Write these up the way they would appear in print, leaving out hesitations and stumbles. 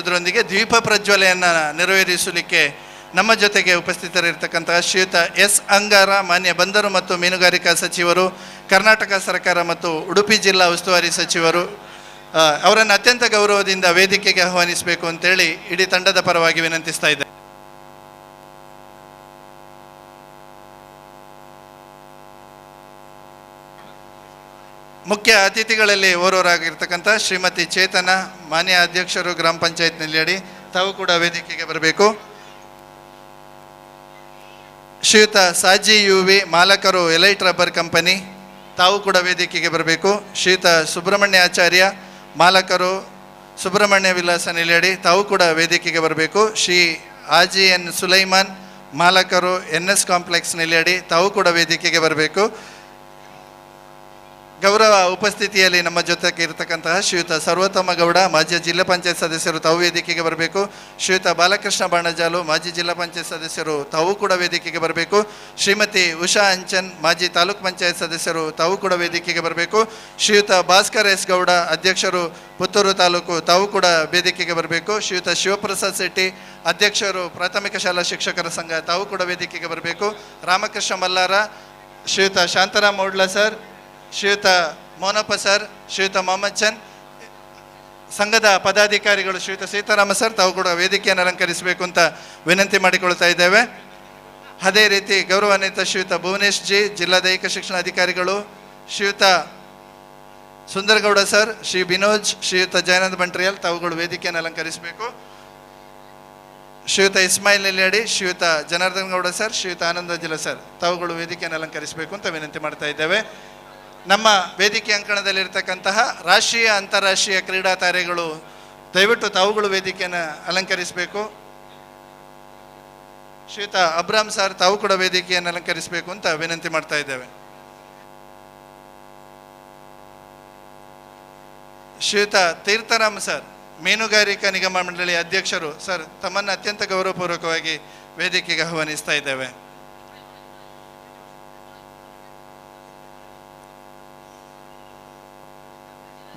ಇದರೊಂದಿಗೆ ದ್ವೀಪ ಪ್ರಜ್ವಲೆಯನ್ನು ನೆರವೇರಿಸಲಿಕ್ಕೆ ನಮ್ಮ ಜೊತೆಗೆ ಉಪಸ್ಥಿತರಿರ್ತಕ್ಕಂತಹ ಶ್ರೀಯುತ ಎಸ್ ಅಂಗಾರ, ಮಾನ್ಯ ಬಂದರು ಮತ್ತು ಮೀನುಗಾರಿಕಾ ಸಚಿವರು, ಕರ್ನಾಟಕ ಸರ್ಕಾರ ಮತ್ತು ಉಡುಪಿ ಜಿಲ್ಲಾ ಉಸ್ತುವಾರಿ ಸಚಿವರು, ಅವರನ್ನು ಅತ್ಯಂತ ಗೌರವದಿಂದ ವೇದಿಕೆಗೆ ಆಹ್ವಾನಿಸಬೇಕು ಅಂತೇಳಿ ಇಡೀ ತಂಡದ ಪರವಾಗಿ ವಿನಂತಿಸ್ತಾ ಇದ್ದೆ. ಮುಖ್ಯ ಅತಿಥಿಗಳಲ್ಲಿ ಓರ್ವರಾಗಿರ್ತಕ್ಕಂಥ ಶ್ರೀಮತಿ ಚೇತನ, ಮಾನ್ಯ ಅಧ್ಯಕ್ಷರು ಗ್ರಾಮ ಪಂಚಾಯತ್ ನೆಲ್ಲಿಯಡಿ, ತಾವು ಕೂಡ ವೇದಿಕೆಗೆ ಬರಬೇಕು. ಶ್ರೀಯುತ ಸಾಜಿ ಯುವಿ, ಮಾಲಕರು ಎಲೈಟ್ ರಬ್ಬರ್ ಕಂಪನಿ, ತಾವು ಕೂಡ ವೇದಿಕೆಗೆ ಬರಬೇಕು. ಶ್ರೀಯುತ ಸುಬ್ರಹ್ಮಣ್ಯ ಆಚಾರ್ಯ, ಮಾಲಕರು ಸುಬ್ರಹ್ಮಣ್ಯ ವಿಲಾಸ ನೆಲ್ಲಿಯಡಿ, ತಾವು ಕೂಡ ವೇದಿಕೆಗೆ ಬರಬೇಕು. ಶ್ರೀ ಆಜಿ ಎನ್ ಸುಲೈಮಾನ್, ಮಾಲಕರು NS ಕಾಂಪ್ಲೆಕ್ಸ್ ನೆಲ್ಲಿಯಡಿ, ತಾವು ಕೂಡ ವೇದಿಕೆಗೆ ಬರಬೇಕು. ಗೌರವ ಉಪಸ್ಥಿತಿಯಲ್ಲಿ ನಮ್ಮ ಜೊತೆಗೆ ಇರತಕ್ಕಂತಹ ಶ್ರೀಯುತ ಸರ್ವೋತ್ತಮ ಗೌಡ, ಮಾಜಿ ಜಿಲ್ಲಾ ಪಂಚಾಯತ್ ಸದಸ್ಯರು, ತಾವು ವೇದಿಕೆಗೆ ಬರಬೇಕು. ಶ್ರೀಯುತ ಬಾಲಕೃಷ್ಣ ಬಾಣಜಾಲು, ಮಾಜಿ ಜಿಲ್ಲಾ ಪಂಚಾಯತ್ ಸದಸ್ಯರು, ತಾವು ಕೂಡ ವೇದಿಕೆಗೆ ಬರಬೇಕು. ಶ್ರೀಮತಿ ಉಷಾ ಅಂಚನ್, ಮಾಜಿ ತಾಲೂಕ್ ಪಂಚಾಯತ್ ಸದಸ್ಯರು, ತಾವು ಕೂಡ ವೇದಿಕೆಗೆ ಬರಬೇಕು. ಶ್ರೀಯುತ ಭಾಸ್ಕರ್ ಎಸ್ ಗೌಡ, ಅಧ್ಯಕ್ಷರು ಪುತ್ತೂರು ತಾಲೂಕು, ತಾವು ಕೂಡ ವೇದಿಕೆಗೆ ಬರಬೇಕು. ಶ್ರೀಯುತ ಶಿವಪ್ರಸಾದ್ ಶೆಟ್ಟಿ, ಅಧ್ಯಕ್ಷರು ಪ್ರಾಥಮಿಕ ಶಾಲಾ ಶಿಕ್ಷಕರ ಸಂಘ, ತಾವು ಕೂಡ ವೇದಿಕೆಗೆ ಬರಬೇಕು. ರಾಮಕೃಷ್ಣ ಮಲ್ಲಾರ, ಶ್ರೀಯುತ ಶಾಂತರಾಮ್ ಮೌಡ್ಲ ಸರ್, ಶ್ರೀಯುತ ಮೋನಪ್ಪ ಸರ್, ಶ್ರೀಯುತ ಮೊಹಮ್ಮದ್ ಚಂದ್, ಸಂಘದ ಪದಾಧಿಕಾರಿಗಳು ಶ್ರೀಯುತ ಸೀತಾರಾಮ ಸರ್, ತಾವು ಕೂಡ ವೇದಿಕೆಯನ್ನು ಅಲಂಕರಿಸಬೇಕು ಅಂತ ವಿನಂತಿ ಮಾಡಿಕೊಳ್ತಾ ಇದ್ದೇವೆ. ಅದೇ ರೀತಿ ಗೌರವಾನ್ವಿತ ಶ್ರೀಯುತ ಭುವನೇಶ್ ಜಿ, ಜಿಲ್ಲಾ ದೈಹಿಕ ಶಿಕ್ಷಣ ಅಧಿಕಾರಿಗಳು, ಶ್ರೀಯುತ ಸುಂದರಗೌಡ ಸರ್, ಶ್ರೀ ವಿನೋಜ್, ಶ್ರೀಯುತ ಜಯನಂದ ಬಂಟ್ರಿಯಲ್, ತಾವುಗಳು ವೇದಿಕೆಯನ್ನು ಅಲಂಕರಿಸಬೇಕು. ಶ್ರೀಯುತ ಇಸ್ಮಾಯಿಲ್ ನೆಲ್ಲಿಯಡಿ, ಶ್ರೀಯುತ ಜನಾರ್ದನ್ ಗೌಡ ಸರ್, ಶ್ರೀಯುತ ಆನಂದ ಜಿಲ್ಲ ಸರ್, ತಾವುಗಳು ವೇದಿಕೆಯನ್ನು ಅಲಂಕರಿಸಬೇಕು ಅಂತ ವಿನಂತಿ ಮಾಡ್ತಾ ಇದ್ದೇವೆ. ನಮ್ಮ ವೇದಿಕೆ ಅಂಕಣದಲ್ಲಿರ್ತಕ್ಕಂತಹ ರಾಷ್ಟ್ರೀಯ ಅಂತಾರಾಷ್ಟ್ರೀಯ ಕ್ರೀಡಾ ತಾರೆಗಳು, ದಯವಿಟ್ಟು ತಾವುಗಳು ವೇದಿಕೆಯನ್ನು ಅಲಂಕರಿಸಬೇಕು. ಶ್ರೀಯುತ ಅಬ್ರಾಮ್ ಸರ್, ತಾವು ಕೂಡ ವೇದಿಕೆಯನ್ನು ಅಲಂಕರಿಸಬೇಕು ಅಂತ ವಿನಂತಿ ಮಾಡ್ತಾ ಇದ್ದೇವೆ. ಶ್ರೀಯುತ ತೀರ್ಥರಾಮ್ ಸರ್, ಮೀನುಗಾರಿಕಾ ನಿಗಮ ಮಂಡಳಿ ಅಧ್ಯಕ್ಷರು ಸರ್, ತಮ್ಮನ್ನು ಅತ್ಯಂತ ಗೌರವಪೂರ್ವಕವಾಗಿ ವೇದಿಕೆಗೆ ಆಹ್ವಾನಿಸ್ತಾ ಇದ್ದೇವೆ.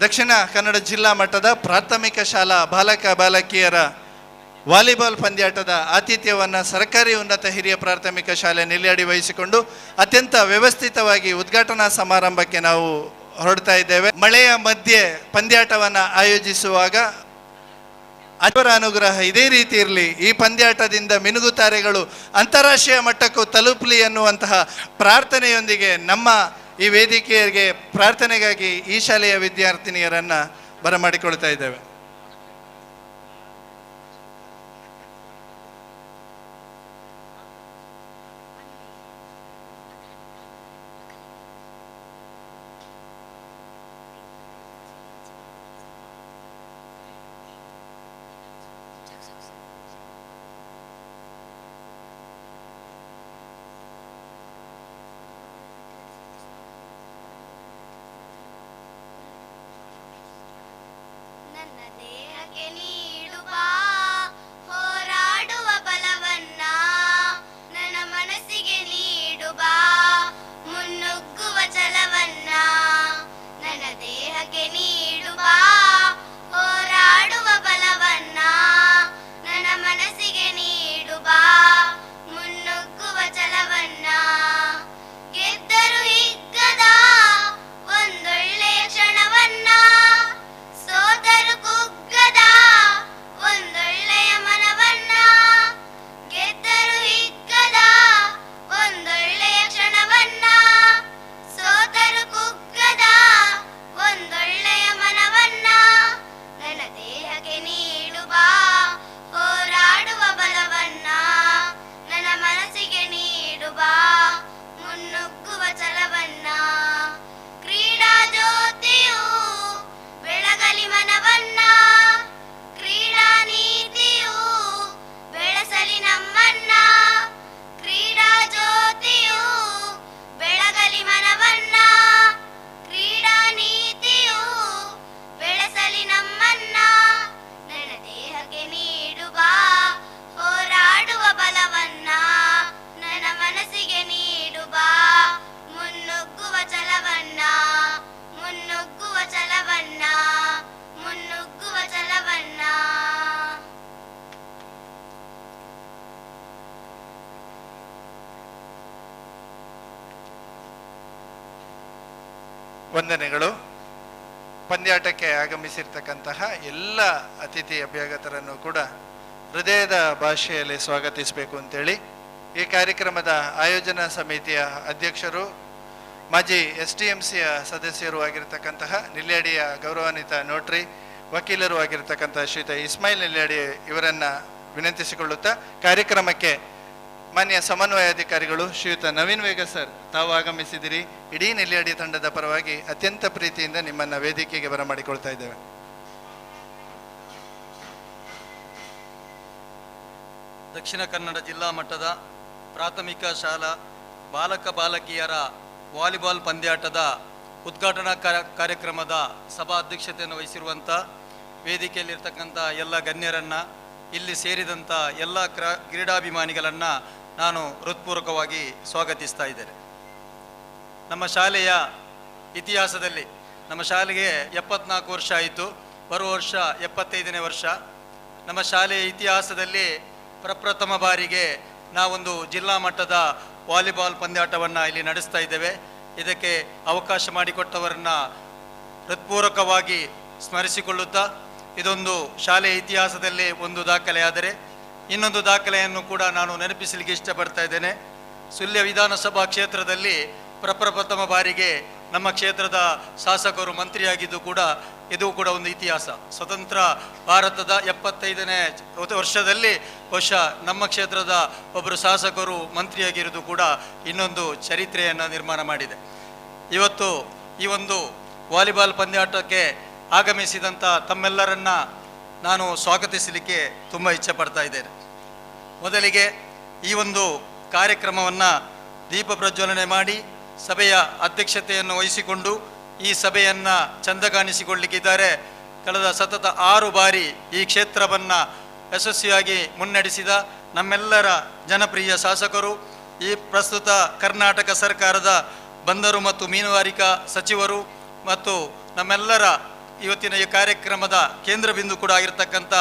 ದಕ್ಷಿಣ ಕನ್ನಡ ಜಿಲ್ಲಾ ಮಟ್ಟದ ಪ್ರಾಥಮಿಕ ಶಾಲಾ ಬಾಲಕ ಬಾಲಕಿಯರ ವಾಲಿಬಾಲ್ ಪಂದ್ಯಾಟದ ಆತಿಥ್ಯವನ್ನು ಸರ್ಕಾರಿ ಉನ್ನತ ಹಿರಿಯ ಪ್ರಾಥಮಿಕ ಶಾಲೆ ನೆಲ್ಲಿಯಡಿ ವಹಿಸಿಕೊಂಡು ಅತ್ಯಂತ ವ್ಯವಸ್ಥಿತವಾಗಿ ಉದ್ಘಾಟನಾ ಸಮಾರಂಭಕ್ಕೆ ನಾವು ಹೊರಡ್ತಾ ಇದ್ದೇವೆ. ಮಳೆಯ ಮಧ್ಯೆ ಪಂದ್ಯಾಟವನ್ನು ಆಯೋಜಿಸುವಾಗ ಅವರ ಅನುಗ್ರಹ ಇದೇ ರೀತಿ ಇರಲಿ, ಈ ಪಂದ್ಯಾಟದಿಂದ ಮಿನುಗುತಾರೆಗಳು ಅಂತಾರಾಷ್ಟ್ರೀಯ ಮಟ್ಟಕ್ಕೂ ತಲುಪಲಿ ಎನ್ನುವಂತಹ ಪ್ರಾರ್ಥನೆಯೊಂದಿಗೆ ನಮ್ಮ ಈ ವೇದಿಕೆಗೆ ಪ್ರಾರ್ಥನೆಗಾಗಿ ಈ ಶಾಲೆಯ ವಿದ್ಯಾರ್ಥಿನಿಯರನ್ನು ಬರಮಾಡಿಕೊಳ್ತಾ ಇದ್ದೇವೆ. ವಂದನೆಗಳು. ಪಂದ್ಯಾಟಕ್ಕೆ ಆಗಮಿಸಿರ್ತಕ್ಕಂತಹ ಎಲ್ಲ ಅತಿಥಿ ಅಭ್ಯಾಗತರನ್ನು ಕೂಡ ಹೃದಯದ ಭಾಷೆಯಲ್ಲಿ ಸ್ವಾಗತಿಸಬೇಕು ಅಂತೇಳಿ ಈ ಕಾರ್ಯಕ್ರಮದ ಆಯೋಜನಾ ಸಮಿತಿಯ ಅಧ್ಯಕ್ಷರು, ಮಾಜಿ STMCಯ ಸದಸ್ಯರು ಆಗಿರ್ತಕ್ಕಂತಹ ನೆಲ್ಯಾಡಿಯ ಗೌರವಾನ್ವಿತ ನೋಟ್ರಿ, ವಕೀಲರು ಆಗಿರ್ತಕ್ಕಂತಹ ಶ್ರೀಯುತ ಇಸ್ಮಾಯಿಲ್ ನೆಲ್ಯಾಡಿ ಇವರನ್ನು ವಿನಂತಿಸಿಕೊಳ್ಳುತ್ತಾ ಕಾರ್ಯಕ್ರಮಕ್ಕೆ ಮಾನ್ಯ ಸಮನ್ವಯಾಧಿಕಾರಿಗಳು ಶ್ರೀಯುತ ನವೀನ್ ವೇಗ ಸರ್ ತಾವು ಆಗಮಿಸಿದಿರಿ. ಇಡೀ ನೆಲ್ಯಾಡಿ ತಂಡದ ಪರವಾಗಿ ಅತ್ಯಂತ ಪ್ರೀತಿಯಿಂದ ನಿಮ್ಮನ್ನು ವೇದಿಕೆಗೆ ಬರಮಾಡಿಕೊಳ್ತಾ ಇದ್ದೇವೆ. ದಕ್ಷಿಣ ಕನ್ನಡ ಜಿಲ್ಲಾ ಮಟ್ಟದ ಪ್ರಾಥಮಿಕ ಶಾಲಾ ಬಾಲಕ ಬಾಲಕಿಯರ ವಾಲಿಬಾಲ್ ಪಂದ್ಯಾಟದ ಉದ್ಘಾಟನಾ ಕಾರ್ಯಕ್ರಮದ ಸಭಾ ಅಧ್ಯಕ್ಷತೆಯನ್ನು ವಹಿಸಿರುವಂಥ ವೇದಿಕೆಯಲ್ಲಿರ್ತಕ್ಕಂಥ ಎಲ್ಲ ಗಣ್ಯರನ್ನು, ಇಲ್ಲಿ ಸೇರಿದಂಥ ಎಲ್ಲ ಕ್ರೀಡಾಭಿಮಾನಿಗಳನ್ನು ನಾನು ಹೃತ್ಪೂರ್ವಕವಾಗಿ ಸ್ವಾಗತಿಸ್ತಾ ಇದ್ದೇನೆ. ನಮ್ಮ ಶಾಲೆಯ ಇತಿಹಾಸದಲ್ಲಿ ನಮ್ಮ ಶಾಲೆಗೆ 74 ವರ್ಷ ಆಯಿತು. ಬರುವ ವರ್ಷ 75ನೇ ವರ್ಷ. ನಮ್ಮ ಶಾಲೆಯ ಇತಿಹಾಸದಲ್ಲಿ ಪ್ರಪ್ರಥಮ ಬಾರಿಗೆ ನಾವೊಂದು ಜಿಲ್ಲಾ ಮಟ್ಟದ ವಾಲಿಬಾಲ್ ಪಂದ್ಯಾಟವನ್ನು ಇಲ್ಲಿ ನಡೆಸ್ತಾ ಇದ್ದೇವೆ. ಇದಕ್ಕೆ ಅವಕಾಶ ಮಾಡಿಕೊಟ್ಟವರನ್ನು ಹೃತ್ಪೂರ್ವಕವಾಗಿ ಸ್ಮರಿಸಿಕೊಳ್ಳುತ್ತಾ, ಇದೊಂದು ಶಾಲೆಯ ಇತಿಹಾಸದಲ್ಲಿ ಒಂದು ದಾಖಲೆಯಾದರೆ ಇನ್ನೊಂದು ದಾಖಲೆಯನ್ನು ಕೂಡ ನಾನು ನೆನಪಿಸಲಿಕ್ಕೆ ಇಷ್ಟಪಡ್ತಾ ಇದ್ದೇನೆ. ಸುಳ್ಯ ವಿಧಾನಸಭಾ ಕ್ಷೇತ್ರದಲ್ಲಿ ಪ್ರಪ್ರಥಮ ಬಾರಿಗೆ ನಮ್ಮ ಕ್ಷೇತ್ರದ ಶಾಸಕರು ಮಂತ್ರಿಯಾಗಿದ್ದು ಕೂಡ ಇದು ಕೂಡ ಒಂದು ಇತಿಹಾಸ. ಸ್ವತಂತ್ರ ಭಾರತದ 75ನೇ ವರ್ಷದಲ್ಲಿ ಬಹುಶಃ ನಮ್ಮ ಕ್ಷೇತ್ರದ ಒಬ್ಬರು ಶಾಸಕರು ಮಂತ್ರಿಯಾಗಿರುವುದು ಕೂಡ ಇನ್ನೊಂದು ಚರಿತ್ರೆಯನ್ನು ನಿರ್ಮಾಣ ಮಾಡಿದೆ. ಇವತ್ತು ಈ ಒಂದು ವಾಲಿಬಾಲ್ ಪಂದ್ಯಾಟಕ್ಕೆ ಆಗಮಿಸಿದಂಥ ತಮ್ಮೆಲ್ಲರನ್ನ ನಾನು ಸ್ವಾಗತಿಸಲಿಕ್ಕೆ ತುಂಬ ಇಚ್ಛೆ ಪಡ್ತಾ ಇದ್ದೇನೆ. ಮೊದಲಿಗೆ ಈ ಒಂದು ಕಾರ್ಯಕ್ರಮವನ್ನು ದೀಪ ಪ್ರಜ್ವಲನೆ ಮಾಡಿ ಸಭೆಯ ಅಧ್ಯಕ್ಷತೆಯನ್ನು ವಹಿಸಿಕೊಂಡು ಈ ಸಭೆಯನ್ನು ಚಂದಗಾಣಿಸಿಕೊಳ್ಳಿಕ್ಕಿದ್ದಾರೆ ಕಳೆದ ಸತತ 6 ಬಾರಿ ಈ ಕ್ಷೇತ್ರವನ್ನು ಯಶಸ್ವಿಯಾಗಿ ಮುನ್ನಡೆಸಿದ ನಮ್ಮೆಲ್ಲರ ಜನಪ್ರಿಯ ಶಾಸಕರು, ಈ ಪ್ರಸ್ತುತ ಕರ್ನಾಟಕ ಸರ್ಕಾರದ ಬಂದರು ಮತ್ತು ಮೀನುಗಾರಿಕಾ ಸಚಿವರು ಮತ್ತು ನಮ್ಮೆಲ್ಲರ ಇವತ್ತಿನ ಈ ಕಾರ್ಯಕ್ರಮದ ಕೇಂದ್ರ ಬಿಂದು ಕೂಡ ಆಗಿರ್ತಕ್ಕಂಥ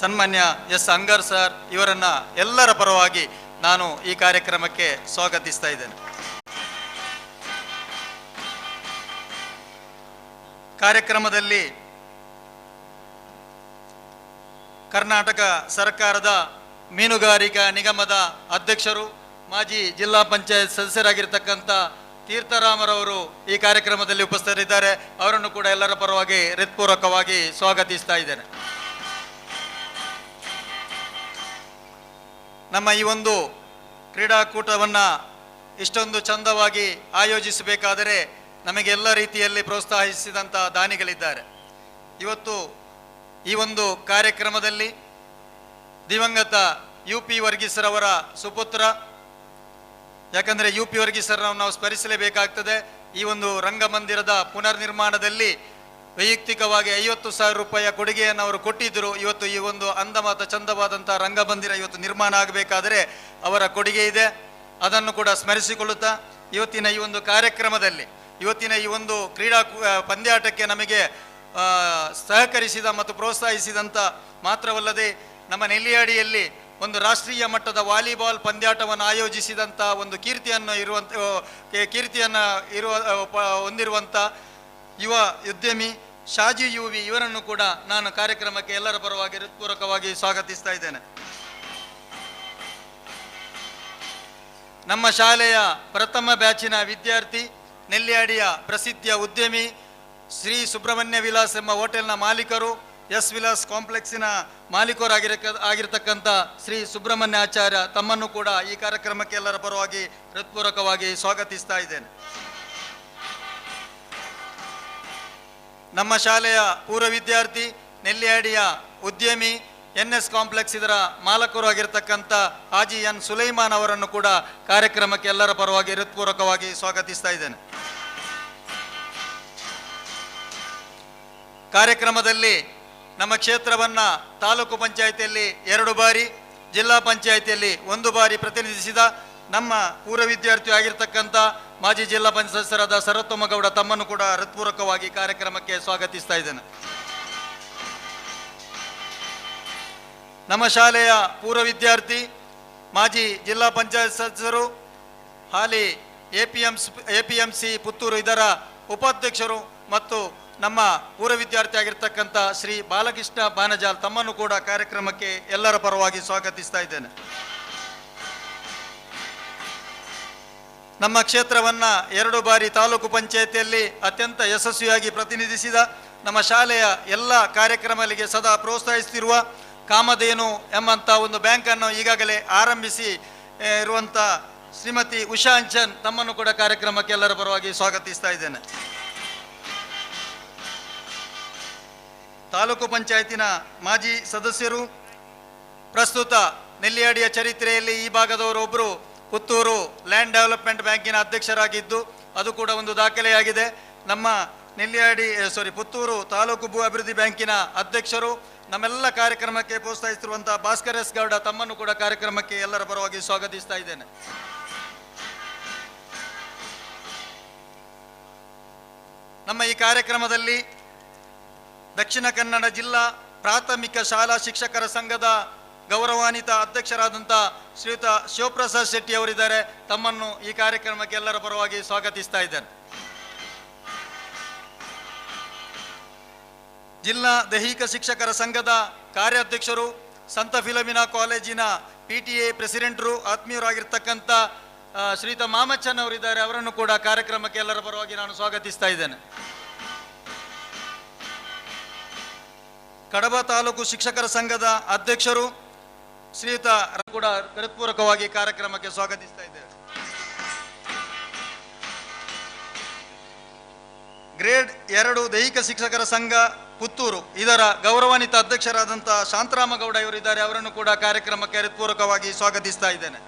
ಸನ್ಮಾನ್ಯ ಎಸ್ ಅಂಗಾರ್ ಸರ್ ಇವರನ್ನು ಎಲ್ಲರ ಪರವಾಗಿ ನಾನು ಈ ಕಾರ್ಯಕ್ರಮಕ್ಕೆ ಸ್ವಾಗತಿಸ್ತಾ ಇದ್ದೇನೆ. ಕಾರ್ಯಕ್ರಮದಲ್ಲಿ ಕರ್ನಾಟಕ ಸರ್ಕಾರದ ಮೀನುಗಾರಿಕಾ ನಿಗಮದ ಅಧ್ಯಕ್ಷರು, ಮಾಜಿ ಜಿಲ್ಲಾ ಪಂಚಾಯತ್ ಸದಸ್ಯರಾಗಿರ್ತಕ್ಕಂಥ ತೀರ್ಥರಾಮರವರು ಈ ಕಾರ್ಯಕ್ರಮದಲ್ಲಿ ಉಪಸ್ಥಿತರಿದ್ದಾರೆ. ಅವರನ್ನು ಕೂಡ ಎಲ್ಲರ ಪರವಾಗಿ ಹೃತ್ಪೂರ್ವಕವಾಗಿ ಸ್ವಾಗತಿಸ್ತಾ ಇದ್ದೇನೆ. ನಮ್ಮ ಈ ಒಂದು ಕ್ರೀಡಾಕೂಟವನ್ನು ಇಷ್ಟೊಂದು ಚಂದವಾಗಿ ಆಯೋಜಿಸಬೇಕಾದರೆ ನಮಗೆ ಎಲ್ಲ ರೀತಿಯಲ್ಲಿ ಪ್ರೋತ್ಸಾಹಿಸಿದಂಥ ದಾನಿಗಳಿದ್ದಾರೆ. ಇವತ್ತು ಈ ಒಂದು ಕಾರ್ಯಕ್ರಮದಲ್ಲಿ ದಿವಂಗತ UP ವರ್ಗೀಸರವರ ಸುಪುತ್ರ, ಯಾಕಂದರೆ UP ವರ್ಗೀಸರನ್ನು ನಾವು ಸ್ಮರಿಸಲೇಬೇಕಾಗ್ತದೆ. ಈ ಒಂದು ರಂಗಮಂದಿರದ ಪುನರ್ ನಿರ್ಮಾಣದಲ್ಲಿ ವೈಯಕ್ತಿಕವಾಗಿ 50,000 ರೂಪಾಯಿಯ ಕೊಡುಗೆಯನ್ನು ಅವರು ಕೊಟ್ಟಿದ್ದರು. ಇವತ್ತು ಈ ಒಂದು ಅಂದಮಾತ ಚಂದವಾದಂಥ ರಂಗಮಂದಿರ ಇವತ್ತು ನಿರ್ಮಾಣ ಆಗಬೇಕಾದರೆ ಅವರ ಕೊಡುಗೆ ಇದೆ. ಅದನ್ನು ಕೂಡ ಸ್ಮರಿಸಿಕೊಳ್ಳುತ್ತಾ ಇವತ್ತಿನ ಈ ಒಂದು ಕಾರ್ಯಕ್ರಮದಲ್ಲಿ, ಇವತ್ತಿನ ಈ ಒಂದು ಕ್ರೀಡಾ ಪಂದ್ಯಾಟಕ್ಕೆ ನಮಗೆ ಸಹಕರಿಸಿದ ಮತ್ತು ಪ್ರೋತ್ಸಾಹಿಸಿದಂಥ ಮಾತ್ರವಲ್ಲದೆ ನಮ್ಮ ನೆಲ್ಲಿಯಾಡಿಯಲ್ಲಿ ಒಂದು ರಾಷ್ಟ್ರೀಯ ಮಟ್ಟದ ವಾಲಿಬಾಲ್ ಪಂದ್ಯಾಟವನ್ನು ಆಯೋಜಿಸಿದಂಥ ಒಂದು ಕೀರ್ತಿಯನ್ನು ಹೊಂದಿರುವಂಥ ಯುವ ಉದ್ಯಮಿ ಶಾಜಿ UV ಇವರನ್ನು ಕೂಡ ನಾನು ಕಾರ್ಯಕ್ರಮಕ್ಕೆ ಎಲ್ಲರ ಪರವಾಗಿ ಹೃತ್ಪೂರ್ವಕವಾಗಿ ಸ್ವಾಗತಿಸ್ತಾ ಇದ್ದೇನೆ. ನಮ್ಮ ಶಾಲೆಯ ಪ್ರಥಮ ಬ್ಯಾಚಿನ ವಿದ್ಯಾರ್ಥಿ, ನೆಲ್ಯಾಡಿಯ ಪ್ರಸಿದ್ಧ ಉದ್ಯಮಿ, ಶ್ರೀ ಸುಬ್ರಹ್ಮಣ್ಯ ವಿಲಾಸ್ ಎಂಬ ಹೋಟೆಲ್ನ ಮಾಲೀಕರು, ಎಸ್ ವಿಲಾಸ್ ಕಾಂಪ್ಲೆಕ್ಸಿನ ಮಾಲೀಕರಾಗಿರ್ತಕ್ಕಂಥ ಶ್ರೀ ಸುಬ್ರಹ್ಮಣ್ಯ ಆಚಾರ್ಯ ತಮ್ಮನ್ನು ಕೂಡ ಈ ಕಾರ್ಯಕ್ರಮಕ್ಕೆ ಎಲ್ಲರ ಪರವಾಗಿ ಹೃತ್ಪೂರ್ವಕವಾಗಿ ಸ್ವಾಗತಿಸ್ತಾ ಇದ್ದೇನೆ. ನಮ್ಮ ಶಾಲೆಯ ಪೂರ್ವ ವಿದ್ಯಾರ್ಥಿ, ನೆಲ್ಯಾಡಿಯ ಉದ್ಯಮಿ, NS ಕಾಂಪ್ಲೆಕ್ಸ್ ಇದರ ಮಾಲಕರು ಆಗಿರ್ತಕ್ಕಂಥ ಹಾಜಿ N ಸುಲೈಮಾನ್ ಅವರನ್ನು ಕೂಡ ಕಾರ್ಯಕ್ರಮಕ್ಕೆ ಎಲ್ಲರ ಪರವಾಗಿ ಹೃತ್ಪೂರ್ವಕವಾಗಿ ಸ್ವಾಗತಿಸ್ತಾ ಇದ್ದೇನೆ. ಕಾರ್ಯಕ್ರಮದಲ್ಲಿ ನಮ್ಮ ಕ್ಷೇತ್ರವನ್ನು ತಾಲೂಕು ಪಂಚಾಯಿತಿಯಲ್ಲಿ 2 ಬಾರಿ, ಜಿಲ್ಲಾ ಪಂಚಾಯಿತಿಯಲ್ಲಿ 1 ಬಾರಿ ಪ್ರತಿನಿಧಿಸಿದ ನಮ್ಮ ಪೂರ್ವ ವಿದ್ಯಾರ್ಥಿ ಆಗಿರ್ತಕ್ಕಂಥ ಮಾಜಿ ಜಿಲ್ಲಾ ಪಂಚಾಯತ್ ಸದಸ್ಯರಾದ ಸರ್ವೋತ್ತಮ ಗೌಡ ತಮ್ಮನ್ನು ಕೂಡ ಹೃತ್ಪೂರ್ವಕವಾಗಿ ಕಾರ್ಯಕ್ರಮಕ್ಕೆ ಸ್ವಾಗತಿಸ್ತಾ ಇದ್ದೇನೆ. ನಮ್ಮ ಶಾಲೆಯ ಪೂರ್ವ ವಿದ್ಯಾರ್ಥಿ, ಮಾಜಿ ಜಿಲ್ಲಾ ಪಂಚಾಯತ್ ಸದಸ್ಯರು, ಹಾಲಿ APMC ಪುತ್ತೂರು ಇದರ ಉಪಾಧ್ಯಕ್ಷರು ಮತ್ತು ನಮ್ಮ ಪೂರ್ವ ವಿದ್ಯಾರ್ಥಿ ಆಗಿರ್ತಕ್ಕಂಥ ಶ್ರೀ ಬಾಲಕೃಷ್ಣ ಬಾನಜಾಲ್ ತಮ್ಮನ್ನು ಕೂಡ ಕಾರ್ಯಕ್ರಮಕ್ಕೆ ಎಲ್ಲರ ಪರವಾಗಿ ಸ್ವಾಗತಿಸ್ತಾ ಇದ್ದೇನೆ. ನಮ್ಮ ಕ್ಷೇತ್ರವನ್ನು 2 ಬಾರಿ ತಾಲೂಕು ಪಂಚಾಯತಿಯಲ್ಲಿ ಅತ್ಯಂತ ಯಶಸ್ವಿಯಾಗಿ ಪ್ರತಿನಿಧಿಸಿದ ನಮ್ಮ ಶಾಲೆಯ ಎಲ್ಲ ಕಾರ್ಯಕ್ರಮಗಳಿಗೆ ಸದಾ ಪ್ರೋತ್ಸಾಹಿಸುತ್ತಿರುವ ಕಾಮಧೇನು ಎಂಬಂಥ ಒಂದು ಬ್ಯಾಂಕನ್ನು ಈಗಾಗಲೇ ಆರಂಭಿಸಿ ಇರುವಂಥ ಶ್ರೀಮತಿ ಉಷಾ ಅಂಚನ್ ತಮ್ಮನ್ನು ಕೂಡ ಕಾರ್ಯಕ್ರಮಕ್ಕೆ ಎಲ್ಲರ ಪರವಾಗಿ ಸ್ವಾಗತಿಸ್ತಾ ಇದ್ದೇನೆ. ತಾಲೂಕು ಪಂಚಾಯತಿನ ಮಾಜಿ ಸದಸ್ಯರು, ಪ್ರಸ್ತುತ ನೆಲ್ಲಿಯಾಡಿಯ ಚರಿತ್ರೆಯಲ್ಲಿ ಈ ಭಾಗದವರೊಬ್ಬರು ಪುತ್ತೂರು ಲ್ಯಾಂಡ್ ಡೆವಲಪ್ಮೆಂಟ್ ಬ್ಯಾಂಕಿನ ಅಧ್ಯಕ್ಷರಾಗಿದ್ದು ಅದು ಕೂಡ ಒಂದು ದಾಖಲೆಯಾಗಿದೆ. ನಮ್ಮ ಪುತ್ತೂರು ತಾಲೂಕು ಭೂ ಅಭಿವೃದ್ಧಿ ಬ್ಯಾಂಕಿನ ಅಧ್ಯಕ್ಷರು, ನಮ್ಮೆಲ್ಲ ಕಾರ್ಯಕ್ರಮಕ್ಕೆ ಪ್ರೋತ್ಸಾಹಿಸುತ್ತಿರುವಂಥ ಭಾಸ್ಕರ್ ಎಸ್ ಗೌಡ ತಮ್ಮನ್ನು ಕೂಡ ಕಾರ್ಯಕ್ರಮಕ್ಕೆ ಎಲ್ಲರ ಪರವಾಗಿ ಸ್ವಾಗತಿಸ್ತಾ ಇದ್ದೇನೆ. ನಮ್ಮ ಈ ಕಾರ್ಯಕ್ರಮದಲ್ಲಿ ದಕ್ಷಿಣ ಕನ್ನಡ ಜಿಲ್ಲಾ ಪ್ರಾಥಮಿಕ ಶಾಲಾ ಶಿಕ್ಷಕರ ಸಂಘದ ಗೌರವಾನ್ವಿತ ಅಧ್ಯಕ್ಷರಾದಂಥ ಶ್ರೀಯುತ ಶಿವಪ್ರಸಾದ್ ಶೆಟ್ಟಿ ಅವರಿದ್ದಾರೆ. ತಮ್ಮನ್ನು ಈ ಕಾರ್ಯಕ್ರಮಕ್ಕೆ ಎಲ್ಲರ ಪರವಾಗಿ ಸ್ವಾಗತಿಸ್ತಾ ಇದ್ದೇನೆ. ಜಿಲ್ಲಾ ದೈಹಿಕ ಶಿಕ್ಷಕರ ಸಂಘದ ಕಾರ್ಯಾಧ್ಯಕ್ಷರು, ಸಂತ ಫಿಲಮಿನಾ ಕಾಲೇಜಿನ PTA ಪ್ರೆಸಿಡೆಂಟರು, ಆತ್ಮೀಯರಾಗಿರ್ತಕ್ಕಂಥ ಶ್ರೀಯುತ ಮಾಮಚ್ಚನ್ ಅವರಿದ್ದಾರೆ. ಅವರನ್ನು ಕೂಡ ಕಾರ್ಯಕ್ರಮಕ್ಕೆ ಎಲ್ಲರ ಪರವಾಗಿ ನಾನು ಸ್ವಾಗತಿಸ್ತಾ ಇದ್ದೇನೆ. ಕಡಬ ತಾಲೂಕು ಶಿಕ್ಷಕರ ಸಂಘದ ಅಧ್ಯಕ್ಷರು ಶ್ರೀಯುತ ಕೂಡ ಹೃತ್ಪೂರ್ವಕವಾಗಿ ಕಾರ್ಯಕ್ರಮಕ್ಕೆ ಸ್ವಾಗತಿಸ್ತಾ ಇದ್ದೇವೆ. ಗ್ರೇಡ್ 2 ದೈಹಿಕ ಶಿಕ್ಷಕರ ಸಂಘ ಪುತ್ತೂರು ಇದರ ಗೌರವಾನ್ವಿತ ಅಧ್ಯಕ್ಷರಾದಂಥ ಶಾಂತರಾಮಗೌಡ ಇವರಿದ್ದಾರೆ. ಅವರನ್ನು ಕೂಡ ಕಾರ್ಯಕ್ರಮಕ್ಕೆ ಹೃತ್ಪೂರ್ವಕವಾಗಿ ಸ್ವಾಗತಿಸ್ತಾ ಇದ್ದೇನೆ.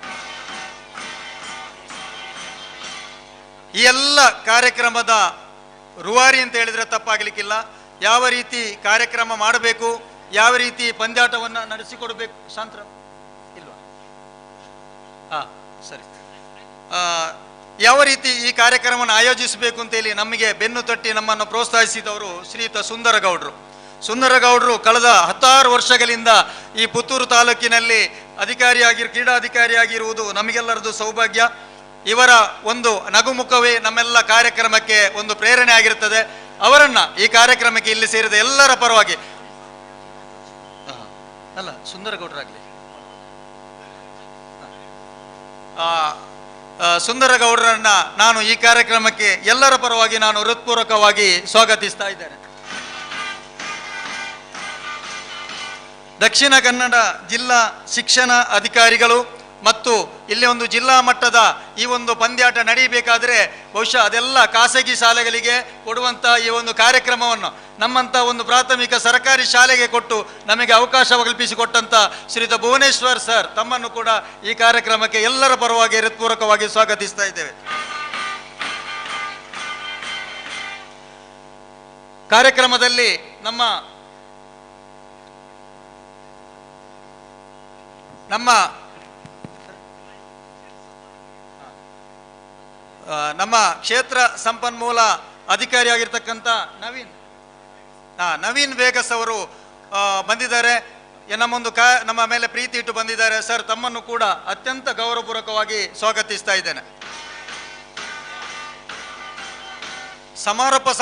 ಈ ಎಲ್ಲ ಕಾರ್ಯಕ್ರಮದ ರೂವಾರಿ ಅಂತ ಹೇಳಿದರೆ ತಪ್ಪಾಗಲಿಕ್ಕಿಲ್ಲ. ಯಾವ ರೀತಿ ಕಾರ್ಯಕ್ರಮ ಮಾಡಬೇಕು, ಯಾವ ರೀತಿ ಪಂದ್ಯಾಟವನ್ನು ನಡೆಸಿಕೊಡ್ಬೇಕು, ಶಾಂತರ ಇಲ್ವಾ? ಸರಿ. ಯಾವ ರೀತಿ ಈ ಕಾರ್ಯಕ್ರಮವನ್ನು ಆಯೋಜಿಸಬೇಕು ಅಂತೇಳಿ ನಮಗೆ ಬೆನ್ನು ತಟ್ಟಿ ನಮ್ಮನ್ನು ಪ್ರೋತ್ಸಾಹಿಸಿದವರು ಶ್ರೀಯುತ ಸುಂದರಗೌಡರು ಕಳೆದ 16 ವರ್ಷಗಳಿಂದ ಈ ಪುತ್ತೂರು ತಾಲೂಕಿನಲ್ಲಿ ಕ್ರೀಡಾಧಿಕಾರಿಯಾಗಿರುವುದು ನಮಗೆಲ್ಲರದು ಸೌಭಾಗ್ಯ. ಇವರ ಒಂದು ನಗುಮುಖವೇ ನಮ್ಮೆಲ್ಲ ಕಾರ್ಯಕ್ರಮಕ್ಕೆ ಒಂದು ಪ್ರೇರಣೆ ಆಗಿರುತ್ತದೆ. ಅವರನ್ನ ಈ ಕಾರ್ಯಕ್ರಮಕ್ಕೆ ಇಲ್ಲಿ ಸೇರಿದ ಎಲ್ಲರ ಪರವಾಗಿ ಸುಂದರಗೌಡರಾಗಲಿ ಸುಂದರಗೌಡರನ್ನ ನಾನು ಈ ಕಾರ್ಯಕ್ರಮಕ್ಕೆ ಎಲ್ಲರ ಪರವಾಗಿ ನಾನು ಹೃತ್ಪೂರ್ವಕವಾಗಿ ಸ್ವಾಗತಿಸ್ತಾ ಇದ್ದೇನೆ. ದಕ್ಷಿಣ ಕನ್ನಡ ಜಿಲ್ಲಾ ಶಿಕ್ಷಣ ಅಧಿಕಾರಿಗಳು ಮತ್ತು ಇಲ್ಲಿ ಒಂದು ಜಿಲ್ಲಾ ಮಟ್ಟದ ಈ ಒಂದು ಪಂದ್ಯಾಟ ನಡೀಬೇಕಾದರೆ ಬಹುಶಃ ಅದೆಲ್ಲ ಖಾಸಗಿ ಶಾಲೆಗಳಿಗೆ ಕೊಡುವಂಥ ಈ ಒಂದು ಕಾರ್ಯಕ್ರಮವನ್ನು ನಮ್ಮಂಥ ಒಂದು ಪ್ರಾಥಮಿಕ ಸರ್ಕಾರಿ ಶಾಲೆಗೆ ಕೊಟ್ಟು ನಮಗೆ ಅವಕಾಶ ಕಲ್ಪಿಸಿಕೊಟ್ಟಂಥ ಶ್ರೀಯುತ ಭುವನೇಶ್ವರ್ ಸರ್ ತಮ್ಮನ್ನು ಕೂಡ ಈ ಕಾರ್ಯಕ್ರಮಕ್ಕೆ ಎಲ್ಲರ ಪರವಾಗಿ ಹೃತ್ಪೂರ್ವಕವಾಗಿ ಸ್ವಾಗತಿಸ್ತಾ ಇದ್ದೇವೆ. ಕಾರ್ಯಕ್ರಮದಲ್ಲಿ ನಮ್ಮ ಕ್ಷೇತ್ರ ಸಂಪನ್ಮೂಲ ಅಧಿಕಾರಿಯಾಗಿರ್ತಕ್ಕಂಥ ನವೀನ್ ವೇಗಸ್ ಅವರು ಬಂದಿದ್ದಾರೆ. ನಮ್ಮ ಮೇಲೆ ಪ್ರೀತಿ ಇಟ್ಟು ಬಂದಿದ್ದಾರೆ. ಸರ್ ತಮ್ಮನ್ನು ಕೂಡ ಅತ್ಯಂತ ಗೌರವಪೂರ್ವಕವಾಗಿ ಸ್ವಾಗತಿಸ್ತಾ ಇದ್ದೇನೆ.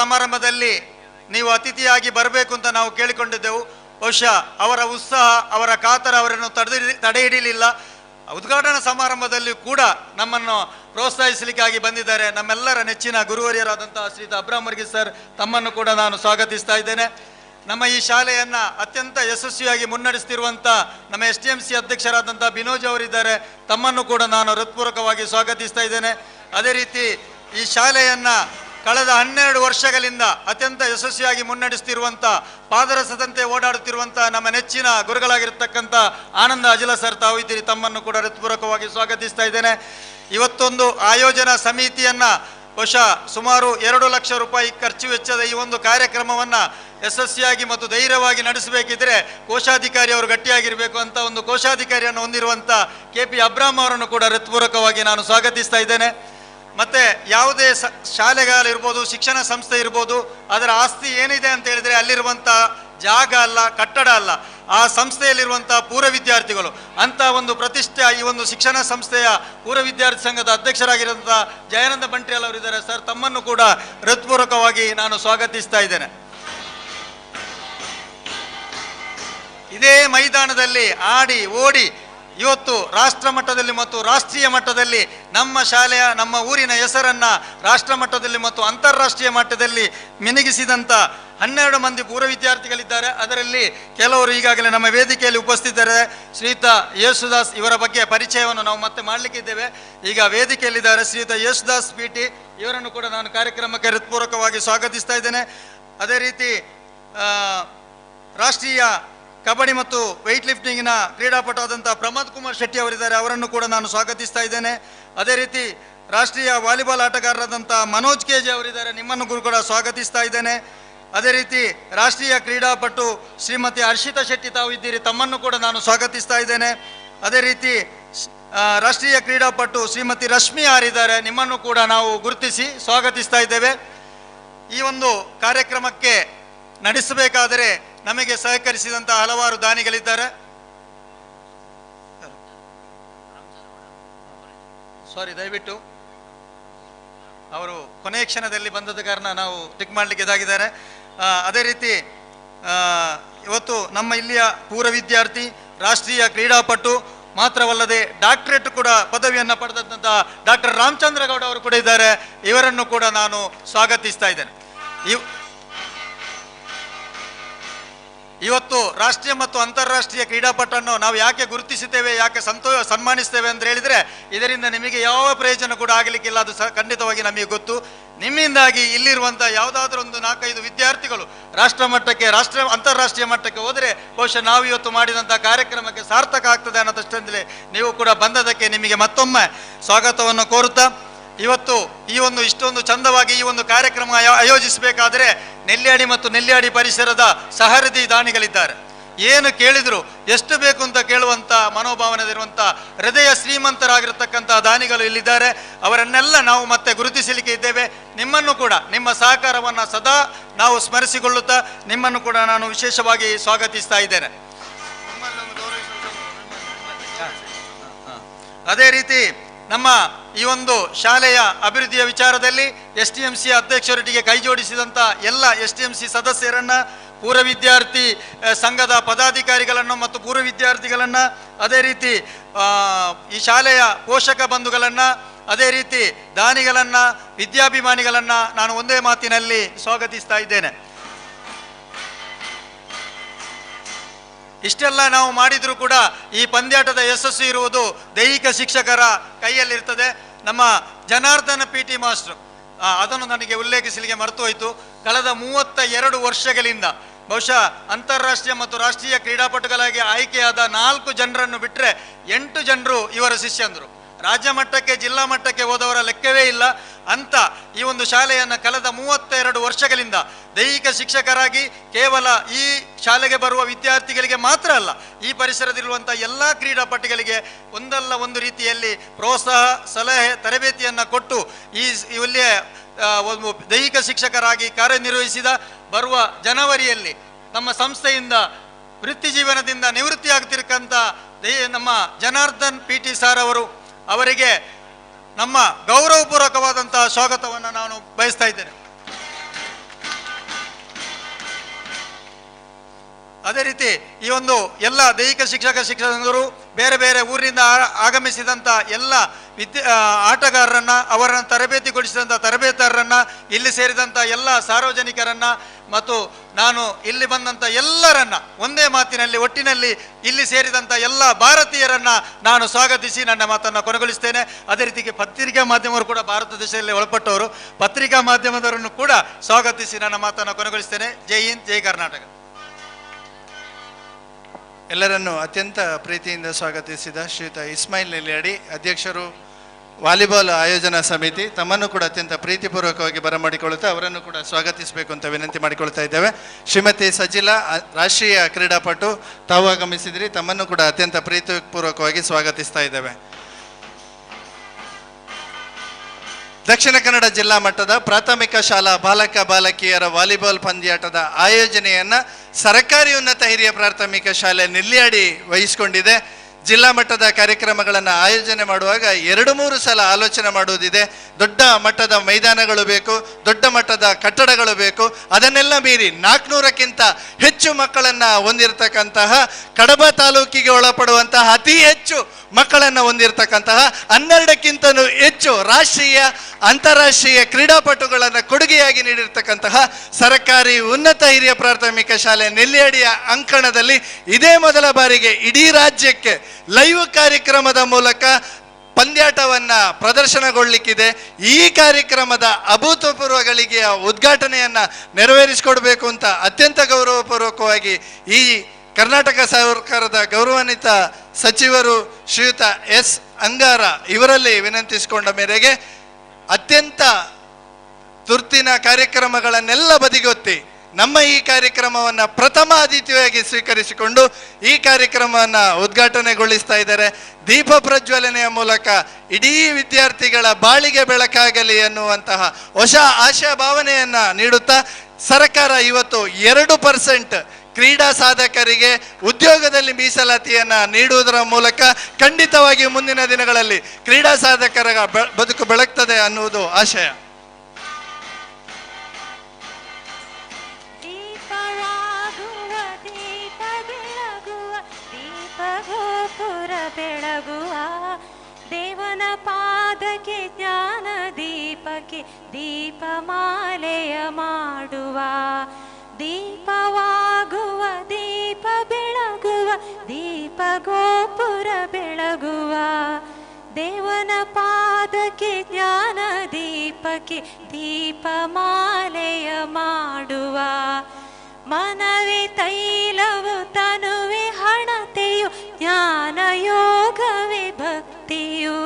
ಸಮಾರಂಭದಲ್ಲಿ ನೀವು ಅತಿಥಿಯಾಗಿ ಬರಬೇಕು ಅಂತ ನಾವು ಕೇಳಿಕೊಂಡಿದ್ದೆವು. ಬಹುಶಃ ಅವರ ಉತ್ಸಾಹ, ಅವರ ಕಾತರ ಅವರನ್ನು ತಡೆ ಹಿಡಿಯಲಿಲ್ಲ. ಉದ್ಘಾಟನಾ ಸಮಾರಂಭದಲ್ಲಿ ಕೂಡ ನಮ್ಮನ್ನು ಪ್ರೋತ್ಸಾಹಿಸಲಿಕ್ಕಾಗಿ ಬಂದಿದ್ದಾರೆ. ನಮ್ಮೆಲ್ಲರ ನೆಚ್ಚಿನ ಗುರುವರಿಯರಾದಂತಹ ಶ್ರೀಯುತ ಅಬ್ರಾಮ್ ವರ್ಗೀಸ್ ಸರ್ ತಮ್ಮನ್ನು ಕೂಡ ನಾನು ಸ್ವಾಗತಿಸ್ತಾ ಇದ್ದೇನೆ. ನಮ್ಮ ಈ ಶಾಲೆಯನ್ನು ಅತ್ಯಂತ ಯಶಸ್ವಿಯಾಗಿ ಮುನ್ನಡೆಸ್ತಿರುವಂಥ ನಮ್ಮ STMC ಅಧ್ಯಕ್ಷರಾದಂಥ ಬಿನೋಜ್ ಅವರಿದ್ದಾರೆ. ತಮ್ಮನ್ನು ಕೂಡ ನಾನು ಹೃತ್ಪೂರ್ವಕವಾಗಿ ಸ್ವಾಗತಿಸ್ತಾ ಇದ್ದೇನೆ. ಅದೇ ರೀತಿ ಈ ಶಾಲೆಯನ್ನು ಕಳೆದ 12 ವರ್ಷಗಳಿಂದ ಅತ್ಯಂತ ಯಶಸ್ವಿಯಾಗಿ ಮುನ್ನಡೆಸ್ತಿರುವಂಥ ಪಾದರಸದಂತೆ ಓಡಾಡುತ್ತಿರುವಂಥ ನಮ್ಮ ನೆಚ್ಚಿನ ಗುರುಗಳಾಗಿರ್ತಕ್ಕಂಥ ಆನಂದ ಅಜಿಲ ಸರ್ ತಾವು ಇದ್ದೀರಿ. ತಮ್ಮನ್ನು ಕೂಡ ಹೃತ್ಪೂರ್ವಕವಾಗಿ ಸ್ವಾಗತಿಸ್ತಾ ಇದ್ದೇನೆ. ಇವತ್ತೊಂದು ಆಯೋಜನಾ ಸಮಿತಿಯನ್ನು ಬಹುಶಃ ಸುಮಾರು 2 ಲಕ್ಷ ರೂಪಾಯಿ ಖರ್ಚು ವೆಚ್ಚದ ಈ ಒಂದು ಕಾರ್ಯಕ್ರಮವನ್ನು ಯಶಸ್ವಿಯಾಗಿ ಮತ್ತು ಧೈರ್ಯವಾಗಿ ನಡೆಸಬೇಕಿದ್ರೆ ಕೋಶಾಧಿಕಾರಿ ಅವರು ಗಟ್ಟಿಯಾಗಿರಬೇಕು ಅಂತ ಒಂದು ಕೋಶಾಧಿಕಾರಿಯನ್ನು ಹೊಂದಿರುವಂಥ KP ಅಬ್ರಾಮ್ ಅವರನ್ನು ಕೂಡ ಹೃತ್ಪೂರ್ವಕವಾಗಿ ನಾನು ಸ್ವಾಗತಿಸ್ತಾ ಇದ್ದೇನೆ. ಮತ್ತು ಯಾವುದೇ ಶಾಲೆಗಳಿರ್ಬೋದು, ಶಿಕ್ಷಣ ಸಂಸ್ಥೆ ಇರ್ಬೋದು, ಅದರ ಆಸ್ತಿ ಏನಿದೆ ಅಂತ ಹೇಳಿದರೆ ಅಲ್ಲಿರುವಂಥ ಜಾಗ ಅಲ್ಲ, ಕಟ್ಟಡ ಅಲ್ಲ, ಆ ಸಂಸ್ಥೆಯಲ್ಲಿರುವಂಥ ಪೂರ್ವ ವಿದ್ಯಾರ್ಥಿಗಳು. ಅಂಥ ಒಂದು ಪ್ರತಿಷ್ಠೆ ಈ ಒಂದು ಶಿಕ್ಷಣ ಸಂಸ್ಥೆಯ ಪೂರ್ವ ವಿದ್ಯಾರ್ಥಿ ಸಂಘದ ಅಧ್ಯಕ್ಷರಾಗಿರುವಂಥ ಜಯಾನಂದ ಬಂಟ್ರಿಯಲ್ ಅವರಿದ್ದಾರೆ. ಸರ್, ತಮ್ಮನ್ನು ಕೂಡ ಹೃತ್ಪೂರ್ವಕವಾಗಿ ನಾನು ಸ್ವಾಗತಿಸ್ತಾ ಇದ್ದೇನೆ. ಇದೇ ಮೈದಾನದಲ್ಲಿ ಆಡಿ ಓಡಿ ಇವತ್ತು ರಾಷ್ಟ್ರ ಮಟ್ಟದಲ್ಲಿ ಮತ್ತು ರಾಷ್ಟ್ರೀಯ ಮಟ್ಟದಲ್ಲಿ ನಮ್ಮ ಶಾಲೆಯ, ನಮ್ಮ ಊರಿನ ಹೆಸರನ್ನು ರಾಷ್ಟ್ರ ಮಟ್ಟದಲ್ಲಿ ಮತ್ತು ಅಂತಾರಾಷ್ಟ್ರೀಯ ಮಟ್ಟದಲ್ಲಿ ಮಿನುಗಿಸಿದಂಥ 12 ಮಂದಿ ಪೂರ್ವ ವಿದ್ಯಾರ್ಥಿಗಳಿದ್ದಾರೆ. ಅದರಲ್ಲಿ ಕೆಲವರು ಈಗಾಗಲೇ ನಮ್ಮ ವೇದಿಕೆಯಲ್ಲಿ ಉಪಸ್ಥಿತರಿದ್ದಾರೆ. ಶ್ರೀಯುತ ಯೇಸುದಾಸ್ ಇವರ ಬಗ್ಗೆ ಪರಿಚಯವನ್ನು ನಾವು ಮತ್ತೆ ಮಾಡಲಿಕ್ಕಿದ್ದೇವೆ. ಈಗ ವೇದಿಕೆಯಲ್ಲಿದ್ದಾರೆ ಶ್ರೀಯುತ ಯೇಸುದಾಸ್ PT, ಇವರನ್ನು ಕೂಡ ನಾನು ಕಾರ್ಯಕ್ರಮಕ್ಕೆ ಹೃತ್ಪೂರ್ವಕವಾಗಿ ಸ್ವಾಗತಿಸ್ತಾ ಇದ್ದೇನೆ. ಅದೇ ರೀತಿ ರಾಷ್ಟ್ರೀಯ ಕಬಡ್ಡಿ ಮತ್ತು ವೆಯ್ಟ್ ಲಿಫ್ಟಿಂಗಿನ ಕ್ರೀಡಾಪಟು ಆದಂಥ ಪ್ರಮೋದ್ ಕುಮಾರ್ ಶೆಟ್ಟಿ ಅವರಿದ್ದಾರೆ, ಅವರನ್ನು ಕೂಡ ನಾನು ಸ್ವಾಗತಿಸ್ತಾ ಇದ್ದೇನೆ. ಅದೇ ರೀತಿ ರಾಷ್ಟ್ರೀಯ ವಾಲಿಬಾಲ್ ಆಟಗಾರರಾದಂಥ ಮನೋಜ್ KG ಅವರಿದ್ದಾರೆ, ನಿಮ್ಮನ್ನು ಕೂಡ ಸ್ವಾಗತಿಸ್ತಾ ಇದ್ದೇನೆ. ಅದೇ ರೀತಿ ರಾಷ್ಟ್ರೀಯ ಕ್ರೀಡಾಪಟು ಶ್ರೀಮತಿ ಹರ್ಷಿತಾ ಶೆಟ್ಟಿ ತಾವು ಇದ್ದೀರಿ, ತಮ್ಮನ್ನು ಕೂಡ ನಾನು ಸ್ವಾಗತಿಸ್ತಾ ಇದ್ದೇನೆ. ಅದೇ ರೀತಿ ರಾಷ್ಟ್ರೀಯ ಕ್ರೀಡಾಪಟು ಶ್ರೀಮತಿ ರಶ್ಮಿ ಆರ್ ಇದ್ದಾರೆ, ನಿಮ್ಮನ್ನು ಕೂಡ ನಾವು ಗುರುತಿಸಿ ಸ್ವಾಗತಿಸ್ತಾ ಇದ್ದೇವೆ. ಈ ಒಂದು ಕಾರ್ಯಕ್ರಮಕ್ಕೆ ನಡೆಸಬೇಕಾದರೆ ನಮಗೆ ಸಹಕರಿಸಿದಂಥ ಹಲವಾರು ದಾನಿಗಳಿದ್ದಾರೆ. ದಯವಿಟ್ಟು ಅವರು ಕೊನೆಯ ಕ್ಷಣದಲ್ಲಿ ಬಂದದ ಕಾರಣ ನಾವು ಟಿಕ್ ಮಾಡಲಿಕ್ಕೆ ಇದಾಗಿದ್ದಾರೆ. ಅದೇ ರೀತಿ ಇವತ್ತು ನಮ್ಮ ಇಲ್ಲಿಯ ಪೂರ್ವ ವಿದ್ಯಾರ್ಥಿ, ರಾಷ್ಟ್ರೀಯ ಕ್ರೀಡಾಪಟು ಮಾತ್ರವಲ್ಲದೆ ಡಾಕ್ಟರೇಟ್ ಕೂಡ ಪದವಿಯನ್ನು ಪಡೆದಂಥ ಡಾಕ್ಟರ್ ರಾಮಚಂದ್ರ ಗೌಡ ಅವರು ಕೂಡ ಇದ್ದಾರೆ, ಇವರನ್ನು ಕೂಡ ನಾನು ಸ್ವಾಗತಿಸ್ತಾ ಇದ್ದೇನೆ. ಇವತ್ತು ರಾಷ್ಟ್ರೀಯ ಮತ್ತು ಅಂತಾರಾಷ್ಟ್ರೀಯ ಕ್ರೀಡಾಪಟನ್ನು ನಾವು ಯಾಕೆ ಗುರುತಿಸುತ್ತೇವೆ, ಯಾಕೆ ಸನ್ಮಾನಿಸ್ತೇವೆ ಅಂತ ಹೇಳಿದರೆ, ಇದರಿಂದ ನಿಮಗೆ ಯಾವ ಪ್ರಯೋಜನ ಕೂಡ ಆಗಲಿಕ್ಕಿಲ್ಲ, ಅದು ಖಂಡಿತವಾಗಿ ನಮಗೆ ಗೊತ್ತು. ನಿಮ್ಮಿಂದಾಗಿ ಇಲ್ಲಿರುವಂಥ ಯಾವುದಾದ್ರೂ ಒಂದು 4-5 ವಿದ್ಯಾರ್ಥಿಗಳು ರಾಷ್ಟ್ರ ಮಟ್ಟಕ್ಕೆ, ಅಂತಾರಾಷ್ಟ್ರೀಯ ಮಟ್ಟಕ್ಕೆ ಹೋದರೆ ಬಹುಶಃ ನಾವು ಇವತ್ತು ಮಾಡಿದಂಥ ಕಾರ್ಯಕ್ರಮಕ್ಕೆ ಸಾರ್ಥಕ ಆಗ್ತದೆ ಅನ್ನೋದಷ್ಟೊಂದಿಗೆ ನೀವು ಕೂಡ ಬಂದದಕ್ಕೆ ನಿಮಗೆ ಮತ್ತೊಮ್ಮೆ ಸ್ವಾಗತವನ್ನು ಕೋರುತ್ತಾ, ಇವತ್ತು ಈ ಒಂದು ಇಷ್ಟೊಂದು ಚಂದವಾಗಿ ಈ ಒಂದು ಕಾರ್ಯಕ್ರಮ ಆಯೋಜಿಸಬೇಕಾದರೆ ನೆಲ್ಯಾಡಿ ಮತ್ತು ನೆಲ್ಯಾಡಿ ಪರಿಸರದ ಸಹೃದಯಿ ದಾನಿಗಳಿದ್ದಾರೆ. ಏನು ಕೇಳಿದ್ರು ಎಷ್ಟು ಬೇಕು ಅಂತ ಕೇಳುವಂಥ ಮನೋಭಾವನೆದಿರುವಂಥ ಹೃದಯ ಶ್ರೀಮಂತರಾಗಿರ್ತಕ್ಕಂಥ ದಾನಿಗಳು ಇಲ್ಲಿದ್ದಾರೆ. ಅವರನ್ನೆಲ್ಲ ನಾವು ಮತ್ತೆ ಗುರುತಿಸಲಿಕ್ಕೆ ಇದ್ದೇವೆ. ನಿಮ್ಮನ್ನು ಕೂಡ ನಿಮ್ಮ ಸಹಕಾರವನ್ನು ಸದಾ ನಾವು ಸ್ಮರಿಸಿಕೊಳ್ಳುತ್ತಾ ನಿಮ್ಮನ್ನು ಕೂಡ ನಾನು ವಿಶೇಷವಾಗಿ ಸ್ವಾಗತಿಸ್ತಾ ಇದ್ದೇನೆ. ಅದೇ ರೀತಿ ನಮ್ಮ ಈ ಒಂದು ಶಾಲೆಯ ಅಭಿವೃದ್ಧಿಯ ವಿಚಾರದಲ್ಲಿ STMC ಅಧ್ಯಕ್ಷರೊಟ್ಟಿಗೆ ಕೈ ಜೋಡಿಸಿದಂಥ ಎಲ್ಲ STMC ಸದಸ್ಯರನ್ನು, ಪೂರ್ವ ವಿದ್ಯಾರ್ಥಿ ಸಂಘದ ಪದಾಧಿಕಾರಿಗಳನ್ನು ಮತ್ತು ಪೂರ್ವ ವಿದ್ಯಾರ್ಥಿಗಳನ್ನು, ಅದೇ ರೀತಿ ಈ ಶಾಲೆಯ ಪೋಷಕ ಬಂಧುಗಳನ್ನು, ಅದೇ ರೀತಿ ದಾನಿಗಳನ್ನು, ವಿದ್ಯಾಭಿಮಾನಿಗಳನ್ನು ನಾನು ಒಂದೇ ಮಾತಿನಲ್ಲಿ ಸ್ವಾಗತಿಸ್ತಾ ಇದ್ದೇನೆ. ಇಷ್ಟೆಲ್ಲ ನಾವು ಮಾಡಿದರೂ ಕೂಡ ಈ ಪಂದ್ಯಾಟದ ಯಶಸ್ಸು ಇರುವುದು ದೈಹಿಕ ಶಿಕ್ಷಕರ ಕೈಯಲ್ಲಿರ್ತದೆ. ನಮ್ಮ ಜನಾರ್ದನ PT ಮಾಸ್ಟ್ರು, ಅದನ್ನು ನನಗೆ ಉಲ್ಲೇಖಿಸಲಿಕ್ಕೆ ಮರೆತು ಹೋಯಿತು. ಕಳೆದ 32 ವರ್ಷಗಳಿಂದ ಬಹುಶಃ ಅಂತಾರಾಷ್ಟ್ರೀಯ ಮತ್ತು ರಾಷ್ಟ್ರೀಯ ಕ್ರೀಡಾಪಟುಗಳಾಗಿ ಆಯ್ಕೆಯಾದ 4 ಜನರನ್ನು ಬಿಟ್ಟರೆ 8 ಜನರು ಇವರ ಶಿಷ್ಯಂದರು. ರಾಜ್ಯ ಮಟ್ಟಕ್ಕೆ, ಜಿಲ್ಲಾ ಮಟ್ಟಕ್ಕೆ ಹೋದವರ ಲೆಕ್ಕವೇ ಇಲ್ಲ. ಅಂತ ಈ ಒಂದು ಶಾಲೆಯನ್ನು ಕಳೆದ 32 ವರ್ಷಗಳಿಂದ ದೈಹಿಕ ಶಿಕ್ಷಕರಾಗಿ ಕೇವಲ ಈ ಶಾಲೆಗೆ ಬರುವ ವಿದ್ಯಾರ್ಥಿಗಳಿಗೆ ಮಾತ್ರ ಅಲ್ಲ, ಈ ಪರಿಸರದಲ್ಲಿರುವಂಥ ಎಲ್ಲ ಕ್ರೀಡಾಪಟುಗಳಿಗೆ ಒಂದಲ್ಲ ಒಂದು ರೀತಿಯಲ್ಲಿ ಪ್ರೋತ್ಸಾಹ, ಸಲಹೆ, ತರಬೇತಿಯನ್ನು ಕೊಟ್ಟು ಇಲ್ಲಿಯ ಒಂದು ದೈಹಿಕ ಶಿಕ್ಷಕರಾಗಿ ಕಾರ್ಯನಿರ್ವಹಿಸಿದ ಬರುವ ಜನವರಿಯಲ್ಲಿ ನಮ್ಮ ಸಂಸ್ಥೆಯಿಂದ ವೃತ್ತಿ ಜೀವನದಿಂದ ನಿವೃತ್ತಿಯಾಗ್ತಿರ್ತಕ್ಕಂಥ ನಮ್ಮ ಜನಾರ್ದನ್ PT ಸಾರ್ ಅವರಿಗೆ ನಮ್ಮ ಗೌರವಪೂರ್ವಕವಾದಂತಹ ಸ್ವಾಗತವನ್ನು ನಾನು ಬಯಸ್ತಾ ಇದ್ದೇನೆ. ಅದೇ ರೀತಿ ಈ ಒಂದು ಎಲ್ಲ ದೈಹಿಕ ಶಿಕ್ಷಕರು ಬೇರೆ ಬೇರೆ ಊರಿನಿಂದ ಆಗಮಿಸಿದಂಥ ಎಲ್ಲ ಆಟಗಾರರನ್ನು, ಅವರನ್ನು ತರಬೇತಿಗೊಳಿಸಿದಂಥ ತರಬೇತುದಾರರನ್ನು, ಇಲ್ಲಿ ಸೇರಿದಂಥ ಎಲ್ಲ ಸಾರ್ವಜನಿಕರನ್ನು ಮತ್ತು ನಾನು ಇಲ್ಲಿ ಬಂದಂಥ ಎಲ್ಲರನ್ನ ಒಂದೇ ಮಾತಿನಲ್ಲಿ ಒಟ್ಟಿನಲ್ಲಿ ಇಲ್ಲಿ ಸೇರಿದಂಥ ಎಲ್ಲ ಭಾರತೀಯರನ್ನು ನಾನು ಸ್ವಾಗತಿಸಿ ನನ್ನ ಮಾತನ್ನು ಕೊನೆಗೊಳಿಸ್ತೇನೆ. ಅದೇ ರೀತಿಗೆ ಪತ್ರಿಕಾ ಮಾಧ್ಯಮವರು ಕೂಡ ಭಾರತ ದೇಶದಲ್ಲಿ ಒಳಪಟ್ಟವರು, ಪತ್ರಿಕಾ ಮಾಧ್ಯಮದವರನ್ನು ಕೂಡ ಸ್ವಾಗತಿಸಿ ನನ್ನ ಮಾತನ್ನು ಕೊನೆಗೊಳಿಸ್ತೇನೆ. ಜೈ ಹಿಂದ್, ಜೈ ಕರ್ನಾಟಕ. ಎಲ್ಲರನ್ನು ಅತ್ಯಂತ ಪ್ರೀತಿಯಿಂದ ಸ್ವಾಗತಿಸಿದ ಶ್ರೀಯುತ ಇಸ್ಮಾಯಿಲ್ ನೆಲ್ಯಾಡಿ, ಅಧ್ಯಕ್ಷರು ವಾಲಿಬಾಲ್ ಆಯೋಜನಾ ಸಮಿತಿ, ತಮ್ಮನ್ನು ಕೂಡ ಅತ್ಯಂತ ಪ್ರೀತಿಪೂರ್ವಕವಾಗಿ ಬರಮಾಡಿಕೊಳ್ಳುತ್ತಾ ಅವರನ್ನು ಕೂಡ ಸ್ವಾಗತಿಸಬೇಕು ಅಂತ ವಿನಂತಿ ಮಾಡಿಕೊಳ್ತಾ ಇದ್ದೇವೆ. ಶ್ರೀಮತಿ ಸಜಿಲಾ, ರಾಷ್ಟ್ರೀಯ ಕ್ರೀಡಾಪಟು, ತಾವು ಆಗಮಿಸಿದ್ರಿ, ತಮ್ಮನ್ನು ಕೂಡ ಅತ್ಯಂತ ಪ್ರೀತಿಪೂರ್ವಕವಾಗಿ ಸ್ವಾಗತಿಸ್ತಾ ಇದ್ದೇವೆ. ದಕ್ಷಿಣ ಕನ್ನಡ ಜಿಲ್ಲಾ ಮಟ್ಟದ ಪ್ರಾಥಮಿಕ ಶಾಲಾ ಬಾಲಕ ಬಾಲಕಿಯರ ವಾಲಿಬಾಲ್ ಪಂದ್ಯಾಟದ ಆಯೋಜನೆಯನ್ನು ಸರ್ಕಾರಿ ಉನ್ನತ ಹಿರಿಯ ಪ್ರಾಥಮಿಕ ಶಾಲೆ ನೆಲ್ಯಾಡಿ ವಹಿಸಿಕೊಂಡಿದೆ. ಜಿಲ್ಲಾ ಮಟ್ಟದ ಕಾರ್ಯಕ್ರಮಗಳನ್ನು ಆಯೋಜನೆ ಮಾಡುವಾಗ 2-3 ಸಲ ಆಲೋಚನೆ ಮಾಡುವುದಿದೆ. ದೊಡ್ಡ ಮಟ್ಟದ ಮೈದಾನಗಳು ಬೇಕು, ದೊಡ್ಡ ಮಟ್ಟದ ಕಟ್ಟಡಗಳು ಬೇಕು. ಅದನ್ನೆಲ್ಲ ಮೀರಿ 400ಕ್ಕಿಂತ ಹೆಚ್ಚು ಮಕ್ಕಳನ್ನು ಹೊಂದಿರತಕ್ಕಂತಹ ಕಡಬ ತಾಲೂಕಿಗೆ ಒಳಪಡುವಂತಹ ಅತಿ ಹೆಚ್ಚು ಮಕ್ಕಳನ್ನು ಹೊಂದಿರತಕ್ಕಂತಹ 12ಕ್ಕಿಂತಲೂ ಹೆಚ್ಚು ರಾಷ್ಟ್ರೀಯ ಅಂತಾರಾಷ್ಟ್ರೀಯ ಕ್ರೀಡಾಪಟುಗಳನ್ನು ಕೊಡುಗೆಯಾಗಿ ನೀಡಿರ್ತಕ್ಕಂತಹ ಸರ್ಕಾರಿ ಉನ್ನತ ಹಿರಿಯ ಪ್ರಾಥಮಿಕ ಶಾಲೆ ನೆಲ್ಯಾಡಿಯ ಅಂಕಣದಲ್ಲಿ ಇದೇ ಮೊದಲ ಬಾರಿಗೆ ಇಡೀ ರಾಜ್ಯಕ್ಕೆ ಲೈವ್ ಕಾರ್ಯಕ್ರಮದ ಮೂಲಕ ಪಂದ್ಯಾಟವನ್ನು ಪ್ರದರ್ಶನಗೊಳ್ಳಲಿಕ್ಕಿದೆ. ಈ ಕಾರ್ಯಕ್ರಮದ ಅಭೂತಪೂರ್ವಗಳಿಗೆ ಉದ್ಘಾಟನೆಯನ್ನು ನೆರವೇರಿಸಿಕೊಡ್ಬೇಕು ಅಂತ ಅತ್ಯಂತ ಗೌರವಪೂರ್ವಕವಾಗಿ ಈ ಕರ್ನಾಟಕ ಸರ್ಕಾರದ ಗೌರವಾನ್ವಿತ ಸಚಿವರು ಶ್ರೀಯುತ ಎಸ್ ಅಂಗಾರ ಇವರಲ್ಲಿ ವಿನಂತಿಸಿಕೊಂಡ ಮೇರೆಗೆ ಅತ್ಯಂತ ತುರ್ತಿನ ಕಾರ್ಯಕ್ರಮಗಳನ್ನೆಲ್ಲ ಬದಿಗೊತ್ತಿ ನಮ್ಮ ಈ ಕಾರ್ಯಕ್ರಮವನ್ನು ಪ್ರಥಮ ಅತಿಥಿಯಾಗಿ ಸ್ವೀಕರಿಸಿಕೊಂಡು ಈ ಕಾರ್ಯಕ್ರಮವನ್ನು ಉದ್ಘಾಟನೆಗೊಳಿಸ್ತಾ ಇದ್ದಾರೆ. ದೀಪ ಪ್ರಜ್ವಲನೆಯ ಮೂಲಕ ಇಡೀ ವಿದ್ಯಾರ್ಥಿಗಳ ಬಾಳಿಗೆ ಬೆಳಕಾಗಲಿ ಎನ್ನುವಂತಹ ಹೊಸ ಆಶಾ ಭಾವನೆಯನ್ನು ನೀಡುತ್ತಾ ಸರ್ಕಾರ ಇವತ್ತು 2% ಕ್ರೀಡಾ ಸಾಧಕರಿಗೆ ಉದ್ಯೋಗದಲ್ಲಿ ಮೀಸಲಾತಿಯನ್ನು ನೀಡುವುದರ ಮೂಲಕ ಖಂಡಿತವಾಗಿ ಮುಂದಿನ ದಿನಗಳಲ್ಲಿ ಕ್ರೀಡಾ ಸಾಧಕರ ಬದುಕು ಬೆಳಗ್ತದೆ ಅನ್ನುವುದು ಆಶಯ. ಬೆಳಗುವ ದೇವನ ಪಾದಕ್ಕೆ ಜ್ಞಾನ ದೀಪಕ್ಕೆ ದೀಪಮಾಲೆಯ ಮಾಡುವ ದೀಪವಾಗುವ ದೀಪ ಬೆಳಗುವ ದೀಪ ಗೋಪುರ ಬೆಳಗುವ ದೇವನ ಪಾದಕ್ಕೆ ಜ್ಞಾನ ದೀಪಕ್ಕೆ ದೀಪಮಾಲೆಯ ಮಾಡುವ ಮನವೇ ತೈಲವು ತನುವೆ ಹಣತೆಯು ಜ್ಞಾನ ಯೋಗವೇ ಭಕ್ತಿಯು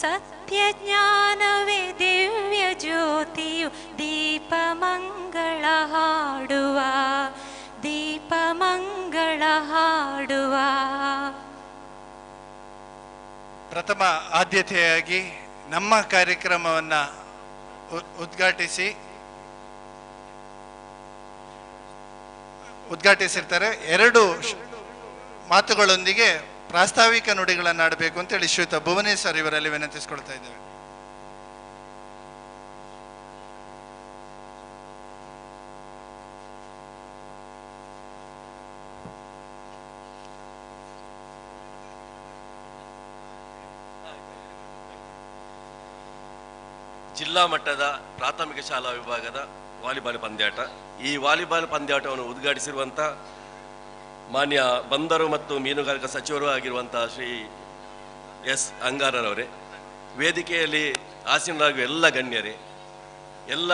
ಸತ್ಯ ಜ್ಞಾನವೇ ದಿವ್ಯ ಜ್ಯೋತಿಯು ದೀಪ ಮಂಗಳ ಹಾಡುವ ದೀಪ ಮಂಗಳ ಹಾಡುವ. ಪ್ರಥಮ ಆದ್ಯತೆಯಾಗಿ ನಮ್ಮ ಕಾರ್ಯಕ್ರಮವನ್ನು ಉದ್ಘಾಟಿಸಿರ್ತಾರೆ. 2 ಮಾತುಗಳೊಂದಿಗೆ ಪ್ರಾಸ್ತಾವಿಕ ನುಡಿಗಳನ್ನು ಆಡಬೇಕು ಅಂತೇಳಿ ಶ್ರೀಯುತ ಭುವನೇಶ್ವರ್ ಇವರಲ್ಲಿ ವಿನಂತಿಸಿಕೊಳ್ತಾ ಇದ್ದೇವೆ. ಜಿಲ್ಲಾ ಮಟ್ಟದ ಪ್ರಾಥಮಿಕ ಶಾಲಾ ವಿಭಾಗದ ವಾಲಿಬಾಲ್ ಪಂದ್ಯಾಟ. ಈ ವಾಲಿಬಾಲ್ ಪಂದ್ಯಾಟವನ್ನು ಉದ್ಘಾಟಿಸಿರುವಂಥ ಮಾನ್ಯ ಬಂದರು ಮತ್ತು ಮೀನುಗಾರಿಕಾ ಸಚಿವರು ಆಗಿರುವಂಥ ಶ್ರೀ ಎಸ್ ಅಂಗಾರರವರೇ, ವೇದಿಕೆಯಲ್ಲಿ ಆಸೀನರಾಗುವ ಎಲ್ಲ ಗಣ್ಯರೇ, ಎಲ್ಲ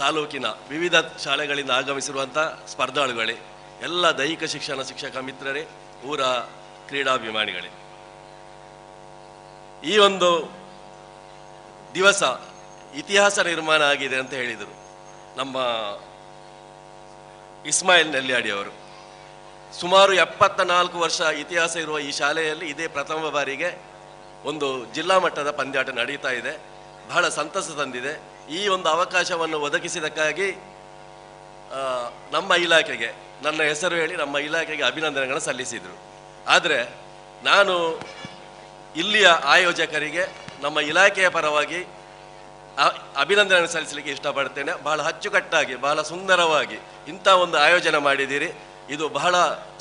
ತಾಲೂಕಿನ ವಿವಿಧ ಶಾಲೆಗಳಿಂದ ಆಗಮಿಸಿರುವಂಥ ಸ್ಪರ್ಧಾಳುಗಳೇ, ಎಲ್ಲ ದೈಹಿಕ ಶಿಕ್ಷಣ ಶಿಕ್ಷಕ ಮಿತ್ರರೇ, ಊರ ಕ್ರೀಡಾಭಿಮಾನಿಗಳೇ, ಈ ಒಂದು ದಿವಸ ಇತಿಹಾಸ ನಿರ್ಮಾಣ ಆಗಿದೆ ಅಂತ ಹೇಳಿದರು ನಮ್ಮ ಇಸ್ಮಾಯಿಲ್ ನೆಲ್ಯಾಡಿ ಅವರು. ಸುಮಾರು 74 ವರ್ಷ ಇತಿಹಾಸ ಇರುವ ಈ ಶಾಲೆಯಲ್ಲಿ ಇದೇ ಪ್ರಥಮ ಬಾರಿಗೆ ಒಂದು ಜಿಲ್ಲಾ ಮಟ್ಟದ ಪಂದ್ಯಾಟ ನಡೀತಾ ಇದೆ. ಬಹಳ ಸಂತಸ ತಂದಿದೆ. ಈ ಒಂದು ಅವಕಾಶವನ್ನು ಒದಗಿಸಿದ್ದಕ್ಕಾಗಿ ನಮ್ಮ ಇಲಾಖೆಗೆ, ನನ್ನ ಹೆಸರು ಹೇಳಿ ನಮ್ಮ ಇಲಾಖೆಗೆ ಅಭಿನಂದನೆಗಳನ್ನು ಸಲ್ಲಿಸಿದರು. ಆದರೆ ನಾನು ಇಲ್ಲಿಯ ಆಯೋಜಕರಿಗೆ ನಮ್ಮ ಇಲಾಖೆಯ ಪರವಾಗಿ ಅಭಿನಂದನೆ ಸಲ್ಲಿಸಲಿಕ್ಕೆ ಇಷ್ಟಪಡ್ತೇನೆ. ಬಹಳ ಅಚ್ಚುಕಟ್ಟಾಗಿ, ಬಹಳ ಸುಂದರವಾಗಿ ಇಂಥ ಒಂದು ಆಯೋಜನೆ ಮಾಡಿದ್ದೀರಿ. ಇದು ಬಹಳ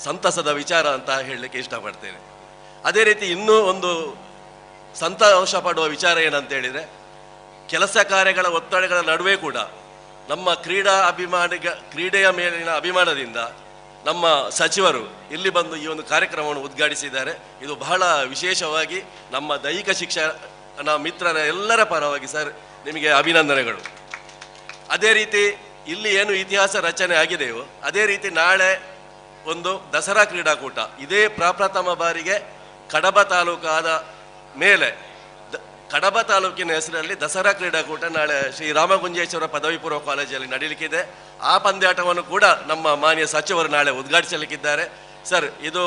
ಸಂತಸದ ವಿಚಾರ ಅಂತ ಹೇಳಲಿಕ್ಕೆ ಇಷ್ಟಪಡ್ತೇನೆ. ಅದೇ ರೀತಿ ಇನ್ನೂ ಒಂದು ಸಂತೋಷ ಪಡುವ ವಿಚಾರ ಏನಂತೇಳಿದರೆ, ಕೆಲಸ ಕಾರ್ಯಗಳ ಒತ್ತಡಗಳ ನಡುವೆ ಕೂಡ ನಮ್ಮ ಕ್ರೀಡೆಯ ಮೇಲಿನ ಅಭಿಮಾನದಿಂದ ನಮ್ಮ ಸಚಿವರು ಇಲ್ಲಿ ಬಂದು ಈ ಒಂದು ಕಾರ್ಯಕ್ರಮವನ್ನು ಉದ್ಘಾಟಿಸಿದ್ದಾರೆ. ಇದು ಬಹಳ ವಿಶೇಷವಾಗಿ ನಮ್ಮ ದೈಹಿಕ ಶಿಕ್ಷಣ ಮಿತ್ರರ ಎಲ್ಲರ ಪರವಾಗಿ ಸರ್ ನಿಮಗೆ ಅಭಿನಂದನೆಗಳು. ಅದೇ ರೀತಿ ಇಲ್ಲಿ ಏನು ಇತಿಹಾಸ ರಚನೆ ಆಗಿದೆಯೋ ಅದೇ ರೀತಿ ನಾಳೆ ಒಂದು ದಸರಾ ಕ್ರೀಡಾಕೂಟ, ಇದೇ ಪ್ರಪ್ರಥಮ ಬಾರಿಗೆ ಕಡಬ ತಾಲೂಕಾದ ಮೇಲೆ ಕಡಬ ತಾಲೂಕಿನ ಹೆಸರಲ್ಲಿ ದಸರಾ ಕ್ರೀಡಾಕೂಟ ನಾಳೆ ಶ್ರೀ ರಾಮಗುಂಜೇಶ್ವರ ಪದವಿ ಪೂರ್ವ ಕಾಲೇಜಲ್ಲಿ ನಡೀಲಿಕ್ಕಿದೆ. ಆ ಪಂದ್ಯಾಟವನ್ನು ಕೂಡ ನಮ್ಮ ಮಾನ್ಯ ಸಚಿವರು ನಾಳೆ ಉದ್ಘಾಟಿಸಲಿಕ್ಕಿದ್ದಾರೆ. ಸರ್, ಇದು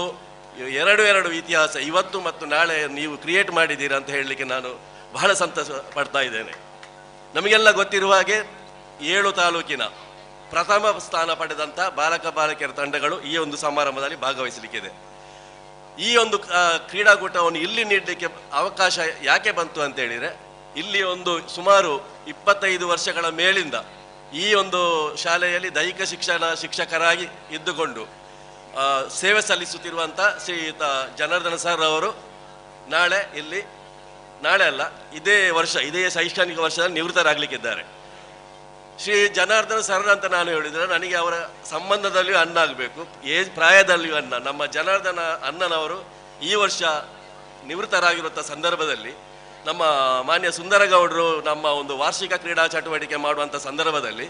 ಎರಡು ಇತಿಹಾಸ ಇವತ್ತು ಮತ್ತು ನಾಳೆ ನೀವು ಕ್ರಿಯೇಟ್ ಮಾಡಿದ್ದೀರಾ ಅಂತ ಹೇಳಲಿಕ್ಕೆ ನಾನು ಬಹಳ ಸಂತೋಷ ಪಡ್ತಾ ಇದ್ದೇನೆ. ನಮಗೆಲ್ಲ ಗೊತ್ತಿರುವ ಹಾಗೆ 7 ತಾಲೂಕಿನ ಪ್ರಥಮ ಸ್ಥಾನ ಪಡೆದಂಥ ಬಾಲಕ ಬಾಲಕಿಯರ ತಂಡಗಳು ಈ ಒಂದು ಸಮಾರಂಭದಲ್ಲಿ ಭಾಗವಹಿಸಲಿಕ್ಕಿದೆ. ಈ ಒಂದು ಕ್ರೀಡಾಕೂಟವನ್ನು ಇಲ್ಲಿ ನೀಡಲಿಕ್ಕೆ ಅವಕಾಶ ಯಾಕೆ ಬಂತು ಅಂತ ಹೇಳಿದರೆ, ಇಲ್ಲಿ ಒಂದು ಸುಮಾರು 25 ವರ್ಷಗಳ ಮೇಲಿಂದ ಈ ಒಂದು ಶಾಲೆಯಲ್ಲಿ ದೈಹಿಕ ಶಿಕ್ಷಕರಾಗಿ ಇದ್ದುಕೊಂಡು ಸೇವೆ ಸಲ್ಲಿಸುತ್ತಿರುವಂಥ ಶ್ರೀಯುತ ಜನಾರ್ದನ ಸರ್ ಅವರು ಇದೇ ಶೈಕ್ಷಣಿಕ ವರ್ಷದಲ್ಲಿ ನಿವೃತ್ತರಾಗಲಿಕ್ಕಿದ್ದಾರೆ. ಶ್ರೀ ಜನಾರ್ದನ ಸರ್ ಅಂತ ನಾನು ಹೇಳಿದರೆ ನನಗೆ ಅವರ ಸಂಬಂಧದಲ್ಲಿಯೂ ಅಣ್ಣ ಆಗಬೇಕು, ಪ್ರಾಯದಲ್ಲಿಯೂ ಅಣ್ಣ. ನಮ್ಮ ಜನಾರ್ದನ ಅಣ್ಣನವರು ಈ ವರ್ಷ ನಿವೃತ್ತರಾಗಿರುವಂಥ ಸಂದರ್ಭದಲ್ಲಿ ನಮ್ಮ ಮಾನ್ಯ ಸುಂದರಗೌಡರು ನಮ್ಮ ಒಂದು ವಾರ್ಷಿಕ ಕ್ರೀಡಾ ಚಟುವಟಿಕೆ ಮಾಡುವಂಥ ಸಂದರ್ಭದಲ್ಲಿ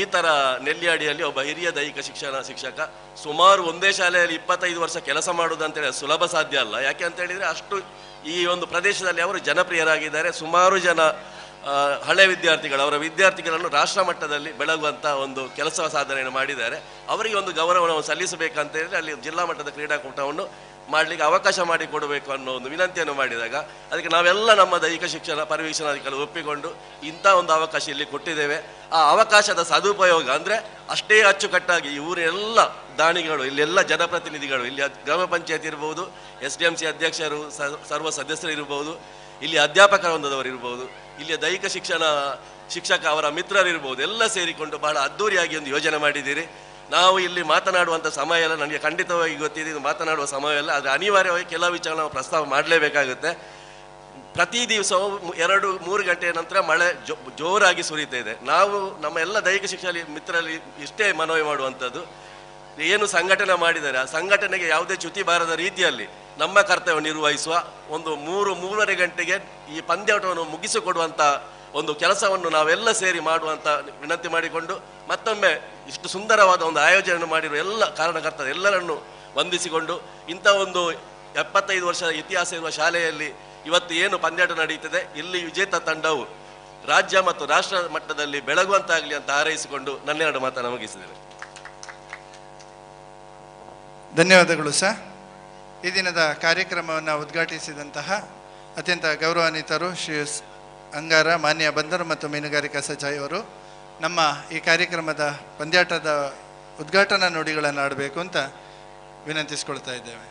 ಈ ಥರ ನೆಲ್ಲಿಯಾಡಿಯಲ್ಲಿ ಒಬ್ಬ ಹಿರಿಯ ದೈಹಿಕ ಶಿಕ್ಷಕ ಸುಮಾರು ಒಂದೇ ಶಾಲೆಯಲ್ಲಿ 25 ವರ್ಷ ಕೆಲಸ ಮಾಡುವುದಂತೇಳಿ ಸುಲಭ ಸಾಧ್ಯ ಅಲ್ಲ. ಯಾಕೆ ಅಂತ ಹೇಳಿದರೆ ಅಷ್ಟು ಈ ಒಂದು ಪ್ರದೇಶದಲ್ಲಿ ಅವರು ಜನಪ್ರಿಯರಾಗಿದ್ದಾರೆ. ಸುಮಾರು ಜನ ಹಳೆ ಅವರ ವಿದ್ಯಾರ್ಥಿಗಳನ್ನು ರಾಷ್ಟ್ರ ಮಟ್ಟದಲ್ಲಿ ಬೆಳಗುವಂಥ ಒಂದು ಕೆಲಸ ಸಾಧನೆಯನ್ನು ಮಾಡಿದ್ದಾರೆ. ಅವರಿಗೆ ಒಂದು ಗೌರವವನ್ನು ಸಲ್ಲಿಸಬೇಕಂತ ಹೇಳಿದರೆ ಅಲ್ಲಿ ಜಿಲ್ಲಾ ಮಟ್ಟದ ಕ್ರೀಡಾಕೂಟವನ್ನು ಮಾಡಲಿಕ್ಕೆ ಅವಕಾಶ ಮಾಡಿಕೊಡಬೇಕು ಅನ್ನೋ ಒಂದು ವಿನಂತಿಯನ್ನು ಮಾಡಿದಾಗ ಅದಕ್ಕೆ ನಾವೆಲ್ಲ ನಮ್ಮ ದೈಹಿಕ ಶಿಕ್ಷಣ ಪರಿವೀಕ್ಷಣಾಧಿಕಾರಿ ಒಪ್ಪಿಕೊಂಡು ಇಂಥ ಒಂದು ಅವಕಾಶ ಇಲ್ಲಿ ಕೊಟ್ಟಿದ್ದೇವೆ. ಆ ಅವಕಾಶದ ಸದುಪಯೋಗ ಅಂದರೆ ಅಷ್ಟೇ ಅಚ್ಚುಕಟ್ಟಾಗಿ ಊರೆಲ್ಲ ದಾನಿಗಳು, ಇಲ್ಲೆಲ್ಲ ಜನಪ್ರತಿನಿಧಿಗಳು, ಇಲ್ಲಿ ಗ್ರಾಮ ಪಂಚಾಯತ್ ಇರ್ಬೋದು, SDMC ಅಧ್ಯಕ್ಷರು, ಸರ್ವ ಸದಸ್ಯರು ಇರ್ಬೋದು, ಇಲ್ಲಿ ಅಧ್ಯಾಪಕ ವೃಂದದವರು ಇರ್ಬೋದು, ಇಲ್ಲಿಯ ದೈಹಿಕ ಶಿಕ್ಷಕ ಅವರ ಮಿತ್ರರಿರ್ಬೋದು, ಎಲ್ಲ ಸೇರಿಕೊಂಡು ಬಹಳ ಅದ್ಧೂರಿಯಾಗಿ ಒಂದು ಯೋಜನೆ ಮಾಡಿದ್ದೀರಿ. ನಾವು ಇಲ್ಲಿ ಮಾತನಾಡುವಂಥ ಸಮಯ ಎಲ್ಲ ನನಗೆ ಖಂಡಿತವಾಗಿ ಗೊತ್ತಿದೆ, ಇದು ಮಾತನಾಡುವ ಸಮಯ ಎಲ್ಲ. ಆದರೆ ಅನಿವಾರ್ಯವಾಗಿ ಕೆಲವು ವಿಚಾರ ನಾವು ಪ್ರಸ್ತಾವ ಮಾಡಲೇಬೇಕಾಗುತ್ತೆ. ಪ್ರತಿ ದಿವಸವೂ 2-3 ಗಂಟೆಯ ನಂತರ ಮಳೆ ಜೋರಾಗಿ ಸುರಿತಾ ಇದೆ. ನಾವು ನಮ್ಮ ಎಲ್ಲ ದೈಹಿಕ ಶಿಕ್ಷಣ ಮಿತ್ರರಲ್ಲಿ ಇಷ್ಟೇ ಮನವಿ ಮಾಡುವಂಥದ್ದು, ಏನು ಸಂಘಟನೆ ಮಾಡಿದ್ದಾರೆ ಆ ಸಂಘಟನೆಗೆ ಯಾವುದೇ ಚ್ಯುತಿ ಬಾರದ ರೀತಿಯಲ್ಲಿ ನಮ್ಮ ಕರ್ತವ್ಯ ನಿರ್ವಹಿಸುವ ಒಂದು 3-3:30 ಗಂಟೆಗೆ ಈ ಪಂದ್ಯಾಟವನ್ನು ಮುಗಿಸಿಕೊಡುವಂಥ ಒಂದು ಕೆಲಸವನ್ನು ನಾವೆಲ್ಲ ಸೇರಿ ಮಾಡುವಂಥ ವಿನಂತಿ ಮಾಡಿಕೊಂಡು ಮತ್ತೊಮ್ಮೆ ಇಷ್ಟು ಸುಂದರವಾದ ಒಂದು ಆಯೋಜನೆ ಮಾಡಿರುವ ಎಲ್ಲ ಕಾರಣಕರ್ತರು ಎಲ್ಲರನ್ನು ವಂದಿಸಿಕೊಂಡು ಇಂಥ ಒಂದು 75 ವರ್ಷದ ಇತಿಹಾಸ ಇರುವ ಶಾಲೆಯಲ್ಲಿ ಇವತ್ತು ಏನು ಪಂದ್ಯಾಟ ನಡೆಯುತ್ತದೆ, ಇಲ್ಲಿ ವಿಜೇತ ತಂಡವು ರಾಜ್ಯ ಮತ್ತು ರಾಷ್ಟ್ರ ಮಟ್ಟದಲ್ಲಿ ಬೆಳಗುವಂತಾಗಲಿ ಅಂತ ಹಾರೈಸಿಕೊಂಡು ನನ್ನೆರಡು ಮಾತನ್ನು ಮುಗಿಸಿದ್ದೇನೆ. ಧನ್ಯವಾದಗಳು ಸರ್. ಈ ದಿನದ ಕಾರ್ಯಕ್ರಮವನ್ನು ಉದ್ಘಾಟಿಸಿದಂತಹ ಅತ್ಯಂತ ಗೌರವಾನ್ವಿತರು ಶ್ರೀ ಅಂಗಾರ ಮಾನ್ಯ ಬಂದರು ಮತ್ತು ಮೀನುಗಾರಿಕಾ ಸಚಿವರು ನಮ್ಮ ಈ ಕಾರ್ಯಕ್ರಮದ ಪಂದ್ಯಾಟದ ಉದ್ಘಾಟನಾ ನುಡಿಗಳನ್ನು ಆಡಬೇಕು ಅಂತ ವಿನಂತಿಸಿಕೊಳ್ತಾ ಇದ್ದೇವೆ.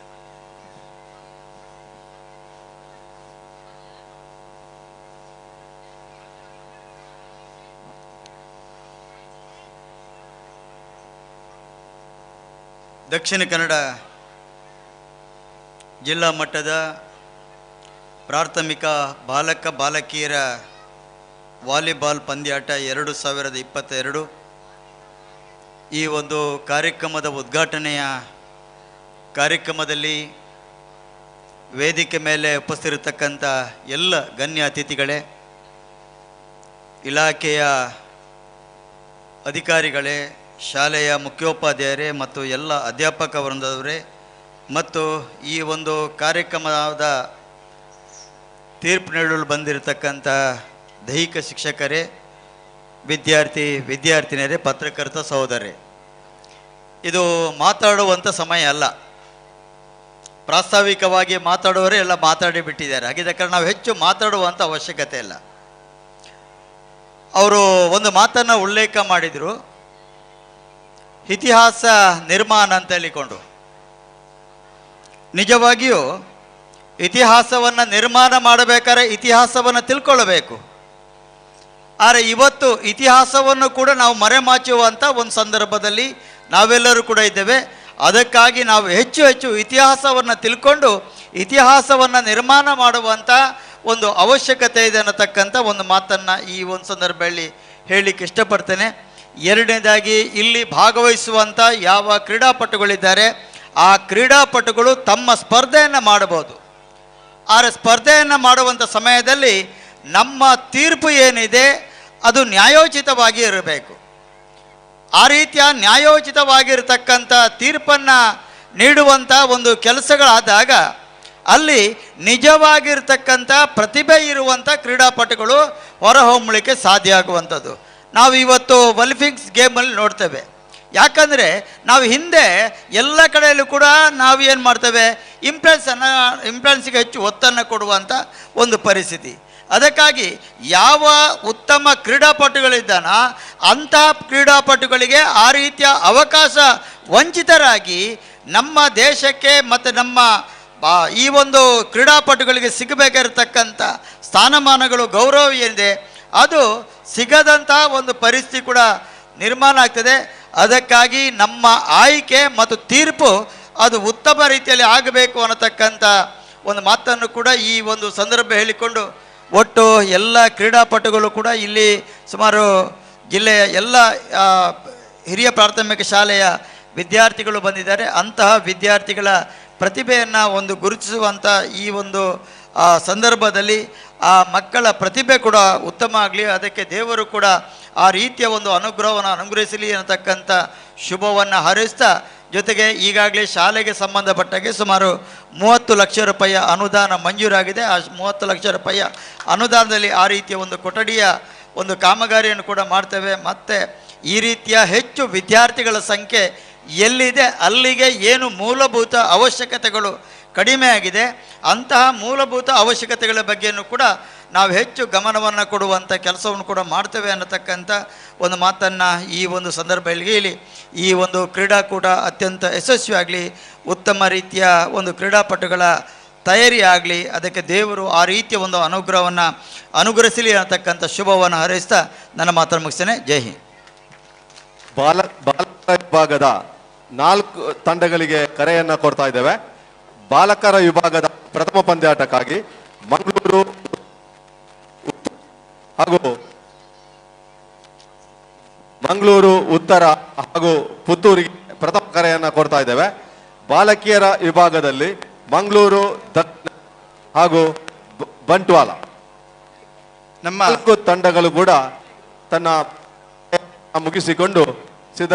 ದಕ್ಷಿಣ ಕನ್ನಡ ಜಿಲ್ಲಾ ಮಟ್ಟದ ಪ್ರಾಥಮಿಕ ಬಾಲಕ ಬಾಲಕಿಯರ ವಾಲಿಬಾಲ್ ಪಂದ್ಯಾಟ 2022 ಈ ಒಂದು ಕಾರ್ಯಕ್ರಮದ ಉದ್ಘಾಟನೆಯ ಕಾರ್ಯಕ್ರಮದಲ್ಲಿ ವೇದಿಕೆ ಮೇಲೆ ಉಪಸ್ಥಿತಿರತಕ್ಕಂಥ ಎಲ್ಲ ಗಣ್ಯ ಅತಿಥಿಗಳೇ, ಇಲಾಖೆಯ ಅಧಿಕಾರಿಗಳೇ, ಶಾಲೆಯ ಮುಖ್ಯೋಪಾಧ್ಯಾಯರೇ ಮತ್ತು ಎಲ್ಲ ಅಧ್ಯಾಪಕ ವೃಂದದವರೇ ಮತ್ತು ಈ ಒಂದು ಕಾರ್ಯಕ್ರಮದ ತೀರ್ಪು ನೀಡಲು ಬಂದಿರತಕ್ಕಂಥ ದೈಹಿಕ ಶಿಕ್ಷಕರೇ, ವಿದ್ಯಾರ್ಥಿನಿಯರೇ, ಪತ್ರಕರ್ತ ಸಹೋದರರೇ, ಇದು ಮಾತಾಡುವಂಥ ಸಮಯ ಅಲ್ಲ. ಪ್ರಾಸ್ತಾವಿಕವಾಗಿ ಮಾತಾಡುವವರೇ ಎಲ್ಲ ಮಾತಾಡಿ ಬಿಟ್ಟಿದ್ದಾರೆ. ಹಾಗಿದ್ದ ಕಾರಣ ನಾವು ಹೆಚ್ಚು ಮಾತಾಡುವಂಥ ಅವಶ್ಯಕತೆ ಇಲ್ಲ. ಅವರು ಒಂದು ಮಾತನ್ನು ಉಲ್ಲೇಖ ಮಾಡಿದರು, ಇತಿಹಾಸ ನಿರ್ಮಾಣ ಅಂತ ಹೇಳಿಕೊಂಡು. ನಿಜವಾಗಿಯೂ ಇತಿಹಾಸವನ್ನು ನಿರ್ಮಾಣ ಮಾಡಬೇಕಾದ್ರೆ ಇತಿಹಾಸವನ್ನು ತಿಳ್ಕೊಳ್ಬೇಕು. ಆದರೆ ಇವತ್ತು ಇತಿಹಾಸವನ್ನು ಕೂಡ ನಾವು ಮರೆಮಾಚುವಂಥ ಒಂದು ಸಂದರ್ಭದಲ್ಲಿ ನಾವೆಲ್ಲರೂ ಕೂಡ ಇದ್ದೇವೆ. ಅದಕ್ಕಾಗಿ ನಾವು ಹೆಚ್ಚು ಇತಿಹಾಸವನ್ನು ತಿಳ್ಕೊಂಡು ಇತಿಹಾಸವನ್ನು ನಿರ್ಮಾಣ ಮಾಡುವಂಥ ಒಂದು ಅವಶ್ಯಕತೆ ಇದೆ ಅನ್ನತಕ್ಕಂಥ ಒಂದು ಮಾತನ್ನು ಈ ಒಂದು ಸಂದರ್ಭದಲ್ಲಿ ಹೇಳಲಿಕ್ಕೆ ಇಷ್ಟಪಡ್ತೇನೆ. ಎರಡನೇದಾಗಿ, ಇಲ್ಲಿ ಭಾಗವಹಿಸುವಂಥ ಯಾವ ಕ್ರೀಡಾಪಟುಗಳಿದ್ದಾರೆ ಆ ಕ್ರೀಡಾಪಟುಗಳು ತಮ್ಮ ಸ್ಪರ್ಧೆಯನ್ನು ಮಾಡಬಹುದು. ಆದರೆ ಸ್ಪರ್ಧೆಯನ್ನು ಮಾಡುವಂಥ ಸಮಯದಲ್ಲಿ ನಮ್ಮ ತೀರ್ಪು ಏನಿದೆ ಅದು ನ್ಯಾಯೋಚಿತವಾಗಿ ಇರಬೇಕು. ಆ ರೀತಿಯ ನ್ಯಾಯೋಚಿತವಾಗಿರತಕ್ಕಂಥ ತೀರ್ಪನ್ನು ನೀಡುವಂಥ ಒಂದು ಕೆಲಸಗಳಾದಾಗ ಅಲ್ಲಿ ನಿಜವಾಗಿರ್ತಕ್ಕಂಥ ಪ್ರತಿಭೆ ಇರುವಂಥ ಕ್ರೀಡಾಪಟುಗಳು ಹೊರಹೊಮ್ಮಲಿಕ್ಕೆ ಸಾಧ್ಯ ಆಗುವಂಥದ್ದು ನಾವು ಇವತ್ತು ಒಲಿಂಪಿಕ್ಸ್ ಗೇಮಲ್ಲಿ ನೋಡ್ತೇವೆ. ಯಾಕಂದರೆ ನಾವು ಹಿಂದೆ ಎಲ್ಲ ಕಡೆಯಲ್ಲೂ ಕೂಡ ನಾವು ಏನು ಮಾಡ್ತೇವೆ, ಇಂಪ್ರೆನ್ಸ್ಗೆ ಹೆಚ್ಚು ಒತ್ತನ್ನು ಕೊಡುವಂಥ ಒಂದು ಪರಿಸ್ಥಿತಿ. ಅದಕ್ಕಾಗಿ ಯಾವ ಉತ್ತಮ ಕ್ರೀಡಾಪಟುಗಳಿದ್ದಾನ ಅಂತಹ ಕ್ರೀಡಾಪಟುಗಳಿಗೆ ಆ ರೀತಿಯ ಅವಕಾಶ ವಂಚಿತರಾಗಿ ನಮ್ಮ ದೇಶಕ್ಕೆ ಮತ್ತು ನಮ್ಮ ಈ ಒಂದು ಕ್ರೀಡಾಪಟುಗಳಿಗೆ ಸಿಗಬೇಕಾಗಿರತಕ್ಕಂಥ ಸ್ಥಾನಮಾನಗಳು, ಗೌರವ ಏನಿದೆ ಅದು ಸಿಗದಂಥ ಒಂದು ಪರಿಸ್ಥಿತಿ ಕೂಡ ನಿರ್ಮಾಣ ಆಗ್ತದೆ. ಅದಕ್ಕಾಗಿ ನಮ್ಮ ಆಯ್ಕೆ ಮತ್ತು ತೀರ್ಪು ಅದು ಉತ್ತಮ ರೀತಿಯಲ್ಲಿ ಆಗಬೇಕು ಅನ್ನತಕ್ಕಂಥ ಒಂದು ಮಾತನ್ನು ಕೂಡ ಈ ಒಂದು ಸಂದರ್ಭ ಹೇಳಿಕೊಂಡು, ಒಟ್ಟು ಎಲ್ಲ ಕ್ರೀಡಾಪಟುಗಳು ಕೂಡ ಇಲ್ಲಿ ಸುಮಾರು ಜಿಲ್ಲೆಯ ಎಲ್ಲ ಹಿರಿಯ ಪ್ರಾಥಮಿಕ ಶಾಲೆಯ ವಿದ್ಯಾರ್ಥಿಗಳು ಬಂದಿದ್ದಾರೆ. ಅಂತಹ ವಿದ್ಯಾರ್ಥಿಗಳ ಪ್ರತಿಭೆಯನ್ನು ಒಂದು ಗುರುತಿಸುವಂಥ ಈ ಒಂದು ಸಂದರ್ಭದಲ್ಲಿ ಆ ಮಕ್ಕಳ ಪ್ರತಿಭೆ ಕೂಡ ಉತ್ತಮ ಆಗಲಿ, ಅದಕ್ಕೆ ದೇವರು ಕೂಡ ಆ ರೀತಿಯ ಒಂದು ಅನುಗ್ರಹವನ್ನು ಅನುಗ್ರಹಿಸಲಿ ಅನ್ನತಕ್ಕಂಥ ಶುಭವನ್ನು ಹಾರೈಸ್ತಾ, ಜೊತೆಗೆ ಈಗಾಗಲೇ ಶಾಲೆಗೆ ಸಂಬಂಧಪಟ್ಟಾಗೆ ಸುಮಾರು 30 ಲಕ್ಷ ರೂಪಾಯಿಯ ಅನುದಾನ ಮಂಜೂರಾಗಿದೆ. ಆ 30 ಲಕ್ಷ ರೂಪಾಯಿಯ ಅನುದಾನದಲ್ಲಿ ಆ ರೀತಿಯ ಒಂದು ಕೊಠಡಿಯ ಒಂದು ಕಾಮಗಾರಿಯನ್ನು ಕೂಡ ಮಾಡ್ತೇವೆ. ಮತ್ತು ಈ ರೀತಿಯ ಹೆಚ್ಚು ವಿದ್ಯಾರ್ಥಿಗಳ ಸಂಖ್ಯೆ ಎಲ್ಲಿದೆ ಅಲ್ಲಿಗೆ ಏನು ಮೂಲಭೂತ ಅವಶ್ಯಕತೆಗಳು ಕಡಿಮೆ ಆಗಿದೆ, ಅಂತಹ ಮೂಲಭೂತ ಅವಶ್ಯಕತೆಗಳ ಬಗ್ಗೆಯೂ ಕೂಡ ನಾವು ಹೆಚ್ಚು ಗಮನವನ್ನು ಕೊಡುವಂಥ ಕೆಲಸವನ್ನು ಕೂಡ ಮಾಡ್ತೇವೆ ಅನ್ನತಕ್ಕಂಥ ಒಂದು ಮಾತನ್ನು ಈ ಒಂದು ಸಂದರ್ಭದಲ್ಲಿ ಈ ಒಂದು ಕ್ರೀಡಾಕೂಟ ಅತ್ಯಂತ ಯಶಸ್ವಿಯಾಗಲಿ, ಉತ್ತಮ ರೀತಿಯ ಒಂದು ಕ್ರೀಡಾಪಟುಗಳ ತಯಾರಿ ಆಗಲಿ, ಅದಕ್ಕೆ ದೇವರು ಆ ರೀತಿಯ ಒಂದು ಅನುಗ್ರಹವನ್ನು ಅನುಗ್ರಹಿಸಲಿ ಅನ್ನತಕ್ಕಂಥ ಶುಭವನ್ನು ಹಾರೈಸ್ತಾ ನನ್ನ ಮಾತನ್ನು ಮುಗಿಸ್ತೇನೆ. ಜೈ ಹಿಂದ್. ಬಾಲಕರ ವಿಭಾಗದ 4 ತಂಡಗಳಿಗೆ ಕರೆಯನ್ನು ಕೊಡ್ತಾ ಇದ್ದೇವೆ. ಬಾಲಕರ ವಿಭಾಗದ ಪ್ರಥಮ ಪಂದ್ಯಾಟಕ್ಕಾಗಿ ಮಂಗಳೂರು ಹಾಗೂ ಉತ್ತರ ಹಾಗೂ ಪುತ್ತೂರಿಗೆ ಪ್ರಥಮ ಕರೆಯನ್ನು ಕೊಡ್ತಾ ಇದ್ದೇವೆ. ಬಾಲಕಿಯರ ವಿಭಾಗದಲ್ಲಿ ಮಂಗಳೂರು ದಕ್ಷಿಣ ಹಾಗೂ ಬಂಟ್ವಾಳ ನಮ್ಮ 4 ತಂಡಗಳು ಕೂಡ ತನ್ನ ಮುಗಿಸಿಕೊಂಡು ಸಿದ್ಧ.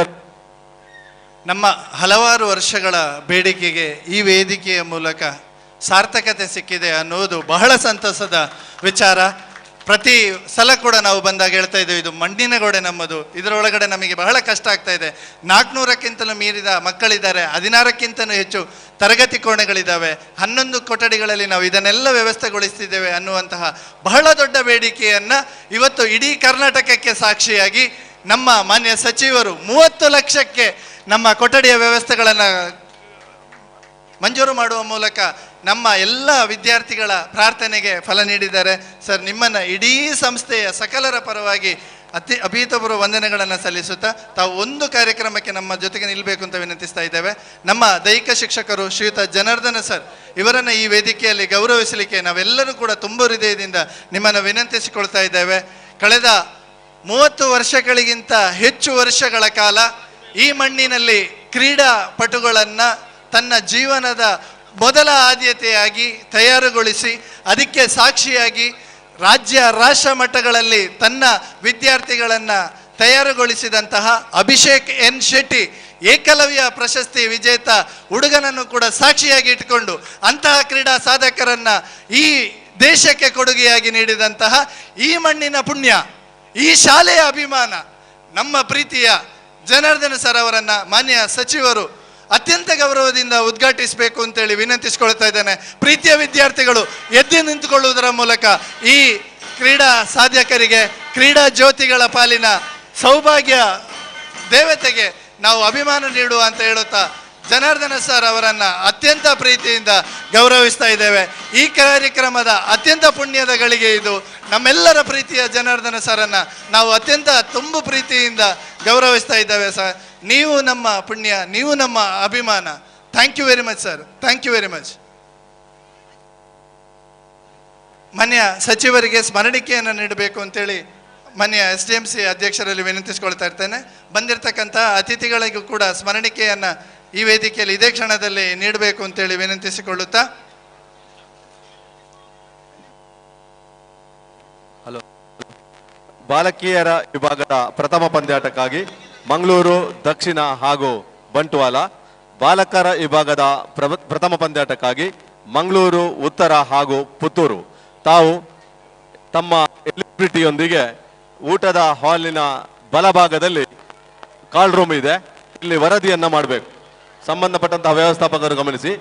ನಮ್ಮ ಹಲವಾರು ವರ್ಷಗಳ ಬೇಡಿಕೆಗೆ ಈ ವೇದಿಕೆಯ ಮೂಲಕ ಸಾರ್ಥಕತೆ ಸಿಕ್ಕಿದೆ ಅನ್ನೋದು ಬಹಳ ಸಂತಸದ ವಿಚಾರ. ಪ್ರತಿ ಸಲ ಕೂಡ ನಾವು ಬಂದಾಗ ಹೇಳ್ತಾ ಇದ್ದೇವೆ, ಇದು ಮಣ್ಣಿನ ಗೋಡೆ ನಮ್ಮದು, ಇದರೊಳಗಡೆ ನಮಗೆ ಬಹಳ ಕಷ್ಟ ಆಗ್ತಾ ಇದೆ. 400ಕ್ಕಿಂತಲೂ ಮೀರಿದ ಮಕ್ಕಳಿದ್ದಾರೆ, 16ಕ್ಕಿಂತಲೂ ಹೆಚ್ಚು ತರಗತಿ ಕೋಣೆಗಳಿದ್ದಾವೆ, 11 ಕೊಠಡಿಗಳಲ್ಲಿ ನಾವು ಇದನ್ನೆಲ್ಲ ವ್ಯವಸ್ಥೆಗೊಳಿಸ್ತಿದ್ದೇವೆ ಅನ್ನುವಂತಹ ಬಹಳ ದೊಡ್ಡ ಬೇಡಿಕೆಯನ್ನು ಇವತ್ತು ಇಡೀ ಕರ್ನಾಟಕಕ್ಕೆ ಸಾಕ್ಷಿಯಾಗಿ ನಮ್ಮ ಮಾನ್ಯ ಸಚಿವರು 30 ಲಕ್ಷಕ್ಕೆ ನಮ್ಮ ಕೊಠಡಿಯ ವ್ಯವಸ್ಥೆಗಳನ್ನು ಮಂಜೂರು ಮಾಡುವ ಮೂಲಕ ನಮ್ಮ ಎಲ್ಲ ವಿದ್ಯಾರ್ಥಿಗಳ ಪ್ರಾರ್ಥನೆಗೆ ಫಲ ನೀಡಿದ್ದಾರೆ. ಸರ್, ನಿಮ್ಮನ್ನು ಇಡೀ ಸಂಸ್ಥೆಯ ಸಕಲರ ಪರವಾಗಿ ಅಭೀತಪೂರ್ವ ವಂದನೆಗಳನ್ನು ಸಲ್ಲಿಸುತ್ತಾ ತಾವು ಒಂದು ಕಾರ್ಯಕ್ರಮಕ್ಕೆ ನಮ್ಮ ಜೊತೆಗೆ ನಿಲ್ಲಬೇಕು ಅಂತ ವಿನಂತಿಸ್ತಾ ಇದ್ದೇವೆ. ನಮ್ಮ ದೈಹಿಕ ಶಿಕ್ಷಕರು ಶ್ರೀಯುತ ಜನಾರ್ದನ ಸರ್ ಇವರನ್ನು ಈ ವೇದಿಕೆಯಲ್ಲಿ ಗೌರವಿಸಲಿಕ್ಕೆ ನಾವೆಲ್ಲರೂ ಕೂಡ ತುಂಬ ಹೃದಯದಿಂದ ನಿಮ್ಮನ್ನು ವಿನಂತಿಸಿಕೊಳ್ತಾ ಇದ್ದೇವೆ. ಕಳೆದ 30 ವರ್ಷಗಳಿಗಿಂತ ಹೆಚ್ಚು ವರ್ಷಗಳ ಕಾಲ ಈ ಮಣ್ಣಿನಲ್ಲಿ ಕ್ರೀಡಾಪಟುಗಳನ್ನು ತನ್ನ ಜೀವನದ ಮೊದಲ ಆದ್ಯತೆಯಾಗಿ ತಯಾರುಗೊಳಿಸಿ ಅದಕ್ಕೆ ಸಾಕ್ಷಿಯಾಗಿ ರಾಜ್ಯ ರಾಷ್ಟ್ರ ಮಟ್ಟಗಳಲ್ಲಿ ತನ್ನ ವಿದ್ಯಾರ್ಥಿಗಳನ್ನು ತಯಾರುಗೊಳಿಸಿದಂತಹ ಅಭಿಷೇಕ್ ಎನ್ ಶೆಟ್ಟಿ ಏಕಲವ್ಯ ಪ್ರಶಸ್ತಿ ವಿಜೇತ ಹುಡುಗನನ್ನು ಕೂಡ ಸಾಕ್ಷಿಯಾಗಿ ಇಟ್ಕೊಂಡು ಅಂತಹ ಕ್ರೀಡಾ ಸಾಧಕರನ್ನು ಈ ದೇಶಕ್ಕೆ ಕೊಡುಗೆಯಾಗಿ ನೀಡಿದಂತಹ ಈ ಮಣ್ಣಿನ ಪುಣ್ಯ, ಈ ಶಾಲೆಯ ಅಭಿಮಾನ, ನಮ್ಮ ಪ್ರೀತಿಯ ಜನಾರ್ದನ ಸರ್ ಅವರನ್ನು ಮಾನ್ಯ ಸಚಿವರು ಅತ್ಯಂತ ಗೌರವದಿಂದ ಉದ್ಘಾಟಿಸಬೇಕು ಅಂತೇಳಿ ವಿನಂತಿಸಿಕೊಳ್ತಾ ಇದ್ದೇನೆ. ಪ್ರೀತಿಯ ವಿದ್ಯಾರ್ಥಿಗಳು ಎದ್ದು ನಿಂತುಕೊಳ್ಳುವುದರ ಮೂಲಕ ಈ ಕ್ರೀಡಾ ಸಾಧಕರಿಗೆ, ಕ್ರೀಡಾ ಜ್ಯೋತಿಗಳ ಪಾಲಿನ ಸೌಭಾಗ್ಯ ದೇವತೆಗೆ ನಾವು ಅಭಿಮಾನ ನೀಡುವ ಅಂತ ಹೇಳುತ್ತಾ ಜನಾರ್ದನ ಸರ್ ಅವರನ್ನು ಅತ್ಯಂತ ಪ್ರೀತಿಯಿಂದ ಗೌರವಿಸ್ತಾ ಇದ್ದೇವೆ. ಈ ಕಾರ್ಯಕ್ರಮದ ಅತ್ಯಂತ ಪುಣ್ಯದ ಗಳಿಗೆ ಇದು. ನಮ್ಮೆಲ್ಲರ ಪ್ರೀತಿಯ ಜನಾರ್ದನ ಸರನ್ನು ನಾವು ಅತ್ಯಂತ ತುಂಬು ಪ್ರೀತಿಯಿಂದ ಗೌರವಿಸ್ತಾ ಇದ್ದೇವೆ. ಸರ್, ನೀವು ನಮ್ಮ ಪುಣ್ಯ, ನೀವು ನಮ್ಮ ಅಭಿಮಾನ. Thank you very much sir, thank you very much. ಮಾನ್ಯ ಸಚಿವರಿಗೆ ಸ್ಮರಣಿಕೆಯನ್ನು ನೀಡಬೇಕು ಅಂತೇಳಿ ಮಾನ್ಯ SDMC ಅಧ್ಯಕ್ಷರಲ್ಲಿ ವಿನಂತಿಸಿಕೊಳ್ತಾ ಇರ್ತೇನೆ. ಬಂದಿರತಕ್ಕಂಥ ಅತಿಥಿಗಳಿಗೂ ಕೂಡ ಸ್ಮರಣಿಕೆಯನ್ನು ಈ ವೇದಿಕೆಯಲ್ಲಿ ಇದೇ ಕ್ಷಣದಲ್ಲಿ ನೀಡಬೇಕು ಅಂತೇಳಿ ವಿನಂತಿಸಿಕೊಳ್ಳುತ್ತಾ, ಹಲೋ, ಬಾಲಕಿಯರ ವಿಭಾಗದ ಪ್ರಥಮ ಪಂದ್ಯಾಟಕ್ಕಾಗಿ ಮಂಗಳೂರು ದಕ್ಷಿಣ ಹಾಗೂ ಬಂಟ್ವಾಳ, ಬಾಲಕರ ವಿಭಾಗದ ಪ್ರಥಮ ಪಂದ್ಯಾಟಕ್ಕಾಗಿ ಮಂಗಳೂರು ಉತ್ತರ ಹಾಗೂ ಪುತ್ತೂರು. ತಾವು ತಮ್ಮ ಎಲಿಜಿಬಿಲಿಟಿಯೊಂದಿಗೆ ಊಟದ ಹಾಲಿನ ಬಲಭಾಗದಲ್ಲಿ ಕಾಲ್ ರೂಮ್ ಇದೆ, ಇಲ್ಲಿ ವರದಿಯನ್ನ ಮಾಡಬೇಕು. ಸಂಬಂಧಪಟ್ಟಂತಹ ವ್ಯವಸ್ಥಾಪಕರು ಗಮನಿಸಿ.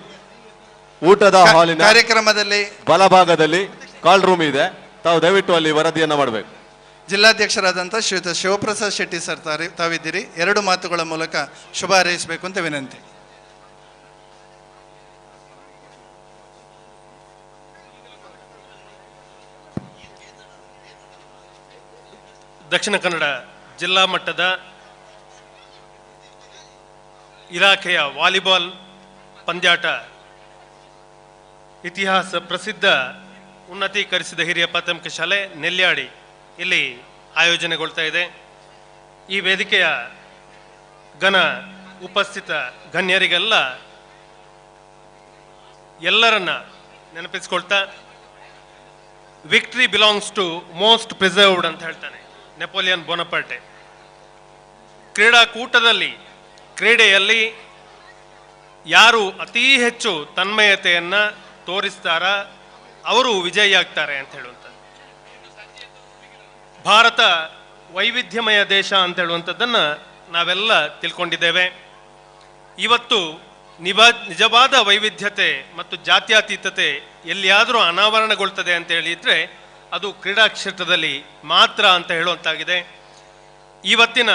ಊಟದ ಹಾಲಿನ ಕಾರ್ಯಕ್ರಮದಲ್ಲಿ ಬಲಭಾಗದಲ್ಲಿ ಕಾಲ್ ರೂಮ್ ಇದೆ. ತಾವು ದಯವಿಟ್ಟು ಅಲ್ಲಿ ವರದಿಯನ್ನ ಮಾಡಬೇಕು. ಜಿಲ್ಲಾಧ್ಯಕ್ಷರಾದಂಥ ಶ್ರೀಯುತ ಶಿವಪ್ರಸಾದ್ ಶೆಟ್ಟಿ ಸರ್ ತಾವಿದ್ದೀರಿ. 2 ಮಾತುಗಳ ಮೂಲಕ ಶುಭ ಹಾರೈಸಬೇಕು ಅಂತ ವಿನಂತಿ. ದಕ್ಷಿಣ ಕನ್ನಡ ಜಿಲ್ಲಾ ಮಟ್ಟದ ಇಲಾಖೆಯ ವಾಲಿಬಾಲ್ ಪಂದ್ಯಾಟ ಇತಿಹಾಸ ಪ್ರಸಿದ್ಧ ಉನ್ನತೀಕರಿಸಿದ ಹಿರಿಯ ಪ್ರಾಥಮಿಕ ಶಾಲೆ ನೆಲ್ಯಾಡಿ ಇಲ್ಲಿ ಆಯೋಜನೆಗೊಳ್ತಾ ಇದೆ. ಈ ವೇದಿಕೆಯ ಘನ ಉಪಸ್ಥಿತ ಗಣ್ಯರಿಗೆಲ್ಲ ಎಲ್ಲರನ್ನ ನೆನಪಿಸ್ಕೊಳ್ತಾ, victory belongs to most preserved ಅಂತ ಹೇಳ್ತಾನೆ ನೆಪೋಲಿಯನ್ ಬೋನಪಾರ್ಟೆ. ಕ್ರೀಡೆಯಲ್ಲಿ ಯಾರು ಅತೀ ಹೆಚ್ಚು ತನ್ಮಯತೆಯನ್ನ ತೋರಿಸ್ತಾರ ಅವರು ವಿಜಯಿಯಾಗ್ತಾರೆ ಅಂತ ಹೇಳುವಂಥದ್ದು. ಭಾರತ ವೈವಿಧ್ಯಮಯ ದೇಶ ಅಂತ ಹೇಳುವಂಥದ್ದನ್ನು ನಾವೆಲ್ಲ ತಿಳ್ಕೊಂಡಿದ್ದೇವೆ. ಇವತ್ತು ನಿಜವಾದ ವೈವಿಧ್ಯತೆ ಮತ್ತು ಜಾತ್ಯತೀತತೆ ಎಲ್ಲಿಯಾದರೂ ಅನಾವರಣಗೊಳ್ತದೆ ಅಂತ ಹೇಳಿದ್ರೆ ಅದು ಕ್ರೀಡಾ ಕ್ಷೇತ್ರದಲ್ಲಿ ಮಾತ್ರ ಅಂತ ಹೇಳುವಂತಾಗಿದೆ. ಇವತ್ತಿನ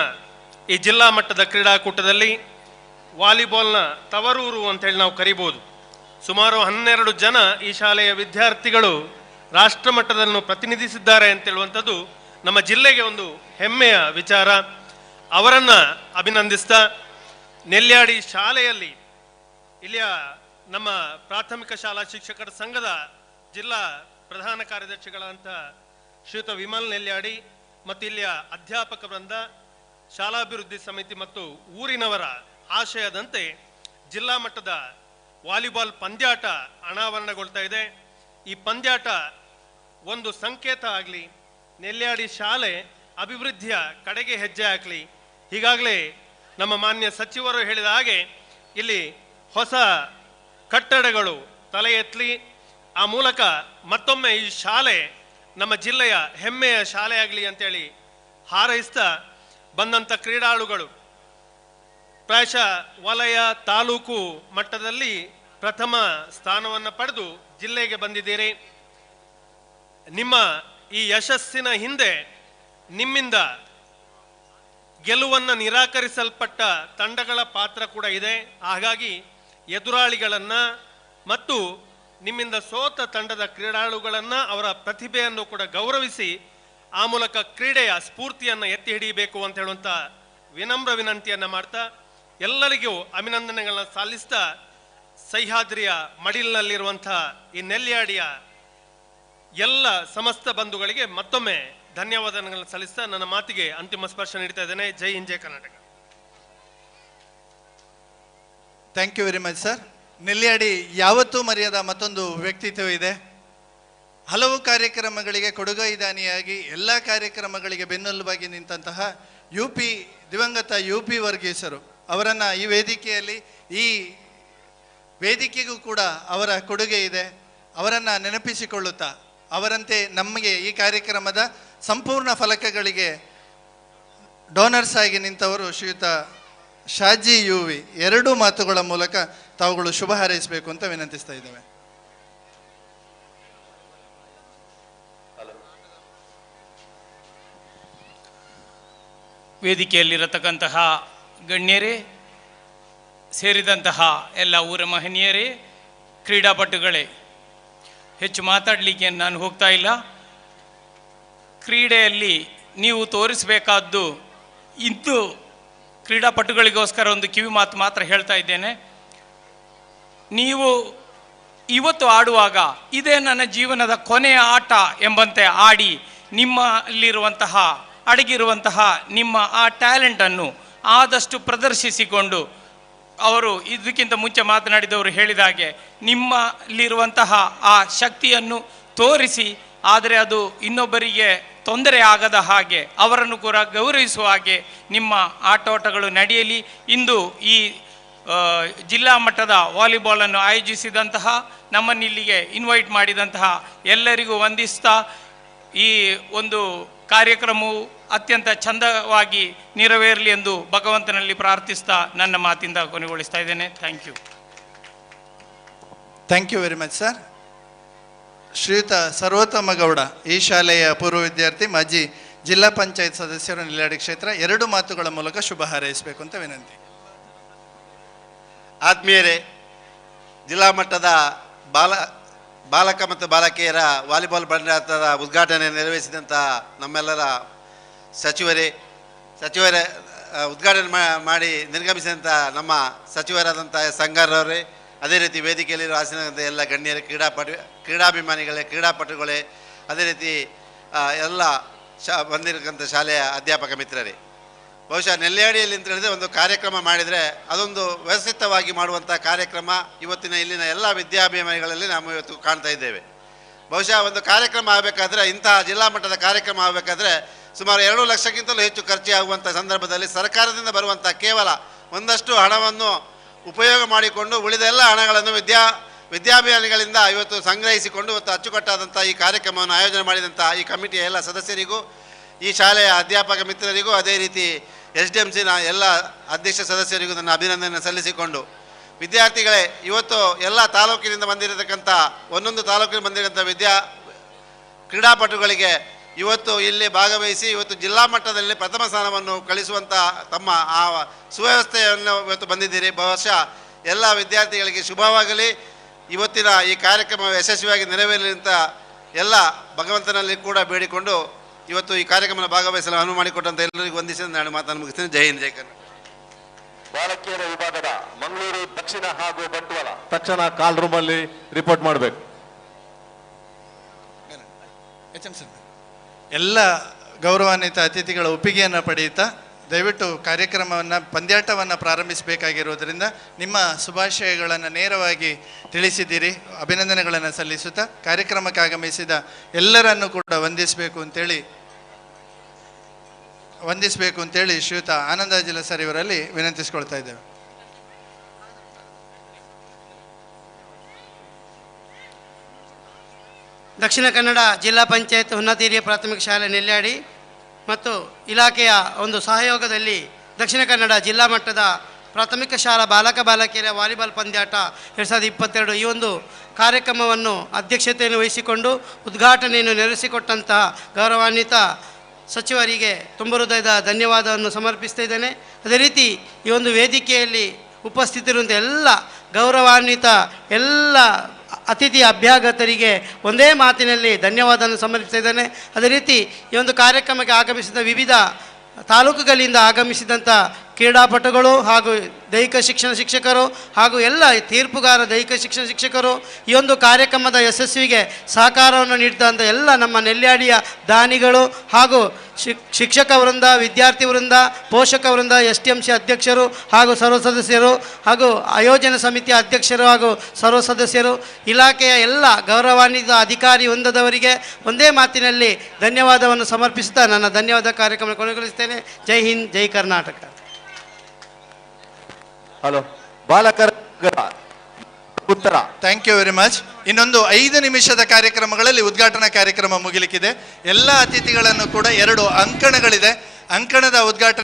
ಈ ಜಿಲ್ಲಾ ಮಟ್ಟದ ಕ್ರೀಡಾಕೂಟದಲ್ಲಿ ವಾಲಿಬಾಲ್ನ ತವರೂರು ಅಂತೇಳಿ ನಾವು ಕರಿಬೋದು. ಸುಮಾರು 12 ಜನ ಈ ಶಾಲೆಯ ವಿದ್ಯಾರ್ಥಿಗಳು ರಾಷ್ಟ್ರ ಮಟ್ಟದಲ್ಲಿ ಪ್ರತಿನಿಧಿಸಿದ್ದಾರೆ ಅಂತೇಳುವಂಥದ್ದು ನಮ್ಮ ಜಿಲ್ಲೆಗೆ ಒಂದು ಹೆಮ್ಮೆಯ ವಿಚಾರ. ಅವರನ್ನು ಅಭಿನಂದಿಸ್ತಾ, ನೆಲ್ಯಾಡಿ ಶಾಲೆಯಲ್ಲಿ ಇಲ್ಲಿಯ ನಮ್ಮ ಪ್ರಾಥಮಿಕ ಶಾಲಾ ಶಿಕ್ಷಕರ ಸಂಘದ ಜಿಲ್ಲಾ ಪ್ರಧಾನ ಕಾರ್ಯದರ್ಶಿಗಳಂತ ಶ್ರೀಯುತ ವಿಮಲ್ ನೆಲ್ಯಾಡಿ ಮತ್ತು ಇಲ್ಲಿಯ ಅಧ್ಯಾಪಕ ವೃಂದ, ಶಾಲಾಭಿವೃದ್ಧಿ ಸಮಿತಿ ಮತ್ತು ಊರಿನವರ ಆಶಯದಂತೆ ಜಿಲ್ಲಾ ಮಟ್ಟದ ವಾಲಿಬಾಲ್ ಪಂದ್ಯಾಟ ಅನಾವರಣಗೊಳ್ತಾ ಇದೆ. ಈ ಪಂದ್ಯಾಟ ಒಂದು ಸಂಕೇತ ಆಗಲಿ, ನೆಲ್ಯಾಡಿ ಶಾಲೆ ಅಭಿವೃದ್ಧಿಯ ಕಡೆಗೆ ಹೆಜ್ಜೆ ಹಾಕಲಿ. ಈಗಾಗಲೇ ನಮ್ಮ ಮಾನ್ಯ ಸಚಿವರು ಹೇಳಿದ ಹಾಗೆ ಇಲ್ಲಿ ಹೊಸ ಕಟ್ಟಡಗಳು ತಲೆ ಎತ್ತಲಿ, ಆ ಮೂಲಕ ಮತ್ತೊಮ್ಮೆ ಈ ಶಾಲೆ ನಮ್ಮ ಜಿಲ್ಲೆಯ ಹೆಮ್ಮೆಯ ಶಾಲೆ ಆಗಲಿ ಅಂತೇಳಿ ಹಾರೈಸ್ತಾ, ಬಂದಂಥ ಕ್ರೀಡಾಳುಗಳು ಪ್ರಾಯಶಃ ವಲಯ ತಾಲೂಕು ಮಟ್ಟದಲ್ಲಿ ಪ್ರಥಮ ಸ್ಥಾನವನ್ನು ಪಡೆದು ಜಿಲ್ಲೆಗೆ ಬಂದಿದ್ದೀರಿ. ನಿಮ್ಮ ಈ ಯಶಸ್ಸಿನ ಹಿಂದೆ ನಿಮ್ಮಿಂದ ಗೆಲುವನ್ನು ನಿರಾಕರಿಸಲ್ಪಟ್ಟ ತಂಡಗಳ ಪಾತ್ರ ಕೂಡ ಇದೆ. ಹಾಗಾಗಿ ಎದುರಾಳಿಗಳನ್ನು ಮತ್ತು ನಿಮ್ಮಿಂದ ಸೋತ ತಂಡದ ಕ್ರೀಡಾಳುಗಳನ್ನು ಅವರ ಪ್ರತಿಭೆಯನ್ನು ಕೂಡ ಗೌರವಿಸಿ ಆ ಮೂಲಕ ಕ್ರೀಡೆಯ ಸ್ಫೂರ್ತಿಯನ್ನು ಎತ್ತಿ ಹಿಡಿಯಬೇಕು ಅಂತ ಹೇಳುವಂಥ ವಿನಮ್ರ ವಿನಂತಿಯನ್ನು ಮಾಡ್ತಾ ಎಲ್ಲರಿಗೂ ಅಭಿನಂದನೆಗಳನ್ನ ಸಲ್ಲಿಸ್ತಾ, ಸಹ್ಯಾದ್ರಿಯ ಮಡಿಲಿನಲ್ಲಿರುವಂಥ ಈ ನೆಲ್ಯಾಡಿಯ ಎಲ್ಲ ಸಮಸ್ತ ಬಂಧುಗಳಿಗೆ ಮತ್ತೊಮ್ಮೆ ಧನ್ಯವಾದಗಳನ್ನು ಸಲ್ಲಿಸ್ತಾ ನನ್ನ ಮಾತಿಗೆ ಅಂತಿಮ ಸ್ಪರ್ಶ ನೀಡ್ತಾ ಇದ್ದೇನೆ. ಜೈ ಹಿಂದ್, ಜೈ Karnataka. Thank you very much sir. Nelyadi ಯಾವತ್ತೂ ಮರೆಯದ ಮತ್ತೊಂದು ವ್ಯಕ್ತಿತ್ವ ಇದೆ. ಹಲವು ಕಾರ್ಯಕ್ರಮಗಳಿಗೆ ಕೊಡುಗೈದಾನಿಯಾಗಿ ಎಲ್ಲ ಕಾರ್ಯಕ್ರಮಗಳಿಗೆ ಬೆನ್ನೆಲುಬಾಗಿ ನಿಂತಹ ದಿವಂಗತ UP ವರ್ಗೀಸರು ಅವರನ್ನು ಈ ವೇದಿಕೆಗೂ ಕೂಡ ಅವರ ಕೊಡುಗೆ ಇದೆ. ಅವರನ್ನು ನೆನಪಿಸಿಕೊಳ್ಳುತ್ತಾ ಅವರಂತೆ ನಮಗೆ ಈ ಕಾರ್ಯಕ್ರಮದ ಸಂಪೂರ್ಣ ಫಲಕಗಳಿಗೆ ಡೋನರ್ಸ್ ಆಗಿ ನಿಂತವರು ಶ್ರೀಯುತ ಶಾಜಿ UV 2 ಮಾತುಗಳ ಮೂಲಕ ತಾವುಗಳು ಶುಭ ಹಾರೈಸಬೇಕು ಅಂತ ವಿನಂತಿಸ್ತಾ ಇದ್ದೇವೆ. ವೇದಿಕೆಯಲ್ಲಿರತಕ್ಕಂತಹ ಗಣ್ಯರೇ, ಸೇರಿದಂತಹ ಎಲ್ಲ ಊರ ಮಹನೀಯರೇ, ಕ್ರೀಡಾಪಟುಗಳೇ, ಹೆಚ್ಚು ಮಾತಾಡಲಿಕ್ಕೆ ನಾನು ಹೋಗ್ತಾ ಇಲ್ಲ. ಕ್ರೀಡೆಯಲ್ಲಿ ನೀವು ತೋರಿಸಬೇಕಾದ್ದು ಇಂದು ಕ್ರೀಡಾಪಟುಗಳಿಗೋಸ್ಕರ ಒಂದು ಕಿವಿ ಮಾತು ಮಾತ್ರ ಹೇಳ್ತಾ ಇದ್ದೇನೆ. ನೀವು ಇವತ್ತು ಆಡುವಾಗ ಇದೇ ನನ್ನ ಜೀವನದ ಕೊನೆಯ ಆಟ ಎಂಬಂತೆ ಆಡಿ ನಿಮ್ಮಲ್ಲಿರುವಂತಹ ಅಡಗಿರುವಂತಹ ನಿಮ್ಮ ಆ ಟ್ಯಾಲೆಂಟನ್ನು ಆದಷ್ಟು ಪ್ರದರ್ಶಿಸಿಕೊಂಡು, ಅವರು ಇದಕ್ಕಿಂತ ಮುಂಚೆ ಮಾತನಾಡಿದವರು ಹೇಳಿದ ಹಾಗೆ ನಿಮ್ಮಲ್ಲಿರುವಂತಹ ಆ ಶಕ್ತಿಯನ್ನು ತೋರಿಸಿ, ಆದರೆ ಅದು ಇನ್ನೊಬ್ಬರಿಗೆ ತೊಂದರೆ ಆಗದ ಹಾಗೆ ಅವರನ್ನು ಕೂಡ ಗೌರವಿಸುವ ಹಾಗೆ ನಿಮ್ಮ ಆಟೋಟಗಳು ನಡೆಯಲಿ. ಇಂದು ಈ ಜಿಲ್ಲಾ ಮಟ್ಟದ ವಾಲಿಬಾಲನ್ನು ಆಯೋಜಿಸಿದಂತಹ, ನಮ್ಮನ್ನಿಲ್ಲಿಗೆ ಇನ್ವೈಟ್ ಮಾಡಿದಂತಹ ಎಲ್ಲರಿಗೂ ವಂದಿಸ್ತಾ, ಈ ಒಂದು ಕಾರ್ಯಕ್ರಮವು ಅತ್ಯಂತ ಚಂದವಾಗಿ ನೆರವೇರಲಿ ಎಂದು ಭಗವಂತನಲ್ಲಿ ಪ್ರಾರ್ಥಿಸ್ತಾ ನನ್ನ ಮಾತಿಂದ ಕೊನೆಗೊಳಿಸ್ತಾ ಇದ್ದೇನೆ. Thank you. Thank you very much sir. ಶ್ರೀಯುತ ಸರ್ವೋತ್ತಮ ಗೌಡ, ಈ ಶಾಲೆಯ ಪೂರ್ವ ವಿದ್ಯಾರ್ಥಿ, ಮಾಜಿ ಜಿಲ್ಲಾ ಪಂಚಾಯತ್ ಸದಸ್ಯರು, ನೆಲ್ಯಾಡಿ ಕ್ಷೇತ್ರ, 2 ಮಾತುಗಳ ಮೂಲಕ ಶುಭ ಹಾರೈಸಬೇಕು ಅಂತ ವಿನಂತಿ. ಆತ್ಮೀಯರೇ, ಜಿಲ್ಲಾ ಮಟ್ಟದ ಬಾಲಕ ಮತ್ತು ಬಾಲಕಿಯರ ವಾಲಿಬಾಲ್ ಪಂದ್ಯಾಟದ ಉದ್ಘಾಟನೆ ನೆರವೇರಿಸಿದಂಥ ನಮ್ಮೆಲ್ಲರ ಸಚಿವರೇ ಉದ್ಘಾಟನೆ ಮಾಡಿ ನಿರ್ಗಮಿಸಿದಂಥ ನಮ್ಮ ಸಚಿವರಾದಂಥ ಸಂಗಾರವರೇ, ಅದೇ ರೀತಿ ವೇದಿಕೆಯಲ್ಲಿರುವ ಹಾಸನದ ಎಲ್ಲ ಗಣ್ಯರೇ, ಕ್ರೀಡಾಭಿಮಾನಿಗಳೇ, ಕ್ರೀಡಾಪಟುಗಳೇ, ಅದೇ ರೀತಿ ಎಲ್ಲ ಬಂದಿರತಕ್ಕಂಥ ಶಾಲೆಯ ಅಧ್ಯಾಪಕ ಮಿತ್ರರೇ, ಬಹುಶಃ ನೆಲ್ಯಾಡಿಯಲ್ಲಿ ಅಂತ ಹೇಳಿದ್ರೆ ಒಂದು ಕಾರ್ಯಕ್ರಮ ಮಾಡಿದರೆ ಅದೊಂದು ವ್ಯವಸ್ಥಿತವಾಗಿ ಮಾಡುವಂಥ ಕಾರ್ಯಕ್ರಮ ಇವತ್ತಿನ ಇಲ್ಲಿನ ಎಲ್ಲ ವಿದ್ಯಾಭಿಮಾನಿಗಳಲ್ಲಿ ನಾವು ಇವತ್ತು ಕಾಣ್ತಾ ಇದ್ದೇವೆ. ಬಹುಶಃ ಒಂದು ಕಾರ್ಯಕ್ರಮ ಆಗಬೇಕಾದ್ರೆ, ಇಂತಹ ಜಿಲ್ಲಾ ಮಟ್ಟದ ಕಾರ್ಯಕ್ರಮ ಆಗಬೇಕಾದ್ರೆ ಸುಮಾರು 2 ಲಕ್ಷಕ್ಕಿಂತಲೂ ಹೆಚ್ಚು ಖರ್ಚಾಗುವಂಥ ಸಂದರ್ಭದಲ್ಲಿ ಸರ್ಕಾರದಿಂದ ಬರುವಂಥ ಕೇವಲ ಒಂದಷ್ಟು ಹಣವನ್ನು ಉಪಯೋಗ ಮಾಡಿಕೊಂಡು ಉಳಿದ ಎಲ್ಲ ಹಣಗಳನ್ನು ವಿದ್ಯಾಭಿಮಾನಿಗಳಿಂದ ಇವತ್ತು ಸಂಗ್ರಹಿಸಿಕೊಂಡು ಇವತ್ತು ಅಚ್ಚುಕಟ್ಟಾದಂಥ ಈ ಕಾರ್ಯಕ್ರಮವನ್ನು ಆಯೋಜನೆ ಮಾಡಿದಂಥ ಈ ಕಮಿಟಿಯ ಎಲ್ಲ ಸದಸ್ಯರಿಗೂ, ಈ ಶಾಲೆಯ ಅಧ್ಯಾಪಕ ಮಿತ್ರರಿಗೂ, ಅದೇ ರೀತಿ SDMCನ ಎಲ್ಲ ಅಧ್ಯಕ್ಷ ಸದಸ್ಯರಿಗೂ ನನ್ನ ಅಭಿನಂದನೆ ಸಲ್ಲಿಸಿಕೊಂಡು, ವಿದ್ಯಾರ್ಥಿಗಳೇ, ಇವತ್ತು ಎಲ್ಲ ತಾಲೂಕಿನಿಂದ ಬಂದಿರತಕ್ಕಂಥ ಒಂದೊಂದು ತಾಲೂಕಿನಿಂದ ಬಂದಿರತಕ್ಕಂಥ ಕ್ರೀಡಾಪಟುಗಳಿಗೆ ಇವತ್ತು ಇಲ್ಲಿ ಭಾಗವಹಿಸಿ ಇವತ್ತು ಜಿಲ್ಲಾ ಮಟ್ಟದಲ್ಲಿ ಪ್ರಥಮ ಸ್ಥಾನವನ್ನು ಗಳಿಸುವಂಥ ತಮ್ಮ ಆ ಸುವ್ಯವಸ್ಥೆಯನ್ನು ಇವತ್ತು ಬಂದಿದ್ದೀರಿ. ಬಹುಶಃ ಎಲ್ಲ ವಿದ್ಯಾರ್ಥಿಗಳಿಗೆ ಶುಭವಾಗಲಿ. ಇವತ್ತಿನ ಈ ಕಾರ್ಯಕ್ರಮ ಯಶಸ್ವಿಯಾಗಿ ನೆರವೇರಲಿ ಅಂತ ಎಲ್ಲ ಭಗವಂತನಲ್ಲಿ ಕೂಡ ಬೇಡಿಕೊಂಡು ಇವತ್ತು ಈ ಕಾರ್ಯಕ್ರಮ ಭಾಗವಹಿಸಲು ಅನುವು ಮಾಡಿಕೊಟ್ಟಂಥ ಎಲ್ಲರಿಗೂ ವಂದಿಸಿ ನಾನು ಮಾತನ್ನು ಮುಗಿಸ್ತೇನೆ. ಜೈ ಹಿಂದ್, ಜೈ ಕರ್ನಾಟಕ. ಬಾಲಕಿಯರ ವಿಭಾಗದ ಮಂಗಳೂರು ದಕ್ಷಿಣ ಹಾಗೂ ಬಂಟ್ವಾಳ ತಕ್ಷಣ ಕಾಲ್ ರೂಮಲ್ಲಿ ರಿಪೋರ್ಟ್ ಮಾಡಬೇಕು. ಎಲ್ಲ ಗೌರವಾನ್ವಿತ ಅತಿಥಿಗಳ ಒಪ್ಪಿಗೆಯನ್ನು ಪಡೆಯುತ್ತಾ ದಯವಿಟ್ಟು ಕಾರ್ಯಕ್ರಮವನ್ನು, ಪಂದ್ಯಾಟವನ್ನು ಪ್ರಾರಂಭಿಸಬೇಕಾಗಿರುವುದರಿಂದ ನಿಮ್ಮ ಶುಭಾಶಯಗಳನ್ನು ನೇರವಾಗಿ ತಿಳಿಸಿದ್ದೀರಿ. ಅಭಿನಂದನೆಗಳನ್ನು ಸಲ್ಲಿಸುತ್ತಾ ಕಾರ್ಯಕ್ರಮಕ್ಕೆ ಆಗಮಿಸಿದ ಎಲ್ಲರನ್ನು ಕೂಡ ವಂದಿಸಬೇಕು ಅಂತೇಳಿ ಶ್ರೀಯುತ ಆನಂದಾಜಿಲ ಸರ್ ಇವರಲ್ಲಿ ವಿನಂತಿಸಿಕೊಳ್ತಾ ಇದ್ದೇವೆ. ದಕ್ಷಿಣ ಕನ್ನಡ ಜಿಲ್ಲಾ ಪಂಚಾಯತ್ ಉನ್ನತ ಹಿರಿಯ ಪ್ರಾಥಮಿಕ ಶಾಲೆ ನೆಲ್ಯಾಡಿ ಮತ್ತು ಇಲಾಖೆಯ ಒಂದು ಸಹಯೋಗದಲ್ಲಿ ದಕ್ಷಿಣ ಕನ್ನಡ ಜಿಲ್ಲಾ ಮಟ್ಟದ ಪ್ರಾಥಮಿಕ ಶಾಲಾ ಬಾಲಕಿಯರ ವಾಲಿಬಾಲ್ ಪಂದ್ಯಾಟ 2022 ಈ ಒಂದು ಕಾರ್ಯಕ್ರಮವನ್ನು ಅಧ್ಯಕ್ಷತೆಯನ್ನು ವಹಿಸಿಕೊಂಡು ಉದ್ಘಾಟನೆಯನ್ನು ನೆರವೇರಿಸಿಕೊಟ್ಟಂತಹ ಗೌರವಾನ್ವಿತ ಸಚಿವರಿಗೆ ತುಂಬ ಹೃದಯದ ಧನ್ಯವಾದವನ್ನು ಸಮರ್ಪಿಸ್ತಾ ಇದ್ದೇನೆ. ಅದೇ ರೀತಿ ಈ ಒಂದು ವೇದಿಕೆಯಲ್ಲಿ ಉಪಸ್ಥಿತರಿರುವಂಥ ಎಲ್ಲ ಗೌರವಾನ್ವಿತ ಎಲ್ಲ ಅತಿಥಿ ಅಭ್ಯಾಗತರಿಗೆ ಒಂದೇ ಮಾತಿನಲ್ಲಿ ಧನ್ಯವಾದವನ್ನು ಸಮರ್ಪಿಸ್ತಾ ಇದ್ದೇನೆ. ಅದೇ ರೀತಿ ಈ ಒಂದು ಕಾರ್ಯಕ್ರಮಕ್ಕೆ ಆಗಮಿಸಿದ ವಿವಿಧ ತಾಲೂಕುಗಳಿಂದ ಆಗಮಿಸಿದಂಥ ಕ್ರೀಡಾಪಟುಗಳು ಹಾಗೂ ದೈಹಿಕ ಶಿಕ್ಷಣ ಶಿಕ್ಷಕರು ಹಾಗೂ ಎಲ್ಲ ತೀರ್ಪುಗಾರ ದೈಹಿಕ ಶಿಕ್ಷಣ ಶಿಕ್ಷಕರು ಈ ಒಂದು ಕಾರ್ಯಕ್ರಮದ ಯಶಸ್ವಿಗೆ ಸಹಕಾರವನ್ನು ನೀಡಿದಂಥ ಎಲ್ಲ ನಮ್ಮ ನೆಲ್ಯಾಡಿಯ ದಾನಿಗಳು ಹಾಗೂ ಶಿಕ್ಷಕ ವೃಂದ, ವಿದ್ಯಾರ್ಥಿ ವೃಂದ, ಪೋಷಕ ವೃಂದ, STMC ಅಧ್ಯಕ್ಷರು ಹಾಗೂ ಸರ್ವ ಸದಸ್ಯರು ಹಾಗೂ ಆಯೋಜನಾ ಸಮಿತಿಯ ಅಧ್ಯಕ್ಷರು ಹಾಗೂ ಸರ್ವ ಸದಸ್ಯರು, ಇಲಾಖೆಯ ಎಲ್ಲ ಗೌರವಾನ್ವಿತ ಅಧಿಕಾರಿ ವೃಂದದವರಿಗೆ ಒಂದೇ ಮಾತಿನಲ್ಲಿ ಧನ್ಯವಾದವನ್ನು ಸಮರ್ಪಿಸುತ್ತಾ ನನ್ನ ಧನ್ಯವಾದ ಕಾರ್ಯಕ್ರಮ ಕೊನೆಗೊಳಿಸುತ್ತೇನೆ. ಜೈ ಹಿಂದ್, ಜೈ ಕರ್ನಾಟಕ. ಹಲೋ, ಬಾಲಕರ ಉತ್ತರ. Thank you very much. ಇನ್ನೊಂದು 5 ನಿಮಿಷದ ಕಾರ್ಯಕ್ರಮಗಳಲ್ಲಿ ಉದ್ಘಾಟನಾ ಕಾರ್ಯಕ್ರಮ ಮುಗಿಲಿಕ್ಕಿದೆ. ಎಲ್ಲ ಅತಿಥಿಗಳನ್ನು ಕೂಡ 2 ಅಂಕಣಗಳಿದೆ. ಅಂಕಣದ ಉದ್ಘಾಟನೆ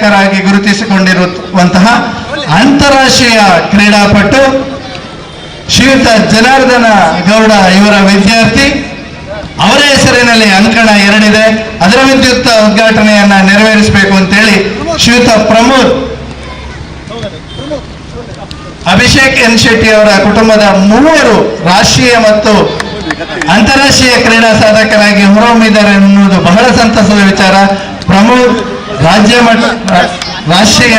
ಗುರುತಿಸಿಕೊಂಡಿರುವಂತಹ ಅಂತಾರಾಷ್ಟ್ರೀಯ ಕ್ರೀಡಾಪಟು ಶ್ರೀಯುತ ಜನಾರ್ದನ ಗೌಡ ಇವರ ವಿದ್ಯಾರ್ಥಿ. ಅವರ ಹೆಸರಿನಲ್ಲಿ ಅಂಕಣ 2 ಇದೆ. ಅದರ ವಿದ್ಯುಕ್ತ ಉದ್ಘಾಟನೆಯನ್ನ ನೆರವೇರಿಸಬೇಕು ಅಂತೇಳಿ ಶ್ರೀಯುತ ಪ್ರಮೋದ್ ಅಭಿಷೇಕ್ ಎನ್ ಶೆಟ್ಟಿ ಅವರ ಕುಟುಂಬದ 3 ರಾಷ್ಟ್ರೀಯ ಮತ್ತು ಅಂತಾರಾಷ್ಟ್ರೀಯ ಕ್ರೀಡಾ ಸಾಧಕರಾಗಿ ಹೊರಹೊಮ್ಮಿದ್ದಾರೆ ಎನ್ನುವುದು ಬಹಳ ಸಂತಸದ ವಿಚಾರ. ಪ್ರಮೋದ್ ರಾಜ್ಯ ರಾಷ್ಟ್ರೀಯ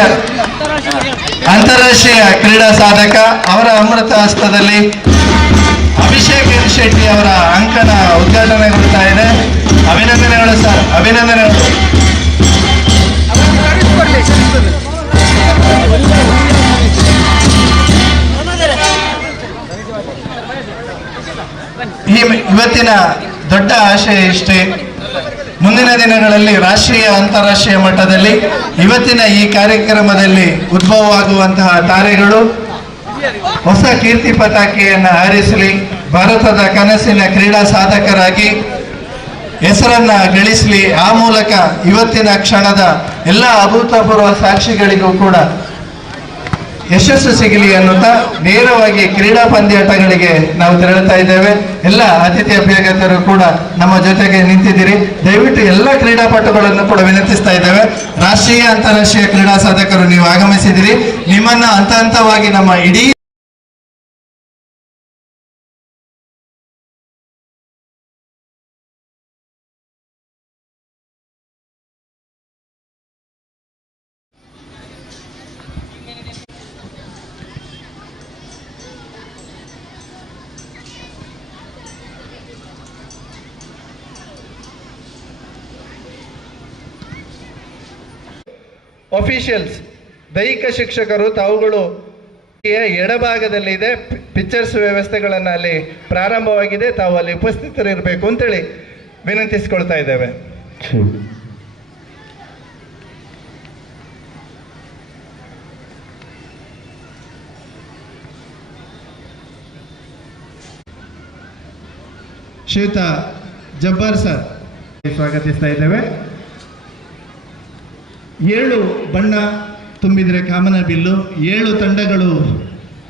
ಅಂತಾರಾಷ್ಟ್ರೀಯ ಕ್ರೀಡಾ ಸಾಧಕ. ಅವರ ಅಮೃತ ಹಸ್ತದಲ್ಲಿ ಅಭಿಷೇಕ್ ಎನ್ ಶೆಟ್ಟಿ ಅವರ ಅಂಕಣ ಉದ್ಘಾಟನೆಗೊಳ್ತಾ ಇದೆ. ಅಭಿನಂದನೆಗಳು ಸರ್, ಅಭಿನಂದನೆಗಳು. ಇವತ್ತಿನ ದೊಡ್ಡ ಆಶಯ ಇಷ್ಟೇ, ಮುಂದಿನ ದಿನಗಳಲ್ಲಿ ರಾಷ್ಟ್ರೀಯ ಅಂತಾರಾಷ್ಟ್ರೀಯ ಮಟ್ಟದಲ್ಲಿ ಇವತ್ತಿನ ಈ ಕಾರ್ಯಕ್ರಮದಲ್ಲಿ ಉದ್ಭವವಾಗುವಂತಹ ತಾರೆಗಳು ಹೊಸ ಕೀರ್ತಿ ಪತಾಕೆಯನ್ನು ಹಾರಿಸಲಿ, ಭಾರತದ ಕನಸಿನ ಕ್ರೀಡಾ ಸಾಧಕರಾಗಿ ಹೆಸರನ್ನ ಗಳಿಸಲಿ. ಆ ಮೂಲಕ ಇವತ್ತಿನ ಕ್ಷಣದ ಎಲ್ಲ ಅಭೂತಪೂರ್ವ ಸಾಕ್ಷಿಗಳಿಗೂ ಕೂಡ ಯಶಸ್ಸು ಸಿಗಲಿ ಅನ್ನುತ್ತಾ ನೇರವಾಗಿ ಕ್ರೀಡಾ ಪಂದ್ಯಾಟಗಳಿಗೆ ನಾವು ತೆರಳುತ್ತಾ ಇದ್ದೇವೆ. ಎಲ್ಲ ಅತಿಥಿ ಅಭ್ಯಾಗತರು ಕೂಡ ನಮ್ಮ ಜೊತೆಗೆ ನಿಂತಿದ್ದೀರಿ. ದಯವಿಟ್ಟು ಎಲ್ಲ ಕ್ರೀಡಾಪಟುಗಳನ್ನು ಕೂಡ ವಿನಂತಿಸ್ತಾ ಇದ್ದೇವೆ. ರಾಷ್ಟ್ರೀಯ ಅಂತಾರಾಷ್ಟ್ರೀಯ ಕ್ರೀಡಾ ಸಾಧಕರು ನೀವು ಆಗಮಿಸಿದಿರಿ. ನಿಮ್ಮನ್ನ ಹಂತ ಹಂತವಾಗಿ ನಮ್ಮ ಇಡೀ ಅಫಿಷಿಯಲ್ಸ್ ದೈಹಿಕ ಶಿಕ್ಷಕರು ತಾವುಗಳು ಎಡಭಾಗದಲ್ಲಿದೆ ಪಿಕ್ಚರ್ಸ್ ವ್ಯವಸ್ಥೆಗಳನ್ನು ಅಲ್ಲಿ ಪ್ರಾರಂಭವಾಗಿದೆ. ತಾವು ಅಲ್ಲಿ ಉಪಸ್ಥಿತರಿರಬೇಕು ಅಂತೇಳಿ ವಿನಂತಿಸಿಕೊಳ್ತಾ ಇದ್ದೇವೆ. ಶ್ರೀಯುತ ಜಬ್ಬಾರ್ ಸರ್ ಸ್ವಾಗತಿಸ್ತಾ ಇದ್ದೇವೆ. 7 ಬಣ್ಣ ತುಂಬಿದರೆ ಕಾಮನ ಬಿಲ್ಲು, 7 ತಂಡಗಳು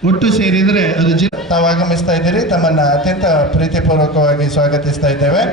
ಒಟ್ಟು ಸೇರಿದರೆ ಅದು ತಾವು ಆಗಮಿಸ್ತಾ ಇದ್ದೀರಿ. ತಮ್ಮನ್ನ ಅತ್ಯಂತ ಪ್ರೀತಿಪೂರ್ವಕವಾಗಿ ಸ್ವಾಗತಿಸ್ತಾ ಇದ್ದೇವೆ.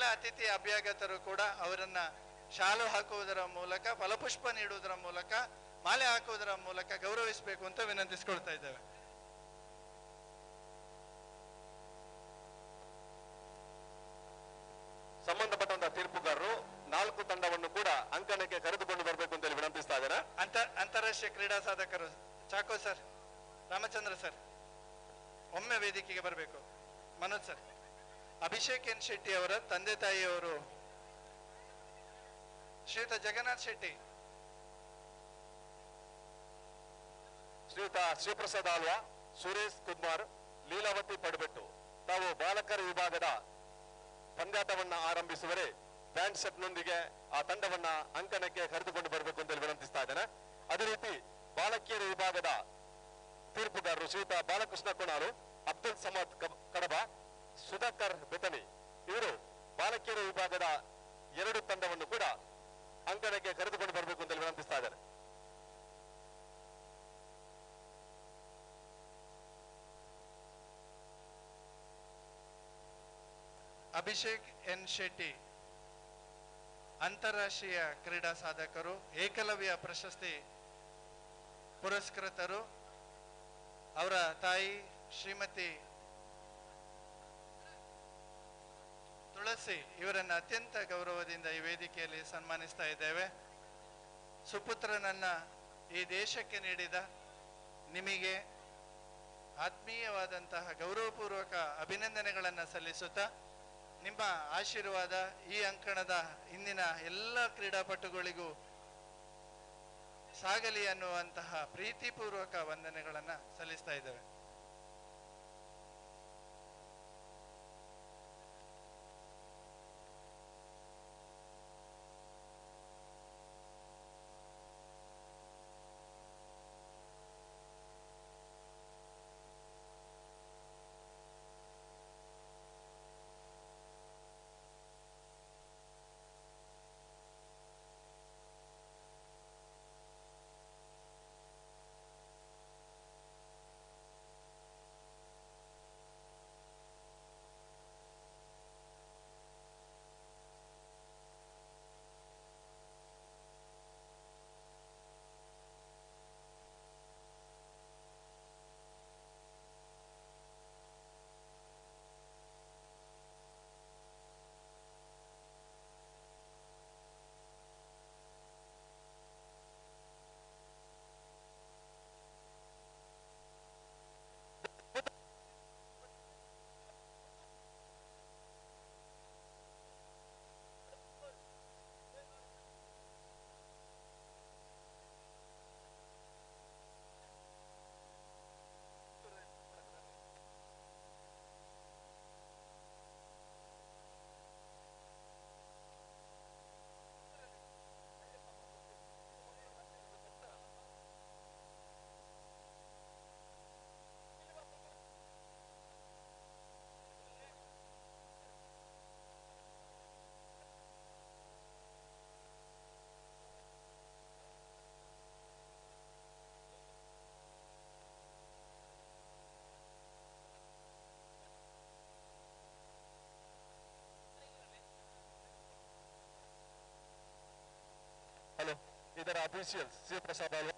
ಅತಿಥಿ ಅಭ್ಯಾಗತರು ಕೂಡ ಅವರನ್ನ ಶಾಲು ಹಾಕುವುದರ ಮೂಲಕ, ಫಲಪುಷ್ಪ ನೀಡುವುದರ ಮೂಲಕ, ಮಾಲೆ ಹಾಕುವುದರ ಮೂಲಕ ಗೌರವಿಸಬೇಕು ಅಂತ ವಿನಂತಿಸಿಕೊಳ್ತಾ ಇದ್ದೇವೆ. ಸಂಬಂಧಪಟ್ಟಂತ ತೀರ್ಪುಗಾರರು 4 ತಂಡವನ್ನು ಕೂಡ ಅಂಕಣಕ್ಕೆ ಕರೆದುಕೊಂಡು ಬರಬೇಕು ಅಂತ ವಿನಂತಿಸ್ತಾ ಇದ್ದಾರೆ. ಅಂತಾರಾಷ್ಟ್ರೀಯ ಕ್ರೀಡಾ ಸಾಧಕರು ಚಾಕೋ ಸರ್, ರಾಮಚಂದ್ರ ಸರ್ ಒಮ್ಮೆ ವೇದಿಕೆಗೆ ಬರಬೇಕು. ಮನೋಜ್ ಸರ್, ಅಭಿಷೇಕ್ ಎನ್ ಶೆಟ್ಟಿ ಅವರ ತಂದೆ ತಾಯಿಯವರು ಶ್ರೀಯುತ ಜಗನ್ನಾಥ್ ಶೆಟ್ಟಿ, ಶ್ರೀಯುತ ಶ್ರೀಪ್ರಸಾದ್ ಆಳ್ವಾ, ಸುರೇಶ್ ಕುಮಾರ್, ಲೀಲಾವತಿ ಪಡಬೆಟ್ಟು ತಾವು ಬಾಲಕರ ವಿಭಾಗದ ಪಂದ್ಯಾಟವನ್ನ ಆರಂಭಿಸುವರೆ ಬ್ಯಾಂಡ್ ಸೆಟ್ನೊಂದಿಗೆ ಆ ತಂಡವನ್ನ ಅಂಕಣಕ್ಕೆ ಕರೆದುಕೊಂಡು ಬರಬೇಕು ಅಂತ ವಿನಂತಿಸ್ತಾ ಇದ್ದೇನೆ. ಅದೇ ರೀತಿ ಬಾಲಕಿಯರ ವಿಭಾಗದ ತೀರ್ಪುಗಾರರು ಶ್ರೀಯುತ ಬಾಲಕೃಷ್ಣ ಕೊಣಾರು, ಅಬ್ದುಲ್ ಸಮದ್ ಕಡಬ, ಸುಧಾಕರ್ ಬೆತನಿ ಇವರು ಬಾಲಕಿಯರ ವಿಭಾಗದ 2 ತಂಡವನ್ನು ಕೂಡ ಅಂಕಣಕ್ಕೆ ಕರೆದುಕೊಂಡು ಬರಬೇಕು ಅಂತ ವಿನಂತಿಸ್ತಾ ಇದ್ದಾರೆ. ಅಭಿಷೇಕ್ ಎನ್ ಶೆಟ್ಟಿ ಅಂತಾರಾಷ್ಟ್ರೀಯ ಕ್ರೀಡಾ ಸಾಧಕರು, ಏಕಲವ್ಯ ಪ್ರಶಸ್ತಿ ಪುರಸ್ಕೃತರು. ಅವರ ತಾಯಿ ಶ್ರೀಮತಿ ತುಳಸಿ ಇವರನ್ನು ಅತ್ಯಂತ ಗೌರವದಿಂದ ಈ ವೇದಿಕೆಯಲ್ಲಿ ಸನ್ಮಾನಿಸ್ತಾ ಇದ್ದೇವೆ. ಸುಪುತ್ರನನ್ನ ಈ ದೇಶಕ್ಕೆ ನೀಡಿದ ನಿಮಗೆ ಆತ್ಮೀಯವಾದಂತಹ ಗೌರವಪೂರ್ವಕ ಅಭಿನಂದನೆಗಳನ್ನು ಸಲ್ಲಿಸುತ್ತಾ ನಿಮ್ಮ ಆಶೀರ್ವಾದ ಈ ಅಂಕಣದ ಇಂದಿನ ಎಲ್ಲ ಕ್ರೀಡಾಪಟುಗಳಿಗೂ ಸಾಗಲಿ ಅನ್ನುವಂತಹ ಪ್ರೀತಿಪೂರ್ವಕ ವಂದನೆಗಳನ್ನು ಸಲ್ಲಿಸ್ತಾ ಇದ್ದೇವೆ. ಹಲೋ, ಇದರ ಅಫಿಷಿಯಲ್ ಸಿ ಪ್ರಸಾದ್ ಅಲ್ವಾ,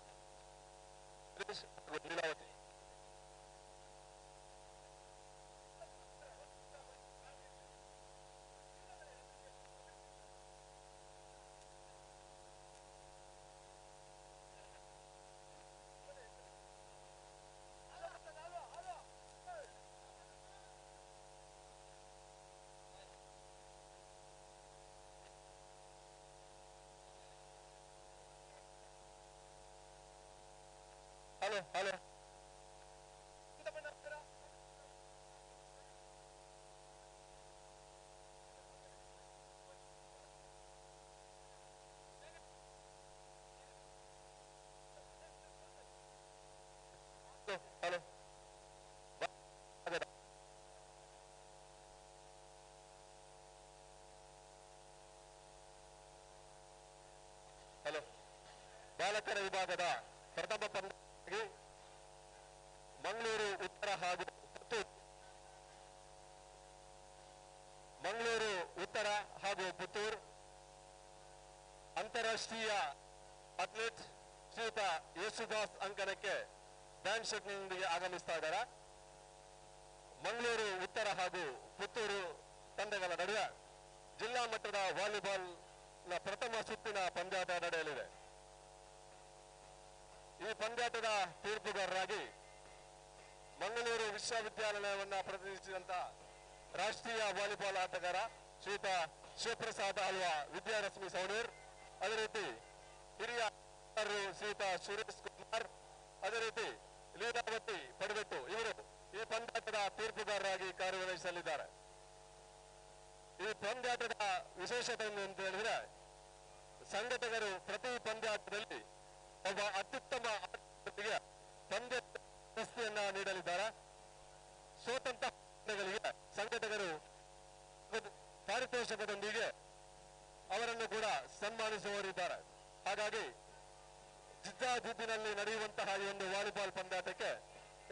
Leelavathi. Hello hello hello hello ಬಾಲಕರ ವಿಭಾಗದ ಪ್ರಥಮ ಪಂದ್ಯ ಮಂಗಳೂರು ಉತ್ತರ ಹಾಗೂ ಪುತ್ತೂರು, ಮಂಗಳೂರು ಉತ್ತರ ಹಾಗೂ ಪುತ್ತೂರು ಅಂತಾರಾಷ್ಟ್ರೀಯ ಅಥ್ಲೆಟ್ ಶ್ರೀಯುತ ಯೇಸುದಾಸ್ ಅಂಕಣಕ್ಕೆ ಬ್ಯಾಂಡ್ ಶೆಟ್ನೊಂದಿಗೆ ಆಗಮಿಸ್ತಾ ಇದ್ದಾರೆ. ಮಂಗಳೂರು ಉತ್ತರ ಹಾಗೂ ಪುತ್ತೂರು ತಂಡಗಳ ನಡುವೆ ಜಿಲ್ಲಾ ಮಟ್ಟದ ವಾಲಿಬಾಲ್ ನ ಪ್ರಥಮ ಸುತ್ತಿನ ಪಂದ್ಯಾಟ ನಡೆಯಲಿದೆ. ಈ ಪಂದ್ಯಾಟದ ತೀರ್ಪುಗಾರರಾಗಿ ಮಂಗಳೂರು ವಿಶ್ವವಿದ್ಯಾಲಯವನ್ನ ಪ್ರತಿನಿಧಿಸಿದಂತ ರಾಷ್ಟ್ರೀಯ ವಾಲಿಬಾಲ್ ಆಟಗಾರ ಶ್ರೀಯುತ ಶಿವಪ್ರಸಾದ್ ಅಲ್ವಾ ವಿದ್ಯಾರಶ್ಮಿ ಸೌಣೂರ್, ಅದೇ ರೀತಿ ಹಿರಿಯ ಶ್ರೀಯುತ ಸುರೇಶ್ ಕುಮಾರ್, ಅದೇ ರೀತಿ ಲೀಲಾವತಿ ಪಡಬೆಟ್ಟು ಇವರು ಈ ಪಂದ್ಯಾಟದ ತೀರ್ಪುಗಾರರಾಗಿ ಕಾರ್ಯನಿರ್ವಹಿಸಲಿದ್ದಾರೆ. ಈ ಪಂದ್ಯಾಟದ ವಿಶೇಷತೆ ಅಂತ ಹೇಳಿದ್ರೆ, ಸಂಘಟಕರು ಪ್ರತಿ ಪಂದ್ಯಾಟದಲ್ಲಿ ಒಬ್ಬ ಅತ್ಯುತ್ತಮ ಆಟಗಾರರಿಗೆ ಪಂದ್ಯ ಪ್ರಶಸ್ತಿಯನ್ನ ನೀಡಲಿದ್ದಾರೆ. ಸೋತಂತ ತಂಡಗಳಿಗೆ ಸಂಘಟಕರು ಪಾರಿತೋಷಕದೊಂದಿಗೆ ಅವರನ್ನು ಕೂಡ ಸನ್ಮಾನಿಸುವವರಿದ್ದಾರೆ. ಹಾಗಾಗಿ ಜಿದ್ದಾಜಿದ್ದಿನಲ್ಲಿ ನಡೆಯುವಂತಹ ಈ ಒಂದು ವಾಲಿಬಾಲ್ ಪಂದ್ಯಾಟಕ್ಕೆ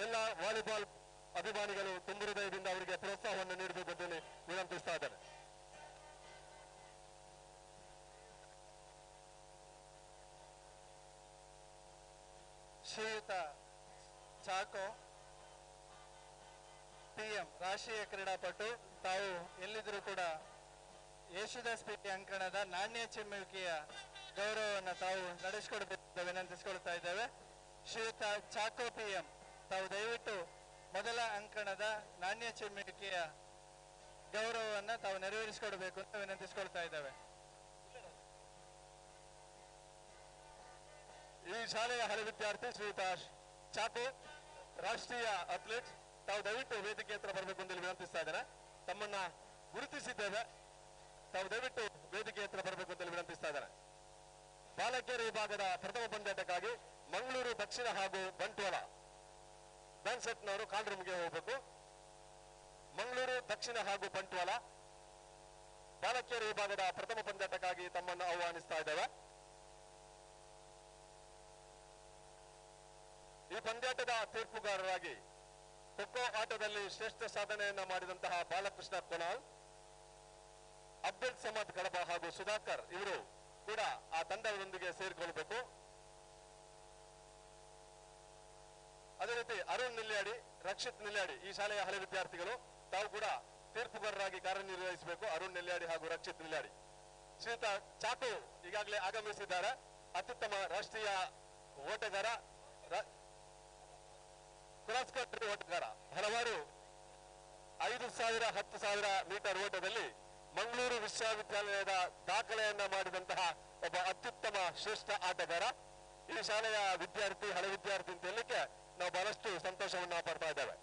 ಎಲ್ಲ ವಾಲಿಬಾಲ್ ಅಭಿಮಾನಿಗಳು ತುಂಬು ಹೃದಯದಿಂದ ಅವರಿಗೆ ಪ್ರೋತ್ಸಾಹವನ್ನು ನೀಡಬೇಕು ಅಂತ ವಿನಂತಿಸ್ತಾ ಇದ್ದಾರೆ. ಶ್ರೀಯುತ ಚಾಕೋ PM ರಾಷ್ಟ್ರೀಯ ಕ್ರೀಡಾಪಟು, ತಾವು ಎಲ್ಲಿದ್ರೂ ಕೂಡ ಯೇಸುದಾಸ್ ಪೇಟೆ ಅಂಕಣದ ನಾಣ್ಯ ಚಿಮ್ಮುವಿಕೆಯ ಗೌರವವನ್ನು ತಾವು ನಡೆಸಿಕೊಡಬೇಕು ವಿನಂತಿಸಿಕೊಳ್ತಾ ಇದ್ದೇವೆ. ಶ್ರೀಯುತ ಚಾಕೋ PM ತಾವು ದಯವಿಟ್ಟು ಮೊದಲ ಅಂಕಣದ ನಾಣ್ಯ ಚಿಮ್ಮುವಿಕೆಯ ಗೌರವವನ್ನು ತಾವು ನೆರವೇರಿಸಿಕೊಡಬೇಕು ಅಂತ ವಿನಂತಿಸಿಕೊಳ್ತಾ ಇದ್ದೇವೆ. ಈ ಶಾಲೆಯ ಹಳೆ ವಿದ್ಯಾರ್ಥಿ ಶ್ರೀಯುತ ಚಾಕೋ, ರಾಷ್ಟ್ರೀಯ ಅಥ್ಲೀಟ್, ತಾವು ದಯವಿಟ್ಟು ವೇದಿಕೆ ಹತ್ರ ಬರಬೇಕು ಅಂತ ವಿನಂತಿಸ್ತಾ ಇದ್ದಾರೆ. ತಮ್ಮನ್ನ ಗುರುತಿಸಿದ್ದೇವೆ, ತಾವು ದಯವಿಟ್ಟು ವೇದಿಕೆ ಹತ್ರ ಬರಬೇಕು ಅಂತ ವಿನಂತಿಸ್ತಾ ಇದ್ದಾರೆ. ಬಾಲಕಿಯರ ವಿಭಾಗದ ಪ್ರಥಮ ಪಂದ್ಯಾಟಕ್ಕಾಗಿ ಮಂಗಳೂರು ದಕ್ಷಿಣ ಹಾಗೂ ಬಂಟ್ವಾಳ ಬ್ಯಾನ್ ಸೆಟ್ನವರು ಕಾಲ್ ರೂಮ್ಗೆ ಹೋಗಬೇಕು. ಮಂಗಳೂರು ದಕ್ಷಿಣ ಹಾಗೂ ಬಂಟ್ವಾಳ ಬಾಲಕಿಯರ ವಿಭಾಗದ ಪ್ರಥಮ ಪಂದ್ಯಾಟಕ್ಕಾಗಿ ತಮ್ಮನ್ನು ಆಹ್ವಾನಿಸ್ತಾ ಇದ್ದೇವೆ. ಈ ಪಂದ್ಯಾಟದ ತೀರ್ಪುಗಾರರಾಗಿ ಖೋಖೋ ಆಟದಲ್ಲಿ ಶ್ರೇಷ್ಠ ಸಾಧನೆಯನ್ನ ಮಾಡಿದಂತಹ ಬಾಲಕೃಷ್ಣ ಕೊನಾಲ್, ಅಬ್ದುಲ್ ಸಮದ್ ಕಡಬ ಹಾಗೂ ಸುಧಾಕರ್ ಇವರು ಕೂಡ ಆ ತಂಡದೊಂದಿಗೆ ಸೇರಿಕೊಳ್ಳಬೇಕು. ಅದೇ ರೀತಿ ಅರುಣ್ ನಿಲ್ಯಾಡಿ, ರಕ್ಷಿತ್ ನಿಲ್ಯಾಡಿ ಈ ಶಾಲೆಯ ಹಳೆ ವಿದ್ಯಾರ್ಥಿಗಳು ತಾವು ಕೂಡ ತೀರ್ಪುಗಾರರಾಗಿ ಕಾರ್ಯನಿರ್ವಹಿಸಬೇಕು. ಅರುಣ್ ನಿಲ್ಯಾಡಿ ಹಾಗೂ ರಕ್ಷಿತ್ ನಿಲ್ಯಾಡಿ. ಶ್ರೀಯುತ ಚಾಕು ಈಗಾಗಲೇ ಆಗಮಿಸಿದ್ದಾರೆ. ಅತ್ಯುತ್ತಮ ರಾಷ್ಟ್ರೀಯ ಓಟಗಾರ, ಕ್ರಾಸ್ ಕಂಟ್ರಿ ಓಟಗಾರ. ಹಲವಾರು 5,000, 10,000 ಮೀಟರ್ ಓಟದಲ್ಲಿ ಮಂಗಳೂರು ವಿಶ್ವವಿದ್ಯಾಲಯದ ದಾಖಲೆಯನ್ನ ಮಾಡಿದಂತಹ ಒಬ್ಬ ಅತ್ಯುತ್ತಮ ಶ್ರೇಷ್ಠ ಆಟಗಾರ. ಈ ಶಾಲೆಯ ವಿದ್ಯಾರ್ಥಿ, ಹಳೆ ವಿದ್ಯಾರ್ಥಿ ಅಂತ ಹೇಳಲಿಕ್ಕೆ ನಾವು ಬಹಳಷ್ಟು ಸಂತೋಷವನ್ನ ಪಡ್ತಾ ಇದ್ದೇವೆ.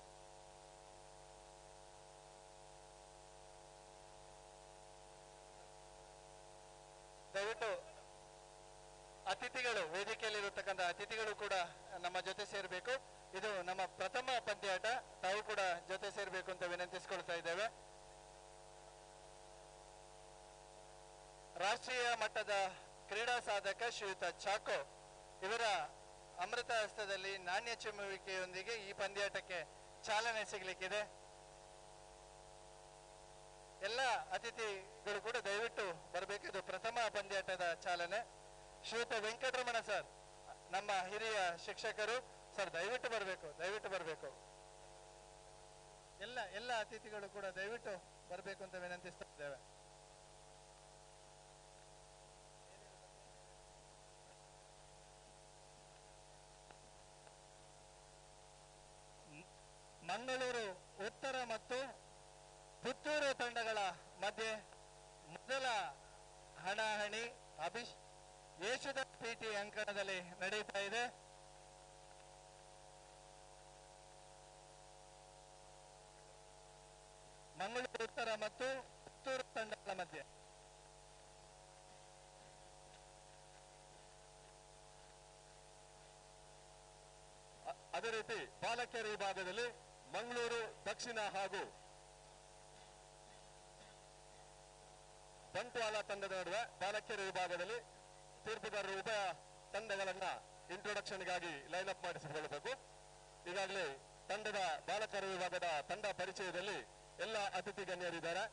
ದಯವಿಟ್ಟು ಅತಿಥಿಗಳು, ವೇದಿಕೆಯಲ್ಲಿರತಕ್ಕಂಥ ಅತಿಥಿಗಳು ಕೂಡ ನಮ್ಮ ಜೊತೆ ಸೇರಬೇಕು. ಇದು ನಮ್ಮ ಪ್ರಥಮ ಪಂದ್ಯಾಟ, ತಾವು ಕೂಡ ಜೊತೆ ಸೇರಬೇಕು ಅಂತ ವಿನಂತಿಸಿಕೊಳ್ತಾ ಇದ್ದೇವೆ. ರಾಷ್ಟ್ರೀಯ ಮಟ್ಟದ ಕ್ರೀಡಾ ಸಾಧಕ ಶ್ರೀಯುತ ಚಾಕೋ ಇವರ ಅಮೃತ ಹಸ್ತದಲ್ಲಿ ನಾಣ್ಯ ಚಿಮ್ಮುವಿಕೆಯೊಂದಿಗೆ ಈ ಪಂದ್ಯಾಟಕ್ಕೆ ಚಾಲನೆ ಸಿಗಲಿಕ್ಕಿದೆ. ಎಲ್ಲ ಅತಿಥಿಗಳು ಕೂಡ ದಯವಿಟ್ಟು ಬರಬೇಕು. ಇದು ಪ್ರಥಮ ಪಂದ್ಯಾಟದ ಚಾಲನೆ. ಶ್ರೀಯುತ ವೆಂಕಟರಮಣ ಸರ್, ನಮ್ಮ ಹಿರಿಯ ಶಿಕ್ಷಕರು ಸರ್, ದಯವಿಟ್ಟು ಬರಬೇಕು. ಎಲ್ಲ ಅತಿಥಿಗಳು ಕೂಡ ದಯವಿಟ್ಟು ಬರಬೇಕು ಅಂತ ವಿನಂತಿಸ್ತಾ ಇದ್ದೇವೆ. ಮಂಗಳೂರು ಉತ್ತರ ಮತ್ತು ಪುತ್ತೂರು ತಂಡಗಳ ಮಧ್ಯೆ ಮೊದಲ ಹಣಾಹಣಿ ಯೇಸುದಾಸ್ PT ಅಂಕಣದಲ್ಲಿ ನಡೆಯುತ್ತಾ ಇದೆ. ಮಂಗಳೂರು ಉತ್ತರ ಮತ್ತು ಪುತ್ತೂರು ತಂಡಗಳ ಮಧ್ಯೆ ಅದೇ ರೀತಿ ಬಾಲಕಿಯರ ವಿಭಾಗದಲ್ಲಿ ಮಂಗಳೂರು ದಕ್ಷಿಣ ಹಾಗೂ ಬಂಟ್ವಾಳ ತಂಡದ ನಡುವೆ ಬಾಲಕಿಯರ ವಿಭಾಗದಲ್ಲಿ ತೀರ್ಪುಗಾರರು ಉಭಯ ತಂಡಗಳನ್ನ ಇಂಟ್ರೊಡಕ್ಷನ್ಗಾಗಿ ಲೈನ್ ಅಪ್ ಮಾಡಿಸಿಕೊಳ್ಳಬೇಕು. ಈಗಾಗಲೇ ತಂಡದ ಬಾಲಕರ ವಿಭಾಗದ ತಂಡ ಪರಿಚಯದಲ್ಲಿ ಎಲ್ಲ ಅತಿಥಿ ಗಣ್ಯರಿದ್ದಾರೆ.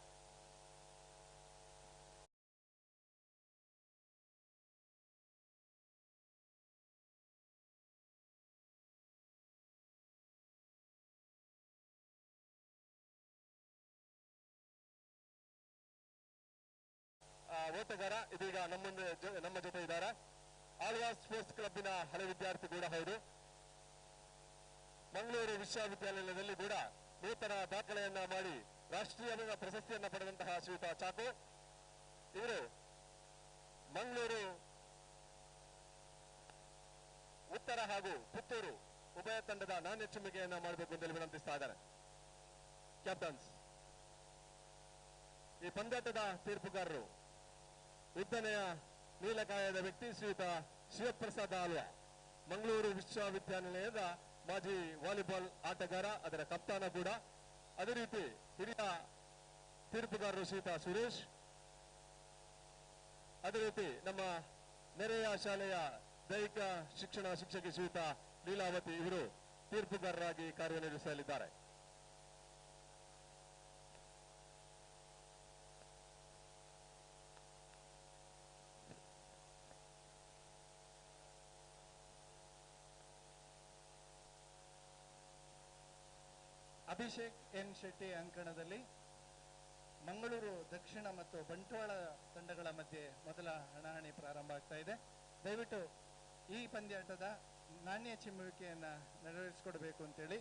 ಓಟಗಾರ ಇದೀಗ ನಮ್ಮ ಜೊತೆ ಇದ್ದಾರೆ. ಆಳ್ವಾಸ್ ಸ್ಪೋರ್ಟ್ಸ್ ಕ್ಲಬ್ಬಿನ ಹಳೆ ವಿದ್ಯಾರ್ಥಿ ಕೂಡ ಹೌದು. ಮಂಗಳೂರು ವಿಶ್ವವಿದ್ಯಾಲಯದಲ್ಲಿ ಕೂಡ ನೂತನ ದಾಖಲೆಯನ್ನ ಮಾಡಿ ರಾಷ್ಟ್ರೀಯ ಪ್ರಶಸ್ತಿಯನ್ನ ಪಡೆದಂತಹ ಶ್ರೀಯುತ ಚಾಕು ಇವರು ಮಂಗಳೂರು ಉತ್ತರ ಹಾಗೂ ಪುತ್ತೂರು ಉಭಯ ತಂಡದ ನಾಣ್ಯ ಚಿಮ್ಮಿಗೆಯನ್ನ ಮಾಡಬೇಕು ಅಂತ ವಿನಂತಿಸ್ತಾ ಇದ್ದಾರೆ. ಕ್ಯಾಪ್ಟನ್ಸ್, ಈ ಪಂದ್ಯಾಟದ ತೀರ್ಪುಗಾರರು ಉದ್ದನೆಯ ನೀಲಕಾಯದ ವ್ಯಕ್ತಿ ಶ್ರೀಯುತ ಶಿವಪ್ರಸಾದ್ ಆಳ್ವ, ಮಂಗಳೂರು ವಿಶ್ವವಿದ್ಯಾನಿಲಯದ ಮಾಜಿ ವಾಲಿಬಾಲ್ ಆಟಗಾರ, ಅದರ ಕಪ್ತಾನ ಕೂಡ. ಅದೇ ರೀತಿ ಹಿರಿಯ ತೀರ್ಪುಗಾರರು ಶ್ರೀಯುತ ಸುರೇಶ್, ಅದೇ ರೀತಿ ನಮ್ಮ ನೆರೆಯ ಶಾಲೆಯ ದೈಹಿಕ ಶಿಕ್ಷಣ ಶಿಕ್ಷಕಿ ಶ್ರೀಯುತ ಲೀಲಾವತಿ ಇವರು ತೀರ್ಪುಗಾರರಾಗಿ ಕಾರ್ಯನಿರ್ವಹಿಸಲಿದ್ದಾರೆ. ಅಭಿಷೇಕ್ ಎನ್ ಶೆಟ್ಟಿ ಅಂಕಣದಲ್ಲಿ ಮಂಗಳೂರು ದಕ್ಷಿಣ ಮತ್ತು ಬಂಟ್ವಾಳ ತಂಡಗಳ ಮಧ್ಯೆ ಮೊದಲ ಹಣಾಹಣಿ ಪ್ರಾರಂಭ ಆಗ್ತಾ ಇದೆ. ದಯವಿಟ್ಟು ಈ ಪಂದ್ಯಾಟದ ನಾಣ್ಯ ಚಿಮ್ಮುವಿಕೆಯನ್ನು ನೆರವೇರಿಸಿಕೊಡ್ಬೇಕು ಅಂತೇಳಿ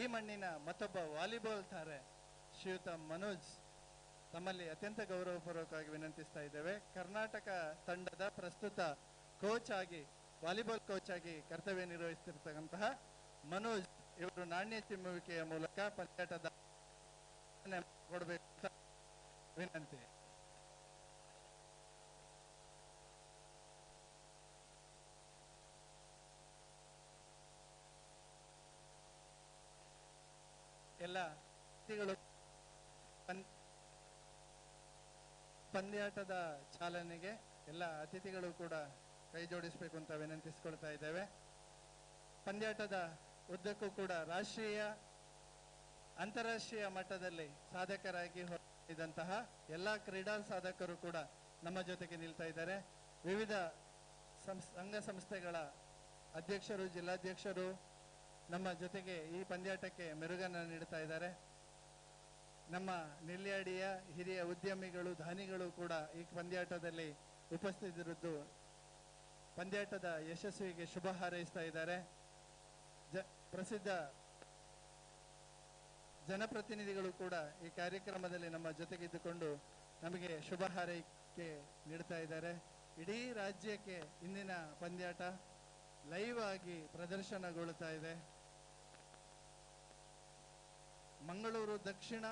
ಈ ಮಣ್ಣಿನ ಮತ್ತೊಬ್ಬ ವಾಲಿಬಾಲ್ ತಾರೆ ಶ್ರೀಯುತ ಮನೋಜ್ ತಮ್ಮಲ್ಲಿ ಅತ್ಯಂತ ಗೌರವಪೂರ್ವಕವಾಗಿ ವಿನಂತಿಸ್ತಾ ಇದ್ದೇವೆ. ಕರ್ನಾಟಕ ತಂಡದ ಪ್ರಸ್ತುತ ಕೋಚ್ ಆಗಿ ವಾಲಿಬಾಲ್ ಕೋಚ್ ಆಗಿ ಕರ್ತವ್ಯ ನಿರ್ವಹಿಸುತ್ತಿರ್ತಕ್ಕಂತಹ ಮನೋಜ್ ಇವರು ನಾಣ್ಯ ಚಿಮ್ಮುವಿಕೆಯ ಮೂಲಕ ಪಂದ್ಯಾಟದ ಕೊಡಬೇಕು ಅಂತ ವಿನಂತಿ. ಎಲ್ಲ ಅತಿಥಿಗಳು ಪಂದ್ಯಾಟದ ಚಾಲನೆಗೆ ಎಲ್ಲ ಅತಿಥಿಗಳು ಕೂಡ ಕೈ ಜೋಡಿಸಬೇಕು ಅಂತ ವಿನಂತಿಸಿಕೊಳ್ತಾ ಇದ್ದೇವೆ. ಪಂದ್ಯಾಟದ ಉದ್ದಕ್ಕೂ ಕೂಡ ರಾಷ್ಟ್ರೀಯ ಅಂತಾರಾಷ್ಟ್ರೀಯ ಮಟ್ಟದಲ್ಲಿ ಸಾಧಕರಾಗಿ ಹೊರಟಿದ್ದಂತಹ ಎಲ್ಲ ಕ್ರೀಡಾ ಸಾಧಕರು ಕೂಡ ನಮ್ಮ ಜೊತೆಗೆ ನಿಲ್ತಾ ಇದ್ದಾರೆ. ವಿವಿಧ ಸಂಘ ಸಂಸ್ಥೆಗಳ ಅಧ್ಯಕ್ಷರು, ಜಿಲ್ಲಾಧ್ಯಕ್ಷರು ನಮ್ಮ ಜೊತೆಗೆ ಈ ಪಂದ್ಯಾಟಕ್ಕೆ ಮೆರುಗನ್ನು ನೀಡ್ತಾ ಇದ್ದಾರೆ. ನಮ್ಮ ನೆಲ್ಯಾಡಿಯ ಹಿರಿಯ ಉದ್ಯಮಿಗಳು, ದಾನಿಗಳು ಕೂಡ ಈ ಪಂದ್ಯಾಟದಲ್ಲಿ ಉಪಸ್ಥಿತರಿದ್ದು ಪಂದ್ಯಾಟದ ಯಶಸ್ವಿಗೆ ಶುಭ ಹಾರೈಸ್ತಾ ಇದ್ದಾರೆ. ಪ್ರಸಿದ್ಧ ಜನಪ್ರತಿನಿಧಿಗಳು ಕೂಡ ಈ ಕಾರ್ಯಕ್ರಮದಲ್ಲಿ ನಮ್ಮ ಜೊತೆಗಿದ್ದುಕೊಂಡು ನಮಗೆ ಶುಭ ಹಾರೈಕೆ ನೀಡ್ತಾ ಇದ್ದಾರೆ. ಇಡೀ ರಾಜ್ಯಕ್ಕೆ ಇಂದಿನ ಪಂದ್ಯಾಟ ಲೈವ್ ಆಗಿ ಪ್ರದರ್ಶನಗೊಳ್ಳುತ್ತಾ ಇದೆ. ಮಂಗಳೂರು ದಕ್ಷಿಣ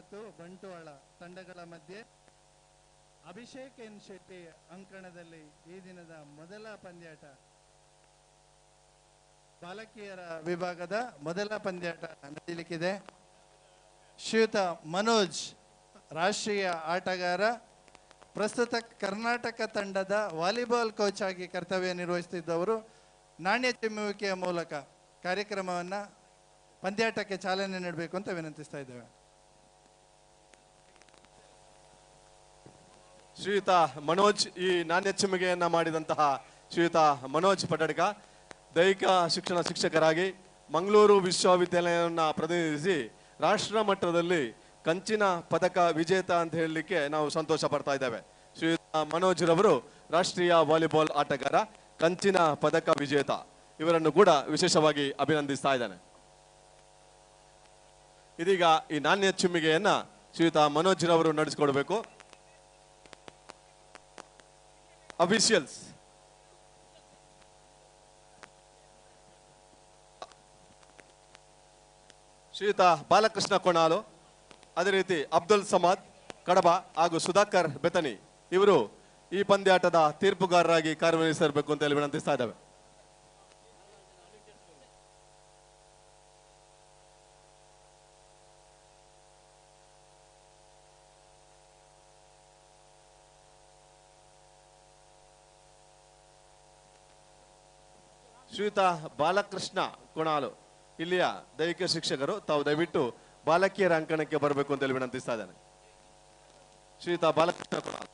ಮತ್ತು ಬಂಟ್ವಾಳ ತಂಡಗಳ ಮಧ್ಯೆ ಅಭಿಷೇಕ್ ಎನ್ ಶೆಟ್ಟಿ ಅಂಕಣದಲ್ಲಿ ಈ ದಿನದ ಮೊದಲ ಪಂದ್ಯಾಟ, ಬಾಲಕಿಯರ ವಿಭಾಗದ ಮೊದಲ ಪಂದ್ಯಾಟ ನಡೆಯಲಿಕ್ಕಿದೆ. ಶ್ರೀಯುತ ಮನೋಜ್ ರಾಷ್ಟ್ರೀಯ ಆಟಗಾರ, ಪ್ರಸ್ತುತ ಕರ್ನಾಟಕ ತಂಡದ ವಾಲಿಬಾಲ್ ಕೋಚ್ ಆಗಿ ಕರ್ತವ್ಯ ನಿರ್ವಹಿಸುತ್ತಿದ್ದವರು ನಾಣ್ಯ ಚಿಮ್ಮುವಿಕೆಯ ಮೂಲಕ ಕಾರ್ಯಕ್ರಮವನ್ನು ಪಂದ್ಯಾಟಕ್ಕೆ ಚಾಲನೆ ನೀಡಬೇಕು ಅಂತ ವಿನಂತಿಸ್ತಾ ಇದ್ದೇವೆ. ಶ್ರೀಯುತ ಮನೋಜ್, ಈ ನಾಣ್ಯ ಚಿಮ್ಮುಗೆಯನ್ನು ಮಾಡಿದಂತಹ ಶ್ರೀಯುತ ಮನೋಜ್ ಪಟಡ್ಕ ದೈಹಿಕ ಶಿಕ್ಷಣ ಶಿಕ್ಷಕರಾಗಿ ಮಂಗಳೂರು ವಿಶ್ವವಿದ್ಯಾಲಯವನ್ನು ಪ್ರತಿನಿಧಿಸಿ ರಾಷ್ಟ್ರ ಮಟ್ಟದಲ್ಲಿ ಕಂಚಿನ ಪದಕ ವಿಜೇತ ಅಂತ ಹೇಳಲಿಕ್ಕೆ ನಾವು ಸಂತೋಷ ಪಡ್ತಾ ಇದ್ದೇವೆ. ಶ್ರೀಯುತ ಮನೋಜ್ ರವರು ರಾಷ್ಟ್ರೀಯ ವಾಲಿಬಾಲ್ ಆಟಗಾರ, ಕಂಚಿನ ಪದಕ ವಿಜೇತ. ಇವರನ್ನು ಕೂಡ ವಿಶೇಷವಾಗಿ ಅಭಿನಂದಿಸ್ತಾ ಇದ್ದಾನೆ. ಇದೀಗ ಈ ನಾಣ್ಯ ಚಿಮ್ಮಿಗೆಯನ್ನ ಶ್ರೀಯುತ ಮನೋಜ್ ರವರು ನಡೆಸಿಕೊಡ್ಬೇಕು. ಅಫಿಷಿಯಲ್ಸ್ ಶ್ರೀಯುತ ಬಾಲಕೃಷ್ಣ ಕೊಣಾಲು, ಅದೇ ರೀತಿ ಅಬ್ದುಲ್ ಸಮಾದ್ ಕಡಬ ಹಾಗೂ ಸುಧಾಕರ್ ಬೆತನಿ ಇವರು ಈ ಪಂದ್ಯಾಟದ ತೀರ್ಪುಗಾರರಾಗಿ ಕಾರ್ಯನಿರ್ವಹಿಸಬೇಕು ಅಂತ ಹೇಳಿ ವಿನಂತಿಸ್ತಾ ಇದ್ದಾವೆ. ಶ್ರೀಯುತ ಬಾಲಕೃಷ್ಣ ಕೊಣಾಲು ಇಲ್ಲಿಯ ದೈಹಿಕ ಶಿಕ್ಷಕರು, ತಾವು ದಯವಿಟ್ಟು ಬಾಲಕಿಯರ ಅಂಕಣಕ್ಕೆ ಬರಬೇಕು ಅಂತ ಹೇಳಿ ವಿನಂತಿಸ್ತಾ ಇದ್ದಾನೆ. ಶ್ರೀಯುತ ಬಾಲಕೃಷ್ಣ ಕೊಣಾಲು.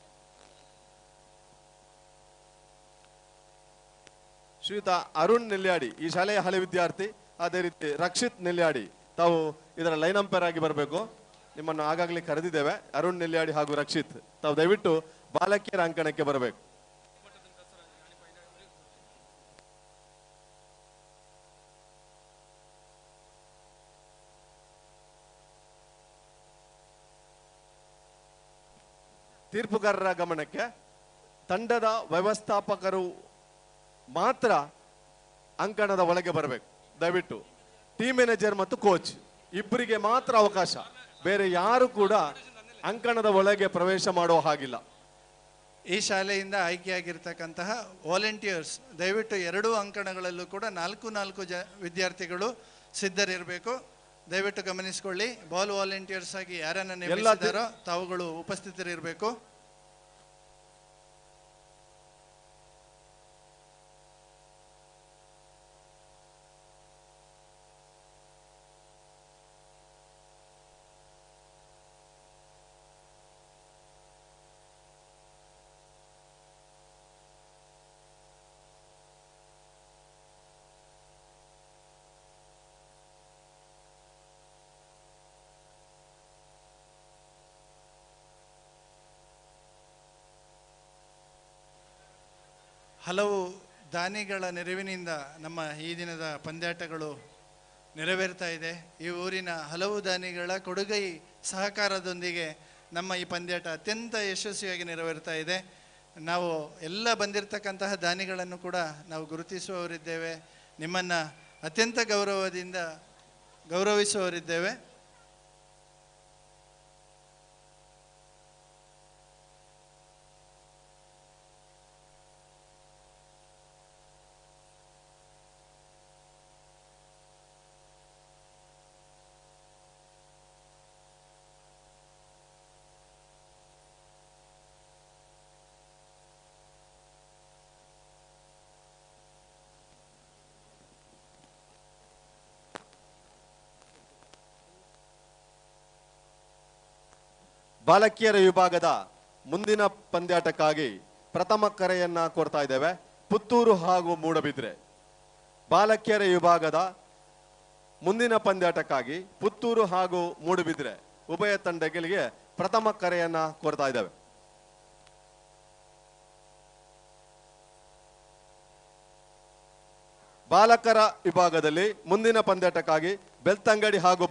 ಶ್ರೀಯುತ ಅರುಣ್ ನೆಲ್ಯಾಡಿ ಈ ಶಾಲೆಯ ಹಳೆ ವಿದ್ಯಾರ್ಥಿ, ಅದೇ ರೀತಿ ರಕ್ಷಿತ್ ನೆಲ್ಯಾಡಿ, ತಾವು ಇದರ ಲೈನ್ ಅಂಪೈರ್ ಆಗಿ ಬರಬೇಕು. ನಿಮ್ಮನ್ನು ಆಗಾಗಲೇ ಕರೆದಿದ್ದೇವೆ. ಅರುಣ್ ನೆಲ್ಯಾಡಿ ಹಾಗೂ ರಕ್ಷಿತ್, ತಾವು ದಯವಿಟ್ಟು ಬಾಲಕಿಯರ ಅಂಕಣಕ್ಕೆ ಬರಬೇಕು. ತೀರ್ಪುಗಾರರ ಗಮನಕ್ಕೆ, ತಂಡದ ವ್ಯವಸ್ಥಾಪಕರು ಮಾತ್ರ ಅಂಕಣದ ಒಳಗೆ ಬರಬೇಕು. ದಯವಿಟ್ಟು ಟೀಮ್ ಮ್ಯಾನೇಜರ್ ಮತ್ತು ಕೋಚ್ ಇಬ್ಬರಿಗೆ ಮಾತ್ರ ಅವಕಾಶ, ಬೇರೆ ಯಾರು ಕೂಡ ಅಂಕಣದ ಒಳಗೆ ಪ್ರವೇಶ ಮಾಡುವ ಹಾಗಿಲ್ಲ. ಈ ಶಾಲೆಯಿಂದ ಆಯ್ಕೆಯಾಗಿರ್ತಕ್ಕಂತಹ ವಾಲಂಟಿಯರ್ಸ್ ದಯವಿಟ್ಟು ಎರಡೂ ಅಂಕಣಗಳಲ್ಲೂ ಕೂಡ 4 ವಿದ್ಯಾರ್ಥಿಗಳು ಸಿದ್ಧರಿರಬೇಕು. ದಯವಿಟ್ಟು ಗಮನಿಸಿಕೊಳ್ಳಿ. ಬಾಲ್ ವಾಲಂಟಿಯರ್ಸ್ ಆಗಿ ಯಾರನ್ನ ನೇಮಿಸಿದ್ದಾರೋ ತಾವುಗಳು ಉಪಸ್ಥಿತರಿರಬೇಕು. ಹಲವು ದಾನಿಗಳ ನೆರವಿನಿಂದ ನಮ್ಮ ಈ ದಿನದ ಪಂದ್ಯಾಟಗಳು ನೆರವೇರ್ತಾ ಇದೆ. ಈ ಊರಿನ ಹಲವು ದಾನಿಗಳ ಕೊಡುಗೈ ಸಹಕಾರದೊಂದಿಗೆ ನಮ್ಮ ಈ ಪಂದ್ಯಾಟ ಅತ್ಯಂತ ಯಶಸ್ವಿಯಾಗಿ ನೆರವೇರ್ತಾ ಇದೆ. ನಾವು ಎಲ್ಲ ಬಂದಿರತಕ್ಕಂತಹ ದಾನಿಗಳನ್ನು ಕೂಡ ನಾವು ಗುರುತಿಸುವವರಿದ್ದೇವೆ, ನಿಮ್ಮನ್ನು ಅತ್ಯಂತ ಗೌರವಿಸುವವರಿದ್ದೇವೆ. ಬಾಲಕಿಯರ ವಿಭಾಗದ ಮುಂದಿನ ಪಂದ್ಯಾಟಕ್ಕಾಗಿ ಪ್ರಥಮ ಕರೆಯನ್ನ ಕೊಡ್ತಾ ಇದ್ದೇವೆ. ಪುತ್ತೂರು ಹಾಗೂ ಮೂಡಬಿದ್ರೆ. ಬಾಲಕಿಯರ ವಿಭಾಗದ ಮುಂದಿನ ಪಂದ್ಯಾಟಕ್ಕಾಗಿ ಪುತ್ತೂರು ಹಾಗೂ ಮೂಡಬಿದ್ರೆ ಉಭಯ ತಂಡಗಳಿಗೆ ಪ್ರಥಮ ಕರೆಯನ್ನ ಕೊಡ್ತಾ ಇದ್ದೇವೆ. ಬಾಲಕರ ವಿಭಾಗದಲ್ಲಿ ಮುಂದಿನ ಪಂದ್ಯಾಟಕ್ಕಾಗಿ ಬೆಳ್ತಂಗಡಿ ಹಾಗೂ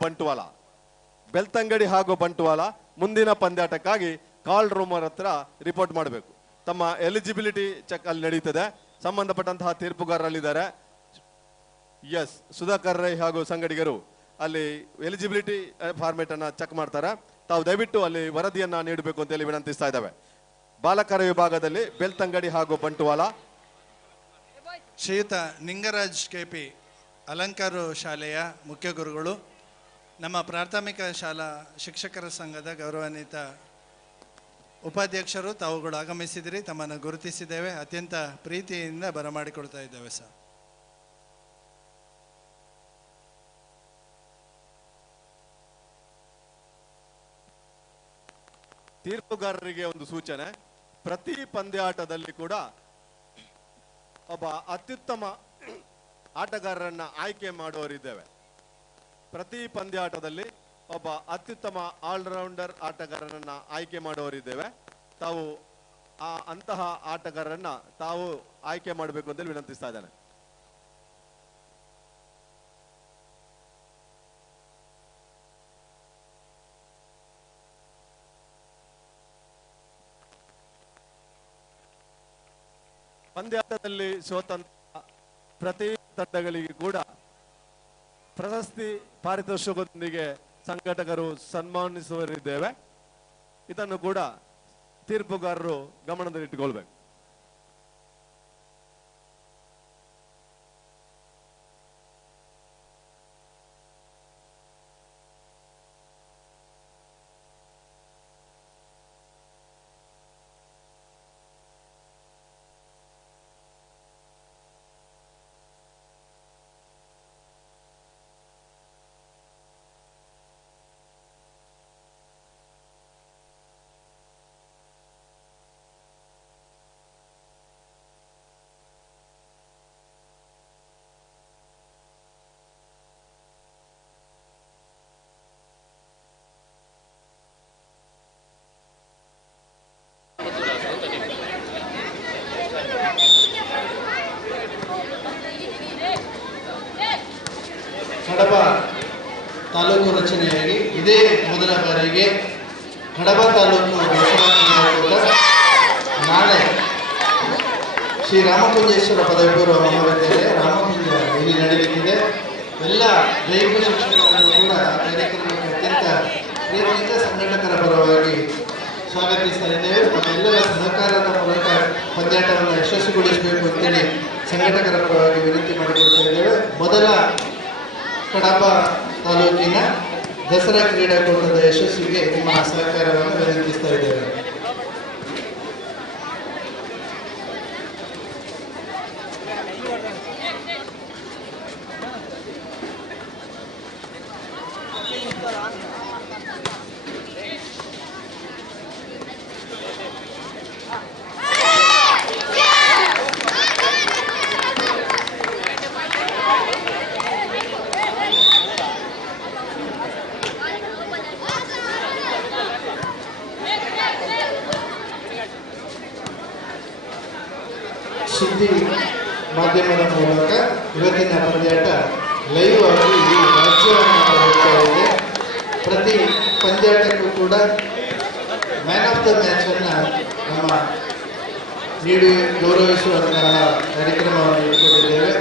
ಬಂಟ್ವಾಳ ಮುಂದಿನ ಪಂದ್ಯಾಟಕ್ಕಾಗಿ ಕಾಲ್ ರೂಮರ್ ಹತ್ರ ರಿಪೋರ್ಟ್ ಮಾಡಬೇಕು. ತಮ್ಮ ಎಲಿಜಿಬಿಲಿಟಿ ಚೆಕ್ ಅಲ್ಲಿ ನಡೀತದೆ. ಸಂಬಂಧಪಟ್ಟಂತಹ ತೀರ್ಪುಗಾರರಲ್ಲಿದ್ದಾರೆ. ಎಸ್, ಸುಧಾಕರ್ ರೈ ಹಾಗೂ ಸಂಗಡಿಗರು ಅಲ್ಲಿ ಎಲಿಜಿಬಿಲಿಟಿ ಫಾರ್ಮೇಟ್ ಅನ್ನ ಚೆಕ್ ಮಾಡ್ತಾರೆ. ತಾವು ದಯವಿಟ್ಟು ಅಲ್ಲಿ ವರದಿಯನ್ನ ನೀಡಬೇಕು ಅಂತ ಹೇಳಿ ವಿನಂತಿಸ್ತಾ ಇದ್ದಾವೆ. ಬಾಲಕರ ವಿಭಾಗದಲ್ಲಿ ಬೆಳ್ತಂಗಡಿ ಹಾಗೂ ಬಂಟ್ವಾಳ. ಶ್ರೀಯುತ ನಿಂಗರಾಜ್ ಕೆಪಿ ಅಲಂಕಾರು ಶಾಲೆಯ ಮುಖ್ಯ ಗುರುಗಳು, ನಮ್ಮ ಪ್ರಾಥಮಿಕ ಶಾಲಾ ಶಿಕ್ಷಕರ ಸಂಘದ ಗೌರವಾನ್ವಿತ ಉಪಾಧ್ಯಕ್ಷರು, ತಾವುಗಳು ಆಗಮಿಸಿದಿರಿ. ತಮ್ಮನ್ನು ಗುರುತಿಸಿದ್ದೇವೆ. ಅತ್ಯಂತ ಪ್ರೀತಿಯಿಂದ ಬರಮಾಡಿಕೊಳ್ತಾ ಇದ್ದೇವೆ ಸರ್. ತೀರ್ಪುಗಾರರಿಗೆ ಒಂದು ಸೂಚನೆ. ಪ್ರತಿ ಪಂದ್ಯಾಟದಲ್ಲಿ ಕೂಡ ಒಬ್ಬ ಅತ್ಯುತ್ತಮ ಆಟಗಾರರನ್ನ ಆಯ್ಕೆ ಮಾಡುವವರಿದ್ದೇವೆ. ಪ್ರತಿ ಪಂದ್ಯಾಟದಲ್ಲಿ ಒಬ್ಬ ಅತ್ಯುತ್ತಮ ಆಲ್ರೌಂಡರ್ ಆಟಗಾರರನ್ನ ಆಯ್ಕೆ ಮಾಡುವವರಿದ್ದೇವೆ. ತಾವು ಅಂತಹ ಆಟಗಾರರನ್ನ ತಾವು ಆಯ್ಕೆ ಮಾಡಬೇಕು ಅಂತೇಳಿ ವಿನಂತಿಸ್ತಾ ಇದ್ದಾನೆ. ಪಂದ್ಯಾಟದಲ್ಲಿ ಸೋತಂತ ಪ್ರತಿ ತಂಡಗಳಿಗೆ ಕೂಡ ಪ್ರಶಸ್ತಿ ಪಾರಿತೋಷಕದೊಂದಿಗೆ ಸಂಘಟಕರು ಸನ್ಮಾನಿಸುವರಿದ್ದೇವೆ. ಇದನ್ನು ಕೂಡ ತೀರ್ಪುಗಾರರು ಗಮನದಲ್ಲಿಟ್ಟುಕೊಳ್ಬೇಕು. ಕಡಬ ತಾಲೂಕು ರಚನೆಯಾಗಿ ಇದೇ ಮೊದಲ ಬಾರಿಗೆ ಕಡಬ ತಾಲೂಕು ನಾಳೆ ಶ್ರೀ ರಾಮಕುಂಜೇಶ್ವರ ಪದವಿ ಪೂರ್ವ ಮಹಾವಿದ್ಯಾಲಯ ರಾಮಕುಂಜ ಇಲ್ಲಿ ನಡೆಯಲಿಕ್ಕಿದೆ. ಎಲ್ಲ ದೈಹಿಕ ಶಿಕ್ಷಕರನ್ನು ಕೂಡ ಕಾರ್ಯಕ್ರಮಕ್ಕೆ ಅತ್ಯಂತ ಪ್ರೀತಿಯಿಂದ ಸಂಘಟಕರ ಪರವಾಗಿ ಸ್ವಾಗತಿಸ್ತಾ ಇದ್ದೇವೆ. ತಮ್ಮೆಲ್ಲರ ಸಹಕಾರದ ಮೂಲಕ ಪಂದ್ಯಾಟವನ್ನು ಯಶಸ್ವಿಗೊಳಿಸಬೇಕು ಅಂತೇಳಿ ಸಂಘಟಕರ ಪರವಾಗಿ ವಿನಂತಿ ಮಾಡಿಕೊಳ್ತಾ ಇದ್ದೇವೆ. ಮೊದಲ ಕಡಬ ತಾಲೂಕಿನ ದಸರಾ ಕ್ರೀಡಾಕೂಟದ ಯಶಸ್ವಿಗೆ ನಿಮ್ಮ ಸಹಕಾರವನ್ನು ವಿನಂತಿಸ್ತಾ ಇದ್ದೇವೆ. ಸುದ್ದಿ ಮಾಧ್ಯಮದ ಮೂಲಕ ಇವತ್ತಿನ ಪಂದ್ಯಾಟ ಲೈವ್ ಆಗಿ ಈ ರಾಜ್ಯವನ್ನು ಹೋಗ್ತಾ ಇದೆ. ಪ್ರತಿ ಪಂದ್ಯಾಟಕ್ಕೂ ಕೂಡ ಮ್ಯಾನ್ ಆಫ್ ದ ಮ್ಯಾಚನ್ನು ನಮ್ಮ ನೀಡಿ ಗೌರವಿಸುವಂತಹ ಕಾರ್ಯಕ್ರಮವನ್ನು ಇಟ್ಕೊಂಡಿದ್ದೇವೆ.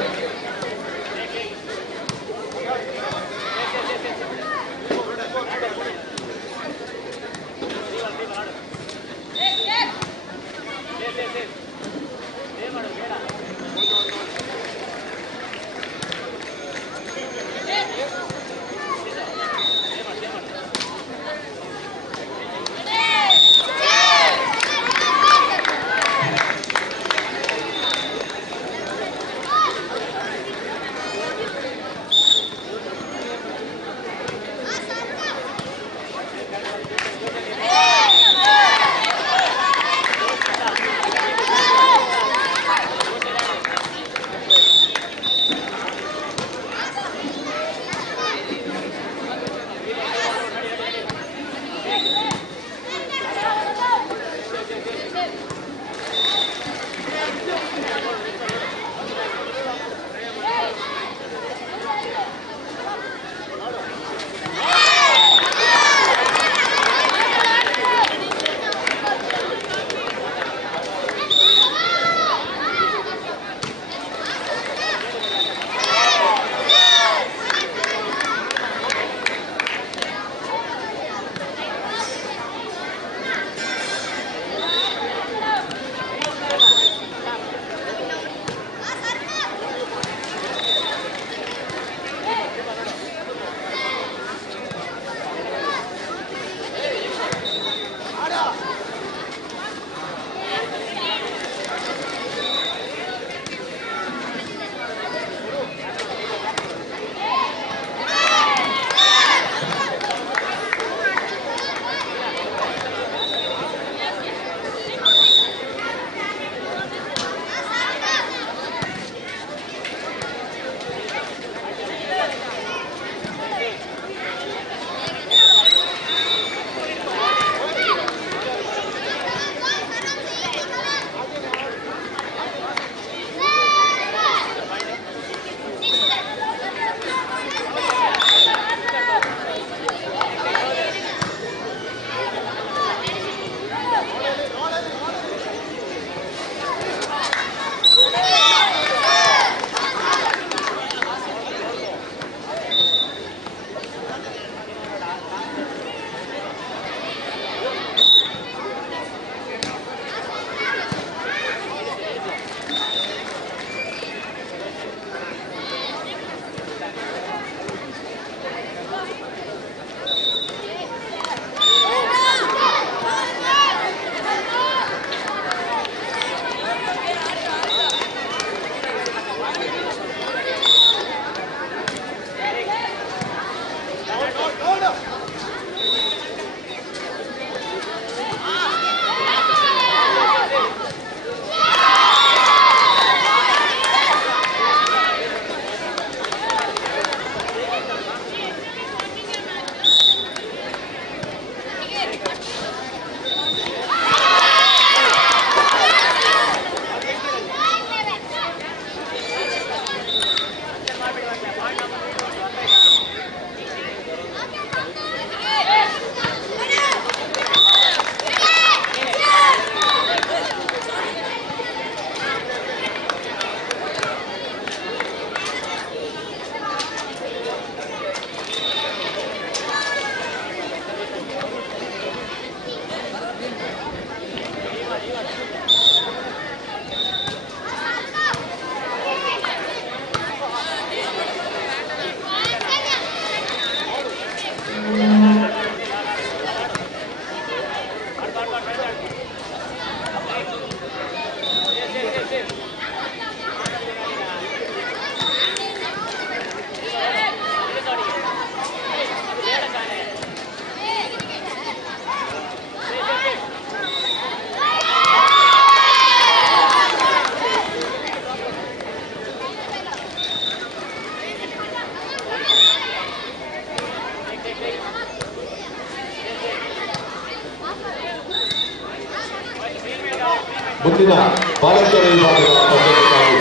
ಮುಂದಿನ ಬಾಲಕಿಯರ ವಿಭಾಗದ ಪಂದ್ಯಕ್ಕಾಗಿ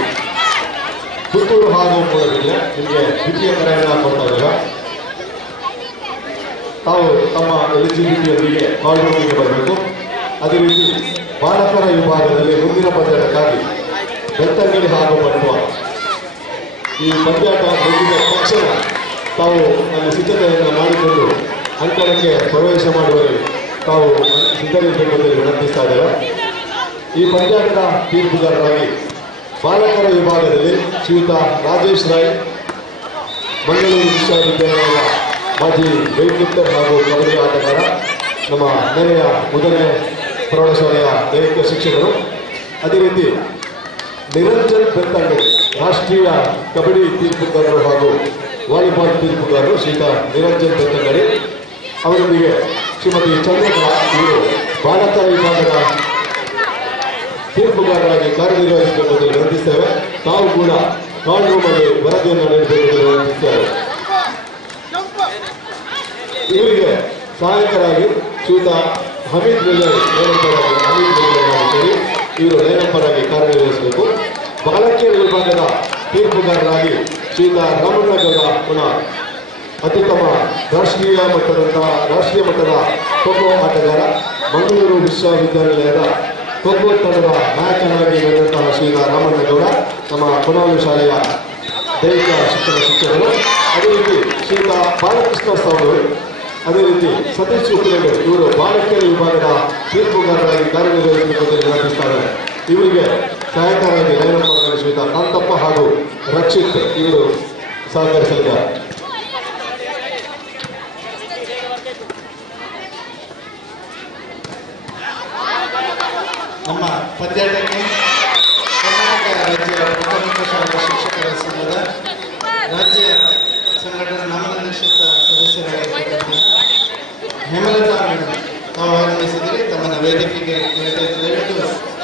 ಪುತ್ತೂರು ಹಾಗೂ ಮೂಡಬಿದ್ರೆ ನಿಮಗೆ ದ್ವಿತೀಯ ಕರೆಯನ್ನು ಕೊಡ್ತಾ ಇದ್ದಾರೆ. ತಾವು ತಮ್ಮ ಎಲಿಜಿಬಿಲಿಟಿಯೊಂದಿಗೆ ಕಾಲ್ರೂಮಿಗೆ ಬರಬೇಕು. ಅದೇ ರೀತಿ ಬಾಲಕರ ವಿಭಾಗದಲ್ಲಿ ಮುಂದಿನ ಪಂದ್ಯಾಟಕ್ಕಾಗಿ ಬೆತ್ತಂಗಡಿ ಹಾಗೂ ಬಂಟ್ವಾಳ. ಈ ಪಂದ್ಯಾಟ ಮುಗಿದ ತಕ್ಷಣ ತಾವು ಅಲ್ಲಿ ಸಿದ್ಧತೆಯನ್ನು ಮಾಡಿಕೊಂಡು ಅಂಕಣಕ್ಕೆ ಪ್ರವೇಶ ಮಾಡುವಲ್ಲಿ ತಾವು ಸಿದ್ಧರಿರಬೇಕೆಂದು ವಿನಂತಿಸ್ತಾ ಇದ್ದಾರೆ. ಈ ಪಂದ್ಯಾಟದ ತೀರ್ಪುಗಾರರಾಗಿ ಬಾಲಕರ ವಿಭಾಗದಲ್ಲಿ ಶ್ರೀಯುತ ರಾಜೇಶ್ ರಾಯ್, ಮಂಗಳೂರು ವಿಶ್ವವಿದ್ಯಾಲಯದ ಮಾಜಿ ವೇಟ್ ಲಿಫ್ಟರ್ ಹಾಗೂ ಕಬಡ್ಡಿ ಆಟಗಾರ, ನಮ್ಮ ನೆರೆಯ ಮೊದಲನೇ ಪ್ರೌಢಶಾಲೆಯ ದೈಹಿಕ ಶಿಕ್ಷಕರು. ಅದೇ ರೀತಿ ನಿರಂಜನ್ ಬೆತ್ತಂಗಡಿ, ರಾಷ್ಟ್ರೀಯ ಕಬಡ್ಡಿ ತೀರ್ಪುಗಾರರು ಹಾಗೂ ವಾಲಿಬಾಲ್ ತೀರ್ಪುಗಾರರು ಶ್ರೀಯುತ ನಿರಂಜನ್ ಬೆತ್ತಂಗಡಿ ಅವರೊಂದಿಗೆ ಶ್ರೀಮತಿ ಚಂದ್ರಕಲಾ ಇವರು ಬಾಲಕರ ವಿಭಾಗದ ತೀರ್ಪುಗಾರರಾಗಿ ಕಾರ್ಯನಿರ್ವಹಿಸಬೇಕೆಂದು ವಿನಂತಿಸ್ತೇವೆ. ತಾವು ಕೂಡ ಕಾಲ್ ರೂಮಲ್ಲಿ ವರದಿಯನ್ನು ನೀಡಬೇಕೆಂದು ವಿನಂತಿಸ್ತೇವೆ. ಇವರಿಗೆ ಸಹಾಯಕರಾಗಿ ಶ್ರೀಯುತ ಹಮೀದ್ ಮಿಲ್ಲರ್ ಇವರು ಲೈನಪ್ಪರಾಗಿ ಕಾರ್ಯನಿರ್ವಹಿಸಬೇಕು. ಬಾಲಕಿಯರ ವಿಭಾಗದ ತೀರ್ಪುಗಾರರಾಗಿ ಶ್ರೀಯುತ ರಾಮಣ್ಣಗೌಡ ಪುನಃ ಅತ್ಯುತ್ತಮ ರಾಷ್ಟ್ರೀಯ ಮಟ್ಟದ ಖೋಖೋ ಆಟಗಾರ, ಮಂಗಳೂರು ವಿಶ್ವವಿದ್ಯಾನಿಲಯದ ಖೋಖೋ ತಂಡದ ನಾಯಕನಾಗಿ ನಡೆದಂತಹ ಶ್ರೀಯುತ ರಾಮಣ್ಣಗೌಡ ನಮ್ಮ ಕೊನಾಲು ಶಾಲೆಯ ದೈಹಿಕ ಶಿಕ್ಷಕರು. ಅದೇ ರೀತಿ ಶ್ರೀಯುತ ಬಾಲಕೃಷ್ಣ ಸೌಡೂರು, ಅದೇ ರೀತಿ ಸತೀಶ್ ಉಪ್ಪಿನಂಡು ಇವರು ಬಾಲಕಿಯರ ವಿಭಾಗದ ತೀರ್ಪುಗಾರರಾಗಿ ಕಾರ್ಯನಿರ್ವಹಿಸಬೇಕೆಂದು ವಿನಂತಿಸ್ತಾರೆ. ಇವರಿಗೆ ಸಹಾಯಕರಾಗಿ ಲೈನಪ್ಪ ಶ್ರೀಯುತ ಕಾಂತಪ್ಪ ಹಾಗೂ ರಕ್ಷಿತ್ ಇವರು ಸಹಕರಿಸಲಿದ್ದಾರೆ. ನಮ್ಮ ಪಂದ್ಯಾಟಕ್ಕೆ ಕರ್ನಾಟಕ ರಾಜ್ಯ ಪ್ರಾಥಮಿಕ ಶಾಲಾ ಶಿಕ್ಷಕರ ಸಂಘದ ರಾಜ್ಯ ಸಂಘಟನಾ ನಾಮನಿರ್ದೇಶಿತ ಸದಸ್ಯರಾಗಿರ್ತಕ್ಕಂಥ ಹೇಮಲತಾ ಮೇಡಮ್ ತಾವು ಆಗಮಿಸಿದರೆ ತಮ್ಮನ್ನು ವೇದಿಕೆಗೆ ದಯವಿಟ್ಟು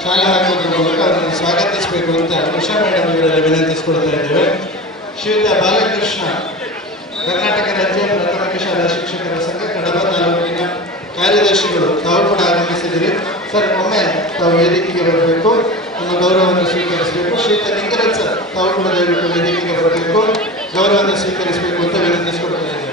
ಶಾಲೆ ಹಾಕೋದ್ರ ಮೂಲಕ ಅವರನ್ನು ಸ್ವಾಗತಿಸಬೇಕು ಅಂತ ಉಷಾ ಮೇಡಮ್ ಇವರಲ್ಲಿ ವಿನಂತಿಸಿಕೊಳ್ತಾ ಇದ್ದೇವೆ. ಶ್ರೀಯುತ ಬಾಲಕೃಷ್ಣ, ಕರ್ನಾಟಕ ರಾಜ್ಯ ಪ್ರಾಥಮಿಕ ಶಾಲಾ ಶಿಕ್ಷಕರ ಸಂಘ ಕಡಬ ತಾಲೂಕಿನ ಕಾರ್ಯದರ್ಶಿಗಳು, ತಾವು ಕೂಡ ಆಗಮಿಸಿದಿರಿ. ಸರ್, ಒಮ್ಮೆ ತಾವು ವೇದಿಕೆಗೆ ಬರಬೇಕು, ನಮ್ಮ ಗೌರವವನ್ನು ಸ್ವೀಕರಿಸಬೇಕು. ಶ್ರೀಯುತ ಲಿಂಗರಾಜ್ ಸರ್, ತಾವು ಕೂಡ ದಯವಿಟ್ಟು ವೇದಿಕೆಗೆ ಬರಬೇಕು, ಗೌರವವನ್ನು ಸ್ವೀಕರಿಸಬೇಕು ಅಂತ ವಿನಂತಿಸಿಕೊಡ್ತಾ ಇದ್ದೇವೆ.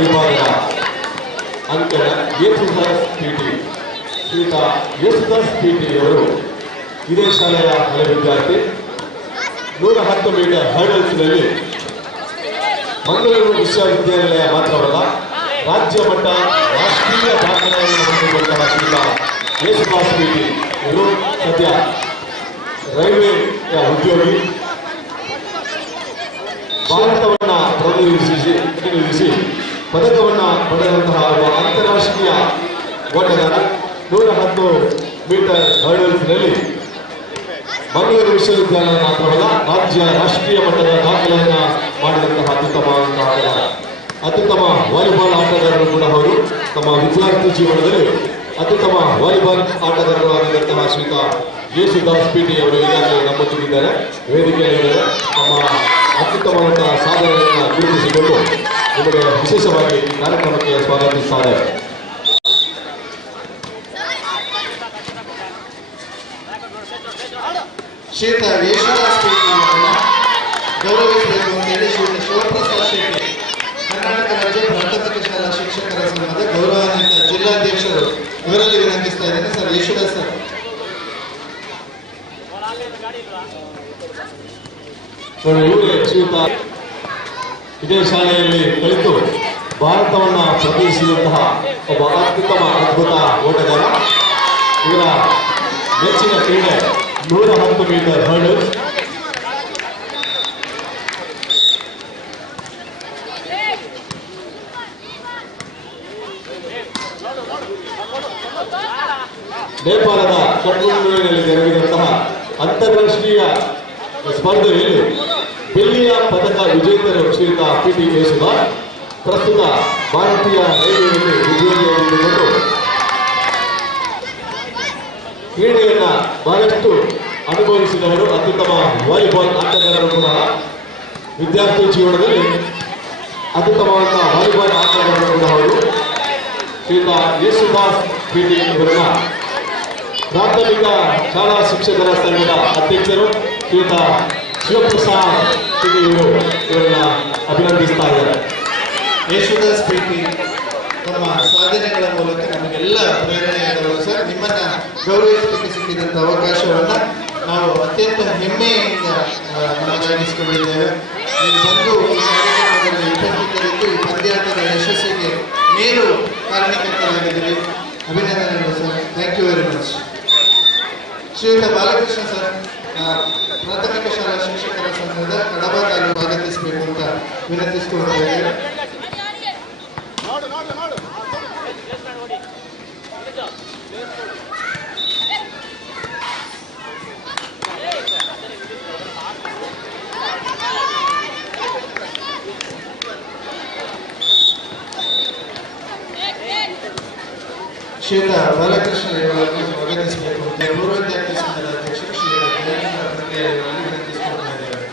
ವಿಭಾಗದ ಅಂಕಣ ಯೇಸುದಾಸ್ ಪಿಟಿ, ಶ್ರೀಯುತ ಯೇಸುದಾಸ್ ಪಿಟಿ ಅವರು ಇದೇ ಶಾಲೆಯ ಹಳೆ ವಿದ್ಯಾರ್ಥಿ. 110 ಮೀಟರ್ ಹರ್ಡಲ್ಸ್ನಲ್ಲಿ ಮಂಗಳೂರು ವಿಶ್ವವಿದ್ಯಾನಿಲಯ ಮಾತ್ರವಲ್ಲ, ರಾಜ್ಯ ಮಟ್ಟ ರಾಷ್ಟ್ರೀಯ ದಾಖಲೆಯನ್ನು ಹೊಂದಿರುವಂತಹ ಶ್ರೀಯುತ ಯೇಸುದಾಸ್ ಪಿಟಿ ಇವರು ಸದ್ಯ ರೈಲ್ವೆಯ ಉದ್ಯೋಗಿ. ಭಾರತವನ್ನು ಪ್ರತಿನಿಧಿಸಿ ಪದಕವನ್ನು ಪಡೆದಂತಹ ಒಬ್ಬ ಅಂತಾರಾಷ್ಟ್ರೀಯ ಓಟಗಾರ. 110 ಮೀಟರ್ ಹರ್ಡಲ್ಸ್ನಲ್ಲಿ ಮಂಗಳೂರು ವಿಶ್ವವಿದ್ಯಾಲಯ ಮಾತ್ರವಲ್ಲ, ರಾಜ್ಯ ರಾಷ್ಟ್ರೀಯ ಮಟ್ಟದ ದಾಖಲೆಯನ್ನು ಮಾಡಿದಂತಹ ಅತ್ಯುತ್ತಮ ವಾಲಿಬಾಲ್ ಆಟಗಾರರು ಕೂಡ ಅವರು. ತಮ್ಮ ವಿದ್ಯಾರ್ಥಿ ಜೀವನದಲ್ಲಿ ಅತ್ಯುತ್ತಮ ವಾಲಿಬಾಲ್ ಆಟಗಾರರು ಆಗಿದ್ದಂತಹ ಶ್ರೀಯುತ ಯೇಸುದಾಸ್ ಪಿಟಿ ಅವರು ಈಗಾಗಲೇ ನಮ್ಮೊಂದಿಗಿದ್ದಾರೆ, ವೇದಿಕೆಯಲ್ಲಿದ್ದಾರೆ. ತಮ್ಮ ಅತ್ಯುತ್ತಮವಾದ ಸಾಧನೆಯನ್ನು ಗುರುತಿಸಿಕೊಂಡು ನಿಮಗೆ ವಿಶೇಷವಾಗಿ ಕಾರ್ಯಕ್ರಮಕ್ಕೆ ಸ್ವಾಗತಿಸುತ್ತಾರೆ. ಶ್ರೀಯುತ ಯೇಸುದಾಸ್ ಪಿಟಿ ಅವರನ್ನು ಗೌರವಿಸಬೇಕು ಅಂತೇಳಿ ಶ್ರೀಯುತ ಶಿವಪ್ರಸಾದ್ ಶೆಟ್ಟಿ, ಕರ್ನಾಟಕ ರಾಜ್ಯ ಪ್ರಾಥಮಿಕ ಶಾಲಾ ಶಿಕ್ಷಕರ ಸಂಘದ ಗೌರವಾನ್ವಿತ ಜಿಲ್ಲಾಧ್ಯಕ್ಷರು ಇವರಲ್ಲಿ ವಿನಂತಿಸ್ತಾ ಇದ್ದೇನೆ. Sir, Yesudas sir. ಇವರೇ ಶ್ರೀಯುತ ಇದೇ ಶಾಲೆಯಲ್ಲಿ ಕಲಿತು ಭಾರತವನ್ನು ಪ್ರತಿನಿಧಿಸಿದಂತಹ ಒಬ್ಬ ಅತ್ಯುತ್ತಮ ಅದ್ಭುತ ಓಟಗಾರ. ಇವರ ನೆಚ್ಚಿನ ಕ್ರೀಡೆ 110 ಮೀಟರ್ ಹರ್ಡಲ್ಸ್. ನೇಪಾಳದ ಕಠ್ಮಂಡುವಿನಲ್ಲಿ ಜರುಗಿದಂತಹ ಅಂತಾರಾಷ್ಟ್ರೀಯ ಸ್ಪರ್ಧೆಯಲ್ಲಿ ಬೆಳ್ಳಿಯ ಪದಕ ವಿಜೇತರು ಶ್ರೀಯುತ ಪಿಟಿ ಯೇಸುದಾಸ್. ಪ್ರಸ್ತುತ ಭಾರತೀಯ ರೈಲ್ವೆಯಲ್ಲಿ ಉದ್ಯೋಗಿಯಾಗಿದ್ದುಕೊಂಡು ಬಹಳಷ್ಟು ಅನುಭವಿಸಿದವರು, ಅತ್ಯುತ್ತಮ ವಾಲಿಬಾಲ್ ಆಟಗಾರರು ಕೂಡ. ವಿದ್ಯಾರ್ಥಿ ಜೀವನದಲ್ಲಿ ಅತ್ಯುತ್ತಮವಾದ ವಾಲಿಬಾಲ್ ಆಟಗಾರರು ಕೂಡ ಅವರು. ಶ್ರೀಯುತ ಯೇಸುದಾಸ್ ಪಿಟಿ ಇವರನ್ನ ಪ್ರಾಥಮಿಕ ಶಾಲಾ ಶಿಕ್ಷಕರ ಸಂಘದ ಅಧ್ಯಕ್ಷರು ಶ್ರೀಯುತ ಶಿವಪ್ರಸಾದ್ ಪಿಟಿ ಇವರನ್ನ ಅಭಿನಂದಿಸ್ತಾ ಇದ್ದಾರೆ. ಯೇಸುದಾಸ್ ಪಿಟಿ ತಮ್ಮ ಸಾಧನೆಗಳ ಮೂಲಕ ನಮಗೆಲ್ಲ ಪ್ರೇರಣೆಯಾದವರು ಸರ್. ನಿಮ್ಮನ್ನ ಗೌರವಿಸಲಿಕ್ಕೆ ಸಿಕ್ಕಿದಂಥ ಅವಕಾಶವನ್ನ ನಾವು ಅತ್ಯಂತ ಹೆಮ್ಮೆಯಿಂದ ನಮಗಾಗಿಸಿಕೊಂಡಿದ್ದೇವೆ. ನೀವು ಬಂದು ಈ ಕಾರ್ಯಕ್ರಮದಲ್ಲಿ ಉಪಸ್ಥಿತರಿದ್ದು ಈ ಪಂದ್ಯಾಟದ ಯಶಸ್ಸಿಗೆ ಮೇಲು ಕಾರಣಕರ್ತರಾಗಿದ್ದೀರಿ. ಅಭಿನಂದನೆಗಳು sir. Thank you very much. ಶ್ರೀಯುತ ಬಾಲಕೃಷ್ಣ ಸರ್, ಪ್ರಾಥಮಿಕ ಶಾಲಾ ಶಿಕ್ಷಕರ ಸಂಘದ ಕಡಬ ತಾಲೂಕು ಸ್ವಾಗತಿಸಬೇಕು ಅಂತ ವಿನಂತಿಸಿಕೊಳ್ತಾ ಇದ್ದೇವೆ. ಶ್ರೀಯುತ ಬಾಲಕೃಷ್ಣ ಇವರನ್ನು ಸ್ವಾಗತಿಸಬೇಕು ಅಂತ ಪೂರ್ವ ವಿದ್ಯಾರ್ಥಿ ಸಂಘದ ಅಧ್ಯಕ್ಷರು ಶ್ರೀಯುತ ಇವರಲ್ಲಿ ವಿನಂತಿಸಿಕೊಳ್ತಾ ಇದ್ದೇವೆ.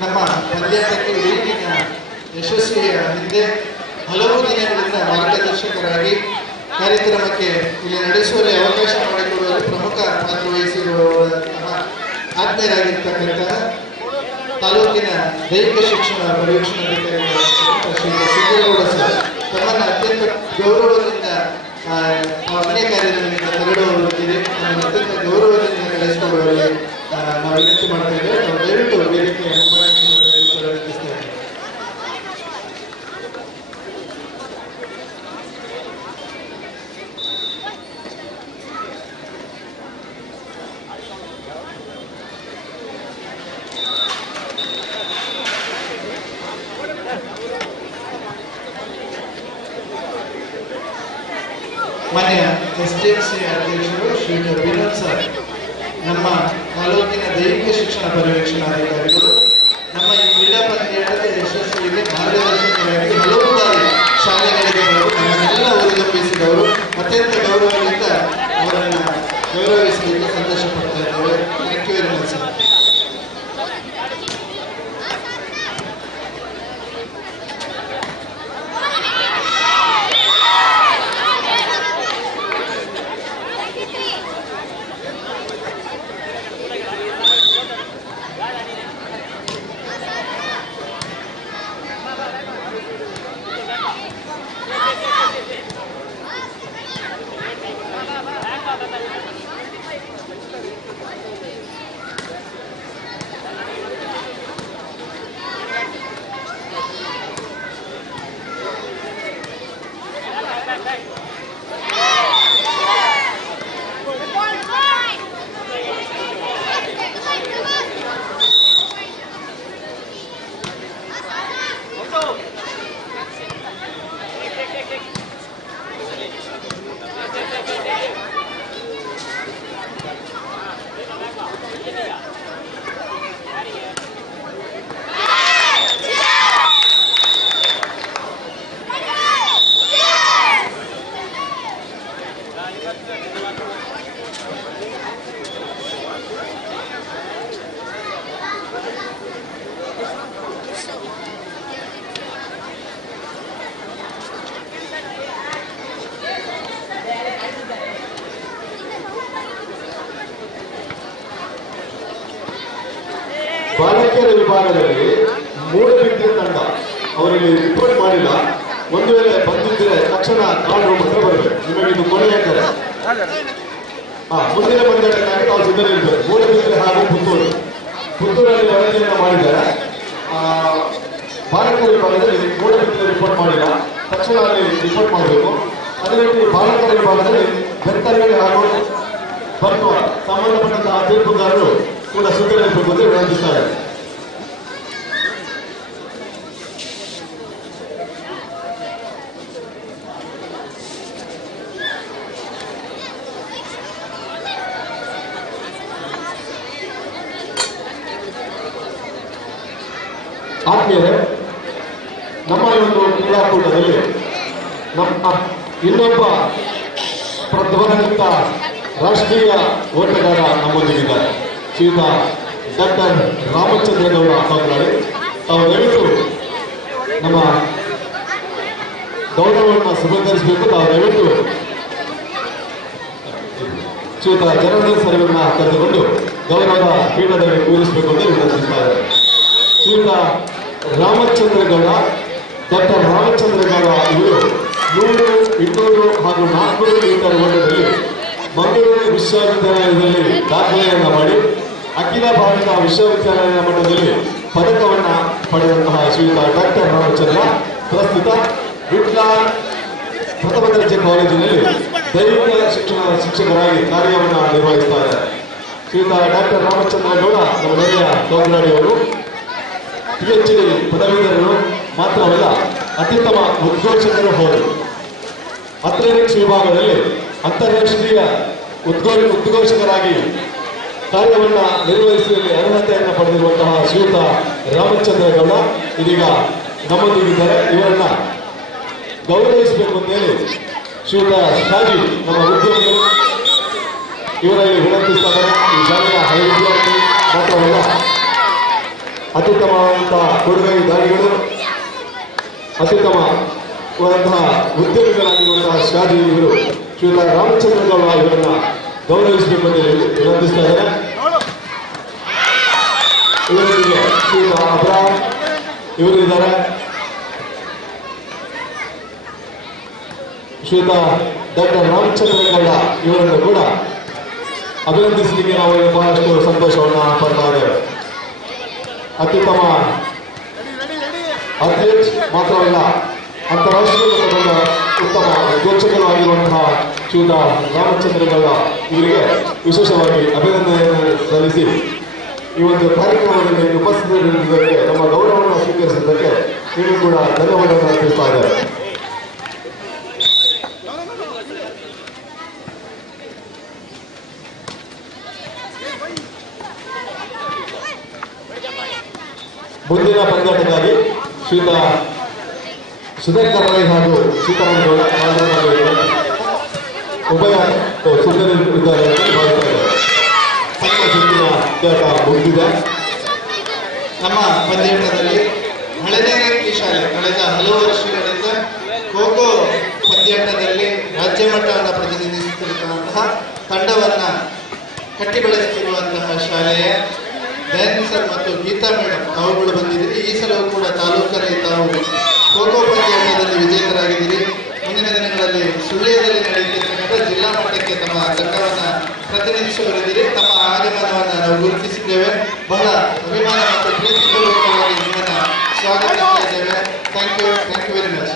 ನಮ್ಮ ಪಂದ್ಯಾಟಕ್ಕೆ ಈಗಿನ ಯಶಸ್ವಿಯ ಹಿಂದೆ ಹಲವು ದಿನಗಳಿಂದ ಮಾರ್ಗದರ್ಶಕರಾಗಿ ಕಾರ್ಯಕ್ರಮಕ್ಕೆ ಇಲ್ಲಿ ನಡೆಸುವಲ್ಲಿ ಅವಕಾಶ ಮಾಡಿಕೊಡುವಲ್ಲಿ ಪ್ರಮುಖ ಪಾತ್ರ ವಹಿಸಿರುವಂತಹ ಆತ್ಮೀಯರಾಗಿರ್ತಕ್ಕಂತಹ ತಾಲೂಕಿನ ದೈಹಿಕ ಶಿಕ್ಷಣ ಪರೀಕ್ಷಣಾಧಿಕಾರಿಗಳಾದ ಶ್ರೀ ಸಿದ್ದೇಗೌಡ ಸರ್ ತಮ್ಮನ್ನು ಅತ್ಯಂತ ಗೌರವದಿಂದ ಮನೆ ಕಾರ್ಯದಲ್ಲಿಂದ ತೆರಳುವವರಿದ್ದೀರಿ. ನಮ್ಮನ್ನು ಅತ್ಯಂತ ಗೌರವದಿಂದ ನಡೆಸಿಕೊಡುವಲ್ಲಿ ನಾವು ವಿನಂತಿ ಮಾಡ್ತಾ ಇದ್ದೇವೆ. ನಾವು ದಯವಿಟ್ಟು ವೇದಿಕೆಯ ವಿನಂತಿಸ್ತಾ ಇದ್ದೇವೆ. ಮಾನ್ಯ SDMC ಅಧ್ಯಕ್ಷರು ಶ್ರೀಯುತ ವಿನೋದ್ ಸರ್, ನಮ್ಮ ತಾಲೂಕಿನ ದೈಹಿಕ ಶಿಕ್ಷಣ ಪರ್ಯವೇಕ್ಷಣಾಧಿಕಾರಿಗಳು, ನಮ್ಮ ಈ ಕ್ರೀಡಾ ಪಂದ್ಯಾಟದ ಯಶಸ್ವಿಗೆ ಮಾರ್ಗದರ್ಶಕರಾಗಿ ಹಲವು ಬಾರಿ ಶಾಲೆಗಳಿಗೆ ನಮ್ಮನ್ನೆಲ್ಲ ಹುರಿದುಂಬಿಸಿದವರು. ಅತ್ಯಂತ ಗೌರವದಿಂದ ಅವರನ್ನು ಗೌರವಿಸಲಿಕ್ಕೆ ಸಂತೋಷ ಪಡ್ತಾ ಇದ್ದೇವೆ. Thank you very much sir. ಬಾಲಕಿಯರ ವಿಭಾಗದಲ್ಲಿ ಮೂಡಬಿದ್ದಿನ ತಂಡ ಅವರಿಗೆ ರಿಪೋರ್ಟ್ ಮಾಡಿಲ್ಲ. ಒಂದು ವೇಳೆ ಬಂದಿದ್ದರೆ ತಕ್ಷಣ ಕಾಲ್ ಹತ್ರ ಬರಬೇಕು. ನಿಮಗೆ ಇದು ಕೊನೆಯ ಕರೆ. ಮುಂದಿನ ಪಂದ್ಯಾಟಕ್ಕಾಗಿ ನಾವು ಸಿದ್ಧರಿರ್ಬೇಕು. ಮೂಡಬಿದ್ದರೆ ಹಾಗೂ ಪುತ್ತೂರಲ್ಲಿ ವರದಿಯನ್ನು ಮಾಡಿದ್ದಾರೆ. ಬಾಲಕರ ವಿಭಾಗದಲ್ಲಿ ಮೂಡಬಿದ್ದರೆ ರಿಪೋರ್ಟ್ ಮಾಡಿಲ್ಲ, ತಕ್ಷಣ ಅಲ್ಲಿ ರಿಪೋರ್ಟ್ ಮಾಡಬೇಕು. ಅದೇ ರೀತಿ ಬಾಲಕರ ವಿಭಾಗದಲ್ಲಿ ಬೆತ್ತರಗಡೆ ಹಾಗೂ ಬಂಟ್ವಾಳ ಸಂಬಂಧಪಟ್ಟಂತಹ ತೀರ್ಪುಗಾರರು ಕೂಡ ಸಿದ್ಧರಿರಬೇಕು ಅಂತ ವಿನಂತಿಸ್ತಾರೆ. ಆದ್ಮೇಲೆ ನಮ್ಮ ಈ ಒಂದು ಕ್ರೀಡಾಕೂಟದಲ್ಲಿ ನಮ್ಮ ಇನ್ನೊಬ್ಬ ಪ್ರತಿಭಾನ್ವಿತ ರಾಷ್ಟ್ರೀಯ ಓಟಗಾರ ನಮ್ಮೊಂದಿಗಿದ್ದಾರೆ. ಶ್ರೀಯುತ ಡಾಕ್ಟರ್ ರಾಮಚಂದ್ರಗೌಡ ಕಾಂಗ್ರಾಳಿ. ತಾವು ದಯವಿಟ್ಟು ನಮ್ಮ ಗೌರವವನ್ನು ಸಮರ್ಪಿಸಬೇಕು. ತಾವು ದಯವಿಟ್ಟು ಶ್ರೀಯುತ ಜನಾರ್ದನ್ ಸರ್ವನ್ನ ಕರೆದುಕೊಂಡು ಗೌರವದ ಪೀಠದಲ್ಲಿ ಕೂರಿಸಬೇಕು ಅಂತ ವಿನಂತಿಸ್ತಾರೆ. ಶ್ರೀಯುತ ರಾಮಚಂದ್ರಗೌಡ, ಡಾಕ್ಟರ್ ರಾಮಚಂದ್ರಗೌಡ ಇವರು 100, 200 ಹಾಗೂ 400 ಮೀಟರ್ ಓಟದಲ್ಲಿ ಮಂಗಳೂರು ವಿಶ್ವವಿದ್ಯಾಲಯದಲ್ಲಿ ದಾಖಲೆಯನ್ನು ಮಾಡಿ ಅಖಿಲ ಭಾರತ ವಿಶ್ವವಿದ್ಯಾಲಯ ಮಟ್ಟದಲ್ಲಿ ಪದಕವನ್ನು ಪಡೆದಂತಹ ಶ್ರೀಯುತ ಡಾಕ್ಟರ್ ರಾಮಚಂದ್ರ ಪ್ರಸ್ತುತ ವಿಟ್ಲ ಪ್ರಥಮ ದರ್ಜೆ ಕಾಲೇಜಿನಲ್ಲಿ ದೈಹಿಕ ಶಿಕ್ಷಕರಾಗಿ ಕಾರ್ಯವನ್ನು ನಿರ್ವಹಿಸ್ತಾರೆ. ಶ್ರೀಯುತ ಡಾಕ್ಟರ್ ರಾಮಚಂದ್ರಗೌಡ ನಮ್ಮ ನೆರೆಯ ಕಾಂಗ್ರಾಡಿಯವರು PhD ಪದವೀಧರರು ಮಾತ್ರವಲ್ಲ, ಅತ್ಯುತ್ತಮ ಉದ್ಘೋಷಕರು ಹೌದು. ಅಥ್ಲೆಟಿಕ್ಸ್ ವಿಭಾಗದಲ್ಲಿ ಅಂತಾರಾಷ್ಟ್ರೀಯ ಉದ್ಘೋಷಕರಾಗಿ ಕಾರ್ಯವನ್ನು ನಿರ್ವಹಿಸುವಲ್ಲಿ ಅರ್ಹತೆಯನ್ನು ಪಡೆದಿರುವಂತಹ ಶ್ರೀಯುತ ರಾಮಚಂದ್ರಗೌಡ ಇದೀಗ ನಮ್ಮೊಂದಿಗಿದ್ದಾರೆ. ಇವರನ್ನ ಗೌರವಿಸಬೇಕು ಅಂತ ಹೇಳಿ ಶ್ರೀಯುತ ಶಾಜಿ ನಮ್ಮ ಉದ್ಯಮಿಗಳು ಇವರಲ್ಲಿ ವಿನಂತಿಸ್ತಾರೆ. ಈ ಶಾಲೆಯ ಹಳೆ ವಿದ್ಯಾರ್ಥಿ ಮಾತ್ರವಲ್ಲ, ಅತ್ಯುತ್ತಮವಾದಂತಹ ಕೊಡುಗೈದಾರಿಗಳು, ಅತ್ಯುತ್ತಮವಾದಂತಹ ಉದ್ಯಮಿಗಳಾಗಿರುವಂತಹ ಶಾಜಿ ಇವರು ಶ್ರೀಯುತ ರಾಮಚಂದ್ರಗೌಡ ಇವರನ್ನ ಗೌರವಿಸಬೇಕು ಅಂತ ವಿನಂತಿಸ್ತಾ ಇದ್ದಾರೆ. ಇವರೊಂದಿಗೆ ಶ್ರೀಯುತ ಅಬ್ರಾಮ್ ಇವರು ಇದ್ದಾರೆ. ಶ್ರೀಯುತ ಡಾಕ್ಟರ್ ರಾಮಚಂದ್ರಗೌಡ ಇವರನ್ನು ಕೂಡ ಅಭಿನಂದಿಸಲಿಕ್ಕೆ ನಾವು ಬಹಳಷ್ಟು ಸಂತೋಷವನ್ನು ಪಡ್ತಾ ಇದ್ದೇವೆ. ಅತ್ಯುತ್ತಮ ಅಥ್ಲೀಟ್ ಮಾತ್ರವಲ್ಲ, ಅಂತಾರಾಷ್ಟ್ರೀಯ ಮಟ್ಟದ ಉತ್ತಮ ಉದ್ಘೋಷಕರು ಆಗಿರುವಂತಹ ಶ್ರೀಯುತ ರಾಮಚಂದ್ರಗೌಡ ಇವರಿಗೆ ವಿಶೇಷವಾಗಿ ಅಭಿನಂದನೆಯನ್ನು ಸಲ್ಲಿಸಿ ಈ ಒಂದು ಕಾರ್ಯಕ್ರಮದಲ್ಲಿ ಉಪಸ್ಥಿತರಿದ್ದಕ್ಕೆ ನಮ್ಮ ಗೌರವವನ್ನು ಸ್ವೀಕರಿಸಿದ್ದಕ್ಕೆ ನೀವು ಕೂಡ ಧನ್ಯವಾದವನ್ನು ಅರ್ಪಿಸ್ತಾ ಇದ್ದಾರೆ. ಮುಂದಿನ ಪಂದ್ಯಾಟಕ್ಕಾಗಿ ಶ್ರೀಯುತ ಸುಧಾಕರ್ ರೈ ಹಾಗೂ ಸೀತಾರಾಮಗೌಡ ಉಭಯ ಸಿದ್ಧರಿದ್ದಾರೆ ಎಂದು ಭಾವಿಸ್ತಾ ಇದ್ದಾರೆ. ಸಣ್ಣ ಸುತ್ತಿನ ಪಂದ್ಯಾಟ ಮುಗಿದಿದೆ. ನಮ್ಮ ಪಂದ್ಯಾಟದಲ್ಲಿ ಹಳೆದೇನಹಳ್ಳಿ ಶಾಲೆ ಕಳೆದ ಹಲವು ವರ್ಷಗಳಿಂದ ಖೋ ಖೋ ಪಂದ್ಯಾಟದಲ್ಲಿ ರಾಜ್ಯ ಮಟ್ಟವನ್ನು ಪ್ರತಿನಿಧಿಸುತ್ತಿರುವಂತಹ ತಂಡವನ್ನು ಕಟ್ಟಿ ಬೆಳೆಸುತ್ತಿರುವಂತಹ ಶಾಲೆಯ ದಯಾನಂದ ಸರ್ ಮತ್ತು ಗೀತಾ ಮೇಡಮ್ ತಾವುಗಳು ಬಂದಿದ್ದೀರಿ. ಈ ಸಲವೂ ಕೂಡ ತಾಲೂಕಲ್ಲಿ ತಾವು ಖೋ ಖೋ ಪಂದ್ಯಾಟದಲ್ಲಿ ವಿಜೇತರಾಗಿದ್ದೀರಿ. ಮುಂದಿನ ದಿನಗಳಲ್ಲಿ ಸುಳ್ಯದಲ್ಲಿ ನಡೆಯುತ್ತಿರ್ತಕ್ಕಂಥ ಜಿಲ್ಲಾ ಮಟ್ಟಕ್ಕೆ ತಮ್ಮ ತಂಡವನ್ನು ಪ್ರತಿನಿಧಿಸುವರಿದ್ದೀರಿ. ತಮ್ಮ ಆಗಮನವನ್ನು ನಾವು ಗುರುತಿಸಿದ್ದೇವೆ. ಬಹಳ ಅಭಿಮಾನ ಮತ್ತು ಪ್ರೀತಿಪೂರ್ವಕವಾಗಿ ನಿಮ್ಮನ್ನು ಸ್ವಾಗತಿಸ್ತಾ ಇದ್ದೇವೆ. Thank you very much.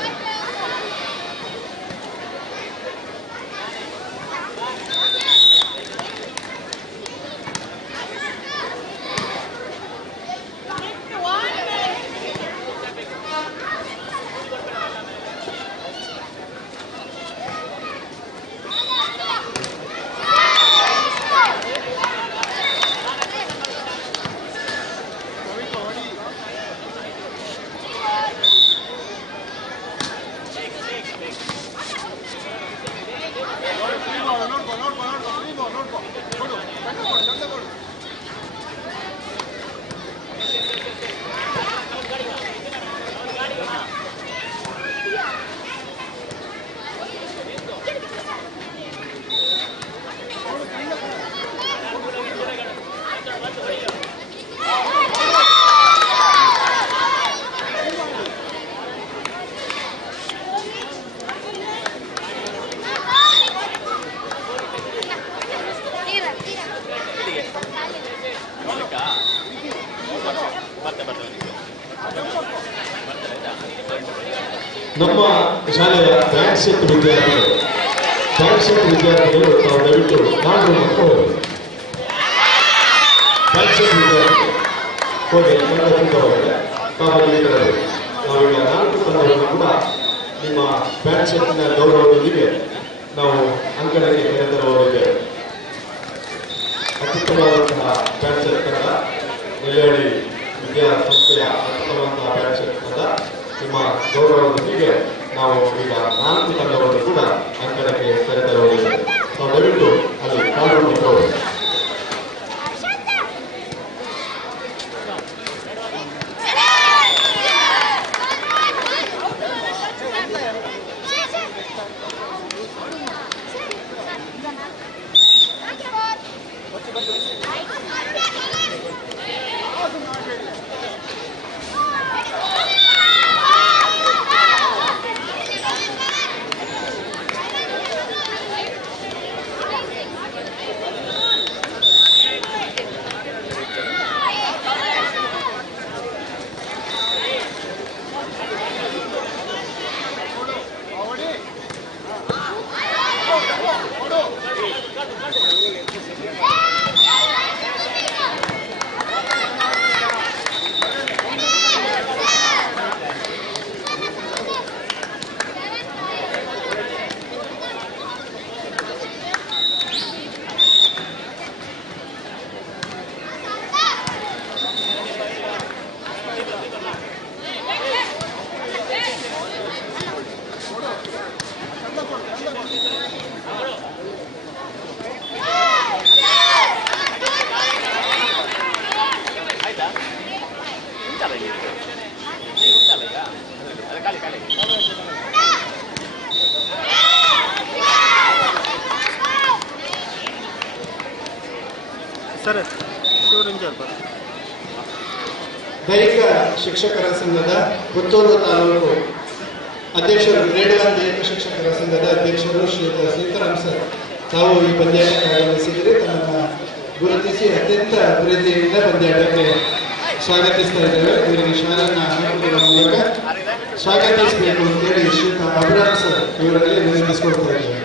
ನಮ್ಮ ಶಾಲೆಯ ಬ್ಯಾಂಕ್ ಸೆಟ್ ವಿದ್ಯಾರ್ಥಿಗಳು ತಾವು ದಯವಿಟ್ಟು ನಾನು ಮಕ್ಕಳು ಹೋಗಿ ಸಿದ್ಧವಾಗಿದೆ. ನಾವೀಗ 4 ತಂಡವನ್ನು ಕೂಡ ನಿಮ್ಮ ಬ್ಯಾಟ್ ಸೆಟ್ನ ಗೌರವದೊಂದಿಗೆ ನಾವು ಅಂಕಣಕ್ಕೆ ಕರೆತರುವವರಿದ್ದೇವೆ. ಅತ್ಯುತ್ತಮವಾದಂತಹ ಬ್ಯಾಟ್ ಸೆಟ್ ತಂಡ ನೆಲ್ಯಾಡಿ ವಿದ್ಯಾಸಂಸ್ಥೆಯ ಅತ್ಯುತ್ತಮವಾದಂತಹ ಬ್ಯಾಟ್ ಸೆಟ್ ತಂಡ ನಿಮ್ಮ ಗೌರವದೊಂದಿಗೆ ನಾವು ಈಗ 4 ತಂಡವನ್ನು ಕೂಡ ಅಂಕಣಕ್ಕೆ ಕರೆತರುವವರಿದ್ದೇವೆ. ನಾವು ದಯವಿಟ್ಟು ಅಲ್ಲಿ ಕಾಲುಗಳನ್ನು ದೈಹಿಕ ಶಿಕ್ಷಕರ ಸಂಘದ ಪುತ್ತೂರು ತಾಲೂಕು ಅಧ್ಯಕ್ಷರು, ಗ್ರೇಡ್ 1 ದೈಹಿಕ ಶಿಕ್ಷಕರ ಸಂಘದ ಅಧ್ಯಕ್ಷರು ಶ್ರೀಯುತ ಸೀತಾರಾಮ್ ಸರ್ ತಾವು ಈ ಪಂದ್ಯಾಟಕ್ಕೆ ಆಗಮಿಸಿದರೆ ತಮ್ಮನ್ನು ಗುರುತಿಸಿ ಅತ್ಯಂತ ಪ್ರೀತಿಯಿಂದ ಪಂದ್ಯಾಟಕ್ಕೆ ಸ್ವಾಗತಿಸ್ತಾ ಇದ್ದೇವೆ. ಇವರಿಗೆ ಶಾಲೆಯನ್ನು ಹಾಕುವುದರ ಮೂಲಕ ಸ್ವಾಗತಿಸಬೇಕು ಅಂತೇಳಿ ಶ್ರೀಯುತ ಅಭಿರಾಮ್ ಸರ್ ಇವರಲ್ಲಿ ವಿನಂತಿಸಿಕೊಳ್ತಾ ಇದ್ದೇವೆ.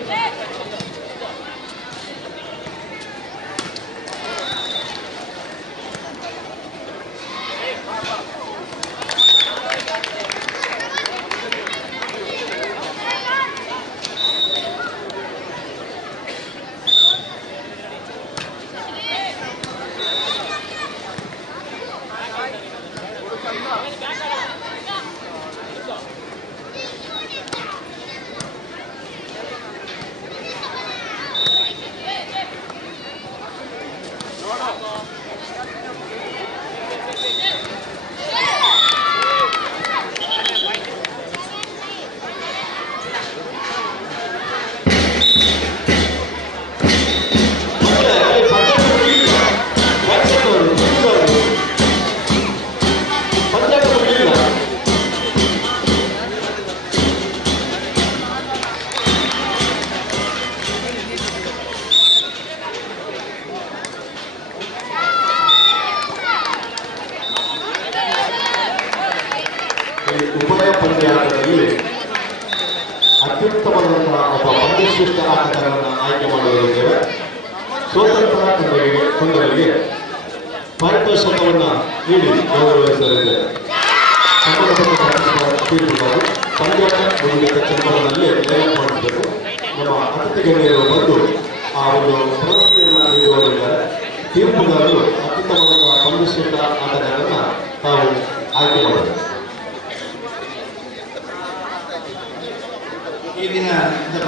ಉಭಯ ಪಂದ್ಯಾಟದಲ್ಲಿ ಅತ್ಯುತ್ತಮವಾದಂತಹ ಒಬ್ಬ ಪಂದ್ಯಶ್ರೇಷ್ಠ ಆಟಗಾರರನ್ನು ಆಯ್ಕೆ ಮಾಡಲಿದ್ದೇವೆ. ಸ್ವತಂತ್ರ ತಂಡಗಳಿಗೆ ಪಾರಿತೋಷಕವನ್ನು ನೀಡಿ ಗೌರವಿಸಲಿದ್ದೇವೆ. ತೀರ್ಪುಗಾರರು ಪಂದ್ಯಾಟ ಮುಗಿದ ತಕ್ಷಣದಲ್ಲಿ ಲೈವ್ ಮಾಡಬೇಕು. ನಮ್ಮ ಅತಿಥಿ ಗಣ್ಯರು ಬಂದು ಆ ಒಂದು ಪ್ರಶಸ್ತಿಯನ್ನು ನೀಡುವವರಿದ್ದಾರೆ. ತೀರ್ಪುಗಾರರು ಅತ್ಯುತ್ತಮವಾದ ಪಂದ್ಯಶ್ರೇಷ್ಠ ಆಟಗಾರರನ್ನು ತಾವು ಆಯ್ಕೆ ಮಾಡಬೇಕು. ಈ ದಿನ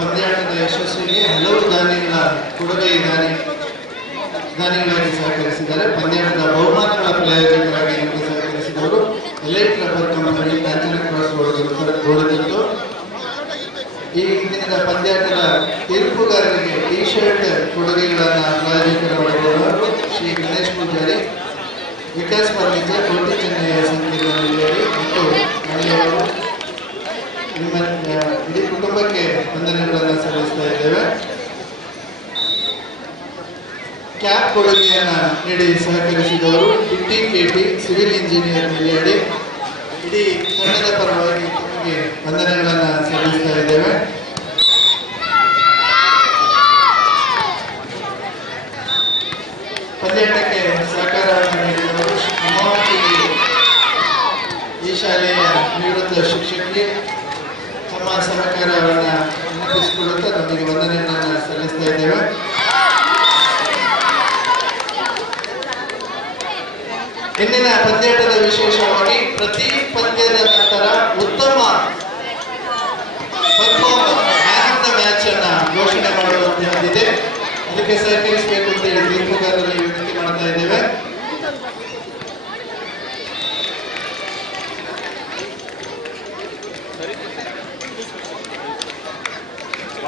ಪಂದ್ಯಾಟದ ಯಶಸ್ವಿಗೆ ಹಲವು ದಾನಿಗಳ ಕೊಡುಗೆ ದಾನಿಗಳಾಗಿ ಸಹಕರಿಸಿದ್ದಾರೆ. ಪಂದ್ಯಾಟದ ಬಹುಮಾನಗಳ ಪ್ರಾಯೋಜಕರಾಗಿ ನಮಗೆ ಸಹಕರಿಸಿದವರು ಎಲೈಟ್ ರಬ್ಬರ್ ಕಂಪನಿ, ಕಾಂಚನ ಕ್ರಾಸ್ ಗೋಡದಿತ್ತು. ಈ ದಿನದ ಪಂದ್ಯಾಟದ ತೀರ್ಪುಗಾರರಿಗೆ ಟಿ ಶರ್ಟ್ ಕೊಡುಗೆಗಳನ್ನು ಪ್ರಾಯೋಜಕರು ಮಾಡಿದವರು ಶ್ರೀ ಗಣೇಶ್ ಪೂಜಾರಿ, ವಿಕಾಸ್ ಫರ್ನಿಚರ್, ಕೋಟಿ ಚೆನ್ನಯ್ಯ ಸಂಕೀರ್ಣದಲ್ಲಿ ಮತ್ತು ಮಹಿಳೆಯರು ನಿಮ್ಮ ಇಡೀ ಕುಟುಂಬಕ್ಕೆ ವಂದನೆಗಳನ್ನು ಸಲ್ಲಿಸ್ತಾ ಇದ್ದೇವೆ. ಕ್ಯಾಪ್ ಕೊಡುಗೆಯನ್ನು ನೀಡಿ ಸಹಕರಿಸಿದವರು ಟಿ ಸಿವಿಲ್ ಇಂಜಿನಿಯರ್ ನೆಲ್ಯಾಡಿ. ಇಡೀ ತಂಡದ ಪರವಾಗಿ ನಿಮಗೆ ವಂದನೆಗಳನ್ನು ಸಲ್ಲಿಸ್ತಾ ಇದ್ದೇವೆ. ಪಂದ್ಯಾಟಕ್ಕೆ ಸಹಕಾರವನ್ನು ನೀಡಿದವರು ಹೇಮಾವತಿ ಈ ಶಾಲೆಯ ನಿವೃತ್ತ ಶಿಕ್ಷಕಿ ತಮ್ಮ ಸಹಕಾರವನ್ನು ನೆನಪಿಸಿಕೊಳ್ಳುತ್ತಾ ನಮಗೆ ವಂದನೆಯನ್ನು ಸಲ್ಲಿಸ್ತಾ ಇದ್ದೇವೆ. ಇಂದಿನ ಪಂದ್ಯಾಟದ ವಿಶೇಷವಾಗಿ ಪ್ರತಿ ಪಂದ್ಯದ ನಂತರ ಉತ್ತಮ ಮ್ಯಾಚ್ ಅನ್ನ ಘೋಷಣೆ ಮಾಡುವಂತಹದ್ದಿದೆ. ಅದಕ್ಕೆ ಸಹಕರಿಸಬೇಕು ಅಂತ ಹೇಳಿ ತೀರ್ಪುಗಾರರಲ್ಲಿ ವಿನಂತಿ ಮಾಡ್ತಾ ಇದ್ದೇವೆ.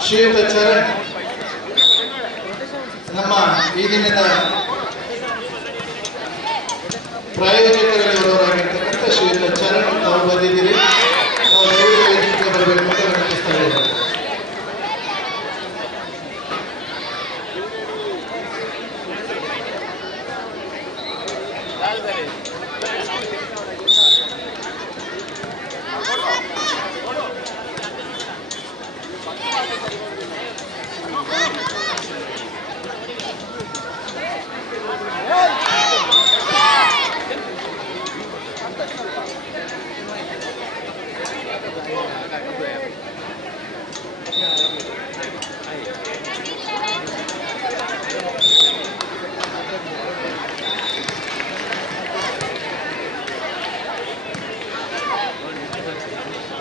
ಶ್ರೀಯುತ ಚರಣ್ ನಮ್ಮ ಈ ದಿನದ ಪ್ರಾಯೋಜಕರಲ್ಲಿ ಒಬ್ಬರಾಗಿರ್ತಕ್ಕಂಥ ಶ್ರೀಯುತ ಚರಣ್ ತಾವು ಬಂದಿದ್ದೀರಿ. ತಾವು ದಯವಿಟ್ಟು ವೇದಿಕೆಗೆ ಬರಬೇಕು ಅಂತ ವಿನಂತಿಸ್ತಾ ಇದ್ದೇವೆ.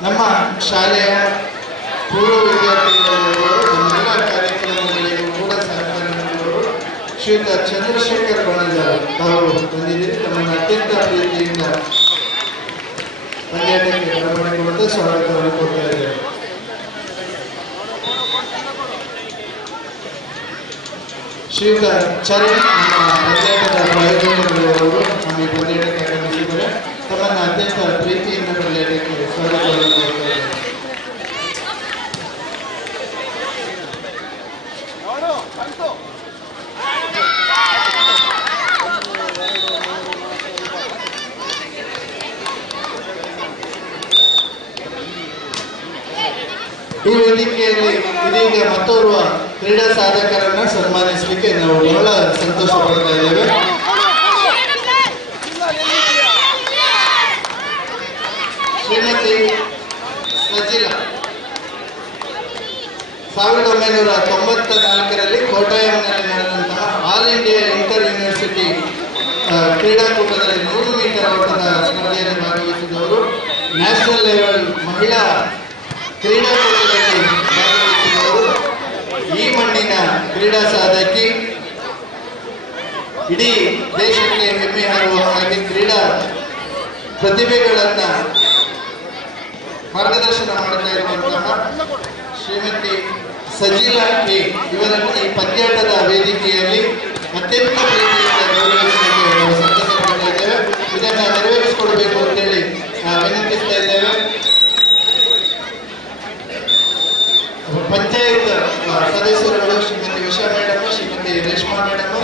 ನಮ್ಮ ಶಾಲೆಯ ಪೂರ್ವ ವಿದ್ಯಾರ್ಥಿಗಳು ನಮ್ಮೆಲ್ಲ ಕಾರ್ಯಕ್ರಮಗಳಿಗೂ ಕೂಡ ಸಹಕಾರ ನೀಡುವವರು ಶ್ರೀಯುತ ಚಂದ್ರಶೇಖರ್ ಬಣಜಾರ್ ತಾವು ಬಂದಿದ್ದೀರಿ. ತಮ್ಮನ್ನು ಅತ್ಯಂತ ಪ್ರೀತಿಯಿಂದ ಪಂದ್ಯಾಟಕ್ಕೆ ಬರಮಾಡಿಕೊಳ್ಳುತ್ತಾ ಸ್ವಾಗತವನ್ನು ಕೊಡ್ತಾ ಇದ್ದೇವೆ. ಶ್ರೀಯುತ ಚರಣ್ ನಮ್ಮ ಪಂದ್ಯಾಟದ ಪ್ರಾಯೋಜಕರುಗಳು ನಮ್ಮ ಈ ಪಂದ್ಯಾಟಕ್ಕೆ ಆಗಮಿಸಿದ್ದಾರೆ. ತಮ್ಮನ್ನು ಅತ್ಯಂತ ಪ್ರೀತಿಯಿಂದ ಪಂದ್ಯಾಟಕ್ಕೆ ಸ್ವಾಗತವನ್ನು ಕೊಡ್ತಾ ಇದ್ದೇವೆ. ಈ ವೇದಿಕೆಯಲ್ಲಿ ಇದೀಗ ಮತ್ತೋರ್ವ ಕ್ರೀಡಾ ಸಾಧಕರನ್ನ ಸನ್ಮಾನಿಸಲಿಕ್ಕೆ ನಾವು ಬಹಳ ಸಂತೋಷ ಪಡ್ತಾ ಇದ್ದೇವೆ. ಶ್ರೀಮತಿ ಸಜಿಲಾ 1994ರಲ್ಲಿ ಕೋಟಾಯಂನಲ್ಲಿ ನಡೆದಂತಹ ಆಲ್ ಇಂಡಿಯಾ ಇಂಟರ್ ಯೂನಿವರ್ಸಿಟಿ ಕ್ರೀಡಾಕೂಟದಲ್ಲಿ 100 ಮೀಟರ್ ಓಟದ ಸ್ಪರ್ಧೆಯಲ್ಲಿ ಭಾಗವಹಿಸಿದವರು. ನ್ಯಾಷನಲ್ ಲೆವೆಲ್ ಮಹಿಳಾ ಕ್ರೀಡಾಕೂಟದಲ್ಲಿ ಭಾಗವಹಿಸಿದವರು. ಈ ಮಣ್ಣಿನ ಕ್ರೀಡಾ ಸಾಧಕಿ, ಇಡೀ ದೇಶಕ್ಕೆ ಹೆಮ್ಮೆ ಆಗುವ ಹಾಗೆ ಕ್ರೀಡಾ ಪ್ರತಿಭೆಗಳನ್ನ ಮಾರ್ಗದರ್ಶನ ಮಾಡ್ತಾ ಇರುವಂತಹ ಶ್ರೀಮತಿ ಸಜಿಲಾ ಕೆ ಇವರನ್ನು ಈ ಪಂದ್ಯಾಟದ ವೇದಿಕೆಯಲ್ಲಿ ಅತ್ಯಂತ ಪ್ರೀತಿಯಿಂದ ಗೌರವಿಸಲಿಕ್ಕೆ ನಾವು ಸಂತಸ ಪಡ್ತಾ ಇದ್ದೇವೆ. ಇದನ್ನು ನೆರವೇರಿಸಿಕೊಡ್ಬೇಕು ಅಂತೇಳಿ ವಿನಂತಿಸ್ತಾ ಇದ್ದೇವೆ. ಪಂಚಾಯತ್ ಸದಸ್ಯರುಗಳು ಶ್ರೀಮತಿ ಉಷಾ ಮೇಡಮ್, ಶ್ರೀಮತಿ ರೇಷ್ಮಾ ಮೇಡಮ್,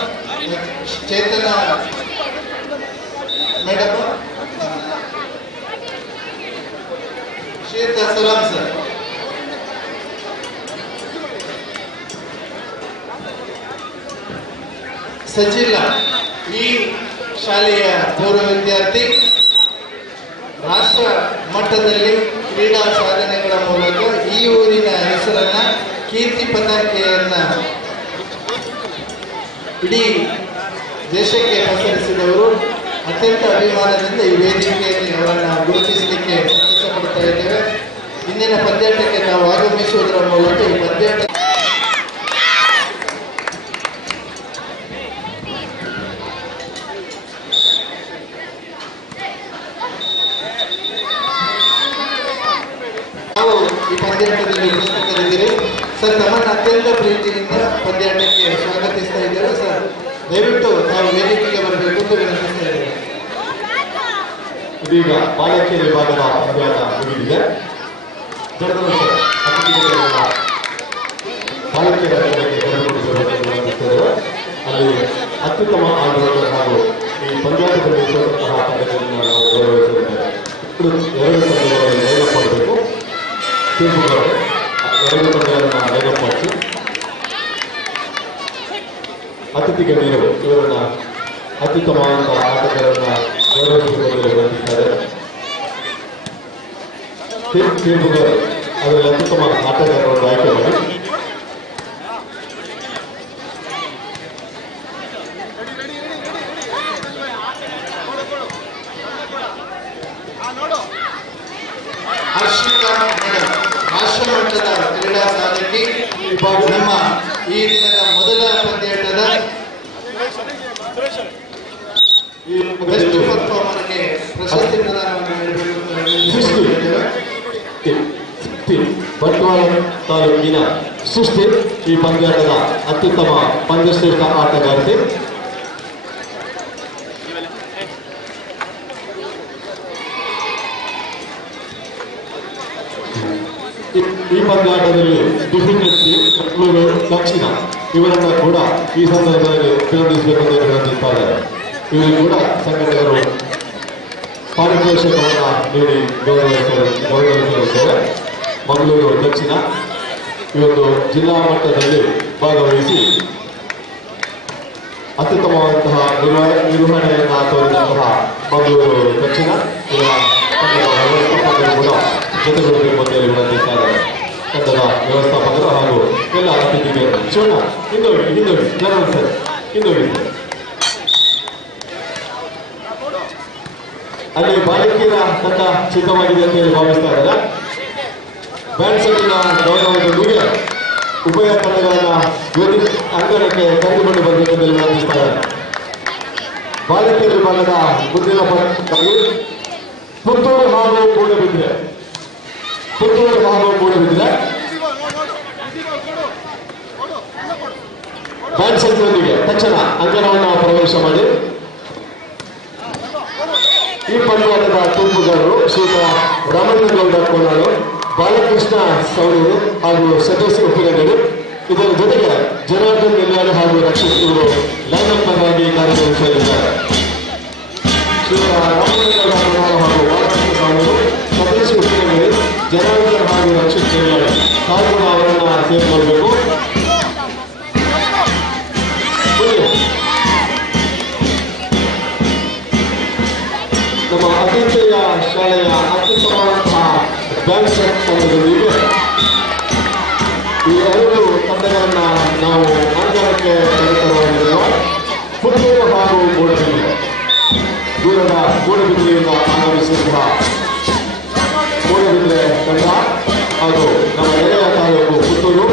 ಚೇತನ ಮೇಡಮ್, ಶ್ರೀಯುತ ಸಲಾಂ ಸರ್. ಸಜಿಲಾ ಈ ಶಾಲೆಯ ಪೂರ್ವ ವಿದ್ಯಾರ್ಥಿ. ರಾಷ್ಟ್ರ ಮಟ್ಟದಲ್ಲಿ ಕ್ರೀಡಾ ಸಾಧನೆಗಳ ಮೂಲಕ ಈ ಊರಿನ ಹೆಸರನ್ನ, ಕೀರ್ತಿ ಪತಾಕೆಯನ್ನ ಇಡೀ ದೇಶಕ್ಕೆ ಪಸರಿಸಿದವರು. ಅತ್ಯಂತ ಅಭಿಮಾನದಿಂದ ಈ ವೇದಿಕೆಯಲ್ಲಿ ಅವರನ್ನು ಗುರುತಿಸಲಿಕ್ಕೆ ಕೆಲಸ ಪಡ್ತಾ ಇದ್ದೇವೆ. ಇಂದಿನ ಪಂದ್ಯಾಟಕ್ಕೆ ನಾವು ಆಗಮಿಸುವುದರ ಮೂಲಕ ಈ ಪಂದ್ಯಾಟ ನಾವು ಈ ಪಂದ್ಯಾಟದಲ್ಲಿ ಉಪಸ್ಥಿತರಿದ್ದೀರಿ. ಸರ್, ತಮ್ಮನ್ನು ಅತ್ಯಂತ ಪ್ರೀತಿಯಿಂದ ಪಂದ್ಯಾಟಕ್ಕೆ ಸ್ವಾಗತಿಸ್ತಾ ಇದ್ದೇವೆ. ಸರ್, ದಯವಿಟ್ಟು ನಾವು ವೇದಿಕೆಗೆ ಬರಬೇಕು ಅಂತ ವಿನಂತಿಸ್ತಾ ಇದ್ದೇವೆ. ಇದೀಗ ಬಾಲಕಿಯರ ವಿಭಾಗದ ಪಂದ್ಯಾಟ ಮುಗಿದಿದೆ. ಬಾಲಕಿಯರ ಅಲ್ಲಿ ಅತ್ಯುತ್ತಮ ಆಟಗಾರರು ಹಾಗೂ ಈ ಪಂದ್ಯಾಟದಲ್ಲಿ ಸೋತಂತಹ ತಂಡಗಳನ್ನು ನಾವು ಗೌರವಿಸಿದ್ದೇವೆ. 2 ತಂಡಗಳನ್ನು ಲೈನಪ್ ಮಾಡಬೇಕು. ತೀರ್ಪುಗಳು 2 ತಂಡಗಳನ್ನು ಲೈನಪ್ ಮಾಡಿಸಿ ಅತಿಥಿ ಗಣ್ಯರು ಇವರನ್ನ ಅತ್ಯುತ್ತಮವಾದ ಆಟಗಾರರನ್ನ ಗೌರವಿಸಿಕೊಳ್ಳಲು ಬಂದಿದ್ದಾರೆ. ಅದರಲ್ಲಿ ಅತ್ಯುತ್ತಮ ಆಟಗಾರರನ್ನು ಆಯ್ಕೆ ಮಾಡಿ ರಾಷ್ಟ್ರ ಮಟ್ಟದ ಕ್ರೀಡಾ ಸಾಧಕಿ ನಮ್ಮ ಈ ದಿನದ ಮೊದಲ ಪಂದ್ಯಾಟದ ಬೆಸ್ಟ್ ಪರ್ಫಾರ್ಮರ್ಗೆ ಪ್ರಶಸ್ತಿ ಬಂಟ್ವಾಳ ತಾಲೂಕಿನ ಸೃಷ್ಟಿ ಈ ಪಂದ್ಯಾಟದ ಅತ್ಯುತ್ತಮ ಪಂದ್ಯಶ್ರೇಷ್ಠ ಆಟಗಾರ್ತಿ. ಈ ಪಂದ್ಯಾಟದಲ್ಲಿ ಡಿಫಿನೆಟ್ಲಿ ಬೆಂಗಳೂರು ದಕ್ಷಿಣ ಇವರನ್ನ ಕೂಡ ಈ ಸಂದರ್ಭದಲ್ಲಿ ಅಭಿನಂದಿಸಬೇಕೆಂದು ವಿನಂತಿಸುತ್ತಾರೆ. ಇವರಿಗೆ ಕೂಡ ಸಂಘಟಕರು ಪಾರಿತೋಷಕವನ್ನು ನೀಡಿ ಗೌರವಿಸಿರುತ್ತೇವೆ. ಮಂಗಳೂರು ದಕ್ಷಿಣ ಇವತ್ತು ಜಿಲ್ಲಾ ಮಟ್ಟದಲ್ಲಿ ಭಾಗವಹಿಸಿ ಅತ್ಯುತ್ತಮವಾದಂತಹ ನಿರ್ವಹಣೆಯನ್ನು ತೋರಿದಂತಹ ಮಂಗಳೂರು ದಕ್ಷಿಣ ಇವರ ತಂಡದ ಕೂಡ ಜೊತೆಗೂಡಬೇಕು ಅಂತ ಹೇಳಿ ವಿನಂತಿಸ್ತಾರೆ. ತಂಡದ ವ್ಯವಸ್ಥಾಪಕರು ಹಾಗೂ ಎಲ್ಲ ಅತಿಥಿಗೆ ಶಿವಣ್ಣ ಹಿಂದೋಗಿ ಜನರಲ್ ಸರ್ ಹಿಂದೋಗಿ. ಅಲ್ಲಿ ಬಾಲಕಿಯರ ತಂಡ ಸಿದ್ಧವಾಗಿದೆ ಅಂತ ಹೇಳಿ ಭಾವಿಸ್ತಾ ಇದ್ದಾರೆ. ಬ್ಯಾಂಡ್ ಸೆಟ್ಟಿನ ಗೌರವದೊಂದಿಗೆ ಉಭಯ ತಂಡಗಳನ್ನ ಅಂಗಣಕ್ಕೆ ಕರೆದುಕೊಂಡು ಬರಬೇಕೆಂದು ವಿನಂತಿಸ್ತಾ ಇದ್ದಾರೆ. ಬಾಲಕಿಯರ ವಿಭಾಗದ ಮುಂದಿನ ಪಂದ್ಯಕ್ಕಾಗಿ ಪುತ್ತೂರು ಹಾಗೂ ಮೂಡಬಿದ್ರೆ ಬ್ಯಾಂಡ್ ಸೆಟ್ನೊಂದಿಗೆ ತಕ್ಷಣ ಅಂಗಣವನ್ನು ಪ್ರವೇಶ ಮಾಡಿ ಈ ಪಂದ್ಯಾಟದ ತುಮಕೂರು ಶ್ರೀಯುತ ರಾಮಲಿಂಗಗೌಡ ಕೋನಾಳು, ಬಾಲಕೃಷ್ಣ ಸೌರೂರು ಹಾಗೂ ಸತೀಶ್ ಉಪ್ಪಿನಗಡಿ, ಇದರ ಜೊತೆಗೆ ಜನಾರ್ದನ್ ನೆಲ್ಯಾಡಿ ಹಾಗೂ ರಕ್ಷಿತ್ ಇವರು ಲೈನ್ ನಂಬರ್ ಆಗಿ ಕಾರ್ಯನಿರ್ವಹಿಸಲಿದ್ದಾರೆ. ಶ್ರೀಯುತ ರಾಮಲಿಂಗಗೌಡ ಕೋನಾಳು ಹಾಗೂ ಬಾಲಕೃಷ್ಣ ಸೌರೂರು, ಸತೀಶ್ ಉಪ್ಪಿನಗಡಿ, ಜನಾರ್ದನ್ ಹಾಗೂ ರಕ್ಷಿತ್ ನೆಲ್ಯಾಡಿ ಹಾಗೂ ಅವರನ್ನ ಸೇರಿಕೊಳ್ಳಬೇಕು. ನಮ್ಮ ಅತಿಥೇಯ ಶಾಲೆಯ ಅತ್ಯುತ್ತಮವಾದಂತಹ ಬ್ಯಾಂಡ್ ಸೆಟ್ ತಂಡದೊಂದಿಗೆ ಈ ಎರಡು ತಂಡಗಳನ್ನ ನಾವು ಅಂಗಣಕ್ಕೆ ಕರೆತರವಾಗಿರುವ ಪುತ್ತೂರು ಹಾಗೂ ಮೂಡಬಿದ್ರೆ, ದೂರದ ಮೂಡಬಿದ್ರೆಯಿಂದ ಆಗಮಿಸಿರುವ ಮೂಡಬಿದ್ರೆ ತಂಡ ಹಾಗೂ ನಮ್ಮ ನೆರೆಯ ತಾಲೂಕು ಪುತ್ತೂರು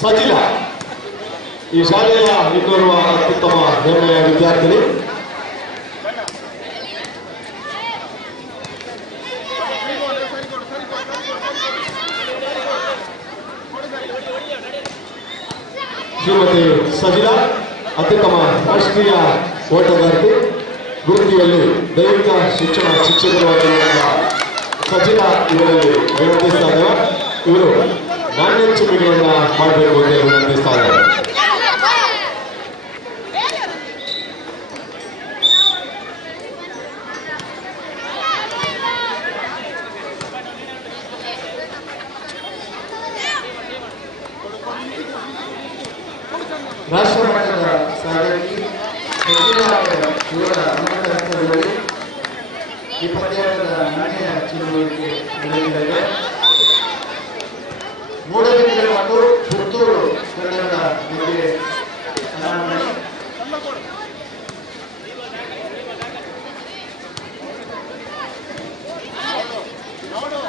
ಸಜಿಲ ಈ ಶಾಲೆಯ ಇನ್ನೋರ್ವ ಅತ್ಯುತ್ತಮ ಹೆಮ್ಮೆಯ ವಿದ್ಯಾರ್ಥಿನಿ. ಶ್ರೀಮತಿ ಸಜಿಲ ಅತ್ಯುತ್ತಮ ರಾಷ್ಟ್ರೀಯ ಓಟಗಾರ್ತಿ. ವೃತ್ತಿಯಲ್ಲಿ ದೈಹಿಕ ಶಿಕ್ಷಣ ಶಿಕ್ಷಕರಾಗಿರುವಂತಹ ಸಜಿಲ ಇವರಲ್ಲಿ ವಿನಂತಿಸ್ತಾ ಇದ್ದಾರೆ. ಇವರು ನಾಣ್ಯ ಚಿನ್ನೆಗಳನ್ನ ಮಾಡಬೇಕು ಅಂತ ವಿನಂತಿಸ್ತಾ ಇದ್ದಾರೆ. ರಾಷ್ಟ್ರ ಮಟ್ಟದ ಸಾಧಕಿ ಇವರ ಅನುಕರಣದಲ್ಲಿ ಈ ಪಂದ್ಯಾಟದ ನಾಣ್ಯ ಚಳುವಳಿಕೆ ನಡೆಯಲಿದೆ. ಮೂಡಬಿದ್ರೆ ಮತ್ತು ಪುತ್ತೂರು ತಂಡದ ಬಗ್ಗೆ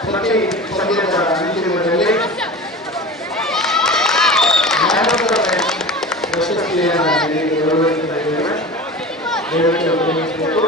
ಪ್ರತಿ ಪಂದ್ಯದ ಅಂತಿಮದಲ್ಲಿ ಪ್ರಶಸ್ತಿಯನ್ನು ಗೌರವಿಸ್ತಾ ಇದ್ದೇವೆ. ದಯವಿಟ್ಟು ಗಮನಿಸಬೇಕು.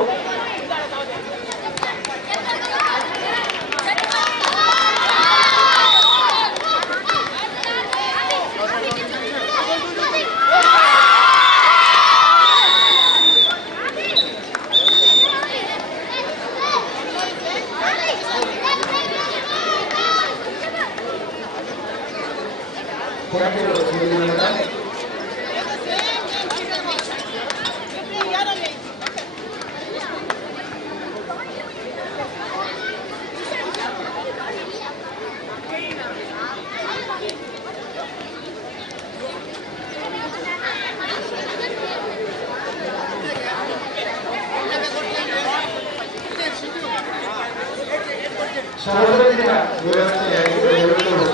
ಶಾಲೆಯ ವ್ಯವಸ್ಥೆಯಾಗಿ ಎರಡು ಕಾರ್ಯಕ್ರಮಗಳು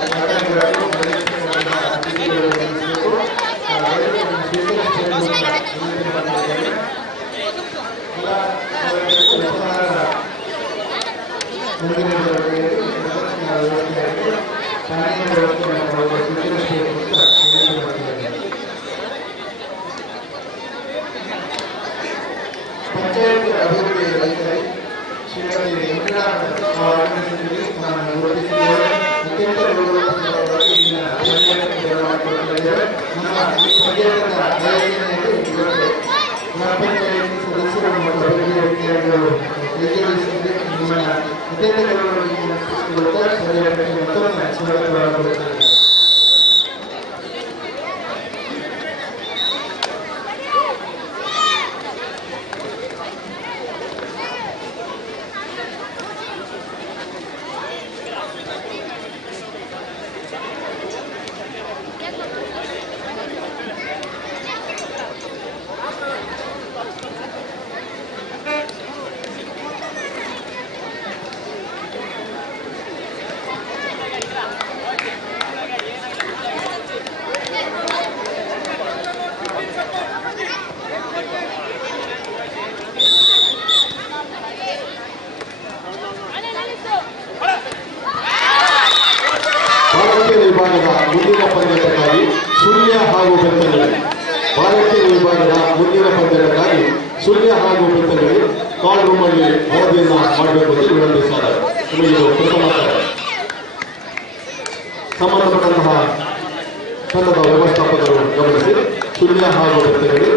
ಪಂಚಾಯತ್ ಅಭಿವೃದ್ಧಿ ರೈತರು ಶ್ರೀಮತಿ ಇಂದಿರಾ ವಿಭಾಗದ ಮುಂದಿನ ಪಂದ್ಯಕ್ಕಾಗಿ ಸುಳ್ಯ ಹಾಗೂ ಬೆಳ್ತಂಗಡಿ ಭಾರತೀಯ ವಿಭಾಗದ ಮುಂದಿನ ಪಂದ್ಯಕ್ಕಾಗಿ ಸುಳ್ಯ ಹಾಗೂ ಬೆಳ್ತಂಗಡಿ ಕಾಲ್ ರೂಮಲ್ಲಿ ವರದಿಯನ್ನ ಮಾಡಬೇಕು ಎಂದು ವಿನಂತಿಸಿದ್ದಾರೆ. ನಿಮಗೆ ಪ್ರಥಮ ಸಂಬಂಧಪಟ್ಟಂತಹ ತಂಡದ ವ್ಯವಸ್ಥಾಪಕರು ಗಮನಿಸಿ, ಸುಳ್ಯ ಹಾಗೂ ಬೆಳ್ತಂಗಡಿ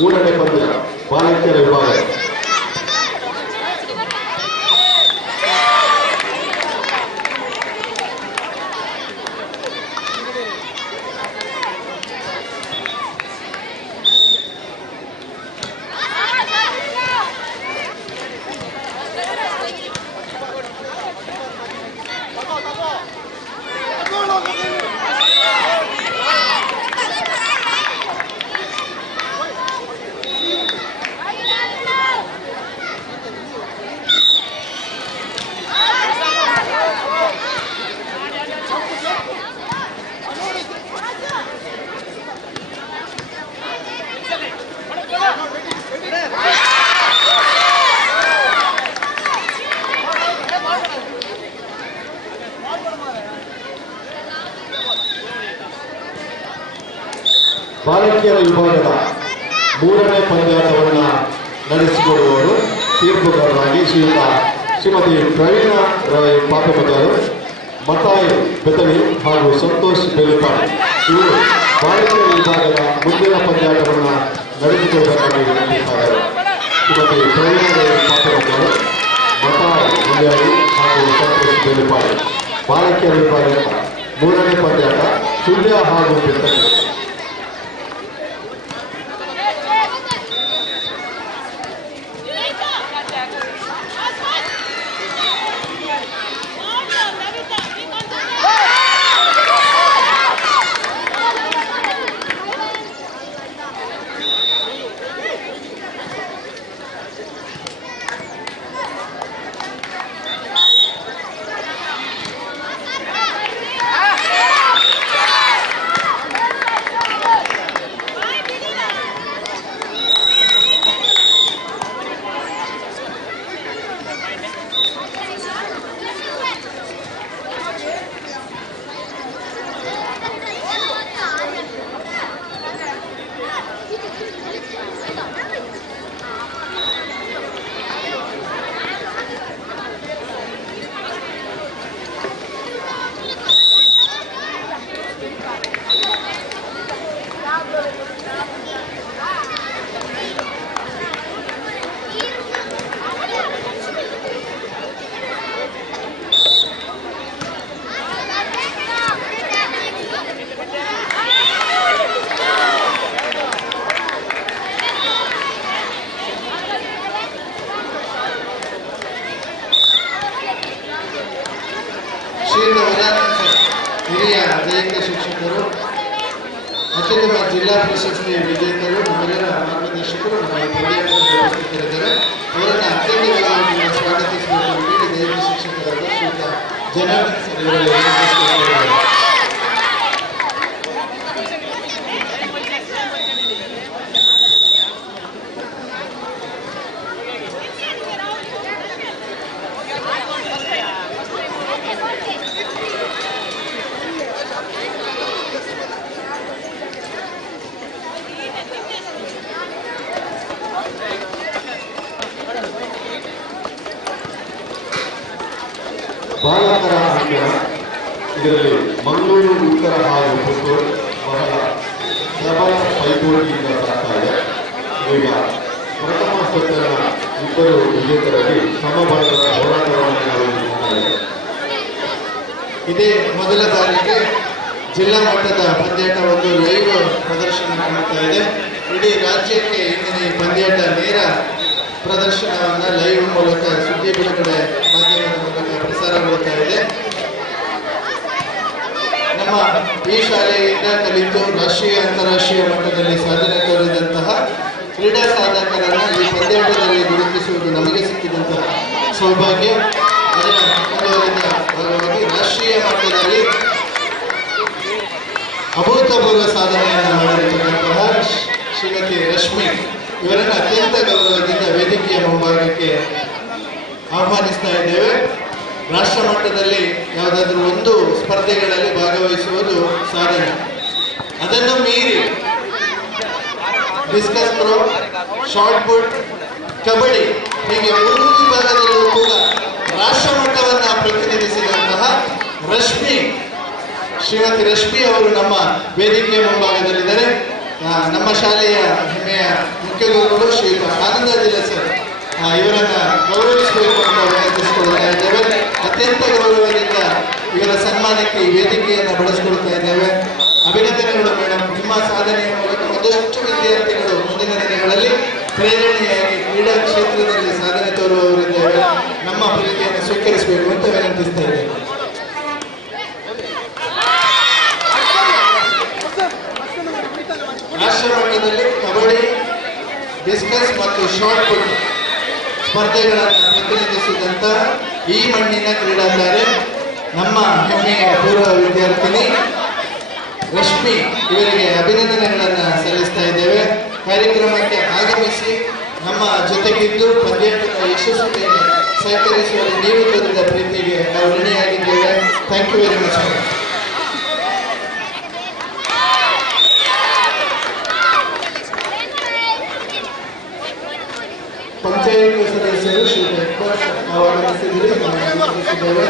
ಮೂರನೇ ಪಂದ್ಯ ಬಾಲಕಿಯರ ವಿಭಾಗ. ಬಾಲಕಿಯರ ವಿಭಾಗದ ಮೂರನೇ ಪಂದ್ಯಾಟವನ್ನು ನಡೆಸಿಕೊಡುವವರು ತೀರ್ಪುಗಾರರಾಗಿ ಶ್ರೀಮತಿ ಪ್ರವೀಣ ರಾಯ್ ಪಾಪಮಜಾರು, ಮತಾಯ್ ಬೆತನಿ ಹಾಗೂ ಸಂತೋಷ್ ಬೇಲಿಪಾಡಿ ಇವರು ಬಾಲಕಿಯರ ವಿಭಾಗದ ಮುಂದಿನ ಪಂದ್ಯಾಟವನ್ನು ನಡೆಸಿಕೊಡಬೇಕಾಗಿ ವಿನಂತಿಸಿದ್ದಾರೆ. ಶ್ರೀಮತಿ ಪ್ರವೀಣ ರಾಯ್ ಪಾಪಮಜಾರು, ಮತಾಯ್ ಮುಂಜಾರಿ ಹಾಗೂ ಸಂತೋಷ್ ಬೇಲಿಪಾಡಿ. ಬಾಲಕಿಯರ ವಿಭಾಗದ ಮೂರನೇ ಪಂದ್ಯಾಟ ಸುಳ್ಯ ಹಾಗೂ ಬೆತನಿ. ಶ್ರೀಯುತ ವಿರಾಜ್ ಹಿರಿಯ ದೈಹಿಕ ಶಿಕ್ಷಕರು, ಅತ್ಯುತ್ತಮ ಜಿಲ್ಲಾ ಪ್ರಶಸ್ತಿ ವಿಜೇತರು, ನಮ್ಮೆಲ್ಲರ ಮಾರ್ಗದರ್ಶಕರು ನಮ್ಮ ಈ ಪಂದ್ಯಾಟದಲ್ಲಿ ಉಪಸ್ಥಿತರಿದ್ದಾರೆ. ಅವರನ್ನು ಅತ್ಯಂತ ಗೌರವದಿಂದ ಸ್ವಾಗತಿಸಬೇಕು ಅಂತೇಳಿ ದೈಹಿಕ ಶಿಕ್ಷಕರಾದ ಶ್ರೀಯುತ ಜನಾರ್ದನ್ ಸರ್ ಇವರಲ್ಲಿ ವಿನಂತಿಸಿಕೊಳ್ಳುತ್ತೇವೆ. ಬಾಲಕರ ಅಂಕಣ ಇದರಲ್ಲಿ ಮಂಗಳೂರು ಉತ್ತರ ಹಾಗೂ ಪುತ್ತೂರು ಬಹಳ ಪ್ರಬಲ ಪೈಪೋಟಿಯಿಂದ ಸಾಗ್ತಾ ಇದೆ. ಈಗ ಪ್ರಥಮ ಸುತ್ತಿನ ಇಬ್ಬರು ವಿಜೇತರಾಗಿ ಸಮಬಲದ ಹೋರಾಟವನ್ನು ನಾವು ನೋಡ್ತಾ ಇದ್ದೇವೆ. ಇದೇ ಮೊದಲ ಬಾರಿಗೆ ಜಿಲ್ಲಾ ಮಟ್ಟದ ಪಂದ್ಯಾಟ ಒಂದು ಲೈವ್ ಪ್ರದರ್ಶನ ಕಾಣುತ್ತಾ ಇದೆ. ಇಡೀ ರಾಜ್ಯಕ್ಕೆ ಇಂದಿನ ಈ ಪಂದ್ಯಾಟ ನೇರ ಪ್ರದರ್ಶನವನ್ನು ಲೈವ್ ಮೂಲಕ ಸುದ್ದಿ ಬಿಡುಗಡೆ ಮಾಧ್ಯಮದ ಮೂಲಕ ಪ್ರಸಾರಗೊಳ್ತಾ ಇದೆ. ನಮ್ಮ ಈ ಶಾಲೆಯಿಂದ ಕಲಿತು ರಾಷ್ಟ್ರೀಯ ಅಂತಾರಾಷ್ಟ್ರೀಯ ಮಟ್ಟದಲ್ಲಿ ಸಾಧನೆ ತೋರಿದಂತಹ ಕ್ರೀಡಾ ಸಾಧಕರನ್ನು ಈ ಪಂದ್ಯಾಟದಲ್ಲಿ ಗುರುತಿಸುವುದು ನಮಗೆ ಸಿಕ್ಕಿದಂತಹ ಸೌಭಾಗ್ಯ. ಅದರ ಮುಂದುವರಿದ ಭಾಗವಾಗಿ ರಾಷ್ಟ್ರೀಯ ಮಟ್ಟದಲ್ಲಿ ಅಭೂತಪೂರ್ವ ಸಾಧನೆಯನ್ನು ಮಾಡಿರತಕ್ಕಂತಹ ಶ್ರೀಮತಿ ರಶ್ಮಿ ಇವರನ್ನು ಅತ್ಯಂತ ಗೌರವದಿಂದ ವೇದಿಕೆಯ ಮುಂಭಾಗಕ್ಕೆ ಆಹ್ವಾನಿಸ್ತಾ ಇದ್ದೇವೆ. ರಾಷ್ಟ್ರ ಮಟ್ಟದಲ್ಲಿ ಯಾವುದಾದ್ರೂ ಒಂದು ಸ್ಪರ್ಧೆಗಳಲ್ಲಿ ಭಾಗವಹಿಸುವುದು ಸಾಧನೆ. ಅದನ್ನು ಮೀರಿ discus throw, shot put, kabaddi ಹೀಗೆ 3 ವಿಭಾಗದಲ್ಲೂ ಕೂಡ ರಾಷ್ಟ್ರ ಮಟ್ಟವನ್ನು ಪ್ರತಿನಿಧಿಸಿದಂತಹ ಶ್ರೀಮತಿ ರಶ್ಮಿ ಅವರು ನಮ್ಮ ವೇದಿಕೆಯ ಮುಂಭಾಗದಲ್ಲಿದ್ದಾರೆ. ನಮ್ಮ ಶಾಲೆಯ ಹೆಮ್ಮೆಯ ಮುಖ್ಯ ಗುರುಗಳು ಶ್ರೀಯುತ ಆನಂದಾಜಿಲ ಸರ್ ಇವರನ್ನ ಗೌರವಿಸಬೇಕು ಅಂತ ವಿನಂತಿಸಿಕೊಳ್ತಾ ಇದ್ದೇವೆ. ಅತ್ಯಂತ ಗೌರವದಿಂದ ಇವರ ಸನ್ಮಾನಕ್ಕೆ ಈ ವೇದಿಕೆಯನ್ನು ಬಳಸಿಕೊಳ್ತಾ ಇದ್ದೇವೆ. ಅಭಿನಂದನೆಗಳು ಮೇಡಮ್. ನಿಮ್ಮ ಸಾಧನೆಯ ಮೂಲಕ ಒಂದಷ್ಟು ವಿದ್ಯಾರ್ಥಿಗಳು ಮುಂದಿನ ದಿನಗಳಲ್ಲಿ ಪ್ರೇರಣೆಯಾಗಿ ಕ್ರೀಡಾ ಕ್ಷೇತ್ರದಲ್ಲಿ ಸಾಧನೆ ತೋರುವವರಿದ್ದೇವೆ. ನಮ್ಮ ಪ್ರೀತಿಯನ್ನು ಸ್ವೀಕರಿಸಬೇಕು ಅಂತ ವಿನಂತಿಸ್ತಾ ಇದ್ದೇವೆ. ರಾಷ್ಟ್ರ ಮಟ್ಟದಲ್ಲಿ ಕಬಡ್ಡಿ, ಡಿಸ್ಕಸ್ ಮತ್ತು ಶಾರ್ಟ್ ಪುಟ್ ಸ್ಪರ್ಧೆಗಳನ್ನು ಪ್ರತಿನಿಧಿಸಿದಂಥ ಈ ಮಣ್ಣಿನ ಕ್ರೀಡಾತಾರೆ ನಮ್ಮ ಹೆಮ್ಮೆಯ ಪೂರ್ವ ವಿದ್ಯಾರ್ಥಿನಿ ರಶ್ಮಿ ಇವರಿಗೆ ಅಭಿನಂದನೆಗಳನ್ನು ಸಲ್ಲಿಸ್ತಾ ಇದ್ದೇವೆ. ಕಾರ್ಯಕ್ರಮಕ್ಕೆ ಆಗಮಿಸಿ ನಮ್ಮ ಜೊತೆಗಿದ್ದು ಪಂದ್ಯಾಟದ ಯಶಸ್ವಿಗೆ ಸಹಕರಿಸುವಲ್ಲಿ ನೀವು ತೋರಿದ ಪ್ರೀತಿಗೆ ನಾವು ಋಣಿಯಾಗಿದ್ದೇವೆ. Thank you very much. Panchayat ಸದಸ್ಯರು ಶ್ರೀ ನಾವು ಆಗಮಿಸಿದ್ದೇವೆ.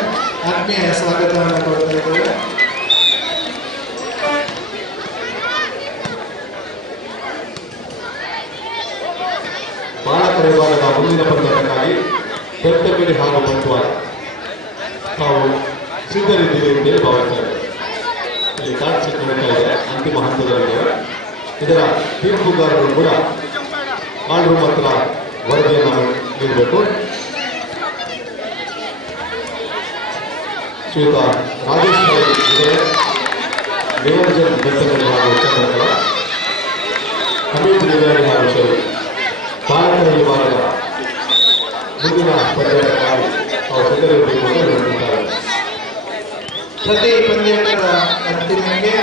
ಆತ್ಮೀಯ ಸ್ವಾಗತವನ್ನು ಕೊಡ್ತಾ ಇದ್ದೇವೆ. ಬಾಲಕರ ವಿಭಾಗದ ಮುಂದಿನ ಪಂದ್ಯಾಟಕ್ಕಾಗಿ ಬೆತ್ತಗಡಿ ಹಾಗೂ ಬಂಟ್ವಾಳ ತಾವು ಸಿದ್ಧರಿದ್ದೀರಿ ಅಂತೇಳಿ ಭಾವಿಸ್ತಾರೆ. ಇಲ್ಲಿ ಟಾರ್ಚ್ ನಡೀತಾ ಇದೆ, ಅಂತಿಮ ಹಂತದಲ್ಲಿದ್ದೇವೆ. ಇದರ ತೀರ್ಪುಗಾರರು ಕೂಡ ಹಾಲ್ ರೂಮ್ ಹತ್ರ ವರದಿಯನ್ನು ನೀಡಬೇಕು. ಶ್ರೀಯುತ ರಾಜೇಶ್ ಇದೆ, ನಿರಂಜನ್ ಬೆತ್ತಗಡಿ ಹಾಗೂ ಚಂದ್ರಕಲ, ಹಮೀದ್ ನಿಗಾರಿ ಹಾಗೂ ಶೈಲಿ ಬಾಲಕರ ವಿಭಾಗದ ಮುಂದಿನ ಪಂದ್ಯಾಟಕ್ಕಾಗಿ ಅವರು ಸಿದ್ಧರಿರಬೇಕು ಅಂತ ಹೇಳ್ತಿದ್ದಾರೆ. ಪ್ರತಿ ಪಂದ್ಯಾಟದ ಅಂತಿಮಕ್ಕೆ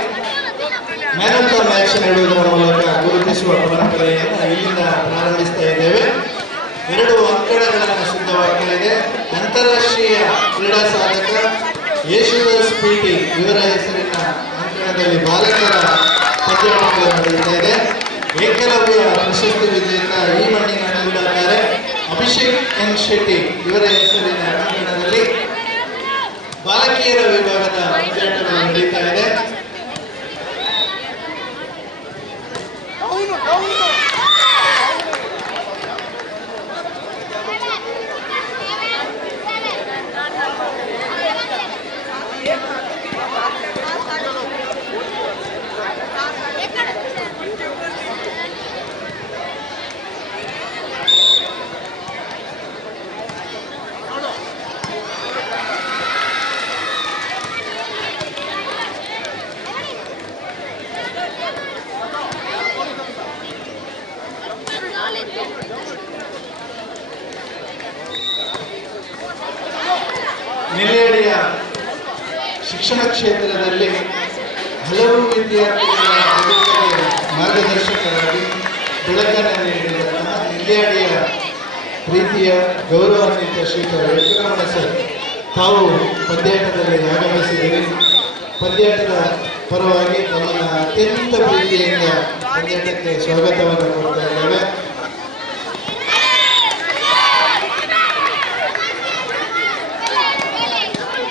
ಮ್ಯಾನ್ ಆಫ್ ದ ಮ್ಯಾಚ್ ನೀಡುವುದರ ಮೂಲಕ ಗುರುತಿಸುವ ಪರಂಪರೆಯನ್ನು ಇಲ್ಲಿಂದ ಪ್ರಾರಂಭಿಸ್ತಾ ಇದ್ದೇವೆ. 2 ಅಂಕಣಗಳನ್ನು ಸಿದ್ಧವಾಗಲಿದೆ. ಅಂತಾರಾಷ್ಟ್ರೀಯ ಕ್ರೀಡಾ ಸಾಧಕ ಯೇಸುದಾಸ್ ಪಿಟಿ ಇವರ ಹೆಸರಿನ ಅಂಕಣದಲ್ಲಿ ಬಾಲಕರ ಪಂದ್ಯಾಟಗಳು ನಡೆಯುತ್ತಾ ಇದೆ. ಏಕಲವ್ಯ ಪ್ರಶಸ್ತಿ ವಿಜೇತ ಈ ಮಣ್ಣಿನ ಕ್ರೀಡಾಕಾರ ಅಭಿಷೇಕ್ ಎನ್ ಶೆಟ್ಟಿ ಇವರ ಹೆಸರಿನ ಅಂಕಣದಲ್ಲಿ ಬಾಲಕಿಯರ ವಿಭಾಗದ ಪಂದ್ಯಾಟಗಳು ನಡೀತಾ ಇದೆ. ನೆಲೆಯಡಿಯ ಶಿಕ್ಷಣ ಕ್ಷೇತ್ರದಲ್ಲಿ ಹಲವು ವಿದ್ಯಾರ್ಥಿಗಳ ಬದುಕಿಗೆ ಮಾರ್ಗದರ್ಶಕರಾಗಿ ಬೆಳಕನ್ನು ನೀಡಿದಂತಹ ನೆಲೆಯಡಿಯ ಪ್ರೀತಿಯ ಗೌರವಾನ್ವಿತ ಶ್ರೀಯುತ ವೆಂಕಟರಮಣ ಸರ್ ತಾವು ಪಂದ್ಯಾಟದಲ್ಲಿ ಆಗಮಿಸಿದ್ದೀರಿ. ಪಂದ್ಯಾಟದ ಪರವಾಗಿ ತಮ್ಮನ್ನು ಅತ್ಯಂತ ಪ್ರೀತಿಯಿಂದ ಪಂದ್ಯಾಟಕ್ಕೆ ಸ್ವಾಗತವನ್ನು ಕೊಡ್ತಾ ಇದ್ದೇವೆ.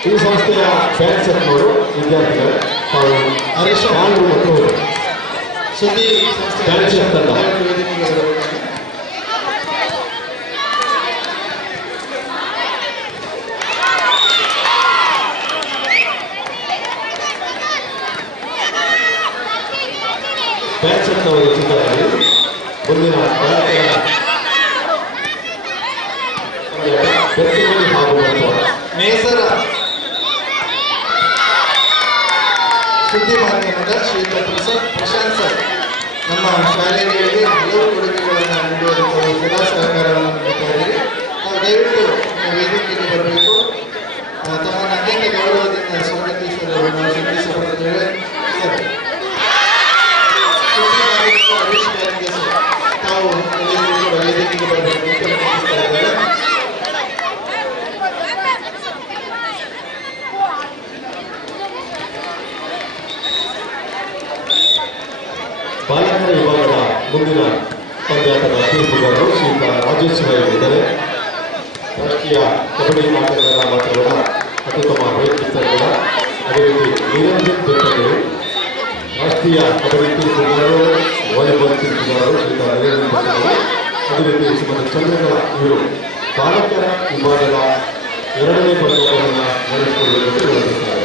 ಈ ಸಂಸ್ಥೆಯ ಬ್ಯಾಂಕ್ ಸೆಕ್ಟರ್ ವಿದ್ಯಾರ್ಥಿಗಳು ತಾವು ಹರೀಶ್ ಆಂಧ್ರ ಮತ್ತು ಸುದ್ದಿ ಬ್ಯಾಂಕ್ ಸೆಕ್ಟರ್ ಬ್ಯಾಂಕ್ ಸೆಕ್ಟರ್ ಚಿತ್ರದಲ್ಲಿ ಮುಂದಿನ ಹಾಗೂ ನೇಸರ ಸುದ್ದಿ ಮಾಧ್ಯಮದ ಶ್ರೀಯುತ ಪ್ರಶಾಂತ್ ಸರ್ ನಮ್ಮ ಶಾಲೆಗಳಿಗೆ ಹಲವು ಕೊಡುಗೆಗಳನ್ನು ನೀಡುವಂತಹ ಸದಾ ಸಹಕಾರವನ್ನು ನೀಡ್ತಾ ಇದ್ದೀರಿ. ನಾವು ದಯವಿಟ್ಟು ವೇದಿಕೆಗೆ ಬರಬೇಕು. ತಮ್ಮನ್ನು ಅತ್ಯಂತ ಗೌರವದಿಂದ ಸ್ವಾಗತಿಸಲು ನಾವು ಸಂತೈಸಪಡುತ್ತೇವೆ. ಸರ್ ಸುದ್ದಿ ಮಾಧ್ಯಮದ ಹರೀಶ್ ಬ್ಯಾರಿಗೆ ಸರ್ ತಾವು ವೇದಿಕೆಗೆ ಬರಬೇಕು ಅಂತ ವಿನಂತಿಸ್ತಾ ಇದ್ದೇವೆ. ಬಾಲಕರ ವಿಭಾಗದ ಮುಂದಿನ ಪಂದ್ಯಾಟದ ತೀರ್ಪುಗಾರರು ಶ್ರೀಯುತ ರಾಜೇಶ್ ಇದ್ದಾರೆ. ರಾಷ್ಟ್ರೀಯ ಕಬಡ್ಡಿ ಆಟಗಾರರ ಮಾತ್ರವಲ್ಲ, ಅತ್ಯುತ್ತಮ ವೈಯಕ್ತಿಕ ಅದೇ ರೀತಿ ನಿರಂಜನ್ ಬೆಟ್ಟಗಳು, ರಾಷ್ಟ್ರೀಯ ಕಬಡ್ಡಿ ತೀರ್ಪುಗಾರರು, ವಾಲಿಬಾಲ್ ತೀರ್ಪುಗಾರರು ಶ್ರೀಯುತ ನಿರಂಜನ್ ಬೆಟ್ಟಗಳು, ಅದೇ ರೀತಿ ಶ್ರೀಮತಿ ಚಂದ್ರಕಲಾ ಇವರು ಬಾಲಕರ ವಿಭಾಗದ 2ನೇ ಪಂದ್ಯವನ್ನು ನಡೆಸಿಕೊಳ್ಳುವಂತೆ ವಿನಂತಿಸುತ್ತಾರೆ.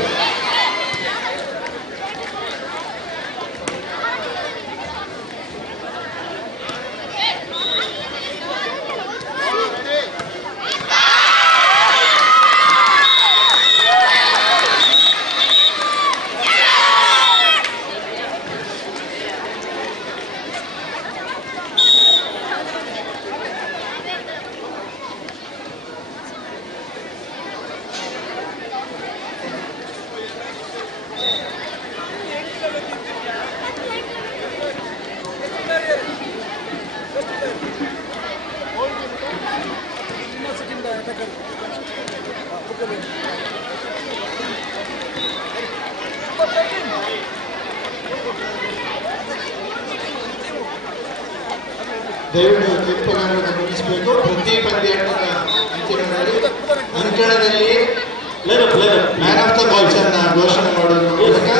ದಯವಿಟ್ಟು ತೀರ್ಪುಗಾರರನ್ನು ಗಮನಿಸಬೇಕು. ಪ್ರತಿ ಪಂದ್ಯಾಟದ ಅಂತಿಮದಲ್ಲಿ ಅಂಕಣದಲ್ಲಿ ಮ್ಯಾನ್ ಆಫ್ ದ ಮ್ಯಾಚ್ ಅನ್ನ ಘೋಷಣೆ ಮಾಡುವುದರ ಮೂಲಕ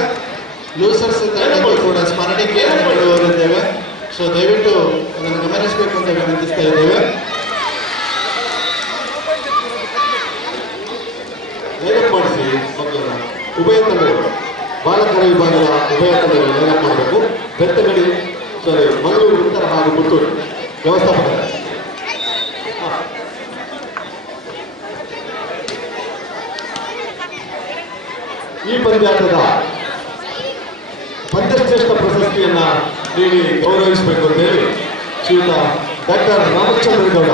ಲೂಸರ್ಸ್ ತಂಡಕ್ಕೂ ಕೂಡ ಸ್ಮರಣಿಕೆಯನ್ನು ನೀಡುವವರಿದ್ದೇವೆ. ಸೊ ದಯವಿಟ್ಟು ಅದನ್ನು ಗಮನಿಸಬೇಕು ಅಂತ ವಿನಂತಿಸ್ತಾ ಇದ್ದೇವೆ. ಲೈನಪ್ ಮಾಡಿಸಿ ಮಕ್ಕಳನ್ನ ಉಭಯ ತಂಡಗಳು ಬಾಲಕರ ವಿಭಾಗದ ಉಭಯ ತಂಡಗಳು ಲೈನಪ್ ಮಾಡಬೇಕು. ಬೆತ್ತಗಡಿ ಮಂಗಳೂರು ಉತ್ತರ ಹಾಗೂ ಪುತ್ತೂರು ವ್ಯವಸ್ಥಾಪಕ ಈ ಪಂದ್ಯಾಟದ ಪಂದ್ಯಶ್ರೇಷ್ಠ ಪ್ರಶಸ್ತಿಯನ್ನ ನೀಡಿ ಗೌರವಿಸಬೇಕು ಅಂತ ಹೇಳಿ ಶ್ರೀಯುತ ಡಾಕ್ಟರ್ ರಾಮಚಂದ್ರ ಗೌಡ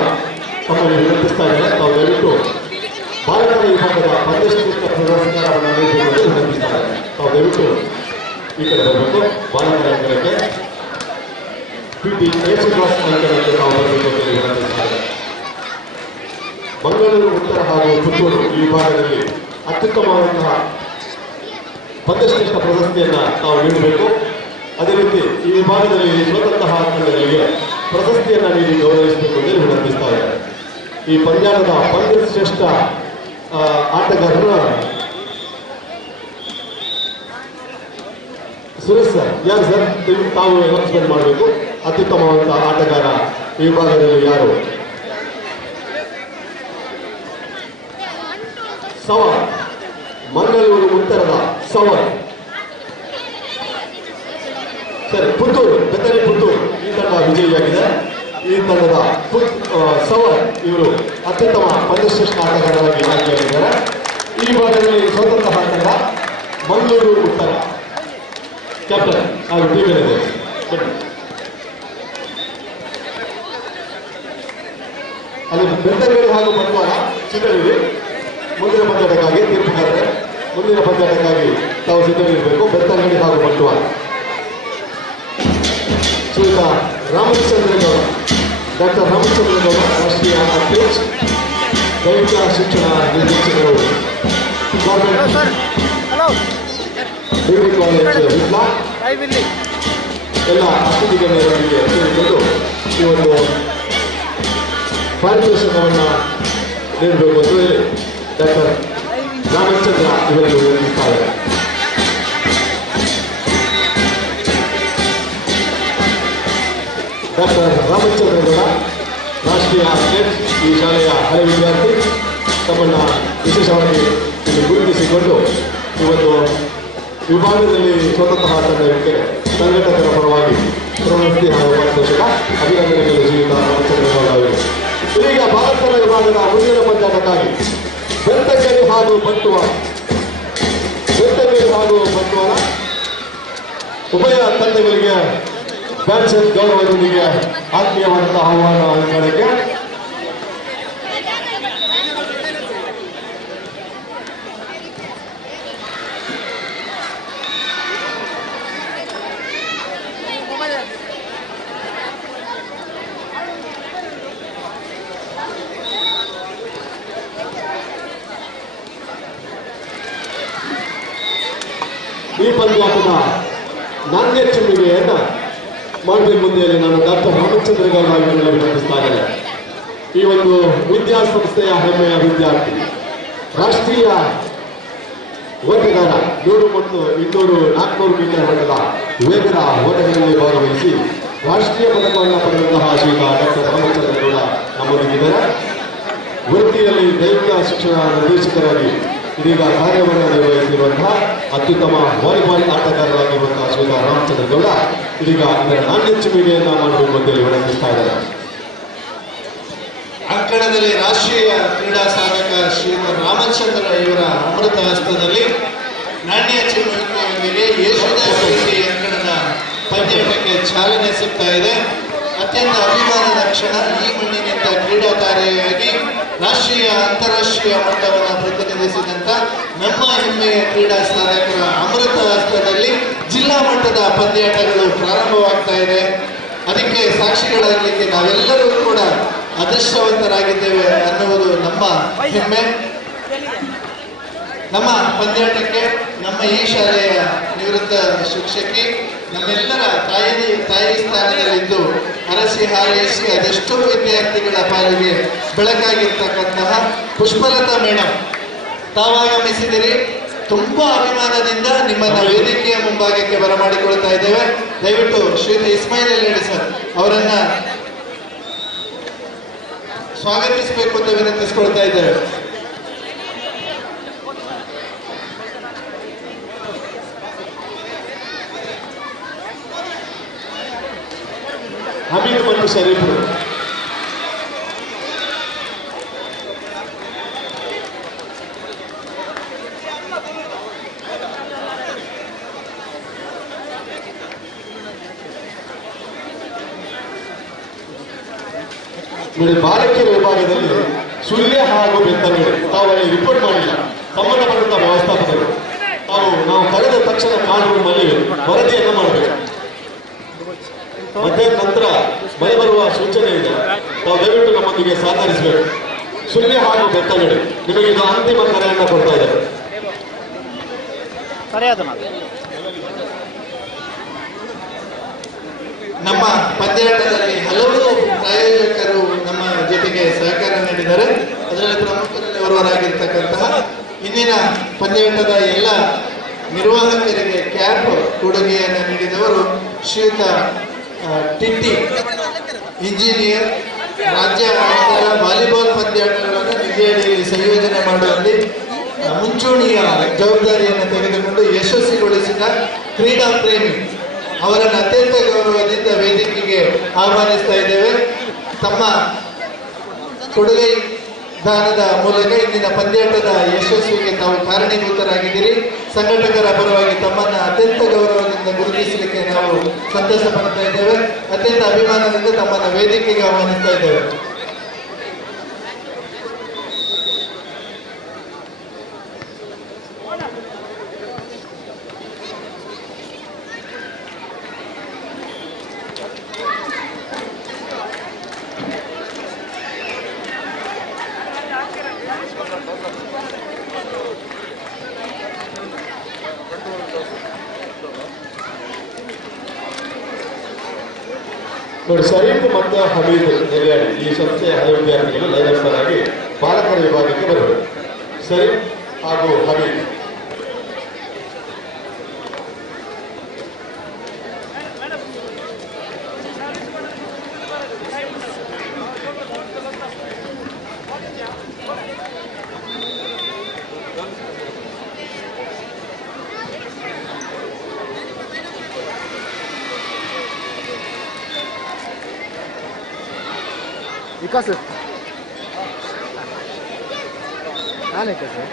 ತಮ್ಮಲ್ಲಿ ವಿನಂತಿಸ್ತಾ ಇದ್ದಾರೆ. ತಾವು ದಯವಿಟ್ಟು ಬಾಲಕರ ವಿಭಾಗದ ಪಂದ್ಯಶ್ರೇಷ್ಠ ಪುರಸ್ಕಾರವನ್ನು ನೀಡಬೇಕು ಅಂತ ವಿನಂತಿಸ್ತಾ ಇದ್ದಾರೆ. ತಾವು ದಯವಿಟ್ಟು ಈ ಕಡೆ ಬರಬೇಕು. ಬಾಲಕರ ಅಂಕಣಕ್ಕೆ ಪಿಟಿ ಏಸುದಾಸ್ ಅಂಕಣಕ್ಕೆ ತಾವು ಬರಬೇಕು ಅಂತ ಹೇಳಿ ವಿನಂತಿಸ್ತಾ ಇದ್ದಾರೆ. ಮಂಗಳೂರು ಉತ್ತರ ಹಾಗೂ ಪುತ್ತೂರು ಈ ವಿಭಾಗದಲ್ಲಿ ಅತ್ಯುತ್ತಮವಾದಂತಹ ಪಂದ್ಯಶ್ರೇಷ್ಠ ಪ್ರಶಸ್ತಿಯನ್ನ ತಾವು ನೀಡಬೇಕು. ಅದೇ ರೀತಿ ಈ ವಿಭಾಗದಲ್ಲಿ ಸೋತಂತಹ ತಂಡಗಳಿಗೆ ಪ್ರಶಸ್ತಿಯನ್ನ ನೀಡಿ ಗೌರವಿಸಬೇಕು ಅಂತ ವಿನಂತಿಸ್ತಾ ಇದ್ದಾರೆ. ಈ ಪಂದ್ಯಾಟದ ಪಂದ್ಯಶ್ರೇಷ್ಠ ಆಟಗಾರರು ಸುರೇಶ್ ಸರ್, ಯಾರು ಸರ್ ತಾವು ಅನೌನ್ಸ್ಮೆಂಟ್ ಮಾಡಬೇಕು. ಅತ್ಯುತ್ತಮವಾದಂತಹ ಆಟಗಾರ ಈ ವಿಭಾಗದಲ್ಲಿ ಯಾರು? ಸವಾಲ್, ಮಂಗಳೂರು ಉತ್ತರದ ಸವಾಲ್. ಸರಿ, ಪುತ್ತೂರು, ಬೆತ್ತರಿ ಪುತ್ತೂರು ಈ ತಂಡ ವಿಜಯಿಯಾಗಿದೆ. ಈ ತಂಡದ ಸವಾಲ್ ಇವರು ಅತ್ಯುತ್ತಮ ಪಂದ್ಯಶ್ರೇಷ್ಠ ಆಟಗಾರರಾಗಿ ಆಯ್ಕೆಯಾಗಿದ್ದಾರೆ. ಈ ವಿಭಾಗದಲ್ಲಿ ಸ್ವತಂತ್ರ ತಂಡ ಮಂಗಳೂರು ಉತ್ತರ ಕ್ಯಾಪ್ಟನ್ ಹಾಗೂ ಟೀಮ್ ಮ್ಯಾನೇಜರ್. ಅದು ಬೆತ್ತಗಡಿ ಹಾಗೂ ಬಂಡವಾಳ ಚಿತ್ರದಲ್ಲಿ ಮುಂದಿನ ಪಂದ್ಯಾಟಕ್ಕಾಗಿ ತೀರ್ಪುಗಾರರೆ ಮುಂದಿನ ಪಂದ್ಯಾಟಕ್ಕಾಗಿ ತಾವು ಸಿದ್ಧವಿರಬೇಕು. ಬೆತ್ತಂಗಡಿ ಹಾಗೂ ಬಂಟ್ವಾಳ. ಶ್ರೀಯುತ ರಾಮಚಂದ್ರಗೌಡ, ಡಾಕ್ಟರ್ ರಾಮಚಂದ್ರಗೌಡ, ರಾಷ್ಟ್ರೀಯ ಅಧ್ಯಕ್ಷ, ದೈಹಿಕ ಶಿಕ್ಷಣ ನಿರ್ದೇಶಕರು, ಡಿಗ್ರಿ ಕಾಲೇಜ್ ವಿಟ್ಲ, ಎಲ್ಲ ಅತಿಥಿ ಗಣ್ಯರೊಂದಿಗೆ ಸೇರಿಕೊಂಡು ಈ ಒಂದು ಪಾರಿತೋಷಕವನ್ನು ನೀಡಬೇಕು ಅಂತ ಹೇಳಿ ಡಾಕ್ಟರ್ ರಾಮಚಂದ್ರ ಇವರಿಗೆ ವಿನಂತಿಸ್ತಾರೆ. ಡಾಕ್ಟರ್ ರಾಮಚಂದ್ರಗೌಡ, ರಾಷ್ಟ್ರೀಯ ಅಧ್ಯಕ್ಷ, ಈ ಶಾಲೆಯ ಹಳೆ ವಿದ್ಯಾರ್ಥಿ, ತಮ್ಮನ್ನು ವಿಶೇಷವಾಗಿ ಇಲ್ಲಿ ಗುರುತಿಸಿಕೊಂಡು ಇವತ್ತು ವಿಭಾಗದಲ್ಲಿ ಸ್ವತಂತ್ರ ತಂಡಕ್ಕೆ ಸಂಘಟಕರ ಪರವಾಗಿ ಪ್ರವೃತ್ತಿ ಹಾಗೂ ಪಾರಿತೋಷಕ ಅಭಿನಂದನೆಗಳು ಶ್ರೀಯುತ ರಾಮಚಂದ್ರಗೌಡ ಅವರಿಗೆ. ಇದೀಗ ಭಾರತದ ವಿಭಾಗದ ಮುಂದಿನ ಪಂದ್ಯಾಟಕ್ಕಾಗಿ ಬೆತ್ತಂಗಡಿ ಹಾಗೂ ಬಂಟ್ವಾಳ ಉಭಯ ತಂಡಗಳಿಗೆ ಬ್ಯಾಟ್ಸ್ಮನ್ ಗೌರವದೊಂದಿಗೆ ಆತ್ಮೀಯವಾದಂತಹ ಆಹ್ವಾನ ಅಂಕಣಕ್ಕೆ. ಈ ಪಂದ್ಯಾಟದ ನಾಣ್ಯ ಚಿಮ್ಮಿಗೆಯನ್ನು ಮಾಡಬೇಕು ಮುಂದೆಯಲ್ಲಿ ನಾನು ಡಾಕ್ಟರ್ ರಾಮಚಂದ್ರಗೌಡ ಅವರನ್ನು ವಿನಂತಿಸ್ತಾ ಇದ್ದೇನೆ. ಈ ಒಂದು ವಿದ್ಯಾಸಂಸ್ಥೆಯ ಹೆಮ್ಮೆಯ ವಿದ್ಯಾರ್ಥಿ, ರಾಷ್ಟ್ರೀಯ ಓಟಗಾರ, 100 ಮತ್ತು 200, 400 ಮೀಟರ್ ಓಟದ ವೇಗದ ಓಟಗಳಲ್ಲಿ ಭಾಗವಹಿಸಿ ರಾಷ್ಟ್ರೀಯ ಪದಕವನ್ನು ಪಡೆದಂತಹ ಶ್ರೀಯುತ ಡಾಕ್ಟರ್ ರಾಮಚಂದ್ರಗೌಡ ನಮ್ಮೊಂದಿಗಿದ್ದಾರೆ. ವೃತ್ತಿಯಲ್ಲಿ ದೈಹಿಕ ಶಿಕ್ಷಣ ನಿರ್ದೇಶಕರಾಗಿ ಇದೀಗ ಕಾರ್ಯವನ್ನು ನಿರ್ವಹಿಸಿರುವಂತಹ ಅತ್ಯುತ್ತಮ ವಾಲಿಬಾಲ್ ಆಟಗಾರರಾಗಿರುವಂತಹ ಶ್ರೀಯುತ ರಾಮಚಂದ್ರಗೌಡ ಇದೀಗ ಇದರ ನಾಣ್ಯ ಚಿಮ್ಮಿಗೆಯನ್ನು ಮಾಡಬೇಕು ಅಂತ ಹೇಳಿ ವಿನಂತಿಸ್ತಾ ಇದ್ದಾರೆ. ಅಂಕಣದಲ್ಲಿ ರಾಷ್ಟ್ರೀಯ ಕ್ರೀಡಾ ಸಾಧಕ ಶ್ರೀಯುತ ರಾಮಚಂದ್ರ ಇವರ ಅಮೃತ ಹಸ್ತದಲ್ಲಿ ನಾಣ್ಯ ಚಿಮ್ಮುವಿಕೆಯೊಂದಿಗೆ ಯೇಸುದಾಸ್ ರೀತಿ ಅಂಕಣದ ಪಂದ್ಯಾಟಕ್ಕೆ ಚಾಲನೆ ಸಿಗ್ತಾ ಇದೆ. ಅತ್ಯಂತ ಅಭಿಮಾನದ ಕ್ಷಣ. ಈ ಮಣ್ಣಿನಿಂದ ಕ್ರೀಡಾ ತಾರೆಯಾಗಿ ರಾಷ್ಟ್ರೀಯ ಅಂತಾರಾಷ್ಟ್ರೀಯ ಮಟ್ಟವನ್ನು ಪ್ರತಿನಿಧಿಸಿದಂತ ನಮ್ಮ ಹೆಮ್ಮೆಯ ಕ್ರೀಡಾ ಸಾಧಕರ ಅಮೃತ ಹಸ್ತದಲ್ಲಿ ಜಿಲ್ಲಾ ಮಟ್ಟದ ಪಂದ್ಯಾಟಗಳು ಪ್ರಾರಂಭವಾಗ್ತಾ ಇದೆ. ಅದಕ್ಕೆ ಸಾಕ್ಷಿಗಳಾಗಲಿಕ್ಕೆ ನಾವೆಲ್ಲರೂ ಕೂಡ ಅದೃಷ್ಟವಂತರಾಗಿದ್ದೇವೆ ಅನ್ನುವುದು ನಮ್ಮ ಹೆಮ್ಮೆ. ನಮ್ಮ ಪಂದ್ಯಾಟಕ್ಕೆ ನಮ್ಮ ಈ ಶಾಲೆಯ ನಿವೃತ್ತ ಶಿಕ್ಷಕಿ ನಮ್ಮೆಲ್ಲರ ತಾಯಿ ಸ್ಥಾನದಲ್ಲಿದ್ದು ಅರಸಿ ಹಾರೈಸಿ ಅದೆಷ್ಟೋ ವಿದ್ಯಾರ್ಥಿಗಳ ಪಾಲಿಗೆ ಬೆಳಕಾಗಿರ್ತಕ್ಕಂತಹ ಪುಷ್ಪಲತಾ ಮೇಡಮ್ ತಾವಾಗಮಿಸಿದಿರಿ. ತುಂಬಾ ಅಭಿಮಾನದಿಂದ ನಿಮ್ಮನ್ನ ವೇದಿಕೆಯ ಮುಂಭಾಗಕ್ಕೆ ಬರಮಾಡಿಕೊಳ್ತಾ ಇದ್ದೇವೆ. ದಯವಿಟ್ಟು ಶ್ರೀಯುತ ಇಸ್ಮಾಯಿಲ್ ಅಲ್ಲೇಡಿ ಸರ್ ಅವರನ್ನ ಸ್ವಾಗತಿಸಬೇಕು ಅಂತ ವಿನಂತಿಸಿಕೊಳ್ತಾ ಇದ್ದೇವೆ. ಹಮೀದ್ ಮತ್ತು ಶರೀಫರು ನೋಡಿ, ಬಾಲಕಿಯರ ವಿಭಾಗದಲ್ಲಿ ಸುಳ್ಯ ಹಾಗೂ ಬೆತ್ತಂಗಡಿ ತಾವು ಅಲ್ಲಿ ರಿಪೋರ್ಟ್ ಮಾಡಿಲ್ಲ. ಸಂಬಂಧಪಟ್ಟಂತ ವ್ಯವಸ್ಥಾಪಕರು ನಾವು ಕರೆದ ತಕ್ಷಣ ಕಾನೂನಲ್ಲಿ ವರದಿಯನ್ನು ಮಾಡಬೇಕು. ಮಧ್ಯಾಹ್ನ ನಂತರ ಮಳೆ ಬರುವ ಸೂಚನೆ ಇದೆ. ತಾವು ದಯವಿಟ್ಟು ನಮ್ಮೊಂದಿಗೆ ಸಹಕರಿಸಬೇಕು. ಸುಳ್ಯ ಹಾಗೂ ಬೆತ್ತಂಗಡಿ ನಿಮಗೆ ಇದು ಅಂತಿಮ ಕರೆಯನ್ನು ಕೊಡ್ತಾ ಇದ್ದಾರೆ. ನಮ್ಮ ಪಂದ್ಯಾಟದಲ್ಲಿ ಹಲವು ಪ್ರಾಯೋಜಕರು ನಮ್ಮ ಜೊತೆಗೆ ಸಹಕಾರ ನೀಡಿದ್ದಾರೆ. ಅದರಲ್ಲಿ ಪ್ರಮುಖರಲ್ಲಿ ಓರ್ವರಾಗಿರ್ತಕ್ಕಂತಹ ಇಂದಿನ ಪಂದ್ಯಾಟದ ಎಲ್ಲ ನಿರ್ವಾಹಕರಿಗೆ ಕ್ಯಾಪ್ ಕೊಡುಗೆಯನ್ನು ನೀಡಿದವರು ಶ್ರೀಯುತ ಟಿಟ್ಟಿ ಇಂಜಿನಿಯರ್. ರಾಜ್ಯ ಮಟ್ಟದ ವಾಲಿಬಾಲ್ ಪಂದ್ಯಾಟಗಳನ್ನು ನಿಧಿ ಅಡಿಯಲ್ಲಿ ಸಂಯೋಜನೆ ಮಾಡುವಲ್ಲಿ ಮುಂಚೂಣಿಯ ಜವಾಬ್ದಾರಿಯನ್ನು ತೆಗೆದುಕೊಂಡು ಯಶಸ್ವಿಗೊಳಿಸಿದ ಕ್ರೀಡಾ ಪ್ರೇಮಿ ಅವರನ್ನು ಅತ್ಯಂತ ಗೌರವದಿಂದ ವೇದಿಕೆಗೆ ಆಹ್ವಾನಿಸ್ತಾ ಇದ್ದೇವೆ. ತಮ್ಮ ಕೊಡುಗೆ ದಾನದ ಮೂಲಕ ಇಂದಿನ ಪಂದ್ಯಾಟದ ಯಶಸ್ವಿಗೆ ತಾವು ಕಾರಣೀಭೂತರಾಗಿದ್ದೀರಿ. ಸಂಘಟಕರ ಪರವಾಗಿ ತಮ್ಮನ್ನು ಅತ್ಯಂತ ಗೌರವದಿಂದ ಗುರುತಿಸಲಿಕ್ಕೆ ನಾವು ಸಂತಸ ಪಡ್ತಾ ಇದ್ದೇವೆ. ಅತ್ಯಂತ ಅಭಿಮಾನದಿಂದ ತಮ್ಮನ್ನು ವೇದಿಕೆಗೆ ಆಹ್ವಾನಿಸ್ತಾ ಇದ್ದೇವೆ. ನೋಡಿ, ಶರೀಫ್ ಮತ್ತು ಹಮೀದ್ ನೆಲ್ಯಾಡಿ ಈ ಸಂಸ್ಥೆಯ ಹಲವು ವಿದ್ಯಾರ್ಥಿಗಳು ಲೈನಪ್ಪರ್ ಆಗಿ ಬಾಲಕರ ವಿಭಾಗಕ್ಕೆ ಬರಬೇಕು. ಶರೀಫ್ ಹಾಗೂ ಹಮೀದ್. विकास नाले कैसे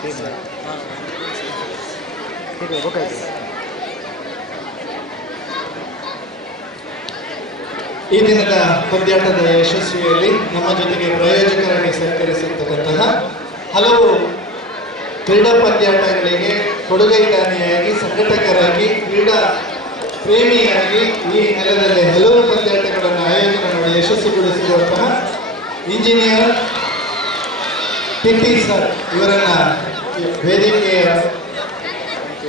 ठीक है वो कैसे ಈ ದಿನದ ಪಂದ್ಯಾಟದ ಯಶಸ್ವಿಯಲ್ಲಿ ನಮ್ಮ ಜೊತೆಗೆ ಪ್ರಾಯೋಜಕರಾಗಿ ಸಹಕರಿಸಿರ್ತಕ್ಕಂತಹ ಹಲವು ಕ್ರೀಡಾ ಪಂದ್ಯಾಟಗಳಿಗೆ ಕೊಡುಗೈದಾನಿಯಾಗಿ ಸಂಘಟಕರಾಗಿ ಕ್ರೀಡಾ ಪ್ರೇಮಿಯಾಗಿ ಈ ನೆಲದಲ್ಲಿ ಹಲವು ಪಂದ್ಯಾಟಗಳನ್ನು ಆಯೋಜನೆ ಮಾಡಿ ಯಶಸ್ವಿಗೊಳಿಸಿರುವಂತಹ ಇಂಜಿನಿಯರ್ ಪಿಟಿ ಸರ್ ಇವರನ್ನ ವೇದಿಕೆಯ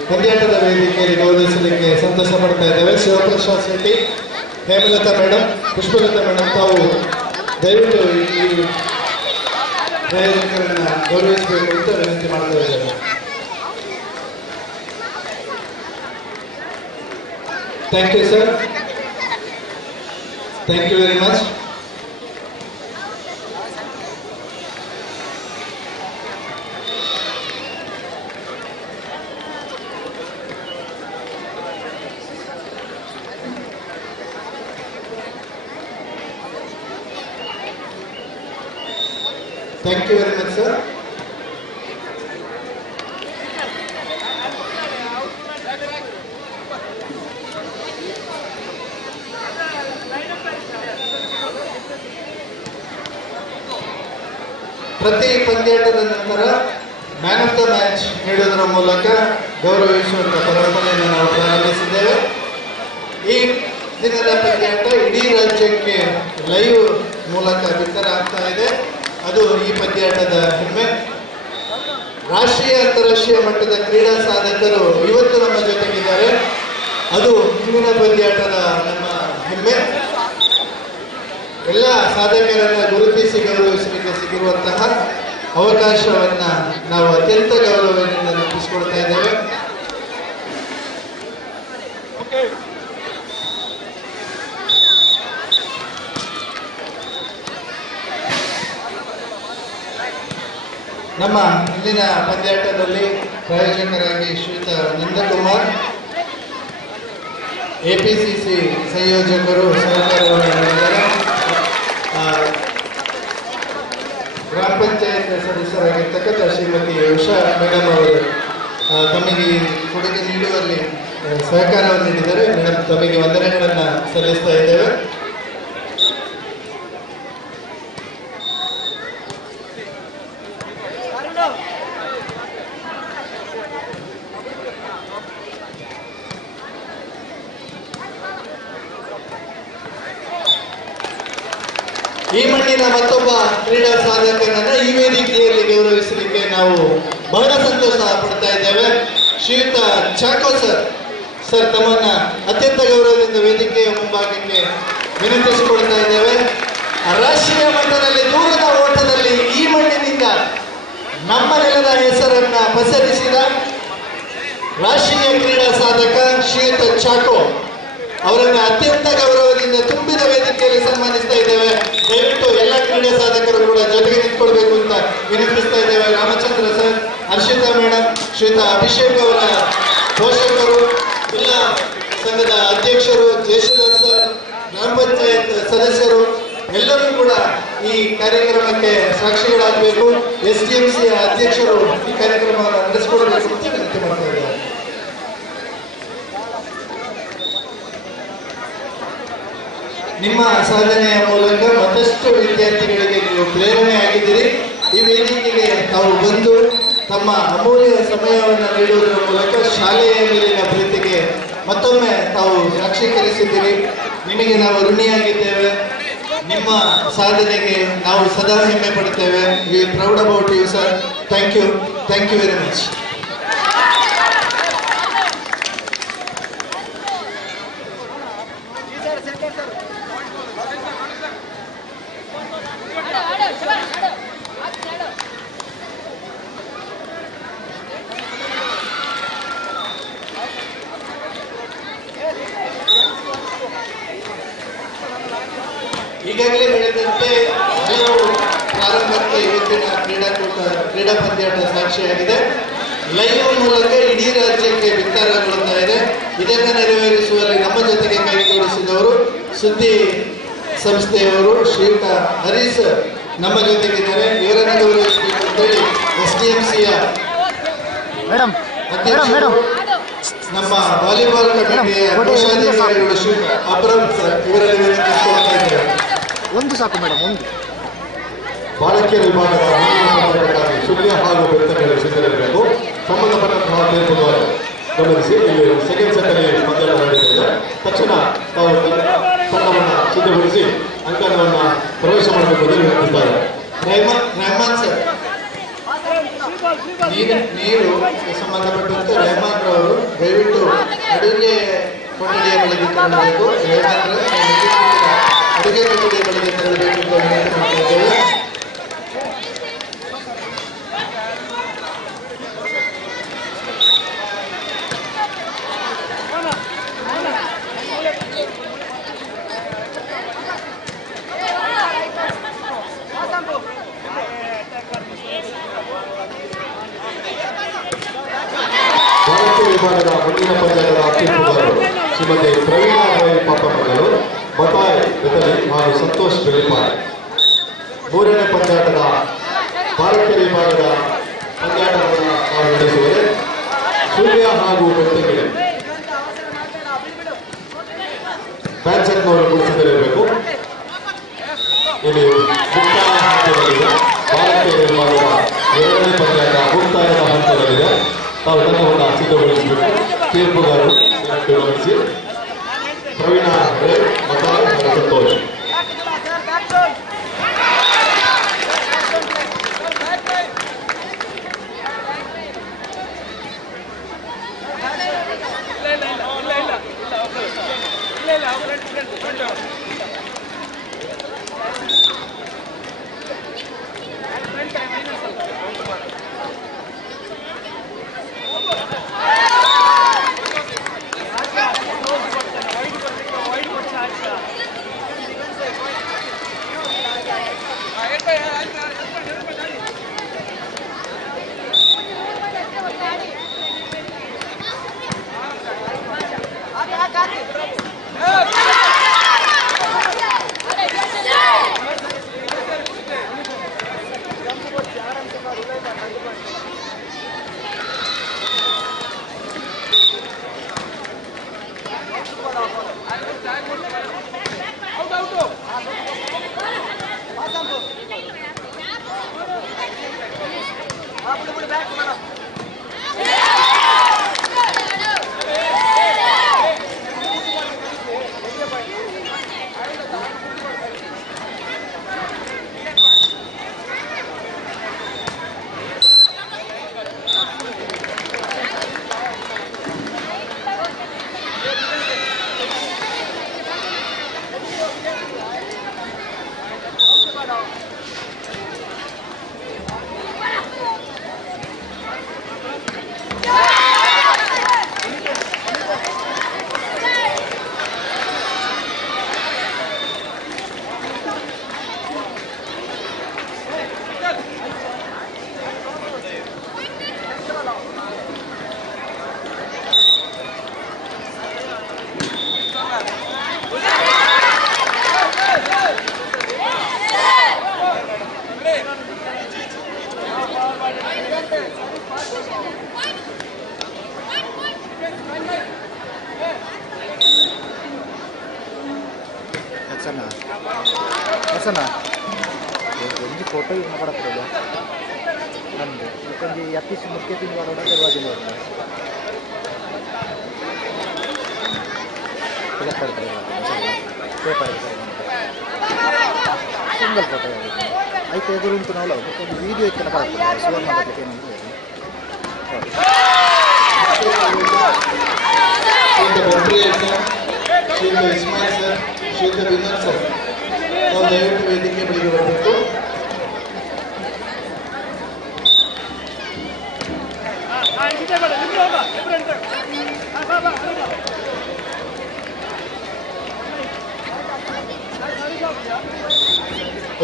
ಪಂದ್ಯಾಟದ ವೇದಿಕೆಯಲ್ಲಿ ಗೌರವಿಸಲಿಕ್ಕೆ ಸಂತೋಷ ಪಡ್ತಾ ಇದ್ದೇವೆ. ಶಿವಪ್ರಸಾದ್ ಶೆಟ್ಟಿ, ಹೇಮಲತಾ ಮೇಡಮ್, ಪುಷ್ಪಲತಾ ಮೇಡಮ್, ತಾವು ದಯವಿಟ್ಟು ಈ ಪ್ರಾಯೋಜಕರನ್ನ ಗೌರವಿಸಬೇಕು ಅಂತ ವಿನಂತಿ ಮಾಡ್ತಾ ಇದ್ದೇವೆ. Thank you sir, thank you very much. Thank you very much, sir. ಪ್ರತಿ ಪಂದ್ಯಾಟದ ನಂತರ ಮ್ಯಾನ್ ಆಫ್ ದ ಮ್ಯಾಚ್ ನೀಡುವುದರ ಮೂಲಕ ಗೌರವಿಸುವಂತಹ ಪರಂಪರೆಯನ್ನು ನಾವು ಪ್ರಾರಂಭಿಸಿದ್ದೇವೆ. ಈ ದಿನದ ಪಂದ್ಯಾಟ ಇಡೀ ರಾಜ್ಯಕ್ಕೆ ಲೈವ್ ಮೂಲಕ ಬಿತ್ತರ ಆಗ್ತಾ ಇದೆ. ಅದು ಈ ಪಂದ್ಯಾಟದ ಹೆಮ್ಮೆ. ರಾಷ್ಟ್ರೀಯ ಅಂತಾರಾಷ್ಟ್ರೀಯ ಮಟ್ಟದ ಕ್ರೀಡಾ ಸಾಧಕರು ಇವತ್ತು ನಮ್ಮ ಜೊತೆಗಿದ್ದಾರೆ. ಅದು ಹಿಂದಿನ ಪಂದ್ಯಾಟದ ನಮ್ಮ ಹೆಮ್ಮೆ. ಎಲ್ಲ ಸಾಧಕರನ್ನ ಗುರುತಿಸಿ ಗೌರವಿಸಲಿಕ್ಕೆ ಸಿಗಿರುವಂತಹ ಅವಕಾಶವನ್ನ ನಾವು ಅತ್ಯಂತ ಗೌರವದಿಂದ ನೆನಪಿಸಿಕೊಳ್ತಾ ಇದ್ದೇವೆ. ನಮ್ಮ ಇಂದಿನ ಪಂದ್ಯಾಟದಲ್ಲಿ ಪ್ರಾಯೋಜಕರಾಗಿ ಶ್ರೀಯುತ ನಂದಕುಮಾರ್, APCC ಸಂಯೋಜಕರು ಸಹಕಾರವನ್ನು ನೀಡಿದ್ದಾರೆ. ಗ್ರಾಮ ಪಂಚಾಯತ್ ಸದಸ್ಯರಾಗಿರ್ತಕ್ಕಂಥ ಶ್ರೀಮತಿ ಉಷಾ ಮೇಡಮ್ ಅವರು ತಮಗೆ ಕೊಡುಗೆ ನೀಡುವಲ್ಲಿ ಸಹಕಾರವನ್ನು ನೀಡಿದ್ದಾರೆ. ಮೇಡಮ್, ತಮಗೆ ವಂದನೆಗಳನ್ನು ಸಲ್ಲಿಸ್ತಾ ಇದ್ದೇವೆ. ಈ ಮಣ್ಣಿನ ಮತ್ತೊಬ್ಬ ಕ್ರೀಡಾ ಸಾಧಕನನ್ನ ಈ ವೇದಿಕೆಯಲ್ಲಿ ಗೌರವಿಸಲಿಕ್ಕೆ ನಾವು ಬಹಳ ಸಂತೋಷ ಪಡ್ತಾ ಇದ್ದೇವೆ. ಶ್ರೀಯುತ ಚಾಕೋ ಸರ್ ತಮ್ಮನ್ನ ಅತ್ಯಂತ ಗೌರವದಿಂದ ವೇದಿಕೆಯ ಮುಂಭಾಗಕ್ಕೆ ವಿನಂತಿಸಿಕೊಳ್ತಾ ಇದ್ದೇವೆ. ರಾಷ್ಟ್ರೀಯ ಮಟ್ಟದಲ್ಲಿ ದೂರದ ಓಟದಲ್ಲಿ ಈ ಮಣ್ಣಿನಿಂದ ನಮ್ಮ ನೆಲದ ಹೆಸರನ್ನ ಪಸರಿಸಿದ ರಾಷ್ಟ್ರೀಯ ಕ್ರೀಡಾ ಸಾಧಕ ಶ್ರೀಯುತ ಚಾಕೋ ಅವರನ್ನು ಅತ್ಯಂತ ಗೌರವದಿಂದ ತುಂಬಿದ ವೇದಿಕೆಯಲ್ಲಿ ಸನ್ಮಾನಿಸ್ತಾ ಇದ್ದೇವೆ. ದಯವಿಟ್ಟು ಎಲ್ಲ ಕ್ರೀಡಾ ಸಾಧಕರು ಕೂಡ ಜೊತೆಗೆ ನಿಂತ್ಕೊಳ್ಬೇಕು ಅಂತ ವಿನಂತಿಸ್ತಾ ಇದ್ದೇವೆ. ರಾಮಚಂದ್ರ ಸರ್, ಹರ್ಷಿತಾ ಮೇಡಮ್, ಶ್ರೀಯುತ ಅಭಿಷೇಕ್ ಅವರ ಪೋಷಕರು, ಜಿಲ್ಲಾ ಸಂಘದ ಅಧ್ಯಕ್ಷರು, ಜಯಶಂಕರ್ ಸರ್, ಗ್ರಾಮ ಪಂಚಾಯತ್ ಸದಸ್ಯರು ಎಲ್ಲರೂ ಕೂಡ ಈ ಕಾರ್ಯಕ್ರಮಕ್ಕೆ ಸಾಕ್ಷಿಗಳಾಗಬೇಕು. SDMC ಅಧ್ಯಕ್ಷರು ಈ ಕಾರ್ಯಕ್ರಮವನ್ನು ನಡೆಸಿಕೊಡಬೇಕು ಅಂತ ವಿನಂತಿ ಮಾಡ್ತಾ ಇದ್ದಾರೆ. ನಿಮ್ಮ ಸಾಧನೆಯ ಮೂಲಕ ಮತ್ತಷ್ಟು ವಿದ್ಯಾರ್ಥಿಗಳಿಗೆ ನೀವು ಪ್ರೇರಣೆ ಆಗಿದ್ದೀರಿ. ಈ ವೇದಿಕೆಗೆ ತಾವು ಬಂದು ತಮ್ಮ ಅಮೂಲ್ಯ ಸಮಯವನ್ನು ನೀಡುವುದರ ಮೂಲಕ ಶಾಲೆಯ ಮೇಲಿನ ಪ್ರೀತಿಗೆ ಮತ್ತೊಮ್ಮೆ ತಾವು ಸಾಕ್ಷೀಕರಿಸಿದ್ದೀರಿ. ನಿಮಗೆ ನಾವು ಋಣಿಯಾಗಿದ್ದೇವೆ. ನಿಮ್ಮ ಸಾಧನೆಗೆ ನಾವು ಸದಾ ಹೆಮ್ಮೆ ಪಡುತ್ತೇವೆ. We proud about you sir. Thank you very much. ಈಗಾಗಲೇ ಹೇಳಿದಂತೆ ಹಲವು ಪ್ರಾರಂಭಕ್ಕೆ ಇವತ್ತಿನ ಕ್ರೀಡಾ ಪಂದ್ಯಾಟ ಸಾಕ್ಷಿಯಾಗಿದೆ. ಲೈವ್ ಮೂಲಕ ಇಡೀ ರಾಜ್ಯಕ್ಕೆ ಬಿತ್ತರಗೊಳ್ಳುತ್ತಾ ಇದೆ. ಇದನ್ನು ನೆರವೇರಿಸುವಲ್ಲಿ ನಮ್ಮ ಜೊತೆಗೆ ಕೈಗೂಡಿಸಿದವರು ಸುದ್ದಿ ಸಂಸ್ಥೆಯವರು ಶ್ರೀಯುತ ಹರೀಶ್ ನಮ್ಮ ಜೊತೆಗಿದ್ದಾರೆ. ಇವರನ್ನು ಗೌರವಿಸಬೇಕು ಅಂತೇಳಿ SDMCಯ ಅಧ್ಯಕ್ಷರು ನಮ್ಮ ವಾಲಿಬಾಲ್ ಕಮಿಟಿಯ ಕೋಶಾಧಿಕಾರಿಗಳು ಶ್ರೀಯುತ ಅಬ್ರಹಂ ಸರ್ ಇವರಲ್ಲಿ ವಿನಂತಿಸಿಕೊಳ್ತಾ ಇದ್ದಾರೆ. ಒಂದು ಸಾಕು ಮೇಡಮ್, ಒಂದು. ಬಾಲಕಿಯರ ವಿಭಾಗದ ಶುಲ್ಯ ಹಾಗೂ ಬೆತ್ತಗಳು ಸಿದ್ಧರಿರಬೇಕು. ಸಂಬಂಧಪಟ್ಟಂತಹ ತೀರ್ಪುಗಳನ್ನು ಗಮನಿಸಿ. ಇಲ್ಲಿ ಸೆಕೆಂಡ್ ಸೆಟ್ಟಲ್ಲಿ ಪಂದ್ಯ ನಡೆದಿದೆ. ತಕ್ಷಣ ತಾವು ತಂಡವನ್ನು ಸಿದ್ಧಗೊಳಿಸಿ ಅಂಕಣವನ್ನು ಪ್ರವೇಶ ಮಾಡಬೇಕು ಎಂದು ವಿನಂತಿಸುತ್ತಾರೆ. ರೆಹಮಾನ್ ಸರ್, ನೀರು ಸಂಬಂಧಪಟ್ಟಂತೆ ರೆಹಮಾನ್ ರವರು ದಯವಿಟ್ಟು ಅಡುಗೆ ಕೊಠಡಿಯ ಬಳಿಗೆ ತೆರಳಬೇಕು. ಅಡುಗೆ ಕೊಠಡಿಯ ಬಳಿಗೆ ತೆರಳಬೇಕು ಅಂತ ವಿನಂತಿ ಮಾಡ್ತಾ ಇದ್ದೇವೆ. ಬಾಲಕಿಯರ ವಿಭಾಗದ ಮುಂದಿನ ಪಂದ್ಯದ ತೀರ್ಪುಗಾರರು ಶ್ರೀಮತಿ ಪ್ರವೀಣಾ ರೈ ಪಾಪಮ್ಮಗಳು, ಬತಾಯ್ ಬೆತಲಿ ಹಾಗೂ ಸಂತೋಷ್ ಬೆಳಿಪಾಡಿ. ಮೂರನೇ ಪಂದ್ಯಾಟದ ಬಾಲಕಿಯರ ವಿಭಾಗದ ಪಂದ್ಯಾಟವನ್ನು ನಾವು ನಡೆಸುವರೆ ಸೂರ್ಯ ಹಾಗೂ ಬೆಟ್ಟಗಿರಿ ಬ್ಯಾನ್ಸೆಟ್ನವರು ಗುಡಿಸಿದಲ್ಲಿರಬೇಕು. ಇಲ್ಲಿ ಮುಕ್ತಾಯ ಹಂತದಲ್ಲಿದೆ. ಬಾಲಕಿಯರ ವಿಭಾಗದ ಎರಡನೇ ಪಂದ್ಯಾಟ ಮುಕ್ತಾಯದ ಹಂತದಲ್ಲಿದೆ. ತಾವು ತಂಡವನ್ನು ಸಿದ್ಧಗೊಳಿಸಬೇಕು. ತೀರ್ಪುಗಾರರು ಗಮನಿಸಿ ಪ್ರವೀಣಾ ರೈ, ಬತಾಯ್ ಹಾಗೂ ಸಂತೋಷ್. ಒಂಜಿ ಫೋಟೋ ಯೂಸ್ ಮಾಡತ್ತಿರೋದು ನಮ್ಮದು ಯಾಕಂದ್ರೆ ಅತ್ತೀಚೆ ಮುಖ್ಯ ತಿಂಗಳು ತೆರವಾಗಿಲ್ಲ ಪೇಪರ್ ಸಿಂಗಲ್ ಫೋಟೋ అయితే ఎదురుంటు నాలో ఒక వీడియో ఇక్కడ పడుతుంది సువర్ణ దగ్గరికి ಶ್ರೀಯುತ ಇಸ್ಮಾಯಿಲ್ ಸರ್, ಶ್ರೀಯುತ ವಿನೋದ್ ಸರ್, ನಾವು ದಯವಿಟ್ಟು ವೇದಿಕೆ ಬಳಿಗೆ ಬರಬೇಕು.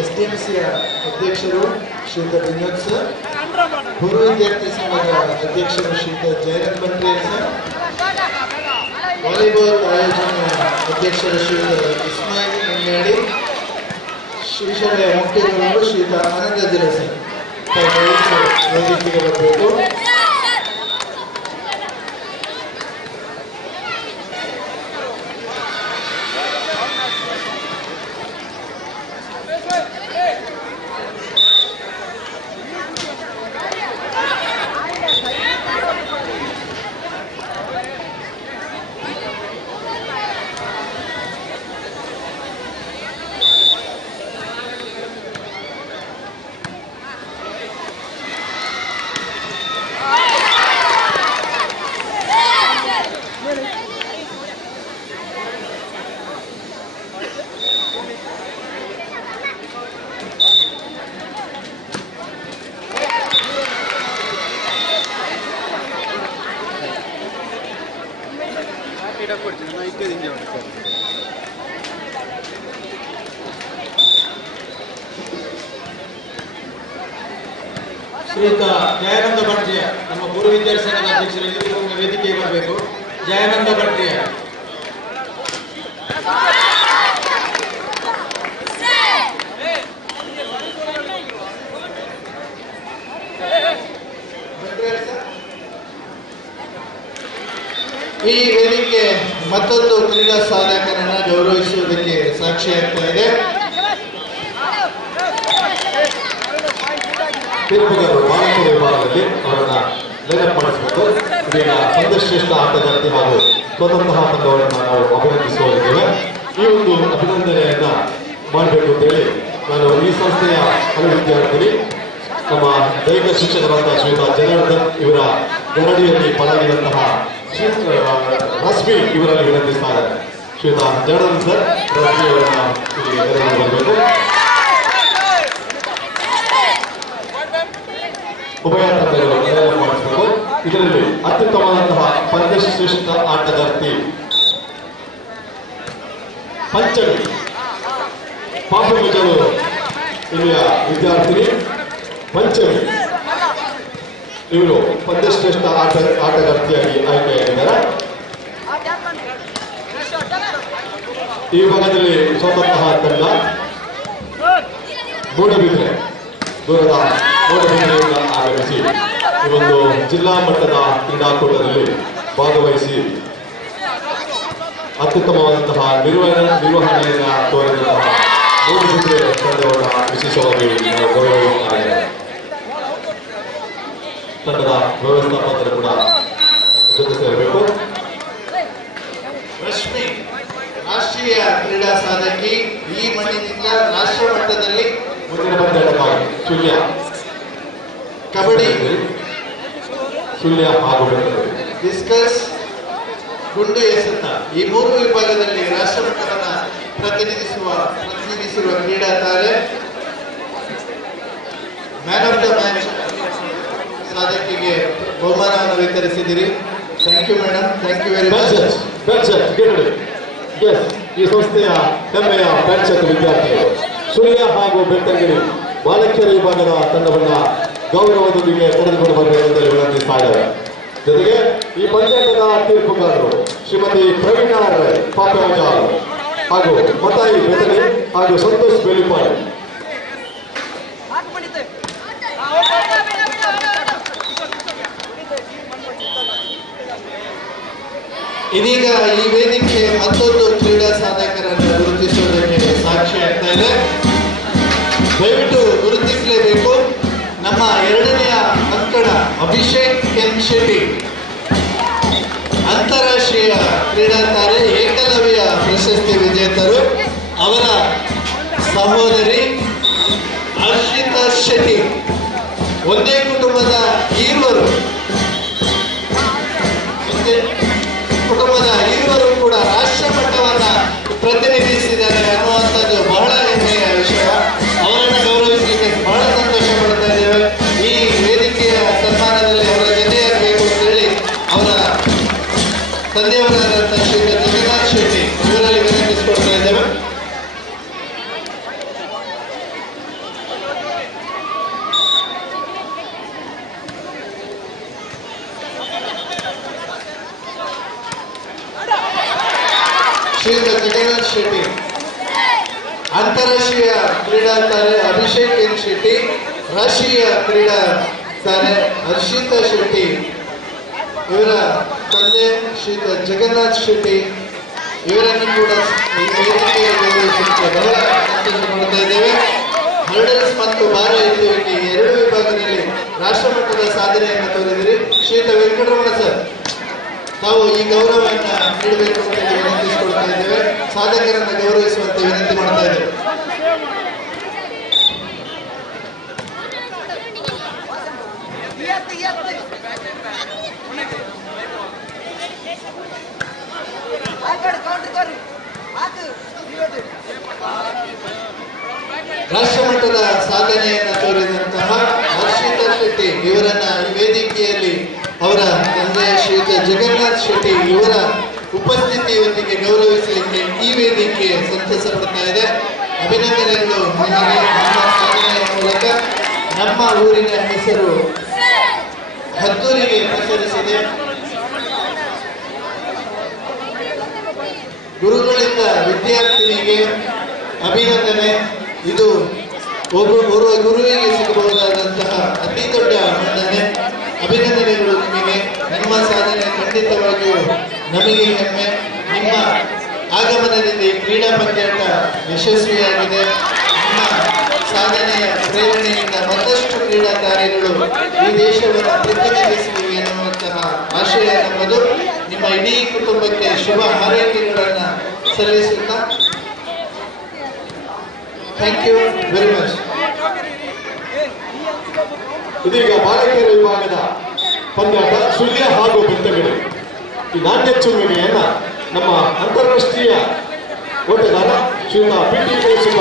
ಎಸ್ಡಿಎಂಸಿಯ ಅಧ್ಯಕ್ಷರು ಶ್ರೀಯುತ ವಿನೋದ್ ಸರ್, ಪೂರ್ವ ವಿದ್ಯಾರ್ಥಿ ಸಂಘದ ಅಧ್ಯಕ್ಷರು ಶ್ರೀಯುತ ಜಯರಂತ್ ಬಂಟ್ರೆ ಸರ್, ವಾಲಿಬಾಲ್ ಆಯೋಜನೆ ಅಧ್ಯಕ್ಷರು ಶ್ರೀಯುತ ಇಸ್ಮಾಯಿಲ್ ಮಂಗ್ಯಾಡಿ, ಶ್ರೀಶಾಲೆಯ ಮುಖ್ಯಗಳು ಶ್ರೀಯುತ ಆನಂದ ಜಿಲ್ಲೆ ಸರ್, ವೇದಿಕೆಗೆ ಬರಬೇಕು. ಶ್ರೀಯುತ ಜಯಾನಂದ ಭಟ್ರಿಯ ನಮ್ಮ ಪೂರ್ವ ವಿದ್ಯಾರ್ಥಿ ಸಂಘದ ಅಧ್ಯಕ್ಷರು ಎಲ್ಲರಿಗೂ ವೇದಿಕೆಗೆ ಬರಬೇಕು. ಜಯಾನಂದ ಭಟ್ರಿಯ ಈ ವೇದಿಕೆ ಮತ್ತೊಂದು ಕ್ರೀಡಾ ಸಾಧಕರನ್ನ ಗೌರವಿಸುವುದಕ್ಕೆ ಸಾಕ್ಷಿಯಾಗ್ತಾ ಇದೆ. ತೀರ್ಪುಗಾರರು ಬಾಲಕರ ವಿಭಾಗದಲ್ಲಿ ಅವರನ್ನ ಲೈನಪ್ ಮಾಡಿಸಬೇಕು. ಇದೀಗ ಪಂದ್ಯಶ್ರೇಷ್ಠ ಆಟಗಾರ್ತಿ ಹಾಗೂ ಸ್ವತಂತ್ರ ತಂಡವನ್ನು ನಾವು ಅಭಿನಂದಿಸುತ್ತಿದ್ದೇವೆ. ಈ ಒಂದು ಅಭಿನಂದನೆಯನ್ನ ಮಾಡಬೇಕು ಅಂತೇಳಿ ನಾನು ಈ ಸಂಸ್ಥೆಯ ಹಲವು ವಿದ್ಯಾರ್ಥಿ ನಮ್ಮ ದೈಹಿಕ ಶಿಕ್ಷಕರಾದ ಶ್ರೀಯುತ ಜನಾರ್ದನ್ ಇವರ ಗರಡಿಯಲ್ಲಿ ಪಳಗಿದಂತಹ ರಶ್ಮಿ ಇವರಲ್ಲಿ ವಿನಂತಿಸ್ತಾರೆ. ಶ್ರೀಯುತ ಜನಾರ್ದನ್ ಸರ್, ರಶ್ಮಿ ಅವರನ್ನ ಇಲ್ಲಿಗೆ ಕರೆದು ಬರಬೇಕು. ಉಭಯ ತಂಡಗಳು ಮಾಡಿಸಬೇಕು. ಇದರಲ್ಲಿ ಅತ್ಯುತ್ತಮವಾದಂತಹ ಪಂದ್ಯಶ್ರೇಷ್ಠ ಆಟಗಾರ್ತಿ ಪಂಚಮಿ ಪಾಪುಜರು ಇಲ್ಲಿಯ ವಿದ್ಯಾರ್ಥಿನಿ ಪಂಚಮಿ ಇವರು ಪಂದ್ಯಶ್ರೇಷ್ಠ ಆಟಗಾರ್ತಿಯಾಗಿ ಆಯ್ಕೆಯಾಗಿದ್ದಾರೆ. ಈ ಭಾಗದಲ್ಲಿ ಸ್ವತಂತ್ರ ತಂಡ ಮೂಡಬಿದ್ರೆ ದೂರದ ಮೂಡಬಿದ್ರೆಯಿಂದ ಆಗಮಿಸಿ ಈ ಒಂದು ಜಿಲ್ಲಾ ಮಟ್ಟದ ಕ್ರೀಡಾಕೂಟದಲ್ಲಿ ಭಾಗವಹಿಸಿ ಅತ್ಯುತ್ತಮವಾದಂತಹ ನಿರ್ವಹಣೆಯನ್ನು ತೋರಿದಂತಹ ಮೂಡಬಿದ್ರೆ ತಂಡವನ್ನು ವಿಶೇಷವಾಗಿ ಗೌರವಿಸುತ್ತಾರೆ. ತಂಡದ ವ್ಯವಸ್ಥಾಪಕರು ಕೂಡ ಜೊತೆ ಸೇರಬೇಕು. ರಶ್ಮಿ ರಾಷ್ಟ್ರೀಯ ಕ್ರೀಡಾ ಸಾಧಕಿ, ಈ ಮಣ್ಣಿನಿಂದ ರಾಷ್ಟ್ರ ಮಟ್ಟದಲ್ಲಿ ಮುಂದಿನ ಪಂದ್ಯಾಟಕ್ಕಾಗಿ ಸುಳ್ಯ ಕಬಡ್ಡಿ, ಸುಳ್ಯ ಹಾಗೂ ಡಿಸ್ಕಸ್, ಗುಂಡು ಎಸೆತ ಈ ಮೂರು ವಿಭಾಗದಲ್ಲಿ ರಾಷ್ಟ್ರ ಮಟ್ಟವನ್ನು ಪ್ರತಿನಿಧಿಸಿರುವ ಕ್ರೀಡಾ ತಾರೆ. ಮ್ಯಾನ್ ಆಫ್ ದ ಮ್ಯಾಚ್ ಸಾಧಕಿಗೆ ಬಹುಮಾನವನ್ನು ವಿತರಿಸಿದಿರಿ. Thank you madam, thank you very much. ಈ ಸಂಸ್ಥೆಯ ಹೆಮ್ಮೆಯ ಬ್ಯಾಡ್ಜೆಟ್ ವಿದ್ಯಾರ್ಥಿಗಳು ಸುಳ್ಯ ಹಾಗೂ ಬೆಟ್ಟಂಗಿರಿ ಬಾಲಕಿಯರ ವಿಭಾಗದ ತಂಡವನ್ನ ಗೌರವದೊಂದಿಗೆ ಕರೆದುಕೊಂಡು ಬರಬೇಕೆಂದು ವಿನಂತಿಸ್ತಾ ಇದ್ದಾರೆ. ಜೊತೆಗೆ ಈ ಪಂದ್ಯಾಟದ ತೀರ್ಪುಗಾರರು ಶ್ರೀಮತಿ ಪ್ರವೀಣಾ ರೈ ಪಾಪರಾಜಾಲ್ ಹಾಗೂ ಮತಾಯಿ ಬೆದರಿ ಹಾಗೂ ಸಂತೋಷ್ ಬೆಲಿಪಾಯಿ. ಇದೀಗ ಈ ವೇದಿಕೆ ಮತ್ತೊಂದು ಕ್ರೀಡಾ ಸಾಧಕರನ್ನು ಗುರುತಿಸುವುದಕ್ಕೆ ಸಾಕ್ಷಿಯಾಗ್ತಾ ಇದೆ. ದಯವಿಟ್ಟು ಗುರುತಿಸಲೇಬೇಕು. ನಮ್ಮ ಎರಡನೆಯ ಅಂಕಣ ಅಭಿಷೇಕ್ ಎನ್ ಶೆಟ್ಟಿ, ಅಂತಾರಾಷ್ಟ್ರೀಯ ಕ್ರೀಡಾ ತಾರೆ, ಏಕಲವ್ಯ ಪ್ರಶಸ್ತಿ ವಿಜೇತರು. ಅವರ ಸಹೋದರಿ ಹರ್ಷಿತಾ ಶೆಟ್ಟಿ. ಒಂದೇ ಕುಟುಂಬದ ಇರುವರು ಕೂಡ ರಾಷ್ಟ್ರ ಮಟ್ಟವನ್ನ ಪ್ರತಿನಿಧಿಸಿದ್ದಾರೆ ಅನ್ನುವಂಥದ್ದು ಬಹಳ ಹೆಮ್ಮೆಯ ವಿಷಯ. ಅವರನ್ನು ಗೌರವಿಸಲಿಕ್ಕೆ ಬಹಳ ಸಂತೋಷ ಪಡ್ತಾ ಇದ್ದೇವೆ. ಈ ವೇದಿಕೆಯ ಸನ್ಮಾನದಲ್ಲಿ ಅವರ ಜೊತೆಯಾಗಬೇಕು ಅಂತೇಳಿ ಅವರ ತಂದೆಯವರಾದಂಥ ಶ್ರೀ ಜಗನ್ನಾಥ್ ಶೆಟ್ಟಿ ಇವರಲ್ಲಿ ವಿನಂತಿಸಿಕೊಡ್ತಾ ಇದ್ದೇವೆ. ಶ್ರೀಯುತ ಜಗನ್ನಾಥ್ ಶೆಟ್ಟಿ, ಅಂತಾರಾಷ್ಟ್ರೀಯ ಕ್ರೀಡಾ ತಾರೆ ಅಭಿಷೇಕ್ ಎನ್ ಶೆಟ್ಟಿ, ರಾಷ್ಟ್ರೀಯ ಕ್ರೀಡಾ ತಾರೆ ಹರ್ಷಿತಾ ಶೆಟ್ಟಿ ಇವರ ತಂದೆ ಶ್ರೀಯುತ ಜಗನ್ನಾಥ್ ಶೆಟ್ಟಿ ಇವರನ್ನು ಕೂಡ ಈ ವೇದಿಕೆಯಲ್ಲಿ ಗೌರವಿಸಲಿಕ್ಕೆ ಬಹಳ ಸಂತೋಷ ಪಡ್ತಾ ಇದ್ದೇವೆ. ಹರ್ಡಲ್ಸ್ ಮತ್ತು ಭಾರ ಎತ್ತುವಿಕೆ ಎರಡು ವಿಭಾಗದಲ್ಲಿ ರಾಷ್ಟ್ರ ಮಟ್ಟದ ಸಾಧನೆಯನ್ನು ತೋರಿದಿರಿ. ಶ್ರೀಯುತ ವೆಂಕಟರಮಣ ಸರ್, ತಾವು ಈ ಗೌರವವನ್ನು ನೀಡಬೇಕು ಅಂತ ವಿನಂತಿಸಿಕೊಳ್ತಾ ಇದ್ದೇವೆ. ಸಾಧಕರನ್ನು ಗೌರವಿಸುವಂತೆ ವಿನಂತಿ ಮಾಡ್ತಾ ಇದ್ದೇವೆ. ರಾಷ್ಟ್ರ ಮಟ್ಟದ ಸಾಧನೆಯನ್ನು ತೋರಿದಂತಹ ಹರ್ಷಿತಾ ಶೆಟ್ಟಿ ಇವರನ್ನ ಈ ವೇದಿಕೆಯಲ್ಲಿ ಅವರ ತಂದೆ ಶ್ರೀಯುತ ಜಗನ್ನಾಥ್ ಶೆಟ್ಟಿ ಇವರ ಉಪಸ್ಥಿತಿಯೊಂದಿಗೆ ಗೌರವಿಸಲಿಕ್ಕೆ ಈ ವೇದಿಕೆ ಸಂತಸ ಪಡ್ತಾ ಇದೆ. ಅಭಿನಂದನೆಗಳು ನಿಮಗೆ. ನಮ್ಮ ಸಾಧನೆಯ ಮೂಲಕ ನಮ್ಮ ಊರಿನ ಹೆಸರು ಹತ್ತೂರಿಗೆ ಪ್ರಸರಿಸಿದೆ. ಗುರುಗಳಿಂದ ವಿದ್ಯಾರ್ಥಿನಿಗೆ ಅಭಿನಂದನೆ. ಇದು ಓರ್ವ ಗುರುವಿಗೆ ಸಿಗಬಹುದಾದಂತಹ ಅತಿ ದೊಡ್ಡ ಮನ್ನಣೆ. ಅಭಿನಂದನೆಗಳು ನಿಮಗೆ. ನಿಮ್ಮ ಸಾಧನೆ ಖಂಡಿತವಾಗಿಯೂ ನಮಗೆ ಹೆಮ್ಮೆ. ನಿಮ್ಮ ಆಗಮನದಿಂದ ಈ ಕ್ರೀಡಾ ಪಂದ್ಯಾಟ ಯಶಸ್ವಿಯಾಗಿದೆ. ನಿಮ್ಮ ಸಾಧನೆಯ ಪ್ರೇರಣೆಯಿಂದ ಮತ್ತಷ್ಟು ಕ್ರೀಡಾ ತಾರೆಗಳು ಈ ದೇಶವನ್ನು ಪ್ರತಿನಿಧಿಸಲಿ ಎನ್ನುವಂತಹ ಆಶಯ ನಮ್ಮದು. ನಿಮ್ಮ ಇಡೀ ಕುಟುಂಬಕ್ಕೆ ಶುಭ ಹಾರೈಕೆಗಳನ್ನು ಸಲ್ಲಿಸುತ್ತಾ ಥ್ಯಾಂಕ್ ಯು ವೆರಿ ಮಚ್. ಇದೀಗ ಬಾಲಕಿಯರ ವಿಭಾಗದ ಪಂದ್ಯಾಟ ಸುಳ್ಯ ಹಾಗೂ ಬೆತ್ತಗಡೆ. ಈ ನಾಣ್ಯ ಚುಮ್ಮಿಗೆಯನ್ನ ನಮ್ಮ ಅಂತಾರಾಷ್ಟ್ರೀಯ ಓಟಗಾರ ಶ್ರೀಯುತ ಪಿಟಿ ಕೇಸುಬ,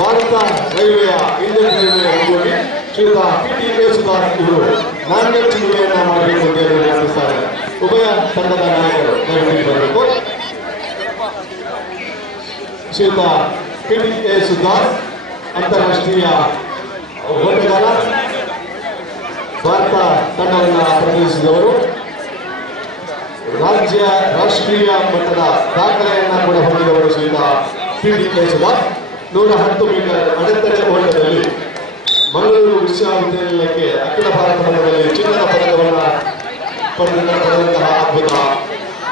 ಭಾರತ ರೈಲ್ವೆಯ ಇಂಡಿಯನ್ ರೈಲ್ವೆ ಉದ್ಯೋಗಿ ಶ್ರೀಯುತ ಪಿಟಿ ಕೇಸುದಾಸ್ ಇವರು ನಾಣ್ಯ ಚುಮ್ಮಿಗೆಯನ್ನ ಮಾಡಬೇಕು ಅಂತ ಹೇಳಿ ವಿನಂತಿಸ್ತಾರೆ. ಉಭಯ ತಂಡದ ನಾಯಕರು ದಯವಿಟ್ಟು ಬರಬೇಕು. ಶ್ರೀಯುತ ಪಿಟಿ ಕೇಸುದಾಸ್ ಅಂತಾರಾಷ್ಟ್ರೀಯ ಓಟಗಾರ, ಭಾರತ ತಂಡವನ್ನು ಪ್ರತಿನಿಧಿಸಿದವರು, ರಾಷ್ಟ್ರೀಯ ಮಟ್ಟದ ದಾಖಲೆಯನ್ನು ಕೂಡ ಹೊಂದಿದವರು ಶ್ರೀಯುತ ಪಿಟಿ ಕೇಸುದಾಸ್. 110 ಮೀಟರ್ ಅಡೆತಡೆ ಓಟದಲ್ಲಿ ಮಂಗಳೂರು ವಿಶ್ವವಿದ್ಯಾನಿಲಯಕ್ಕೆ ಅಖಿಲ ಭಾರತ ಮಟ್ಟದಲ್ಲಿ ಚಿನ್ನದ ಪದಕವನ್ನು ಪಡೆದಂತಹ ಅದ್ಭುತ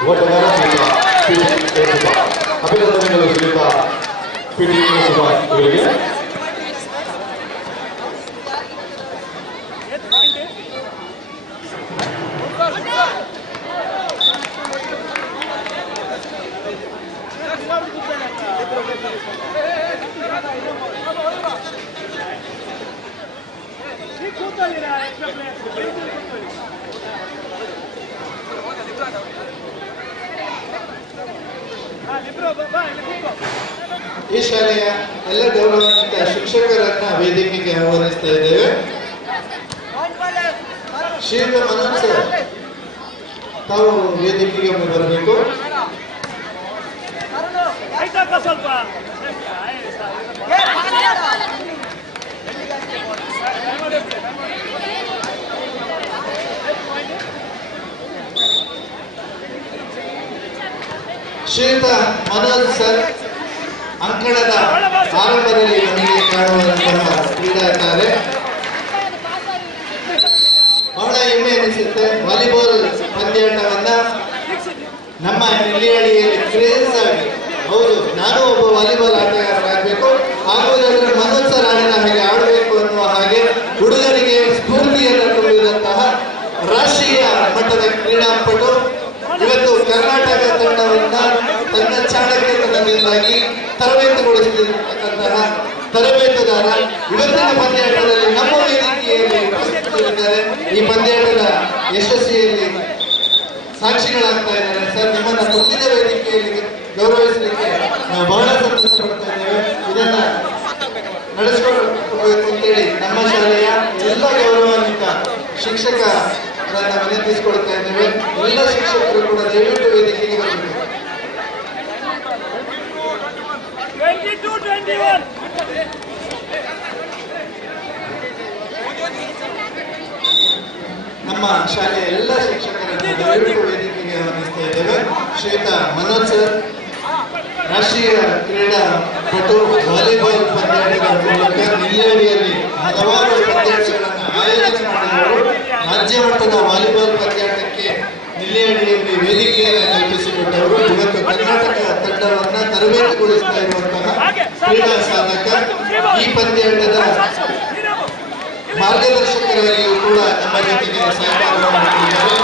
ಓಟಗಾರ ಶ್ರೀಯುತ ಪಿಟಿ ಕೇಸುದಾಸ್. ಅಭಿನಂದನೆಗಳು ಶ್ರೀಯುತ ಪಿಟಿ ಕೇಸುದಾಸ್ ಇವರಿಗೆ. ಈ ಶಾಲೆಯ ಎಲ್ಲ ಗೌರವಾನ್ವಿತ ಶಿಕ್ಷಕರನ್ನ ವೇದಿಕೆಗೆ ಆಹ್ವಾನಿಸ್ತಾ ಇದ್ದೇವೆ. ಶ್ರೀಯುತ ಮನೋಜ್ ಸರ್, ತಾವು ವೇದಿಕೆಗೆ ಬರಬೇಕು. ಶ್ರೀಯುತ ಮನೋಜ್ ಸರ್ ಅಂಕಣದ ಆರಂಭದಲ್ಲಿ ನಮಗೆ ಕಾಣುವಂತಹ ಕ್ರೀಡಾತಾರೆ. ಬಹಳ ಹೆಮ್ಮೆ ಅನಿಸುತ್ತೆ. ವಾಲಿಬಾಲ್ ಪಂದ್ಯಾಟವನ್ನ ನಮ್ಮ ನೆಲ್ಲಿಹಳ್ಳಿಯಲ್ಲಿ ಕ್ರೇಜ್ ಆಗಿ, ಹೌದು ನಾನು ಒಬ್ಬ ವಾಲಿಬಾಲ್ ಆಟಗಾರರಾಗಬೇಕು, ಆಗುವುದಾದ್ರೆ ಮನೋಜ್ ಸರ್ ಆಡಿನ ಹಾಗೆ ಆಡಬೇಕು ಅನ್ನುವ ಹಾಗೆ ಹುಡುಗರಿಗೆ ಸ್ಫೂರ್ತಿಯನ್ನು ತುಂಬಿದಂತಹ ರಾಷ್ಟ್ರೀಯ ಮಟ್ಟದ ಕ್ರೀಡಾಪಟು ಇವತ್ತು ಕರ್ನಾಟಕ ತಂಡವನ್ನ ತನ್ನ ಚಾಣಕ್ಯತನದಿಂದಾಗಿ ತರಬೇತಿ ಮಾಡಿರ್ತಕ್ಕಂತಹ ತರಬೇತುದಾರ ಇವತ್ತಿನ ಪಂದ್ಯಾಟದಲ್ಲಿ ನಮ್ಮ ವೇದಿಕೆಯಲ್ಲಿ ಉಪಸ್ಥಿತರಿದ್ದಾರೆ. ಈ ಪಂದ್ಯಾಟದ ಯಶಸ್ವಿಯಲ್ಲಿ ಸಾಕ್ಷಿಗಳಾಗ್ತಾ ಇದ್ದಾರೆ. ಸರ್, ನಿಮ್ಮನ್ನ ತುಂಬಿದ ವೇದಿಕೆಯಲ್ಲಿ ಗೌರವಿಸಲಿಕ್ಕೆ ನಾವು ಬಹಳ ಸಂತೋಷ ಪಡ್ತಾ ಇದ್ದೇವೆ. ಇದನ್ನ ನಡೆಸಿಕೊಂಡು ಹೋಗಬೇಕು ಅಂತೇಳಿ ನಮ್ಮ ಶಾಲೆಯ ಎಲ್ಲ ಗೌರವಾನ್ವಿತ ಶಿಕ್ಷಕರನ್ನ ವಿನಂತಿಸಿಕೊಳ್ತಾ ಇದ್ದೇವೆ. ಎಲ್ಲ ಶಿಕ್ಷಕರು ಕೂಡ ದಯವಿಟ್ಟು ವೇದಿಕೆಗೆ ಬರಬೇಕು. ನಮ್ಮ ಶಾಲೆಯ ಎಲ್ಲ ಶಿಕ್ಷಕರನ್ನು ದಯವಿಟ್ಟು ವೇದಿಕೆಗೆ ಆಹ್ವಾನಿಸ್ತಾ ಇದ್ದೇವೆ. ಶ್ರೀಯುತ ಮನೋಜ್ ಸರ್, ರಾಷ್ಟ್ರೀಯ ಕ್ರೀಡಾ ಪಟು, ವಾಲಿಬಾಲ್ ಪಂದ್ಯಾಟದ ಮೂಲಕ ನೆಲ್ಯಾಡಿಯಲ್ಲಿ ಹಲವಾರು ಪಂದ್ಯಾಟಗಳನ್ನು ಆಯೋಜನೆ ಮಾಡಿದವರು. ರಾಜ್ಯ ಮಟ್ಟದ ವಾಲಿಬಾಲ್ ಪಂದ್ಯಾಟಕ್ಕೆ ನೆಲ್ಯಾಡಿಯಲ್ಲಿ ವೇದಿಕೆಯನ್ನು ಕಲ್ಪಿಸಿಕೊಟ್ಟವರು. ಇವತ್ತು ಕರ್ನಾಟಕ ತಂಡವನ್ನು ತರಬೇತಿಗೊಳಿಸ್ತಾ ಇರುವಂತಹ ಕ್ರೀಡಾ ಸಾಧಕ. ಈ ಪಂದ್ಯಾಟದ ಮಾರ್ಗದರ್ಶಕರಾಗಿಯೂ ಕೂಡ ನಮ್ಮ ಜೊತೆಗೆ ಸಹಕಾರ ಮಾಡುತ್ತಿದ್ದಾರೆ.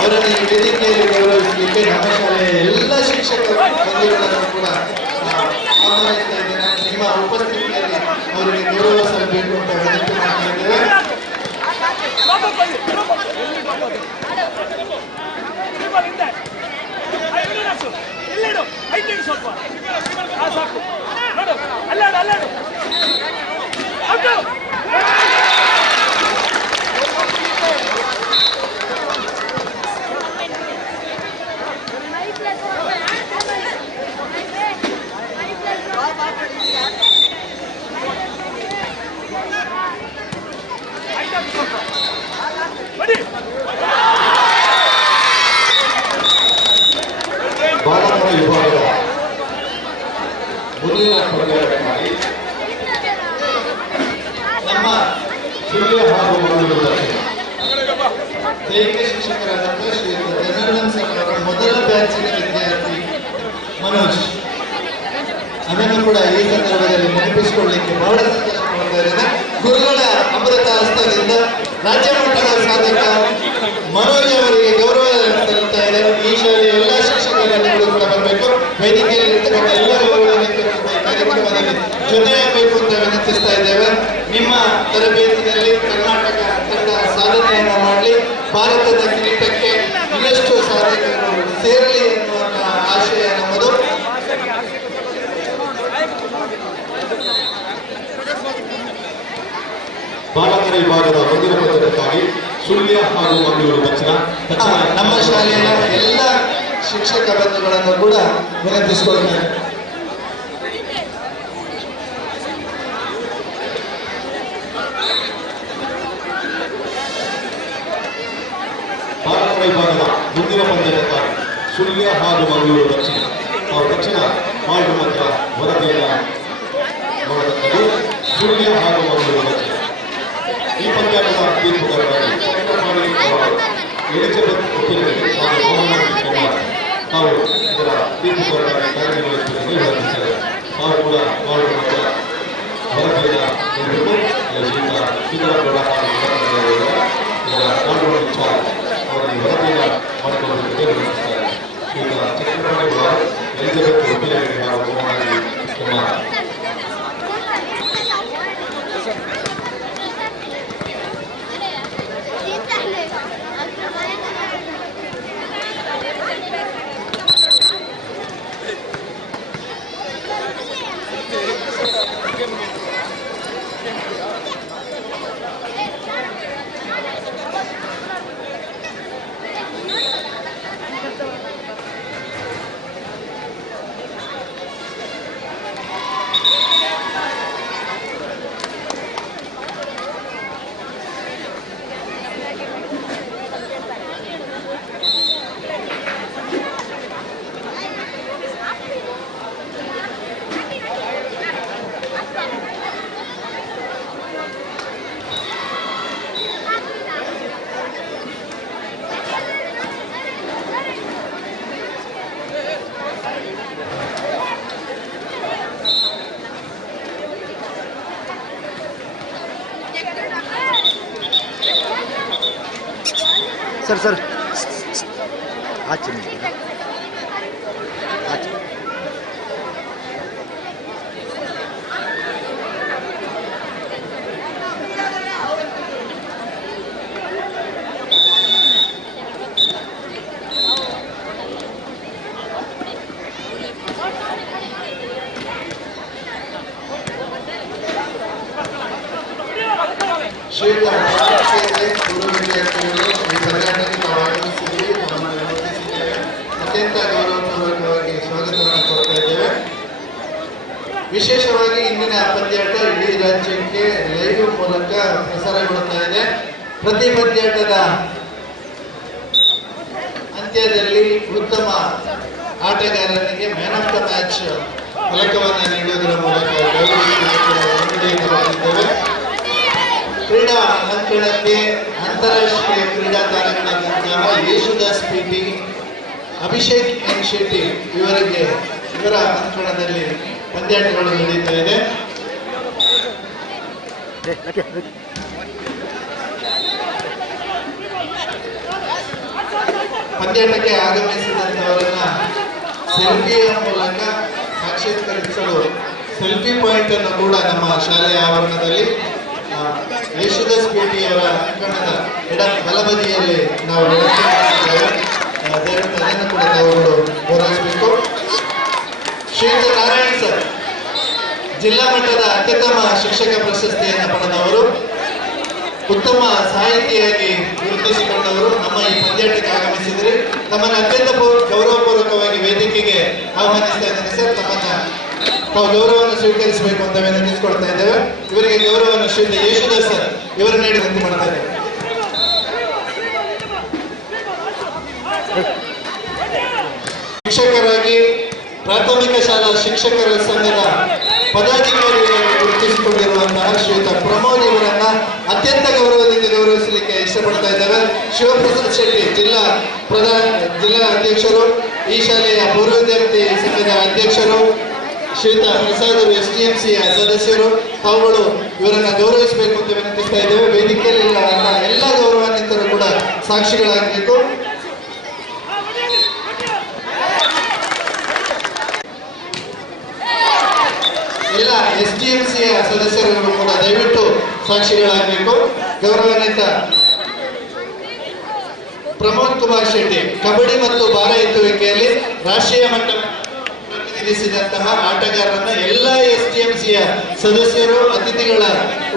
ಅವರನ್ನು ಈ ವೇದಿಕೆಯಲ್ಲಿ ಗೌರವಿಸಲಿಕ್ಕೆ ನಮ್ಮ ಶಾಲೆಯ ಎಲ್ಲ ಶಿಕ್ಷಕ ಬಂಧುಗಳನ್ನು ಕೂಡ ಆಹ್ವಾನಿಸ್ತಾ ಇದ್ದೇನೆ. ನಿಮ್ಮ ಉಪಸ್ಥಿತಿಯಲ್ಲಿ ಅವರಿಗೆ ಗೌರವ ಸಲ್ಲಬೇಕು ಅಂತ ವಿನಂತಿ ಮಾಡ್ತಾ ಇದ್ದೇವೆ. ಬಾಲಕರ ವಿಭಾಗದ ಮುಂದಿನ ಪಂದ್ಯಾಟಕ್ಕಾಗಿ ನಮ್ಮ ಸುಳ್ಯ ಹಾಗೂ ಮಂಗಳೂರು ದೈಹಿಕ ಶಿಕ್ಷಕರಾದಂತಹ ಶ್ರೀಯುತ ಜನಾರ್ದನ್ ಸರ್ ಅವರ ಮೊದಲ ಬ್ಯಾಚಿನ ವಿದ್ಯಾರ್ಥಿ ಮನೋಜ್, ಅದನ್ನು ಕೂಡ ಈ ಸಂದರ್ಭದಲ್ಲಿ ನೆನಪಿಸಿಕೊಳ್ಳಲಿಕ್ಕೆ ಬಹಳ ಸಂತೋಷ ಮಾಡ್ತಾ ಇದ್ದೇನೆ. ಗುರುಗಳ ಅಮೃತ ಹಸ್ತದಿಂದ ರಾಜ್ಯ ಮಟ್ಟದ ಸಾಧಕ ಮನೋಜ್ ಅವರಿಗೆ ಗೌರವ ಸಲ್ಲಿಸ್ತಾ ಇದೆ. ಈ ಶಾಲೆಯ ಎಲ್ಲ ಶಿಕ್ಷಕರು ಕೂಡ ಬರಬೇಕು. ವೇದಿಕೆಯಲ್ಲಿ ಇರ್ತಕ್ಕಂಥ ಎಲ್ಲ ಕಾರ್ಯಕ್ರಮದಲ್ಲಿ ಜೊತೆಯಾಗಬೇಕು ಅಂತ ವಿನಂತಿಸ್ತಾ ಇದ್ದೇವೆ. ನಿಮ್ಮ ತರಬೇತಿಯಲ್ಲಿ ಕರ್ನಾಟಕ ತಂಡ ಸಾಧನೆಯನ್ನು ಮಾಡಲಿ, ಭಾರತದ ಕಿರೀಟಕ್ಕೆ ಇನ್ನಷ್ಟು ಸಾಧಕರು ಸೇರಲಿ ಎನ್ನುವಂತಹ ಆಶಯ ನಮ್ಮದು. ಬಾಲಕರ ವಿಭಾಗದ ಮುಂದಿನ ಪಂದ್ಯಕ್ಕಾಗಿ ಸುಳ್ಯ ಹಾಗೂ ಮಂಗಳೂರು ದಕ್ಷಿಣ. ನಮ್ಮ ಶಾಲೆಯ ಎಲ್ಲ ಶಿಕ್ಷಕ ಬಂಧುಗಳನ್ನು ಕೂಡ ವಿನಂತಿಸಿಕೊಳ್ತೇನೆ. ಬಾಲಕರ ವಿಭಾಗದ ಮುಂದಿನ ಪಂದ್ಯಕ್ಕಾಗಿ ಸುಳ್ಯ ಹಾಗೂ ಮಂಗಳೂರು ದಕ್ಷಿಣ. ನಾವು ದಕ್ಷಿಣ ಮಾಡು ಮಾತ್ರ ವರದಿಯನ್ನು ಮಾಡತಕ್ಕದ್ದು ಸುಳ್ಯ ಹಾಗೂ ಮಂಗಳೂರು ದಕ್ಷಿಣ. ಈ ಪಂದ್ಯಾಟದ ತೀರ್ಪುಗಾರರಾಗಿ ಎಲಿಜಬೆತ್ ಒಪ್ಪಿನಲ್ಲಿ ಹಾಗೂ ಮೋಹನ್ ಕುಮಾರ್ ನಾವು ಇದರ ತೀರ್ಪುಗಾರರಾಗಿ ಕಾರ್ಯನಿರ್ವಹಿಸುವುದನ್ನು ವಿನಂತಿಸಿದ್ದಾರೆ. ನಾವು ಕೂಡ ಮಾಡು ಮಾತ್ರ ವರದಿಯನ್ನು ನೀಡಬೇಕು. ಶ್ರೀಧರಗೌಡ ಹಾಗೂ ಇದರ ಕಾನೂನು ಇನ್ಚಾರ್ಜ್ ಅವರಿಗೆ ವರದಿಯನ್ನು ಮಾಡಿಕೊಳ್ಳುವುದಕ್ಕೆ ವಿನಂತಿಸಿದ್ದಾರೆ. ಶ್ರೀಯುತ ಚಕ್ರಪಾಣಿ ಕುಮಾರ್, ಎಲಿಜಬೆತ್ ಒಪ್ಪಿನಲ್ಲಿ ಹಾಗೂ ಮೋಹನ್ ಕುಮಾರ್. ಸರ್ ಆಚೆ ಆಚೆ ಶ್ರೀಯುತ ಪೂರ್ವ ವಿದ್ಯಾರ್ಥಿಗಳು ಈ ಪಂದ್ಯಾಟಕ್ಕೆ ತಾವು ಆಗಮಿಸಿದ್ದೀರಿ, ನಮ್ಮನ್ನು ವಿನಂತಿಸಿದ್ದೇವೆ. ಅತ್ಯಂತ ಗೌರವಪೂರ್ವಕವಾಗಿ ಸ್ವಾಗತವನ್ನು ಕೋರ್ತಾ ಇದ್ದೇವೆ. ವಿಶೇಷವಾಗಿ ಇಂದಿನ ಪಂದ್ಯಾಟ ಇಡೀ ರಾಜ್ಯಕ್ಕೆ ಲೈವ್ ಮೂಲಕ ಪ್ರಸಾರಗೊಳ್ಳುತ್ತಾ ಇದೆ. ಪ್ರತಿ ಪಂದ್ಯಾಟದ ಅಂತ್ಯದಲ್ಲಿ ಉತ್ತಮ ಆಟಗಾರನಿಗೆ ಮ್ಯಾನ್ ಆಫ್ ದ ಮ್ಯಾಚ್ ಫಲಕವನ್ನು ನೀಡುವುದರ ಮೂಲಕ ಗೌರವಿಸಿದ್ದೇವೆ. ಕ್ರೀಡಾ ಅಂಕಣಕ್ಕೆ ಅಂತಾರಾಷ್ಟ್ರೀಯ ಕ್ರೀಡಾ ತಾರೆಗಳಾದಂತಹ ಯೇಸುದಾಸ್ ಪಿಟಿ, ಅಭಿಷೇಕ್ ಎನ್ ಶೆಟ್ಟಿ ಇವರ ಅಂಕಣದಲ್ಲಿ ಪಂದ್ಯಾಟಗಳು ನಡೀತಾ ಇದೆ. ಪಂದ್ಯಾಟಕ್ಕೆ ಆಗಮಿಸಿದಂತವರನ್ನ ಸೆಲ್ಫಿಯ ಮೂಲಕ ಸಾಕ್ಷಾತ್ಕರಿಸಲು ಸೆಲ್ಫಿ ಪಾಯಿಂಟ್ ಅನ್ನು ಕೂಡ ನಮ್ಮ ಶಾಲೆಯ ಆವರಣದಲ್ಲಿ ಯೇಸುದಾಸ್ ಪೇಟಿ ಅವರ ಅಂಕಣದ ಬಲಬದಿಯಲ್ಲಿ ನಾವು ವ್ಯವಸ್ಥೆ ಮಾಡಿದ್ದೇವೆ. ಅದನ್ನು ಕೂಡ ತಾವುಗಳು ಗೌರವಿಸಬೇಕು. ಶ್ರೀಯುತ ನಾರಾಯಣ್ ಸರ್ ಜಿಲ್ಲಾ ಮಟ್ಟದ ಅತ್ಯುತ್ತಮ ಶಿಕ್ಷಕ ಪ್ರಶಸ್ತಿಯನ್ನು ಪಡೆದವರು, ಉತ್ತಮ ಸಾಹಿತಿಯಾಗಿ ಗುರುತಿಸಿಕೊಂಡವರು ನಮ್ಮ ಈ ಪಂದ್ಯಾಟಕ್ಕೆ ಆಗಮಿಸಿದರೆ ತಮ್ಮನ್ನು ಅತ್ಯಂತ ಗೌರವಪೂರ್ವಕವಾಗಿ ವೇದಿಕೆಗೆ ಆಹ್ವಾನಿಸ್ತಾ ಇದ್ದೇನೆ ಸರ್. ತಾವು ಗೌರವವನ್ನು ಸ್ವೀಕರಿಸಬೇಕು ಅಂತ ವಿನಂತಿಸಿಕೊಳ್ತಾ ಇದ್ದೇವೆ. ಇವರಿಗೆ ಗೌರವವನ್ನು ಶ್ರೀಯುತ ಯೇಸುದಾಸ್ ಸರ್ ಇವರು ನೀಡಿ ವಿನಂತಿ ಮಾಡ್ತಾ ಇದ್ದೇವೆ. ಶಿಕ್ಷಕರಾಗಿ ಪ್ರಾಥಮಿಕ ಶಾಲಾ ಶಿಕ್ಷಕರ ಸಂಘದ ಪದಾಧಿಕಾರಿಯಾಗಿ ಗುರುತಿಸಿಕೊಂಡಿರುವಂತಹ ಶ್ರೀಯುತ ಪ್ರಮೋದ್ ಇವರನ್ನ ಅತ್ಯಂತ ಗೌರವದಿಂದ ಗೌರವಿಸಲಿಕ್ಕೆ ಇಷ್ಟಪಡ್ತಾ ಇದ್ದೇವೆ. ಶಿವಪ್ರಸಾದ್ ಶೆಟ್ಟಿ ಜಿಲ್ಲಾ ಅಧ್ಯಕ್ಷರು, ಈ ಶಾಲೆಯ ಪೂರ್ವ ವಿದ್ಯಾರ್ಥಿ ಸಂಘದ ಅಧ್ಯಕ್ಷರು, ಶ್ರೀಯುತ ಪ್ರಸಾದ್ STMCಯ ಸದಸ್ಯರು, ತಾವುಗಳು ಇವರನ್ನ ಗೌರವಿಸಬೇಕು ಅಂತ ವಿನಂತಿಸ್ತಾ ಇದ್ದೇವೆ. ವೇದಿಕೆಯಲ್ಲಿ ಎಲ್ಲ ಗೌರವಾನ್ವಿತರು ಕೂಡ ಸಾಕ್ಷಿಗಳಾಗಬೇಕು. ಎಲ್ಲ STMCಯ ಸದಸ್ಯರುಗಳು ಕೂಡ ದಯವಿಟ್ಟು ಸಾಕ್ಷಿಗಳಾಗಬೇಕು. ಗೌರವಾನ್ವಿತ ಪ್ರಮೋದ್ ಕುಮಾರ್ ಶೆಟ್ಟಿ ಕಬಡ್ಡಿ ಮತ್ತು ಭಾರ ಎತ್ತುವಿಕೆಯಲ್ಲಿ ರಾಷ್ಟ್ರೀಯ ಮಟ್ಟ ಪ್ರತಿನಿಧಿಸಿದಂತಹ ಆಟಗಾರರನ್ನ ಎಲ್ಲ STMCಯ ಸದಸ್ಯರು ಅತಿಥಿಗಳ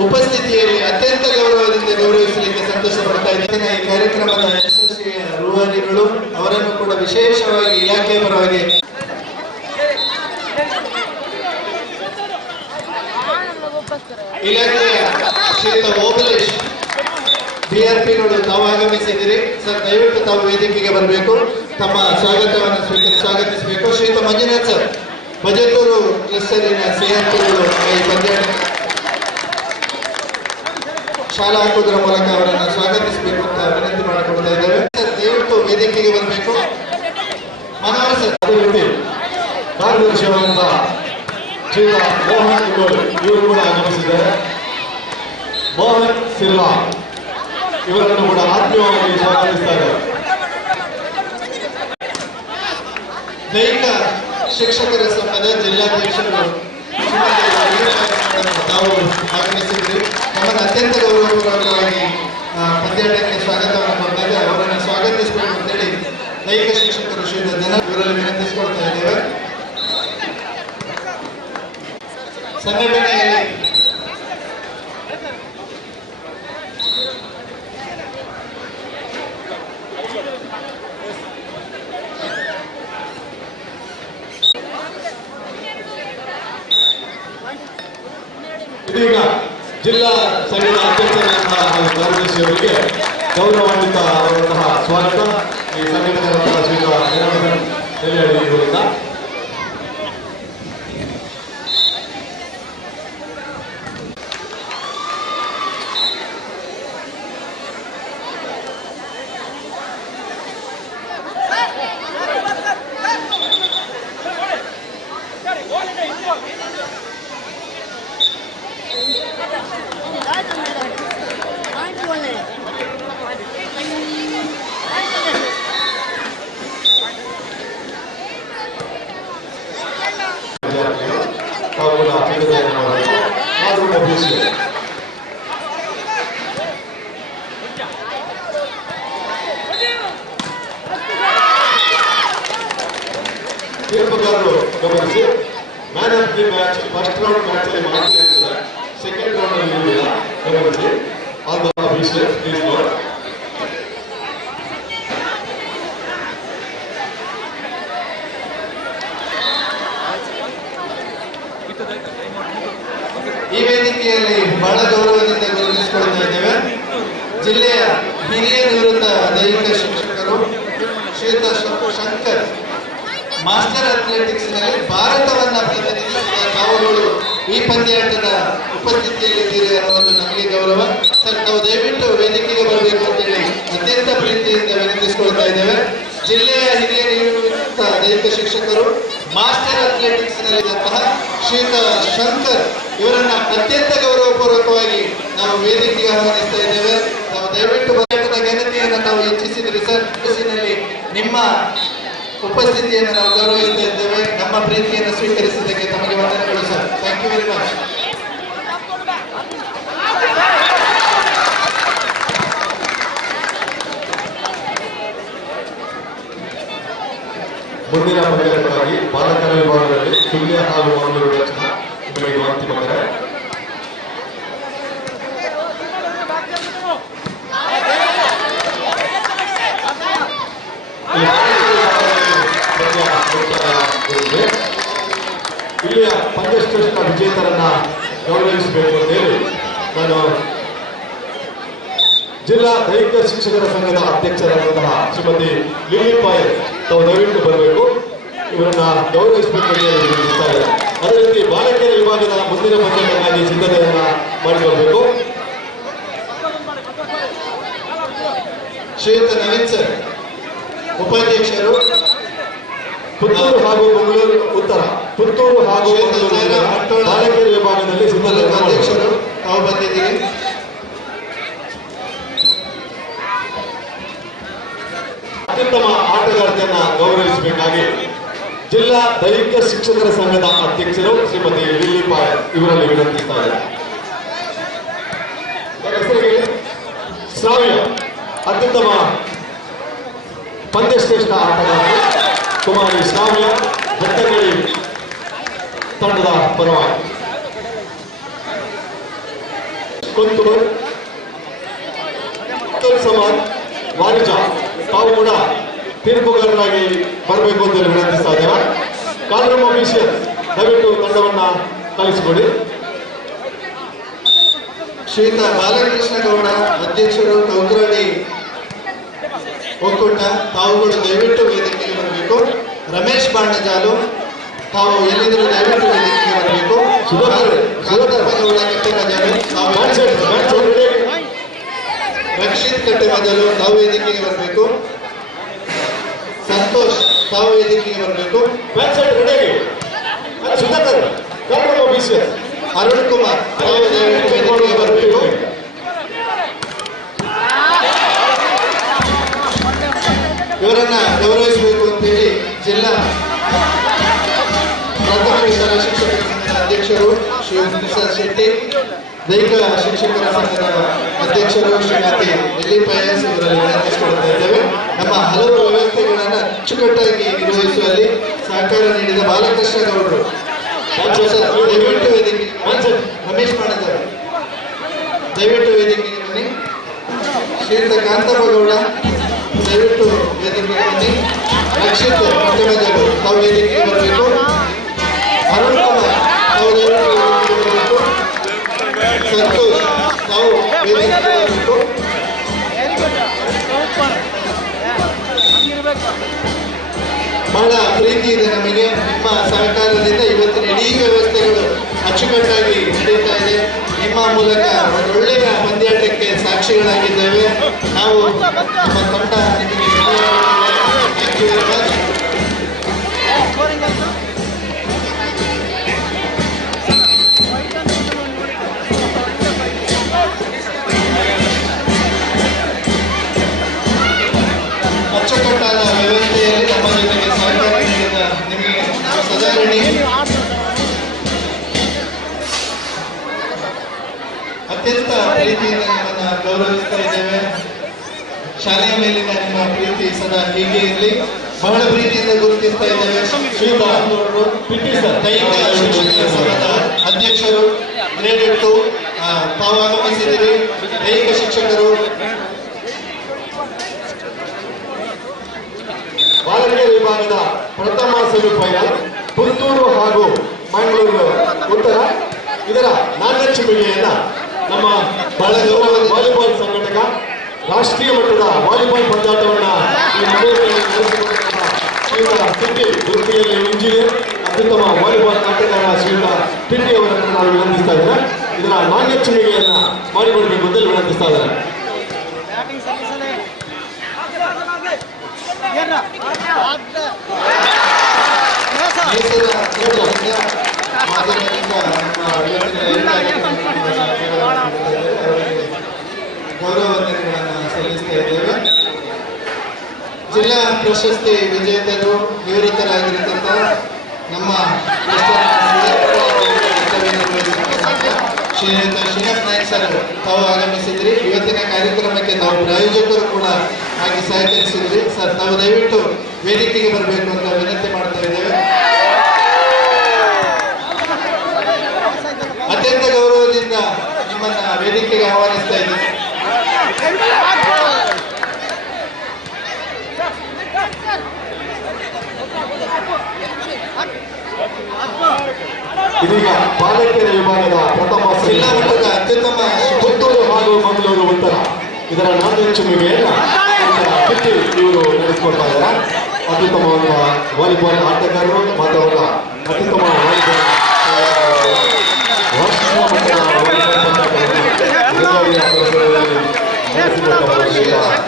ಉಪಸ್ಥಿತಿಯಲ್ಲಿ ಅತ್ಯಂತ ಗೌರವದಿಂದ ಗೌರವಿಸಲಿಕ್ಕೆ ಸಂತೋಷ ಪಡ್ತಾ ಇದ್ದೇನೆ. ಈ ಕಾರ್ಯಕ್ರಮದ ಯಶಸ್ವಿಯ ರೂವಾರಿಗಳು ಅವರನ್ನು ಕೂಡ ವಿಶೇಷವಾಗಿ ಇಲಾಖೆಯ ಪರವಾಗಿ ಇಲಾಖೆಯ ಶ್ರೀಯುತ ಓಬಲೇಶ್ BRPಗಳು ತಾವು ಆಗಮಿಸಿದ್ದೀರಿ ಸರ್. ದಯವಿಟ್ಟು ತಾವು ವೇದಿಕೆಗೆ ಬರಬೇಕು, ತಮ್ಮ ಸ್ವಾಗತವನ್ನು ಸ್ವಾಗತಿಸಬೇಕು. ಶ್ರೀಯುತ ಮಂಜುನಾಥ್ ಸರ್ ಬಜೆಟೂರು ಕ್ಲಸ್ಟರಿನ CRPಗಳು ಈ ಪಂದ್ಯಾಟ ಶಾಲಾ ಹಾಕುವುದರ ಮೂಲಕ ಅವರನ್ನು ಸ್ವಾಗತಿಸಬೇಕು ಅಂತ ವಿನಂತಿ ಮಾಡಿಕೊಡ್ತಾ ಇದ್ದೇವೆ. ಸರ್ ದಯವಿಟ್ಟು ವೇದಿಕೆಗೆ ಬರಬೇಕು. ಮನೋಹರ್ ಸರ್ ಅದೇ ರೀತಿ ಕಾರ್ಯದರ್ಶಿಯಾದಂಥ ಶ್ರೀಯುತ ಮೋಹನ್ ಇವರು ಕೂಡ ಆಗಮಿಸಿದ್ದಾರೆ. ಮೋಹನ್ ಸಿಲ್ವಾ ಇವರನ್ನು ಕೂಡ ಆತ್ಮೀಯವಾಗಿ ಸ್ವಾಗತಿಸ್ತಾರೆ. ದೈಹಿಕ ಶಿಕ್ಷಕರ ಸಂಘದ ಜಿಲ್ಲಾಧ್ಯಕ್ಷರು ತಾವು ಆಗಮಿಸಿದ್ರಿ. ನಮ್ಮನ್ನು ಅತ್ಯಂತ ಗೌರವಪೂರ್ವಕವಾಗಿ ಪಂದ್ಯಾಟಕ್ಕೆ ಸ್ವಾಗತವನ್ನು ಕೊಡ್ತಾ ಇದ್ದಾರೆ. ಅವರನ್ನು ಸ್ವಾಗತಿಸಬೇಕು ಅಂತೇಳಿ ದೈಹಿಕ ಶಿಕ್ಷಕರು ಶ್ರೀಯುತ ಜನ ಇವರಲ್ಲಿ ವಿನಂತಿಸಿಕೊಳ್ತಾ ಇದ್ದೇವೆ. ಸಂಘಟನೆಯಲ್ಲಿ ಇದೀಗ ಜಿಲ್ಲಾ ಸಂಘದ ಅಧ್ಯಕ್ಷರಾದಂತಹ ಹಾಗೂ ಕಾರ್ಯದರ್ಶಿಯವರಿಗೆ ಗೌರವಾನ್ವಿತ ಆದಂತಹ ಸ್ವಾಗತ ಈ ಸಂಘಟನೆಯ ಶ್ರೀಯುತ ಜನಾರ್ದನ್ ನೆಲ್ಯಾಡಿ ಇವರಿಂದ. ತೀರ್ಪುಗಾರರು ಗಮನಿಸಿ, man of the match first round match ಅಲ್ಲಿ ಮಾತ್ರ ಇರ್ತದೆ, ಸೆಕೆಂಡ್ ರೌಂಡ್ ಅಲ್ಲಿ ಇರುವುದಿಲ್ಲ. ಗಮನಿಸಿ, appreciate. Please note. ಈ ವೇದಿಕೆಯಲ್ಲಿ ಬಹಳ ಗೌರವದಿಂದ ಗೌರವಿಸಿಕೊಳ್ತಾ ಇದ್ದೇವೆ ಜಿಲ್ಲೆಯ ಹಿರಿಯ ನಿವೃತ್ತ ದೈಹಿಕ ಶಿಕ್ಷಕರು ಶ್ರೀಯುತ ಶಂಕರ್ ಮಾಸ್ಟರ್ ಅಥ್ಲೆಟಿಕ್ಸ್ನಲ್ಲಿ ಭಾರತವನ್ನ ಪ್ರತಿನಿಧಿಸಿದ ತಾವುಗಳು ಈ ಪಂದ್ಯಾಟದ ಉಪಸ್ಥಿತಿಯಲ್ಲಿದ್ದೀರಿ ಅನ್ನೋದು ನಮಗೆ ಗೌರವ. ಸರ್, ತಾವು ದಯವಿಟ್ಟು ವೇದಿಕೆಗೆ ಬರಬೇಕು ಅಂತೇಳಿ ಅತ್ಯಂತ ಪ್ರೀತಿಯಿಂದ ವಿನಂತಿಸಿಕೊಳ್ತಾ ಇದ್ದೇವೆ. ಜಿಲ್ಲೆಯ ಹಿರಿಯ ನಿವೃತ್ತ ದೈಹಿಕ ಶಿಕ್ಷಕರು ಮಾಸ್ಟರ್ ಅಥ್ಲೆಟಿಕ್ಸ್ ನಲ್ಲಿದ್ದಂತಹ ಶ್ರೀಯುತ ಶಂಕರ್ ಇವರನ್ನ ಅತ್ಯಂತ ಗೌರವಪೂರ್ವಕವಾಗಿ ನಾವು ವೇದಿಕೆಗೆ ಆಹ್ವಾನಿಸ್ತಾ ಇದ್ದೇವೆ. ನಾವು ದಯವಿಟ್ಟು ಪಂದ್ಯಾಟದ ಘನತೆಯನ್ನು ನಾವು ಹೆಚ್ಚಿಸಿದ್ರಿ ಸರ್. ಖುಷಿನಲ್ಲಿ ನಿಮ್ಮ ಉಪಸ್ಥಿತಿಯನ್ನು ನಾವು ಗೌರವಿಸ್ತಾ ಇದ್ದೇವೆ. ನಮ್ಮ ಪ್ರೀತಿಯನ್ನು ಸ್ವೀಕರಿಸಿದ್ದಕ್ಕೆ ತಮಗೆ ವಂದನೆಗಳು sir. Thank you very much. ಮುಂದಿನ ಪಂದ್ಯಕ್ಕಾಗಿ ಬಾಲಕರ ವಿಭಾಗದಲ್ಲಿ ಸುಳ್ಯ ಹಾಗೂ ಮಂಗಳೂರು ರಚನಾ ನಿಮಗೆ ಅಂತಿಮ ಕರೆ. ಇಲ್ಲಿಯ ಪಂದ್ಯಶ್ರೇಷ್ಠ ವಿಜೇತರನ್ನ ಗೌರವಿಸಬೇಕು ಅಂತ ಹೇಳಿ ನಾನು ಜಿಲ್ಲಾ ದೈಹಿಕ ಶಿಕ್ಷಕರ ಸಂಘದ ಅಧ್ಯಕ್ಷರಾದಂತಹ ಶ್ರೀಮತಿ ಲಿಲಿ ಪಾಯಲ್ ತಾವು ದಯವಿಟ್ಟು ಬರಬೇಕು. ಇವರನ್ನ ಗೌರವಿಸಬೇಕು ಅಂತ ವಿನಂತಿಸ್ತಾ ಇದ್ದಾರೆ. ಅದೇ ರೀತಿ ಬಾಲಕಿಯರ ವಿಭಾಗದ ಮುಂದಿನ ಪಂದ್ಯಕ್ಕಾಗಿ ಸಿದ್ಧತೆಯನ್ನ ಮಾಡಿಕೊಳ್ಬೇಕು. ಶ್ರೀಯುತ ನವೀನ್ ಸರ್, ಉಪಾಧ್ಯಕ್ಷರು ಪುತ್ತೂರು ಹಾಗೂ ಮಂಗಳೂರು ಉತ್ತರ, ಪುತ್ತೂರು ಹಾಗೂ ಬಾಲಕಿಯರ ವಿಭಾಗದಲ್ಲಿ ಸಿದ್ಧತೆ ಅಧ್ಯಕ್ಷರು ತಾವು ಬಂದಿದ್ದೀರಿ. ಅತ್ಯುತ್ತಮ ಆಟಗಾರ್ತಿಯನ್ನ ಗೌರವಿಸಬೇಕಾಗಿ ಜಿಲ್ಲಾ ದೈಹಿಕ ಶಿಕ್ಷಕರ ಸಂಘದ ಅಧ್ಯಕ್ಷರು ಶ್ರೀಮತಿ ಲಿಲ್ಲಿ ಪಾಯಲ್ ಇವರಲ್ಲಿ ವಿನಂತಿಸ್ತಾ ಇದ್ದಾರೆ. ಶ್ರಾವ್ಯ ಅತ್ಯುತ್ತಮ ಪಂದ್ಯಶ್ರೇಷ್ಠ ಆಟಗಾರ್ತಿ ಕುಮಾರಿ ಶ್ರಾವ್ಯ ಬೆಟ್ಟಗಳಿ ತಂಡದ ಪರವಾಗಿ. ಕೊಂತೂರು ಅಬ್ದುಲ್ ಸಮಾನ್ ವಾರಿಜ ತಾವು ಕೂಡ ತೀರ್ಪುಗಾರರಾಗಿ ಬರಬೇಕು ಅಂತ ವಿನಂತಿಸ್ತಾ ಇದ್ದೇವೆ. ಕಾಲ್ರೂಮ್ ಆಫೀಷಿಯಲ್ ದಯವಿಟ್ಟು ತಂಡವನ್ನ ಕಳಿಸಿಕೊಡಿ. ಶ್ರೀಯುತ ಬಾಲಕೃಷ್ಣ ಗೌಡ ಅಧ್ಯಕ್ಷರು ಕೌಕರಳ್ಳಿ ಒಕ್ಕೂಟ ತಾವುಗಳು ದಯವಿಟ್ಟು ವೇದಿಕೆಗೆ ಬರಬೇಕು. ರಮೇಶ್ ಬಾಣಜಾಲು ತಾವು ಎಲ್ಲಿದ್ದರೂ ದಯವಿಟ್ಟು ವೇದಿಕೆಗೆ ಬರಬೇಕು. ಗೌಡ ಕಟ್ಟೆಮಜಲು ರಕ್ಷಿತ್ ಕಟ್ಟೆಮಜಲು ತಾವು ವೇದಿಕೆಗೆ ಬರಬೇಕು. ಸಂತೋಷ್ ತಾವು ವೇದಿಕೆಗೆ ಬರಬೇಕು. ಅರುಣ್ ಕುಮಾರ್ ತಾವು ದಯವಿಟ್ಟು ವೇದಿಕೆಗೆ ಬರಬೇಕು. ಇವರನ್ನ ಗೌರವಿಸಬೇಕು ಅಂತೇಳಿ ಜಿಲ್ಲಾ ಪ್ರಾಥಮಿಕ ಶಾಲಾ ಶಿಕ್ಷಕರ ಸಂಘದ ಅಧ್ಯಕ್ಷರು ಶ್ರೀ ಪ್ರಸಾದ್ ಶೆಟ್ಟಿ, ದೈಹಿಕ ಶಿಕ್ಷಕರ ಸಂಘದ ಅಧ್ಯಕ್ಷರು ಶ್ರೀಮತಿ ಲಿಲ್ಲಿ ಪಯಸ್ ಇವರಲ್ಲಿ ವಿನಂತಿಸಿಕೊಳ್ತಾ ಇದ್ದೇವೆ. ನಮ್ಮ ಹಲವು ವ್ಯವಸ್ಥೆಗಳನ್ನು ಅಚ್ಚುಕಟ್ಟಾಗಿ ನಿರ್ವಹಿಸುವಲ್ಲಿ ಸಹಕಾರ ನೀಡಿದ ಬಾಲಕೃಷ್ಣ ಗೌಡರು ದಯವಿಟ್ಟು ವೇದಿಕೆ. ರಮೇಶ್ ಮಾಡಿದ್ದಾರೆ ದಯವಿಟ್ಟು ವೇದಿಕೆಗೆ ಬನ್ನಿ. ಶ್ರೀಯುತ ಕಾಂತಪ್ಪ ಗೌಡ ದಯವಿಟ್ಟು ವೇದಿಕೆಗೆ ಬನ್ನಿ. ರಕ್ಷಿತ್ ಕಟ್ಟೆಮಜಲು ತಾವು ವೇದಿಕೆಗೆ ಬರಬೇಕು. ಅರುಣ್ ಕುಮಾರ್ ತಾವು ದಯವಿಟ್ಟು ವೇದಿಕೆಗೆ ಬರಬೇಕು. ಸಂತೋಷ್ ತಾವು ವೇದಿಕೆಗೆ ಬರಬೇಕು. ಬಹಳ ಪ್ರೀತಿ ಇದೆ ನಮಗೆ ನಿಮ್ಮ ಸಹಕಾರದಿಂದ. ಇವತ್ತಿನ ಇಡೀ ವ್ಯವಸ್ಥೆಗಳು ಅಚ್ಚುಕಟ್ಟಾಗಿ ನಡೀತಾ ಇದೆ. ನಿಮ್ಮ ಮೂಲಕ ಒಳ್ಳೆಯ ಪಂದ್ಯಾಟಕ್ಕೆ ಸಾಕ್ಷಿಗಳಾಗಿದ್ದೇವೆ. ನಾವು ನಮ್ಮ ತಂಡ ನಿಮಗೆ ಥ್ಯಾಂಕ್ ಯು ವೆರಿ ಮಚ್. ಅಚ್ಚುಕಟ್ಟಾದ ವ್ಯವಸ್ಥೆಯಲ್ಲಿ ನಮ್ಮ ಜೊತೆಗೆ ಸಹಕಾರ ನೀಡಿದ ನಿಮಗೆ ಸದಾ ಋಣಿ. ಅತ್ಯಂತ ಪ್ರೀತಿಯಿಂದ ನಿಮ್ಮನ್ನ ಗೌರವಿಸ್ತಾ ಇದ್ದೇವೆ. ಶಾಲೆಯ ಮೇಲಿನ ನಿಮ್ಮ ಪ್ರೀತಿ ಸದಾ ಹೀಗೆ ಇರಲಿ. ಬಹಳ ಪ್ರೀತಿಯಿಂದ ಗುರುತಿಸ್ತಾ ಇದ್ದೇವೆ. ಶ್ರೀಯುತ ದೈಹಿಕ ಶಿಕ್ಷಕರ ಸಂಘದ ಅಧ್ಯಕ್ಷರು ಗ್ರೇಡ್ 2 ತಾವು ಆಗಮಿಸಿದ್ದೀರಿ. ದೈಹಿಕ ಶಿಕ್ಷಕರು, ಬಾಲಕಿಯರ ವಿಭಾಗದ ಪ್ರಥಮ ಸೆಮಿಫೈನಲ್ ಪುತ್ತೂರು ಹಾಗೂ ಮಂಗಳೂರು ಉತ್ತರ. ಇದರ ನಾಣ್ಯಚಿಮಿಗೆಯನ್ನ ನಮ್ಮ ವಾಲಿಬಾಲ್ ಸಂಘಟಕ ರಾಷ್ಟ್ರೀಯ ಮಟ್ಟದ ವಾಲಿಬಾಲ್ ಪಂದ್ಯಾಟವನ್ನ ಈ ಮಂಗಳೂರಿನಲ್ಲಿ ನಡೆಸಿಕೊಟ್ಟಿರುವ ಶ್ರೀಯುತ ಟಿಟ್ಟಿ, ವೃತ್ತಿಯಲ್ಲಿ ಇಂಜಿನಿಯರ್, ಅತ್ಯುತ್ತಮ ವಾಲಿಬಾಲ್ ಆಟಗಾರ ಶ್ರೀಯುತ ಟಿಟ್ಟಿ ಅವರನ್ನು ನಾವು ವಿನಂತಿಸ್ತಾ ಇದ್ದಾರೆ. ಇದರ ನಾಣ್ಯಚಿಮಿಗೆಯನ್ನ ಮಾಡಿಕೊಡ್ಬೇಕು ಅಂತ ವಿನಂತಿಸ್ತಾ ಇದ್ದಾರೆ. ಗೌರವವಂದನೆಗಳನ್ನು ಸಲ್ಲಿಸ್ತಾ ಇದ್ದೇವೆ. ಜಿಲ್ಲಾ ಪ್ರಶಸ್ತಿ ವಿಜೇತರು ನಿವೃತ್ತರಾಗಿರತಕ್ಕ ನಮ್ಮ ಶ್ರೀಯುತ ಶ್ರೀನಾಥ್ ನಾಯ್ಕ್ ಸರ್ ತಾವು ಆಗಮಿಸಿದ್ರಿ. ಇವತ್ತಿನ ಕಾರ್ಯಕ್ರಮಕ್ಕೆ ತಾವು ಪ್ರಾಯೋಜಕರು ಕೂಡ ಆಗಿ ಸಹಕರಿಸಿದ್ರಿ. ಸರ್, ತಾವು ದಯವಿಟ್ಟು ವೇದಿಕೆಗೆ ಬರಬೇಕು ಅಂತ ವಿನಂತಿ ಮಾಡ್ತಾ ಇದ್ದೇವೆ. ಅತ್ಯಂತ ಗೌರವದಿಂದ ನಿಮ್ಮನ್ನ ವೇದಿಕೆಗೆ ಆಹ್ವಾನಿಸ್ತಾ ಇದ್ದೇನೆ. ಇದೀಗ ಬಾಲಕಿಯರ ವಿಭಾಗದ ಪ್ರಥಮ ಜಿಲ್ಲಾ ಮಟ್ಟದ ಅತ್ಯುತ್ತಮ ಪುತ್ತೂರು ಹಾಗೂ ಮಂಗಳೂರು ಉತ್ತರ. ಇದರ ನಾಣ್ಯಚಿಮಿಗೆಯನ್ನ ಟಿಟ್ಟಿ ಇವರು ನಡೆಸಿಕೊಡ್ತಾ ಇದ್ದಾರೆ. ಅತ್ಯುತ್ತಮವಾದ ವಾಲಿಬಾಲ್ ಆಟಗಾರರು ಮತ್ತು ಅವರ ಅತ್ಯುತ್ತಮ ವಾಲಿಬಾಲ್ ರಾಷ್ಟ್ರೀಯ ಮಟ್ಟದ ವಾಲಿಬಾಲ್ ನಡೆಸಿಕೊಡ್ತಾರೆ ಟಿಟ್ಟಿ ಸರ್.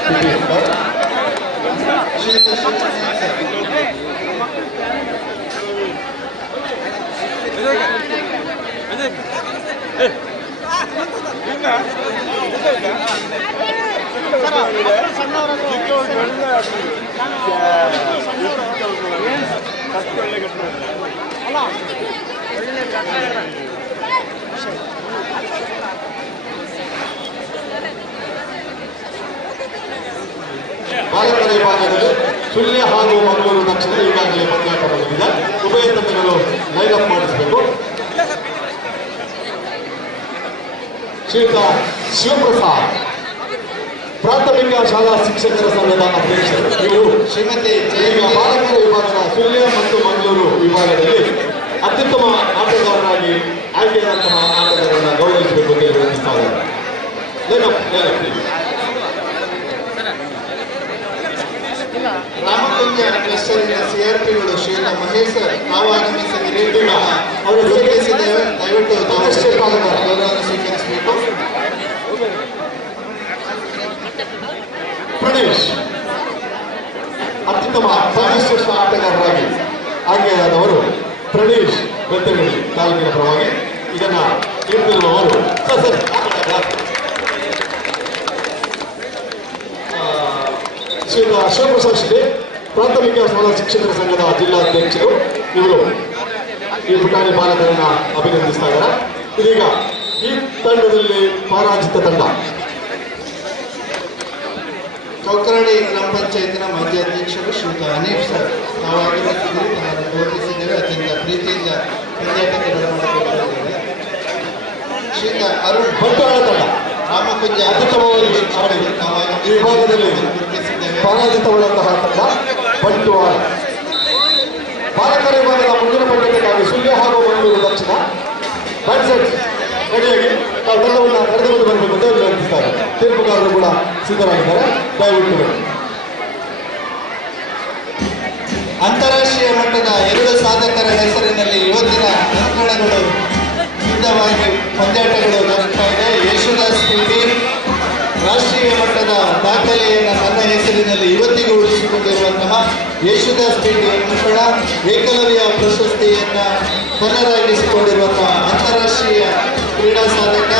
ಬಾಲಕರ ವಿಭಾಗದಲ್ಲಿ ಸುಳ್ಯ ಹಾಗೂ ಮಂಗಳೂರು ದಕ್ಷಿಣ ಈಗಾಗಲೇ ಪಂದ್ಯಾಟ ಬಂದಿದೆ. ಉಭಯ ತಂಡಗಳು ಲೈನ್ ಮಾಡಿಸಬೇಕು. ಶ್ರೀಯುತ ಶಿವಪ್ರಸಾದ್, ಪ್ರಾಥಮಿಕ ಶಾಲಾ ಶಿಕ್ಷಕರ ಸಂಘದ ಅಧ್ಯಕ್ಷರು. ಇವರು ಶ್ರೀಮತಿ ಈಗ ಬಾಲಕರ ವಿಭಾಗದ ಸುಳ್ಯ ಮತ್ತು ಮಂಗಳೂರು ವಿಭಾಗದಲ್ಲಿ ಅತ್ಯುತ್ತಮ ಆಟಗಾರರಾಗಿ ಆಯ್ಕೆಯಾದಂತಹ ಆಟಗಾರರನ್ನು ಗೌರವಿಸಬೇಕು ಅಂತ ವಿನಂತಿಸ್ತಾ ಇದ್ದಾರೆ. ರಾಮಕುಂಜ ಕ್ಲಸ್ಟರಿನ ಸಿಆರ್ಪಿಗಳು ಶ್ರೀಯುತ ಮಹೇಶ್ ಸರ್ ತಾವು ಆಗಮಿಸಿದ್ದೀರಿ. ಅವರು ಸ್ವೀಕರಿಸಿದ್ದೇವೆ. ದಯವಿಟ್ಟು ಗೌರವವನ್ನು ಸ್ವೀಕರಿಸಬೇಕು. ಪ್ರಣೇಶ್ ಅತ್ಯುತ್ತಮ ಸರ್ವಶ್ರೇಷ್ಠ ಆಟಗಾರರಾಗಿ ಆಯ್ಕೆಯಾದವರು ಪ್ರಣೇಶ್ ಬೆತ್ತಂಗಡಿ ತಾಲೂಕಿನ ಪರವಾಗಿ ಇದನ್ನ ನೀಡುತ್ತಿರುವವರು ಶ್ರೀಯುತ ಶಿವಪ್ರಸಾದ್ ಶ್ರೀ, ಪ್ರಾಥಮಿಕ ಶಾಲಾ ಶಿಕ್ಷಕರ ಸಂಘದ ಜಿಲ್ಲಾಧ್ಯಕ್ಷರು. ಇವರು ಈ ಪುಟಾಣಿ ಬಾಲಕರನ್ನ ಅಭಿನಂದಿಸ್ತಾ ಇದ್ದಾರೆ. ಇದೀಗ ಈ ತಂಡದಲ್ಲಿ ಪರಾಜಿತ ತಂಡ ಚೌಕರಡಿ ಗ್ರಾಮ ಪಂಚಾಯತಿನ ಮಾಜಿ ಅಧ್ಯಕ್ಷರು ಶ್ರೀಯುತ ಹನೀಫ್ ಸರ್ ತಾವು ಆಗಮಿಸಿದ್ದೀರಿ. ತಮ್ಮನ್ನು ಗೌರವಿಸಿದ್ದೇವೆ. ಅತ್ಯಂತ ಪ್ರೀತಿಯಿಂದ ಪಂಚಾಯತಿಗೆ ಬರಮಾಡಿಕೊಂಡಿದ್ದೇವೆ. ಶ್ರೀಯುತ ಅರುಣ್ ಬಂಟ್ವಾಳ ತಂಡ ರಾಮಕುಂಜ ಅತ್ಯುತ್ತಮವಾಗಿ ಈ ವಿಭಾಗದಲ್ಲಿ ಗುರುತಿಸಿದ್ದೇವೆ. ಪರಾಜಿತಗೊಳ್ಳುವಂತಹ ತಂಡ ಬಂಟ್ವಾಳ. ಬಾಲಕರ ವಿಭಾಗದ ಮುಂದಿನ ಪಂದ್ಯಕ್ಕಾಗಿ ಸುಳ್ಯ ಹಾಗೂ ಮಂಗಳೂರು ದಕ್ಷಿಣ ಬ್ಯಾಟ್ಸೆಟ್ ರೆಡಿಯಾಗಿ ತಾವು ತಂಡವನ್ನು ಕರೆದುಕೊಂಡು ಬರಬೇಕು ಅಂತ ವಿನಂತಿಸ್ತಾರೆ. ತೀರ್ಪುಗಾರರು ಕೂಡ ಸಿದ್ಧರಾಗಿದ್ದಾರೆ. ದಯವಿಟ್ಟು ಅಂತಾರಾಷ್ಟ್ರೀಯ ಮಟ್ಟದ 2 ಸಾಧಕರ ಹೆಸರಿನಲ್ಲಿ ಇವತ್ತಿನ ಅಂಕಣಗಳು ಸಿದ್ಧವಾಗಿ ಪಂದ್ಯಾಟಗಳು ನಡೆಸ್ತಾ ಇದೆ. ಯೇಸುದಾಸ್ ಪಿಟಿ ರಾಷ್ಟ್ರೀಯ ಮಟ್ಟದ ದಾಖಲೆಯನ್ನು ತನ್ನ ಹೆಸರಿನಲ್ಲಿ ಇವತ್ತಿಗೂ ಉಳಿಸಿಕೊಂಡಿರುವಂತಹ ಯೇಸುದಾಸ್ ಪಿಟಿ ಅಂಕಣ, ಏಕಲವ್ಯ ಪ್ರಶಸ್ತಿಯನ್ನು ತನ್ನದಾಗಿಸಿಕೊಂಡಿರುವಂತಹ ಅಂತಾರಾಷ್ಟ್ರೀಯ ಕ್ರೀಡಾ ಸಾಧಕ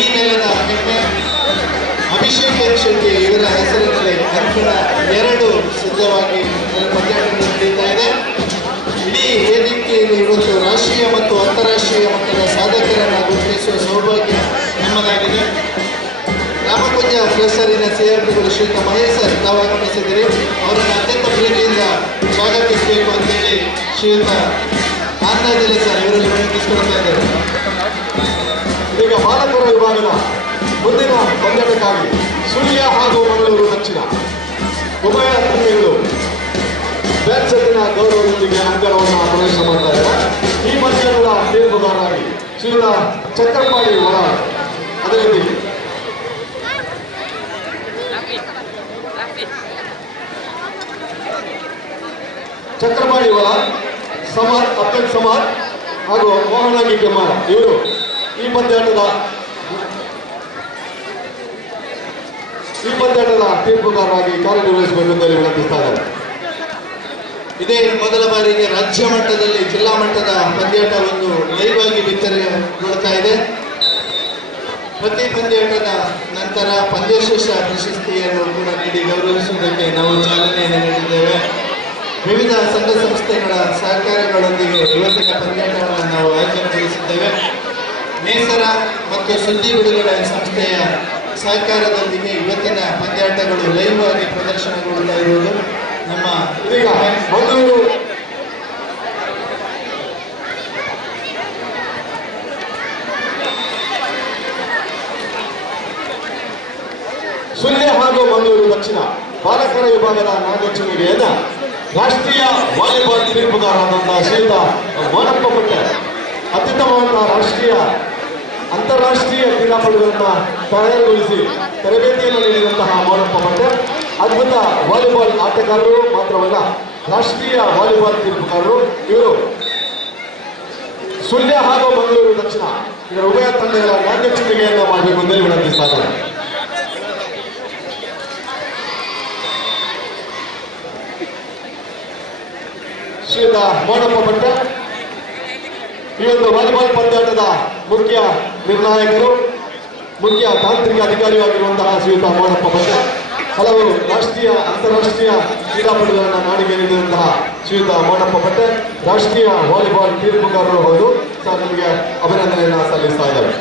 ಈ ನೆಲದ ಹೆಮ್ಮೆ ಅಭಿಷೇಕ್ ಶೆಟ್ಟಿ ಇವರ ಹೆಸರಿನಲ್ಲಿ ಅಂಕಣ 2 ಸಿದ್ಧವಾಗಿ ಪಂದ್ಯಾಟಗಳು ನಡೀತಾ ಇದೆ. ಇಡೀ ವೇದಿಕೆಯಲ್ಲಿ ಇವತ್ತು ರಾಷ್ಟ್ರೀಯ ಮತ್ತು ಅಂತಾರಾಷ್ಟ್ರೀಯ ಮಟ್ಟದ ಸಾಧಕರನ್ನು ಗುರುತಿಸುವ ಸೌಭಾಗ್ಯ ನಮ್ಮದಾಗಿದೆ. ರಾಮಕುಂಜ ಕ್ಲಸ್ಟರಿನ ಸಿಆರ್ಪಿಗಳು ಶ್ರೀಯುತ ಮಹೇಶ್ ಸರ್ ತಾವು ಆಗಮಿಸಿದ್ದೀರಿ. ಅವರನ್ನು ಅತ್ಯಂತ ಪ್ರೀತಿಯಿಂದ ಸ್ವಾಗತಿಸಬೇಕು ಅಂತೇಳಿ ಶ್ರೀಯುತ ಆಂಧ್ರದಲ್ಲಿ ಸರ್ ಇವರಲ್ಲಿ ವಿನಂತಿಸಿಕೊಳ್ತಾ ಇದ್ದಾರೆ. ಈಗ ಬಾಲಕರ ವಿಭಾಗದ ಮುಂದಿನ ಪಂದ್ಯಾಟಕ್ಕಾಗಿ ಸುಳ್ಯ ಹಾಗೂ ಮಂಗಳೂರು ದಕ್ಷಿಣ ಉಭಯ ತಂಡಗಳು ಬ್ಯಾಟ್ ಸೆಟ್ಟಿನ ಗೌರವದೊಂದಿಗೆ ಅಂಕಣವನ್ನು ಪ್ರವೇಶ ಮಾಡ್ತಾ ಇದ್ದಾರೆ. ಈ ಪಂದ್ಯಗಳ ತೀರ್ಪುಗಾರರಾಗಿ ಶ್ರೀಯುತ ಚಕ್ರಪಾಣಿ ಒಳ, ಅದೇ ರೀತಿ ಚಕ್ರಪಾಣಿ ಒಳ, ಸಮಾರ್ ಅಬ್ದುಲ್ ಸಮಾರ್ ಹಾಗೂ ಮೋಹನಾಗಿ ಕೆಮಾರ್ ಇವರು ಈ ಪಂದ್ಯಾಟದ ತೀರ್ಪುಗಾರರಾಗಿ ಕಾರ್ಯನಿರ್ವಹಿಸಬೇಕು ಅಂತ ವಿನಂತಿಸ್ತಾ ಇದ್ದಾರೆ. ಇದೇ ಮೊದಲ ಬಾರಿಗೆ ರಾಜ್ಯ ಮಟ್ಟದಲ್ಲಿ ಜಿಲ್ಲಾ ಮಟ್ಟದ ಪಂದ್ಯಾಟ ಒಂದು ಲೈವ್ ಆಗಿ ಬಿತ್ತರಗೊಳ್ತಾ ಇದೆ. ಪ್ರತಿ ಪಂದ್ಯಾಟದ ನಂತರ ಪಂದ್ಯಶ್ರೇಷ್ಠ ಪ್ರಶಸ್ತಿಯನ್ನು ಕೂಡ ನೀಡಿ ಗೌರವಿಸುವುದಕ್ಕೆ ನಾವು ಚಾಲನೆಯನ್ನು ನೀಡಿದ್ದೇವೆ. ವಿವಿಧ ಸಂಘ ಸಂಸ್ಥೆಗಳ ಸಹಕಾರಗಳೊಂದಿಗೆ ಇವತ್ತಿನ ಪಂದ್ಯಾಟವನ್ನು ನಾವು ಆಯೋಜನೆಗೊಳಿಸಿದ್ದೇವೆ. ನೇಸರ ಮತ್ತು ಸುದ್ದಿ ಬಿಡುಗಡೆ ಸಂಸ್ಥೆಯ ಸಹಕಾರದೊಂದಿಗೆ ಇವತ್ತಿನ ಪಂದ್ಯಾಟಗಳು ಲೈವ್ ಆಗಿ ಪ್ರದರ್ಶನಗೊಳ್ತಾ ಇರುವುದು ನಮ್ಮ ಇದೀಗ ಮಂಗಳೂರು ಸುಳ್ಯ ಹಾಗೂ ಮಂಗಳೂರು ದಕ್ಷಿಣ ಬಾಲಕರ ವಿಭಾಗದ ನಾಗಚುಣಿಗೆಯನ್ನ ರಾಷ್ಟ್ರೀಯ ವಾಲಿಬಾಲ್ ತೀರ್ಪುಗಾರರಾದಂತಹ ಶ್ರೀಯುತ ಮೋನಪ್ಪ ಪಟ್ಟೆ ಅತ್ಯುತ್ತಮವಾದ ಅಂತಾರಾಷ್ಟ್ರೀಯ ಕ್ರೀಡಾಪಟುಗಳನ್ನ ತಯಾರುಗೊಳಿಸಿ ತರಬೇತಿಯನ್ನು ನೀಡಿದಂತಹ ಮೋನಪ್ಪ ಪಟ್ಟೆ ಅದ್ಭುತ ವಾಲಿಬಾಲ್ ಆಟಗಾರರು ಮಾತ್ರವಲ್ಲ, ರಾಷ್ಟ್ರೀಯ ವಾಲಿಬಾಲ್ ತೀರ್ಪುಗಾರರು ಇವರು. ಸುಳ್ಯ ಹಾಗೂ ಮಂಗಳೂರು ದಕ್ಷಿಣ ಇದರ ಉಭಯ ತಂಡಗಳ ನಾಗಚುಣಿಗೆಯನ್ನು ಮಾಡಬೇಕು ಎಂದು ವಿನಂತಿಸ್ತಾ ಇದ್ದಾರೆ. ಶ್ರೀಯುತ ಮೋನಪ್ಪ ಭಟ್ಟ ಈ ಒಂದು ವಾಲಿಬಾಲ್ ಪಂದ್ಯಾಟದ ಮುಖ್ಯ ನಿರ್ಣಾಯಕರು, ಮುಖ್ಯ ತಾಂತ್ರಿಕ ಅಧಿಕಾರಿಯಾಗಿರುವಂತಹ ಶ್ರೀಯುತ ಮೋನಪ್ಪ ಭಟ್ಟ, ಹಲವು ರಾಷ್ಟ್ರೀಯ ಅಂತಾರಾಷ್ಟ್ರೀಯ ಕ್ರೀಡಾಪಟುಗಳನ್ನು ನಾಡಿಗೆ ನೀಡಿದಂತಹ ಶ್ರೀಯುತ ಮೋನಪ್ಪ ಭಟ್ಟ ರಾಷ್ಟ್ರೀಯ ವಾಲಿಬಾಲ್ ತೀರ್ಪುಗಾರರು ಹೌದು. ಸರ್, ನಿಮಗೆ ಅಭಿನಂದನೆಯನ್ನು ಸಲ್ಲಿಸ್ತಾ ಇದ್ದಾರೆ.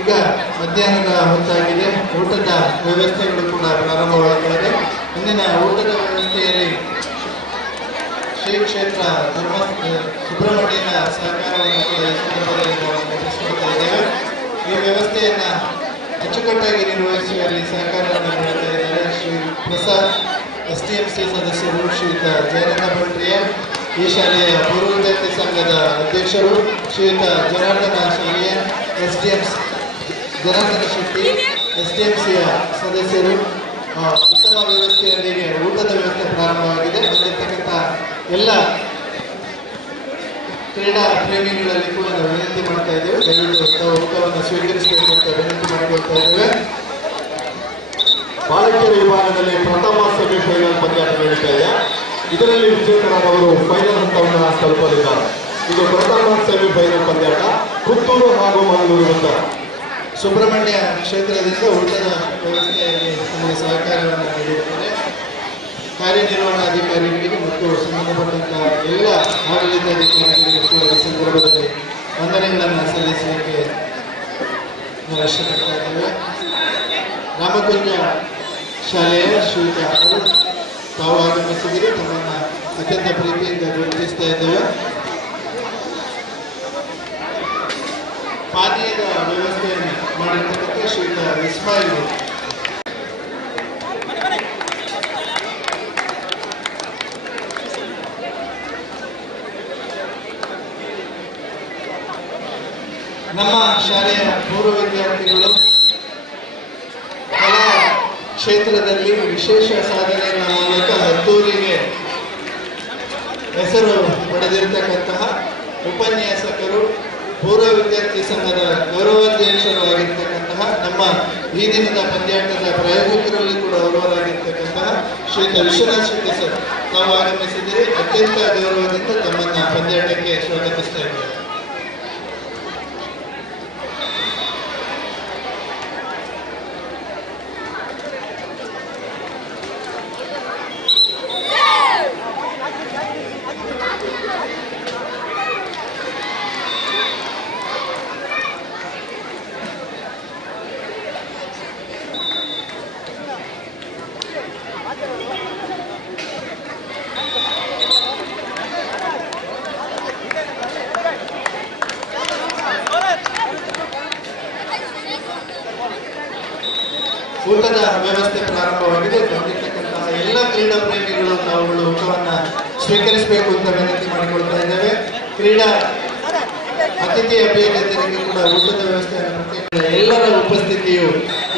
ಈಗ ಮಧ್ಯಾಹ್ನದ ಹೊತ್ತಾಗಿದೆ. ಊಟದ ವ್ಯವಸ್ಥೆಗಳು ಕೂಡ ಪ್ರಾರಂಭವಾಗುತ್ತದೆ. ಇಂದಿನ ಊಟದ ವ್ಯವಸ್ಥೆಯಲ್ಲಿ ಶ್ರೀ ಕ್ಷೇತ್ರ ಧರ್ಮ ಸುಬ್ರಹ್ಮಣ್ಯನ ಸಹಕಾರವನ್ನು ಕೂಡ ಈ ಸಂದರ್ಭದಲ್ಲಿ ನಾವು ನಡೆಸಿಕೊಡ್ತಾ ಇದ್ದೇವೆ. ಈ ವ್ಯವಸ್ಥೆಯನ್ನು ಅಚ್ಚುಕಟ್ಟಾಗಿ ನಿರ್ವಹಿಸುವಲ್ಲಿ ಸಹಕಾರವನ್ನು ನೀಡುತ್ತಾ ಇದ್ದಾರೆ ಶ್ರೀ ಪ್ರಸಾದ್ STMC ಸದಸ್ಯರು, ಶ್ರೀಯುತ ಜಯನಂದ ಭಟ್ರಿಯ ಈ ಶಾಲೆಯ ಪೂರ್ವ ವಿದ್ಯಾರ್ಥಿ ಸಂಘದ ಅಧ್ಯಕ್ಷರು, ಶ್ರೀಯುತ ಜನಾರ್ದನ ಶಾಲೆಯ ಜನಾರ್ದನ ಶೆಟ್ಟಿ SDMCಯ ಸದಸ್ಯರು. ಉತ್ತಮ ವ್ಯವಸ್ಥೆಯೊಂದಿಗೆ ಊಟದ ವ್ಯವಸ್ಥೆ ಪ್ರಾರಂಭವಾಗಿದೆ. ಬಂದಿರತಕ್ಕಂಥ ಎಲ್ಲ ಕ್ರೀಡಾ ಪ್ರೇಮಿಗಳಲ್ಲಿ ಕೂಡ ನಾವು ವಿನಂತಿ ಮಾಡ್ತಾ ಇದ್ದೇವೆ, ದಯವಿಟ್ಟು ತಾವು ಊಟವನ್ನು ಸ್ವೀಕರಿಸಬೇಕು ಅಂತ ವಿನಂತಿ ಮಾಡಿಕೊಳ್ತಾ ಇದ್ದೇವೆ. ಬಾಲಕಿಯರ ವಿಭಾಗದಲ್ಲಿ ಪ್ರಥಮ ಸೆಮಿಫೈನಲ್ ಪಂದ್ಯಾಟ ನಡೀತಾ ಇದೆ. ಇದರಲ್ಲಿ ವಿಜೇತರಾದವರು ಫೈನಲ್ ಹಂತವನ್ನು ತಲುಪಲಿದ್ದಾರೆ. ಇದು ಪ್ರಥಮ ಸೆಮಿಫೈನಲ್ ಪಂದ್ಯಾಟ ಪುತ್ತೂರು ಹಾಗೂ ಮಂಗಳೂರು ಉತ್ತರ. ಸುಬ್ರಹ್ಮಣ್ಯ ಕ್ಷೇತ್ರದಿಂದ ಊಟದ ವ್ಯವಸ್ಥೆಯಲ್ಲಿ ನಮಗೆ ಸಹಕಾರವನ್ನು ನೀಡಿರುತ್ತದೆ. ಕಾರ್ಯನಿರ್ವಹಣಾಧಿಕಾರಿಗಳಿಗೆ ಮತ್ತು ಸಂಬಂಧಪಟ್ಟಂತಹ ಎಲ್ಲ ಆಡಳಿತಾಧಿಕಾರಿಗಳಿಗೆ ಕೂಡ ಈ ಸಂದರ್ಭದಲ್ಲಿ ವಂದನೆಗಳನ್ನು ಸಲ್ಲಿಸಲಿಕ್ಕೆ ನಾವು ಇಷ್ಟಪಡ್ತಾ ಇದ್ದೇವೆ. ರಾಮಕುಂಜ ಶಾಲೆಯ ಶ್ರೀಯುತ ಅರುಣ್ ತಾವು ಆಗಮಿಸಿದರೆ ತಮ್ಮನ್ನು ಅತ್ಯಂತ ಪ್ರೀತಿಯಿಂದ ಗುರುತಿಸ್ತಾ ಇದ್ದೇವೆ. ಪಾನೀಯದ ವ್ಯವಸ್ಥೆಯನ್ನು ಮಾಡಿರ್ತಕ್ಕಂಥ ಶ್ರೀಯುತ ಇಸ್ಮಾಯಿಲ್ ನಮ್ಮ ಶಾಲೆಯ ಪೂರ್ವ ವಿದ್ಯಾರ್ಥಿಗಳು ಕಲಾ ಕ್ಷೇತ್ರದಲ್ಲಿ ವಿಶೇಷ ಸಾಧನೆಗಳ ಮೂಲಕ ಹತ್ತೂರಿಗೆ ಹೆಸರು ಪಡೆದಿರತಕ್ಕಂತಹ ಉಪನ್ಯಾಸಕರು, ಪೂರ್ವ ವಿದ್ಯಾರ್ಥಿ ಸಂಘದ ಗೌರವಾಧ್ಯಕ್ಷರು ಆಗಿರ್ತಕ್ಕಂತಹ ನಮ್ಮ ಈ ದಿನದ ಪಂದ್ಯಾಟದ ಪ್ರಾಯೋಜಕರಲ್ಲಿ ಕೂಡ ಅವರಾಗಿರ್ತಕ್ಕಂತಹ ಶ್ರೀಯುತ ವಿಶ್ವನಾಥ್ ಶೆಟ್ಟಿ ಸರ್ ತಾವು ಆಗಮಿಸಿದರೆ ಅತ್ಯಂತ ಗೌರವದಿಂದ ತಮ್ಮನ್ನ ಪಂದ್ಯಾಟಕ್ಕೆ ಸ್ವಾಗತಿಸ್ತಾ ಇದ್ದಾರೆ. ಊಟದ ವ್ಯವಸ್ಥೆ ಪ್ರಾರಂಭವಾಗಿದೆ. ಬಂದಿರತಕ್ಕಂತಹ ಎಲ್ಲ ಕ್ರೀಡಾ ಪ್ರೇಮಿಗಳು ತಾವುಗಳು ಊಟವನ್ನು ಸ್ವೀಕರಿಸಬೇಕು ಅಂತ ವಿನಂತಿ ಮಾಡಿಕೊಳ್ತಾ ಇದ್ದೇವೆ. ಕ್ರೀಡಾ ಅತಿಥಿ ಅಭ್ಯರ್ಥಿಗಳಿಗೆ ಕೂಡ ಊಟದ ವ್ಯವಸ್ಥೆಯನ್ನು ಎಲ್ಲರ ಉಪಸ್ಥಿತಿಯು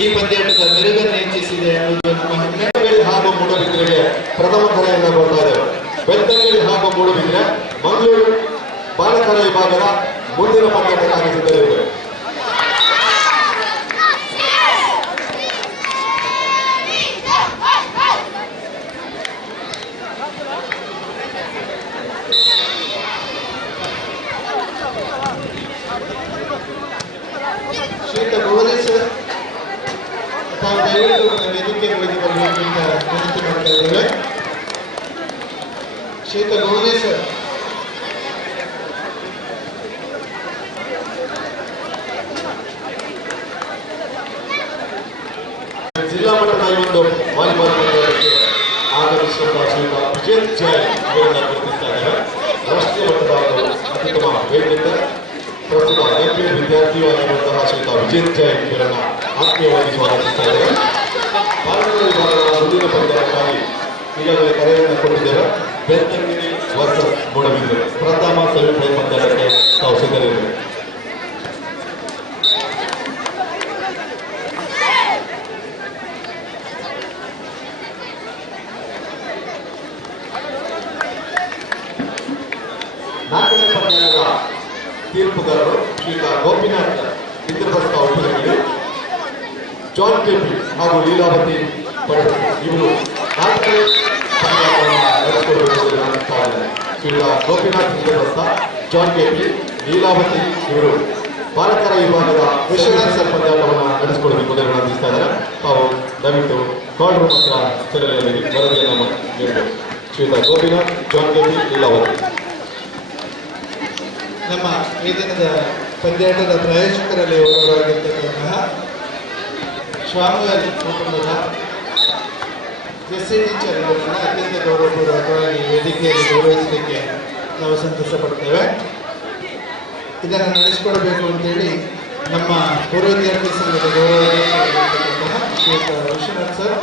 ಈ ಪಂದ್ಯಾಟದ ಮೆರುಗನ್ನು ಹೆಚ್ಚಿಸಿದೆ ಅನ್ನೋದು ನಮ್ಮ ಬೆಳ್ತಂಗಡಿ ಹಾಗೂ ಮೂಡಬಿದ್ರೆಗೆ ಪ್ರಥಮ ಕರೆಯನ್ನು ಕೊಡ್ತಾ ಇದ್ದೇವೆ. ಬೆಳ್ತಂಗಡಿ ಹಾಗೂ ಮೂಡಬಿದ್ರೆ ಮಂಗಳೂರು ಬಾಲಕರ ವಿಭಾಗದ ಮುಂದಿನ ಪಂದ್ಯಾಟಕ್ಕಾಗಿ ಸಿದ್ಧರಿದೆ. ಶ್ರೀಯುತ ಭುವನೇಶ್ವರ್ ತಾವು ದಯವಿಟ್ಟು ವೇದಿಕೆಗೆ ಬರಬೇಕು ಅಂತ ವಿನಂತಿ ಮಾಡ್ತಾ ಇದ್ದೇವೆ. ಶ್ರೀಯುತ ಭುವನೇಶ್ವರ್ ಜಿಲ್ಲಾ ಮಟ್ಟದ ಈ ಒಂದು ವಾಲಿಬಾಲ್ ಪಂದ್ಯಾಟಕ್ಕೆ ಆಗಮಿಸಿದ ಶ್ರೀಯುತ ವಿಜಯ್ ಜೈ ಇವರನ್ನು ಗುರುತಿಸ್ತಾ ಇದ್ದಾರೆ. ರಾಷ್ಟ್ರೀಯ ಮಟ್ಟದ ಒಂದು ಅತ್ಯುತ್ತಮ ವೇದಿಕೆ ಪ್ರಸ್ತುತ ಎಂಪಿಎ ವಿದ್ಯಾರ್ಥಿಯಾಗಿರುವಂತಹ ಶ್ರೀಯುತ ವಿಜಯ್ ಜೈ ಇವರನ್ನು ಆತ್ಮೀಯವಾಗಿ ಸ್ವಾಗತಿಸ್ತಾ ಇದ್ದಾರೆ. ಭಾರತೀಯ ವಿಭಾಗದ ಮುಂದಿನ ಪಂದ್ಯಕ್ಕಾಗಿ ಈಗಾಗಲೇ ಕರೆಯನ್ನು ಕೊಟ್ಟಿದ್ದೇವೆ. ಬೆಳ್ತಂಗಡಿ ವರ್ಸಸ್ ಮೂಡಬಿದ್ರೆ ಪ್ರಥಮ ಸೆಮಿಫೈನಲ್ ಪಂದ್ಯಕ್ಕೆ ತಾವು ಸಿದ್ಧರಿದ್ದೇವೆ. ನಾಲ್ಕನೇ ಪಂದ್ಯದ ತೀರ್ಪುಗಾರರು ಶ್ರೀಯುತ ಗೋಪಿನಾಥ್ ಇಂದ್ರಪ್ರಸ್ಥ ಉಪನಗರಿ, ಜಾನ್ ಕೆಪಿ ಹಾಗೂ ಲೀಲಾವತಿ ಪಟೇಲ್ ಇವರು ನಾಲ್ಕನೇ ಪಂದ್ಯವನ್ನು ನಡೆಸಿಕೊಳ್ಳಬೇಕು. ಶ್ರೀಯುತ ಗೋಪಿನಾಥ್ ಇಂದ್ರಪ್ರಸ್ಥ, ಜಾನ್ ಕೆಪಿ, ಲೀಲಾವತಿ ಇವರು ಬಾಲಕರ ವಿಭಾಗದ ವಿಶ್ವನಾಥ್ ಸರ್ ಪಂದ್ಯಾಟವನ್ನು ನಡೆಸಿಕೊಳ್ಳಬೇಕು ಎಂದು ವಿನಂತಿಸ್ತಾ ಇದ್ದಾರೆ. ತಾವು ದಯವಿಟ್ಟು ಕಾಲ್ ರೂಮ್ ಹತ್ರ ತೆರಳಿ ವರದಿಯನ್ನು ನೀಡಬೇಕು. ಶ್ರೀಯುತ ಗೋಪಿನಾಥ್, ಜಾನ್ ಕೆಪಿ, ಲೀಲಾವತಿ. ನಮ್ಮ ಈ ದಿನದ ಪಂದ್ಯಾಟದ ಪ್ರಾಯೋಜಕರಲ್ಲಿ ಒಬ್ಬರಾಗಿರ್ತಕ್ಕಂತಹ ಶ್ವಾಮುವೆಲ್ ಕುಟುಂಬದ ಎಸ್ಸಿ ಟೀಚರ್ ಇವರನ್ನು ಅತ್ಯಂತ ಗೌರವಪೂರ್ವಕವಾಗಿ ವೇದಿಕೆಯಲ್ಲಿ ಗೌರವಿಸಲಿಕ್ಕೆ ನಾವು ಸಂತಸ ಪಡ್ತೇವೆ. ಇದನ್ನು ನಡೆಸಿಕೊಡಬೇಕು ಅಂತೇಳಿ ನಮ್ಮ ಪೂರ್ವ ವಿದ್ಯಾರ್ಥಿ ಸಂಘದ ಗೌರವಾಧ್ಯಕ್ಷರಾಗಿರ್ತಕ್ಕಂತಹ ಶ್ರೀಯುತ ವಿಶ್ವನಾಥ್ ಸರ್,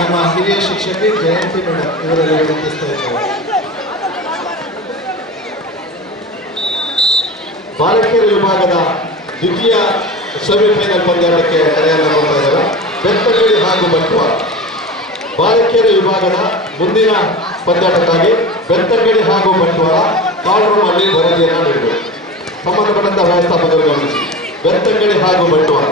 ನಮ್ಮ ಹಿರಿಯ ಶಿಕ್ಷಕಿ ಜಯಂತಿ ಮೇಡಮ್ ಇವರಲ್ಲಿ ವಿನಂತಿಸ್ತಾ ಇದ್ದೇವೆ. ಬಾಲಕಿಯರ ವಿಭಾಗದ ದ್ವಿತೀಯ ಸೆಮಿಫೈನಲ್ ಪಂದ್ಯಾಟಕ್ಕೆ ಕರೆಯನ್ನು ಕೊಡ್ತಾ ಇದ್ದಾರೆ. ಬೆಳ್ತಂಗಡಿ ಹಾಗೂ ಬಂಟ್ವಾಳ ಬಾಲಕಿಯರ ವಿಭಾಗದ ಮುಂದಿನ ಪಂದ್ಯಾಟಕ್ಕಾಗಿ ಬೆಳ್ತಂಗಡಿ ಹಾಗೂ ಬಂಟ್ವಾಳ ಕಾಲ್ ರೂಮ್ ಅಲ್ಲಿ ವರದಿಯನ್ನು ನೀಡಬೇಕು. ಸಂಬಂಧಪಟ್ಟಂತ ವ್ಯವಸ್ಥಾಪಕರು ಗಮನಿಸಿ. ಬೆಳ್ತಂಗಡಿ ಹಾಗೂ ಬಂಟ್ವಾಳ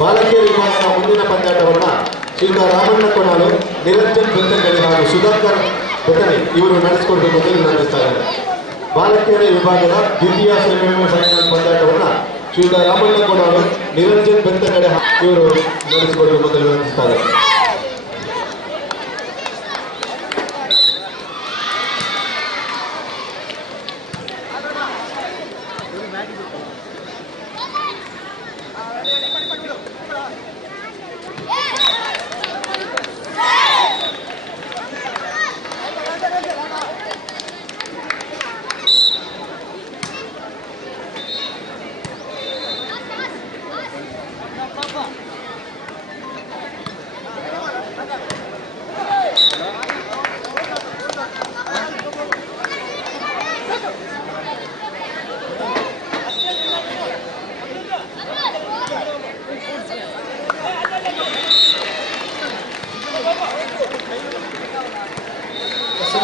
ಬಾಲಕಿಯರ ವಿಭಾಗದ ಮುಂದಿನ ಪಂದ್ಯಾಟವನ್ನು ಶ್ರೀಯುತ ರಾಮಣ್ಣ ಕೊನಾಲು, ನಿರಂಜನ್ ಬೆಳ್ತಂಗಡಿ ಹಾಗೂ ಸುಧಾಕರ್ ಬೆಟನಿ ಇವರು ನಡೆಸಿಕೊಡಬೇಕು ಅಂತ ವಿನಂತಿಸ್ತಾ ಇದ್ದಾರೆ. ಬಾಲಕಿಯರ ವಿಭಾಗದ ದ್ವಿತೀಯ ಸೆಮಿಫೈನಲ್ ಪಂದ್ಯಾಟವನ್ನು ಶ್ರೀಯುತ ರಾಮಣ್ಣ ಕೊನಾಲು, ನಿರಂಜನ್ ಬೆಳ್ತಂಗಡಿ ಇವರು ನಡೆಸಿಕೊಡಬೇಕು ಅಂತ ವಿನಂತಿಸ್ತಾ ಇದ್ದಾರೆ.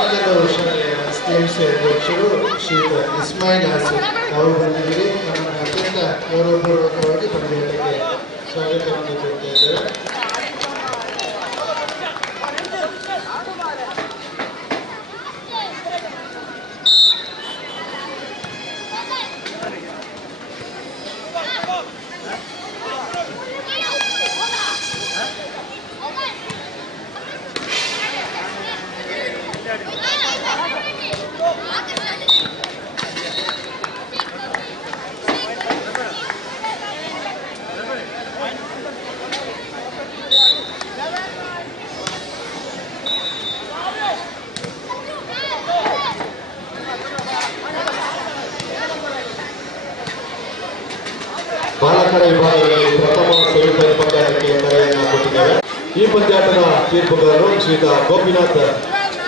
ರಾಮಚಂದ್ರ ಶಾಲೆಯ STMC ಅಧ್ಯಕ್ಷರು ಶ್ರೀಯುತ ಇಸ್ಮಾಯಿಲ್ ಹಾಸಿನ್ ತಾವು ಬಂದಿದ್ದೀರಿ. ನಮ್ಮನ್ನು ಅತ್ಯಂತ ಗೌರವಪೂರ್ವಕವಾಗಿ ಪಂದ್ಯಾಟಕ್ಕೆ ಸ್ವಾಗತವನ್ನು ಕೊಡ್ತಾ ಇದ್ದಾರೆ. ಬಾಲಕರ ವಿಭಾಗದಲ್ಲಿ ಪ್ರಥಮ ಸೆಮಿಫೈನಲ್ ಪಂದ್ಯಾಟಕ್ಕೆ ಕರೆಯನ್ನು ಕೊಟ್ಟಿದ್ದೇವೆ. ಈ ಪಂದ್ಯಾಟದ ತೀರ್ಪುಗಾರರು ಶ್ರೀಯುತ ಗೋಪಿನಾಥ್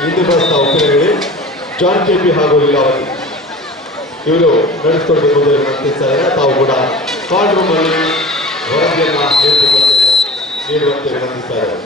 ಇಂದ್ರಪ್ರಸ್ಥ ಉಪ್ಪಿನಗಡಿ, ಜಾನ್ KP ಹಾಗೂ ಲೀಲಾವತಿ ಇವರು ನಡೆಸಿಕೊಡ್ಬೇಕು ಅಂತ ವಿನಂತಿಸ್ತಾರೆ. ತಾವು ಕೂಡ ಕಾರ್ಡ್ ರೂಮ್ ಅಲ್ಲಿ ವರದಿಯನ್ನ ನೀಡುವಂತೆ ವಿನಂತಿಸ್ತಾರೆ.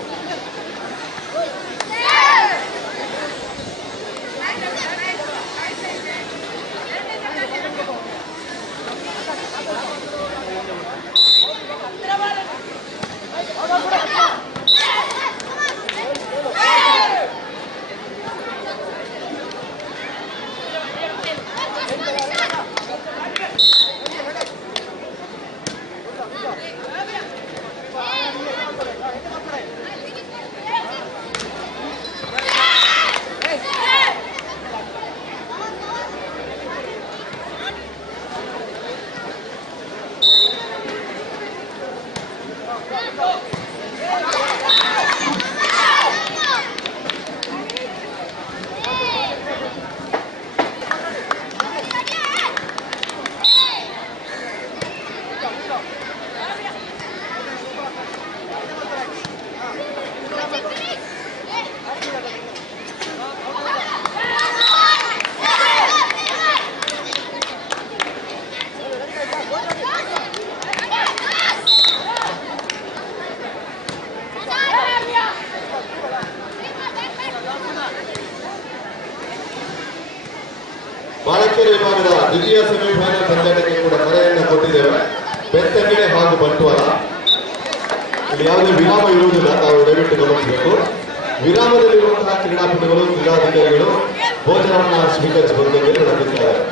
ಬಾಲಕಿಯರ ವಿಭಾಗದ ದ್ವಿತೀಯ ಸೆಮಿಫೈನಲ್ ಪಂದ್ಯಾಟಕ್ಕೆ ಕೂಡ ಕರೆಯನ್ನು ಕೊಟ್ಟಿದ್ದೇವೆ. ಬೆತ್ತಂಗಡೆ ಹಾಗೂ ಬಂಟ್ವಾಳ ಇಲ್ಲಿ ಯಾವುದೇ ವಿರಾಮ ಇರುವುದಿಲ್ಲ, ತಾವು ದಯವಿಟ್ಟು ಗಮನಿಸಬೇಕು. ವಿರಾಮದಲ್ಲಿರುವಂತಹ ಕ್ರೀಡಾಪಟುಗಳು, ಕ್ರೀಡಾಧಿಕಾರಿಗಳು ಭೋಜನವನ್ನು ಸ್ವೀಕರಿಸಬಹುದೆಂದು ನಡೆದಿದ್ದಾರೆ.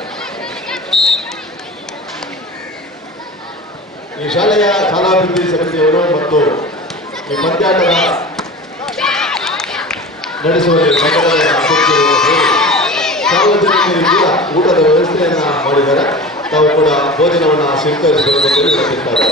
ಈ ಶಾಲೆಯ ಶಾಲಾಭಿವೃದ್ಧಿ ಸಮಿತಿಯವರು ಮತ್ತು ಈ ಪಂದ್ಯಾಟದ ನಡೆಸುವಲ್ಲಿ ಮಂಡಲದ ಅಧ್ಯಕ್ಷರು ಸಾರ್ವಜನಿಕರಿಗೆ ಊಟದ ವ್ಯವಸ್ಥೆಯನ್ನ ಮಾಡಿದ್ದಾರೆ. ತಾವು ಕೂಡ ಭೋಜನವನ್ನು ಸ್ವೀಕರಿಸಬೇಕು ಎಂದು ವಿನಂತಿಸ್ತಾರೆ.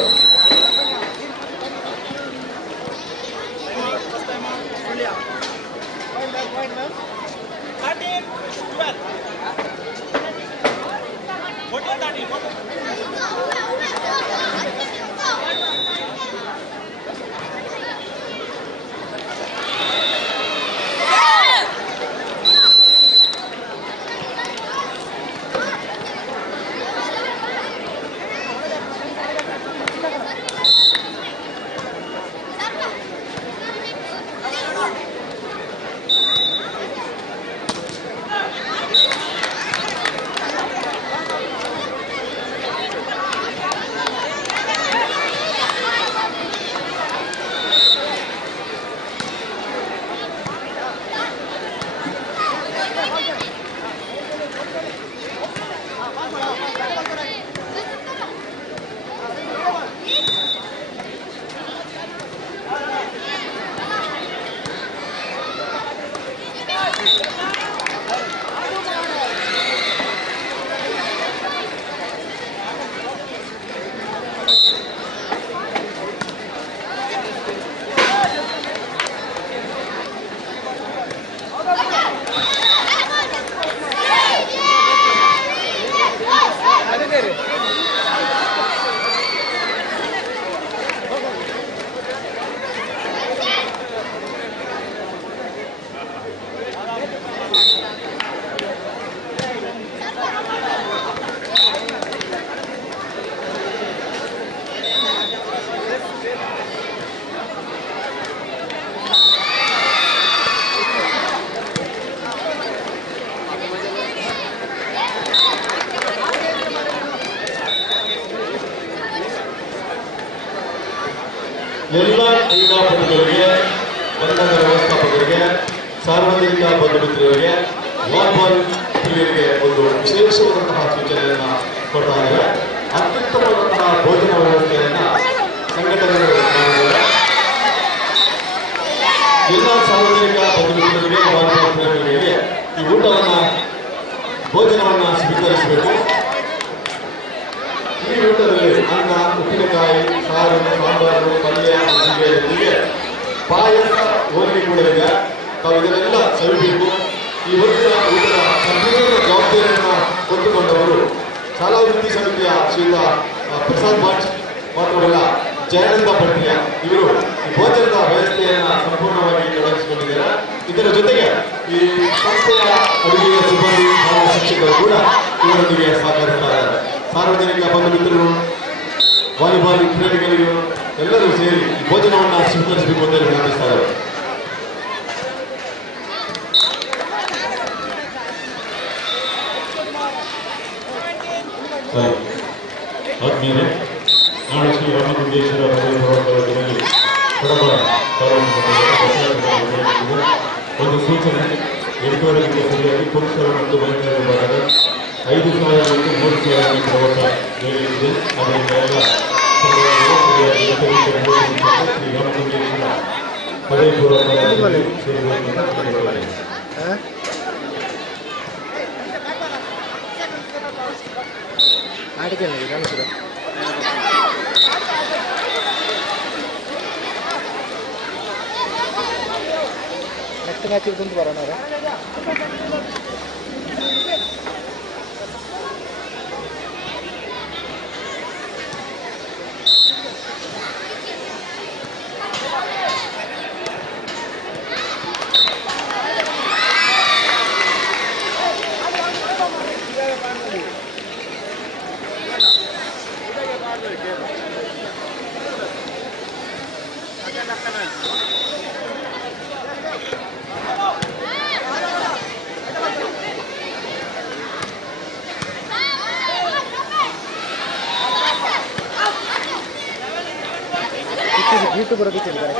ಎಲ್ಲ ಕ್ರೀಡಾಪಟುಗಳಿಗೆ, ಬಂಧನ ವ್ಯವಸ್ಥಾಪಕರಿಗೆ, ಸಾರ್ವಜನಿಕ ಬಂಧು ಮಿತ್ರರಿಗೆ, ವಾಲಿಬಾಲ್ ಪ್ರಿಯರಿಗೆ ಒಂದು ವಿಶೇಷವಾದಂತಹ ಸೂಚನೆಯನ್ನ ಕೊಡ್ತಾ ಇದ್ದಾರೆ. ಅತ್ಯುತ್ತಮವಾದಂತಹ ಭೋಜನ ವ್ಯವಸ್ಥೆಯನ್ನ ಸಂಘಟನೆಗಳು ಮಾಡಿದ್ದಾರೆ. ಎಲ್ಲ ಸಾರ್ವಜನಿಕ ಬಂಧು ಮಿತ್ರರಿಗೆ, ವಾಲಿಬಾಲ್ ಪ್ರಿಯರಿಗೆ ಈ ಭೋಜನವನ್ನ ಸ್ವೀಕರಿಸಬೇಕು. ಈ ಊಟದಲ್ಲಿ ಅನ್ನ, ಉಪ್ಪಿನಕಾಯಿ, ಸಾರು, ಸಾಂಬಾರು, ಪಲ್ಯ, ಮಜ್ಜಿಗೆ ಜೊತೆಗೆ ಪಾಯಸ, ಹೋಳಿಗೆ ಕೂಡ ಇದೆ. ತಾವು ಇದನ್ನೆಲ್ಲ ಸವಿಬೇಕು. ಈ ಹೊತ್ತಿನ ಊಟದ ಸಂಪೂರ್ಣ ಜವಾಬ್ದಾರಿಯನ್ನು ಹೊತ್ತುಕೊಂಡವರು ಶಾಲಾ ವೃತ್ತಿ ಸಮಿತಿಯ ಶ್ರೀಯುತ ಪ್ರಸಾದ್ ಭಟ್ ಮಾತ್ರವಲ್ಲ, ಜಯಾನಂದ ಭಟ್ಯ ಇವರು ಈ ಭೋಜನದ ವ್ಯವಸ್ಥೆಯನ್ನ ಸಂಪೂರ್ಣವಾಗಿ ತೊಡಗಿಸಿಕೊಂಡಿದ್ದಾರೆ. ಇದರ ಜೊತೆಗೆ ಈ ಸಂಸ್ಥೆಯ ಅಡುಗೆಯ ಸಿಬ್ಬಂದಿ ಹಾಗೂ ಶಿಕ್ಷಕರು ಕೂಡ ಇವರೊಂದಿಗೆ ಸಹಕರಿಸ್ತಾರೆ. ಸಾರ್ವಜನಿಕ ಬಂಧು ಮಿತ್ರರು, ವಾಲಿಬಾಲ್ ಪ್ರೇಮಿಗಳಿಗೂ ಎಲ್ಲರೂ ಸೇರಿ ಈ ಭೋಜನವನ್ನು ಸ್ವೀಕರಿಸಬೇಕು ಅಂತ ವಿನಂತಿಸ್ತಾರೆ. ಆದ್ಮೇಲೆ ನಾಳೆ ಶ್ರೀ ರಾಮಲಿಂಗೇಶ್ವರ ಪದವಿಪೂರ್ವಕದಲ್ಲಿ ಕಡಬ ಒಂದು ಸೂಚನೆ. 8:30ಕ್ಕೆ ಸರಿಯಾಗಿ ಪುರುಷರು ಮತ್ತು ಮಹಿಳೆಯರ ವಿಭಾಗದ 5,000 ಮತ್ತು 3,000 ಪ್ರವಾಸ ನಡೆಯಲಿದೆ. ಅದರಿಂದ ಎಲ್ಲ ಸರಿಯಾಗಿ ಶ್ರೀ ರಾಮಲಿಂಗೇಶ್ವರ ಪದವಿಪೂರ್ವ ಸೇರಬೇಕು. ಆಡಿಕೆ ಕಾಣಿಸಿದ ನೆಕ್ಸ್ಟ್ ಮ್ಯಾಚಿಗೆ ಬಂದು ಬರೋಣ. ಯೂಟ್ಯೂಬರ್ ಬಿಟ್ಟಿದ್ದಾರೆ.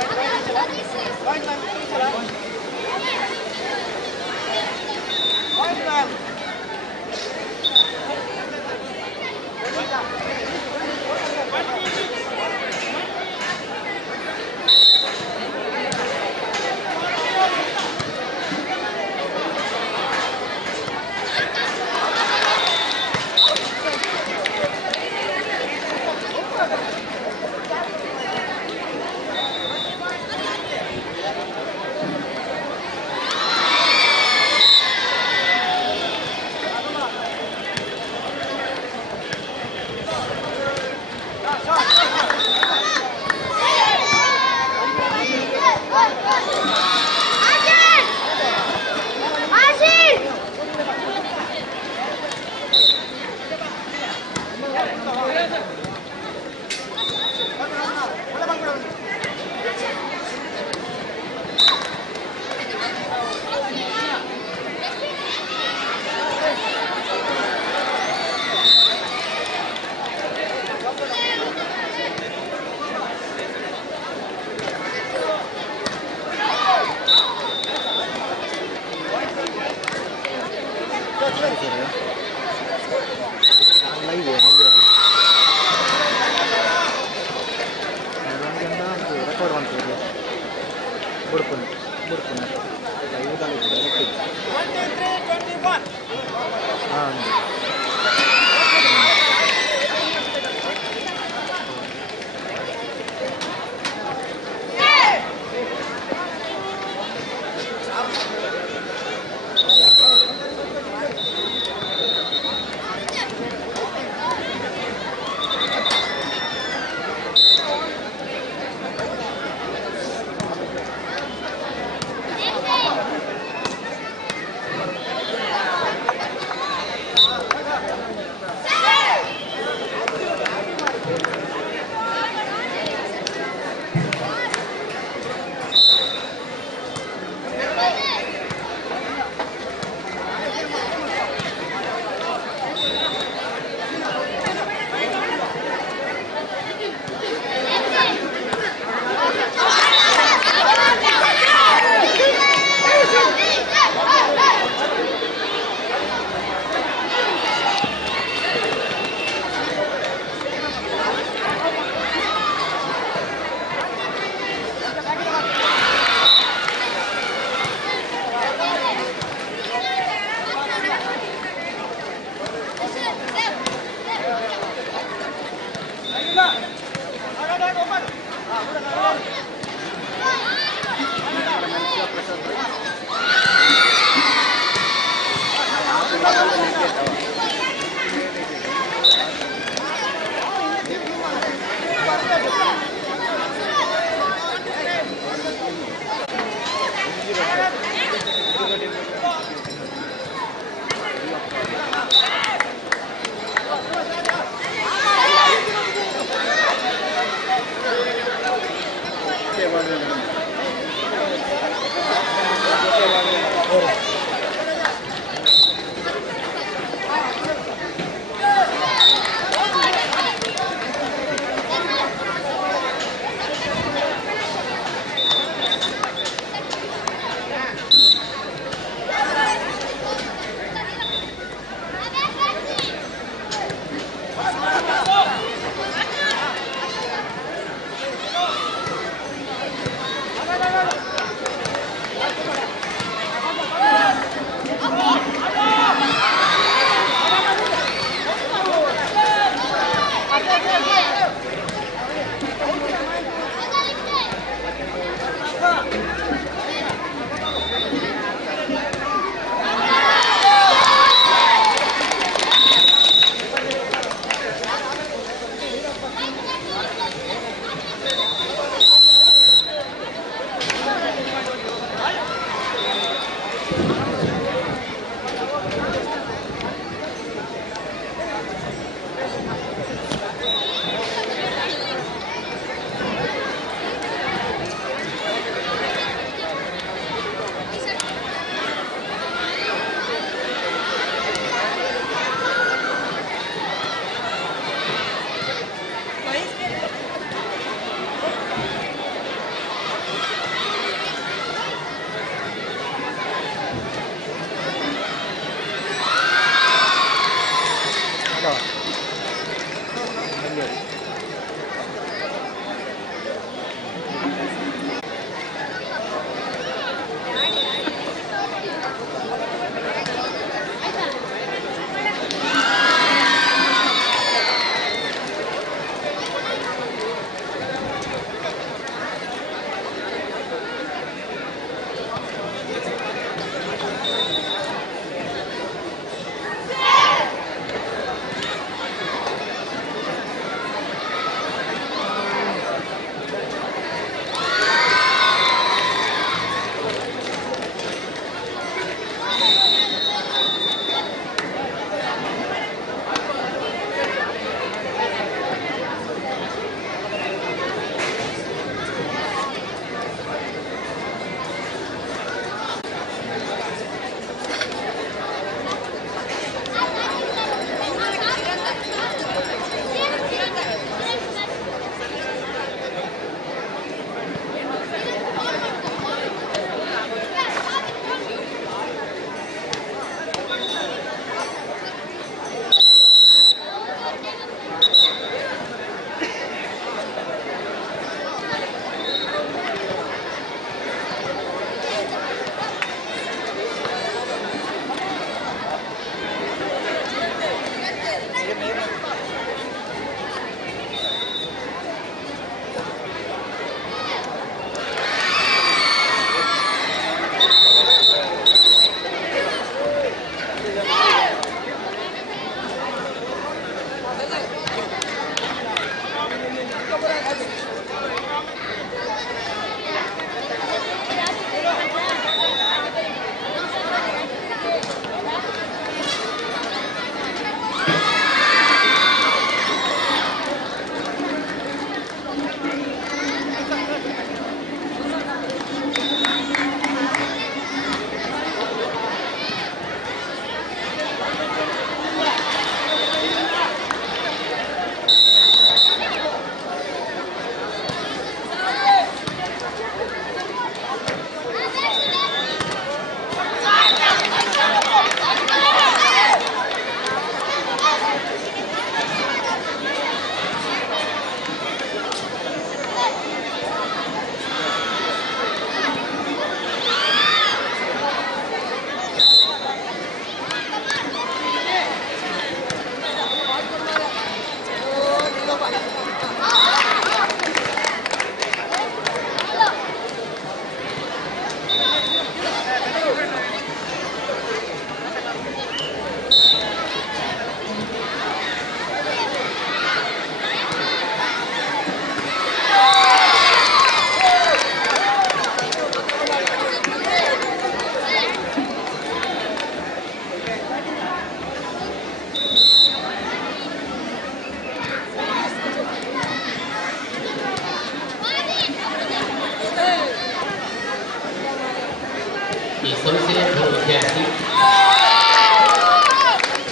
ಈ ಸಂಸ್ಥೆಯ ಒಬ್ಬ ವಿದ್ಯಾರ್ಥಿ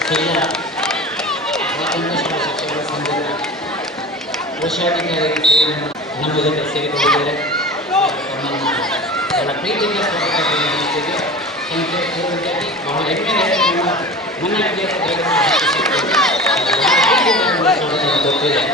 ಜಿಲ್ಲಾ ಪ್ರಾಥಮಿಕ ಶಾಲಾ ಶಿಕ್ಷಕರ ಸಂಘದ ಕೋಶಾಧಿಕಾರಿ ನಮ್ಮ ಜೊತೆ ಸೇರಿಕೊಂಡಿದ್ದಾರೆ. ತಮ್ಮನ್ನು ಬಹಳ ಪ್ರೀತಿಯಿಂದ ಸ್ವಾಗತ ನೀಡುತ್ತೇವೆ. ಸಂಸ್ಥೆಯ ಪೂರ್ವ ವಿದ್ಯಾರ್ಥಿ ಬಹಳ ಹೆಮ್ಮೆಯ ನನ್ನ ವಿದ್ಯಾರ್ಥಿಗಳಿಗೆ ಸ್ವಾಗತ ಕೊಟ್ಟಿದೆ.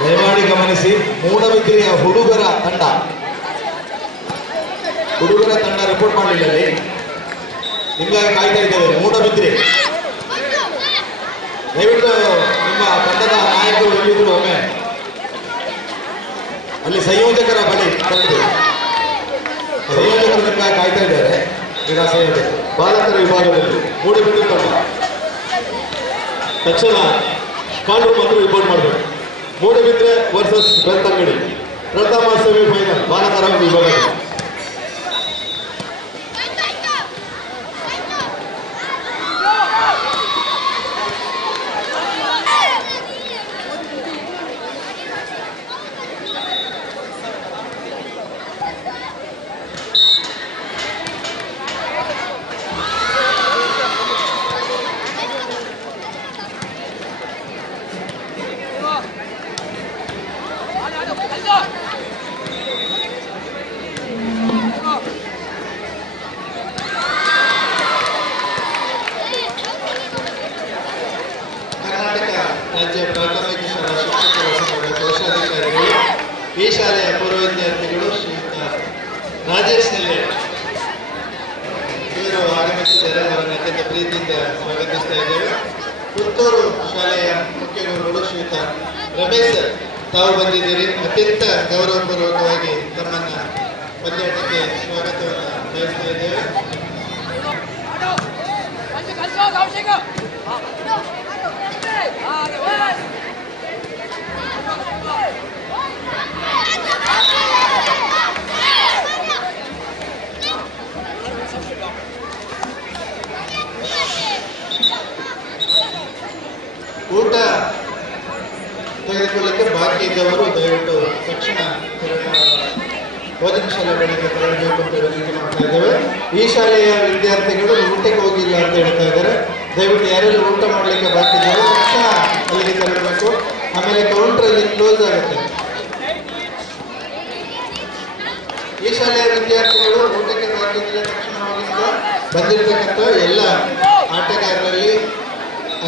ದಯಮಾಡಿ ಗಮನಿಸಿ, ಮೂಡಬಿದ್ರೆಯ ಹುಡುಗರ ತಂಡ ರಿಪೋರ್ಟ್ ಮಾಡಲಿಲ್ಲ. ನಿಮಗಾಗಿ ಕಾಯ್ತಾ ಇದ್ದೇವೆ. ಮೂಡಬಿದ್ರೆ ದಯವಿಟ್ಟು ನಿಮ್ಮ ತಂಡದ ನಾಯಕರು ಎಲ್ಲಿದ್ರು ಒಮ್ಮೆ ಅಲ್ಲಿ ಸಂಯೋಜಕರ ಬಳಿ ಬಂದಿದೆ. ಸಂಯೋಜಕರು ನಿಮಗಾಗಿ ಕಾಯ್ತಾ ಇದ್ದಾರೆ. ಕ್ರೀಡಾ ಸಂಯೋಜಕರು ಬಾಲಕರ ವಿಭಾಗದಲ್ಲಿ ಮೂಡಬಿದ್ರೆ ತಂಡ ತಕ್ಷಣ ಕಾನೂನು ಮಾತ್ರ ರಿಪೋರ್ಟ್ ಮಾಡಬೇಕು. ಮೂಡಬಿದ್ರೆ ವರ್ಸಸ್ ಬೆಳ್ತಂಗಡಿ ಪ್ರಥಮ ಸೆಮಿಫೈನಲ್ ಬಾಲಕರ ವಿಭಾಗದಲ್ಲಿ. ರಾಜ್ಯ ಪ್ರಾಥಮಿಕ ಶಾಲಾ ಶಿಕ್ಷಕರ ಸಂಘದ ಕೋಶಾಧಿಕಾರಿಗಳು, ಈ ಶಾಲೆಯ ಪೂರ್ವ ವಿದ್ಯಾರ್ಥಿಗಳು ಶ್ರೀಯುತ ರಾಜೇಶ್ ನೆಲ್ಲೆ ಇವರು ಆಗಮಿಸಿದ್ದಾರೆ. ಅವರನ್ನು ಅತ್ಯಂತ ಪ್ರೀತಿಯಿಂದ ಸ್ವಾಗತಿಸ್ತಾ ಇದ್ದೇವೆ. ಪುತ್ತೂರು ಶಾಲೆಯ ಮುಖ್ಯ ಗುರುಗಳು ಶ್ರೀಯುತ ರಮೇಶ್ ತಾವು ಬಂದಿದ್ದೀರಿ. ಅತ್ಯಂತ ಗೌರವಪೂರ್ವಕವಾಗಿ ತಮ್ಮನ್ನ ಪಂದ್ಯಾಟಕ್ಕೆ ಸ್ವಾಗತವನ್ನು ಬಯಸ್ತಾ ಇದ್ದೇವೆ. ಊಟ ತೆಗೆದುಕೊಳ್ಳಕ್ಕೆ ಬಾಕಿ ಇದ್ದವರು ದಯವಿಟ್ಟು ತಕ್ಷಣ ಭೋಜನ ಶಾಲೆ ಬಳಿಗೆ ತೆರಳಬೇಕು ಅಂತ ವಿನಂತಿ ಮಾಡ್ತಾ ಇದ್ದೇವೆ. ಈ ಶಾಲೆಯ ವಿದ್ಯಾರ್ಥಿಗಳು ಊಟಕ್ಕೆ ಹೋಗಿಲ್ಲ ಅಂತ ಹೇಳ್ತಾ ಇದ್ದಾರೆ. ದಯವಿಟ್ಟು ಯಾರೆಲ್ಲ ಊಟ ಮಾಡಲಿಕ್ಕೆ ಬಾಕಿ ಇದ್ದಾರೆ ತಕ್ಷಣ ಅಲ್ಲಿಗೆ ತೆರಳಬೇಕು. ಆಮೇಲೆ ಕೌಂಟರ್ ಅಲ್ಲಿ ಕ್ಲೋಸ್ ಆಗುತ್ತೆ. ಈ ಶಾಲೆಯ ವಿದ್ಯಾರ್ಥಿಗಳು ಊಟಕ್ಕೆ ಬಾಕಿ ಇದ್ದರೆ ತಕ್ಷಣ ಹೋಗಿದ್ದು ಬಂದಿರತಕ್ಕಂಥ ಎಲ್ಲ ಆಟಗಾರರಲ್ಲಿ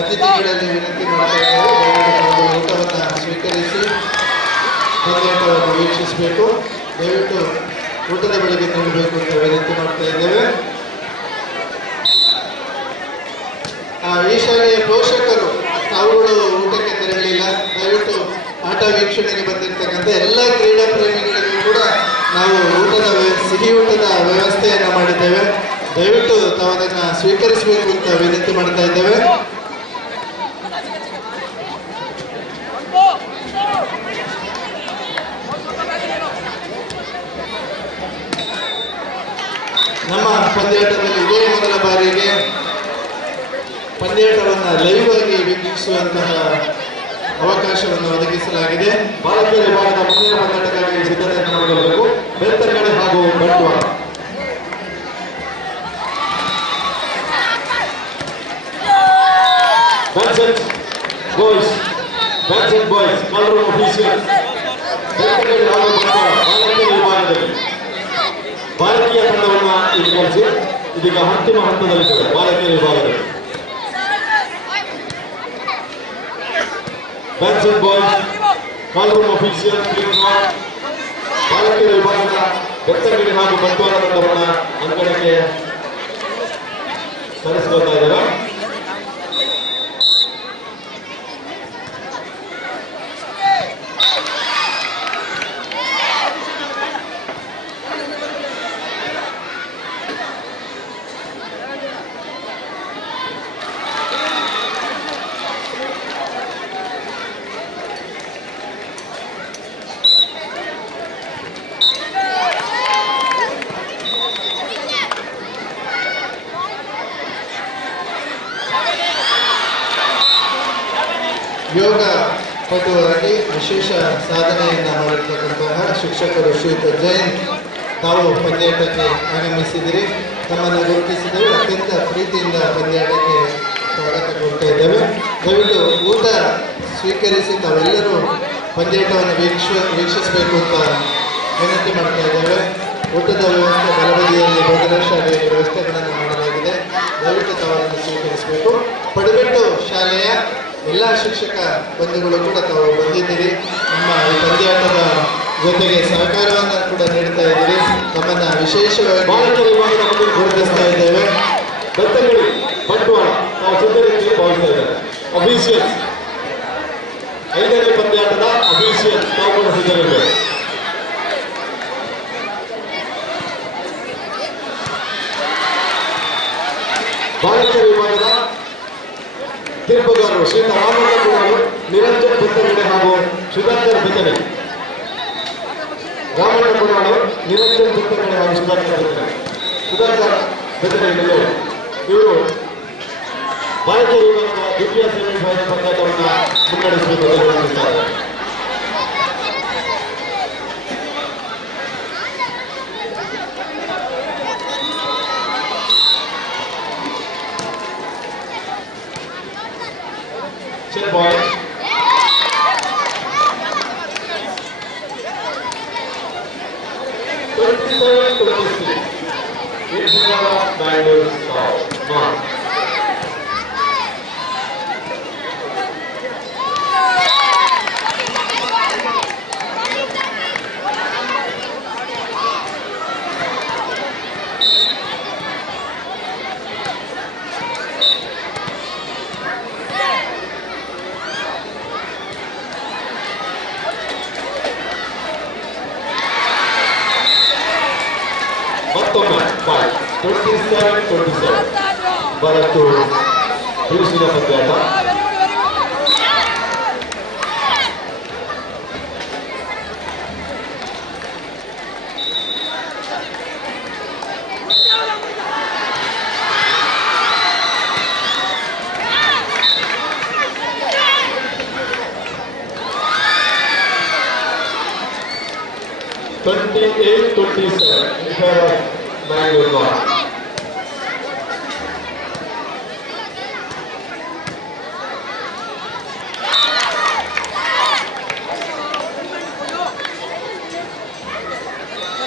ಅತಿಥಿಗಳಲ್ಲಿ ವಿನಂತಿ ಮಾಡ್ತಾ ಇದ್ದೇವೆ. ದಯವಿಟ್ಟು ತಾವು ಊಟವನ್ನು ಸ್ವೀಕರಿಸಿ ಪಂದ್ಯಾಟವನ್ನು ವೀಕ್ಷಿಸಬೇಕು. ದಯವಿಟ್ಟು ಊಟದ ಬಳಿಗೆ ನೀಡಬೇಕು ಅಂತ ವಿನಂತಿ ಮಾಡ್ತಾ ಇದ್ದೇವೆ. ಈ ಶಾಲೆಯ ಪೋಷಕರು ತಾವುಗಳು ಊಟಕ್ಕೆ ತೆರಳಲಿಲ್ಲ. ದಯವಿಟ್ಟು ಆಟ ವೀಕ್ಷಣೆಗೆ ಬಂದಿರತಕ್ಕಂಥ ಎಲ್ಲ ಕ್ರೀಡಾ ಪ್ರೇಮಿಗಳಿಗೂ ಕೂಡ ನಾವು ಸಿಹಿ ಊಟದ ವ್ಯವಸ್ಥೆಯನ್ನು ಮಾಡಿದ್ದೇವೆ. ದಯವಿಟ್ಟು ತಾವು ಅದನ್ನು ಸ್ವೀಕರಿಸಬೇಕು ಅಂತ ವಿನಂತಿ ಮಾಡ್ತಾ ಇದ್ದೇವೆ. ನಮ್ಮ ಪಂದ್ಯಾಟದಲ್ಲಿ ಇದೇ ಮೊದಲ ಬಾರಿಗೆ ಪಂದ್ಯಾಟವನ್ನು ಲೈವ್ ಆಗಿ ವೀಕ್ಷಿಸುವಂತಹ ಅವಕಾಶವನ್ನು ಒದಗಿಸಲಾಗಿದೆ. ಬಾಲಕಿಯರ ವಿಭಾಗದ ಮುಂದಿನ ಪಂದ್ಯಾಟಕ್ಕಾಗಿ ಸಿದ್ಧತೆಯನ್ನು ಮಾಡಬೇಕು. ಬೆಳ್ತಂಗಡಿ ಹಾಗೂ ಬಂಟ್ವಾಳ. ಬಾಯ್ಸ್ ಕಾಲ್ ಅಫಿಷಿಯಲ್ ಬೆಳ್ತಂಗಡಿ ಹಾಗೂ ಬಂಟ್ವಾಳ ಬಾಲಕಿಯರ ವಿಭಾಗದಲ್ಲಿ ಭಾರತೀಯ ತಂಡವನ್ನು ಇಲ್ಲಿ ಕಳಿಸಿ ಇದೀಗ ಅಂತಿಮ ಹಂತದಲ್ಲಿದ್ದಾರೆ. ಬಾಲಕಿಯರ ವಿಭಾಗದಲ್ಲಿ ಬಾಯ್ಸ್ ಕಾಲ್ ಅಫಿಷಿಯಲ್ ಬಾಲಕಿಯರ ವಿಭಾಗದ ಬೆಳ್ತಂಗಡಿ ಹಾಗೂ ಬಂಟ್ವಾಳ ತಂಡವನ್ನು ಅಂಕಣಕ್ಕೆ ಸರಿಸಿಕೊಳ್ತಾ ಇದ್ದಾರೆ. ಯೋಗ ಪಟುವಾಗಿ ವಿಶೇಷ ಸಾಧನೆಯನ್ನು ಮಾಡಿರ್ತಕ್ಕಂತಹ ಶಿಕ್ಷಕರು ಶ್ರೀಯುತ ಜೈನ್ ತಾವು ಪಂದ್ಯಾಟಕ್ಕೆ ಆಗಮಿಸಿದಿರಿ. ತಮ್ಮನ್ನು ಗುರುತಿಸಿದರೆ ಅತ್ಯಂತ ಪ್ರೀತಿಯಿಂದ ಪಂದ್ಯಾಟಕ್ಕೆ ಸ್ವಾಗತ ಕೊಡ್ತಾ ಇದ್ದೇವೆ. ದಯವಿಟ್ಟು ಊಟ ಸ್ವೀಕರಿಸಿ ತಾವೆಲ್ಲರೂ ಪಂದ್ಯಾಟವನ್ನು ವೀಕ್ಷಿಸಬೇಕು ಅಂತ ವಿನಂತಿ ಮಾಡ್ತಾ ಇದ್ದೇವೆ. ಊಟದ ವ್ಯವಸ್ಥೆ ಬಲಬದಿಯಲ್ಲಿ ಭೋಜನ ಶಾಲೆಯ ವ್ಯವಸ್ಥೆಗಳನ್ನು ಮಾಡಲಾಗಿದೆ. ದಯವಿಟ್ಟು ತಾವನ್ನು ಸ್ವೀಕರಿಸಬೇಕು. ಪಡುಬಿಟ್ಟು ಶಾಲೆಯ ಎಲ್ಲ ಶಿಕ್ಷಕ ಬಂಧುಗಳು ಕೂಡ ತಾವು ಬಂದಿದ್ದೀರಿ. ನಮ್ಮ ಈ ಪಂದ್ಯಾಟದ ಜೊತೆಗೆ ಸಹಕಾರವನ್ನು ಕೂಡ ನೀಡ್ತಾ ಇದ್ದೀರಿ. ತಮ್ಮನ್ನು ವಿಶೇಷವಾಗಿ ಗುರುತಿಸ್ತಾ ಇದ್ದೇವೆ. ಬೆಳ್ತಂಗಡಿ ಬಂಟ್ವಾಳ ತಾವು ಸಿದ್ಧರಿಗೆ ಭಾವಿಸ್ತಾ ಇದ್ದಾರೆ. ಅಫೀಷಿಯಲ್ 5ನೇ ಪಂದ್ಯಾಟದ ಅಫೀಷಿಯಲ್ ತಾವು ಕೂಡ ಸಿದ್ಧರಿರಬೇಕು. ಬಾಲಕಿಯರ ವಿಭಾಗದ ತೀರ್ಪುಗಾರರು ಶ್ರೀಯುತ ರಾಮಣ್ಣ ಕುಮಾರ್, ನಿರಂಜನ್ ಬೆತ್ತಗಡೆ ಹಾಗೂ ಸುಧಾಕರ್ ಬೆತ್ತಗಡೆ. ರಾಮಣ್ಣ ಕುಮಾರ್, ನಿರಂಜನ್ ಬೆತ್ತಗಡೆ ಹಾಗೂ ಸುಧಾಕರ್ ಬೆತ್ತಗಡೆ ಇವರು ಬಾಲಕಿಯರ ವಿಭಾಗದ ದ್ವಿತೀಯ ಸೆಮಿಫೈನಲ್ ಪಂದ್ಯಾಟವನ್ನು ಮುನ್ನಡೆಸಬೇಕು ಎಂದು ಹೇಳಿದ್ದಾರೆ. Boys. ಮತ್ತೊಮ್ಮೆ 27-27 ಬರತ್ತು ಬಿರುಸಿನ ಪಂದ್ಯಾಟ. in favor of Bangalore North.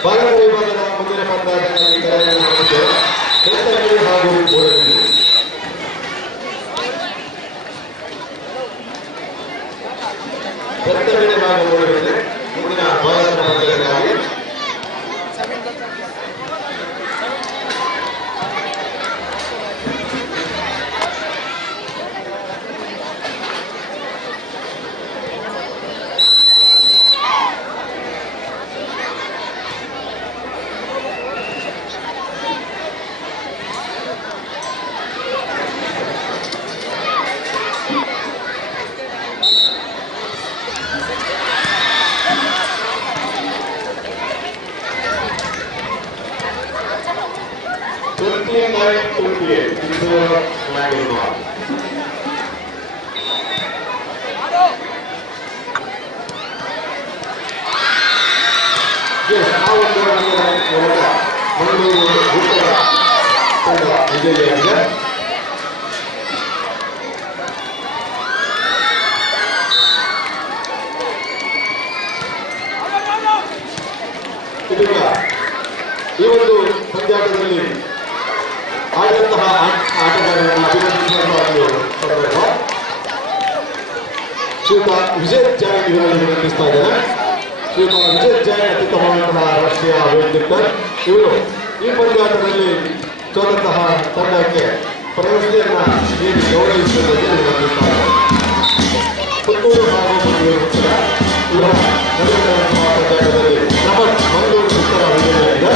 ಬಾಲಕರ ವಿಭಾಗದ ಮುಂದಿನ ಪಂದ್ಯಾಟದಲ್ಲಿ ಬೆಳ್ತಂಗಡಿ ಹಾಗೂ ಗೋಡಂಗಿ. ಶ್ರೀನಿವಾಸ ಆ ಒಂದು ಮಂಗಳೂರು ಉತ್ತರ ತಂಡ ವಿಜಯಿಯಾಗಿದೆ. ಇದೀಗ ಈ ಒಂದು ಪಂದ್ಯಾಟದಲ್ಲಿ ಆಡಿದಂತಹ ಆಟಗಾರರನ್ನು ಅಭಿನಂದಿಸುವ ಸಂದರ್ಭ ಶ್ರೀಯುತ ವಿಜಯ್ ಜೈನ್ ಇವರಲ್ಲಿ ವಿನಂತಿಸ್ತಾ ಇದ್ದಾರೆ. ಶ್ರೀಯುತ ವಿಜಯ್ ಜೈನ್ ಅತ್ಯುತ್ತಮವಾದಂತಹ ರಾಷ್ಟ್ರೀಯ ವೇದಿಕರ್. ಇವರು ಈ ಪಂದ್ಯಾಟದಲ್ಲಿ ಸೋಲಂತಹ ತಂಡಕ್ಕೆ ಪ್ರಶಸ್ತಿಯನ್ನ ನೀಡಿ ಗೌರವಿಸುವುದಕ್ಕೆ ವಿನಂತಿಸ್ತಾ ಇದ್ದಾರೆ. ಪುತ್ತೂರು ಹಾಗೂ ಮಂಗಳೂರು ಉತ್ತರ ಇವರ ನಡೆಯುತ್ತಿರುವ ಪಂದ್ಯಾಟದಲ್ಲಿ ಮಂಗಳೂರು ಉತ್ತರ ವಿಜಯಿಯಾಗಿದೆ.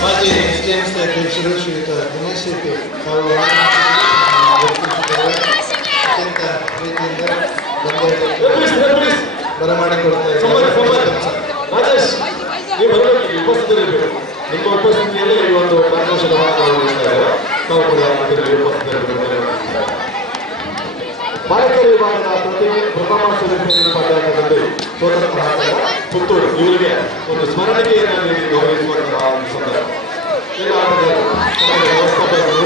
ಮಾಜಿ ಎಸ್ಡಿಎಂಸಿ ಅಧ್ಯಕ್ಷರು ಶ್ರೀಯುತ ದಿನೇಶ್ ಶೆಟ್ಟಿ ತಾವು ಅತ್ಯಂತ ಪ್ರೀತಿಯಿಂದ ಬರಮಾಡಿಕೊಡ್ತಾ ಇದ್ದಾರೆ. ರಾಜೇಶ್, ನೀವು ಬರಬೇಕು, ಉಪಸ್ಥಿತರಿರಬೇಕು. ನಿಮ್ಮ ಉಪಸ್ಥಿತಿಯಲ್ಲಿ ಈ ಒಂದು ಸಂತೋಷದ ಮಾತನಾಡುತ್ತಾರೆ. ತಾವು ಕೂಡ ಉಪಸ್ಥಿತರಿರಬೇಕು. ಬಾಲಕರ ವಿಭಾಗದ ಪ್ರಥಮ ಸೆಮಿಫೈನಲ್ ಪಂದ್ಯಾಟದಲ್ಲಿ ಸೋಲಂತಹ ಪುತ್ತೂರು ಇವರಿಗೆ ಒಂದು ಸ್ಮರಣಿಕೆಯನ್ನು ನೀಡಿ ಗೌರವಿಸುವಂತಹ ಒಂದು ಸಂದರ್ಭ. ಎಲ್ಲ ಆಟಗಾರರು ವ್ಯವಸ್ಥಾಪಕರು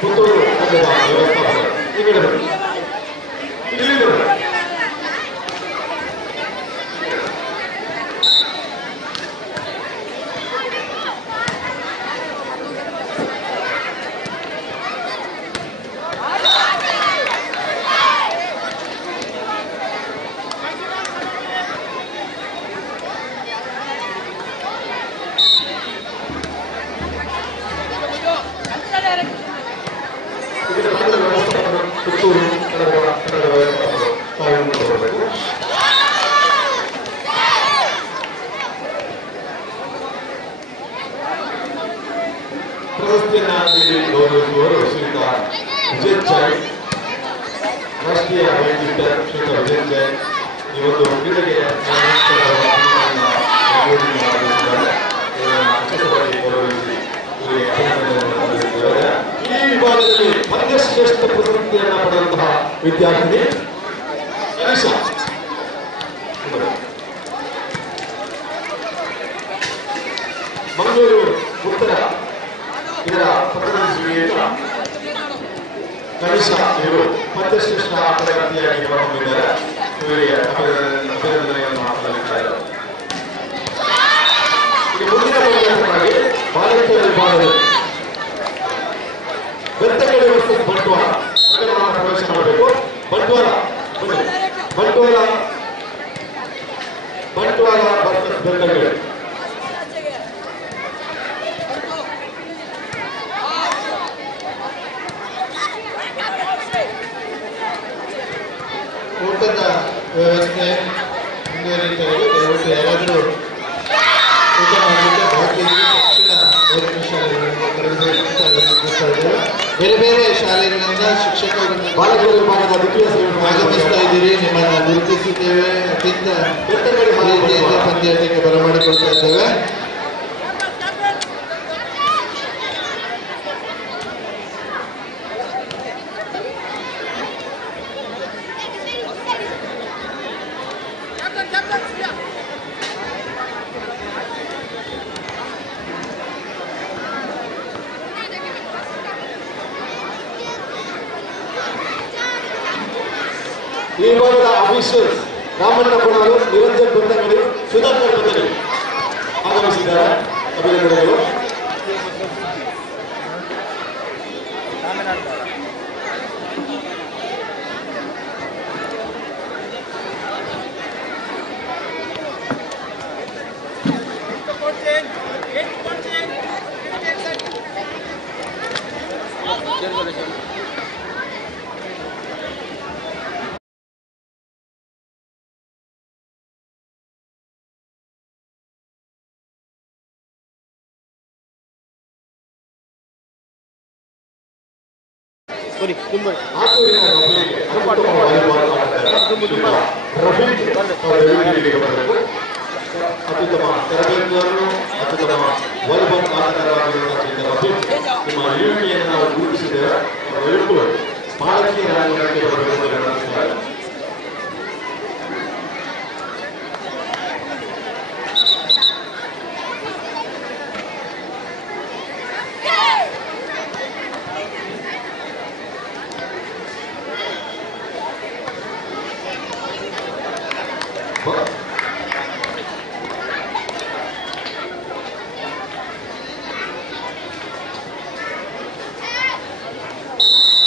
ಪುತ್ತೂರು ತಂಡದ ವ್ಯವಸ್ಥಾಪಕರು ಈ ಕಡೆ ಬನ್ನಿ, ಇಲ್ಲಿ ಬನ್ನಿ. ಪುತ್ತೂರು ಕನ್ನಡ ವ್ಯವಸ್ಥಾಪಕರು ತಾವು ಬರಬೇಕು. ಪ್ರಶಸ್ತಿಯನ್ನ ನೀಡಿ ಗೌರವಿಸುವವರು ಶ್ರೀಯುತ ವಿಜಯ್ ಜೈನ್, ರಾಷ್ಟ್ರೀಯ ವೇದಿಕರ್ ಶ್ರೀಯುತ ವಿಜಯ್ ಜೈನ್. ಈ ಒಂದು ಕ್ರೀಡೆಗೆ ಗೌರವಿಸಿ ಇವರಿಗೆ ಅಭಿನಂದನೆಗಳನ್ನು ಸಲ್ಲಿಸಿದ್ದಾರೆ. ಈ ವಿಭಾಗದಲ್ಲಿ ಪಂದ್ಯಶ್ರೇಷ್ಠ ಪ್ರಶಸ್ತಿಯನ್ನು ಪಡೆದಂತಹ ವಿದ್ಯಾರ್ಥಿನಿ ಅನಿಶಾ. ಮಂಗಳೂರು ಉತ್ತರ ಇದರ ಪ್ರತಿನಿಧಿಸುವ ಕನಿಷಾ ಇವರು ಪಂದ್ಯಶ್ರೇಷ್ಠ ಆಟಗಾರ್ತಿಯಾಗಿ ಹೊರಹೊಮ್ಮಿದ್ದಾರೆ. ಇವರಿಗೆ ಅಭಿನಂದನೆಯನ್ನು ಸಲ್ಲಿಸಿದ್ದಾರೆ. ಈಗ ಮುಂದಿನ ಪಂದ್ಯಾಟವಾಗಿ ಬಾಲಕಿಯರ ವಿಭಾಗದಲ್ಲಿ ಬೆತ್ತಗಡೆ ವರ್ಸಸ್ ಬಂಟ್ವಾಳ ಪ್ರವೇಶ ಮಾಡಬೇಕು. ಬಂಟ್ವಾಳ ವರ್ಸಸ್ ಬೆತ್ತಗಡೆ. ಊಟದ ವ್ಯವಸ್ಥೆ ಮುಂದುವರಿಯುತ್ತದೆ. ದಯವಿಟ್ಟು ಯಾರಾದರೂ ಊಟ ಮಾಡಲಿಕ್ಕೆ ಬಾಕಿ ಇದ್ದರೆ ತಕ್ಷಣ ಗೌರವ ಶಾಲೆಗಳಿಂದ ಕರೆದುಕೊಳ್ತಾ ಇದ್ದೇವೆ. ಬೇರೆ ಬೇರೆ ಶಾಲೆಗಳಿಂದ ಶಿಕ್ಷಕರು ಬಾಲಕರ ವಿಭಾಗದ ದ್ವಿತೀಯ ಆಗಮಿಸ್ತಾ ಇದ್ದೀರಿ. ನಿಮ್ಮನ್ನು ಗುರುತಿಸಿದ್ದೇವೆ. ಅತ್ಯಂತ ಪ್ರೀತಿಯಿಂದ ಪಂದ್ಯಾಟಕ್ಕೆ ಬರಮಾಡಿಕೊಳ್ತಾ ಇದ್ದೇವೆ. ಈ ಭಾಗದ ಅಫೀಷಿಯಲ್ಸ್ ರಾಮಣ್ಣ ಕೊಡಲು, ನಿರಂಜನ್ ಬೆತ್ತಗಡಿ, ಸುಧಾಕರ್ ಬೆತ್ತಗಡಿ ಆಗಮಿಸಿದ್ದಾರೆ. ಅಭಿನಂದನೆಗಳು. ಆತೂರಿನ ರಫೀಕ್ ಅತ್ಯುತ್ತಮ ವಾಲಿಬಾಲ್ ಆಟಗಾರ ರಫೀಕ್ ಅವರು ವೇದಿಕೆಗೆ ಬರಬೇಕು. ಅತ್ಯುತ್ತಮ ತರಬೇತುದಾರರು, ಅತ್ಯುತ್ತಮ ವಾಲಿಬಾಲ್ ಆಟಗಾರರಾಗಿರುವ ರಫೀಕ್, ನಿಮ್ಮ ಇಳಿಕೆಯನ್ನು ನಾವು ಗುರುತಿಸಿದ್ದೇವೆ. ದಯವಿಟ್ಟು ಬಾಲಕಿಯರ ರಂಗಕ್ಕೆ ಬರಬೇಕು ಎಂದು ವಿನಂತಿಸುತ್ತಾರೆ.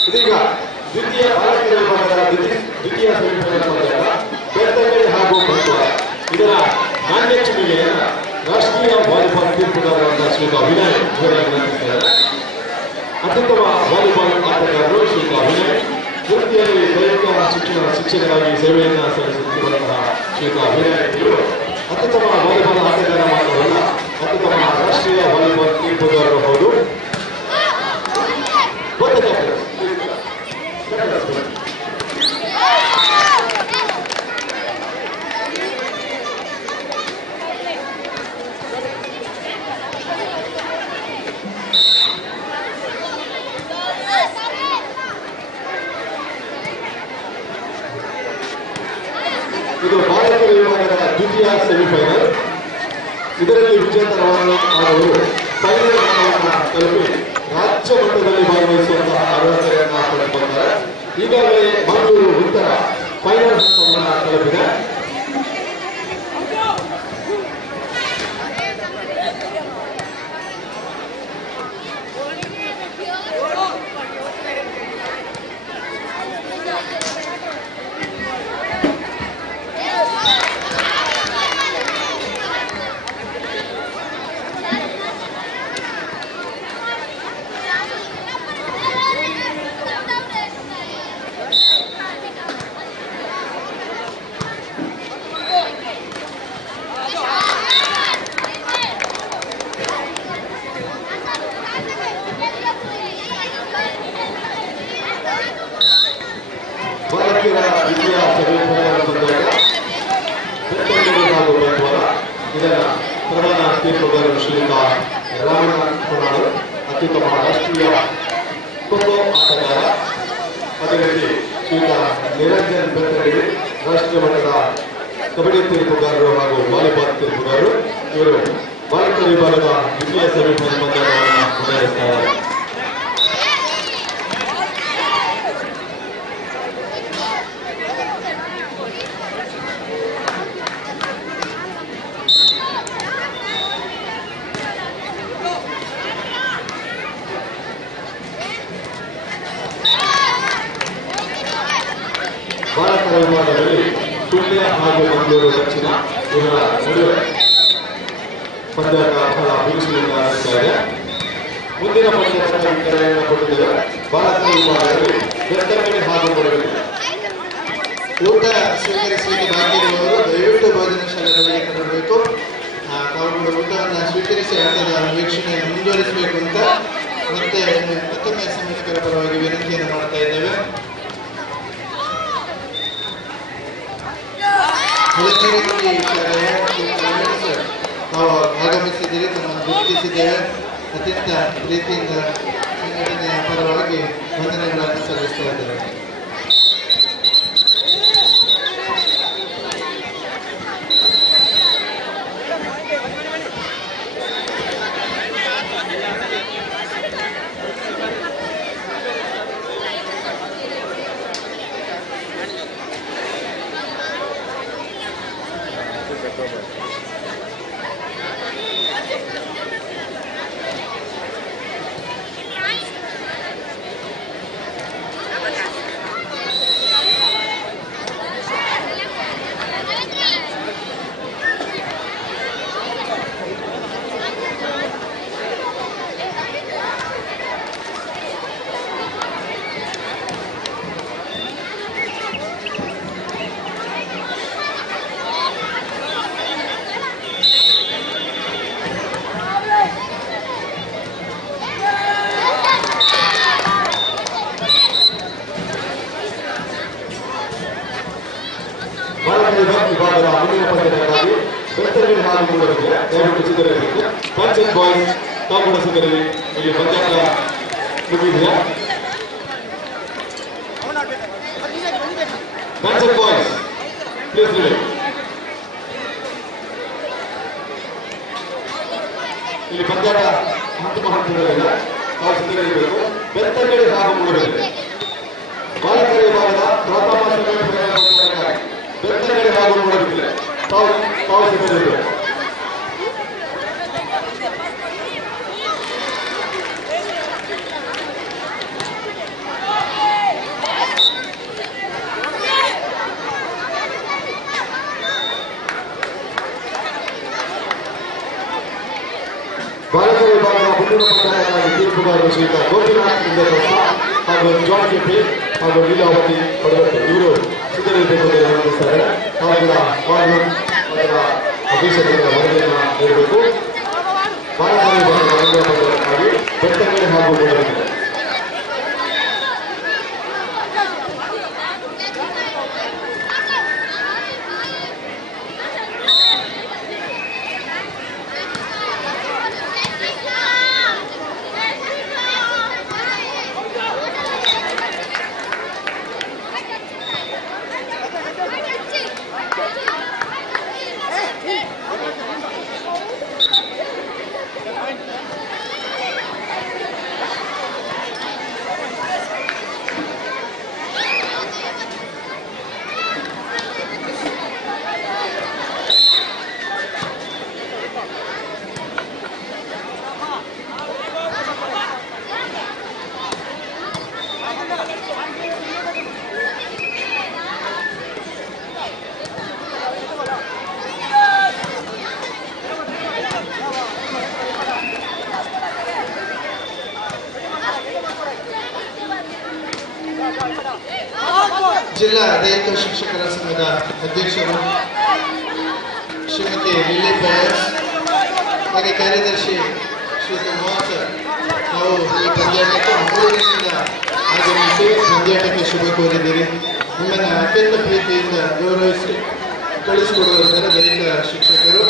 ಇದೀಗ ದ್ವಿತೀಯ ಬಾಲಕಿಯರ ವಿಭಾಗದ ದ್ವಿತೀಯ ಸೆಮಿಫೈನಲ್ ಪಂದ್ಯ ಬೆಳ್ತಂಗಡಿ ಹಾಗೂ ಬಂಟ್ವಾಳ. ಇದರ ನಾಣ್ಯ ಚಿನ್ನಿಗೆಯನ್ನು ರಾಷ್ಟ್ರೀಯ ವಾಲಿಬಾಲ್ ತೀರ್ಪುಗಾರರಾದ ಶ್ರೀ ವಿನಯ್ ಇವರಿಗೆ ವಿನಂತಿಸಿದ್ದಾರೆ. ಅತ್ಯುತ್ತಮ ವಾಲಿಬಾಲ್ ಆಟಗಾರರು ಶ್ರೀ ವಿನಯ್, ವೃತ್ತಿಯಲ್ಲಿ ದೈಹಿಕ ಶಿಕ್ಷಕರಾಗಿ ಸೇವೆಯನ್ನು ಸಲ್ಲಿಸುತ್ತಿರುವಂತಹ ಶ್ರೀ ವಿನಯ್ ಇವರು ಅತ್ಯುತ್ತಮ ವಾಲಿಬಾಲ್ ಆಟಗಾರ ಮಾತ್ರವಲ್ಲ, ಅತ್ಯುತ್ತಮ ರಾಷ್ಟ್ರೀಯ ವಾಲಿಬಾಲ್ ತೀರ್ಪುಗಾರರು ಹೌದು. ಇದು ಬಾಲಕಿಯರ ವಿಭಾಗದ ದ್ವಿತೀಯ ಸೆಮಿಫೈನಲ್. ಇದರಲ್ಲಿ ವಿಜೇತರಾದವರು ಫೈನಲ್ ಹಂತವನ್ನು ತಲುಪಿ ರಾಜ್ಯ ಮಟ್ಟದಲ್ಲಿ ಭಾಗವಹಿಸುವಂತಹ ಅರ್ಹತೆಯನ್ನು ಪಡೆದುಕೊಂಡಿದ್ದಾರೆ. ಈಗಾಗಲೇ ಮಂಗಳೂರು ಉತ್ತರ ಫೈನಲ್ ಹಂತವನ್ನು ತಲುಪಿದೆ. ಬಾಲಕಿಯರ ದ್ವಿತೀಯ ಸೆಮಿಫೈನಲ್ ಪಂದ್ಯ ಬೆಳ್ತಂಗಡಿ ಹಾಗೂ ಬಂಟ್ವಾಳ. ಇದರ ಪ್ರಧಾನ ತೀರ್ಪುಗಾರರು ಶ್ರೀಯುತ ರಾಮನಾಥ್ ಕೊನಾಳು, ಅತ್ಯುತ್ತಮ ರಾಷ್ಟ್ರೀಯ ಖೋಖೋ ಆಟಗಾರ. ಅದೇ ರೀತಿ ಶ್ರೀಯುತ ನಿರಂಜನ್ ಬೆಳ್ತಂಗಡಿ, ರಾಷ್ಟ್ರೀಯ ಮಟ್ಟದ ಕಬಡ್ಡಿ ತೀರ್ಪುಗಾರರು ಹಾಗೂ ವಾಲಿಬಾಲ್ ತೀರ್ಪುಗಾರರು. ಇವರು ಬಾಲಕಿಯರ ವಿಭಾಗದ ದ್ವಿತೀಯ ಸೆಮಿಫೈನಲ್ ಪಂದ್ಯವನ್ನು ಮುಂದುವರಿಸುತ್ತಾರೆ. ಬಾಲಕರ ವಿಭಾಗದಲ್ಲಿ ಸುಳ್ಯ ಹಾಗೂ ಮಂಗಳೂರು ದಕ್ಷಿಣ ಇವರ ನಡುವೆ ಪಂದ್ಯಾಟ ಫಲ ಬಿರುಸಿನಿಂದ ನಡೆಸ್ತಾ ಇದೆ. ಮುಂದಿನ ಪಂದ್ಯದ ವಿತರಣೆಯನ್ನು ಕೊಟ್ಟಿದ್ದೇವೆ. ಬಾಲಕರ ವಿಭಾಗದಲ್ಲಿ ಬೆಳ್ತಂಗಡಿ ಹಾಗೂ ಕೊಡಬೇಕು. ಊಟ ಸ್ವೀಕರಿಸಲಿಕ್ಕೆ ಬಾಕಿ ಇರುವವರು ದಯವಿಟ್ಟು ಭೋಜನ ಶಾಲೆಗಳಿಗೆ ತೆರಳಬೇಕು. ತಾವುಗಳು ಊಟವನ್ನು ಸ್ವೀಕರಿಸಿ ಆಟದ ವೀಕ್ಷಣೆಯನ್ನು ಮುಂದುವರಿಸಬೇಕು ಅಂತ ಮತ್ತೊಮ್ಮೆ ಸಂಯೋಜಕರ ಪರವಾಗಿ ವಿನಂತಿಯನ್ನು ಮಾಡ್ತಾ ಇದ್ದೇವೆ. ಹುಲಚೇರಿ ಶಾಲೆಯ ನಾವು ಆಗಮಿಸಿದ್ದೀರಿ, ತಮ್ಮನ್ನು ಗುರುತಿಸಿದ್ದೇವೆ. ಅತ್ಯಂತ ಪ್ರೀತಿಯಿಂದ ಸಂಘಟನೆಯ ಪರವಾಗಿ ವಂದನೆಗಳನ್ನು ಸಲ್ಲಿಸ್ತಾ ಇದ್ದೇವೆ. ದಯವಿಟ್ಟು ಸಿದ್ಧರಿರಬೇಕು. ಪಂಚಾಯತ್ ಬಾಯ್ಸ್ ತಾವು ಕೂಡ ಸಿದ್ಧರಿರಿ. ಇಲ್ಲಿ ಪಂಚಾಯತ್ ಮುಗಿದಿದೆ. Panchayat boys please ready. ಇಲ್ಲಿ ಪಂಚಾಯತ ಅಂತಿಮ ಹಂತದಲ್ಲಿದೆ. ತಾವು ಸಿದ್ಧರಿರಬೇಕು. ಬೆತ್ತಂಗಡಿ ಹಾಗೂ ಮೂಡಬೇಕು. ಬಾಲಕರ ವಿಭಾಗದ ಪ್ರಥಮ ಸಂಘಟನೆ ಬೆತ್ತಂಗಡಿ ಹಾಗೂ ಮೂಡಬೇಕಿದೆ. ತಾವು ಸಿದ್ಧರಿರಬೇಕು. ಬಾಲಕರ ವಿಭಾಗದ ಮುಂದಿನ ಪಂಚಾಯತ್ಗಾಗಿ ತೀರ್ಪುಗಾರರು ಶ್ರೀಯುತ ಗೋಪಿನಾಥ್ ಇಂದ್ರಪ್ರಸ್ಥ ಹಾಗೂ ಜಾನ್ ಕೆಪಿ ಹಾಗೂ ಲೀಲಾವತಿ ಪಡೆಯುತ್ತೆ. ಇವರು ಸಿದ್ಧರಿರಬೇಕು ಅಂತ ವಿನಂತಿಸ್ತಾರೆ. ತಾವು ಕೂಡ ವಾರ್ಡ್ ಅಥವಾ ಅಫೀಸರ್ಗಳ ವರದಿಯನ್ನು ನೀಡಬೇಕು. ಬಾಲಕರ ವಿಭಾಗದ ಮುಂದಿನ ಪಂಚಾಯತ್ಗಾಗಿ ಬೆತ್ತಂಗಡಿ ಹಾಗೂ ಮೂಡಬೇಕಿದೆ. ಜಿಲ್ಲಾ ದೈಹಿಕ ಶಿಕ್ಷಕರ ಸಂಘದ ಅಧ್ಯಕ್ಷರು ಶ್ರೀಮತಿ ಲಿಲ್ಲಿ ಪಯಸ್ ಹಾಗೆ ಕಾರ್ಯದರ್ಶಿ ಶ್ರೀಯುತ ಮೋಹನ್ ಸರ್, ನಾವು ಈ ಪಂದ್ಯಾಟಕ್ಕೆ ಮಂಗಳೂರಿನಿಂದ ಆಗಮಿಸಿ ಪಂದ್ಯಾಟಕ್ಕೆ ಶುಭ ಕೋರಿದ್ದೀರಿ. ನಿಮ್ಮನ್ನು ಅತ್ಯಂತ ಪ್ರೀತಿಯಿಂದ ಗೌರವಿಸಿ ಕಳಿಸಿಕೊಡುವವರ ದೈಹಿಕ ಶಿಕ್ಷಕರು.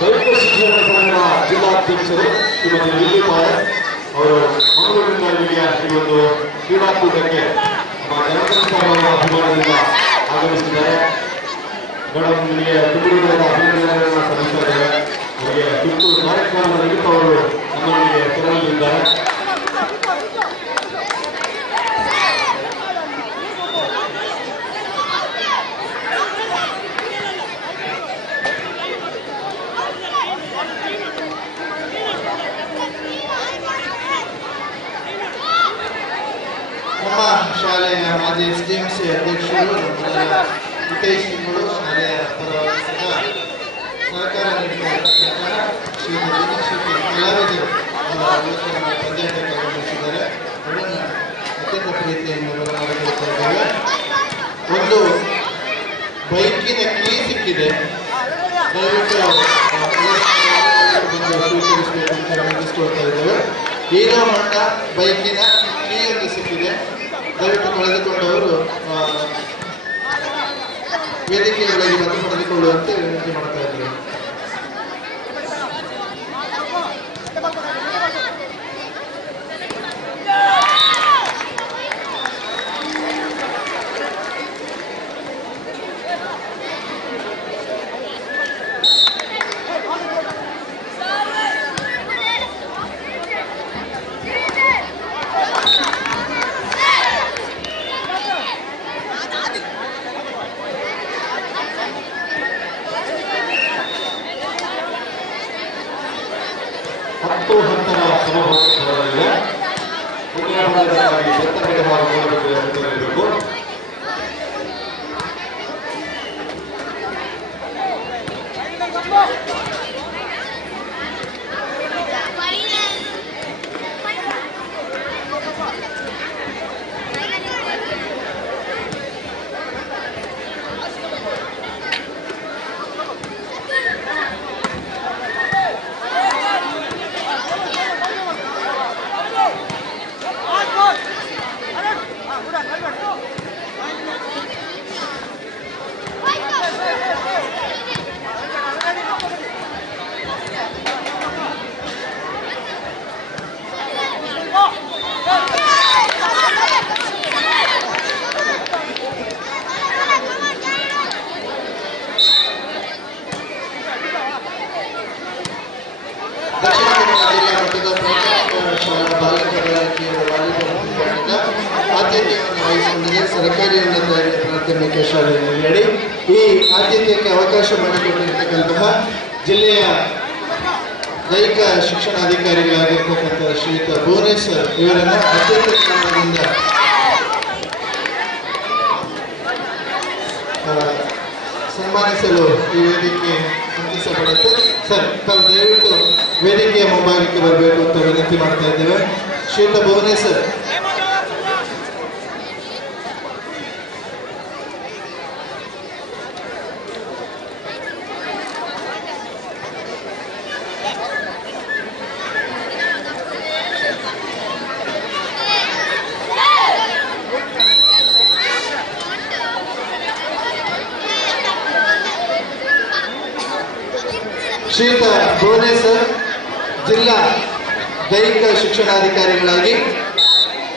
ದೈಹಿಕ ಶಿಕ್ಷಣ ಸಂಘದ ಜಿಲ್ಲಾಧ್ಯಕ್ಷರು ಶ್ರೀಮತಿ ಲಿಲ್ಲಿ ಪಾಯಸ್ ಅವರು ಮಂಗಳೂರಿನಿಂದ ಇಲ್ಲಿಗೆ ಈ ಒಂದು ಕ್ರೀಡಾಕೂಟಕ್ಕೆ ನಮ್ಮ ಜನಸಂಖ್ಯಾ ಅಭಿಮಾನದಿಂದ ಆಗಮಿಸಿದ್ದಾರೆ. ಮೇಡಮ್ ನಿಮಗೆ ತುಂಬುವುದರ ಅಭಿನಂದನೆಗಳನ್ನು ಸಲ್ಲಿಸ್ತಾ ಇದ್ದಾರೆ. ಅವರಿಗೆ ತುರ್ತು ಕಾರ್ಯಕ್ರಮದ ನಿಮಿತ್ತ ಅವರು ನಮ್ಮೊಂದಿಗೆ ತೆರಳಲಿದ್ದಾರೆ. ನಮ್ಮ ಶಾಲೆಯ ಮಾಜಿ SDMC ಅಧ್ಯಕ್ಷರು, ನಮ್ಮೆಲ್ಲ ಹಿತೈಷಿಗಳು, ಶಾಲೆಯ ಪರವಾಗಿ ಸಹಕಾರ ನೀಡ್ತಾ ಇರ್ತಕ್ಕಂಥ ಶ್ರೀಮತಿ ದಿನಶಕ್ತಿ ಕಲಾವಿದರು ನಮ್ಮ ಪಂದ್ಯಾಟಕ್ಕೆ ಆಗಮಿಸಿದ್ದಾರೆ. ಅವರನ್ನು ಅತ್ಯಂತ ಪ್ರೀತಿಯನ್ನು ಬರಮಾಡಿಕೊಳ್ತಾ ಇದ್ದೇವೆ. ಒಂದು ಬೈಕಿನ ಕೀ ಸಿಕ್ಕಿದೆ, ದಯವಿಟ್ಟು ಬಂದು ಸ್ವೀಕರಿಸಬೇಕು ಅಂತ ವಿನಂತಿಸ್ಕೊಳ್ತಾ ಇದ್ದೇವೆ. ಹೀರೋ ಹೋಂಡಾ ಬೈಕಿನ ಕೀಯನ್ನು ಸಿಕ್ಕಿದೆ, ದಯವಿಟ್ಟು ಕಳೆದುಕೊಂಡವರು ವೇದಿಕೆಯೊಳಗೆ ಬಂದು ಪಡೆದುಕೊಳ್ಳುವಂತೆ ವಿನಂತಿ ಮಾಡ್ತಾ ಇದ್ದೇವೆ. ಹತ್ತು ಹಂತದ ಸಮಭಾಗದಲ್ಲಿದೆ. ಮುಂದಿನ ಪಂದ್ಯಕ್ಕಾಗಿ ಬೆತ್ತಂಗಡಿ ಹಾಗೂ ಮೂಡಬೇಕಿದೆ ಸಿದ್ಧರಿರಬೇಕು. ಶಾಲೆ ನೆಲ್ಯಾಡಿ. ಈ ಆತಿಥ್ಯಕ್ಕೆ ಅವಕಾಶ ಮಾಡಿಕೊಟ್ಟಿರ್ತಕ್ಕಂತಹ ಜಿಲ್ಲೆಯ ದೈಹಿಕ ಶಿಕ್ಷಣಾಧಿಕಾರಿಗಳಾಗಿರ್ತಕ್ಕಂಥ ಶ್ರೀಯುತ ಭುವನೇಶ್ವರ್ ಇವರನ್ನು ಅತ್ಯಂತ ಕ್ರಮದಿಂದ ಸನ್ಮಾನಿಸಲು ಈ ವೇದಿಕೆ ಹೊಂದಿಸಲ್ಪಡುತ್ತೆ. ಸರ್, ತಾವು ದಯವಿಟ್ಟು ವೇದಿಕೆಯ ಮುಂಭಾಗಕ್ಕೆ ಬರಬೇಕು ಅಂತ ವಿನಂತಿ ಮಾಡ್ತಾ ಇದ್ದೇವೆ. ಶ್ರೀಯುತ ಭುವನೇಶ್ವರ್. ಶ್ರೀಯುತ ಭುವನೇಶ್ವರ್ ಜಿಲ್ಲಾ ದೈಹಿಕ ಶಿಕ್ಷಣಾಧಿಕಾರಿಗಳಾಗಿ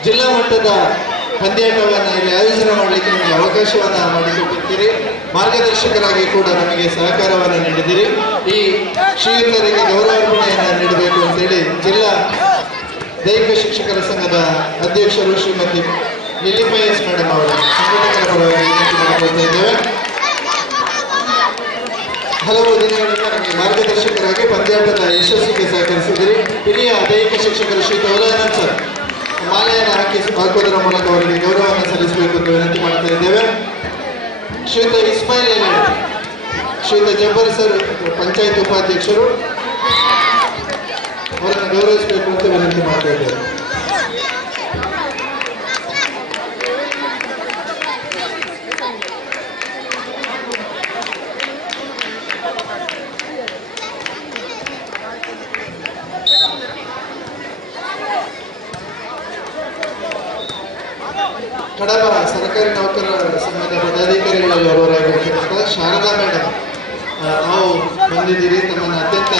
ಜಿಲ್ಲಾ ಮಟ್ಟದ ಪಂದ್ಯಾಟವನ್ನು ಇಲ್ಲಿ ಆಯೋಜನೆ ಮಾಡಲಿಕ್ಕೆ ನಮಗೆ ಅವಕಾಶವನ್ನು ಮಾಡಿಕೊಟ್ಟಿದ್ದೀರಿ. ಮಾರ್ಗದರ್ಶಕರಾಗಿ ಕೂಡ ನಮಗೆ ಸಹಕಾರವನ್ನು ನೀಡಿದ್ದೀರಿ. ಈ ಶ್ರೀಯುತರಿಗೆ ಗೌರವಾರ್ಪಣೆಯನ್ನು ನೀಡಬೇಕು ಅಂತೇಳಿ ಜಿಲ್ಲಾ ದೈಹಿಕ ಶಿಕ್ಷಕರ ಸಂಘದ ಅಧ್ಯಕ್ಷರು ಶ್ರೀಮತಿ ಲಿಲಿಪೈಎಸ್ ಮೇಡಮ್ ಅವರ ಸಂಘಟಕರ ಪರವಾಗಿ ವಿನಂತಿ ಮಾಡಿಕೊಳ್ತಾ ಇದ್ದೇವೆ. ಹಲವು ದಿನಗಳಿಂದ ನಮಗೆ ಮಾರ್ಗದರ್ಶಕರಾಗಿ ಪಂದ್ಯಾಟದ ಯಶಸ್ಸಿಗೆ ಸಹಕರಿಸಿದ್ದೀರಿ. ಹಿರಿಯ ದೈಹಿಕ ಶಿಕ್ಷಕರು ಶ್ರೀ ಉಲಾನಂದ್ ಸರ್ ಮಾಲೆಯನ್ನು ಹಾಕುವುದರ ಮೂಲಕ ಅವರಿಗೆ ಗೌರವವನ್ನು ಸಲ್ಲಿಸಬೇಕು ಅಂತ ವಿನಂತಿ ಮಾಡ್ತಾ ಇದ್ದೇವೆ. ಶ್ರೀಯುತ ಇಸ್ಮಾಯಿಲ್ ಎಲೆಡ್, ಶ್ರೀಯುತ ಜಬ್ಬರ್ ಸರ್ ಪಂಚಾಯತ್ ಉಪಾಧ್ಯಕ್ಷರು ಅವರನ್ನು ಗೌರವಿಸಬೇಕು ಅಂತ ವಿನಂತಿ ಮಾಡ್ತಾ ಇದ್ದೇವೆ. ಕಡಬ ಸರ್ಕಾರಿ ನೌಕರರ ಸಂಘದ ಪದಾಧಿಕಾರಿಗಳಲ್ಲಿ ಒಬ್ಬರಾಗಿರ್ತಕ್ಕಂಥ ಶಾರದಾ ಮೇಡಮ್ ನಾವು ಬಂದಿದ್ದೀರಿ. ತಮ್ಮನ್ನು ಅತ್ಯಂತ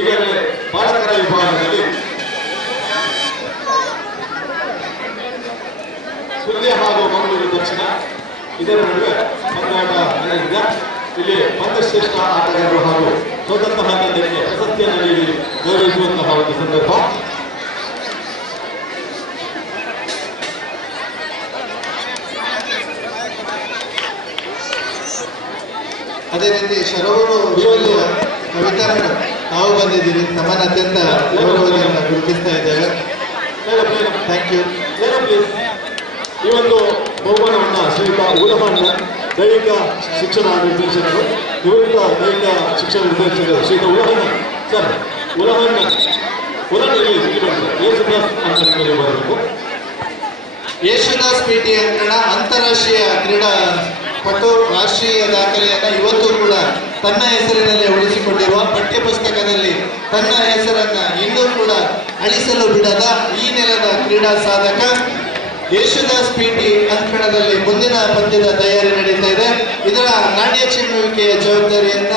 ಈಗಾಗಲೇ ಬಾಲಕರ ವಿಭಾಗದಲ್ಲಿ ಸುಳ್ಯ ಹಾಗೂ ಮಂಗಳೂರು ದಕ್ಷಿಣ ಇದರ ನಡುವೆ ಪಂದ್ಯಾಟ ನಡೆದಿದೆ. ಇಲ್ಲಿ ಪಂದ್ಯಶ್ರೇಷ್ಠ ಆಟಗಾರರು ಹಾಗೂ ಸೋತಂತಹ ತಂಡಕ್ಕೆ ಪ್ರಶಸ್ತಿಯನ್ನು ನೀಡಿ ಗೌರವಿಸುವಂತಹ ಒಂದು ಸಂದರ್ಭ. ಅದೇ ರೀತಿ ಶರವೂರು ಜಿಲ್ಲೆಯ ಕವಿತಾ ಮೇಡಮ್ ನಾವು ಬಂದಿದ್ದೀರಿ. ನಮ್ಮನ್ನು ಅತ್ಯಂತ ಗೌರವದಿಂದ ಗುರುತಿಸ್ತಾ ಇದ್ದೇವೆ. Thank you. ಈ ಒಂದು ಬಹುಮಾನವನ್ನು ಶ್ರೀಯುತ ಉಲಹನ್ನ ದೈಹಿಕ ಶಿಕ್ಷಣ ನಿರ್ದೇಶಕರು, ನಿವೃತ್ತ ದೈಹಿಕ ಶಿಕ್ಷಣ ನಿರ್ದೇಶಕರು ಶ್ರೀಯುತ ಉಲಹನ್ನ ಸರ್ ಉಲಹನ್ನ ಬರಬೇಕು. ಯೇಸುದಾಸ್ ಪಿಟಿ ಅಂಕಣ ಅಂತಾರಾಷ್ಟ್ರೀಯ ಕ್ರೀಡಾಪಟು ರಾಷ್ಟ್ರೀಯ ದಾಖಲೆಯನ್ನು ಇವತ್ತು ಕೂಡ ತನ್ನ ಹೆಸರಿನಲ್ಲಿ ಉಳಿಸಿಕೊಂಡಿರುವ ಪಠ್ಯಪುಸ್ತಕದಲ್ಲಿ ತನ್ನ ಹೆಸರನ್ನು ಇನ್ನೂ ಕೂಡ ಅಳಿಸಲು ಬಿಡದ ಈ ನೆಲದ ಕ್ರೀಡಾ ಸಾಧಕ ಯೇಸುದಾಸ್ ಪಿಟಿ ಅಂಕಣದಲ್ಲಿ ಮುಂದಿನ ಪಂದ್ಯದ ತಯಾರಿ ನಡೀತಾ ಇದೆ. ಇದರ ನಾಣ್ಯ ಚಿಮ್ಮುವಿಕೆಯ ಜವಾಬ್ದಾರಿಯನ್ನ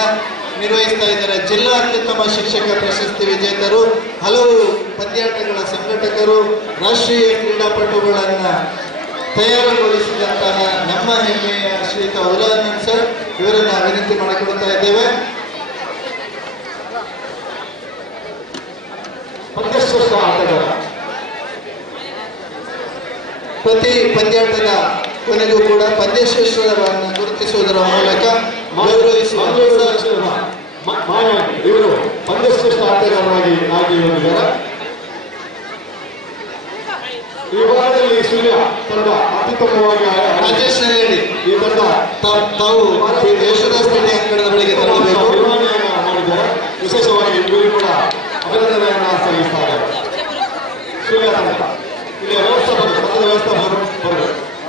ನಿರ್ವಹಿಸ್ತಾ ಇದ್ದಾರೆ ಜಿಲ್ಲಾ ಅತ್ಯುತ್ತಮ ಶಿಕ್ಷಕ ಪ್ರಶಸ್ತಿ ವಿಜೇತರು, ಹಲವು ಪಂದ್ಯಾಟಗಳ ಸಂಘಟಕರು, ರಾಷ್ಟ್ರೀಯ ಕ್ರೀಡಾಪಟುಗಳನ್ನ ತಯಾರುಗೊಳಿಸಿದಂತಹ ನಮ್ಮ ಹೆಮ್ಮೆಯ ಶ್ರೀಯುತ ಉಲಾನಂದ್ ಸರ್ ಇವರನ್ನ ವಿನಂತಿ ಮಾಡಿಕೊಳ್ತಾ ಇದ್ದೇವೆ. ಪಂದ್ಯಶ್ರೇಷ್ಠ ಆಟಗಾರ ಪ್ರತಿ ಪಂದ್ಯಾಟದ ಕೊನೆಗೂ ಕೂಡ ಪಂದ್ಯಶ್ರೇಷ್ಠರನ್ನು ಗುರುತಿಸುವುದರ ಮೂಲಕ ಗೌರವಿಸುವ ಇವರು ಪಂದ್ಯಶ್ರೇಷ್ಠ ಆಟಗಾರರಾಗಿ ಆಗಿದ್ದಾರೆ. ಈ ವಿಭಾಗದಲ್ಲಿ ಸೂರ್ಯ ತಂಡ ಅತ್ಯುತ್ತಮವಾಗಿ ಈ ತಂಡ ತಾವು ಯೇಸುದಾಸ್ ಪಿಟಿ ಅಂಕಣದ ಬಳಿಗೆ ನಿರ್ವಹಣೆಯನ್ನು ಮಾಡಿದ್ದಾರೆ. ವಿಶೇಷವಾಗಿ ಇವರಿಗೂ ಕೂಡ ಅಭಿನಂದನೆಯನ್ನು ಸಲ್ಲಿಸ್ತಾರೆ. ಸೂರ್ಯ ತಂಡ ಇಲ್ಲಿ ವ್ಯವಸ್ಥೆ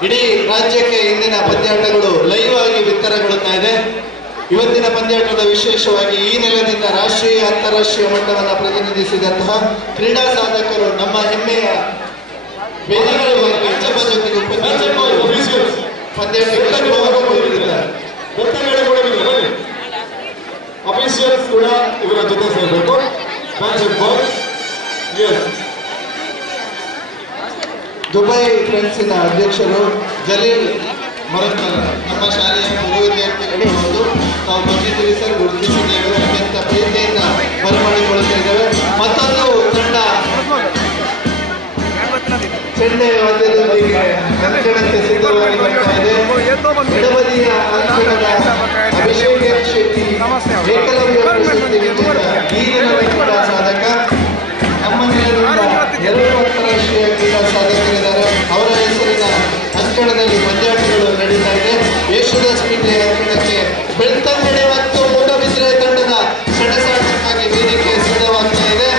ಇಡೀ ರಾಜ್ಯಕ್ಕೆ ಇಂದಿನ ಪಂದ್ಯಾಟಗಳು ಲೈವ್ ಆಗಿ ಬಿತ್ತರಗೊಳ್ಳುತ್ತಾ ಇದೆ. ಇವತ್ತಿನ ಪಂದ್ಯಾಟದ ವಿಶೇಷವಾಗಿ ಈ ನೆಲದಿಂದ ರಾಷ್ಟ್ರೀಯ ಅಂತಾರಾಷ್ಟ್ರೀಯ ಮಟ್ಟವನ್ನು ಪ್ರತಿನಿಧಿಸಿದಂತಹ ಕ್ರೀಡಾ ಸಾಧಕರು ನಮ್ಮ ಹೆಮ್ಮೆಯ ವೇದಿಕೆಗಳಿಗೆ ಜೊತೆಗೆ ಅಫಿಷಿಯಲ್ಸ್ ಕೂಡ ಇವರ ಜೊತೆ ಸೇರಬೇಕು. ದುಬೈ ಫ್ರೆಂಡ್ಸಿನ ಅಧ್ಯಕ್ಷರು ಜಲೀಲ್ ಮರಕ್ಕಲ್ಲ ನಮ್ಮ ಶಾಲೆಯ ಪೂರ್ವ ವಿದ್ಯಾರ್ಥಿಗಳು ತಾವು ಬಂದಿದ್ದೀವಿ ಸರ್, ಗುರುತಿಸಿದ್ದೇವೆ, ಅತ್ಯಂತ ಪ್ರೀತಿಯಿಂದ ಬರಮಾಡಿಕೊಳ್ಳುತ್ತಿದ್ದೇವೆ. ಮತ್ತೊಂದು ತಂಡ ಚೆಂಡೆ ವಾದ್ಯದೊಂದಿಗೆ ಅಂಕಣಕ್ಕೆ ಸಿದ್ಧವಾಗಿ ಬರ್ತಾ ಇದೆ. ಎಡಬದಿಯ ಅಂಕಣದ ಅಭಿಷೇಕ್ ಶೆಟ್ಟಿ ಏಕಲವ್ಯ ಪ್ರಶಸ್ತಿ ವಿಜೇತ ಈ ದಿನದ ಕ್ರೀಡಾ ಸಾಧಕ. ನಮ್ಮ ನೆಲದಿಂದ 2 ಅಂತಾರಾಷ್ಟ್ರೀಯ ಕ್ರೀಡಾ ಸಾಧಕರಿದ್ದಾರೆ. ಅವರ ಹೆಸರಿನ ಅಂಕಣದಲ್ಲಿ ಪಂದ್ಯಾಟಗಳು ನಡೀತಾ ಇದೆ. ಯೇಸುದಾಸ್ ಪಿಂಡ್ರೆ ಅಂಕಣಕ್ಕೆ ಬೆಳ್ತಂಗಡಿ ಮತ್ತು ಮೂಡಬಿದ್ರೆ ತಂಡದ ಸೆಣಸಾಟಕ್ಕಾಗಿ ವೇದಿಕೆ ಸಿದ್ಧವಾಗ್ತಾ ಇದೆ.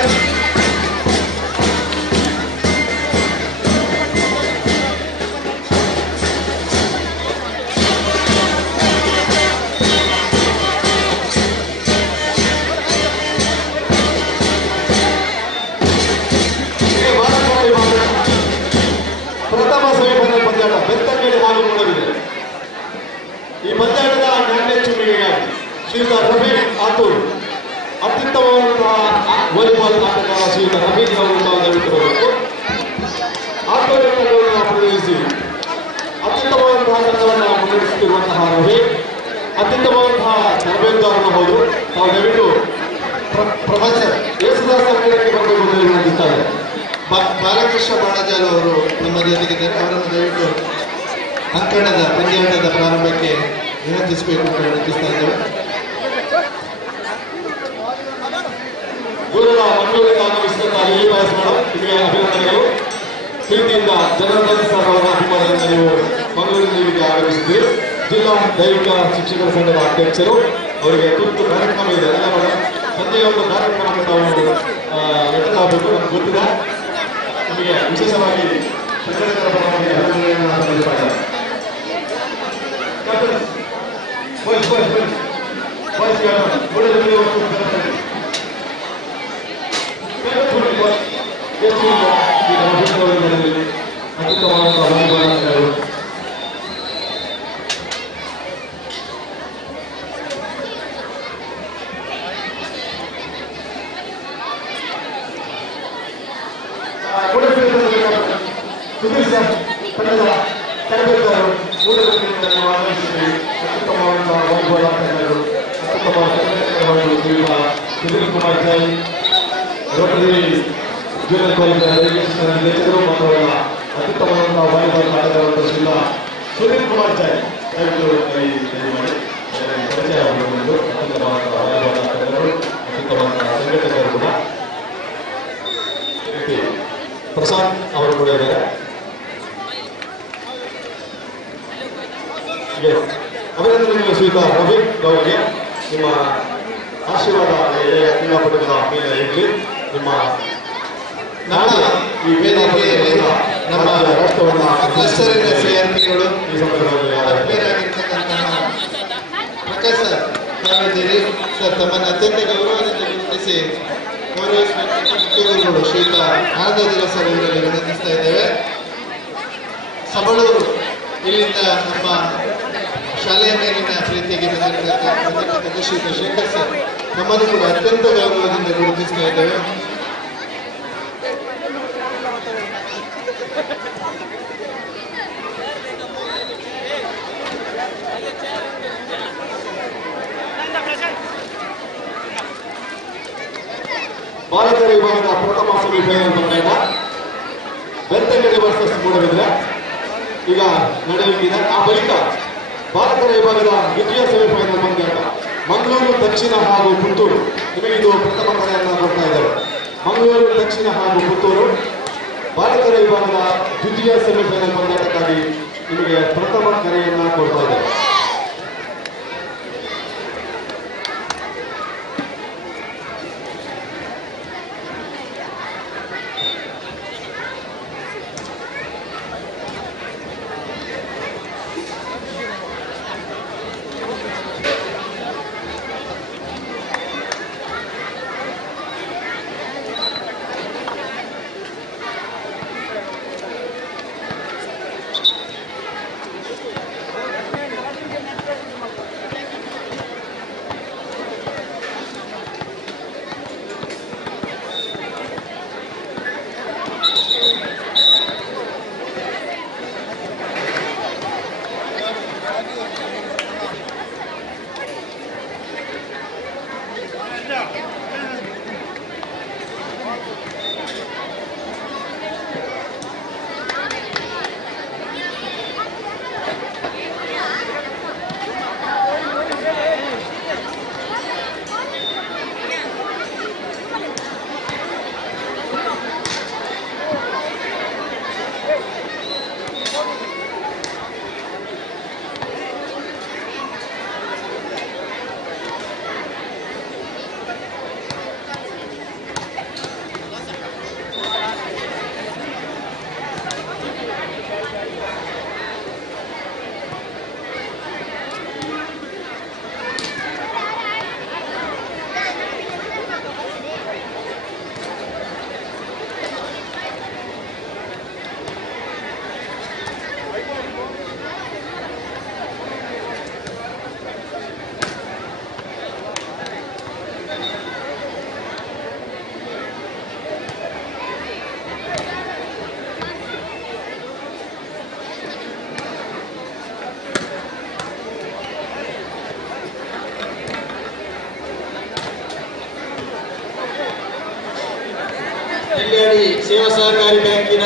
ಪ್ರಥಮ ಸೆಮಿಫೈನಲ್ ಪಂದ್ಯಾಟ ಬೆಳ್ತಂಗಡಿ ಹಾಗೂ ಮೂಡಬಿದ್ರೆ. ಈ ಪಂದ್ಯಾಟದ ನ್ಯಾಯ ಚುನಾವಣೆಗಾಗಿ ಶ್ರೀಯುತ ರಫೀಕ್ ಆತೂರ್, ಅತ್ಯುತ್ತಮವಾದಂತಹ ವಾಲಿಬಾಲ್ ಆಟಗಾರ ಶ್ರೀಯುತ ರಫೀಕ್ ಅವರು ತಾವು ದಯವಿಟ್ಟು ಬರಬೇಕು. ಆತೂರ್ ತಂಡವನ್ನು ಪ್ರವೇಶಿಸಿ ಅತ್ಯುತ್ತಮವಾದಂತಹ ತಂಡವನ್ನು ಮುನ್ನಡೆಸುತ್ತಿರುವಂತಹ ರಫೀಕ್ ಅತ್ಯುತ್ತಮವಾದಂತಹ ತರಬೇತುದಾರರು ಹೌದು. ತಾವು ದಯವಿಟ್ಟು ಪ್ರೊಫೆಸರ್ ಯೇಸುದಾಸ್ ಅಂಕಣಕ್ಕೆ ಬರಬೇಕು ಅಂತ ವಿನಂತಿಸ್ತಾರೆ. ಬಾಲಕೃಷ್ಣ ಬಾಣಜಾಲ ಅವರು ನಮ್ಮ ಜೊತೆಗಿದ್ದಾರೆ. ಅವರನ್ನು ದಯವಿಟ್ಟು ಅಂಕಣದ ಪಂದ್ಯಾಟದ ಪ್ರಾರಂಭಕ್ಕೆ ವಿನಂತಿಸಬೇಕು ಅಂತ ವಿನಂತಿಸ್ತಾ ಇದ್ದೇವೆ. ದೂರದ ಮಂಗಳೂರಿಂದ ಆಗಮಿಸಿದಂತಹ ಈ ವಯಸ್ಸುಗಳು ನಿಮಗೆ ಅಭಿನಂದನೆಗಳು. ಪ್ರೀತಿಯಿಂದ ಜನಾರ್ದನ್ ಸರ್ ಅವರ ಅಭಿಮಾನದಿಂದ ನೀವು ಮಂಗಳೂರಿನ ಇಲ್ಲಿಗೆ ಆಗಮಿಸಿದ್ದೀರಿ. ಜಿಲ್ಲಾ ದೈಹಿಕ ಶಿಕ್ಷಕರ ಸಂಘದ ಅಧ್ಯಕ್ಷರು, ಅವರಿಗೆ ತುರ್ತು ಕಾರ್ಯಕ್ರಮ ಇದೆ. ಎಲ್ಲ ಸಂಜೆಯ ಒಂದು ಕಾರ್ಯಕ್ರಮಕ್ಕೆ ತಾವು ಎತ್ತಲಾಗಬೇಕು. ನಮ್ಗೆ ಗೊತ್ತಿದೆ, ನಿಮಗೆ ವಿಶೇಷವಾಗಿ ಶಿಕ್ಷಕರ ಪರವಾಗಿ ಅಭಿನಂದನೆಯನ್ನು ಸಲ್ಲಿಸ್ತಾರೆ. ಸುಧೀರ್ ಸರ್ ತಂಡದ ತರಬೇತುದಾರರು ಮೂಡಬಿದ್ರೆಯಿಂದ ಆಗಮಿಸಿದ್ರಿ. ಅತ್ಯುತ್ತಮವಾದಂತಹ ವಾಲಿಬಾಲ್ ಆಟಗಾರರು, ಅತ್ಯುತ್ತಮ ಸುಧೀರ್ ಕುಮಾರ್ ಜೈ, ರೋಟರಿ ಜೂನಿಯರ್ ಕಾಲೇಜಿನ ರಿಜಿಸ್ಟ್ರೇಷನ್ ನಿರ್ದೇಶಕರು ಮತ್ತು ಅವರ ಅತ್ಯುತ್ತಮವಾದಂತಹ ವಾಲಿಬಾಲ್ ಆಟಗಾರರು ಶ್ರೀಯುತ ಸುಧೀರ್ ಕುಮಾರ್ ಜೈ ದಯವಿಟ್ಟು ಮಾಡಿ ಪರಿಚಯ ಆಗಿರುವುದು. ಅತ್ಯುತ್ತಮವಾದಂತಹ ವಾಲಿಬಾಲ್ ಆಟಗಾರರು, ಅತ್ಯುತ್ತಮವಾದಂತಹ ಸಂಘಟಕರು ಕೂಡ. ಪ್ರಸಾದ್ ಅವರು ಕೂಡ ಇದ್ದಾರೆ. ಅಭಿನಂದನೆಗಳು ಶ್ರೀಯುತ ರಫೀಕ್ ಅವರಿಗೆ. ನಿಮ್ಮ ಆಶೀರ್ವಾದ ಕ್ರೀಡಾಪಟುಗಳ ಮೇಲೆ ಇರಲಿ. ನಿಮ್ಮ ನಾಳೆ ಈ ವೇದಿಕೆಯಲ್ಲಿ ನಮ್ಮ ರಾಷ್ಟ್ರವನ್ನು ಕ್ಲಸ್ಟರಿನ ಸಿಆರ್ಪಿಗಳು ಈ ಸಂದರ್ಭದಲ್ಲಿ ಆಗಿರ್ತಕ್ಕಂತಹ ಪ್ರಕಾಶ್ ಸರ್ ತಾವಿದ್ದೀರಿ ಸರ್. ತಮ್ಮನ್ನು ಅತ್ಯಂತ ಗೌರವದಿಂದ ಗುರುತಿಸಿ ಗೌರವಿಸಬೇಕು ಶ್ರೀಯುತ ಆನಂದ ಸರ್ ಇವರಲ್ಲಿ ವಿನಂತಿಸ್ತಾ ಇದ್ದೇವೆ. ಸಬಳೂರು ಇಲ್ಲಿಂದ ನಮ್ಮ ಶಾಲೆಯ ಮೇಲಿನ ಪ್ರೀತಿಗೆ ಬಂದಿರತಕ್ಕಂಥ ಶ್ರೀಯುತ ಶೇಖರ್ ಸರ್ ನಮ್ಮನ್ನು ಕೂಡ ಅತ್ಯಂತ ಗೌರವದಿಂದ ಗುರುತಿಸ್ತಾ ಇದ್ದೇವೆ. ಬಾಲಕರ ವಿಭಾಗದ ಪ್ರಥಮ ಸೆಮಿಫೈನಲ್ ಪಂದ್ಯಾಟ ಬೆಳ್ತಂಗಡಿ ವರ್ಸಸ್ ಮೂಡಬಿದ್ರೆ ಈಗ ನಡೆಯಲಿದೆ. ಆ ಬಳಿಕ ಬಾಲಕರ ವಿಭಾಗದ ದ್ವಿತೀಯ ಸೆಮಿಫೈನಲ್ ಪಂದ್ಯಾಟ ಮಂಗಳೂರು ದಕ್ಷಿಣ ಹಾಗೂ ಪುತ್ತೂರು. ನಿಮಗೆ ಇದು ಪ್ರಥಮ ಕರೆಯನ್ನು ಕೊಡ್ತಾ ಇದ್ದೇವೆ. ಮಂಗಳೂರು ದಕ್ಷಿಣ ಹಾಗೂ ಪುತ್ತೂರು ಬಾಲಕರ ವಿಭಾಗದ ದ್ವಿತೀಯ ಸೆಮಿಫೈನಲ್ ಪಂದ್ಯಾಟಕ್ಕಾಗಿ ನಿಮಗೆ ಪ್ರಥಮ ಕರೆಯನ್ನು ಕೊಡ್ತಾ ಇದ್ದೇವೆ. ಸೇವಾ ಸಹಕಾರಿ ಬ್ಯಾಂಕಿನ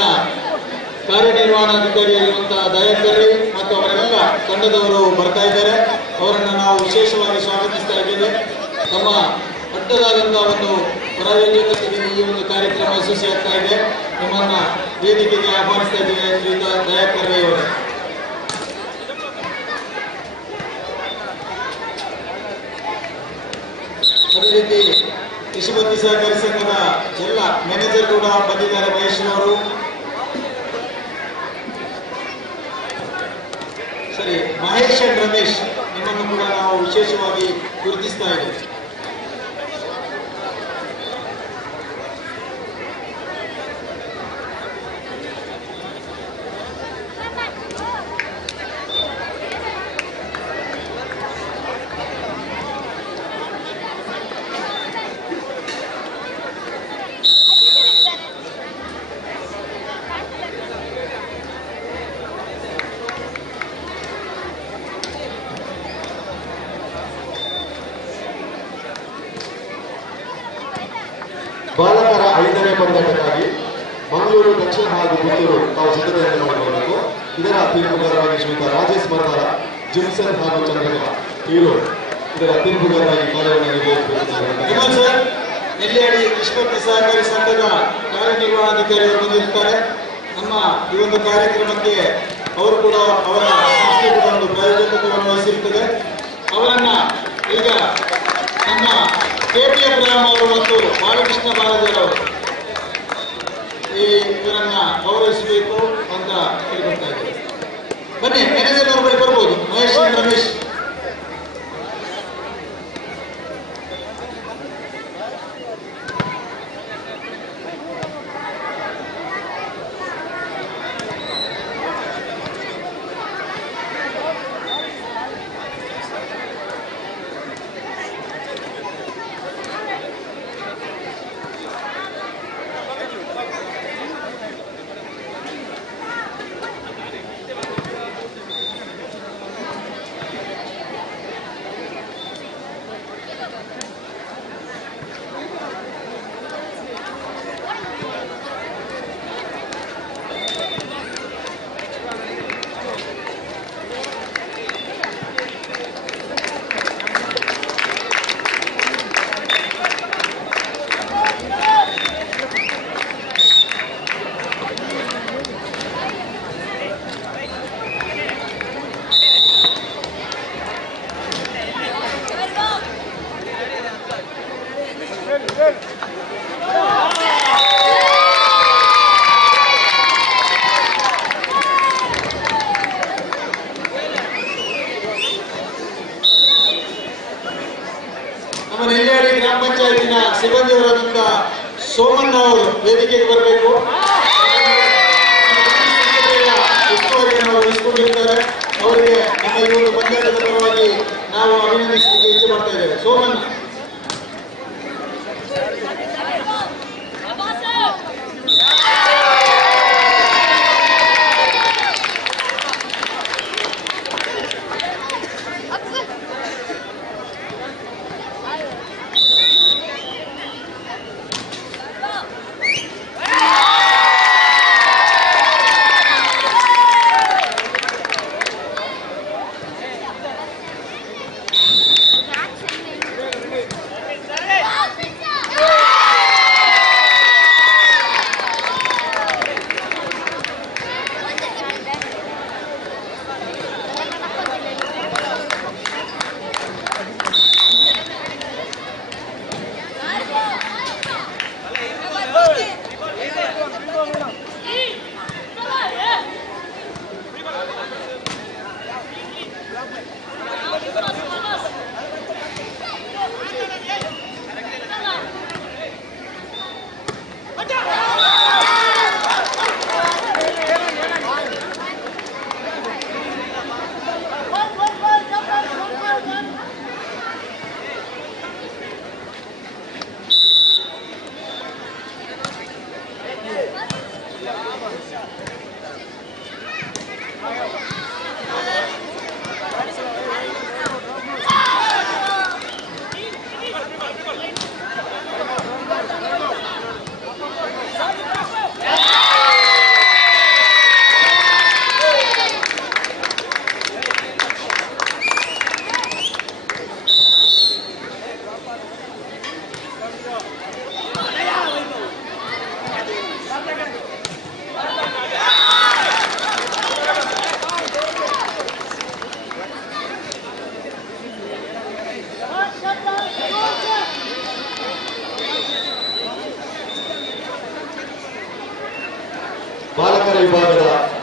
ಕಾರ್ಯನಿರ್ವಹಣಾಧಿಕಾರಿಯಾಗಿರುವಂತಹ ದಯಾಕರ್ ಮತ್ತು ಅವರೆಲ್ಲ ತಂಡದವರು ಬರ್ತಾ ಇದ್ದಾರೆ. ಅವರನ್ನು ನಾವು ವಿಶೇಷವಾಗಿ ಸ್ವಾಗತಿಸ್ತಾ ಇದ್ದೇವೆ. ತಮ್ಮ ದೊಡ್ಡದಾದಂತಹ ಒಂದು ಪ್ರಾಯೋಜಕತೆಗೆ ಈ ಒಂದು ಕಾರ್ಯಕ್ರಮ ಯಶಸ್ವಿಯಾಗ್ತಾ ಇದೆ. ನಿಮ್ಮನ್ನ ವೇದಿಕೆಗೆ ಆಹ್ವಾನಿಸ್ತಾ ಇದ್ದೇವೆ ಶ್ರೀಯುತ ದಯಾಕರ್ ಅವರು. ಅದೇ ರೀತಿ ಕೃಷಿಪತ್ತಿ ಸಹಕಾರಿ ಸಂಘದ ಎಲ್ಲ ಮ್ಯಾನೇಜರ್ ಕೂಡ ಬಂದಿದ್ದಾರೆ. ಮಹೇಶ್ ಅವರು ಸರಿ, ಮಹೇಶ್ ಅಂಡ್ ರಮೇಶ್ ನಿಮ್ಮನ್ನು ಕೂಡ ನಾವು ವಿಶೇಷವಾಗಿ ಗುರುತಿಸ್ತಾ ಇದ್ದೇವೆ. ಬಾಲಕರ 5ನೇ ಪಂದ್ಯಾಟಕ್ಕಾಗಿ ಮಂಗಳೂರು ದಕ್ಷಿಣ ಹಾಗೂ ಪುತ್ತೂರು ತಾವು ಸಿದ್ಧತೆಯನ್ನು ಮಾಡಿಕೊಳ್ಳಬೇಕು. ಇದರ ತೀರ್ಪುಗಾರರಾಗಿ ಶ್ರೀಯುತ ರಾಜೇಶ್ ಮರ್ದಾರ, ಜಿಮ್ಸನ್ ಹಾಗೂ ಚಂದ್ರಕಲಾ ಇವರು ಇದರ ತೀರ್ಪುಗಾರರಾಗಿ ಕಾರ್ಯವನ್ನು ನಿರ್ವಹಿಸುತ್ತಿದ್ದಾರೆ. ನೆಲ್ಯಾಡಿ ಕೃಷಿಪತ್ತಿ ಸಹಕಾರಿ ಸಂಘದ ಕಾರ್ಯನಿರ್ವಹಣಾಧಿಕಾರಿಗಳು ಬಂದಿರುತ್ತಾರೆ. ನಮ್ಮ ಈ ಒಂದು ಕಾರ್ಯಕ್ರಮಕ್ಕೆ ಅವರು ಕೂಡ ಅವರ ಸಂಸ್ಥೆ ಕೂಡ ಒಂದು ಪ್ರಾಯೋಜಕತ್ವವನ್ನು ವಹಿಸಿರುತ್ತದೆ. ಅವರನ್ನ ಈಗ ನಮ್ಮ KPF ರಾಮ್ ಅವರು ಮತ್ತು ಬಾಲಕೃಷ್ಣ ಬಾಲಜರ್ ಅವರು ಇವರನ್ನ ಗೌರವಿಸಬೇಕು ಅಂತ ಕೇಳ್ಕೊಳ್ತಾ ಇದ್ದಾರೆ. ಬನ್ನಿ, ಮ್ಯಾನೇಜರ್ ಅವ್ರ ಬಳಿ ಬರ್ಬೋದು. ಮಹೇಶ್ ರಮೇಶ್ ನಮ್ಮ ನೆಲ್ಯಾಡಿ ಗ್ರಾಮ ಪಂಚಾಯತಿನ ಸಿಬ್ಬಂದಿಯವರಾದಂಥ ಸೋಮಣ್ಣ ಅವರು ವೇದಿಕೆಗೆ ಬರಬೇಕು. ಉಸ್ತುವಾರಿಯನ್ನು ವಹಿಸಿಕೊಂಡಿರ್ತಾರೆ. ಅವರಿಗೆ ನಮ್ಮ ಈ ಒಂದು ಪಂಚಾಯತ್ ಪರವಾಗಿ ನಾವು ಅಭಿನಂದಿಸಲಿಕ್ಕೆ ಇಚ್ಛೆ ಮಾಡ್ತಾ ಇದ್ದೇವೆ. ಸೋಮಣ್ಣ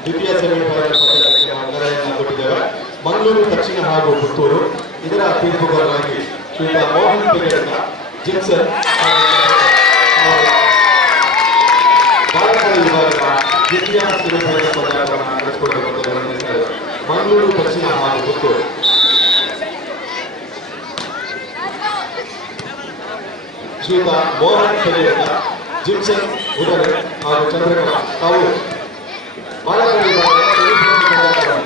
ದ್ವಿತೀಯ ಸೆಮಿಫೈನಲ್ ಪಂದ್ಯಕ್ಕೆ ನಾವು ಕರೆಯನ್ನು ಕೊಟ್ಟಿದ್ದೇವೆ. ಮಂಗಳೂರು ದಕ್ಷಿಣ ಹಾಗೂ ಪುತ್ತೂರು ಇದರ ತೀರ್ಪುಗಾರರಾಗಿ ಶ್ರೀಯುತ ಮೋಹನ್ ಪೆರೇರ, ಜಿನ್ಸನ್ ಬಾಲಕರ ವಿಭಾಗದ ದ್ವಿತೀಯ ಸೆಮಿಫೈನಲ್ ಪಂದ್ಯವನ್ನು ನಡೆಸಿಕೊಳ್ಳಬೇಕೆಂದು ವಿನಂತಿಸಿದ್ದಾರೆ. ಮಂಗಳೂರು ದಕ್ಷಿಣ ಹಾಗೂ ಪುತ್ತೂರು. ಶ್ರೀಯುತ ಮೋಹನ್ ಪೆರೇರ, ಜಿನ್ಸನ್ ಉಡನೆ ಹಾಗೂ ಚಂದ್ರಕಲಾ ತಾವು ಬಾಲಕರ ವಿಭಾಗದ ಸೆಮಿಫೈನಲ್ ಪಂದ್ಯವನ್ನು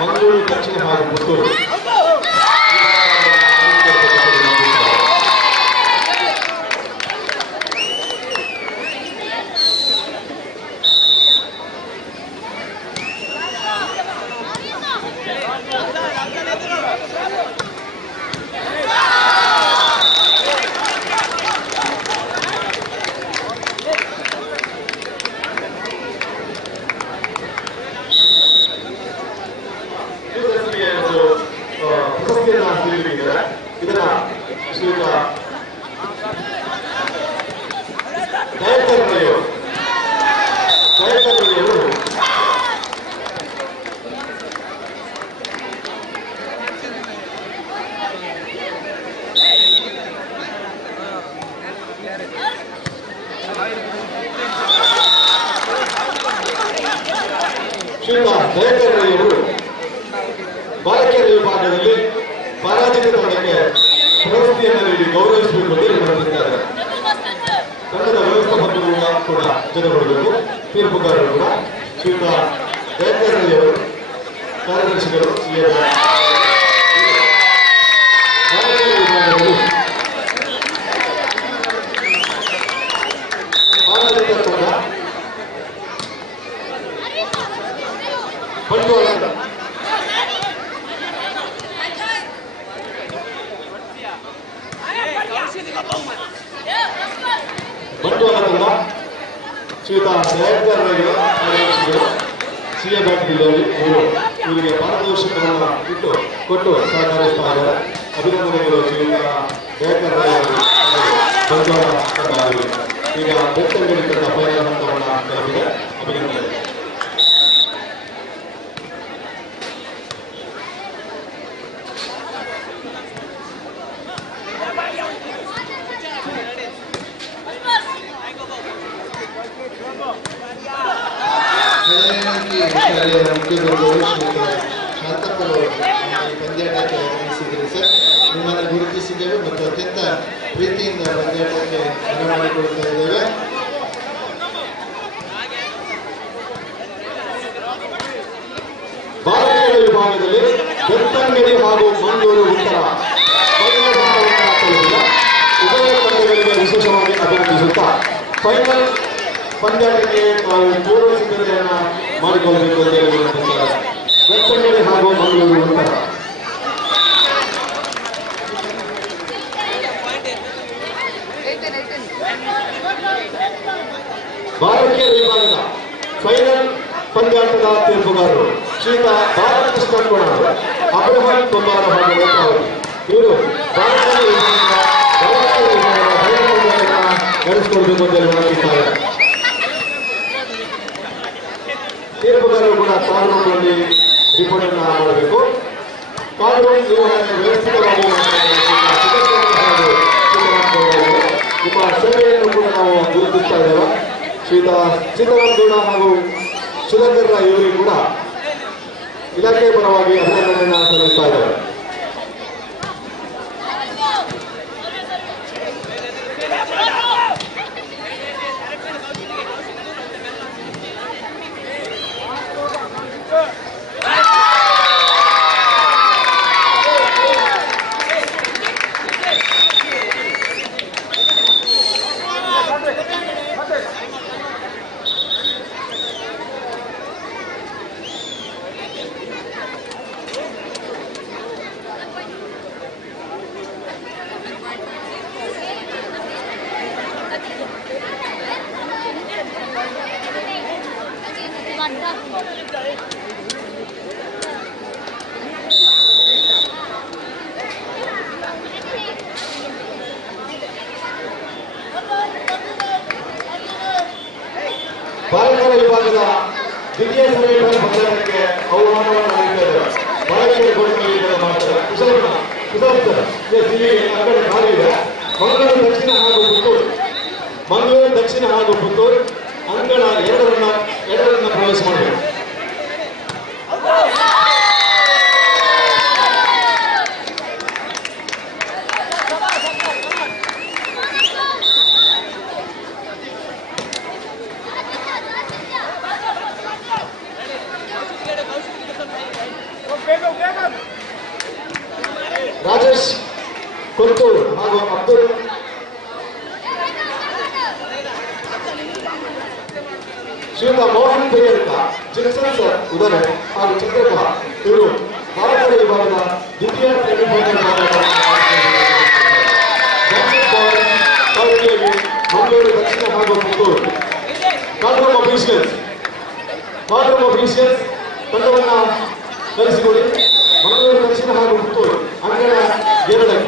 ಮಂಗಳೂರು ದಕ್ಷಿಣ ಹಾಗೂ ಪುತ್ತೂರು ಪ್ರಶಸ್ತಿಯನ್ನು ನೀಡಿದ್ದಾರೆ. ಇದರ ಶ್ರೀಯುತ ಜಯಕರ್ಣಿಯವರು ಬಾಲಕಿಯರ ವಿಭಾಗದಲ್ಲಿ ಪರಾಜಿತ ತಂಡಕ್ಕೆ ಪ್ರಶಸ್ತಿಯನ್ನು ನೀಡಿ ಗೌರವಿಸಬೇಕು ಎಂದು ವಿನಂತಿಸಿದ್ದಾರೆ. ತಂಡದ ವ್ಯವಸ್ಥಾಪಕರು ಕೂಡ ಜೊತೆಗೂಡಬೇಕು. ತೀರ್ಪುಗಾರರು ಕೂಡ ಶ್ರೀಯುತ ಜಯಕರ್ಣಿಯವರು, ಕಾರ್ಯದರ್ಶಿಗಳು ಬಾಲಕಿಯರ ವಿಭಾಗದಲ್ಲಿ ಪರಾಜಿತ ತಂಡ ಬಂಟ್ವಾಳ ತಂಡ ಶ್ರೀಯುತ ಜಯಕರ್ಣಿಗಳು, ಕಾರ್ಯದರ್ಶಿಗಳು ಸಿಎ ಬ್ಯಾಂಕ್ ಜಿಲ್ಲೆಯಲ್ಲಿ ಇವರಿಗೆ ಪಾರದರ್ಶಕವನ್ನು ಕೊಟ್ಟು ಸಹಕರಿಸ್ತಾ ಇದ್ದಾರೆ. ಅಭಿನಂದನೆಗಳು ಶ್ರೀಯುತ ಜಯಕರ್ಣಿಗಳು. ಬಂಟ್ವಾಳ ತಂಡ ಈಗ ಬೆತ್ತಂಗಡಿ ತಂಡ ಫೈನಲ್ ಹಂತವನ್ನು ತಲುಪಿದೆ. ಅಭಿನಂದನೆ. ಶಾಲೆಯ ಮುಖ್ಯಗುರುಗಳು ಶ್ರೀಯುತ ಶಾಂತಪ್ಪರು ಈ ಪಂದ್ಯಾಟಕ್ಕೆ ಆಗಮಿಸಿದ್ದೀರಿ ಸರ್. ನಿಮ್ಮನ್ನು ಗುರುತಿಸಿದ್ದೇವೆ ಮತ್ತು ಅತ್ಯಂತ ಪ್ರೀತಿಯಿಂದ ಪಂದ್ಯಾಟಕ್ಕೆ ಬರಮಾಡಿಕೊಳ್ತಾ ಇದ್ದೇವೆ. ಬಾಲಕಿಯರ ವಿಭಾಗದಲ್ಲಿ ಬೆತ್ತಂಗಡಿ ಹಾಗೂ ಮಂಗಳೂರು ಉತ್ತರ ಉಭಯ ತಂಡಗಳಿಗೆ ವಿಶೇಷವಾಗಿ ಅಭಿನಂದಿಸುತ್ತಾ ಫೈನಲ್ ಪಂದ್ಯಾಟಕ್ಕೆ ನಾವು ಪೂರ್ವ ಸಿದ್ಧತೆಯನ್ನು ಮಾಡಿಕೊಳ್ಳಬೇಕು ಅಂತ ಹೇಳಿ ವಿನಂತಿಸಿದ್ದಾರೆ. ಬೆತ್ತಂಗಡಿ ಹಾಗೂ ಮಂಗಳೂರು ಉತ್ತರ. ಬಾಲಕಿಯರ ವಿಭಾಗದ ಫೈನಲ್ ಪಂದ್ಯಾಟದ ತೀರ್ಪುಗಾರರು ಶ್ರೀಯುತ ಬಾಲಕೃಷ್ಣ ಕೋಣಾರು, ಅಬ್ರಹಾಂ ಕುಮಾರ ಹಾಗೂ ನೇತ್ರಾವತಿ. ಇವರು ಬಾಲಕಿಯರ ನಡೆಸಿಕೊಳ್ಬೇಕು ಅಂತ ಹೇಳಿ ವಿನಂತಿಸಿದ್ದಾರೆ. ತೀರ್ಪುಗಾರರು ಕೂಡ ಕಾನೂನಲ್ಲಿ ರಿಪೋರ್ಟ್ ಅನ್ನು ಮಾಡಬೇಕು. ಕಾನೂನು ನಿರ್ವಹಣೆ ವ್ಯವಸ್ಥಿತವಾಗಿ ನಿಮ್ಮ ಸೇವೆಯನ್ನು ಕೂಡ ನಾವು ಗುರುತಿಸ್ತಾ ಇದ್ದೇವೆ. ಶ್ರೀಯುತ ಸೀತಾರಾಮಗೌಡ ಹಾಗೂ ಸುಧಾಕರ್ ರಾವ್ ಇವರಿಗೆ ಕೂಡ ಇಲಾಖೆ ಪರವಾಗಿ ಅಭಿನಂದನೆಯನ್ನು ಸಲ್ಲಿಸ್ತಾ ಇದ್ದಾರೆ. ಬಾಲಕರ ವಿಭಾಗದ ದ್ವಿತೀಯ ಸೆಮಿಫೈನಲ್ ಪಂದ್ಯಕ್ಕೆ ಅವಮಾನವನ್ನು ನೀಡಿದ್ದಾರೆ. ಬಾಲಕಿಯರ ಗೋಲ್ನಲ್ಲಿ ಮಾಡ್ತಾರೆ. ಅಂಗಡಿ ಖಾಲಿದೆ. ಮಂಗಳೂರು ದಕ್ಷಿಣ ಹಾಗೂ ಪುತ್ತೂರು, ಮಂಗಳೂರು ದಕ್ಷಿಣ ಹಾಗೂ ಪುತ್ತೂರು ಅಂಗಳ ಎರಡರನ್ನ ಪ್ರವೇಶ ಮಾಡಬೇಕು. ರಾಜೇಶ್ ಕುಂತೂರು ಹಾಗೂ ಅಬ್ದುಲ್ ಶ್ರೀಯುತ ಮೋಹನ್ ಬೈ ಅಂತ ಜಿನ್ಸನ್ ಸರ್ ಉದಯ ಹಾಗೂ ಚಂದ್ರಕಲಾ ಇವರು ಭಾರತದ ವಿಭಾಗದ ದ್ವಿತೀಯ ಸೆಮಿಫೈನಲ್ ಮಂಗಳೂರು ದಕ್ಷಿಣ ಹಾಗೂ ಪುತ್ತೂರು. ಕಾರ್ಡ್ರೂಮ್ ಅಫೀಷಿಯಲ್ಸ್ ತಂಡವನ್ನು ಕಲಿಸಿಕೊಡಿ. ಮಂಗಳೂರು ದಕ್ಷಿಣ ಹಾಗೂ ಪುತ್ತೂರು ಅಂಗಣ 2ಕ್ಕೆ.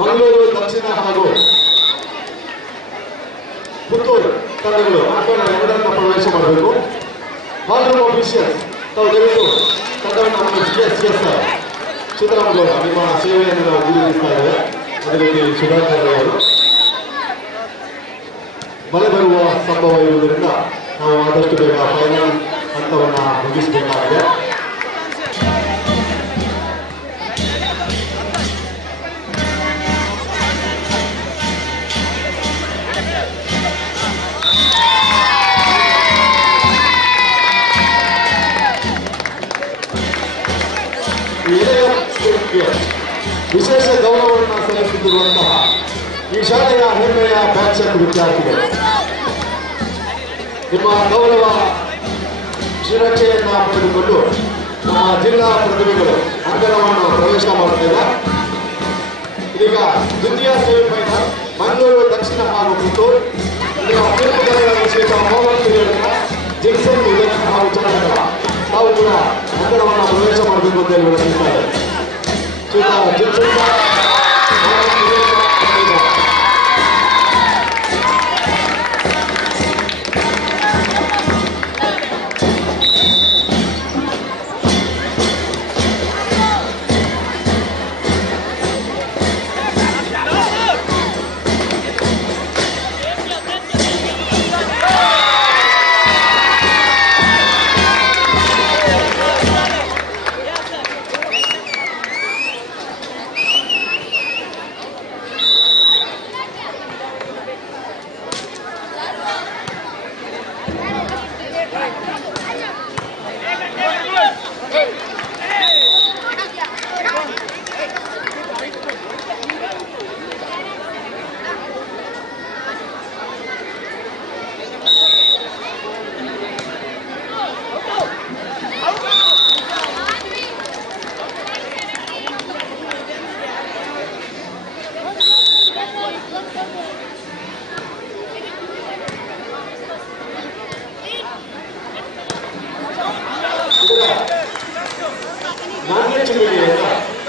ಮಂಗಳೂರು ದಕ್ಷಿಣ ಹಾಗೂ ಪುತ್ತೂರು ತಂಡಗಳು ಅಂಕಣ 2ನ್ನು ಪ್ರವೇಶ ಮಾಡಬೇಕು. ಕಾರ್ಡ್ರೂಮ್ ಅಫೀಷಿಯಲ್ಸ್ ತಾವು ದಯವಿಟ್ಟು ತಂಡವನ್ನು ಸಿದ್ದರಾಮಗೌಡ ನಿಮ್ಮ ಸೇವೆಯನ್ನು ನಾವು ಗುರುತಿಸ್ತಾ ಇದ್ದೇವೆ. ಅದೇ ರೀತಿ ಸುಧಾಕರ್ ಅವರು ಮಳೆ ಬರುವ ಸಂಭವ ಇರುವುದರಿಂದ ನಾವು ಆದಷ್ಟು ಬೇಗ ಫೈನಲ್ ಹಂತವನ್ನು ಮುಗಿಸಬೇಕಾಗಿದೆ. ವಿಶೇಷ ಗೌರವವನ್ನು ಸಲ್ಲಿಸುತ್ತಿರುವಂತಹ ಈ ಶಾಲೆಯ ಹೆಮ್ಮೆಯ ಬ್ಯಾಚ್ ವಿದ್ಯಾರ್ಥಿಗಳು ನಿಮ್ಮ ಗೌರವ ಶಿರಕ್ಷೆಯನ್ನು ಪಡೆದುಕೊಂಡು ನಮ್ಮ ಜಿಲ್ಲಾ ಪ್ರತಿಭೆಗಳು ಅಂಕಣವನ್ನು ಪ್ರವೇಶ ಮಾಡುತ್ತಿಲ್ಲ. ಈಗ ದ್ವಿತೀಯ ಸೆಮಿಫೈನಲ್ ಮಂಗಳೂರು ದಕ್ಷಿಣ ಹಾಗೂ ಪುತ್ತೂರು. ಶ್ರೀಯುತ ಮೋಹನ್ ಜಿನ್ಸನ್ ಉದಯ ಹಾಗೂ ಚಂದ್ರಕಲಾ ತಾವು ಕೂಡ ಅಂಕಣವನ್ನು ಪ್ರವೇಶ ಮಾಡಬೇಕು ಅಂತ ಹೇಳಿ ವಿನಂತಿಸ್ತಾರೆ.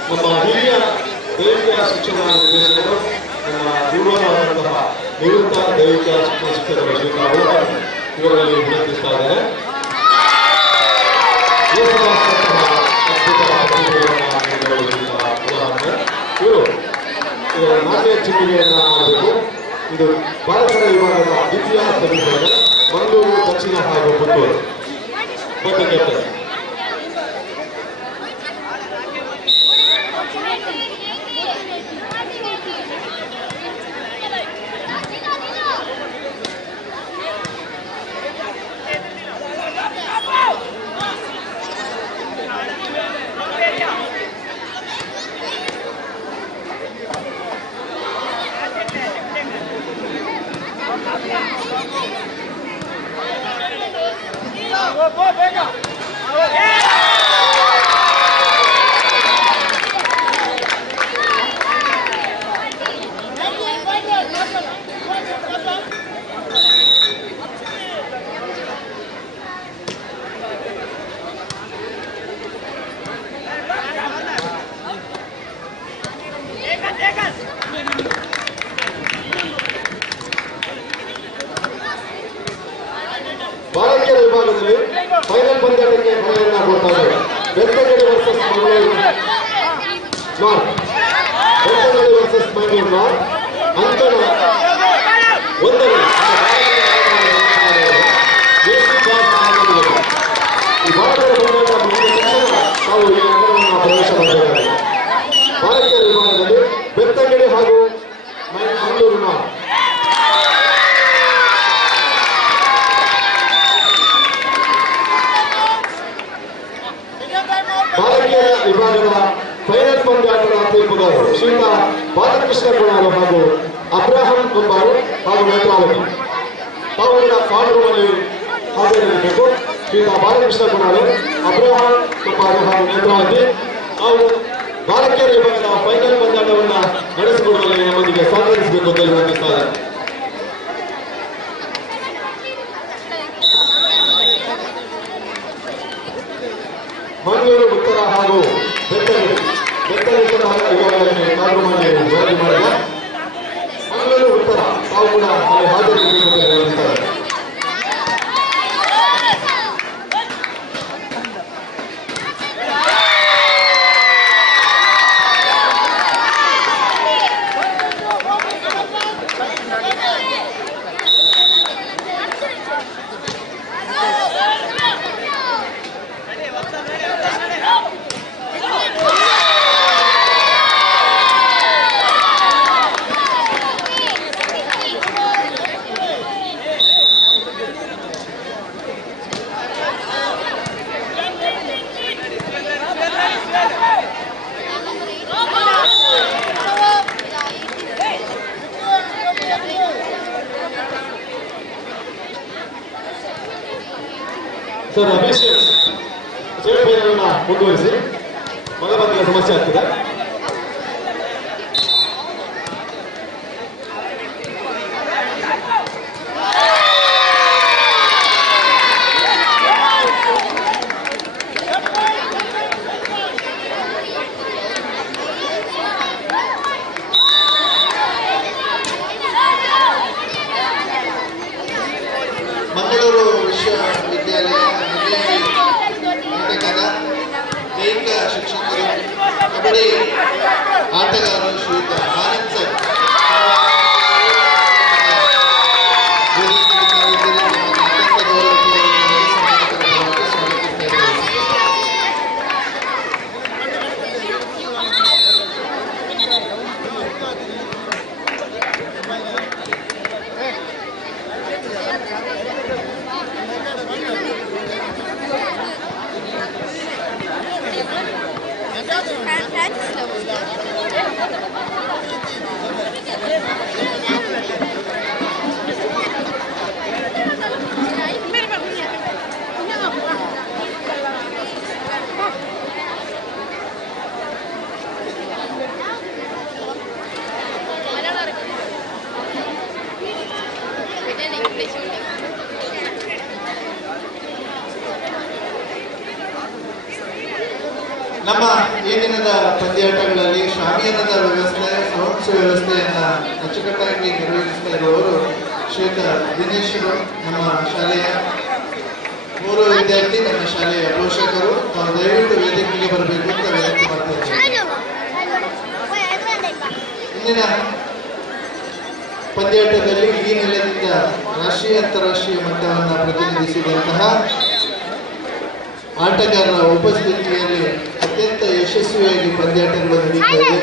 ನಮ್ಮ ಹಿರಿಯ ದೈಹಿಕ ಶಿಕ್ಷಣ ನಿರ್ದೇಶಕರು ನಮ್ಮ ಯುವಕರಾದಂತಹ ನಿವೃತ್ತ ದೈಹಿಕ ಶಿಕ್ಷಣ ಶಿಕ್ಷಕರು ಇವರಲ್ಲಿ ವಿನಂತಿಸ್ತಾ ಇದ್ದಾರೆ. ಇವರು ನಾಣ್ಯ ಚಿಮ್ಮಿಗೆಯನ್ನು ಮಾಡಬೇಕು. ಇದು ಬಾಲಕರ ವಿಭಾಗದ ದ್ವಿತೀಯ ಸೆಮಿಫೈನಲ್ ಮಂಗಳೂರು ದಕ್ಷಿಣ ಹಾಗೂ ಪುತ್ತೂರು. ಬೆಳ್ತಂಗಡಿ ವರ್ಸಸ್ ಮಂಗಳೂರು ನಾರ್ತ್ ಅಂಕಣ 1ರಲ್ಲಿ ಈ ಭಾರತದ ಬಂದಾಗ ಮುಗಿದ ತಕ್ಷಣ ನಾವು ಈ ಅಂಕಣವನ್ನು ಪ್ರವೇಶ ಮಾಡಬೇಕಾಗಿದೆ. ಬಾಲಕಿಯರ ವಿಭಾಗದಲ್ಲಿ ಬೆಳ್ತಂಗಡಿ ಹಾಗೂ ಮಂಗಳೂರು ನಾರ್ತ್. ಬಾಲಕಿಯರ ವಿಭಾಗದ ಫೈನಲ್ ಪಂದ್ಯಾಟದ ತೀರ್ಪುಗಾರರು ಶ್ರೀಯುತ ಬಾಲಕೃಷ್ಣ ಗುಣಾರು ಹಾಗೂ ಅಬ್ರಾಹಂ ಕುಂಬಾರು ಹಾಗೂ ನೇತ್ರಾವತಿ. ತಾವುಗಳ ಪಾಲ್ಗೊಳ್ಳಲು ಹಾಜರಿರಬೇಕು. ಶ್ರೀಯುತ ಬಾಲಕೃಷ್ಣ ಗುಣಾರು, ಅಬ್ರಾಹಂ ಕುಂಬಾರು ಹಾಗೂ ನೇತ್ರಾವತಿ ಹಾಗೂ ಬಾಲಕಿಯರ ವಿಭಾಗದ ಫೈನಲ್ ಪಂದ್ಯಾಟವನ್ನು ನಡೆಸಿಕೊಡುವಲ್ಲಿ ನಮ್ಮೊಂದಿಗೆ ಸಹಕರಿಸಬೇಕು ಅಂತ ವಿನಂತಿಸ್ತಾರೆ. ಮಂಗಳೂರು ಉತ್ತರ ಹಾಗೂ ಬೆಳ್ತಂಗಡಿ ವಿಭಾಗದಲ್ಲಿ ಕಾರು ಮಾಡಿ ವರದಿ ಮಾಡಿದ ಮಂಗಳೂರು ಉತ್ತರ ತಾವು ಕೂಡ ಅಲ್ಲಿ ಹಾಜರಿರಬೇಕು ಅಂತ ಹೇಳ್ತಾರೆ. ಸರ್ ಅಭಿಷೇಕ್ ಸೇವೆಯನ್ನು ಮುಂದುವರಿಸಿ. ಮಲಬದ್ಧತೆಯ ಸಮಸ್ಯೆ ಆಗ್ತದೆ. ಮಂಗಳೂರು ವಿಶ್ವವಿದ್ಯಾಲಯ ನಾಟಕದ ದೈಹಿಕ ಶಿಕ್ಷಕರು, ಕಬಡ್ಡಿ ಆಟಗಾರರು ಶ್ರೀಯುತ ಆನಂದ್ ಸರ್ ನಮ್ಮ ಈ ದಿನದ ಪಂದ್ಯಾಟಗಳಲ್ಲಿ ಶಾಮಿಯಾನದ ವ್ಯವಸ್ಥೆ, ಸೌಂಡ್ಸ್ ವ್ಯವಸ್ಥೆಯನ್ನು ಅಚ್ಚುಕಟ್ಟಾಗಿ ನಿರ್ವಹಿಸ್ತಾ ಇರುವವರು ಶ್ರೀಯುತ ದಿನೇಶರು, ನಮ್ಮ ಶಾಲೆಯ 3 ವಿದ್ಯಾರ್ಥಿ, ನಮ್ಮ ಶಾಲೆಯ ಪೋಷಕರು. ತಾವು ದಯವಿಟ್ಟು ವೇದಿಕೆಗೆ ಬರಬೇಕು ಅಂತ ವಿನಂತಿ ಮಾಡ್ತಾ ಇದ್ದೇವೆ. ಇಂದಿನ ಪಂದ್ಯಾಟದಲ್ಲಿ ಈ ನೆಲದಿಂದ ರಾಷ್ಟ್ರೀಯ ಅಂತಾರಾಷ್ಟ್ರೀಯ ಮಟ್ಟವನ್ನು ಪ್ರತಿನಿಧಿಸಿದಂತಹ ಆಟಗಾರರ ಉಪಸ್ಥಿತಿಯಲ್ಲಿ ಅತ್ಯಂತ ಯಶಸ್ವಿಯಾಗಿ ಪಂದ್ಯಾಟಗಳು ನಡೀತಾ ಇದೆ.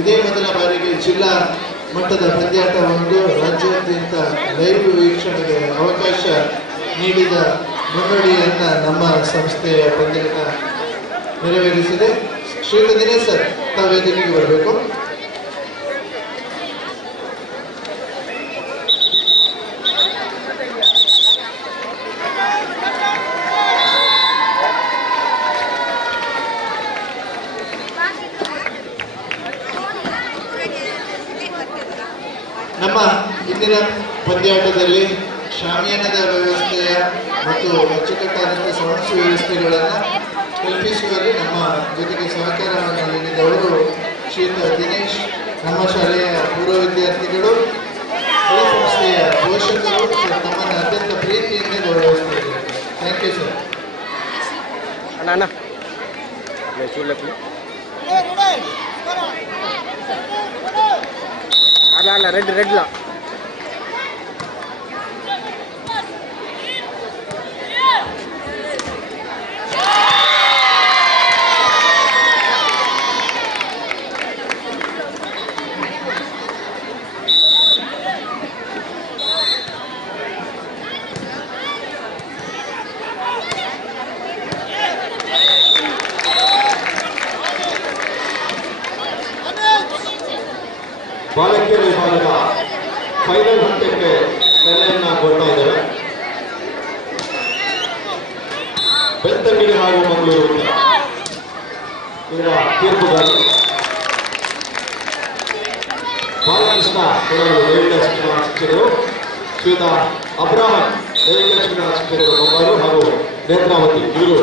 ಇದೇ ಮೊದಲ ಬಾರಿಗೆ ಜಿಲ್ಲಾ ಮಟ್ಟದ ಪಂದ್ಯಾಟವೊಂದು ರಾಜ್ಯಾದ್ಯಂತ ಲೈವ್ ವೀಕ್ಷಣೆಗೆ ಅವಕಾಶ ನೀಡಿದ ಮುನ್ನಡಿಯನ್ನು ನಮ್ಮ ಸಂಸ್ಥೆಯ ಪಂದ್ಯಾಟ ನೆರವೇರಿಸಿದೆ. ಶ್ರೀಯುತ ದಿನೇಶ್ ಸರ್, ತಾವು ವೇದಿಕೆಗೆ ಬರಬೇಕು. ನಮ್ಮ ಇಂದಿನ ಪಂದ್ಯಾಟದಲ್ಲಿ ಶಾಮಿಯಾನದ ವ್ಯವಸ್ಥೆಯ ಮತ್ತು ಅಚ್ಚುಕಟ್ಟಾದಂಥ ಸೌಂಡ್ಸ್ ವ್ಯವಸ್ಥೆಗಳನ್ನು ಕಲ್ಪಿಸುವಲ್ಲಿ ನಮ್ಮ ಜೊತೆಗೆ ಸಹಕಾರವನ್ನು ನೀಡಿದವರು ಶ್ರೀಯುತ ದಿನೇಶ್, ನಮ್ಮ ಶಾಲೆಯ ಪೂರ್ವ ವಿದ್ಯಾರ್ಥಿಗಳು, ಈ ಸಂಸ್ಥೆಯ ಪೋಷಕರು ತಮ್ಮನ್ನು ಅತ್ಯಂತ ಪ್ರೀತಿಯಿಂದ ಗೌರವಿಸ್ತಾ ಇದ್ದಾರೆ. Thank you sir. ಅಣ್ಣ ಅಲ್ಲ ರೆಡ್ ರೆಡ್ಲ ಬಾಲಕಿಯರ ವಿಭಾಗದ ಫೈನಲ್ ಹಂತಕ್ಕೆ ಸೆಲೆಯನ್ನು ಕೊಡ್ತಾ ಇದ್ದೇವೆ. ಬೆಳ್ತಂಗಡಿ ಹಾಗೂ ಮಂಗಳೂರು ಇವರ ತೀರ್ಪುಗಾರರು ಬಾಲಕೃಷ್ಣ ಕೊಡಲು ದೈಹಿಕ ಶಿಕ್ಷಣ ಶಿಕ್ಷಕರು, ಶ್ರೀಯುತ ಅಬ್ರಾಹಂ ದೈಹಿಕ ಶಿಕ್ಷಣ ಶಿಕ್ಷಕರು ಮೊಮ್ಮರು ಹಾಗೂ ನೇತ್ರಾವತಿ ಇವರು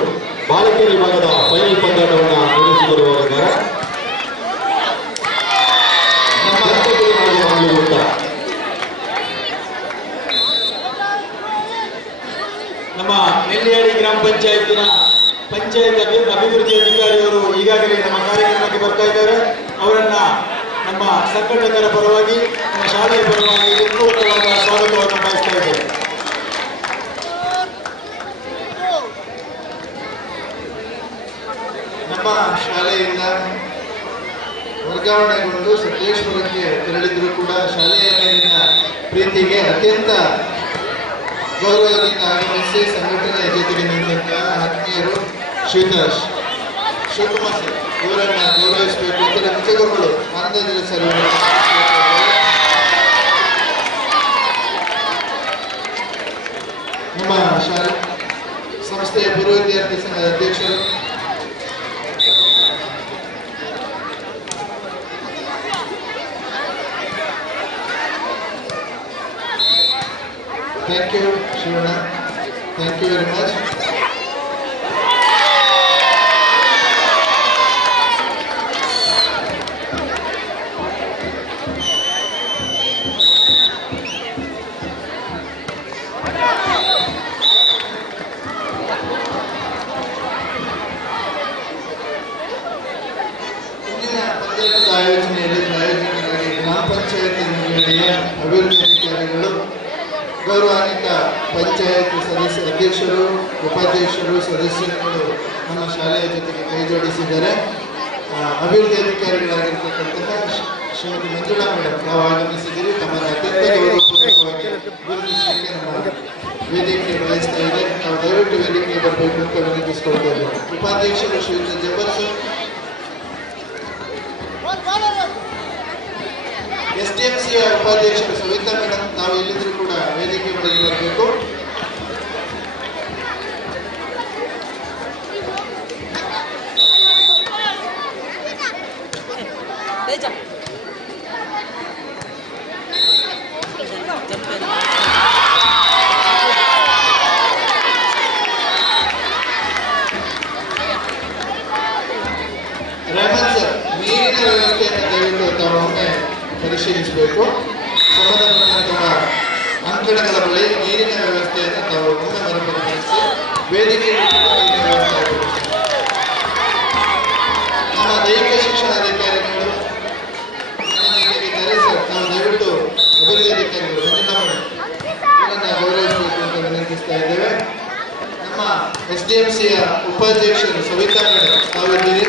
ಬಾಲಕಿಯರ ವಿಭಾಗದ ಫೈನಲ್ ಪಂದ್ಯಾಟವನ್ನು ನಿರ್ವಹಿಸಿಕೊಂಡಿದ್ದಾರೆ. ನಮ್ಮ ನೆಲ್ಲಿಯಾಡಿ ಗ್ರಾಮ ಪಂಚಾಯತಿನ ಪಂಚಾಯತ್ ಅಭಿವೃದ್ಧಿ ಅಧಿಕಾರಿಯವರು ಈಗಾಗಲೇ ನಮ್ಮ ಕಾರ್ಯಕ್ರಮಕ್ಕೆ ಬರ್ತಾ ಇದ್ದಾರೆ. ಅವರನ್ನ ನಮ್ಮ ಸಂಘಟಕರ ಪರವಾಗಿ ನಮ್ಮ ಶಾಲೆಯ ಪರವಾಗಿ ಪೂರ್ವಕವಾದ ಸ್ವಾಗತವನ್ನು ಬಯಸ್ತಾ ಇದ್ದೇವೆ. ನಮ್ಮ ಶಾಲೆಯಿಂದ ವರ್ಗಾವಣೆಗೊಂಡು ಸಕಲೇಶ್ವರಕ್ಕೆ ತೆರಳಿದ್ರು ಕೂಡ ಶಾಲೆಯ ಮೇಲಿನ ಪ್ರೀತಿಗೆ ಅತ್ಯಂತ ಗೌರವದಿಂದ ಆಗಮಿಸಿ ಸಂಘಟನೆಯ ಜೊತೆಗೆ ನಿಂತಹ ಆತ್ಮೀಯರು ಶ್ರೀಯುತ ಶಿವಕುಮಾರ್ ಸರ್ ಇವರನ್ನ ಗೌರವಿಸಬೇಕು ಅಂತ ನಿಜಗುರುಗಳು ಆನಂದದಲ್ಲಿ ಸರ್ ನಮ್ಮ ಶಾಲೆ ಸಂಸ್ಥೆಯ ಪೂರ್ವ ವಿದ್ಯಾರ್ಥಿ ಸಂಘದ ಅಧ್ಯಕ್ಷರು Thank you, Shivana. Thank you very much. ಇಂದಿನ ಪಂದ್ಯಾಟದ ಆಯೋಜನೆಯಲ್ಲಿ ಪ್ರಾಯೋಜಕರಾಗಿ ಗ್ರಾಮ ಪಂಚಾಯತ್ ಅಭಿವೃದ್ಧಿ ಅಧಿಕಾರಿಗಳು, ಗೌರವಾನ್ವಿತ ಪಂಚಾಯತ್ ಅಧ್ಯಕ್ಷರು, ಉಪಾಧ್ಯಕ್ಷರು, ಸದಸ್ಯರುಗಳು ನಮ್ಮ ಶಾಲೆಯ ಜೊತೆಗೆ ಕೈ ಜೋಡಿಸಿದ್ದಾರೆ. ಅಭಿವೃದ್ಧಿ ಅಧಿಕಾರಿಗಳಾಗಿರ್ತಕ್ಕಂತಹ ಶ್ರೀಮತಿ ಮಂಜುಳಾ ಮೇಡಮ್ ನಾವು ಆಗಮಿಸಿದ್ದೀರಿ. ತಮ್ಮನ್ನು ಅತ್ಯಂತ ಗೌರವಪೂರ್ವಕವಾಗಿ ಗುರುತಿಸಲಿಕ್ಕೆ ನಮ್ಮ ವೇದಿಕೆ ಬಯಸ್ತಾ ಇದೆ. ನಾವು ದಯವಿಟ್ಟು ವೇದಿಕೆಗೆ ಬರಬೇಕು ಅಂತ ವಿನಂತಿಸಿಕೊಳ್ತಾ ಇದ್ದೇವೆ. ಉಪಾಧ್ಯಕ್ಷರು ಶ್ರೀಯುತ ಜಬ್ಬರ್ ಸರ್, SDMCಯ ಉಪಾಧ್ಯಕ್ಷರು ಸವಿತಾ ಮೇಡಮ್ ನಾವು ಎಲ್ಲಿದ್ರು ಕೂಡ ವೇದಿಕೆ ಬಳಿಗೆ ಬರಬೇಕು. ರೆಹಮಾನ್ ಸರ್, ನೀರಿನ ವ್ಯವಸ್ಥೆಯನ್ನು ದಯವಿಟ್ಟು ತಾವು ಒಮ್ಮೆ ಪರಿಶೀಲಿಸಬೇಕು. ಸಂಬಂಧಪಟ್ಟಂತಹ ಅಂಕಣಗಳ ಬಳಿ ನೀರಿನ ವ್ಯವಸ್ಥೆಯನ್ನು ತಾವು ಒಮ್ಮೆ ಮರುಪರಿಶೀಲಿಸಿ ವೇದಿಕೆಯಲ್ಲಿ ನೀರಿನ ವ್ಯವಸ್ಥೆ ಆಗಬೇಕು. ನಮ್ಮ ದೈಹಿಕ ಶಿಕ್ಷಣಾಧಿಕಾರಿಗಳು ಇದ್ದಾರೆ ಸರ್, ನಾವು ದಯವಿಟ್ಟು ಅಭಿವೃದ್ಧಿ ಅಧಿಕಾರಿಗಳು ಇವರನ್ನ ಗೌರವಿಸಬೇಕು ಅಂತ ವಿನಂತಿಸ್ತಾ ಇದ್ದೇವೆ. ನಮ್ಮ SDMCಯ ಉಪಾಧ್ಯಕ್ಷರು ಸವಿತಾ ಮೇಡಮ್ ತಾವಿದ್ದೀರಿ.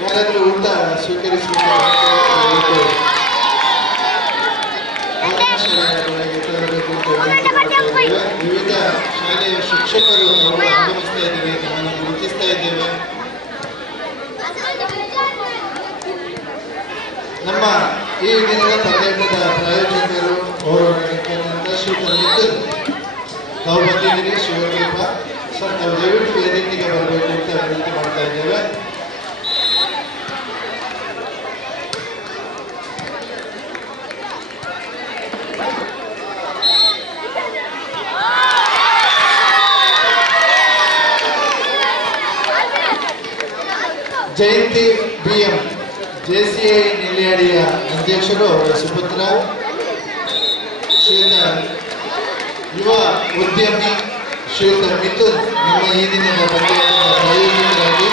ಯಾರಾದರೂ ಊಟ ಸ್ವೀಕರಿಸಬೇಕು ವಿವಿಧ ಶಾಲೆಯ ಶಿಕ್ಷಕರು ನಾವು ಆಗಮಿಸ್ತಾ ಇದ್ದೇವೆ, ನಮ್ಮನ್ನು ಗುರುತಿಸ್ತಾ ಇದ್ದೇವೆ. ನಮ್ಮ ಈ ದಿನದ ಪಂದ್ಯಾಟದ ಪ್ರಾಯೋಜಕರು ಗೌರವ ಶ್ರೀಯುತ ಮಿಥುನ್ ತಾವು ಬಂದಿದ್ದೀರಿ. ಶಿವಕೃಪಾ ಸರ್, ನಾವು ದಯವಿಟ್ಟು ವೇದಿಕೆಗೆ ಬರಬೇಕು ಅಂತ ವಿನಂತಿ ಮಾಡ್ತಾ ಇದ್ದೇವೆ. ಜಯಂತಿ BM JCI ನೆಲ್ಯಾಡಿಯ ಅಧ್ಯಕ್ಷರು ಅವರ ಸುಪುತ್ರ ಶ್ರೀಯುತ ಯುವ ಉದ್ಯಮಿ ಶ್ರೀಯುತ ಮಿಥುನ್ ನಮ್ಮ ಈ ದಿನದ ಪಂಚಾಯತ್ನ ಪ್ರಾಯೋಜಕರಾಗಿ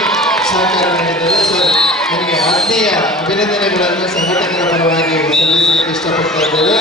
ಸಹಕಾರ ನೀಡಿದ್ದಾರೆ. ಸರ್, ನಿಮಗೆ ಆತ್ಮೀಯ ಅಭಿನಂದನೆಗಳನ್ನು ಸಂಘಟನೆಗಳ ಪರವಾಗಿ ಸಲ್ಲಿಸಲಿಕ್ಕೆ ಇಷ್ಟಪಡ್ತಾ ಇದ್ದೇವೆ.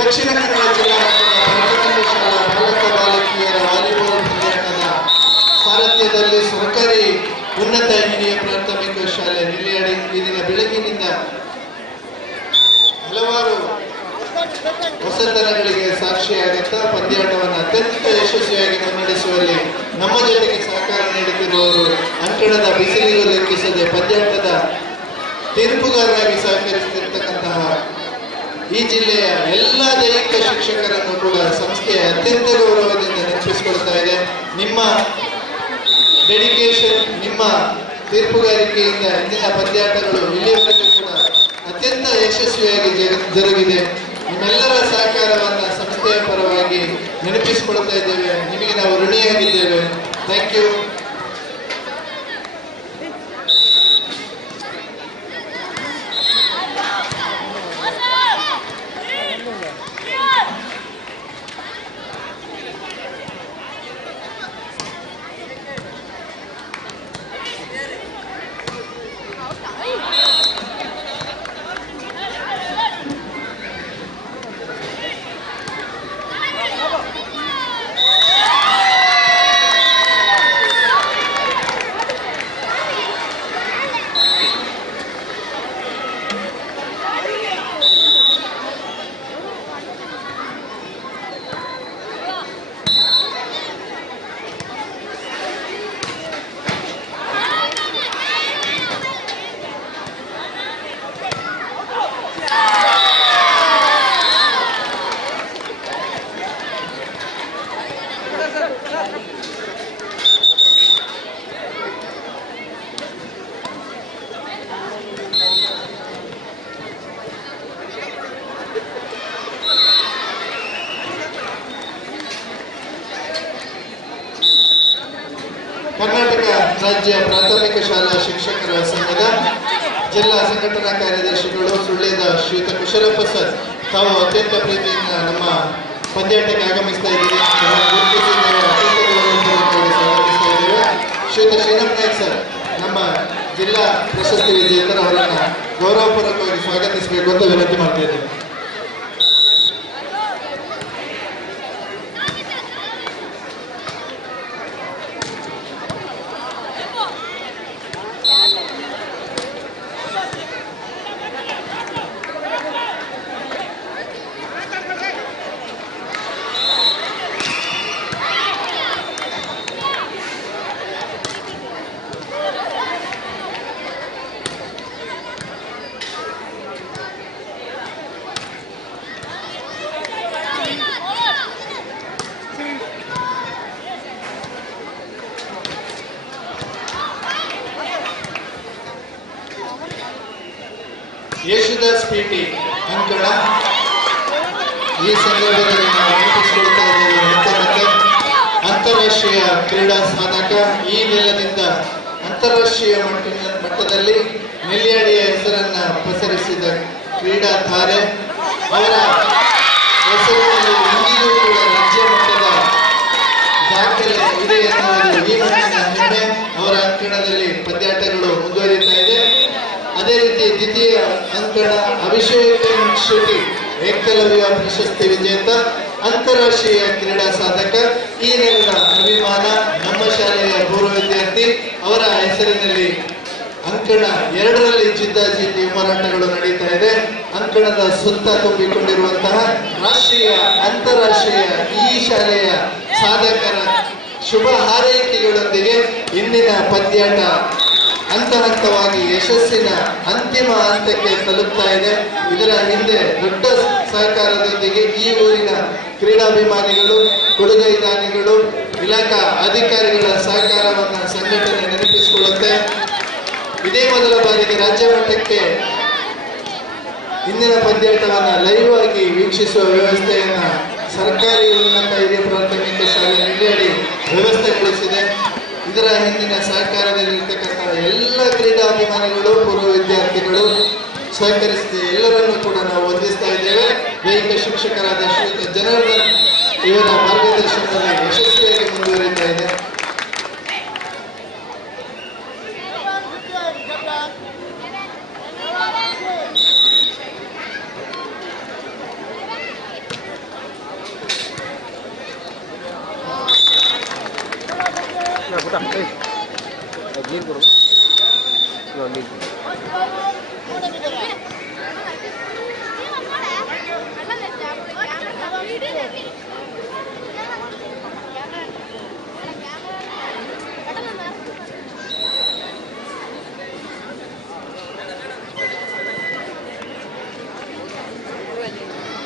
ದಕ್ಷಿಣ ಕನ್ನಡ ಜಿಲ್ಲಾ ಪ್ರಾಥಮಿಕ ಶಾಲಾ ಬಾಲಕ ಬಾಲಕಿಯರ ವಾಲಿಬಾಲ್ ಪಂದ್ಯಾಟದ ಸಾರಥ್ಯದಲ್ಲಿ ಸರ್ಕಾರಿ ಉನ್ನತ ಹಿರಿಯ ಪ್ರಾಥಮಿಕ ಶಾಲೆ ನೆಲ್ಯಾಡಿ ಈ ದಿನ ಬೆಳಗಿನಿಂದ ಹಲವಾರು ಹೊಸತನಗಳಿಗೆ ಸಾಕ್ಷಿಯಾಗುತ್ತಾ ಪಂದ್ಯಾಟವನ್ನು ಅತ್ಯಂತ ಯಶಸ್ವಿಯಾಗಿ ಮುನ್ನಡೆಸುವಲ್ಲಿ ನಮ್ಮ ಜೊತೆಗೆ ಸಹಕಾರ ನೀಡುತ್ತಿರುವವರು ಅಂಕಣದ ಬಿಸಿಲಿಗೂ ಲೆಕ್ಕಿಸದೆ ಪಂದ್ಯಾಟದ ತೀರ್ಪುಗಾರರಾಗಿ ಸಹಕರಿಸುತ್ತಿರ್ತಕ್ಕಂತಹ ಈ ಜಿಲ್ಲೆಯ ಎಲ್ಲ ದೈಹಿಕ ಶಿಕ್ಷಕರನ್ನು ಕೂಡ ಸಂಸ್ಥೆಯ ಅತ್ಯಂತ ಗೌರವದಿಂದ ನೆನಪಿಸಿಕೊಳ್ತಾ ಇದೆ. ನಿಮ್ಮ ಡೆಡಿಕೇಶನ್, ನಿಮ್ಮ ತೀರ್ಪುಗಾರಿಕೆಯಿಂದ ಇಂದಿನ ಪಂದ್ಯಾಟಗಳು ಇಲ್ಲಿಯವರೆಗೂ ಕೂಡ ಅತ್ಯಂತ ಯಶಸ್ವಿಯಾಗಿ ಜರುಗಿದೆ. ನಿಮ್ಮೆಲ್ಲರ ಸಹಕಾರವನ್ನು ಸಂಸ್ಥೆಯ ಪರವಾಗಿ ನೆನಪಿಸಿಕೊಳ್ತಾ ಇದ್ದೇವೆ. ನಿಮಗೆ ನಾವು ಋಣಿಯಾಗಿದ್ದೇವೆ. Thank you. ಕರ್ನಾಟಕ ರಾಜ್ಯ ಪ್ರಾಥಮಿಕ ಶಾಲಾ ಶಿಕ್ಷಕರ ಸಂಘದ ಜಿಲ್ಲಾ ಸಂಘಟನಾ ಕಾರ್ಯದರ್ಶಿಗಳು ಸುಳ್ಯದ ಶ್ರೀಯುತ ಕುಶಲಪ್ಪ ಸರ್, ತಾವು ಅತ್ಯಂತ ಪ್ರೀತಿಯಿಂದ ನಮ್ಮ ಪಂದ್ಯಾಟಕ್ಕೆ ಆಗಮಿಸ್ತಾ ಇದ್ದೀರಿ. ಸ್ವಾಗತಿಸ್ತಾ ಇದ್ದೇವೆ. ಶ್ರೀಯುತ ಶ್ರೀರಾಮ್ ನಾಯ್ಕ್ ಸರ್, ನಮ್ಮ ಜಿಲ್ಲಾ ಪ್ರಶಸ್ತಿ ವಿಜೇತರು, ಅವರನ್ನು ಗೌರವಪೂರ್ವಕವಾಗಿ ಸ್ವಾಗತಿಸಬೇಕು ಅಂತ ವಿನಂತಿ ಮಾಡ್ತಾ ಇದ್ದೇವೆ. ಯೇಸುದಾಸ್ ಪಿಟಿ ಅಂಕಣ ಈ ಸಂದರ್ಭದಲ್ಲಿ ನಾವು ನೆನಪಿಸಿಕೊಳ್ತಾ ಇದ್ದೇವೆ. ಮತ್ತೆ ಅಂತಾರಾಷ್ಟ್ರೀಯ ಕ್ರೀಡಾ ಸಾಧಕ, ಈ ನೆಲದಿಂದ ಅಂತಾರಾಷ್ಟ್ರೀಯ ಮಟ್ಟದಲ್ಲಿ ನೆಲ್ಯಾಡಿಯ ಹೆಸರನ್ನ ಪಸರಿಸಿದ ಕ್ರೀಡಾ ತಾರೆ. ಅವರ ಹೆಸರಿನಲ್ಲಿ ಇಂದಿಗೂ ಕೂಡ ರಾಜ್ಯ ಮಟ್ಟದ ದಾಖಲೆ ಇದೆ ಎನ್ನುವುದು ಈ ಮಟ್ಟಿನ ಹೆಮ್ಮೆ. ಅವರ ಅಂಕಣದಲ್ಲಿ ಪಂದ್ಯಾಟಗಳು ಮುಂದುವರಿಯುತ್ತಾ ಇದೆ. ಅದೇ ರೀತಿ ದ್ವಿತೀಯ ಅಂಕಣ ಅಭಿಷೇಕ್ ಶೆಟ್ಟಿ, ಏಕಲವ್ಯ ಪ್ರಶಸ್ತಿ ವಿಜೇತ, ಅಂತಾರಾಷ್ಟ್ರೀಯ ಕ್ರೀಡಾ ಸಾಧಕ, ಈ ನೆಲದ ಅಭಿಮಾನ, ನಮ್ಮ ಶಾಲೆಯ ಪೂರ್ವ ವಿದ್ಯಾರ್ಥಿ. ಅವರ ಹೆಸರಿನಲ್ಲಿ ಅಂಕಣ 2ರಲ್ಲಿ ಜಿದ್ದಾಜಿದ್ದಿ ಹೋರಾಟಗಳು ನಡೀತಾ ಇದೆ. ಅಂಕಣದ ಸುತ್ತ ತುಂಬಿಕೊಂಡಿರುವಂತಹ ರಾಷ್ಟ್ರೀಯ ಅಂತಾರಾಷ್ಟ್ರೀಯ ಈ ಶಾಲೆಯ ಸಾಧಕರ ಶುಭ ಹಾರೈಕೆಗಳೊಂದಿಗೆ ಇಂದಿನ ಪಂದ್ಯಾಟ ಹಂತ ಹಂತವಾಗಿ ಯಶಸ್ಸಿನ ಅಂತಿಮ ಹಂತಕ್ಕೆ ತಲುಪ್ತಾ ಇದೆ. ಇದರ ಹಿಂದೆ ದೊಡ್ಡ ಸಹಕಾರದೊಂದಿಗೆ ಈ ಊರಿನ ಕ್ರೀಡಾಭಿಮಾನಿಗಳು, ಕೊಡುಗೈ ದಾನಿಗಳು, ಇಲಾಖಾ ಅಧಿಕಾರಿಗಳ ಸಹಕಾರವನ್ನು ಸಂಘಟನೆ ನೆನಪಿಸಿಕೊಳ್ಳುತ್ತೆ. ಇದೇ ಮೊದಲ ಬಾರಿಗೆ ರಾಜ್ಯ ಮಟ್ಟಕ್ಕೆ ಇಂದಿನ ಪಂದ್ಯಾಟವನ್ನು ಲೈವ್ ಆಗಿ ವೀಕ್ಷಿಸುವ ವ್ಯವಸ್ಥೆಯನ್ನು ಸರ್ಕಾರಿ ಉನ್ನತ ಹಿರಿಯ ಪ್ರಾಥಮಿಕ ಶಾಲೆ ನೆಲ್ಯಾಡಿ ವ್ಯವಸ್ಥೆಗೊಳಿಸಿದೆ. ಇದರ ಹಿಂದಿನ ಸಹಕಾರದಲ್ಲಿರ್ತಕ್ಕಂಥ ಎಲ್ಲ ಕ್ರೀಡಾಭಿಮಾನಿಗಳು, ಪೂರ್ವ ವಿದ್ಯಾರ್ಥಿಗಳು ಸಹಕರಿಸಿದೆ. ಎಲ್ಲರನ್ನೂ ಕೂಡ ನಾವು ವಂದಿಸ್ತಾ ಇದ್ದೇವೆ. ದೈಹಿಕ ಶಿಕ್ಷಕರಾದ ಶ್ರೀಯುತ ಜನಾರ್ದನ್ ಇವರ ಮಾರ್ಗದರ್ಶನದಲ್ಲಿ ಯಶಸ್ವಿಯಾಗಿ ಮುಂದುವರಿತಾ ಇದೆ.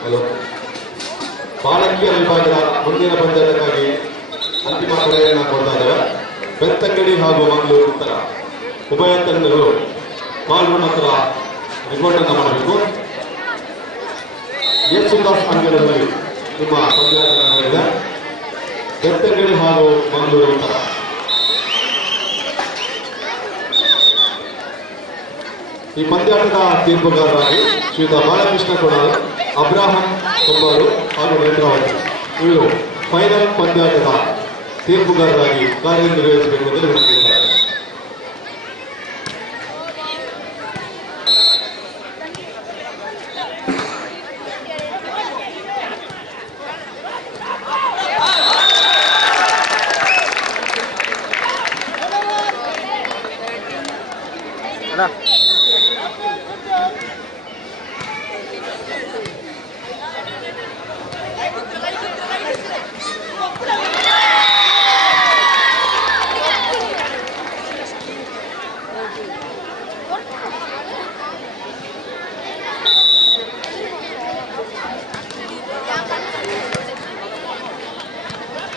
ಹಲೋ, ಬಾಲಕಿಯರ ವಿಭಾಗದ ಮುಂದಿನ ಪಂದ್ಯಾಟಕ್ಕಾಗಿ ಅಂತಿಮ ಕರೆಯನ್ನು ಕೊಡ್ತಾ ಇದ್ದೇವೆ. ಬೆತ್ತಂಗಡಿ ಹಾಗೂ ಮಂಗಳೂರು ಉತ್ತರ ಉಭಯ ತಂಡಗಳು ಕಾಲ್ರೂಮ್ ಹತ್ರ ರಿಪೋರ್ಟ್ ಅನ್ನು ಮಾಡಬೇಕು. ಯೇಸುದಾಸ್ ಅಂಗಡದಲ್ಲಿ ನಿಮ್ಮ ಪಂದ್ಯಾಟ ನಡೆದಿದೆ. ಬೆತ್ತಂಗಡಿ ಹಾಗೂ ಮಂಗಳೂರು ಉತ್ತರ. ಈ ಪಂದ್ಯಾಟದ ತೀರ್ಪುಗಾರರಾಗಿ ಶ್ರೀಯುತ ಬಾಲಕೃಷ್ಣ ಕೊಡಾಲ್, ಅಬ್ರಾಹಂ ಕೊಬ್ಬಾರು ಹಾಗೂ ನೇತ್ರಾವತಿ ಇವರು ಫೈನಲ್ ಪಂದ್ಯಾಟದ ತೀರ್ಪುಗಾರರಾಗಿ ಕಾರ್ಯನಿರ್ವಹಿಸಬೇಕು ಎಂದು ವಿನಂತಿಸಿದ್ದಾರೆ.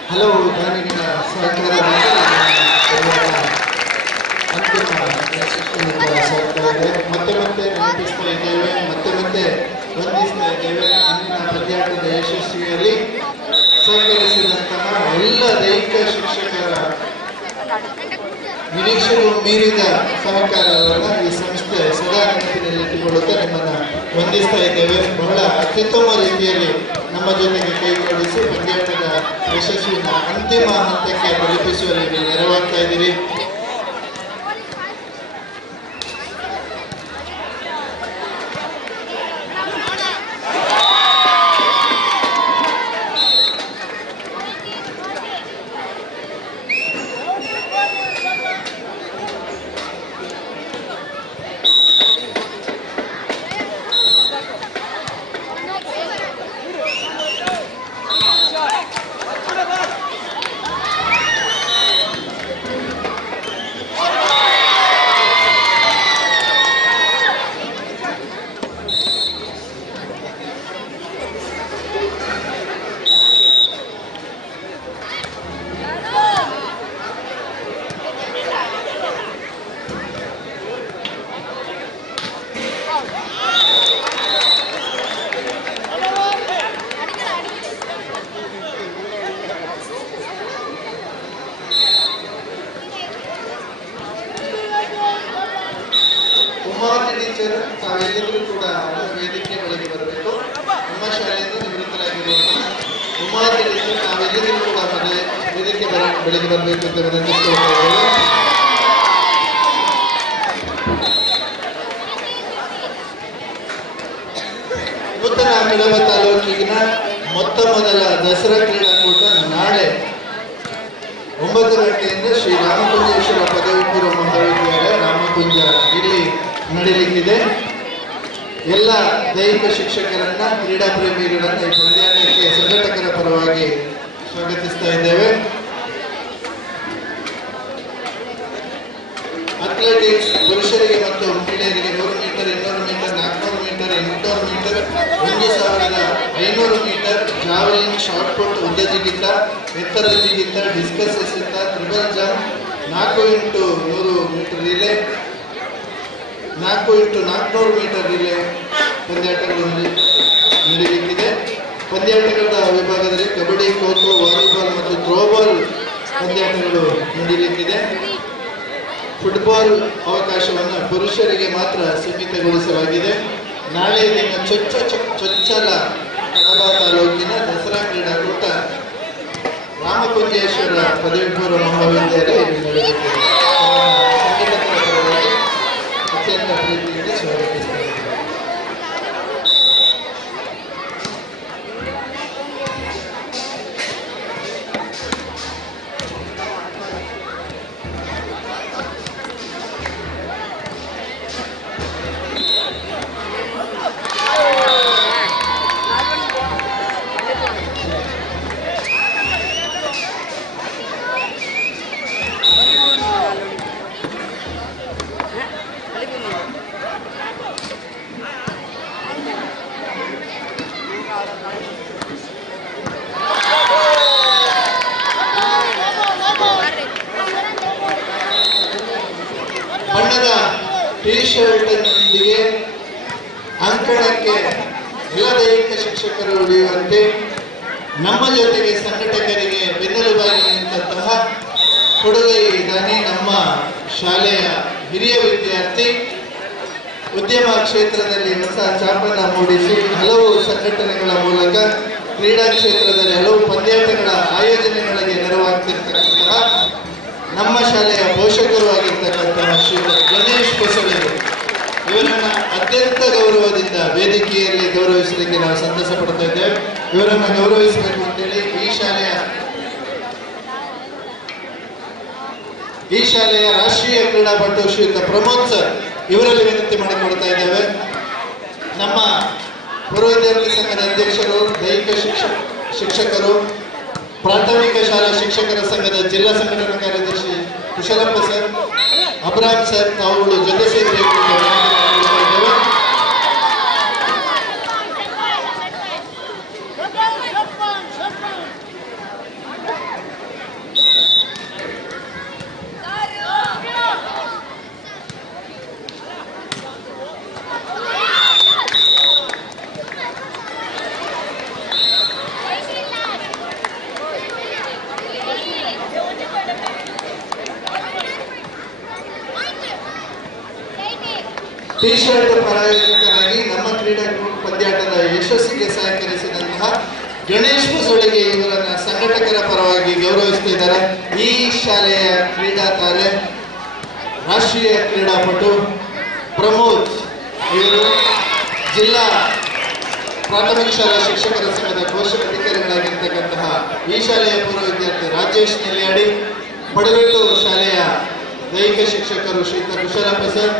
ಹಲವು ದಾನಿಗಳ ಸಹಕಾರದಿಂದ ಅಂತಿಮ ಸಹಕಾರ ಇದೆ. ಮತ್ತೆ ಮತ್ತೆ ನೆನಪಿಸ್ತಾ ಇದ್ದೇವೆ, ಮತ್ತೆ ಮತ್ತೆ ವಂದಿಸ್ತಾ ಇದ್ದೇವೆ. ಅಂದಿನ ಪಂದ್ಯಾಟದ ಯಶಸ್ವಿಯಲ್ಲಿ ಸಹಕರಿಸಿದಂತಹ ಎಲ್ಲ ದೈಹಿಕ ಶಿಕ್ಷಕರ ನಿರೀಕ್ಷೆಗೂ ಮೀರಿದ ಸಹಕಾರವನ್ನು ಈ ಸಂಸ್ಥೆ ಸದಾ ನೆನಪಿನಲ್ಲಿಟ್ಟುಕೊಳ್ಳುತ್ತಾ ನಿಮ್ಮನ್ನು ವಂದಿಸ್ತಾ ಇದ್ದೇವೆ. ಬಹಳ ಅತ್ಯುತ್ತಮ ರೀತಿಯಲ್ಲಿ ನಮ್ಮ ಜೊತೆಗೆ ಕೈಗೂಡಿಸಿ ಪಂದ್ಯಾಟದ ಯಶಸ್ವಿನ ಅಂತಿಮ ಹಂತಕ್ಕೆ ತಲುಪಿಸುವಲ್ಲಿ ನೀವು ನೆರವಾಗ್ತಾ ಇದ್ದೀರಿ. ನಾವೆಲ್ಲರೂ ಕೂಡ ವೇದಿಕೆ ಬಳಿಗೆ ಬರಬೇಕು. ನಮ್ಮ ಶಾಲೆಯಿಂದ ನಿವೃತ್ತರಾಗಿರುವಂತಹ ಉಮಾದೇವಿಯಿಂದ ನಾವೆಲ್ಲರೂ ಕೂಡ ವೇದಿಕೆ ಬೆಳಗ್ಗೆ ಬರಬೇಕು ಅಂತ ವಿನಂತಿಸ್ಕೊಳ್ತಾ ಇದ್ದೇವೆ. ಉತ್ತರ ಕಡಬ ತಾಲೂಕಿನ ಮೊತ್ತ ಮೊದಲ ದಸರಾ ಕ್ರೀಡಾಕೂಟ ನಾಳೆ 9 ಗಂಟೆಯಿಂದ ಶ್ರೀ ರಾಮಕುಂಜೇಶ್ವರ ಪದವಿ ಪೂರ್ವ ಮಹಾವಿದ್ಯಾಲಯ ರಾಮಕುಂಜ ಇಲ್ಲಿ ನಡೆಯಲಿಕ್ಕಿದೆ. ಎಲ್ಲ ದೈಹಿಕ ಶಿಕ್ಷಕರನ್ನ, ಕ್ರೀಡಾ ಪ್ರೇಮಿಗಳನ್ನ ಈ ಪಂದ್ಯಾಟಕ್ಕೆ ಸಂಘಟಕರ ಪರವಾಗಿ ಸ್ವಾಗತಿಸ್ತಾ ಇದ್ದೇವೆ. ಅಥ್ಲೆಟಿಕ್ಸ್ ಪುರುಷರಿಗೆ ಮತ್ತು ಮಹಿಳೆಯರಿಗೆ 100 metre, 200 metre, 400 metre, 800 metre, 1500 metre, javelin, shot put, ಉದ್ದ ಜಿಗಿತ, ಎತ್ತರ ಜಿಗಿತ, ಡಿಸ್ಕಸ್ ಎಸೆತ, triple jump, 4x100 metre relay, 4x400 metre relay ಪಂದ್ಯಾಟಗಳು ನಡೆಯಲಿಕ್ಕಿದೆ. ಪಂದ್ಯಾಟಗಳ ವಿಭಾಗದಲ್ಲಿ ಕಬಡ್ಡಿ, ಖೋ ಖೋ, ವಾಲಿಬಾಲ್ ಮತ್ತು ಥ್ರೋಬಾಲ್ ಪಂದ್ಯಾಟಗಳು ನಡೆಯಲಿಕ್ಕಿದೆ. ಫುಟ್ಬಾಲ್ ಅವಕಾಶವನ್ನು ಪುರುಷರಿಗೆ ಮಾತ್ರ ಸೀಮಿತಗೊಳಿಸಲಾಗಿದೆ. ನಾಳೆ ದಿನ ಚೊಚ್ಚಲ ಕಡಬ ತಾಲೂಕಿನ ದಸರಾ ಕ್ರೀಡಾಕೂಟ ರಾಮಕುಂಜೇಶ್ವರ ಪದವಿ ಪೂರ್ವ ಮಹಾವಿದ್ಯಾಲಯ ಇಲ್ಲಿ ನಡೆಯುತ್ತದೆ. ಸಂಘಟಕರ ಪರವಾಗಿ ಅತ್ಯಂತ ಪ್ರೀತಿಯಿಂದ ಸ್ವಾಗತಿಸುತ್ತೇವೆ. ಬಣ್ಣದ ಟೀ ಶರ್ಟ್ನೊಂದಿಗೆ ಅಂಕಣಕ್ಕೆ ಎಲ್ಲ ದೈಹಿಕ ಶಿಕ್ಷಕರು ಉಳಿಯುವಂತೆ ನಮ್ಮ ಜೊತೆಗೆ ಸಂಘಟಕರಿಗೆ ಬೆನ್ನೆಲುಬಾಗಿ ನಿಂತಹ ಕೊಡುಗೆ ಇದ್ದಾನೆ ನಮ್ಮ ಶಾಲೆಯ ಹಿರಿಯ ವಿದ್ಯಾರ್ಥಿ. ಉದ್ಯಮ ಕ್ಷೇತ್ರದಲ್ಲಿ ಹೊಸ ಛಾಪನ್ನ ಮೂಡಿಸಿ ಹಲವು ಸಂಘಟನೆಗಳ ಮೂಲಕ ಕ್ರೀಡಾ ಕ್ಷೇತ್ರದಲ್ಲಿ ಹಲವು ಪಂದ್ಯಾಟಗಳ ಆಯೋಜನೆಗಳಿಗೆ ನೆರವಾಗ್ತಿರ್ತಕ್ಕಂತಹ ನಮ್ಮ ಶಾಲೆಯ ಪೋಷಕರು ಆಗಿರ್ತಕ್ಕಂತಹ ಶ್ರೀ ಗಣೇಶ್ ಕೊಸಳರು ಇವರನ್ನ ಅತ್ಯಂತ ಗೌರವದಿಂದ ವೇದಿಕೆಯಲ್ಲಿ ಗೌರವಿಸಲಿಕ್ಕೆ ನಾವು ಸಂತಸ ಪಡ್ತಾ ಇದ್ದೇವೆ. ಇವರನ್ನು ಗೌರವಿಸಬೇಕು ಅಂತೇಳಿ ಈ ಶಾಲೆಯ ರಾಷ್ಟ್ರೀಯ ಕ್ರೀಡಾಪಟು ಶ್ರೀಯುತ ಪ್ರಮೋದ್ ಸರ್ ಇವರಲ್ಲಿ ವಿನಂತಿ ಮಾಡಿಕೊಡ್ತಾ ಇದ್ದೇವೆ. ನಮ್ಮ ಪೂರ್ವ ವಿದ್ಯಾರ್ಥಿ ಸಂಘದ ಅಧ್ಯಕ್ಷರು, ದೈಹಿಕ ಶಿಕ್ಷಕರು, ಪ್ರಾಥಮಿಕ ಶಾಲಾ ಶಿಕ್ಷಕರ ಸಂಘದ ಜಿಲ್ಲಾ ಸಂಘಟನಾ ಕಾರ್ಯದರ್ಶಿ ಕುಶಲಪ್ಪ ಸರ್, ಅಬ್ರಾಮ್ ಸರ್ ತಾವುಗಳು ಜೊತೆ ಸೇರಿ ಟಿ ಶರ್ಟ್ ಪ್ರಾಯೋಜಕರಾಗಿ ನಮ್ಮ ಕ್ರೀಡಾ ಪಂದ್ಯಾಟದ ಯಶಸ್ಸಿಗೆ ಸಹಕರಿಸಿದಂತಹ ಗಣೇಶ್ ಮುಸಳಿಗೆ ಇವರನ್ನ ಸಂಘಟಕರ ಪರವಾಗಿ ಗೌರವಿಸುತ್ತಿದ್ದಾರೆ. ಈ ಶಾಲೆಯ ಕ್ರೀಡಾ ತಾರೆ ರಾಷ್ಟ್ರೀಯ ಕ್ರೀಡಾಪಟು ಪ್ರಮೋದ್ ಇವರು ಜಿಲ್ಲಾ ಪ್ರಾಥಮಿಕ ಶಾಲಾ ಶಿಕ್ಷಕರ ಸಂಘದ ಕೋಶಾಧಿಕಾರಿಗಳಾಗಿರ್ತಕ್ಕಂತಹ ಈ ಶಾಲೆಯ ಪೂರ್ವ ವಿದ್ಯಾರ್ಥಿ ರಾಜೇಶ್ ನೆಲ್ಯಾಡಿ, ಪಡಗಟ್ಟು ಶಾಲೆಯ ದೈಹಿಕ ಶಿಕ್ಷಕರು ಶ್ರೀಯುತ ಕುಶಲಪ್ಪ ಸರ್,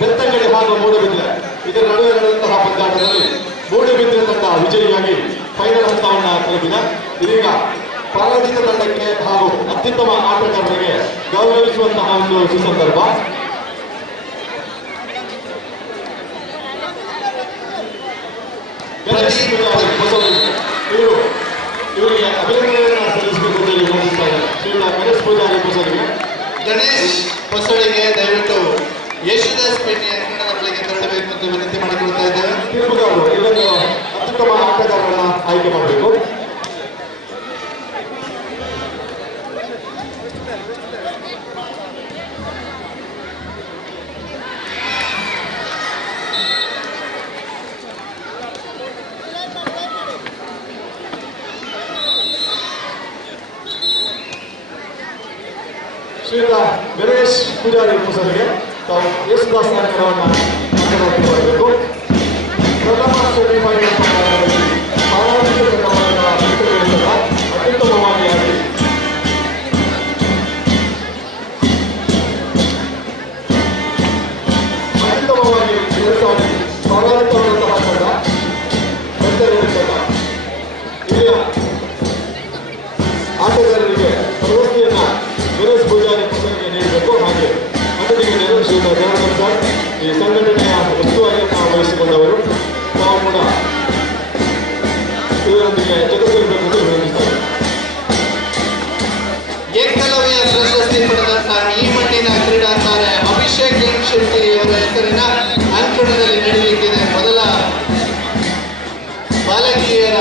ಬೆತ್ತಂಗಡಿ ಹಾಗೂ ಮೂಡುಬಿದ್ರೆ ಇದರ ನಡುವೆ ನಡೆದಂತಹ ಪಂದ್ಯಾಟದಲ್ಲಿ ಮೂಡುಬಿದ್ರೆ ತಂಡ ವಿಜಯಿಯಾಗಿ ಫೈನಲ್ ಹಂತವನ್ನು ತಲುಪಿದೆ. ಇದೀಗ ಪರಾಜಿತ ತಂಡಕ್ಕೆ ಹಾಗೂ ಅತ್ಯುತ್ತಮ ಆಟಗಾರರಿಗೆ ಗೌರವಿಸುವಂತಹ ಒಂದು ಸುಸಂದರ್ಭ. ಗಣೇಶ್ ಇವರಿಗೆ ಅಭಿನಂದನೆಯನ್ನು ಸಲ್ಲಿಸಬೇಕು ಅಂತ ವಿನಂತಿಸ್ತಾರೆ. ಶ್ರೀಯುತ ಗಣೇಶ್ ಪೂಜಾರಿ ಹೊಸಲಿಗೆ. ಗಣೇಶ್ ಹೊಸಳಿಗೆ ದಯವಿಟ್ಟು ಯೇಸುದಾಸ್ ಪೇಟೆಯ ಕನ್ನಡಗಳಿಗೆ ತೆರಳಬೇಕು ಅಂತ ವಿನಂತಿ ಮಾಡಿಕೊಳ್ತಾ ಇದ್ದೇವೆ. ತೀರ್ಪುಗಾರರು ಇದನ್ನು ಅತ್ಯುತ್ತಮ ಆಟಗಾರರನ್ನ ಆಯ್ಕೆ ಮಾಡಬೇಕು. ಶ್ರೀಯುತ ಗಣೇಶ್ ಪೂಜಾರಿ ಹೊಸಲಿಗೆ ತಾವು ಯೇಸುದಾಸ್ ನಾಟಕವನ್ನು ಮಾಡಬೇಕು. ಪ್ರಥಮ ಸೆಮಿಫೈನಲ್ ಪಂದ್ಯದಲ್ಲಿ ಪರಾಜಿತ ತಂಡವನ್ನು ಅತ್ಯುತ್ತಮವಾಗಿ ಆಡಿ ಪರಾಜಿತವಾದಂತಹ ತಂಡ ಬೆಂಗಳೂರು ಇಲ್ಲಿಯ ಆಟಗಾರರಿಗೆ ಪ್ರಶಸ್ತಿಯನ್ನು ಗಣೇಶ್ ಪೂಜಾರಿ ಹೊಸಲಿಗೆ ನೀಡಬೇಕು. ಹಾಗೆ ಅತಿಥಿಗಳು ಶ್ರೀಯುತ ಜನಾರ್ದನ್ ಸರ್ ಈ ಸಂಘಟನೆಯ ಉಸ್ತುವಾರಿಯನ್ನು ವಹಿಸಿಕೊಂಡವರು, ತಾವು ಕೂಡ ಇದರೊಂದಿಗೆ ಜೊತೆಗೂಡಬೇಕು ಎಂದು ವಿನಂತಿಸುತ್ತಾರೆ. ಏಕಲವ್ಯ ಪ್ರಶಸ್ತಿ ಪಡೆದಂತಹ ಈ ಮಟ್ಟಿನ ಕ್ರೀಡಾಕಾರ ಅಭಿಷೇಕ್ ಎಂ ಶೆಟ್ಟಿ ಅವರ ಹೆಸರಿನ ಅಂಕಣದಲ್ಲಿ ನಡೆಯಲಿಕ್ಕಿದೆ. ಮೊದಲ ಬಾಲಕಿಯರ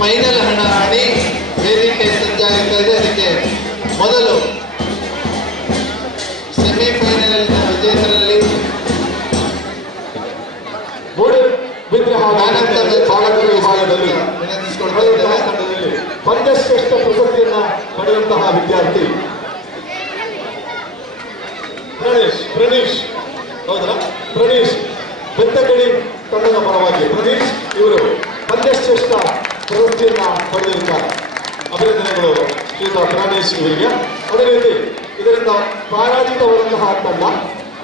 ಫೈನಲ್ ಹಣಾಹಣಿ ವೇದಿಕೆ ಸಜ್ಜಾಗುತ್ತಾ ಇದೆ. ಅದಕ್ಕೆ ಮೊದಲು ಸೆಮಿಫೈನಲ್ ವಿಜೇತರಲ್ಲಿ ವಿಗ್ರಹ ಬಾಲಕರ ವಿಭಾಗದಲ್ಲಿ ಪಂದ್ಯಶ್ರೇಷ್ಠ ಪ್ರಶಸ್ತಿಯನ್ನ ಪಡೆಯುವಂತಹ ವಿದ್ಯಾರ್ಥಿ ಪ್ರಣೀಶ್ ಹೌದಾ? ಪ್ರಣೀಶ್ ಬೆತ್ತಗಡಿ ತಂಡದ ಪರವಾಗಿ ಪ್ರಣೀಶ್ ಇವರು ಪಂದ್ಯಶ್ರೇಷ್ಠ ಪ್ರಶಸ್ತಿಯನ್ನ ಪಡೆದಿರುತ್ತಾರೆ. ಅಭಿನಂದನೆಗಳು ಶ್ರೀಯುತ ಪ್ರಣೀಶ್ ಇವರಿಗೆ. ಅದೇ ರೀತಿ ಇದರಿಂದ ಪರಾಜಿತವಾದಂತಹ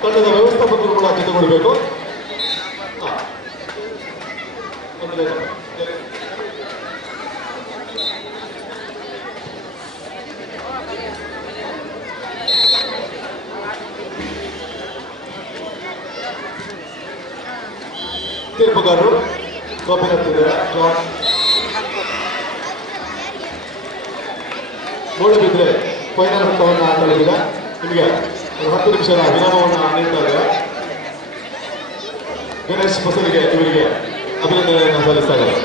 ತಂಡದ ವ್ಯವಸ್ಥಾಪಕರು ಕೂಡ ಜೊತೆಗೂಡಬೇಕು. ತೀರ್ಪುಗಾರರು ಗೋಪಿನಾಥ್ ಜಾನ್ ಮೂಡಬಿದ್ರೆ ಫೈನಲ್ ಹಂತವನ್ನು ಆಟಲಿದೆ. ನಿಮಗೆ 10 ನಿಮಿಷದ ವಿರಾಮವನ್ನು ನೀಡ್ತಾ ಇದ್ದಾರೆ. ಗಣೇಶ್ ಹೊಸಲಿಗೆ ಇವರಿಗೆ ಅಭಿನಂದನೆಯನ್ನು ಸಲ್ಲಿಸ್ತಾ ಇದ್ದಾರೆ.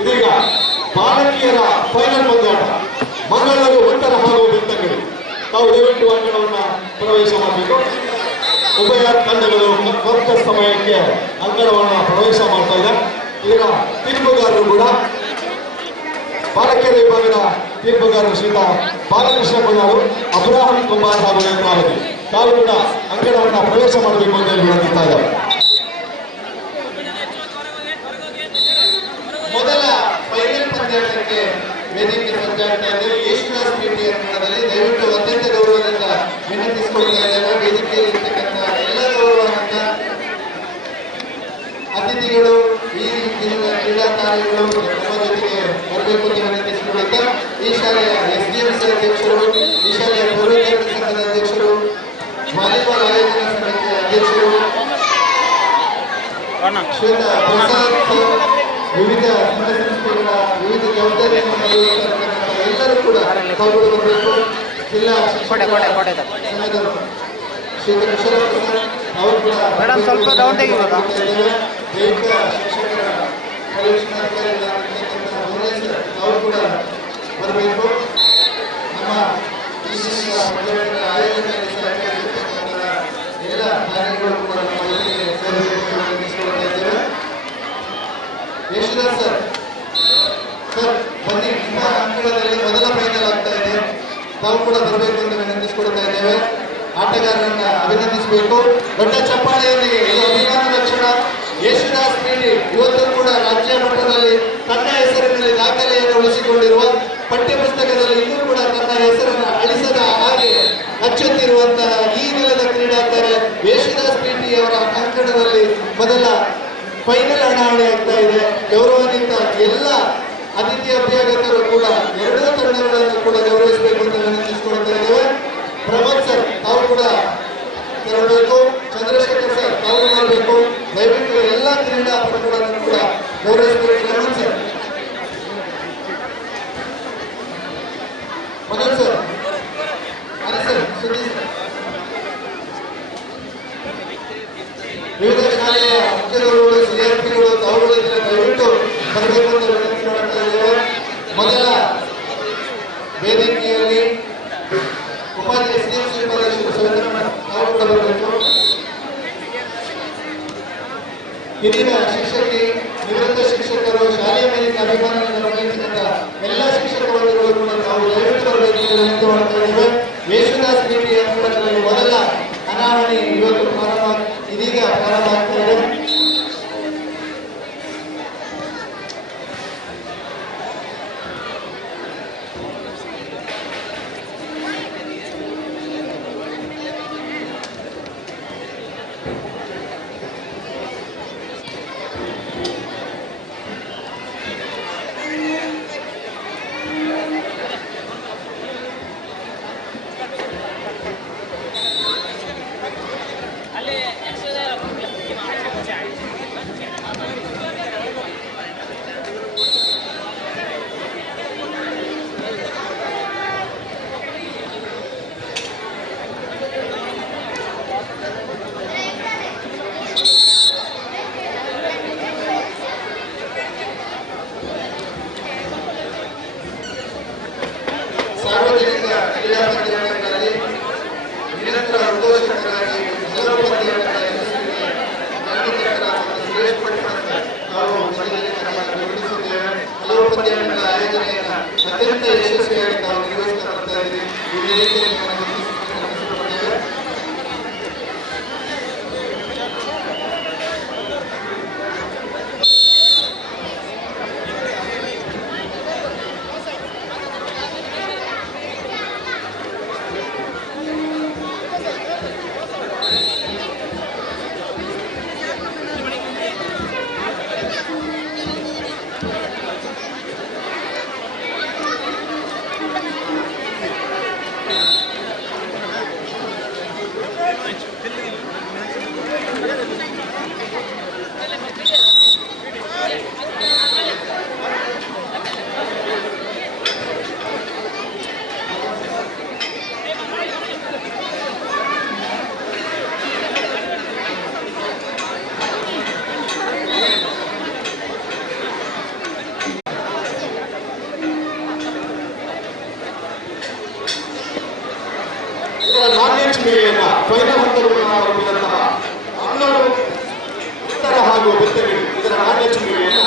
ಇದೀಗ ಬಾಲಕಿಯರ ಫೈನಲ್ ಪಂದ್ಯಾಟ ಮಂಗಳೂರು ಉತ್ತರ ಹಾಗೂ ಬೆತ್ತಂಗಡಿ. ತಾವು ದಯವಿಟ್ಟು ಅಂಕಣವನ್ನು ಪ್ರವೇಶ ಮಾಡಬೇಕು. ಉಭಯ ತಂಡಗಳು ಕೊಟ್ಟ ಸಮಯಕ್ಕೆ ಅಂಕಣವನ್ನು ಪ್ರವೇಶ ಮಾಡ್ತಾ ಇದೆ. ಈಗ ತೀರ್ಪುಗಾರರು ಕೂಡ ಬಾಲಕಿಯರ ವಿಭಾಗದ ತೀರ್ಪುಗಾರರು ಶ್ರೀಯುತ ಬಾಲಕೃಷ್ಣ ಕೊಂಡಾರು, ಅಬ್ರಾಹಂ ಕುಮಾರ್ ಹಾಗೂ ನೇತ್ರಾವತಿ ತಾವು ಕೂಡ ಅಂಕಣವನ್ನು ಪ್ರವೇಶ ಮಾಡಬೇಕು ಅಂತ ವಿನಂತಿಸ್ತಾ ಇದ್ದಾರೆ. ಮೊದಲ ಫೈನಲ್ ಪಂದ್ಯಾಟಕ್ಕೆ ವೇದಿಕೆ ಸಜ್ಜಾಗ್ತಾ ಇದೆ. ಯೇಸುದಾಸ್ ಪೇಟೆ ಅಂಕಣದಲ್ಲಿ ದಯವಿಟ್ಟು ಅತ್ಯಂತ ಗೌರವದಿಂದ ವಿನಂತಿಸಿಕೊಳ್ತಾ ಇದ್ದೇವೆ. ವೇದಿಕೆಯಲ್ಲಿ ಇರ್ತಕ್ಕಂಥ ಎಲ್ಲ ಗೌರವಾನ್ವಿತ ಅತಿಥಿಗಳು, ಈ ದಿನದ ಕ್ರೀಡಾ ತಾರೆಗಳು ನಮ್ಮ ಜೊತೆಗೆ ಬರಬೇಕು ಅಂತ ವಿನಂತಿಸಿಕೊಳ್ಳುತ್ತಾ ಈ ಶಾಲೆಯ SDMC ಅಧ್ಯಕ್ಷರು, ಈ ಶಾಲೆಯ ಪೂರ್ವೇತರ ಸಂಘದ ಅಧ್ಯಕ್ಷರು, ವಾಲಿಬಾಲ್ ಆಯೋಜನಾ ಸಮಿತಿಯ ಅಧ್ಯಕ್ಷರು, ಶ್ರೀಯುತ ಪ್ರಸಾದ್, ವಿವಿಧ ಸಂಘ ಸಂಸ್ಥೆಗಳ ವಿವಿಧ ಜವಾಬ್ದಾರಿಯನ್ನು ನಿರ್ವಹಿಸಿರ್ತಕ್ಕಂಥ ಎಲ್ಲರೂ ಕೂಡ ಪಾಲ್ಗೊಳ್ಳಬೇಕು. ಜಿಲ್ಲಾ ಸಂಘದ ಶ್ರೀಯುತ ಕುಶಲಪ್ಪ ಸರ್ ಅವರು ಕೂಡ ದೈಹಿಕ ಶಿಕ್ಷಕರ ಪರಿವೀಕ್ಷಣಾಧಿಕಾರಿಗಳಾಗಿರ್ತಕ್ಕಂಥ ಭುವನೇಶ್ವರ್ ಅವರು ಕೂಡ ಬರಬೇಕು. ನಮ್ಮ ಈ ದಿನದ ಪಂದ್ಯಾಟದ ಆಯೋಜನೆಯಲ್ಲಿ ಸಹಕರಿಸಿರ್ತಕ್ಕಂಥ ಎಲ್ಲ ಕಾರ್ಯಗಳು ಕೂಡ ನಮ್ಮ ಜೊತೆಗೆ ಸೇರಬೇಕು ಅಂತ ವಿನಂತಿಸಿಕೊಳ್ತಾ ಇದ್ದೇವೆ. ಯಶೋದಾಸ್ ಸರ್ ಬನ್ನಿ, ನಿಮ್ಮ ಅಂಕಣದಲ್ಲಿ ಮೊದಲ ಫೈನಲ್ ಆಗ್ತಾ ಇದೆ. ತಾವು ಕೂಡ ಬರಬೇಕು ಅಂತ ವಿನಂತಿಸಿಕೊಳ್ತಾ ಇದ್ದೇವೆ. ಆಟಗಾರರನ್ನ ಅಭಿನಂದಿಸಬೇಕು ದೊಡ್ಡ ಚಪ್ಪಾಳೆಯೊಂದಿಗೆ. ಇದು ಅಭಿಮಾನದ ಕ್ಷಣ. ಯೇಸುದಾಸ್ ಪೇಟೆ ಇವತ್ತು ಕೂಡ ರಾಜ್ಯ ಮಟ್ಟದಲ್ಲಿ ತನ್ನ ಹೆಸರಿನಲ್ಲಿ ದಾಖಲೆಯನ್ನು ಉಳಿಸಿಕೊಂಡಿರುವ, ಪಠ್ಯ ಪುಸ್ತಕದಲ್ಲಿ ಇನ್ನೂ ಕೂಡ ತನ್ನ ಹೆಸರನ್ನು ಅಳಿಸದ ನಡೆಯುವಂತಹ ಈ ನೆಲದ ಕ್ರೀಡಾತಾರೆ ಯೇಸುದಾಸ್ ಪಿಟಿ ಅವರ ಅಂಕಣದಲ್ಲಿ ಮೊದಲ ಫೈನಲ್ ಹಣಾವಣಿ ಆಗ್ತಾ ಇದೆ. ಗೌರವಾನ್ವಿತ ಎಲ್ಲ ಅತಿಥಿ ಅಭ್ಯಾಗತರು ಕೂಡ ಎರಡೂ ತಂಡಗಳನ್ನು ಕೂಡ ಗೌರವಿಸಬೇಕು ಅಂತ ವಿನಂತಿಸಿಕೊಳ್ತಾ ಇದ್ದೇವೆ. ಪ್ರಮೋದ್ ಸರ್ ತಾವು ಕೂಡ ತೆರಳಬೇಕು, ಚಂದ್ರಶೇಖರ್ ಸರ್ ತಾವು ಮಾಡಬೇಕು. ದಯವಿಟ್ಟು ಎಲ್ಲ ಕ್ರೀಡಾಪಟುಗಳನ್ನು ಕೂಡ ಗೌರವಿಸಬೇಕು. Pramod sir, Manoj sir, Anil sir, Sudeep sir, ವಿವಿಧ ಶಾಲೆಯ ಮುಖ್ಯರುಗಳು, ಸಿಆರ್ಪಿಗಳು ತಾವುಗಳು ದಯವಿಟ್ಟು ಬರಬೇಕು ಅಂತ ವಿನಂತಿ ಮಾಡ್ತಾ ಇದ್ದೇವೆ. ಮೊದಲ ವೇದಿಕೆಯಲ್ಲಿ ಉಪಾಧ್ಯಾಯ ಸಿಎಂಸಿ ಉಪಾಧ್ಯಕ್ಷರು ಸವಿತರನ್ನ ತಾವು ಕೂಡ ಬರಬೇಕು. ಹಿರಿಯ ಶಿಕ್ಷಕಿ, ನಿವೃತ್ತ ಶಿಕ್ಷಕರು, ಶಾಲೆಯ ಮೇಲಿನ ಅಭಿಮಾನವನ್ನು ಗಮನಿಸಿದಂತ ಎಲ್ಲ ಶಿಕ್ಷಕ ವರ್ಗಗಳು ಕೂಡ ತಾವು ದಯವಿಟ್ಟು ಬರಬೇಕು ಎಂದು ವಿನಂತಿ ಮಾಡ್ತಾ ಇದ್ದೇವೆ. ಯೇಸುದಾಸ್ ಪಿಟಿ ಅಂಕಣದಲ್ಲಿ ಮೊದಲ ಅನಾವರಣೆ ಇವತ್ತು ಇದೀಗ ಪ್ರಾರಂಭ ಆಗ್ತಾ ಇದೆ. ಸಾರ್ವಜನಿಕ ಕ್ರೀಡಾ ಪಂದ್ಯಾಟಗಳಲ್ಲಿ ನಿರಂತರ ಉದ್ಘೋಷಕರಾಗಿ ಹಲವು ಪಂದ್ಯಾಟಗಳ ಯಶಸ್ಸಿಗೆ ಜ್ಞಾನಚಕ್ರ ಮತ್ತು ಸುರೇಶ್ ಪಟ್ಟಣ ನಾವು ಮಳೆಯಲ್ಲಿ ಗುರುತಿಸಿದ್ದೇವೆ. ಹಲವು ಪಂದ್ಯಾಟಗಳ ಆಯೋಜನೆಯನ್ನು ಅತ್ಯಂತ ಯಶಸ್ವಿಯಾಗಿ ನಾವು ನಿರ್ವಹಿಸ್ತಾ ಬರ್ತಾ ಇದ್ದೀವಿ. ಈ ವೇದಿಕೆಯಲ್ಲಿ ನಾವು ಗುರುತಿಸಿದ್ದೇವೆ. ನಾಣ್ಯಚಿಮೆಯನ್ನ ಫೈನಲ್ ಹಂತವನ್ನು ಆರಂಭಿಸಿದಂತಹ ಹನ್ನೆರಡು ಉತ್ತರ ಹಾಗೂ ಬೆತ್ತಗಿ ಇದರ ನಾಣ್ಯಚಿಮೆಯನ್ನ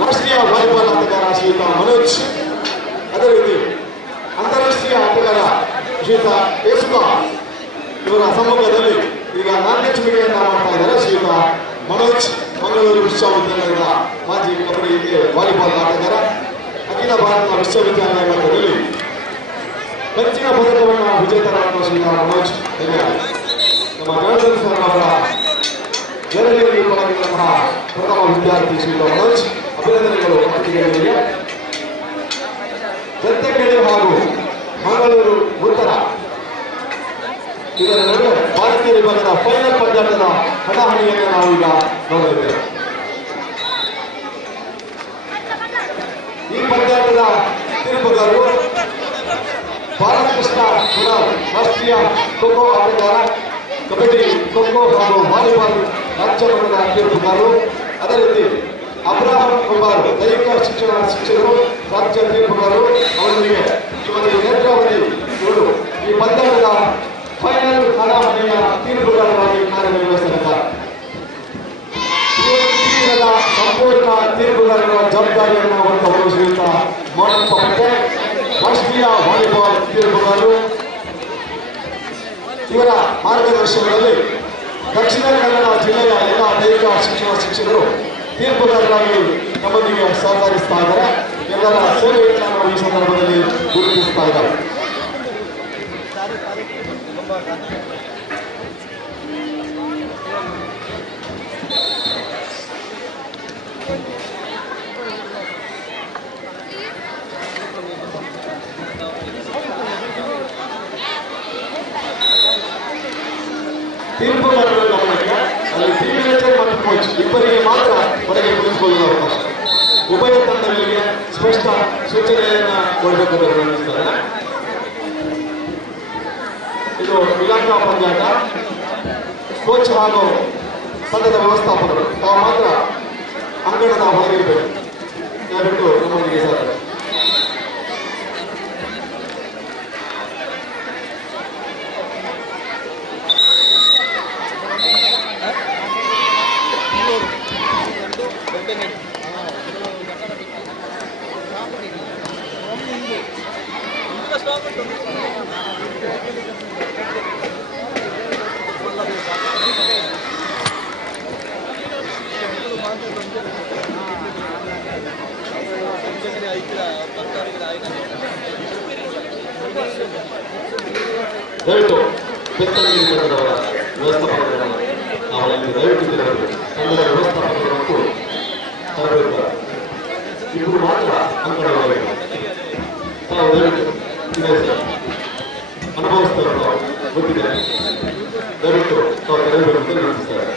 ರಾಷ್ಟ್ರೀಯ ವಾಲಿಬಾಲ್ ಆಟಗಾರ ಶ್ರೀಯುತ ಮನೋಜ್, ಅದೇ ರೀತಿ ಅಂತಾರಾಷ್ಟ್ರೀಯ ಆಟಗಾರ ಶ್ರೀಯುತ ಯೇಸುಕಾ ಇವರ ಸಮ್ಮುಖದಲ್ಲಿ ಈಗ ನಾಣ್ಯಚಿಮೆಯನ್ನ ಮಾಡ್ತಾ ಇದ್ದಾರೆ ಶ್ರೀಯುತ ಮನೋಜ್, ಮಂಗಳೂರು ವಿಶ್ವವಿದ್ಯಾಲಯದ ಮಾಜಿ ಕಬಡ್ಡಿ ವಾಲಿಬಾಲ್ ಆಟಗಾರ, ಅಖಿಲ ಭಾರತ ವಿಶ್ವವಿದ್ಯಾಲಯ ಮಟ್ಟದಲ್ಲಿ ಕಂಚಿನ ಪದಕವನ್ನು ವಿಜೇತರಾದ ಶ್ರೀಯುತ ಮನೋಜ್, ನಮ್ಮ ಜನಾರ್ದನ್ ಸರ್ ಅವರ ಜರಡಿಯಲ್ಲಿ ಪಡೆದಿರುವಂತಹ ಪ್ರಥಮ ವಿದ್ಯಾರ್ಥಿ ಶ್ರೀಯುತ ಮನೋಜ್, ಅಭಿನಂದನೆಗಳು ಅತಿಥಿಗಳಿಗೆ. ಜಂತಕೆರೆ ಹಾಗೂ ಮಂಗಳೂರು ಉತ್ತರ ಇದರ ನಡುವೆ ಭಾರತೀಯ ವಿಭಾಗದ ಫೈನಲ್ ಪಂದ್ಯಾಟದ ಹಣಾಹಣಿಯನ್ನು ನಾವು ಈಗ ನೋಡಲಿದ್ದೇವೆ. ಈ ಪಂದ್ಯಾಟದ ತೀರ್ಪುಗಾರರು ಬಾಲಕೃಷ್ಣ ಕುಲಾಲ್, ರಾಷ್ಟ್ರೀಯ ಖೋಖೋ ಆಟಗಾರ, ಕಬಡ್ಡಿ, ಖೋಖೋ ಹಾಗೂ ವಾಲಿಬಾಲ್ ರಾಜ್ಯ ಮಟ್ಟದ ತೀರ್ಪುಗಾರರು. ಅದೇ ರೀತಿ ಅಬ್ರಾಹಂ ಕುಮಾರ್, ದೈಹಿಕ ಶಿಕ್ಷಣ ಶಿಕ್ಷಕರು, ರಾಜ್ಯ ತೀರ್ಪುಗಾರರು. ಅವರಿಗೆ ಈ ಒಂದು ನೇತ್ರಾವತಿ ಇವರು ಈ ಪಂದ್ಯಾಟದ ಫೈನಲ್ ಹಣಾಹಣಿಯ ತೀರ್ಪುಗಾರರಾಗಿ ಕಾರ್ಯನಿರ್ವಹಿಸಲಿದ್ದಾರೆ. ಈ ಒಂದು ಸಂಪೂರ್ಣ ತೀರ್ಪುಗಾರರ ಜವಾಬ್ದಾರಿಯನ್ನು ಹೊತ್ತವರು ಶ್ರೀಯುತ ಮೋಹನ್ ಪಟ್ಟೆ, ರಾಷ್ಟ್ರೀಯ ವಾಲಿಬಾಲ್ ತೀರ್ಪುಗಾರರು. ಇವರ ಮಾರ್ಗದರ್ಶನದಲ್ಲಿ ದಕ್ಷಿಣ ಕನ್ನಡ ಜಿಲ್ಲೆಯ ಎಲ್ಲ ದೈಹಿಕ ಶಿಕ್ಷಣ ಶಿಕ್ಷಕರು ತೀರ್ಪುಗಾರರಾಗಿ ನಮ್ಮೊಂದಿಗೆ ಸಹಕರಿಸ್ತಾ ಇದ್ದಾರೆ. ಎಲ್ಲರ ಸೇವೆಯನ್ನು ನಾವು ಈ ಸಂದರ್ಭದಲ್ಲಿ ಗುರುತಿಸ್ತಾ ಇದ್ದಾರೆ. ತೀರ್ಪು ಮಾಡುವ ಗಮನಕ್ಕೆ ಅಲ್ಲಿ ಟೀಮ್ ಮೇನೇಜರ್ ಮತ್ತು ಕೋಚ್ ಇಬ್ಬರಿಗೆ ಮಾತ್ರ ಹೊರಗೆ ಕುಳಿತುಕೊಳ್ಳುವ ಅವಕಾಶ. ಉಭಯ ತಂಡಗಳಿಗೆ ಸ್ಪಷ್ಟ ಸೂಚನೆಯನ್ನ ಕೊಡಬೇಕು ಅಂತ ಅನಿಸ್ತಾರೆ. ಇದು ಇಲಾಖಾ ಪಂದ್ಯಾಟ. ಕೋಚ್ ಹಾಗೂ ತಂಡದ ವ್ಯವಸ್ಥಾಪಕರು ತಾವು ಮಾತ್ರ ಅಂಗಣದ ಹೊರಗಿರಬೇಕು. ದಯವಿಟ್ಟು ನಮ್ಮೊಂದಿಗೆ ಸರ್. ದಯವಿಟ್ಟು ಬೆತ್ತಂಗಿ ತಂಡದವರ ವ್ಯವಸ್ಥಾಪಕರನ್ನು ನಾವು ಇಲ್ಲಿ ದಯವಿಟ್ಟು ತಂಡದ ವ್ಯವಸ್ಥಾಪಕರು ಮತ್ತು ತರಬೇತಿ ಇಬ್ಬರು ಮಾತ್ರ ಅಂಕಣವಾಗಿ ತಾವು ದಯವಿಟ್ಟು ಅನುಭವಿಸ್ತವರು ಗೊತ್ತಿದೆ. ದಯವಿಟ್ಟು ತಾವು ತರಬೇತಿ ಅಂತ ವಿನಂತಿಸ್ತಾರೆ.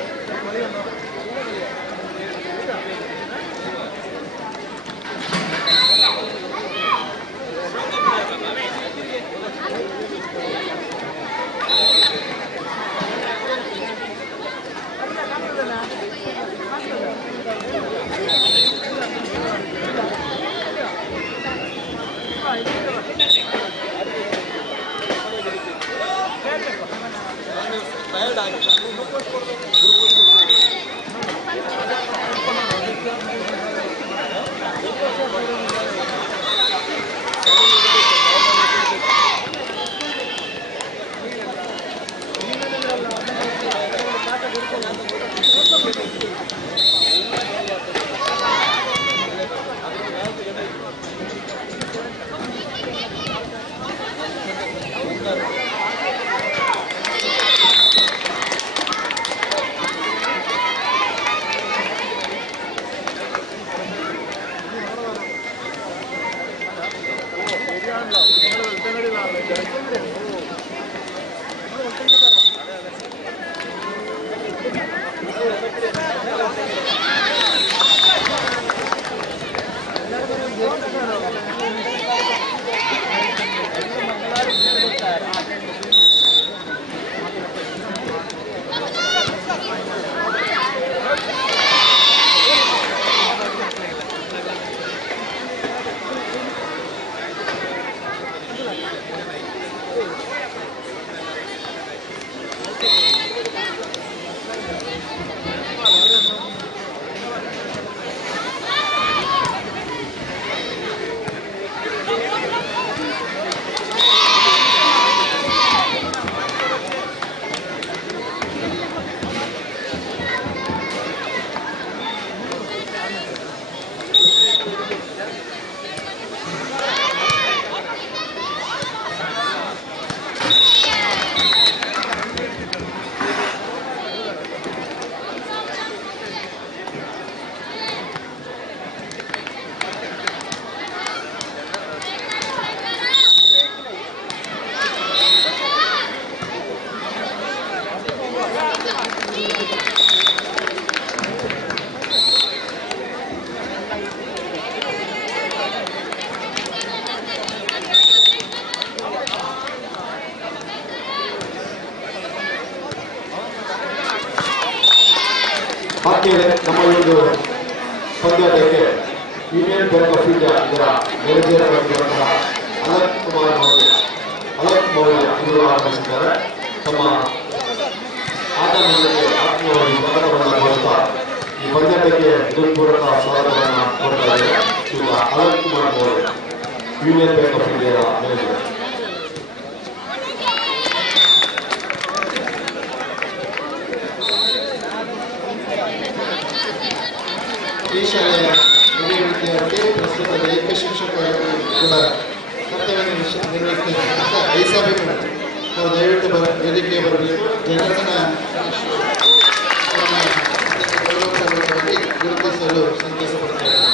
ಆಕೆಯೇ ನಮ್ಮ ಒಂದು ಪಂದ್ಯಾಟಕ್ಕೆ ಯೂನಿಯನ್ ಬ್ಯಾಂಕ್ ಆಫ್ ಇಂಡಿಯಾ ಇದರ ಮ್ಯಾನೇಜರ್ ಆಗಿರುವಂತಹ ಅಲಕ್ ಮೌಲ್ಯ ಇವರು ಆಗಮಿಸಿದ್ದಾರೆ. ತಮ್ಮ ಆಟ ಮಂಡಳಿಗೆ ಆತ್ಮೀಯವಾಗಿ ಸ್ವಾಗತವನ್ನು ಕೋರುತ್ತಾ ಈ ಪಂದ್ಯಾಟಕ್ಕೆ ಹೃದಯಪೂರ್ವಕ ಸ್ವಾಗತವನ್ನು ಕೊಡ್ತಾ ಇದ್ದಾರೆ. ಈಗ ಅಲಕ್ ಕುಮಾರ್ ಮೌಲ್ಯ ಯೂನಿಯನ್ ಬ್ಯಾಂಕ್ ಆಫ್ ಇಂಡಿಯಾದ ಮ್ಯಾನೇಜರ್. ಈ ಶಾಲೆಯ ಹಿರಿಯ ವಿದ್ಯಾರ್ಥಿ ಪ್ರಸ್ತುತ ದೈಹಿಕ ಶಿಕ್ಷಕರು ಕೂಡ ಕರ್ತವ್ಯ ನಿರ್ವಹಿಸುತ್ತಿರುವಂತಹ ಐಸಾಬಿ ನಾವು ದಯವಿಟ್ಟು ವೇದಿಕೆಗೆ ಬರಬೇಕು. ಜನಾರ್ದನ ಗೌರವಪೂರ್ವಕವಾಗಿ ಗುರುತಿಸಲು ಸಂತೋಷ ಪಡ್ತಾ ಇದ್ದಾರೆ.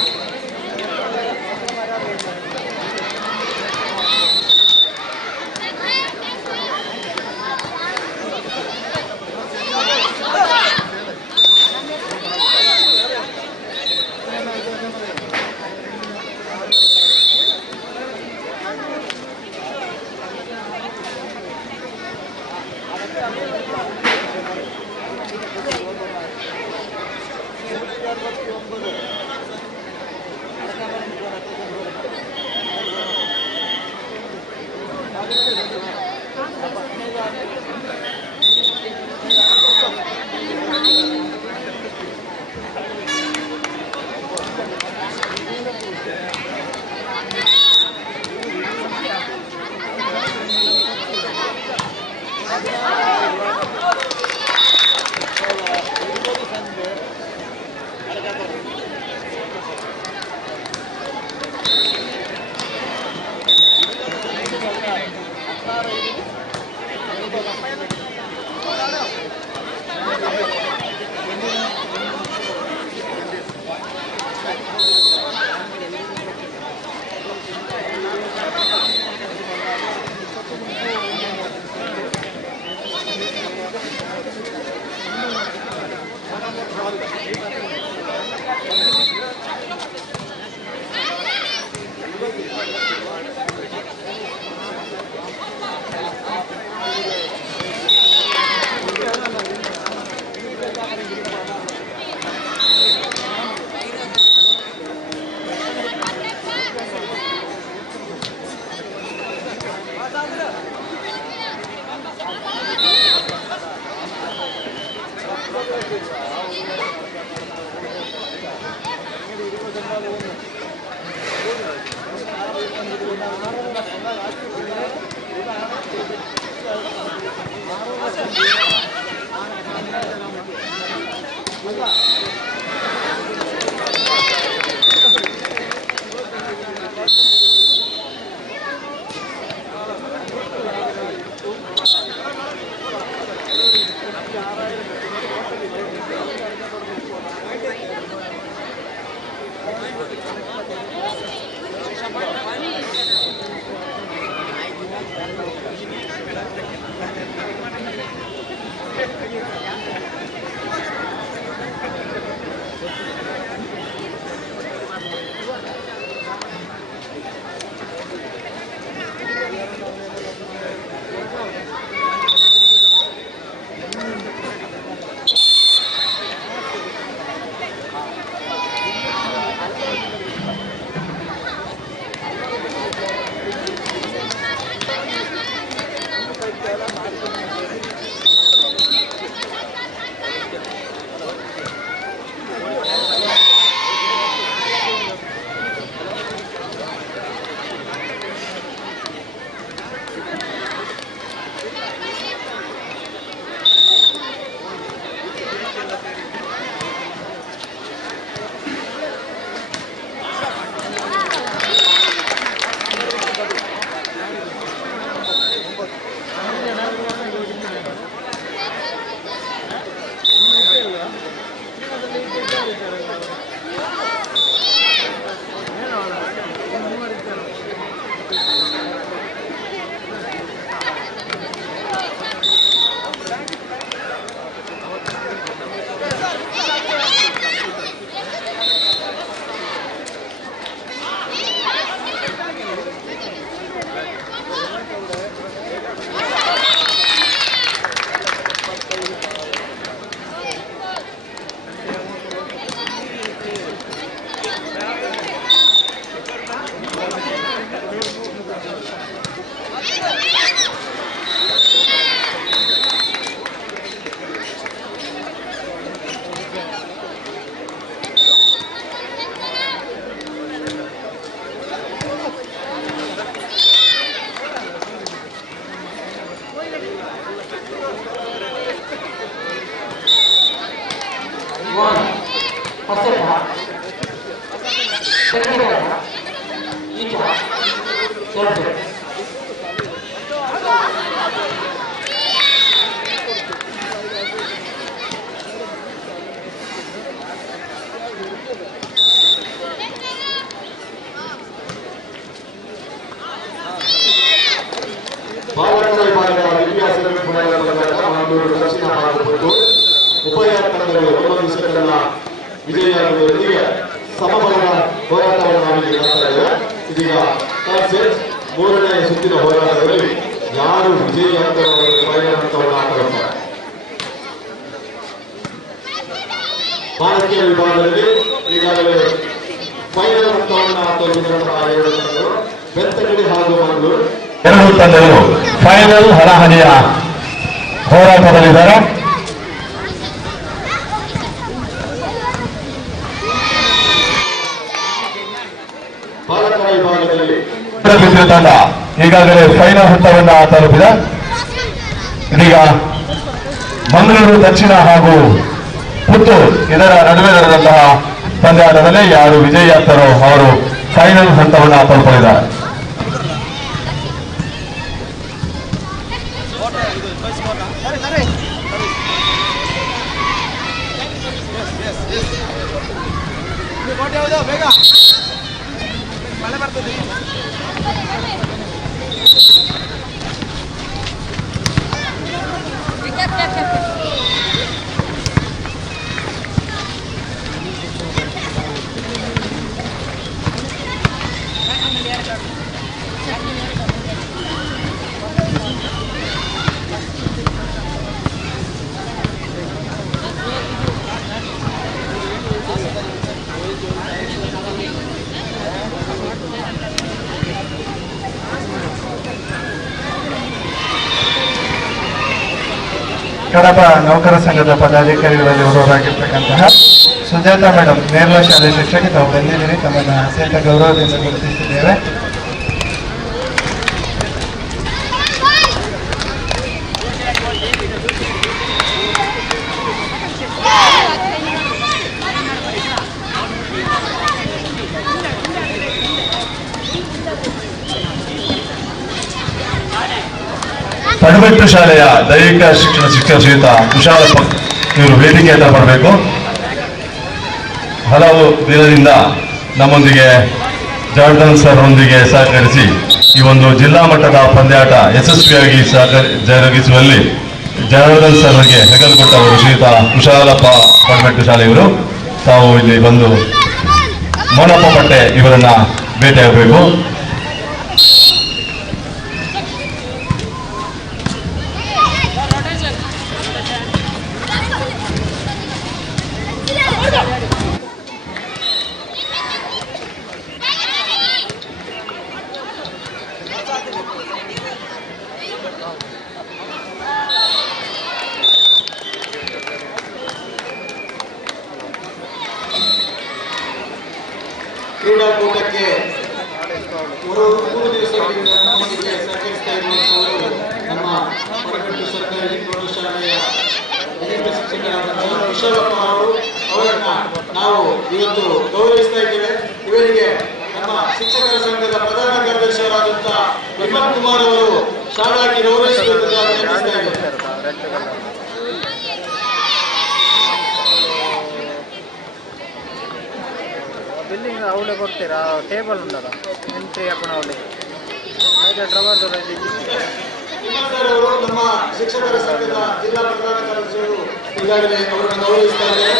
First half, second half, each half, 12 minutes. ಬಾಲಕರ ವಿಭಾಗದ ದಿವ್ಯ ಸೆಮಿಫೈನಲ್ ಪಂದ್ಯಾಟ ಮಂಗಳೂರು ದಕ್ಷಿಣ ಹಾಗೂ ಪುತ್ತೂರು ಉಭಯ ತಂಡಗಳು ಒಂದೊಂದು ಸೆಟ್ನ ವಿಜಯಿಯಾಗುವುದರೊಂದಿಗೆ ಸಮಬಲದ ಹೋರಾಟವನ್ನು ನಾವಿಲ್ಲಿ ಮಾಡ್ತಾ ಇದ್ದೇವೆ. ಇದೀಗ ಥರ್ಡ್ ಸೆಟ್ ಮೂರನೇ ಸುತ್ತಿನ ಹೋರಾಟದಲ್ಲಿ ಯಾರು ವಿಜಯಿ ಫೈನಲ್ ಹಂತವನ್ನು ಆಡುತ್ತಾರೆ. ಬಾಲಕಿಯರ ವಿಭಾಗದಲ್ಲಿ ಈಗಾಗಲೇ ಫೈನಲ್ ಹಂತವನ್ನು ತಲುಪಿದಂತಹ ಎರಡು ತಂಡಗಳು ಬೆತ್ತಗಡಿ ಹಾಗೂ ಮಂಗಳೂರು. ಎರಡು ತಂಡಗಳು ಫೈನಲ್ ಹಣಾಹಣಿಯ ಹೋರಾಟದಲ್ಲಿದ್ದಾರೆ. ಬಾಲಕರ ವಿಭಾಗದಲ್ಲಿ ತಂಡ ಈಗಾಗಲೇ ಫೈನಲ್ ಹಂತವನ್ನು ತಲುಪಿದೆ. ಇದೀಗ ಮಂಗಳೂರು ದಕ್ಷಿಣ ಹಾಗೂ ಪುತ್ತೂರು ಇದರ ನಡುವೆ ನಡೆದಂತಹ ಪಂದ್ಯಾಟದಲ್ಲಿ ಯಾರು ವಿಜಯಿಯಾಗ್ತಾರೋ ಅವರು ಫೈನಲ್ ಹಂತವನ್ನು ತಲುಪಲಿದ್ದಾರೆ. ಕಡಪ ನೌಕರ ಸಂಘದ ಪದಾಧಿಕಾರಿಗಳಲ್ಲಿ ಒಬ್ಬರಾಗಿರ್ತಕ್ಕಂತಹ ಸುಜಾತಾ ಮೇಡಮ್ ನೇರಳ ಶಾಲೆ ಶಿಕ್ಷಕಿ ತಾವು ಬಂದಿದ್ದೀರಿ. ತಮ್ಮನ್ನು ಅತ್ಯಂತ ಗೌರವದಿಂದ ಗುರುತಿಸಿದ್ದೇವೆ. ಪಡುಬೆಟ್ಟು ಶಾಲೆಯ ದೈಹಿಕ ಶಿಕ್ಷಣ ಶಿಕ್ಷಕ ಶ್ರೀಯುತ ಕುಶಾಲಪ್ಪ ಇವರು ವೇದಿಕೆಯಿಂದ ಬರಬೇಕು. ಹಲವು ದಿನದಿಂದ ನಮ್ಮೊಂದಿಗೆ ಜಾರ್ಡನ್ ಸರ್ ಒಂದಿಗೆ ಸಹಕರಿಸಿ ಈ ಒಂದು ಜಿಲ್ಲಾ ಮಟ್ಟದ ಪಂದ್ಯಾಟ ಯಶಸ್ವಿಯಾಗಿ ಜರುಗಿಸುವಲ್ಲಿ ಜಾರ್ಡನ್ ಸರ್ಗೆ ಹೆಗಲು ಕೊಟ್ಟವರು ಶ್ರೀಯುತ ಕುಶಾಲಪ್ಪ ಪಡುಬೆಟ್ಟು ಶಾಲೆಯವರು. ತಾವು ಇಲ್ಲಿ ಬಂದು ಮೋನಪ್ಪ ಪಟ್ಟೆ ಇವರನ್ನ ಭೇಟಿಯಾಗಬೇಕು. ಕ್ರೀಡಾಕೂಟಕ್ಕೆ ಮೂರು ದಿವಸಗಳಿಂದ ನಮ್ಮೊಂದಿಗೆ ಸಹಕರಿಸ್ತಾ ಇರುವಂತವರು ನಮ್ಮ ಪಡುಬೆಟ್ಟು ಸರ್ಕಾರಿ ಪ್ರೌಢಶಾಲೆಯ ದೈಹಿಕ ಶಿಕ್ಷಕರಾದಂತಹ ಕುಶಾಲಪ್ಪ ಅವರನ್ನ ನಾವು ಇವತ್ತು ಗೌರವಿಸ್ತಾ ಇದ್ದೇವೆ. ಇವರಿಗೆ ನಮ್ಮ ಶಿಕ್ಷಕರ ಸಂಘದ ಪ್ರಧಾನ ಕಾರ್ಯದರ್ಶಿಯವರಾದಂತಹ ವಿಮಲ್ ಕುಮಾರ್ ಅವರು ಶಾಲಾಗಿ ಗೌರವಿಸುವುದನ್ನು ವಿನಂತಿಸ್ತಾ ಇದ್ದೇವೆ. ಬಿಲ್ಲಿಂಗ್ ಅವಳೆ ಕೊಡ್ತೀರಾ? ಟೇಬಲ್ ಉಂಟಲ್ಲ ಎಂಟ್ರಿ ಹಾಕೋಣ ಅವಳಿಗೆ ಡ್ರವರ್ ಅವರು ನಮ್ಮ ಶಿಕ್ಷಕರ ಸಂಘದ ಜಿಲ್ಲಾ ಪ್ರಧಾನ ಕಾರ್ಯದರ್ಶಿಗಳು ಈಗಾಗಲೇ ಅವರನ್ನು ಗೌರವಿಸ್ತಾ ಇದ್ದಾರೆ.